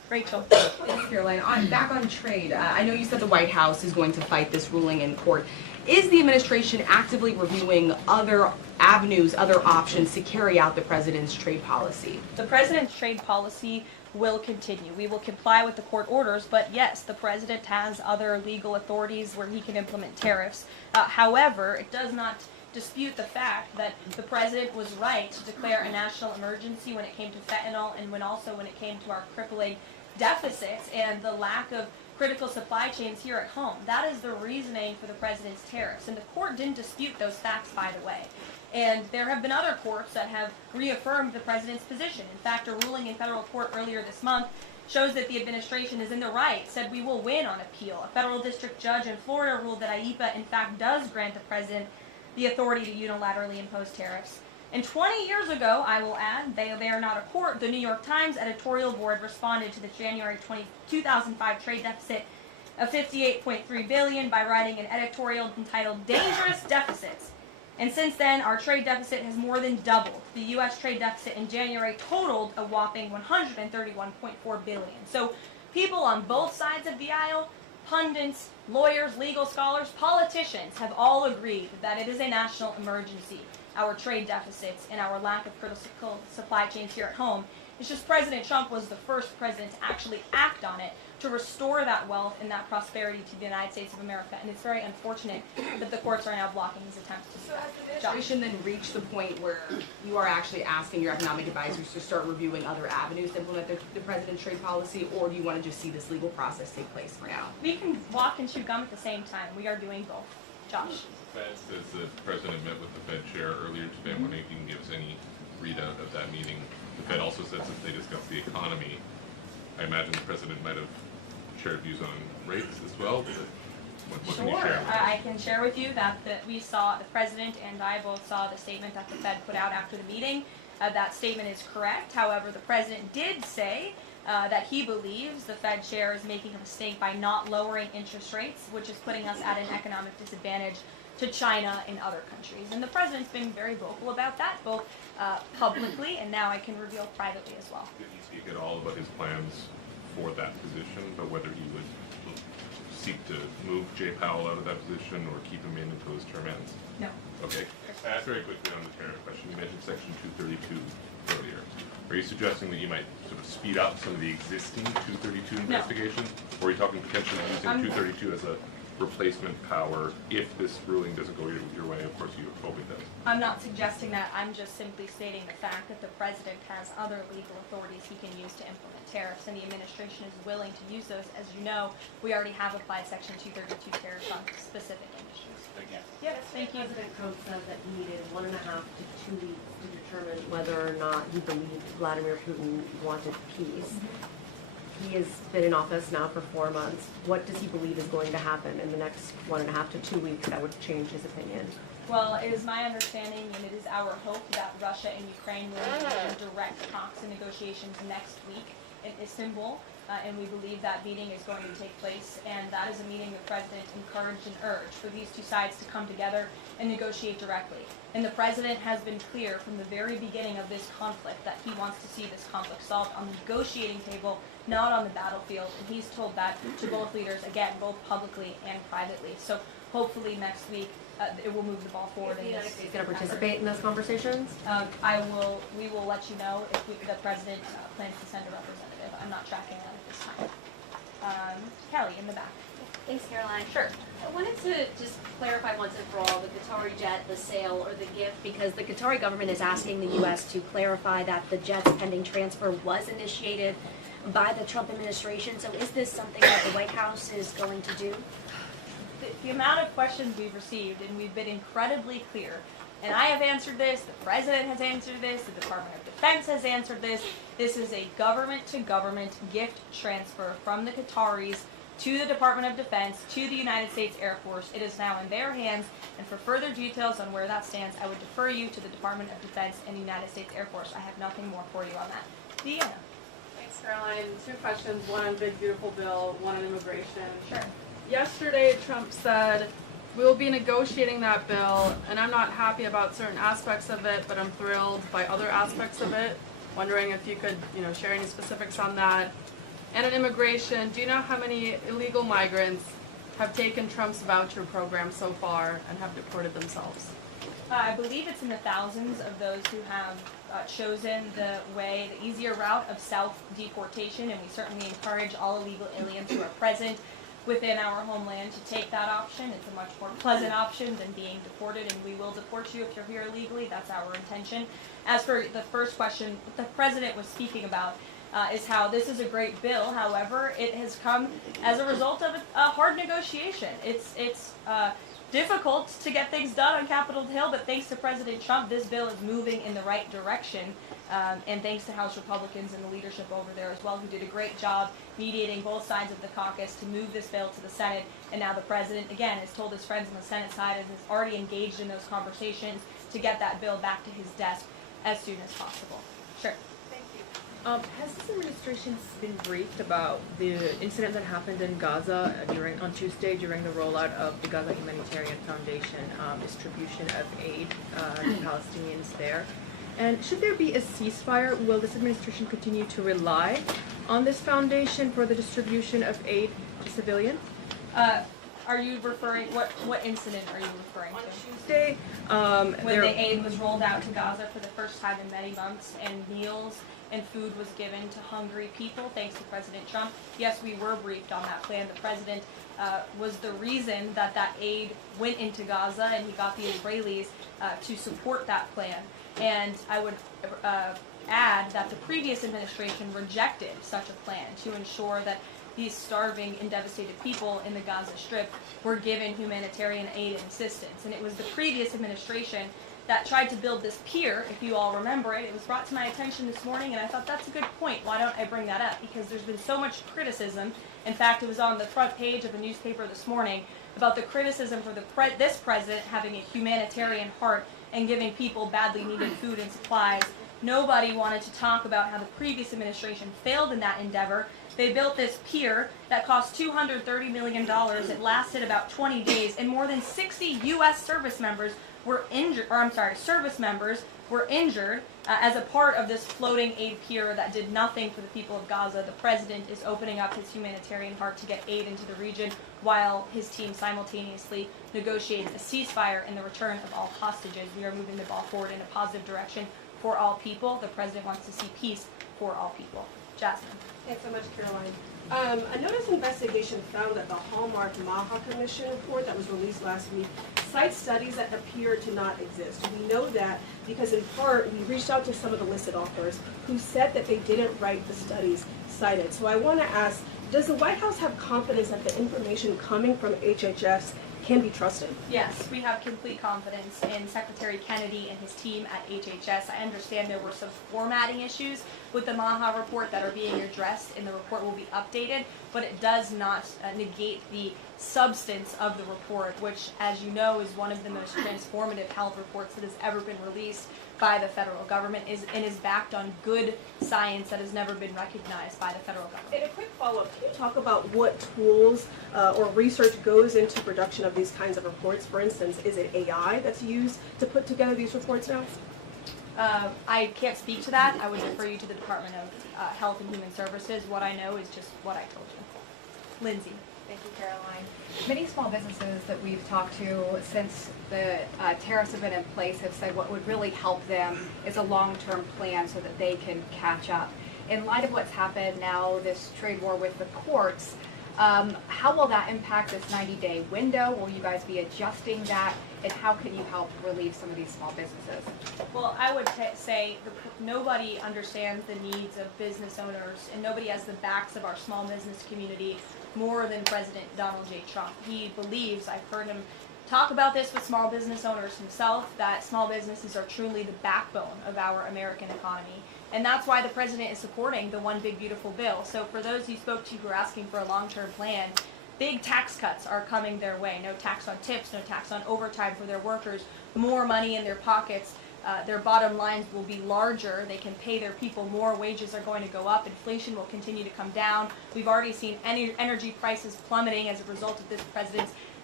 Rachel. Thanks, Caroline. Back on trade, I know you said the White House is going to fight this ruling in court. Is the administration actively reviewing other avenues, other options to carry out the president's trade policy? The president's trade policy will continue. We will comply with the court orders, but yes, the president has other legal authorities where he can implement tariffs. However, it does not dispute the fact that the president was right to declare a national emergency when it came to fentanyl and when it came to our crippling deficits and the lack of critical supply chains here at home. That is the reasoning for the president's tariffs, and the court didn't dispute those facts, by the way. And there have been other courts that have reaffirmed the president's position. In fact, a ruling in federal court earlier this month shows that the administration is in the right, said we will win on appeal. A federal district judge in Florida ruled that IEEPA, in fact, does grant the president the authority to unilaterally impose tariffs. And 20 years ago, I will add, they are not a court, the New York Times editorial board responded to the January 2005 trade deficit of $58.3 billion by writing an editorial entitled Dangerous Deficits. And since then, our trade deficit has more than doubled. The U.S. trade deficit in January totaled a whopping $131.4 billion. So people on both sides of the aisle, pundits, lawyers, legal scholars, politicians have all agreed that it is a national emergency, our trade deficits and our lack of critical supply chains here at home. It's just President Trump was the first president to actually act on it to restore that wealth and that prosperity to the United States of America. And it's very unfortunate that the courts are now blocking his attempts to do So that. has the administration then reached the point where you are actually asking your economic advisors to start reviewing other avenues to implement the president's trade policy, or do you want to just see this legal process take place for now? We can walk and chew gum at the same time. We are doing both. Josh. The Fed says the president met with the Fed chair earlier today. I'm wondering if you can give us any readout of that meeting. The Fed also says that they discussed the economy. I imagine the president might have shared views on rates as well. What can you share? I can share with you that we saw, the president and I both saw the statement that the Fed put out after the meeting. That statement is correct. However, the president did say that he believes the Fed chair is making a mistake by not lowering interest rates, which is putting us at an economic disadvantage to China and other countries. And the president's been very vocal about that, both publicly and now I can reveal privately as well. Did he speak at all about his plans for that position, but whether he would seek to move Jay Powell out of that position or keep him in until his term ends? No. Okay. Very quickly on the tariff question, you mentioned Section 232 earlier. Are you suggesting that you might sort of speed up some of the existing 232 investigations? Or are you talking potentially using 232 as a replacement power if this ruling doesn't go your way? Of course, you hope it does. I'm not suggesting that. I'm just simply stating the fact that the president has other legal authorities he can use to implement tariffs, and the administration is willing to use those. As you know, we already have applied Section 232 tariffs on specific industries. Thank you. Yes, thank you. President Trump said that he needed 1.5 to 2 weeks to determine whether or not he believed Vladimir Putin wanted peace. He has been in office now for 4 months. What does he believe is going to happen in the next 1.5 to 2 weeks that would change his opinion? Well, it is my understanding and it is our hope that Russia and Ukraine will engage in direct talks and negotiations next week in Istanbul. And we believe that meeting is going to take place, and that is a meeting the president encouraged and urged for these two sides to come together and negotiate directly. And the president has been clear from the very beginning of this conflict that he wants to see this conflict solved on the negotiating table, not on the battlefield. And he's told that to both leaders, again, both publicly and privately. So hopefully next week it will move the ball forward. Is the United States going to participate in those conversations? We will let you know if the president plans to send a representative. I'm not tracking that at this time. Kelly, in the back. Thanks, Caroline. Sure. I wanted to just clarify once and for all the Qatari jet, the sale, or the gift, because the Qatari government is asking the U.S. to clarify that the jet's pending transfer was initiated by the Trump administration. So is this something that the White House is going to do? The amount of questions we've received, and we've been incredibly clear, and I have answered this, the president has answered this, the Department of Defense has answered this. This is a government-to-government gift transfer from the Qataris to the Department of Defense, to the United States Air Force. It is now in their hands, and for further details on where that stands, I would defer you to the Department of Defense and the United States Air Force. I have nothing more for you on that. Deanna. Thanks, Caroline. 2 questions, one on Big Beautiful Bill, one on immigration. Sure. Yesterday, Trump said, we will be negotiating that bill, and I'm not happy about certain aspects of it, but I'm thrilled by other aspects of it. Wondering if you could, share any specifics on that. And on immigration, do you know how many illegal migrants have taken Trump's voucher program so far and have deported themselves? I believe it's in the thousands of those who have chosen the easier route of self-deportation, and we certainly encourage all illegal aliens who are present within our homeland to take that option. It's a much more pleasant option than being deported, and we will deport you if you're here illegally. That's our intention. As for the first question, what the president was speaking about is how this is a great bill. However, it has come as a result of a hard negotiation. It's difficult to get things done on Capitol Hill, but thanks to President Trump, this bill is moving in the right direction. And thanks to House Republicans and the leadership over there as well, who did a great job mediating both sides of the caucus to move this bill to the Senate. And now the president, again, has told his friends on the Senate side and has already engaged in those conversations to get that bill back to his desk as soon as possible. Sure. Has this administration been briefed about the incident that happened in Gaza on Tuesday during the rollout of the Gaza Humanitarian Foundation distribution of aid to Palestinians there? And should there be a ceasefire, will this administration continue to rely on this foundation for the distribution of aid to civilians? Are you referring, what incident are you referring to? On Tuesday, when the aid was rolled out to Gaza for the first time in many months, and meals and food was given to hungry people, thanks to President Trump. Yes, we were briefed on that plan. The president was the reason that that aid went into Gaza, and he got the Israelis to support that plan. And I would add that the previous administration rejected such a plan to ensure that these starving and devastated people in the Gaza Strip were given humanitarian aid and assistance. And it was the previous administration that tried to build this pier, if you all remember it. It was brought to my attention this morning, and I thought that's a good point. Why don't I bring that up? Because there's been so much criticism. In fact, it was on the front page of a newspaper this morning about the criticism for this president having a humanitarian heart and giving people badly needed food and supplies. Nobody wanted to talk about how the previous administration failed in that endeavor. They built this pier that cost $230 million. It lasted about 20 days, and more than 60 U.S. service members were injured, as a part of this floating aid pier that did nothing for the people of Gaza. The president is opening up his humanitarian heart to get aid into the region, while his team simultaneously negotiates a ceasefire and the return of all hostages. We are moving the ball forward in a positive direction for all people. The president wants to see peace for all people. Jasmine. Thanks so much, Caroline. A notice investigation found that the Hallmark Maha Commission report that was released last week cites studies that appear to not exist. We know that because in part we reached out to some of the listed authors who said that they didn't write the studies cited. So I want to ask, does the White House have confidence that the information coming from HHS can be trusted? Yes, we have complete confidence in Secretary Kennedy and his team at HHS. I understand there were some formatting issues with the Maha report that are being addressed, and the report will be updated, but it does not negate the substance of the report, which, as you know, is one of the most transformative health reports that has ever been released by the federal government, and is backed on good science that has never been recognized by the federal government. And a quick follow-up, can you talk about what tools or research goes into production of these kinds of reports? For instance, is it AI that's used to put together these reports now? I can't speak to that. I would refer you to the Department of Health and Human Services. What I know is just what I told you. Lindsay. Thank you, Caroline. Many small businesses that we've talked to since the tariffs have been in place have said what would really help them is a long-term plan so that they can catch up. In light of what's happened now, this trade war with the courts, how will that impact this 90-day window? Will you guys be adjusting that? And how can you help relieve some of these small businesses? Well, I would say nobody understands the needs of business owners, and nobody has the backs of our small business community more than President Donald J. Trump. He believes, I've heard him talk about this with small business owners himself, that small businesses are truly the backbone of our American economy. And that's why the president is supporting the One Big Beautiful Bill. So for those you spoke to who are asking for a long-term plan, big tax cuts are coming their way. No tax on tips, no tax on overtime for their workers, more money in their pockets. Their bottom lines will be larger. They can pay their people more. Wages are going to go up. Inflation will continue to come down. We've already seen energy prices plummeting as a result of this president's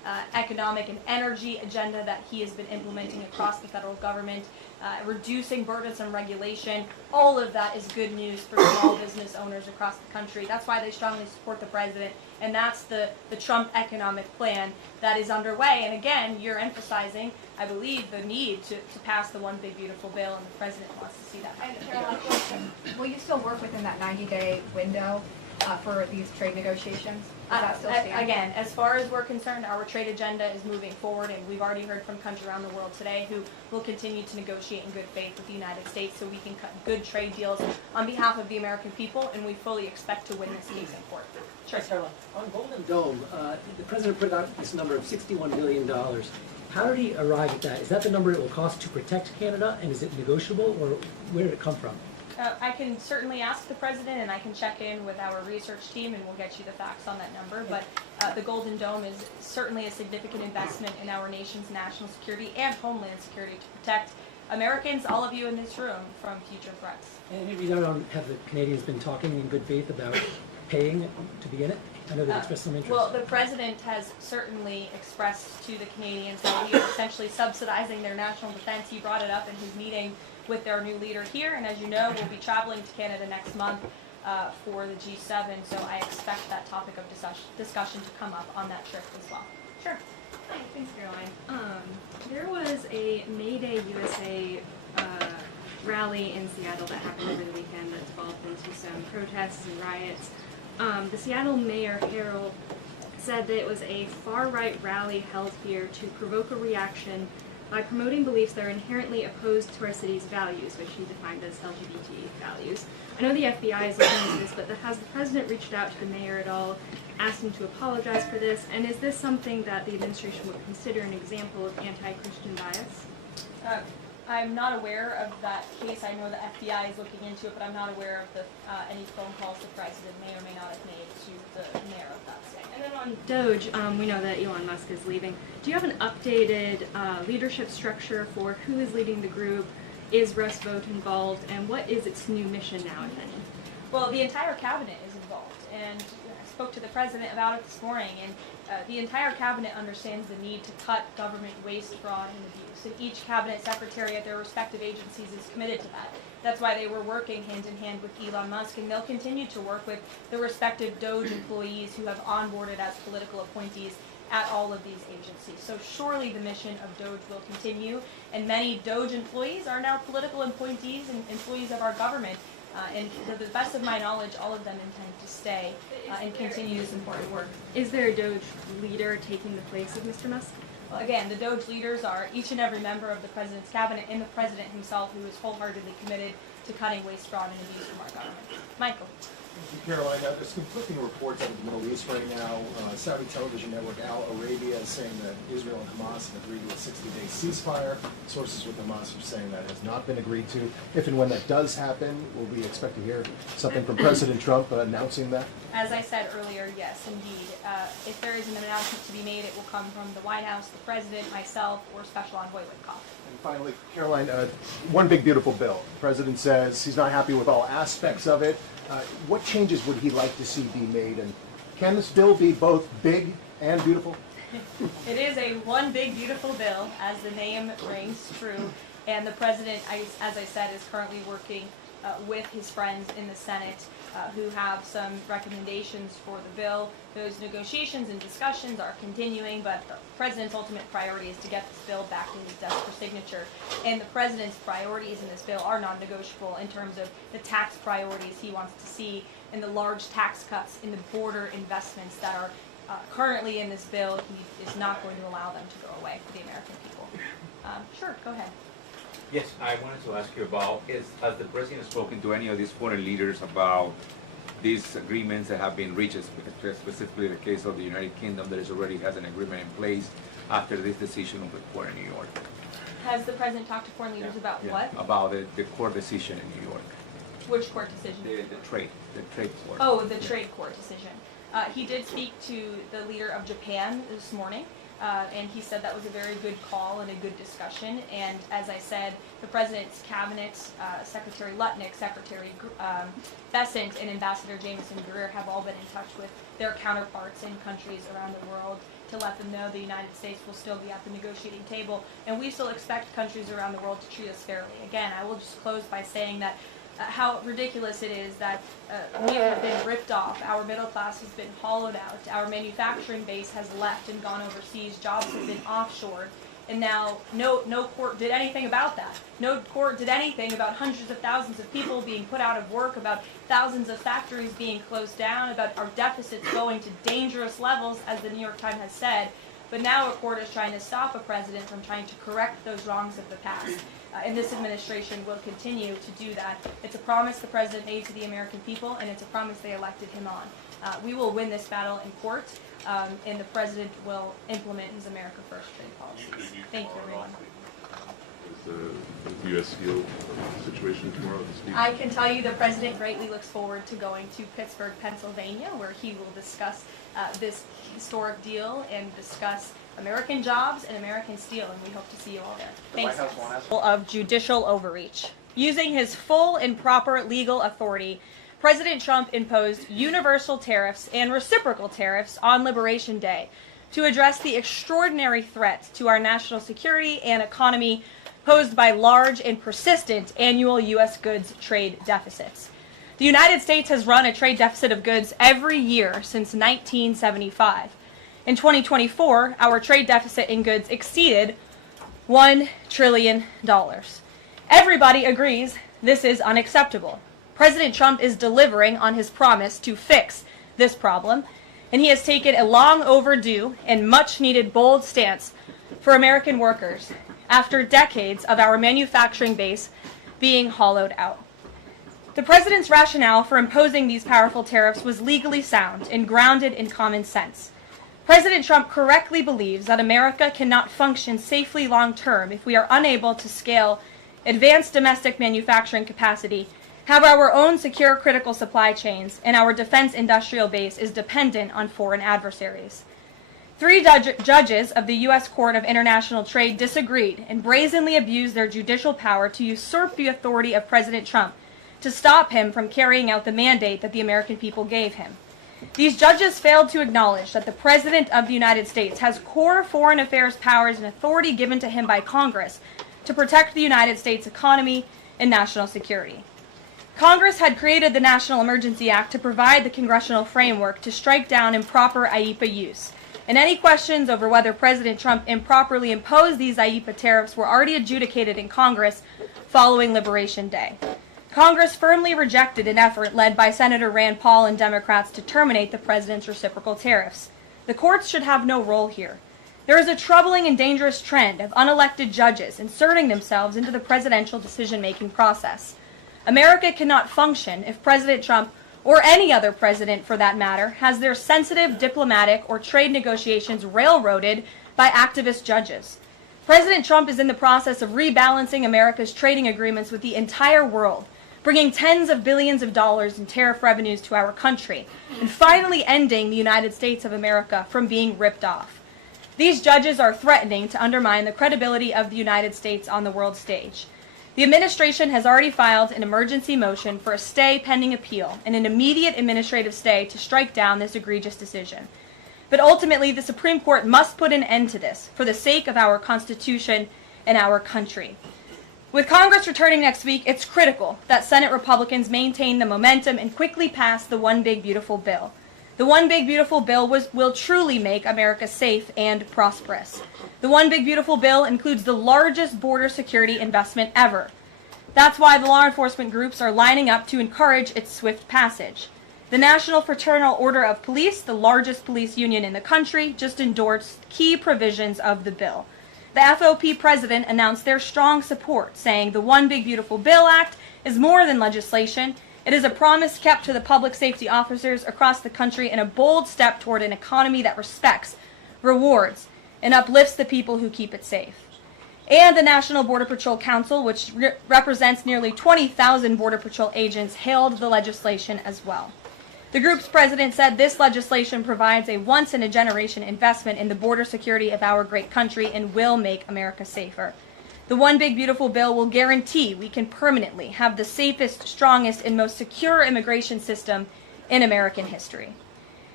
economic and energy agenda that he has been implementing across the federal government, reducing burdensome regulation. All of that is good news for small business owners across the country. That's why they strongly support the president, and that's the Trump economic plan that is underway. And again, you're emphasizing, I believe, the need to pass the one big beautiful bill, and the president wants to see that. And Caroline, will you still work within that 90-day window for these trade negotiations? Does that still stand? Again, as far as we're concerned, our trade agenda is moving forward, and we've already heard from countries around the world today who will continue to negotiate in good faith with the United States so we can cut good trade deals on behalf of the American people, and we fully expect to win this case in court. Sure. Caroline, on Golden Dome, the president put out this number of $61 billion. How did he arrive at that? Is that the number it will cost to protect Canada, and is it negotiable, or where did it come from? I can certainly ask the president, and I can check in with our research team, and we'll get you the facts on that number. But the Golden Dome is certainly a significant investment in our nation's national security and homeland security to protect Americans, all of you in this room, from future threats. And you don't have the Canadians been talking in good faith about paying to be in it? I know they've expressed some interest. Well, the president has certainly expressed to the Canadians that we are essentially subsidizing their national defense. He brought it up in his meeting with their new leader here, and as you know, we'll be traveling to Canada next month for the G7, so I expect that topic of discussion to come up on that trip as well. Sure. Hi, thanks, Caroline. There was a May Day USA rally in Seattle that happened over the weekend that developed into some protests and riots. The Seattle Mayor Harrell said that it was a far-right rally held here to provoke a reaction by promoting beliefs that are inherently opposed to our city's values, which he defined as LGBT values. I know the FBI is looking into this, but has the president reached out to the mayor at all, asked him to apologize for this, and is this something that the administration would consider an example of anti-Christian bias? I'm not aware of that case. I know the FBI is looking into it, but I'm not aware of any phone calls the president may or may not have made to the mayor of that state. And then on DOGE, we know that Elon Musk is leaving. Do you have an updated leadership structure for who is leading the group? Is Russ Vought involved? And what is its new mission now, if any? Well, the entire cabinet is involved, and I spoke to the president about it this morning, and the entire cabinet understands the need to cut government waste, fraud, and abuse, and each cabinet secretary at their respective agencies is committed to that. That's why they were working hand in hand with Elon Musk, and they'll continue to work with the respective DOGE employees who have onboarded as political appointees at all of these agencies. So surely the mission of DOGE will continue, and many DOGE employees are now political appointees and employees of our government. And to the best of my knowledge, all of them intend to stay and continue this important work. Is there a DOGE leader taking the place of Mr. Musk? Well, again, the DOGE leaders are each and every member of the president's cabinet and the president himself, who is wholeheartedly committed to cutting waste, fraud, and abuse from our government. Michael. Caroline, there's conflicting reports out of the Middle East right now. Saudi television network Al Arabia is saying that Israel and Hamas have agreed to a 60-day ceasefire. Sources with Hamas are saying that has not been agreed to. If and when that does happen, will we expect to hear something from President Trump announcing that? As I said earlier, yes, indeed. If there is an announcement to be made, it will come from the White House, the president, myself, or Special Envoy Witkoff. And finally, Caroline, one big beautiful bill. The president says he's not happy with all aspects of it. What changes would he like to see be made, and can this bill be both big and beautiful? It is a one big beautiful bill, as the name rings true, and the president, as I said, is currently working with his friends in the Senate who have some recommendations for the bill. Those negotiations and discussions are continuing, but the president's ultimate priority is to get this bill back to his desk for signature. And the president's priorities in this bill are non-negotiable in terms of the tax priorities he wants to see and the large tax cuts in the border investments that are currently in this bill. He is not going to allow them to go away for the American people. Sure, go ahead. Yes, I wanted to ask you about, has the president spoken to any of these foreign leaders about these agreements that have been reached, specifically the case of the United Kingdom that already has an agreement in place after this decision of the court in New York? Has the president talked to foreign leaders about what? About the court decision in New York. Which court decision? The trade court. Oh, the trade court decision. He did speak to the leader of Japan this morning. And he said that was a very good call and a good discussion. And as I said, the president's cabinet, Secretary Lutnick, Secretary Bessent, and Ambassador Jameson Greer have all been in touch with their counterparts in countries around the world to let them know the United States will still be at the negotiating table, and we still expect countries around the world to treat us fairly. Again, I will just close by saying that how ridiculous it is that we have been ripped off, our middle class has been hollowed out, our manufacturing base has left and gone overseas, jobs have been offshored, and now no court did anything about that. No court did anything about hundreds of thousands of people being put out of work, about thousands of factories being closed down, about our deficits going to dangerous levels, as the New York Times has said. But now a court is trying to stop a president from trying to correct those wrongs of the past. And this administration will continue to do that. It's a promise the president made to the American people, and it's a promise they elected him on. We will win this battle in court, and the president will implement his America First trade policies. Thank you, everyone. Is the U.S. Steel situation tomorrow this week? I can tell you the president greatly looks forward to going to Pittsburgh, Pennsylvania, where he will discuss this historic deal and discuss American jobs and American steel, and we hope to see you all there. Thanks. Of judicial overreach. Using his full and proper legal authority, President Trump imposed universal tariffs and reciprocal tariffs on Liberation Day to address the extraordinary threat to our national security and economy posed by large and persistent annual U.S. goods trade deficits. The United States has run a trade deficit of goods every year since 1975. In 2024, our trade deficit in goods exceeded $1 trillion. Everybody agrees this is unacceptable. President Trump is delivering on his promise to fix this problem, and he has taken a long overdue and much needed bold stance for American workers after decades of our manufacturing base being hollowed out. The president's rationale for imposing these powerful tariffs was legally sound and grounded in common sense. President Trump correctly believes that America cannot function safely long-term if we are unable to scale advanced domestic manufacturing capacity, have our own secure critical supply chains, and our defense industrial base is dependent on foreign adversaries. 3 judges of the U.S. Court of International Trade disagreed and brazenly abused their judicial power to usurp the authority of President Trump to stop him from carrying out the mandate that the American people gave him. These judges failed to acknowledge that the President of the United States has core foreign affairs powers and authority given to him by Congress to protect the United States economy and national security. Congress had created the National Emergency Act to provide the congressional framework to strike down improper IEEPA use. And any questions over whether President Trump improperly imposed these IEEPA tariffs were already adjudicated in Congress following Liberation Day. Congress firmly rejected an effort led by Senator Rand Paul and Democrats to terminate the president's reciprocal tariffs. The courts should have no role here. There is a troubling and dangerous trend of unelected judges inserting themselves into the presidential decision-making process. America cannot function if President Trump, or any other president for that matter, has their sensitive diplomatic or trade negotiations railroaded by activist judges. President Trump is in the process of rebalancing America's trading agreements with the entire world, bringing tens of billions of dollars in tariff revenues to our country, and finally ending the United States of America from being ripped off. These judges are threatening to undermine the credibility of the United States on the world stage. The administration has already filed an emergency motion for a stay pending appeal and an immediate administrative stay to strike down this egregious decision. But ultimately, the Supreme Court must put an end to this for the sake of our Constitution and our country. With Congress returning next week, it's critical that Senate Republicans maintain the momentum and quickly pass the One Big Beautiful Bill. The One Big Beautiful Bill will truly make America safe and prosperous. The One Big Beautiful Bill includes the largest border security investment ever. That's why the law enforcement groups are lining up to encourage its swift passage. The National Fraternal Order of Police, the largest police union in the country, just endorsed key provisions of the bill. The FOP president announced their strong support, saying the One Big Beautiful Bill Act is more than legislation. It is a promise kept to the public safety officers across the country and a bold step toward an economy that respects, rewards, and uplifts the people who keep it safe. And the National Border Patrol Council, which represents nearly 20,000 Border Patrol agents, hailed the legislation as well. The group's president said this legislation provides a once-in-a-generation investment in the border security of our great country and will make America safer. The One Big Beautiful Bill will guarantee we can permanently have the safest, strongest, and most secure immigration system in American history.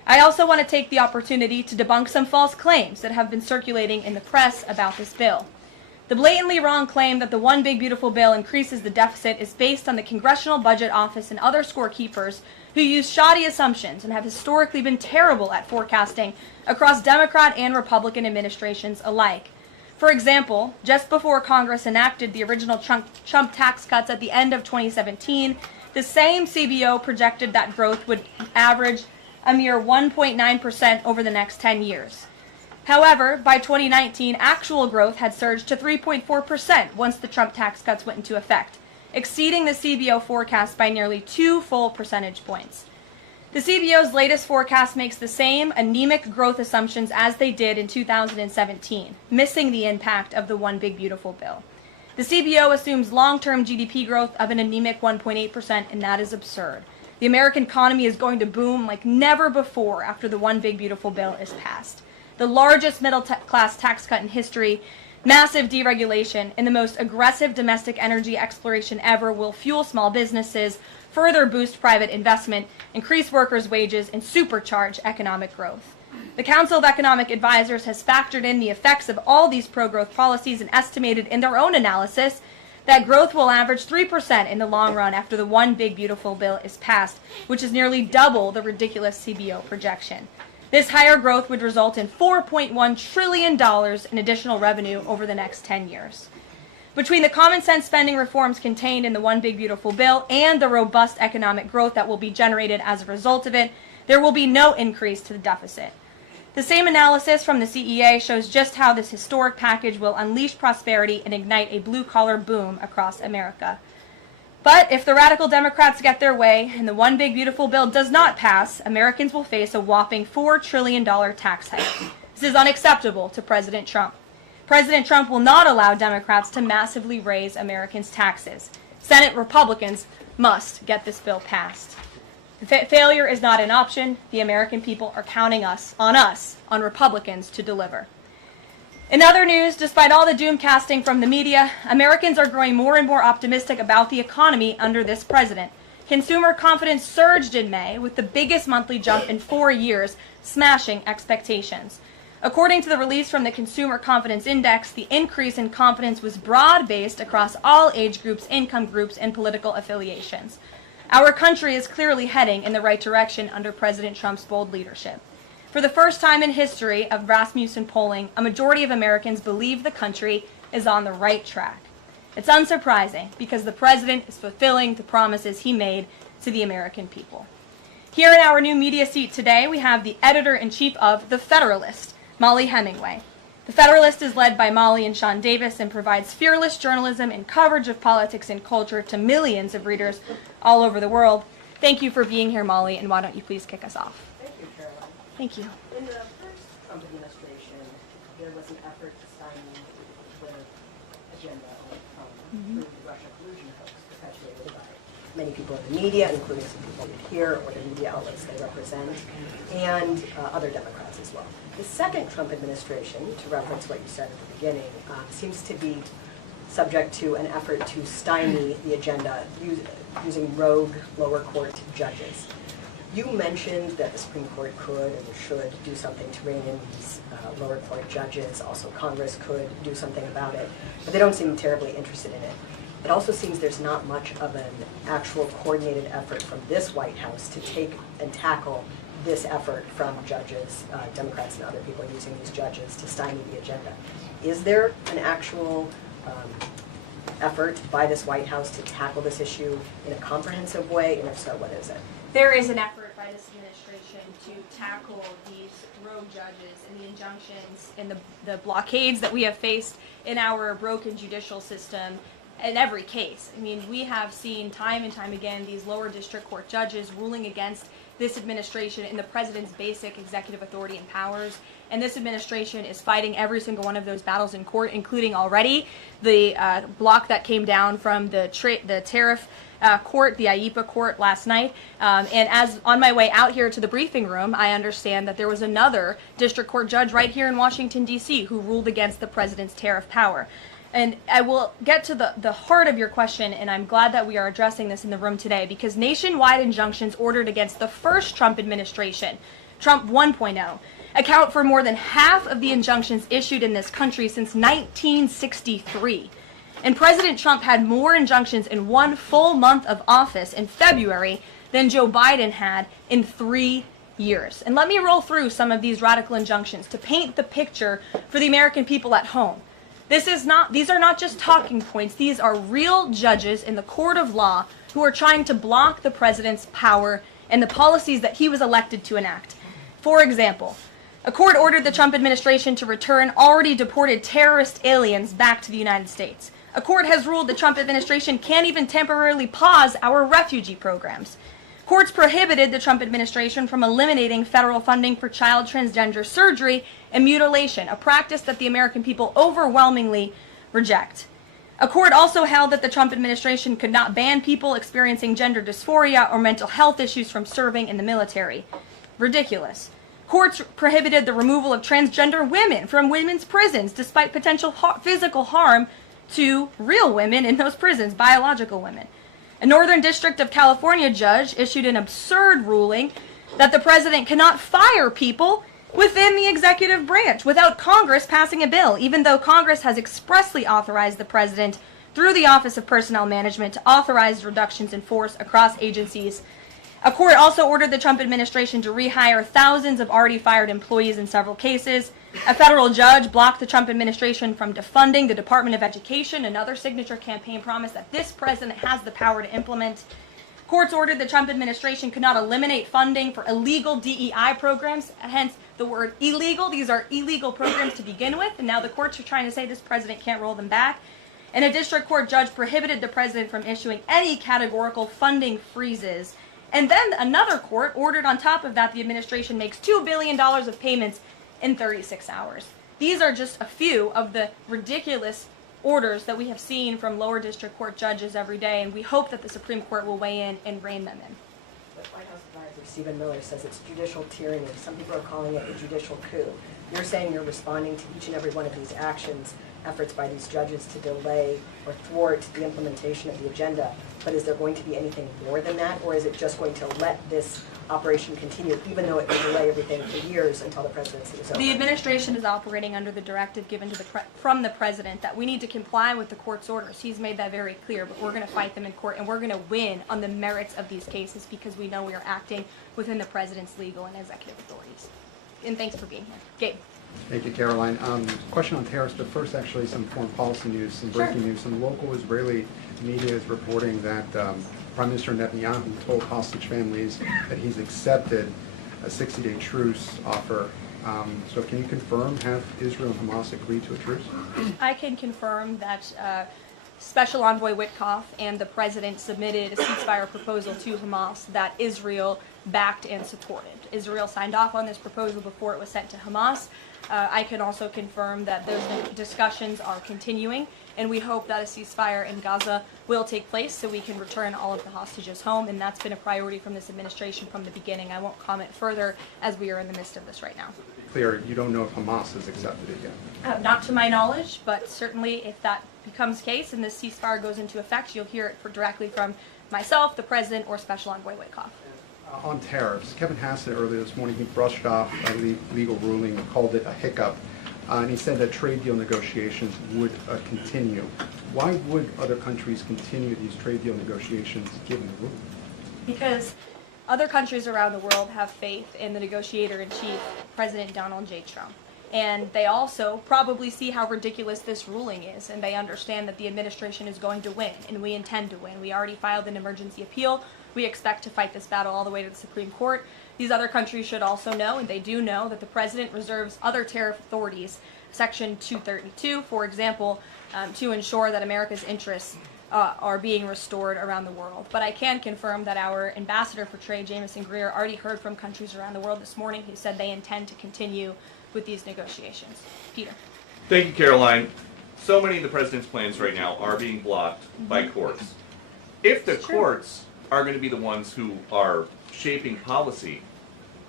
I also want to take the opportunity to debunk some false claims that have been circulating in the press about this bill. The blatantly wrong claim that the One Big Beautiful Bill increases the deficit is based on the Congressional Budget Office and other scorekeepers who use shoddy assumptions and have historically been terrible at forecasting across Democrat and Republican administrations alike. For example, just before Congress enacted the original Trump tax cuts at the end of 2017, the same CBO projected that growth would average a mere 1.9% over the next 10 years. However, by 2019, actual growth had surged to 3.4% once the Trump tax cuts went into effect, exceeding the CBO forecast by nearly 2 full percentage points. The CBO's latest forecast makes the same anemic growth assumptions as they did in 2017, missing the impact of the One Big Beautiful Bill. The CBO assumes long-term GDP growth of an anemic 1.8%, and that is absurd. The American economy is going to boom like never before after the One Big Beautiful Bill is passed. The largest middle-class tax cut in history, massive deregulation, and the most aggressive domestic energy exploration ever will fuel small businesses, further boost private investment, increase workers' wages, and supercharge economic growth. The Council of Economic Advisors has factored in the effects of all these pro-growth policies and estimated in their own analysis that growth will average 3% in the long run after the One Big Beautiful Bill is passed, which is nearly double the ridiculous CBO projection. This higher growth would result in $4.1 trillion in additional revenue over the next 10 years. Between the common sense spending reforms contained in the One Big Beautiful Bill and the robust economic growth that will be generated as a result of it, there will be no increase to the deficit. The same analysis from the CEA shows just how this historic package will unleash prosperity and ignite a blue-collar boom across America. But if the radical Democrats get their way and the One Big Beautiful Bill does not pass, Americans will face a whopping $4 trillion tax hike. This is unacceptable to President Trump. President Trump will not allow Democrats to massively raise Americans' taxes. Senate Republicans must get this bill passed. Failure is not an option. The American people are counting on Republicans to deliver. In other news, despite all the doom casting from the media, Americans are growing more and more optimistic about the economy under this president. Consumer confidence surged in May with the biggest monthly jump in 4 years, smashing expectations. According to the release from the Consumer Confidence Index, the increase in confidence was broad-based across all age groups, income groups, and political affiliations. Our country is clearly heading in the right direction under President Trump's bold leadership. For the first time in history of Rasmussen polling, a majority of Americans believe the country is on the right track. It's unsurprising because the president is fulfilling the promises he made to the American people. Here in our new media seat today, we have the editor-in-chief of The Federalist, Molly Hemingway. The Federalist is led by Molly and Sean Davis and provides fearless journalism and coverage of politics and culture to millions of readers all over the world. Thank you for being here, Molly, and why don't you please kick us off? Thank you, Caroline. Thank you. In the first Trump administration, there was an effort to stymie the agenda through the Russia collusion hoax perpetuated by many people in the media, including some people here or the media outlets they represent, and other Democrats as well. The second Trump administration, to reference what you said at the beginning, seems to be subject to an effort to stymie the agenda using rogue lower court judges. You mentioned that the Supreme Court could and should do something to rein in these lower court judges. Also, Congress could do something about it, but they don't seem terribly interested in it. It also seems there's not much of an actual coordinated effort from this White House to take and tackle this effort from judges, Democrats and other people using these judges to stymie the agenda. Is there an actual effort by this White House to tackle this issue in a comprehensive way, and if so, what is it? There is an effort by this administration to tackle these rogue judges and the injunctions and the blockades that we have faced in our broken judicial system in every case. I mean, we have seen time and time again these lower district court judges ruling against this administration in the president's basic executive authority and powers. And this administration is fighting every single one of those battles in court, including already the block that came down from the Tariff court, the IEPA court last night. And as on my way out here to the briefing room, I understand that there was another district court judge right here in Washington, D.C. who ruled against the president's tariff power. And I will get to the heart of your question, and I'm glad that we are addressing this in the room today, because nationwide injunctions ordered against the first Trump administration Trump 1.0, account for more than half of the injunctions issued in this country since 1963. And President Trump had more injunctions in one full month of office in February than Joe Biden had in 3 years. And let me roll through some of these radical injunctions to paint the picture for the American people at home. These are not just talking points. These are real judges in the court of law who are trying to block the president's power and the policies that he was elected to enact. For example, a court ordered the Trump administration to return already deported terrorist aliens back to the United States. A court has ruled the Trump administration can't even temporarily pause our refugee programs. Courts prohibited the Trump administration from eliminating federal funding for child transgender surgery and mutilation, a practice that the American people overwhelmingly reject. A court also held that the Trump administration could not ban people experiencing gender dysphoria or mental health issues from serving in the military. Ridiculous. Courts prohibited the removal of transgender women from women's prisons despite potential physical harm to real women in those prisons, biological women. A Northern District of California judge issued an absurd ruling that the president cannot fire people within the executive branch without Congress passing a bill, even though Congress has expressly authorized the president through the Office of Personnel Management to authorize reductions in force across agencies. A court also ordered the Trump administration to rehire thousands of already fired employees in several cases. A federal judge blocked the Trump administration from defunding the Department of Education, another signature campaign promise that this president has the power to implement. Courts ordered the Trump administration could not eliminate funding for illegal DEI programs, hence the word illegal. These are illegal programs to begin with, and now the courts are trying to say this president can't roll them back. And a district court judge prohibited the president from issuing any categorical funding freezes. And then another court ordered on top of that the administration makes $2 billion of payments in 36 hours. These are just a few of the ridiculous orders that we have seen from lower district court judges every day, and we hope that the Supreme Court will weigh in and rein them in. But White House advisor Stephen Miller says it's judicial tyranny. Some people are calling it a judicial coup. You're saying you're responding to each and every one of these actions, efforts by these judges to delay or thwart the implementation of the agenda. But is there going to be anything more than that, or is it just going to let this operation continue, even though it will delay everything for years until the presidency is over? The administration is operating under the directive given to from the president that we need to comply with the court's orders. He's made that very clear, but we're going to fight them in court, and we're going to win on the merits of these cases because we know we are acting within the president's legal and executive authorities. And thanks for being here. Gabe. Thank you, Caroline. Question on tariffs, but first actually some foreign policy news, some breaking news. Some local Israeli media is reporting that Prime Minister Netanyahu told hostage families that he's accepted a 60-day truce offer. So can you confirm, have Israel and Hamas agreed to a truce? I can confirm that Special Envoy Witkoff and the president submitted a ceasefire proposal to Hamas that Israel backed and supported. Israel signed off on this proposal before it was sent to Hamas. I can also confirm that those discussions are continuing, and we hope that a ceasefire in Gaza will take place so we can return all of the hostages home, and that's been a priority from this administration from the beginning. I won't comment further as we are in the midst of this right now. Clear, you don't know if Hamas has accepted it yet? Not to my knowledge, but certainly if that becomes the case and this ceasefire goes into effect, you'll hear it directly from myself, the president, or Special Envoy Witkoff. On tariffs, Kevin Hassett earlier this morning, he brushed off a legal ruling and called it a hiccup, and he said that trade deal negotiations would continue. Why would other countries continue these trade deal negotiations given the ruling? Because other countries around the world have faith in the negotiator-in-chief, President Donald J. Trump. And they also probably see how ridiculous this ruling is, and they understand that the administration is going to win, and we intend to win. We already filed an emergency appeal. We expect to fight this battle all the way to the Supreme Court. These other countries should also know, and they do know, that the president reserves other tariff authorities, Section 232, for example, to ensure that America's interests are being restored around the world. But I can confirm that our ambassador for trade, Jameson Greer, already heard from countries around the world this morning who said they intend to continue with these negotiations. Peter. Thank you, Caroline. So many of the president's plans right now are being blocked by courts. If the courts are going to be the ones who are shaping policy,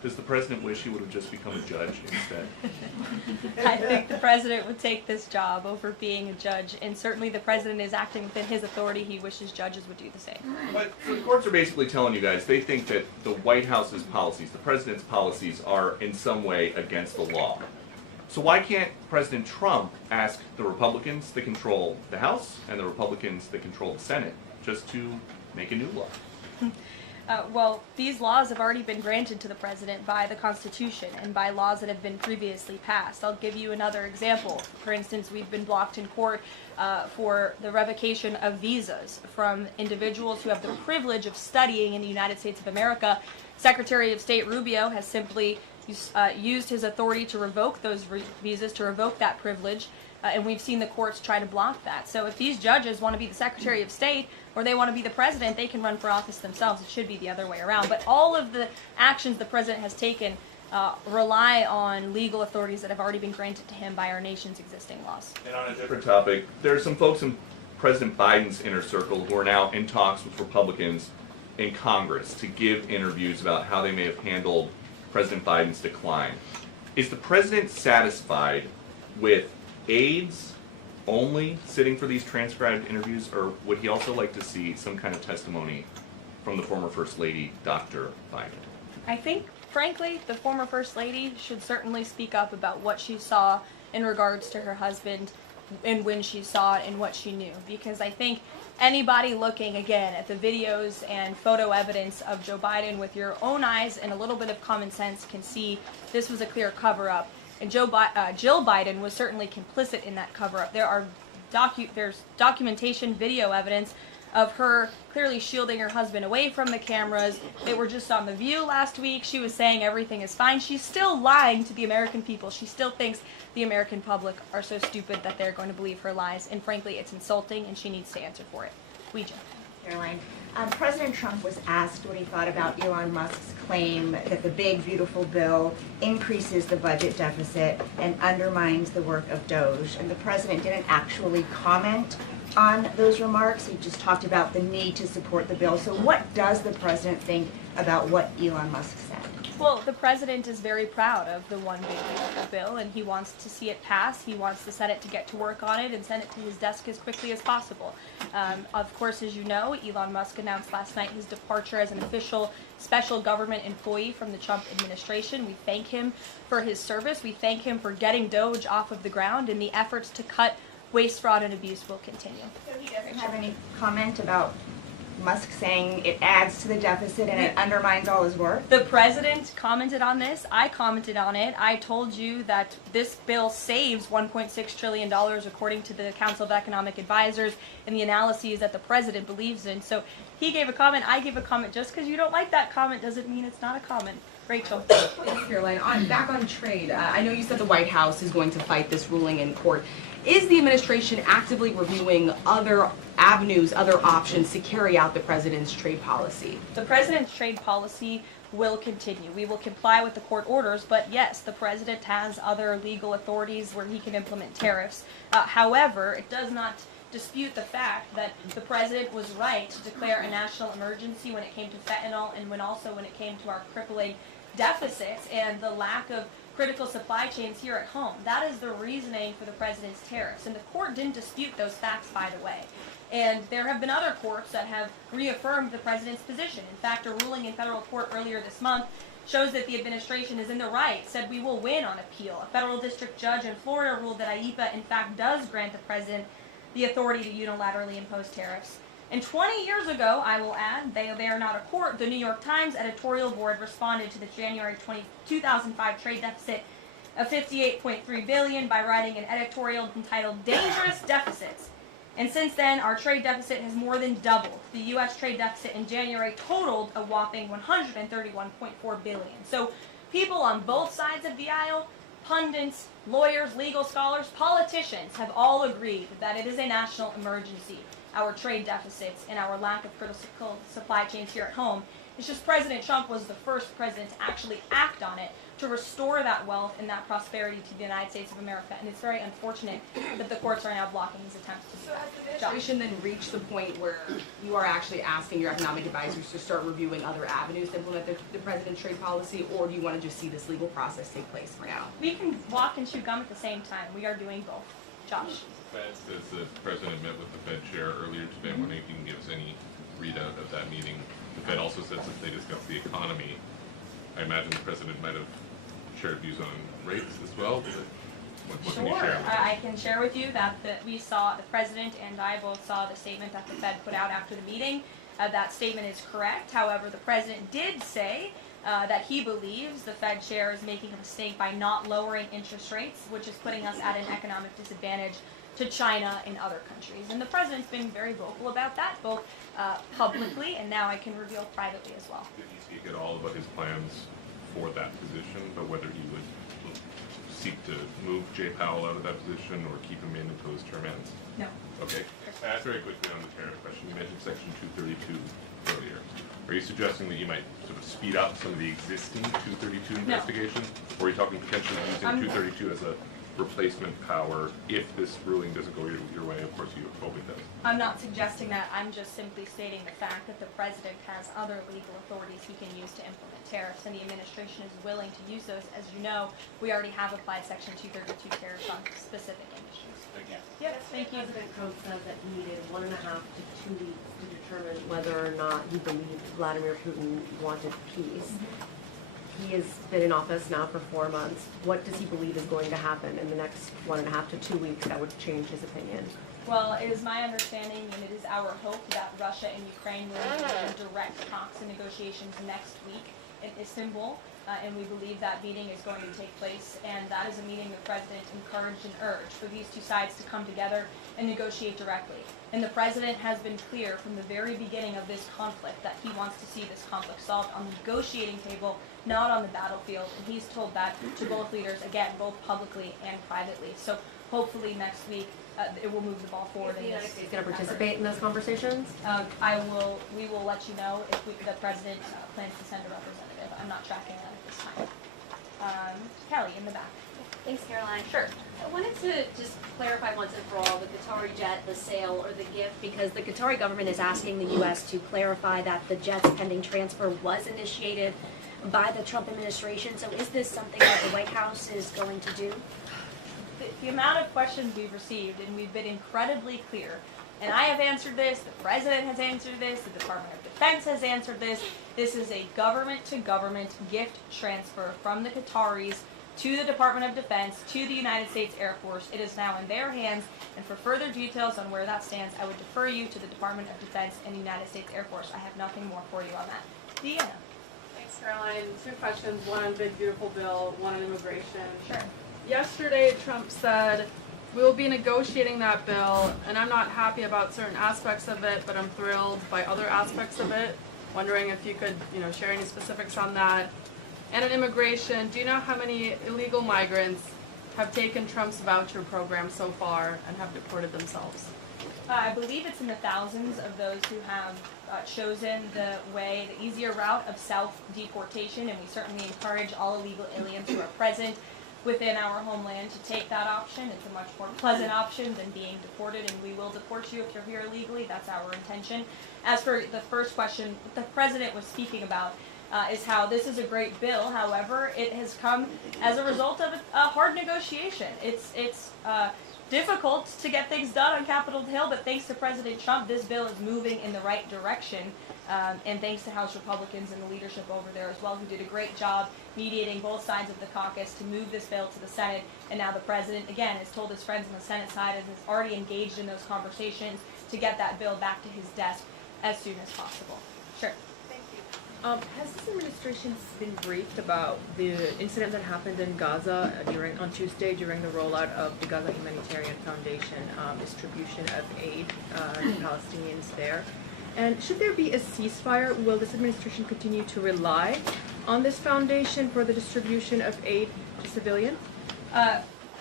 Does the president wish he would have just become a judge instead? I think the president would take this job over being a judge, and certainly the president is acting within his authority. He wishes judges would do the same. But the courts are basically telling you guys they think that the White House's policies, the president's policies, are in some way against the law. So why can't President Trump ask the Republicans that control the House and the Republicans that control the Senate just to make a new law? Well, these laws have already been granted to the president by the Constitution and by laws that have been previously passed. I'll give you another example. For instance, we've been blocked in court for the revocation of visas from individuals who have the privilege of studying in the United States of America. Secretary of State Rubio has simply used his authority to revoke those visas, to revoke that privilege, and we've seen the courts try to block that. So if these judges want to be the Secretary of State or they want to be the president, they can run for office themselves. It should be the other way around. But all of the actions the president has taken rely on legal authorities that have already been granted to him by our nation's existing laws. And on a different topic, there are some folks in President Biden's inner circle who are now in talks with Republicans in Congress to give interviews about how they may have handled President Biden's decline. Is the president satisfied with aides only sitting for these transcribed interviews, or would he also like to see some kind of testimony from the former First Lady, Dr. Biden? I think, frankly, the former First Lady should certainly speak up about what she saw in regards to her husband and when she saw it and what she knew. Because I think anybody looking, again, at the videos and photo evidence of Joe Biden with your own eyes and a little bit of common sense can see this was a clear cover-up. And Jill Biden was certainly complicit in that cover-up. There's documentation, video evidence of her clearly shielding her husband away from the cameras. They were just on The View last week. She was saying everything is fine. She's still lying to the American people. She still thinks the American public are so stupid that they're going to believe her lies. And frankly, it's insulting, and she needs to answer for it. Ouija. Caroline, President Trump was asked what he thought about Elon Musk's claim that the big, beautiful bill increases the budget deficit and undermines the work of DOGE. And the president didn't actually comment on those remarks. He just talked about the need to support the bill. So what does the president think about what Elon Musk said? Well, the president is very proud of the one big beautiful bill, and he wants to see it pass. He wants the Senate to get to work on it and send it to his desk as quickly as possible. Of course, as you know, Elon Musk announced last night his departure as an official special government employee from the Trump administration. We thank him for his service. We thank him for getting DOGE off of the ground, and the efforts to cut waste, fraud, and abuse will continue. So he doesn't have any comment about Musk saying it adds to the deficit and it undermines all his work? The president commented on this. I commented on it. I told you that this bill saves $1.6 trillion according to the Council of Economic Advisors and the analyses that the president believes in. So he gave a comment. I gave a comment. Just because you don't like that comment doesn't mean it's not a comment. Rachel. Thanks, Caroline. Back on trade, I know you said the White House is going to fight this ruling in court. Is the administration actively reviewing other avenues, other options to carry out the president's trade policy? The president's trade policy will continue. We will comply with the court orders, but yes, the president has other legal authorities where he can implement tariffs. However, it does not dispute the fact that the president was right to declare a national emergency when it came to fentanyl and when it came to our crippling deficits and the lack of critical supply chains here at home. That is the reasoning for the president's tariffs. And the court didn't dispute those facts, by the way. And there have been other courts that have reaffirmed the president's position. In fact, a ruling in federal court earlier this month shows that the administration is in the right, said we will win on appeal. A federal district judge in Florida ruled that IEPA, in fact, does grant the president the authority to unilaterally impose tariffs. And 20 years ago, I will add, they are not a court, the New York Times editorial board responded to the January 2005 trade deficit of $58.3 billion by writing an editorial entitled Dangerous Deficits. And since then, our trade deficit has more than doubled. The U.S. trade deficit in January totaled a whopping $131.4 billion. So people on both sides of the aisle, pundits, lawyers, legal scholars, politicians have all agreed that it is a national emergency. Our trade deficits and our lack of critical supply chains here at home. It's just President Trump was the first president to actually act on it to restore that wealth and that prosperity to the United States of America. And it's very unfortunate that the courts are now blocking these attempts to do that. Administration then reach the point where you are actually asking your economic advisors to start reviewing other avenues to implement the president's trade policy, or do you want to just see this legal process take place for now? We can walk and chew gum at the same time. We are doing both. Josh. Fed says the president met with the Fed chair earlier today. I'm wondering if you can give us any readout of that meeting. The Fed also said since they discussed the economy, I imagine the president might have shared views on rates as well. What can you Sure. share with us? I can share with you that we saw, the president and I both saw the statement that the Fed put out after the meeting. That statement is correct. However, the president did say that he believes the Fed chair is making a mistake by not lowering interest rates, which is putting us at an economic disadvantage to China and other countries. And the president's been very vocal about that, both publicly and now I can reveal privately as well. Did he speak at all about his plans for that position, but whether he would seek to move Jay Powell out of that position or keep him in until his term ends? No. Okay. Very quickly on the tariff question. You mentioned Section 232 earlier. Are you suggesting that you might sort of speed up some of the existing 232 investigations? Or are you talking potentially using 232 as a replacement power if this ruling doesn't go your way? Of course, you hope it does. I'm not suggesting that. I'm just simply stating the fact that the president has other legal authorities he can use to implement tariffs, and the administration is willing to use those. As you know, we already have applied Section 232 tariffs on specific industries. Thank you. Yes, thank you. President Trump said that he needed 1.5 to 2 weeks to determine whether or not he believed Vladimir Putin wanted peace. He has been in office now for 4 months. What does he believe is going to happen in the next 1.5 to 2 weeks that would change his opinion? Well, it is my understanding and it is our hope that Russia and Ukraine will engage in direct talks and negotiations next week in Istanbul. And we believe that meeting is going to take place, and that is a meeting the president encouraged and urged for these two sides to come together and negotiate directly. And the president has been clear from the very beginning of this conflict that he wants to see this conflict solved on the negotiating table, not on the battlefield. And he's told that to both leaders, again, both publicly and privately. So hopefully next week it will move the ball forward. Is the United States going to participate in those conversations? We will let you know if the president plans to send a representative. I'm not tracking that at this time. Kelly, in the back. Thanks, Caroline. Sure. I wanted to just clarify once and for all the Qatari jet, the sale, or the gift, because the Qatari government is asking the U.S. to clarify that the jet's pending transfer was initiated by the Trump administration. So is this something that the White House is going to do? The amount of questions we've received, and we've been incredibly clear, and I have answered this, the president has answered this, the Department of Defense has answered this. This is a government-to-government gift transfer from the Qataris to the Department of Defense, to the United States Air Force. It is now in their hands, and for further details on where that stands, I would defer you to the Department of Defense and the United States Air Force. I have nothing more for you on that. Deanna. Thanks, Caroline. 2 questions, one on Big Beautiful Bill, one on immigration. Sure. Yesterday, Trump said, we'll be negotiating that bill, and I'm not happy about certain aspects of it, but I'm thrilled by other aspects of it. Wondering if you could, share any specifics on that. And on immigration, do you know how many illegal migrants have taken Trump's voucher program so far and have deported themselves? I believe it's in the thousands of those who have chosen the easier route of self-deportation, and we certainly encourage all illegal aliens who are present within our homeland to take that option. It's a much more pleasant option than being deported, and we will deport you if you're here illegally. That's our intention. As for the first question, what the president was speaking about is how this is a great bill. However, it has come as a result of a hard negotiation. It's difficult to get things done on Capitol Hill, but thanks to President Trump, this bill is moving in the right direction. And thanks to House Republicans and the leadership over there as well, who did a great job mediating both sides of the caucus to move this bill to the Senate. And now the president, again, has told his friends on the Senate side and is already engaged in those conversations to get that bill back to his desk as soon as possible. Sure. Thank you. Has this administration been briefed about the incident that happened in Gaza on Tuesday during the rollout of the Gaza Humanitarian Foundation distribution of aid to Palestinians there? And should there be a ceasefire, will this administration continue to rely on this foundation for the distribution of aid to civilians?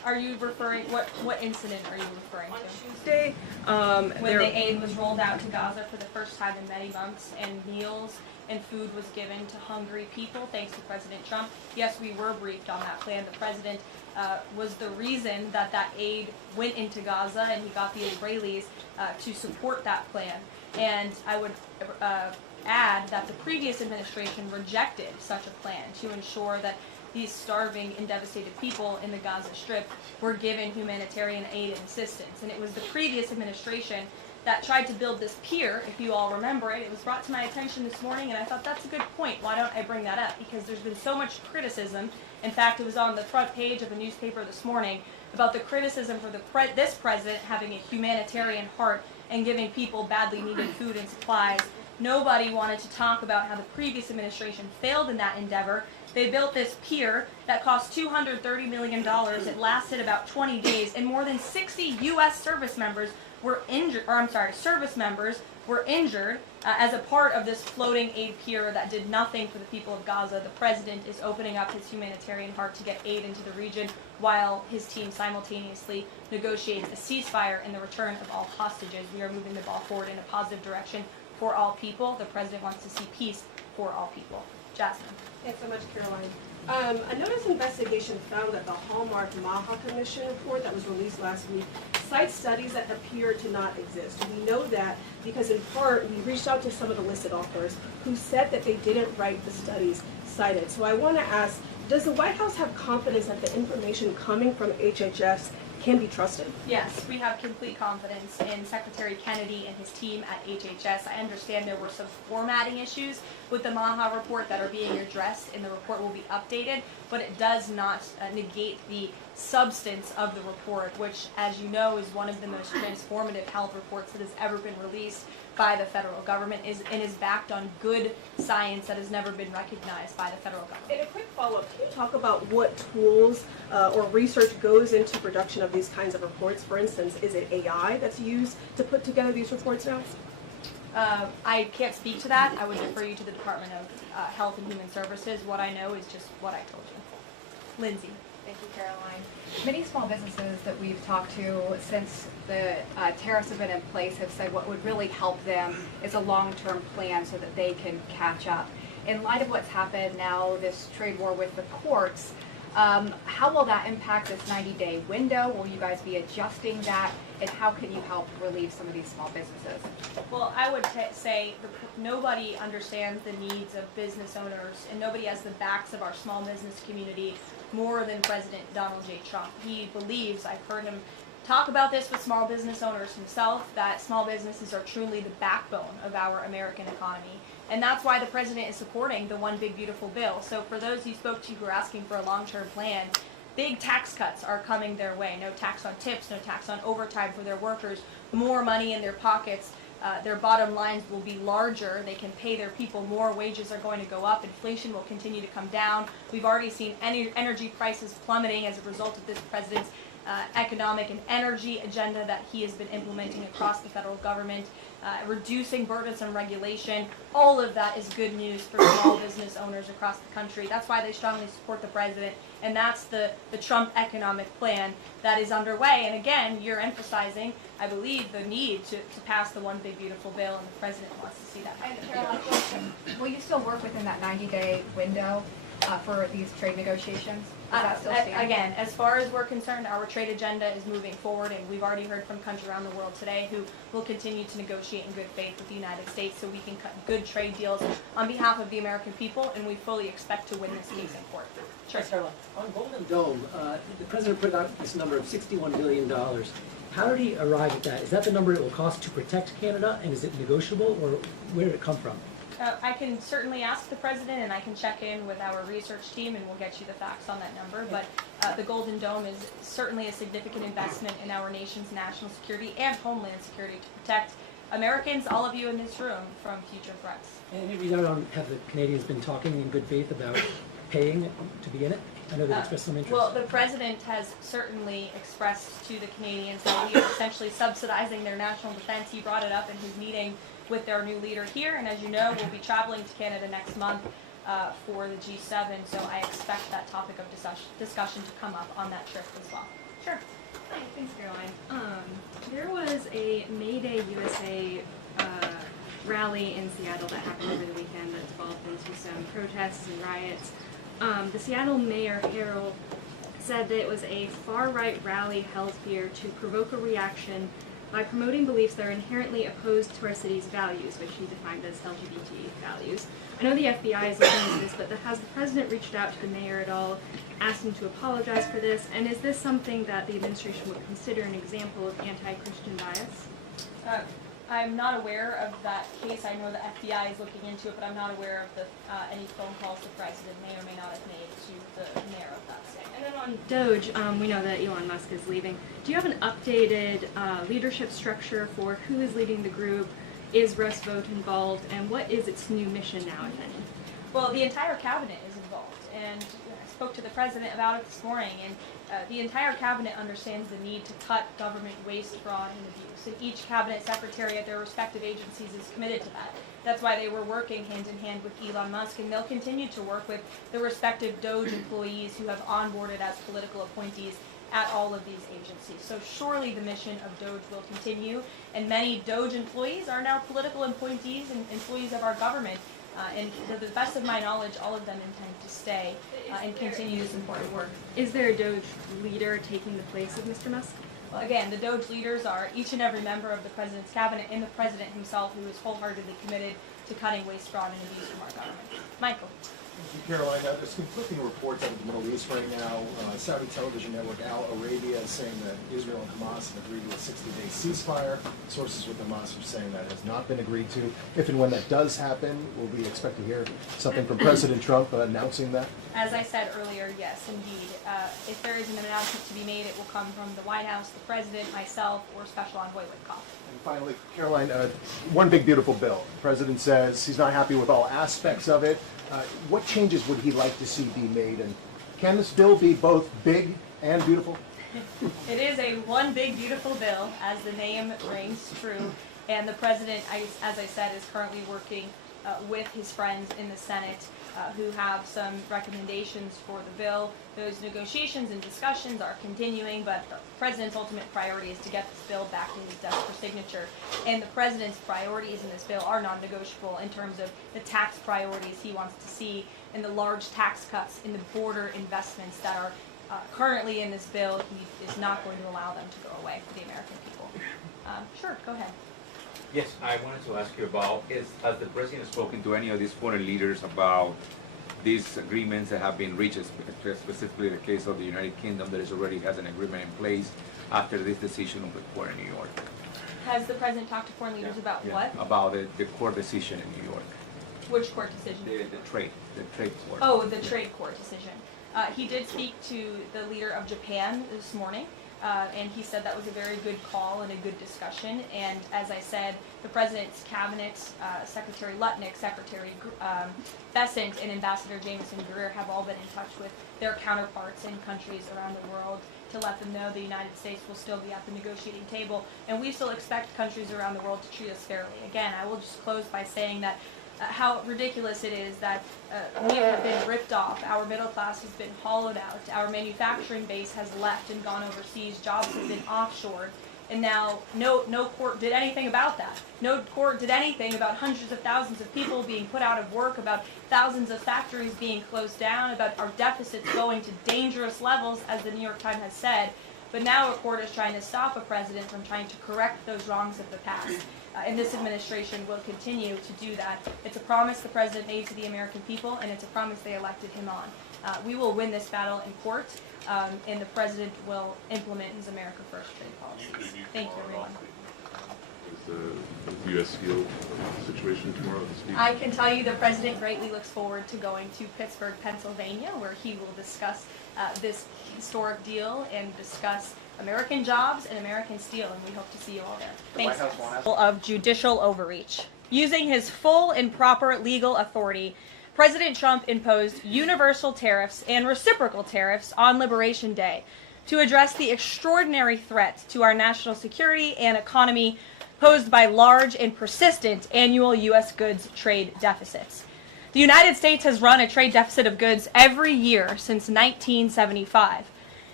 Are you referring, what incident are you referring to? Tuesday, When the aid was rolled out to Gaza for the first time in many months, and meals and food was given to hungry people thanks to President Trump. Yes, we were briefed on that plan. The president was the reason that that aid went into Gaza, and he got the Israelis to support that plan. And I would add that the previous administration rejected such a plan to ensure that these starving and devastated people in the Gaza Strip were given humanitarian aid and assistance. And it was the previous administration that tried to build this pier, if you all remember it. It was brought to my attention this morning, and I thought that's a good point. Why don't I bring that up? Because there's been so much criticism. In fact, it was on the front page of a newspaper this morning about the criticism for this president having a humanitarian heart and giving people badly needed food and supplies. Nobody wanted to talk about how the previous administration failed in that endeavor. They built this pier that cost $230 million. It lasted about 20 days, and more than 60 U.S. service members were injured, as a part of this floating aid pier that did nothing for the people of Gaza. The president is opening up his humanitarian heart to get aid into the region while his team simultaneously negotiates a ceasefire and the return of all hostages. We are moving the ball forward in a positive direction for all people. The president wants to see peace for all people. Jasmine. Thanks so much, Caroline. A notice investigation found that the Hallmark Maha Commission report that was released last week cites studies that appear to not exist. We know that because in part we reached out to some of the listed authors who said that they didn't write the studies cited. So I want to ask, does the White House have confidence that the information coming from HHS can be trusted? Yes, we have complete confidence in Secretary Kennedy and his team at HHS. I understand there were some formatting issues with the Maha report that are being addressed, and the report will be updated, but it does not negate the substance of the report, which, as you know, is one of the most transformative health reports that has ever been released by the federal government and is backed on good science that has never been recognized by the federal government. And a quick follow-up, can you talk about what tools or research goes into production of these kinds of reports? For instance, is it AI that's used to put together these reports now? I can't speak to that. I would refer you to the Department of Health and Human Services. What I know is just what I told you. Lindsay. Thank you, Caroline. Many small businesses that we've talked to since the tariffs have been in place have said what would really help them is a long-term plan so that they can catch up. In light of what's happened now, this trade war with the courts, how will that impact this 90-day window? Will you guys be adjusting that? And how can you help relieve some of these small businesses? Well, I would say nobody understands the needs of business owners, and nobody has the backs of our small business community more than President Donald J. Trump. He believes, I've heard him talk about this with small business owners himself, that small businesses are truly the backbone of our American economy. And that's why the president is supporting the One Big Beautiful Bill. So for those you spoke to who are asking for a long-term plan, big tax cuts are coming their way. No tax on tips, no tax on overtime for their workers, more money in their pockets. Their bottom lines will be larger. They can pay their people more. Wages are going to go up. Inflation will continue to come down. We've already seen energy prices plummeting as a result of this president's economic and energy agenda that he has been implementing across the federal government, reducing burdensome regulation. All of that is good news for small business owners across the country. That's why they strongly support the president, and that's the Trump economic plan that is underway. And again, you're emphasizing, I believe, the need to pass the One Big Beautiful Bill, and the president wants to see that. And Caroline, will you still work within that 90-day window for these trade negotiations? Does that still stand? Again, as far as we're concerned, our trade agenda is moving forward, and we've already heard from countries around the world today who will continue to negotiate in good faith with the United States so we can cut good trade deals on behalf of the American people, and we fully expect to win this case in court. Sure. On Golden Dome, the president put out this number of $61 billion. How did he arrive at that? Is that the number it will cost to protect Canada, and is it negotiable, or where did it come from? I can certainly ask the president, and I can check in with our research team, and we'll get you the facts on that number. But the Golden Dome is certainly a significant investment in our nation's national security and homeland security to protect Americans, all of you in this room, from future threats. And have the Canadians been talking in good faith about paying to be in it? I know they've expressed some interest. Well, the president has certainly expressed to the Canadians that we are essentially subsidizing their national defense. He brought it up in his meeting with their new leader here, and as you know, we'll be traveling to Canada next month for the G7, so I expect that topic of discussion to come up on that trip as well. Sure. Hi, thanks, Caroline. There was a May Day USA rally in Seattle that happened over the weekend that devolved into some protests and riots. The Seattle Mayor Harrell said that it was a far-right rally held here to provoke a reaction by promoting beliefs that are inherently opposed to our city's values, which he defined as LGBT values. I know the FBI is looking into this, but has the president reached out to the mayor at all, asked him to apologize for this, and is this something that the administration would consider an example of anti-Christian bias? I'm not aware of that case. I know the FBI is looking into it, but I'm not aware of any phone calls the president may or may not have made to the mayor of that state. And then on DOGE, we know that Elon Musk is leaving. Do you have an updated leadership structure for who is leading the group? Is Russ Vought involved? And what is its new mission now, if any? Well, the entire cabinet is involved, and I spoke to the president about it this morning, and the entire cabinet understands the need to cut government waste, fraud, and abuse, and each cabinet secretary at their respective agencies is committed to that. That's why they were working hand in hand with Elon Musk, and they'll continue to work with the respective DOGE employees who have onboarded as political appointees at all of these agencies. So surely the mission of DOGE will continue, and many DOGE employees are now political appointees and employees of our government. And to the best of my knowledge, all of them intend to stay and continue this important work. Is there a DOGE leader taking the place of Mr. Musk? Well, again, the DOGE leaders are each and every member of the president's cabinet and the president himself, who is wholeheartedly committed to cutting waste, fraud, and abuse from our government. Michael. Thank you, Caroline. There's conflicting reports out of the Middle East right now. Saudi television network Al Arabia is saying that Israel and Hamas have agreed to a 60-day ceasefire. Sources with Hamas are saying that has not been agreed to. If and when that does happen, will we expect to hear something from President Trump announcing that? As I said earlier, yes, indeed. If there is an announcement to be made, it will come from the White House, the president, myself, or Special Envoy Witkoff. And finally, Caroline, one big beautiful bill. The president says he's not happy with all aspects of it. What changes would he like to see be made? And can this bill be both big and beautiful? It is a one big beautiful bill, as the name rings true. And the president, as I said, is currently working with his friends in the Senate who have some recommendations for the bill. Those negotiations and discussions are continuing, but the president's ultimate priority is to get this bill back to his desk for signature. And the president's priorities in this bill are non-negotiable in terms of the tax priorities he wants to see and the large tax cuts in the border investments that are currently in this bill. He is not going to allow them to go away for the American people. Sure, go ahead. Yes, I wanted to ask you about, has the president spoken to any of these foreign leaders about these agreements that have been reached, specifically the case of the United Kingdom that already has an agreement in place after this decision of the court in New York? Has the president talked to foreign leaders about what? About the court decision in New York. Which court decision? The trade court. Oh, the trade court decision. He did speak to the leader of Japan this morning. And he said that was a very good call and a good discussion. And as I said, the president's cabinet, Secretary Lutnick, Secretary Bessent, and Ambassador Jameson Greer have all been in touch with their counterparts in countries around the world to let them know the United States will still be at the negotiating table. And we still expect countries around the world to treat us fairly. Again, I will just close by saying that how ridiculous it is that we have been ripped off, our middle class has been hollowed out, our manufacturing base has left and gone overseas, jobs have been offshored, and now no court did anything about that. No court did anything about hundreds of thousands of people being put out of work, about thousands of factories being closed down, about our deficits going to dangerous levels, as the New York Times has said. But now a court is trying to stop a president from trying to correct those wrongs of the past. And this administration will continue to do that. It's a promise the president made to the American people, and it's a promise they elected him on. We will win this battle in court, and the president will implement his America First trade policies. Thank you, everyone. Is the U.S. Steel situation tomorrow this week? I can tell you the president greatly looks forward to going to Pittsburgh, Pennsylvania, where he will discuss this historic deal and discuss American jobs and American steel, and we hope to see you all there. Thanks. Of judicial overreach. Using his full and proper legal authority, President Trump imposed universal tariffs and reciprocal tariffs on Liberation Day to address the extraordinary threat to our national security and economy posed by large and persistent annual U.S. goods trade deficits. The United States has run a trade deficit of goods every year since 1975.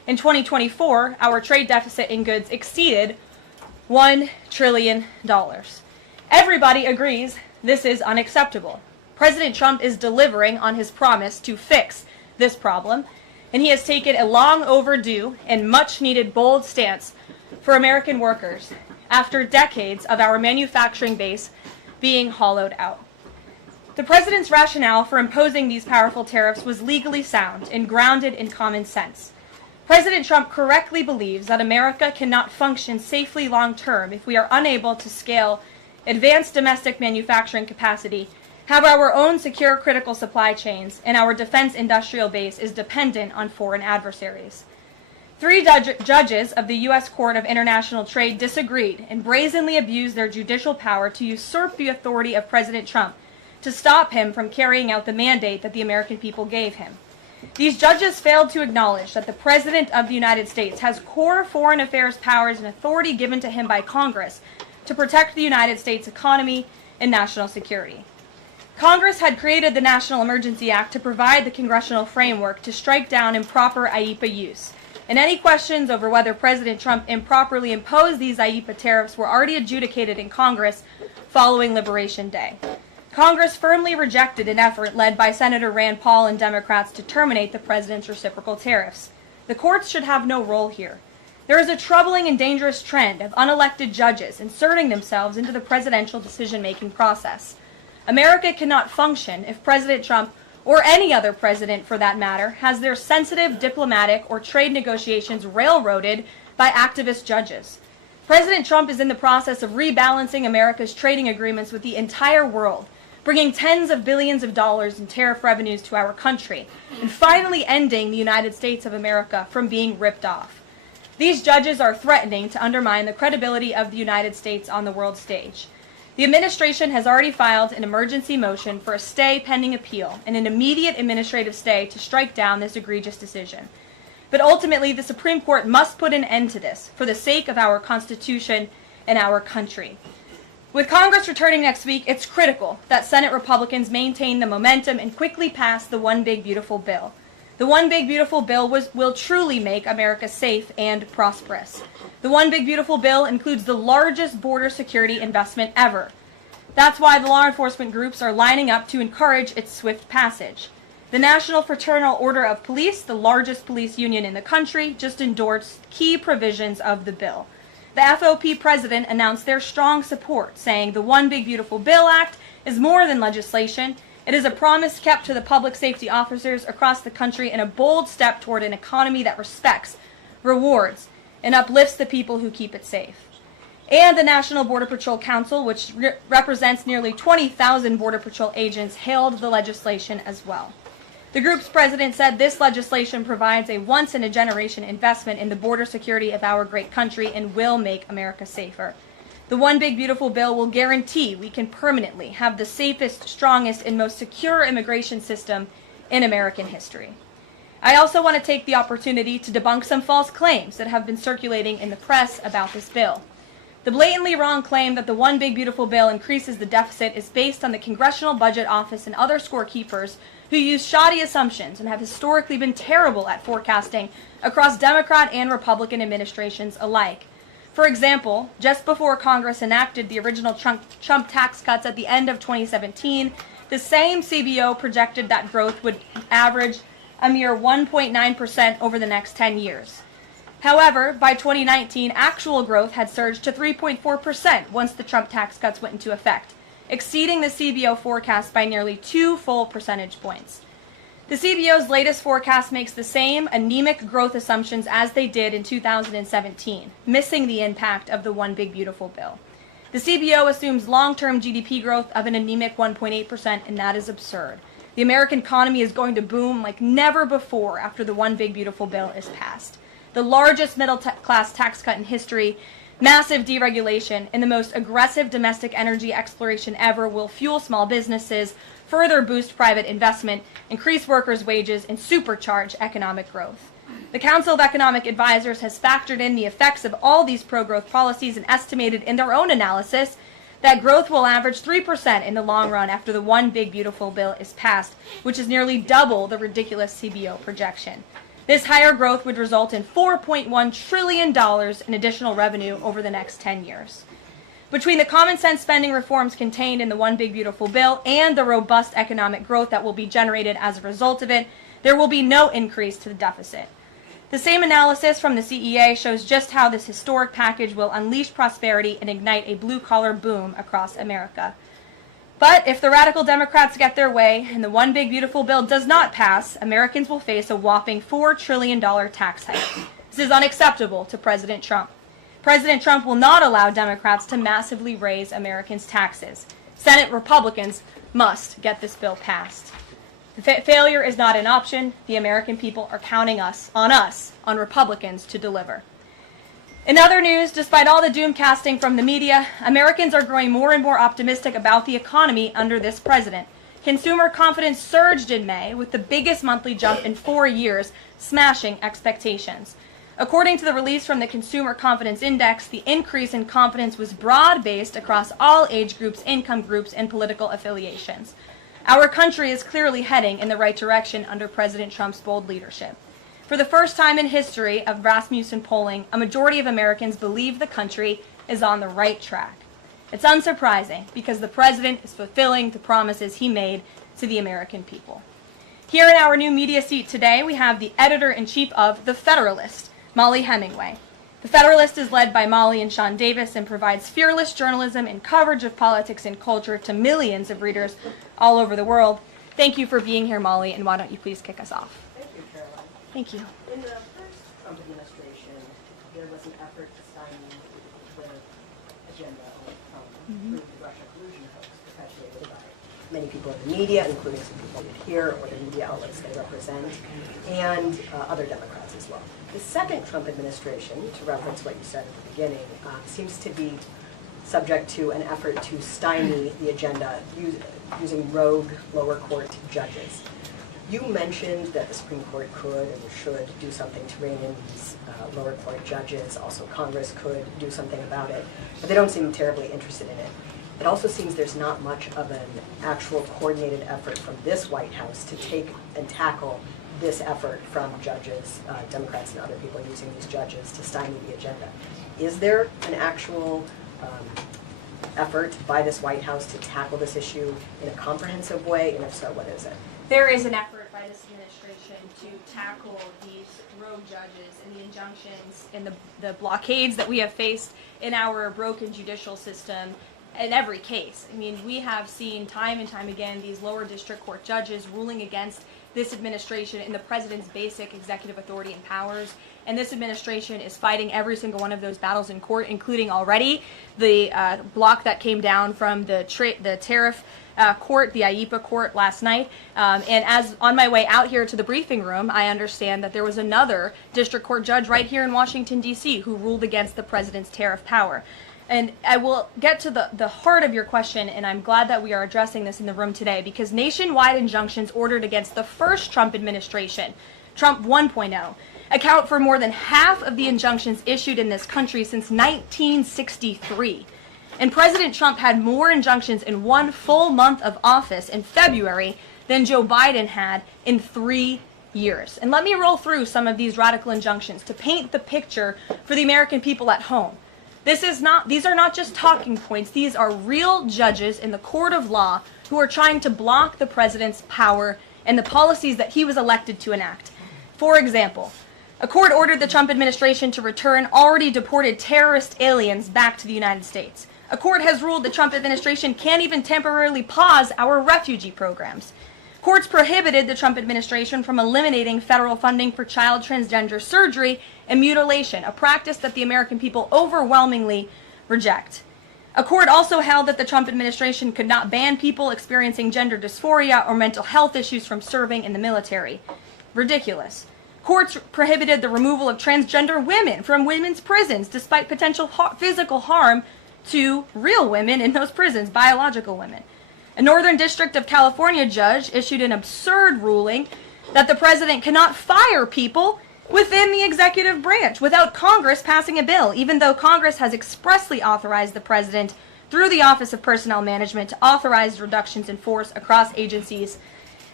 In 2024, our trade deficit in goods exceeded $1 trillion. Everybody agrees this is unacceptable. President Trump is delivering on his promise to fix this problem, and he has taken a long overdue and much needed bold stance for American workers after decades of our manufacturing base being hollowed out. The president's rationale for imposing these powerful tariffs was legally sound and grounded in common sense. President Trump correctly believes that America cannot function safely long-term if we are unable to scale advanced domestic manufacturing capacity, have our own secure critical supply chains, and our defense industrial base is dependent on foreign adversaries. 3 judges of the U.S. Court of International Trade disagreed and brazenly abused their judicial power to usurp the authority of President Trump to stop him from carrying out the mandate that the American people gave him. These judges failed to acknowledge that the President of the United States has core foreign affairs powers and authority given to him by Congress to protect the United States economy and national security. Congress had created the National Emergency Act to provide the congressional framework to strike down improper IEEPA use, and any questions over whether President Trump improperly imposed these IEEPA tariffs were already adjudicated in Congress following Liberation Day. Congress firmly rejected an effort led by Senator Rand Paul and Democrats to terminate the president's reciprocal tariffs. The courts should have no role here. There is a troubling and dangerous trend of unelected judges inserting themselves into the presidential decision-making process. America cannot function if President Trump, or any other president for that matter, has their sensitive diplomatic or trade negotiations railroaded by activist judges. President Trump is in the process of rebalancing America's trading agreements with the entire world, bringing tens of billions of dollars in tariff revenues to our country, and finally ending the United States of America from being ripped off. These judges are threatening to undermine the credibility of the United States on the world stage. The administration has already filed an emergency motion for a stay pending appeal and an immediate administrative stay to strike down this egregious decision. But ultimately, the Supreme Court must put an end to this for the sake of our Constitution and our country. With Congress returning next week, it's critical that Senate Republicans maintain the momentum and quickly pass the One Big Beautiful Bill. The One Big Beautiful Bill will truly make America safe and prosperous. The One Big Beautiful Bill includes the largest border security investment ever. That's why the law enforcement groups are lining up to encourage its swift passage. The National Fraternal Order of Police, the largest police union in the country, just endorsed key provisions of the bill. The FOP president announced their strong support, saying the One Big Beautiful Bill Act is more than legislation. It is a promise kept to the public safety officers across the country and a bold step toward an economy that respects, rewards, and uplifts the people who keep it safe. And the National Border Patrol Council, which represents nearly 20,000 Border Patrol agents, hailed the legislation as well. The group's president said this legislation provides a once-in-a-generation investment in the border security of our great country and will make America safer. The One Big Beautiful Bill will guarantee we can permanently have the safest, strongest, and most secure immigration system in American history. I also want to take the opportunity to debunk some false claims that have been circulating in the press about this bill. The blatantly wrong claim that the One Big Beautiful Bill increases the deficit is based on the Congressional Budget Office and other scorekeepers who use shoddy assumptions and have historically been terrible at forecasting across Democrat and Republican administrations alike. For example, just before Congress enacted the original Trump tax cuts at the end of 2017, the same CBO projected that growth would average a mere 1.9% over the next 10 years. However, by 2019, actual growth had surged to 3.4% once the Trump tax cuts went into effect, exceeding the CBO forecast by nearly 2 full percentage points. The CBO's latest forecast makes the same anemic growth assumptions as they did in 2017, missing the impact of the One Big Beautiful Bill. The CBO assumes long-term GDP growth of an anemic 1.8%, and that is absurd. The American economy is going to boom like never before after the One Big Beautiful Bill is passed. The largest middle-class tax cut in history, massive deregulation, and the most aggressive domestic energy exploration ever will fuel small businesses, further boost private investment, increase workers' wages, and supercharge economic growth. The Council of Economic Advisors has factored in the effects of all these pro-growth policies and estimated in their own analysis that growth will average 3% in the long run after the One Big Beautiful Bill is passed, which is nearly double the ridiculous CBO projection. This higher growth would result in $4.1 trillion in additional revenue over the next 10 years. Between the common sense spending reforms contained in the One Big Beautiful Bill and the robust economic growth that will be generated as a result of it, there will be no increase to the deficit. The same analysis from the CEA shows just how this historic package will unleash prosperity and ignite a blue-collar boom across America. But if the radical Democrats get their way and the One Big Beautiful Bill does not pass, Americans will face a whopping $4 trillion tax hike. This is unacceptable to President Trump. President Trump will not allow Democrats to massively raise Americans' taxes. Senate Republicans must get this bill passed. Failure is not an option. The American people are counting on Republicans to deliver. In other news, despite all the doom casting from the media, Americans are growing more and more optimistic about the economy under this president. Consumer confidence surged in May with the biggest monthly jump in 4 years, smashing expectations. According to the release from the Consumer Confidence Index, the increase in confidence was broad-based across all age groups, income groups, and political affiliations. Our country is clearly heading in the right direction under President Trump's bold leadership. For the first time in history of Rasmussen polling, a majority of Americans believe the country is on the right track. It's unsurprising because the president is fulfilling the promises he made to the American people. Here in our new media seat today, we have the editor-in-chief of The Federalist, Molly Hemingway. The Federalist is led by Molly and Sean Davis and provides fearless journalism and coverage of politics and culture to millions of readers all over the world. Thank you for being here, Molly, and why don't you please kick us off? Thank you, Caroline. Thank you. In the first Trump administration, there was an effort to stymie the agenda through the Russia collusion hoax perpetuated by many people in the media, including some people here or the media outlets they represent, and other Democrats as well. The second Trump administration, to reference what you said at the beginning, seems to be subject to an effort to stymie the agenda using rogue lower court judges. You mentioned that the Supreme Court could and should do something to rein in these lower court judges. Also, Congress could do something about it, but they don't seem terribly interested in it. It also seems there's not much of an actual coordinated effort from this White House to take and tackle this effort from judges, Democrats and other people using these judges to stymie the agenda. Is there an actual effort by this White House to tackle this issue in a comprehensive way, and if so, what is it? There is an effort by this administration to tackle these rogue judges and the injunctions and the blockades that we have faced in our broken judicial system in every case. I mean, we have seen time and time again these lower district court judges ruling against this administration in the president's basic executive authority and powers. And this administration is fighting every single one of those battles in court, including already the block that came down from the Tariff court, the IEPA court last night. And as on my way out here to the briefing room, I understand that there was another district court judge right here in Washington, D.C. who ruled against the president's tariff power. And I will get to the heart of your question, and I'm glad that we are addressing this in the room today, because nationwide injunctions ordered against the first Trump administration, Trump 1.0, account for more than half of the injunctions issued in this country since 1963. And President Trump had more injunctions in one full month of office in February than Joe Biden had in 3 years. And let me roll through some of these radical injunctions to paint the picture for the American people at home. These are not just talking points. These are real judges in the court of law who are trying to block the president's power and the policies that he was elected to enact. For example, a court ordered the Trump administration to return already deported terrorist aliens back to the United States. A court has ruled the Trump administration can't even temporarily pause our refugee programs. Courts prohibited the Trump administration from eliminating federal funding for child transgender surgery and mutilation, a practice that the American people overwhelmingly reject. A court also held that the Trump administration could not ban people experiencing gender dysphoria or mental health issues from serving in the military. Ridiculous. Courts prohibited the removal of transgender women from women's prisons despite potential physical harm to real women in those prisons, biological women. A Northern District of California judge issued an absurd ruling that the president cannot fire people within the executive branch without Congress passing a bill, even though Congress has expressly authorized the president through the Office of Personnel Management to authorize reductions in force across agencies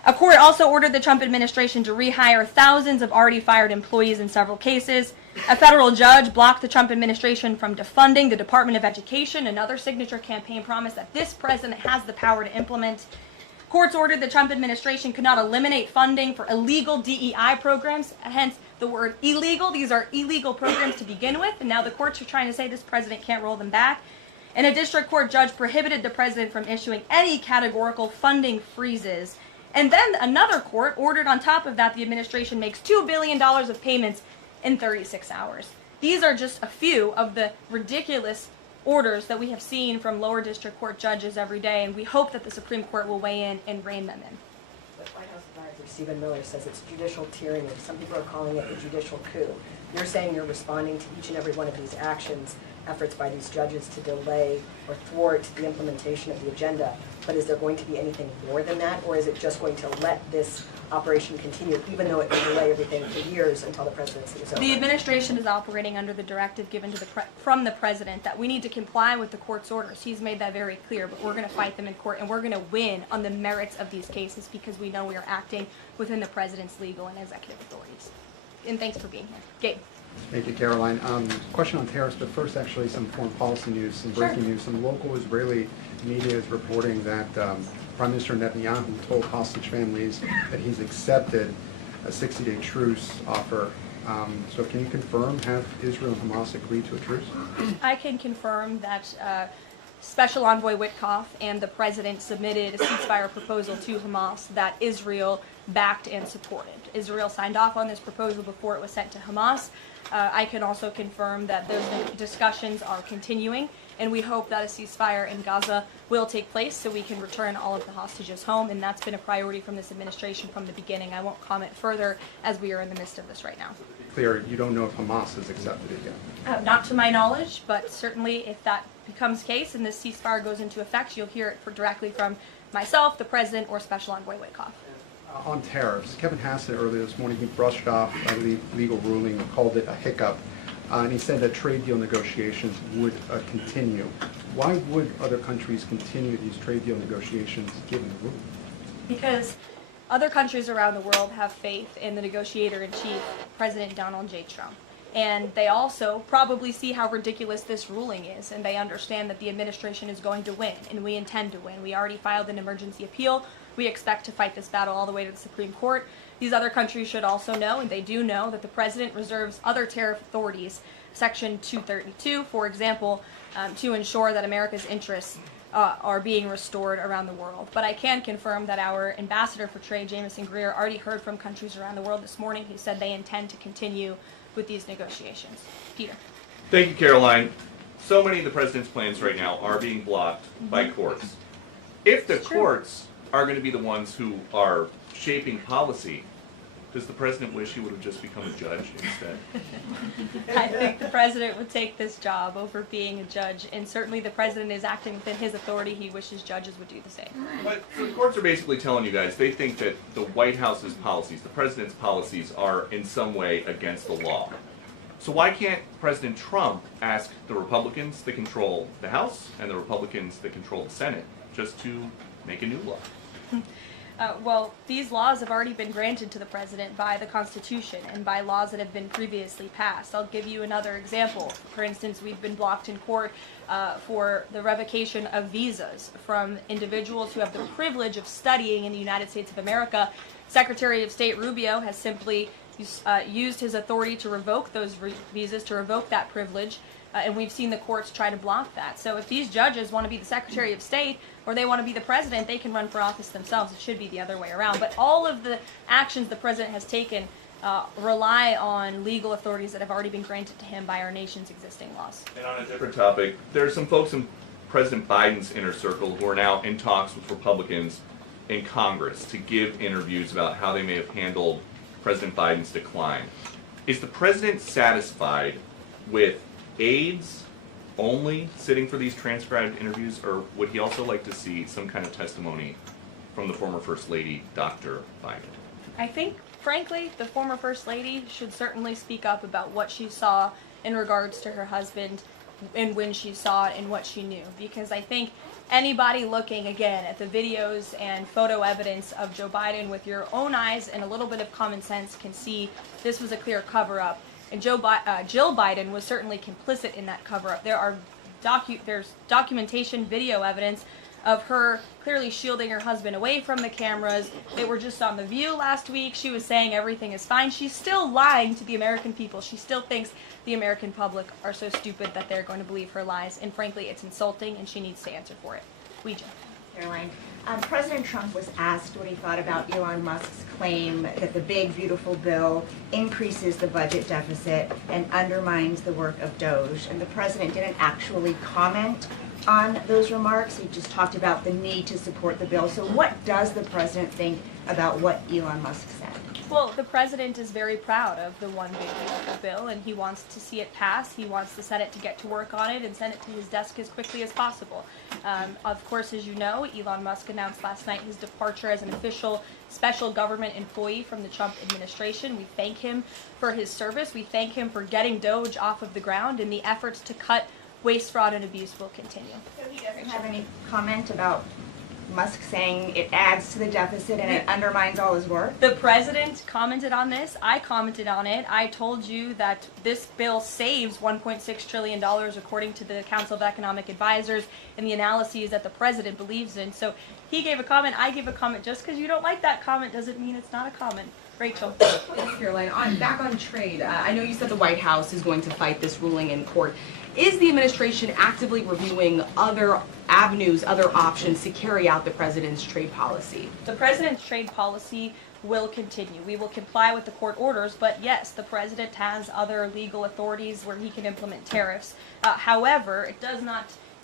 A court also ordered the Trump administration to rehire thousands of already fired employees in several cases. A federal judge blocked the Trump administration from defunding the Department of Education, another signature campaign promise that this president has the power to implement. Courts ordered the Trump administration could not eliminate funding for illegal DEI programs, hence the word illegal. These are illegal programs to begin with, and now the courts are trying to say this president can't roll them back. And a district court judge prohibited the president from issuing any categorical funding freezes. And then another court ordered on top of that the administration makes $2 billion of payments in 36 hours. These are just a few of the ridiculous orders that we have seen from lower district court judges every day, and we hope that the Supreme Court will weigh in and rein them in. But White House advisor Stephen Miller says it's judicial tyranny. Some people are calling it a judicial coup. You're saying you're responding to each and every one of these actions, efforts by these judges to delay or thwart the implementation of the agenda. But is there going to be anything more than that, or is it just going to let this operation continue, even though it will delay everything for years until the presidency is over? The administration is operating under the directive given to from the president that we need to comply with the court's orders. He's made that very clear, but we're going to fight them in court, and we're going to win on the merits of these cases because we know we are acting within the president's legal and executive authorities. And thanks for being here. Gabe. Thank you, Caroline. Question on tariffs, but first actually some foreign policy news, some breaking news. Some local Israeli media is reporting that Prime Minister Netanyahu told hostage families that he's accepted a 60-day truce offer. So can you confirm, have Israel and Hamas agreed to a truce? I can confirm that Special Envoy Witkoff and the president submitted a ceasefire proposal to Hamas that Israel backed and supported. Israel signed off on this proposal before it was sent to Hamas. I can also confirm that those discussions are continuing, and we hope that a ceasefire in Gaza will take place so we can return all of the hostages home, and that's been a priority from this administration from the beginning. I won't comment further as we are in the midst of this right now. Clear, you don't know if Hamas has accepted it yet? Not to my knowledge, but certainly if that becomes the case and this ceasefire goes into effect, you'll hear it directly from myself, the president, or Special Envoy Witkoff. On tariffs, Kevin Hassett earlier this morning, he brushed off a legal ruling and called it a hiccup, and he said that trade deal negotiations would continue. Why would other countries continue these trade deal negotiations given the ruling? Because other countries around the world have faith in the negotiator-in-chief, President Donald J. Trump. And they also probably see how ridiculous this ruling is, and they understand that the administration is going to win, and we intend to win. We already filed an emergency appeal. We expect to fight this battle all the way to the Supreme Court. These other countries should also know, and they do know, that the president reserves other tariff authorities, Section 232, for example, to ensure that America's interests are being restored around the world. But I can confirm that our ambassador for trade, Jameson Greer, already heard from countries around the world this morning who said they intend to continue with these negotiations. Peter. Thank you, Caroline. So many of the president's plans right now are being blocked by courts. If the courts are going to be the ones who are shaping policy, does the president wish he would have just become a judge instead? I think the president would take this job over being a judge, and certainly the president is acting within his authority. He wishes judges would do the same. But the courts are basically telling you guys they think that the White House's policies, the president's policies, are in some way against the law. So why can't President Trump ask the Republicans that control the House and the Republicans that control the Senate just to make a new law? Well, these laws have already been granted to the president by the Constitution and by laws that have been previously passed. I'll give you another example. For instance, we've been blocked in court for the revocation of visas from individuals who have the privilege of studying in the United States of America. Secretary of State Rubio has simply used his authority to revoke those visas, to revoke that privilege, and we've seen the courts try to block that. So if these judges want to be the Secretary of State or they want to be the president, they can run for office themselves. It should be the other way around. But all of the actions the president has taken rely on legal authorities that have already been granted to him by our nation's existing laws. And on a different topic, there's some folks in President Biden's inner circle who are now in talks with Republicans in Congress to give interviews about how they may have handled President Biden's decline. Is the president satisfied with aides only sitting for these transcribed interviews, or would he also like to see some kind of testimony from the former First Lady, Dr. Biden? I think, frankly, the former First Lady should certainly speak up about what she saw in regards to her husband and when she saw it and what she knew. Because I think anybody looking again at the videos and photo evidence of Joe Biden with your own eyes and a little bit of common sense can see this was a clear cover-up. And Jill Biden was certainly complicit in that cover-up. There's documentation, video evidence of her clearly shielding her husband away from the cameras. They were just on The View last week. She was saying everything is fine. She's still lying to the American people. She still thinks the American public are so stupid that they're going to believe her lies. And frankly, it's insulting, and she needs to answer for it. Ouija. Caroline, President Trump was asked what he thought about Elon Musk's claim that the big, beautiful bill increases the budget deficit and undermines the work of DOGE. And the president didn't actually comment on those remarks. He just talked about the need to support the bill. So what does the president think about what Elon Musk said? Well, the president is very proud of the one big beautiful bill, and he wants to see it pass. He wants the Senate to get to work on it and send it to his desk as quickly as possible. Of course, as you know, Elon Musk announced last night his departure as an official special government employee from the Trump administration. We thank him for his service. We thank him for getting DOGE off of the ground, and the efforts to cut waste, fraud, and abuse will continue. So he doesn't have any comment about Musk saying it adds to the deficit and it undermines all his work? The president commented on this. I commented on it. I told you that this bill saves $1.6 trillion according to the Council of Economic Advisors and the analyses that the president believes in. So he gave a comment. I gave a comment. Just because you don't like that comment doesn't mean it's not a comment. Rachel. Yes, Caroline. Back on trade. I know you said the White House is going to fight this ruling in court. Is the administration actively reviewing other avenues, other options to carry out the president's trade policy? The president's trade policy will continue. We will comply with the court orders, but yes, the president has other legal authorities where he can implement tariffs. However, it does not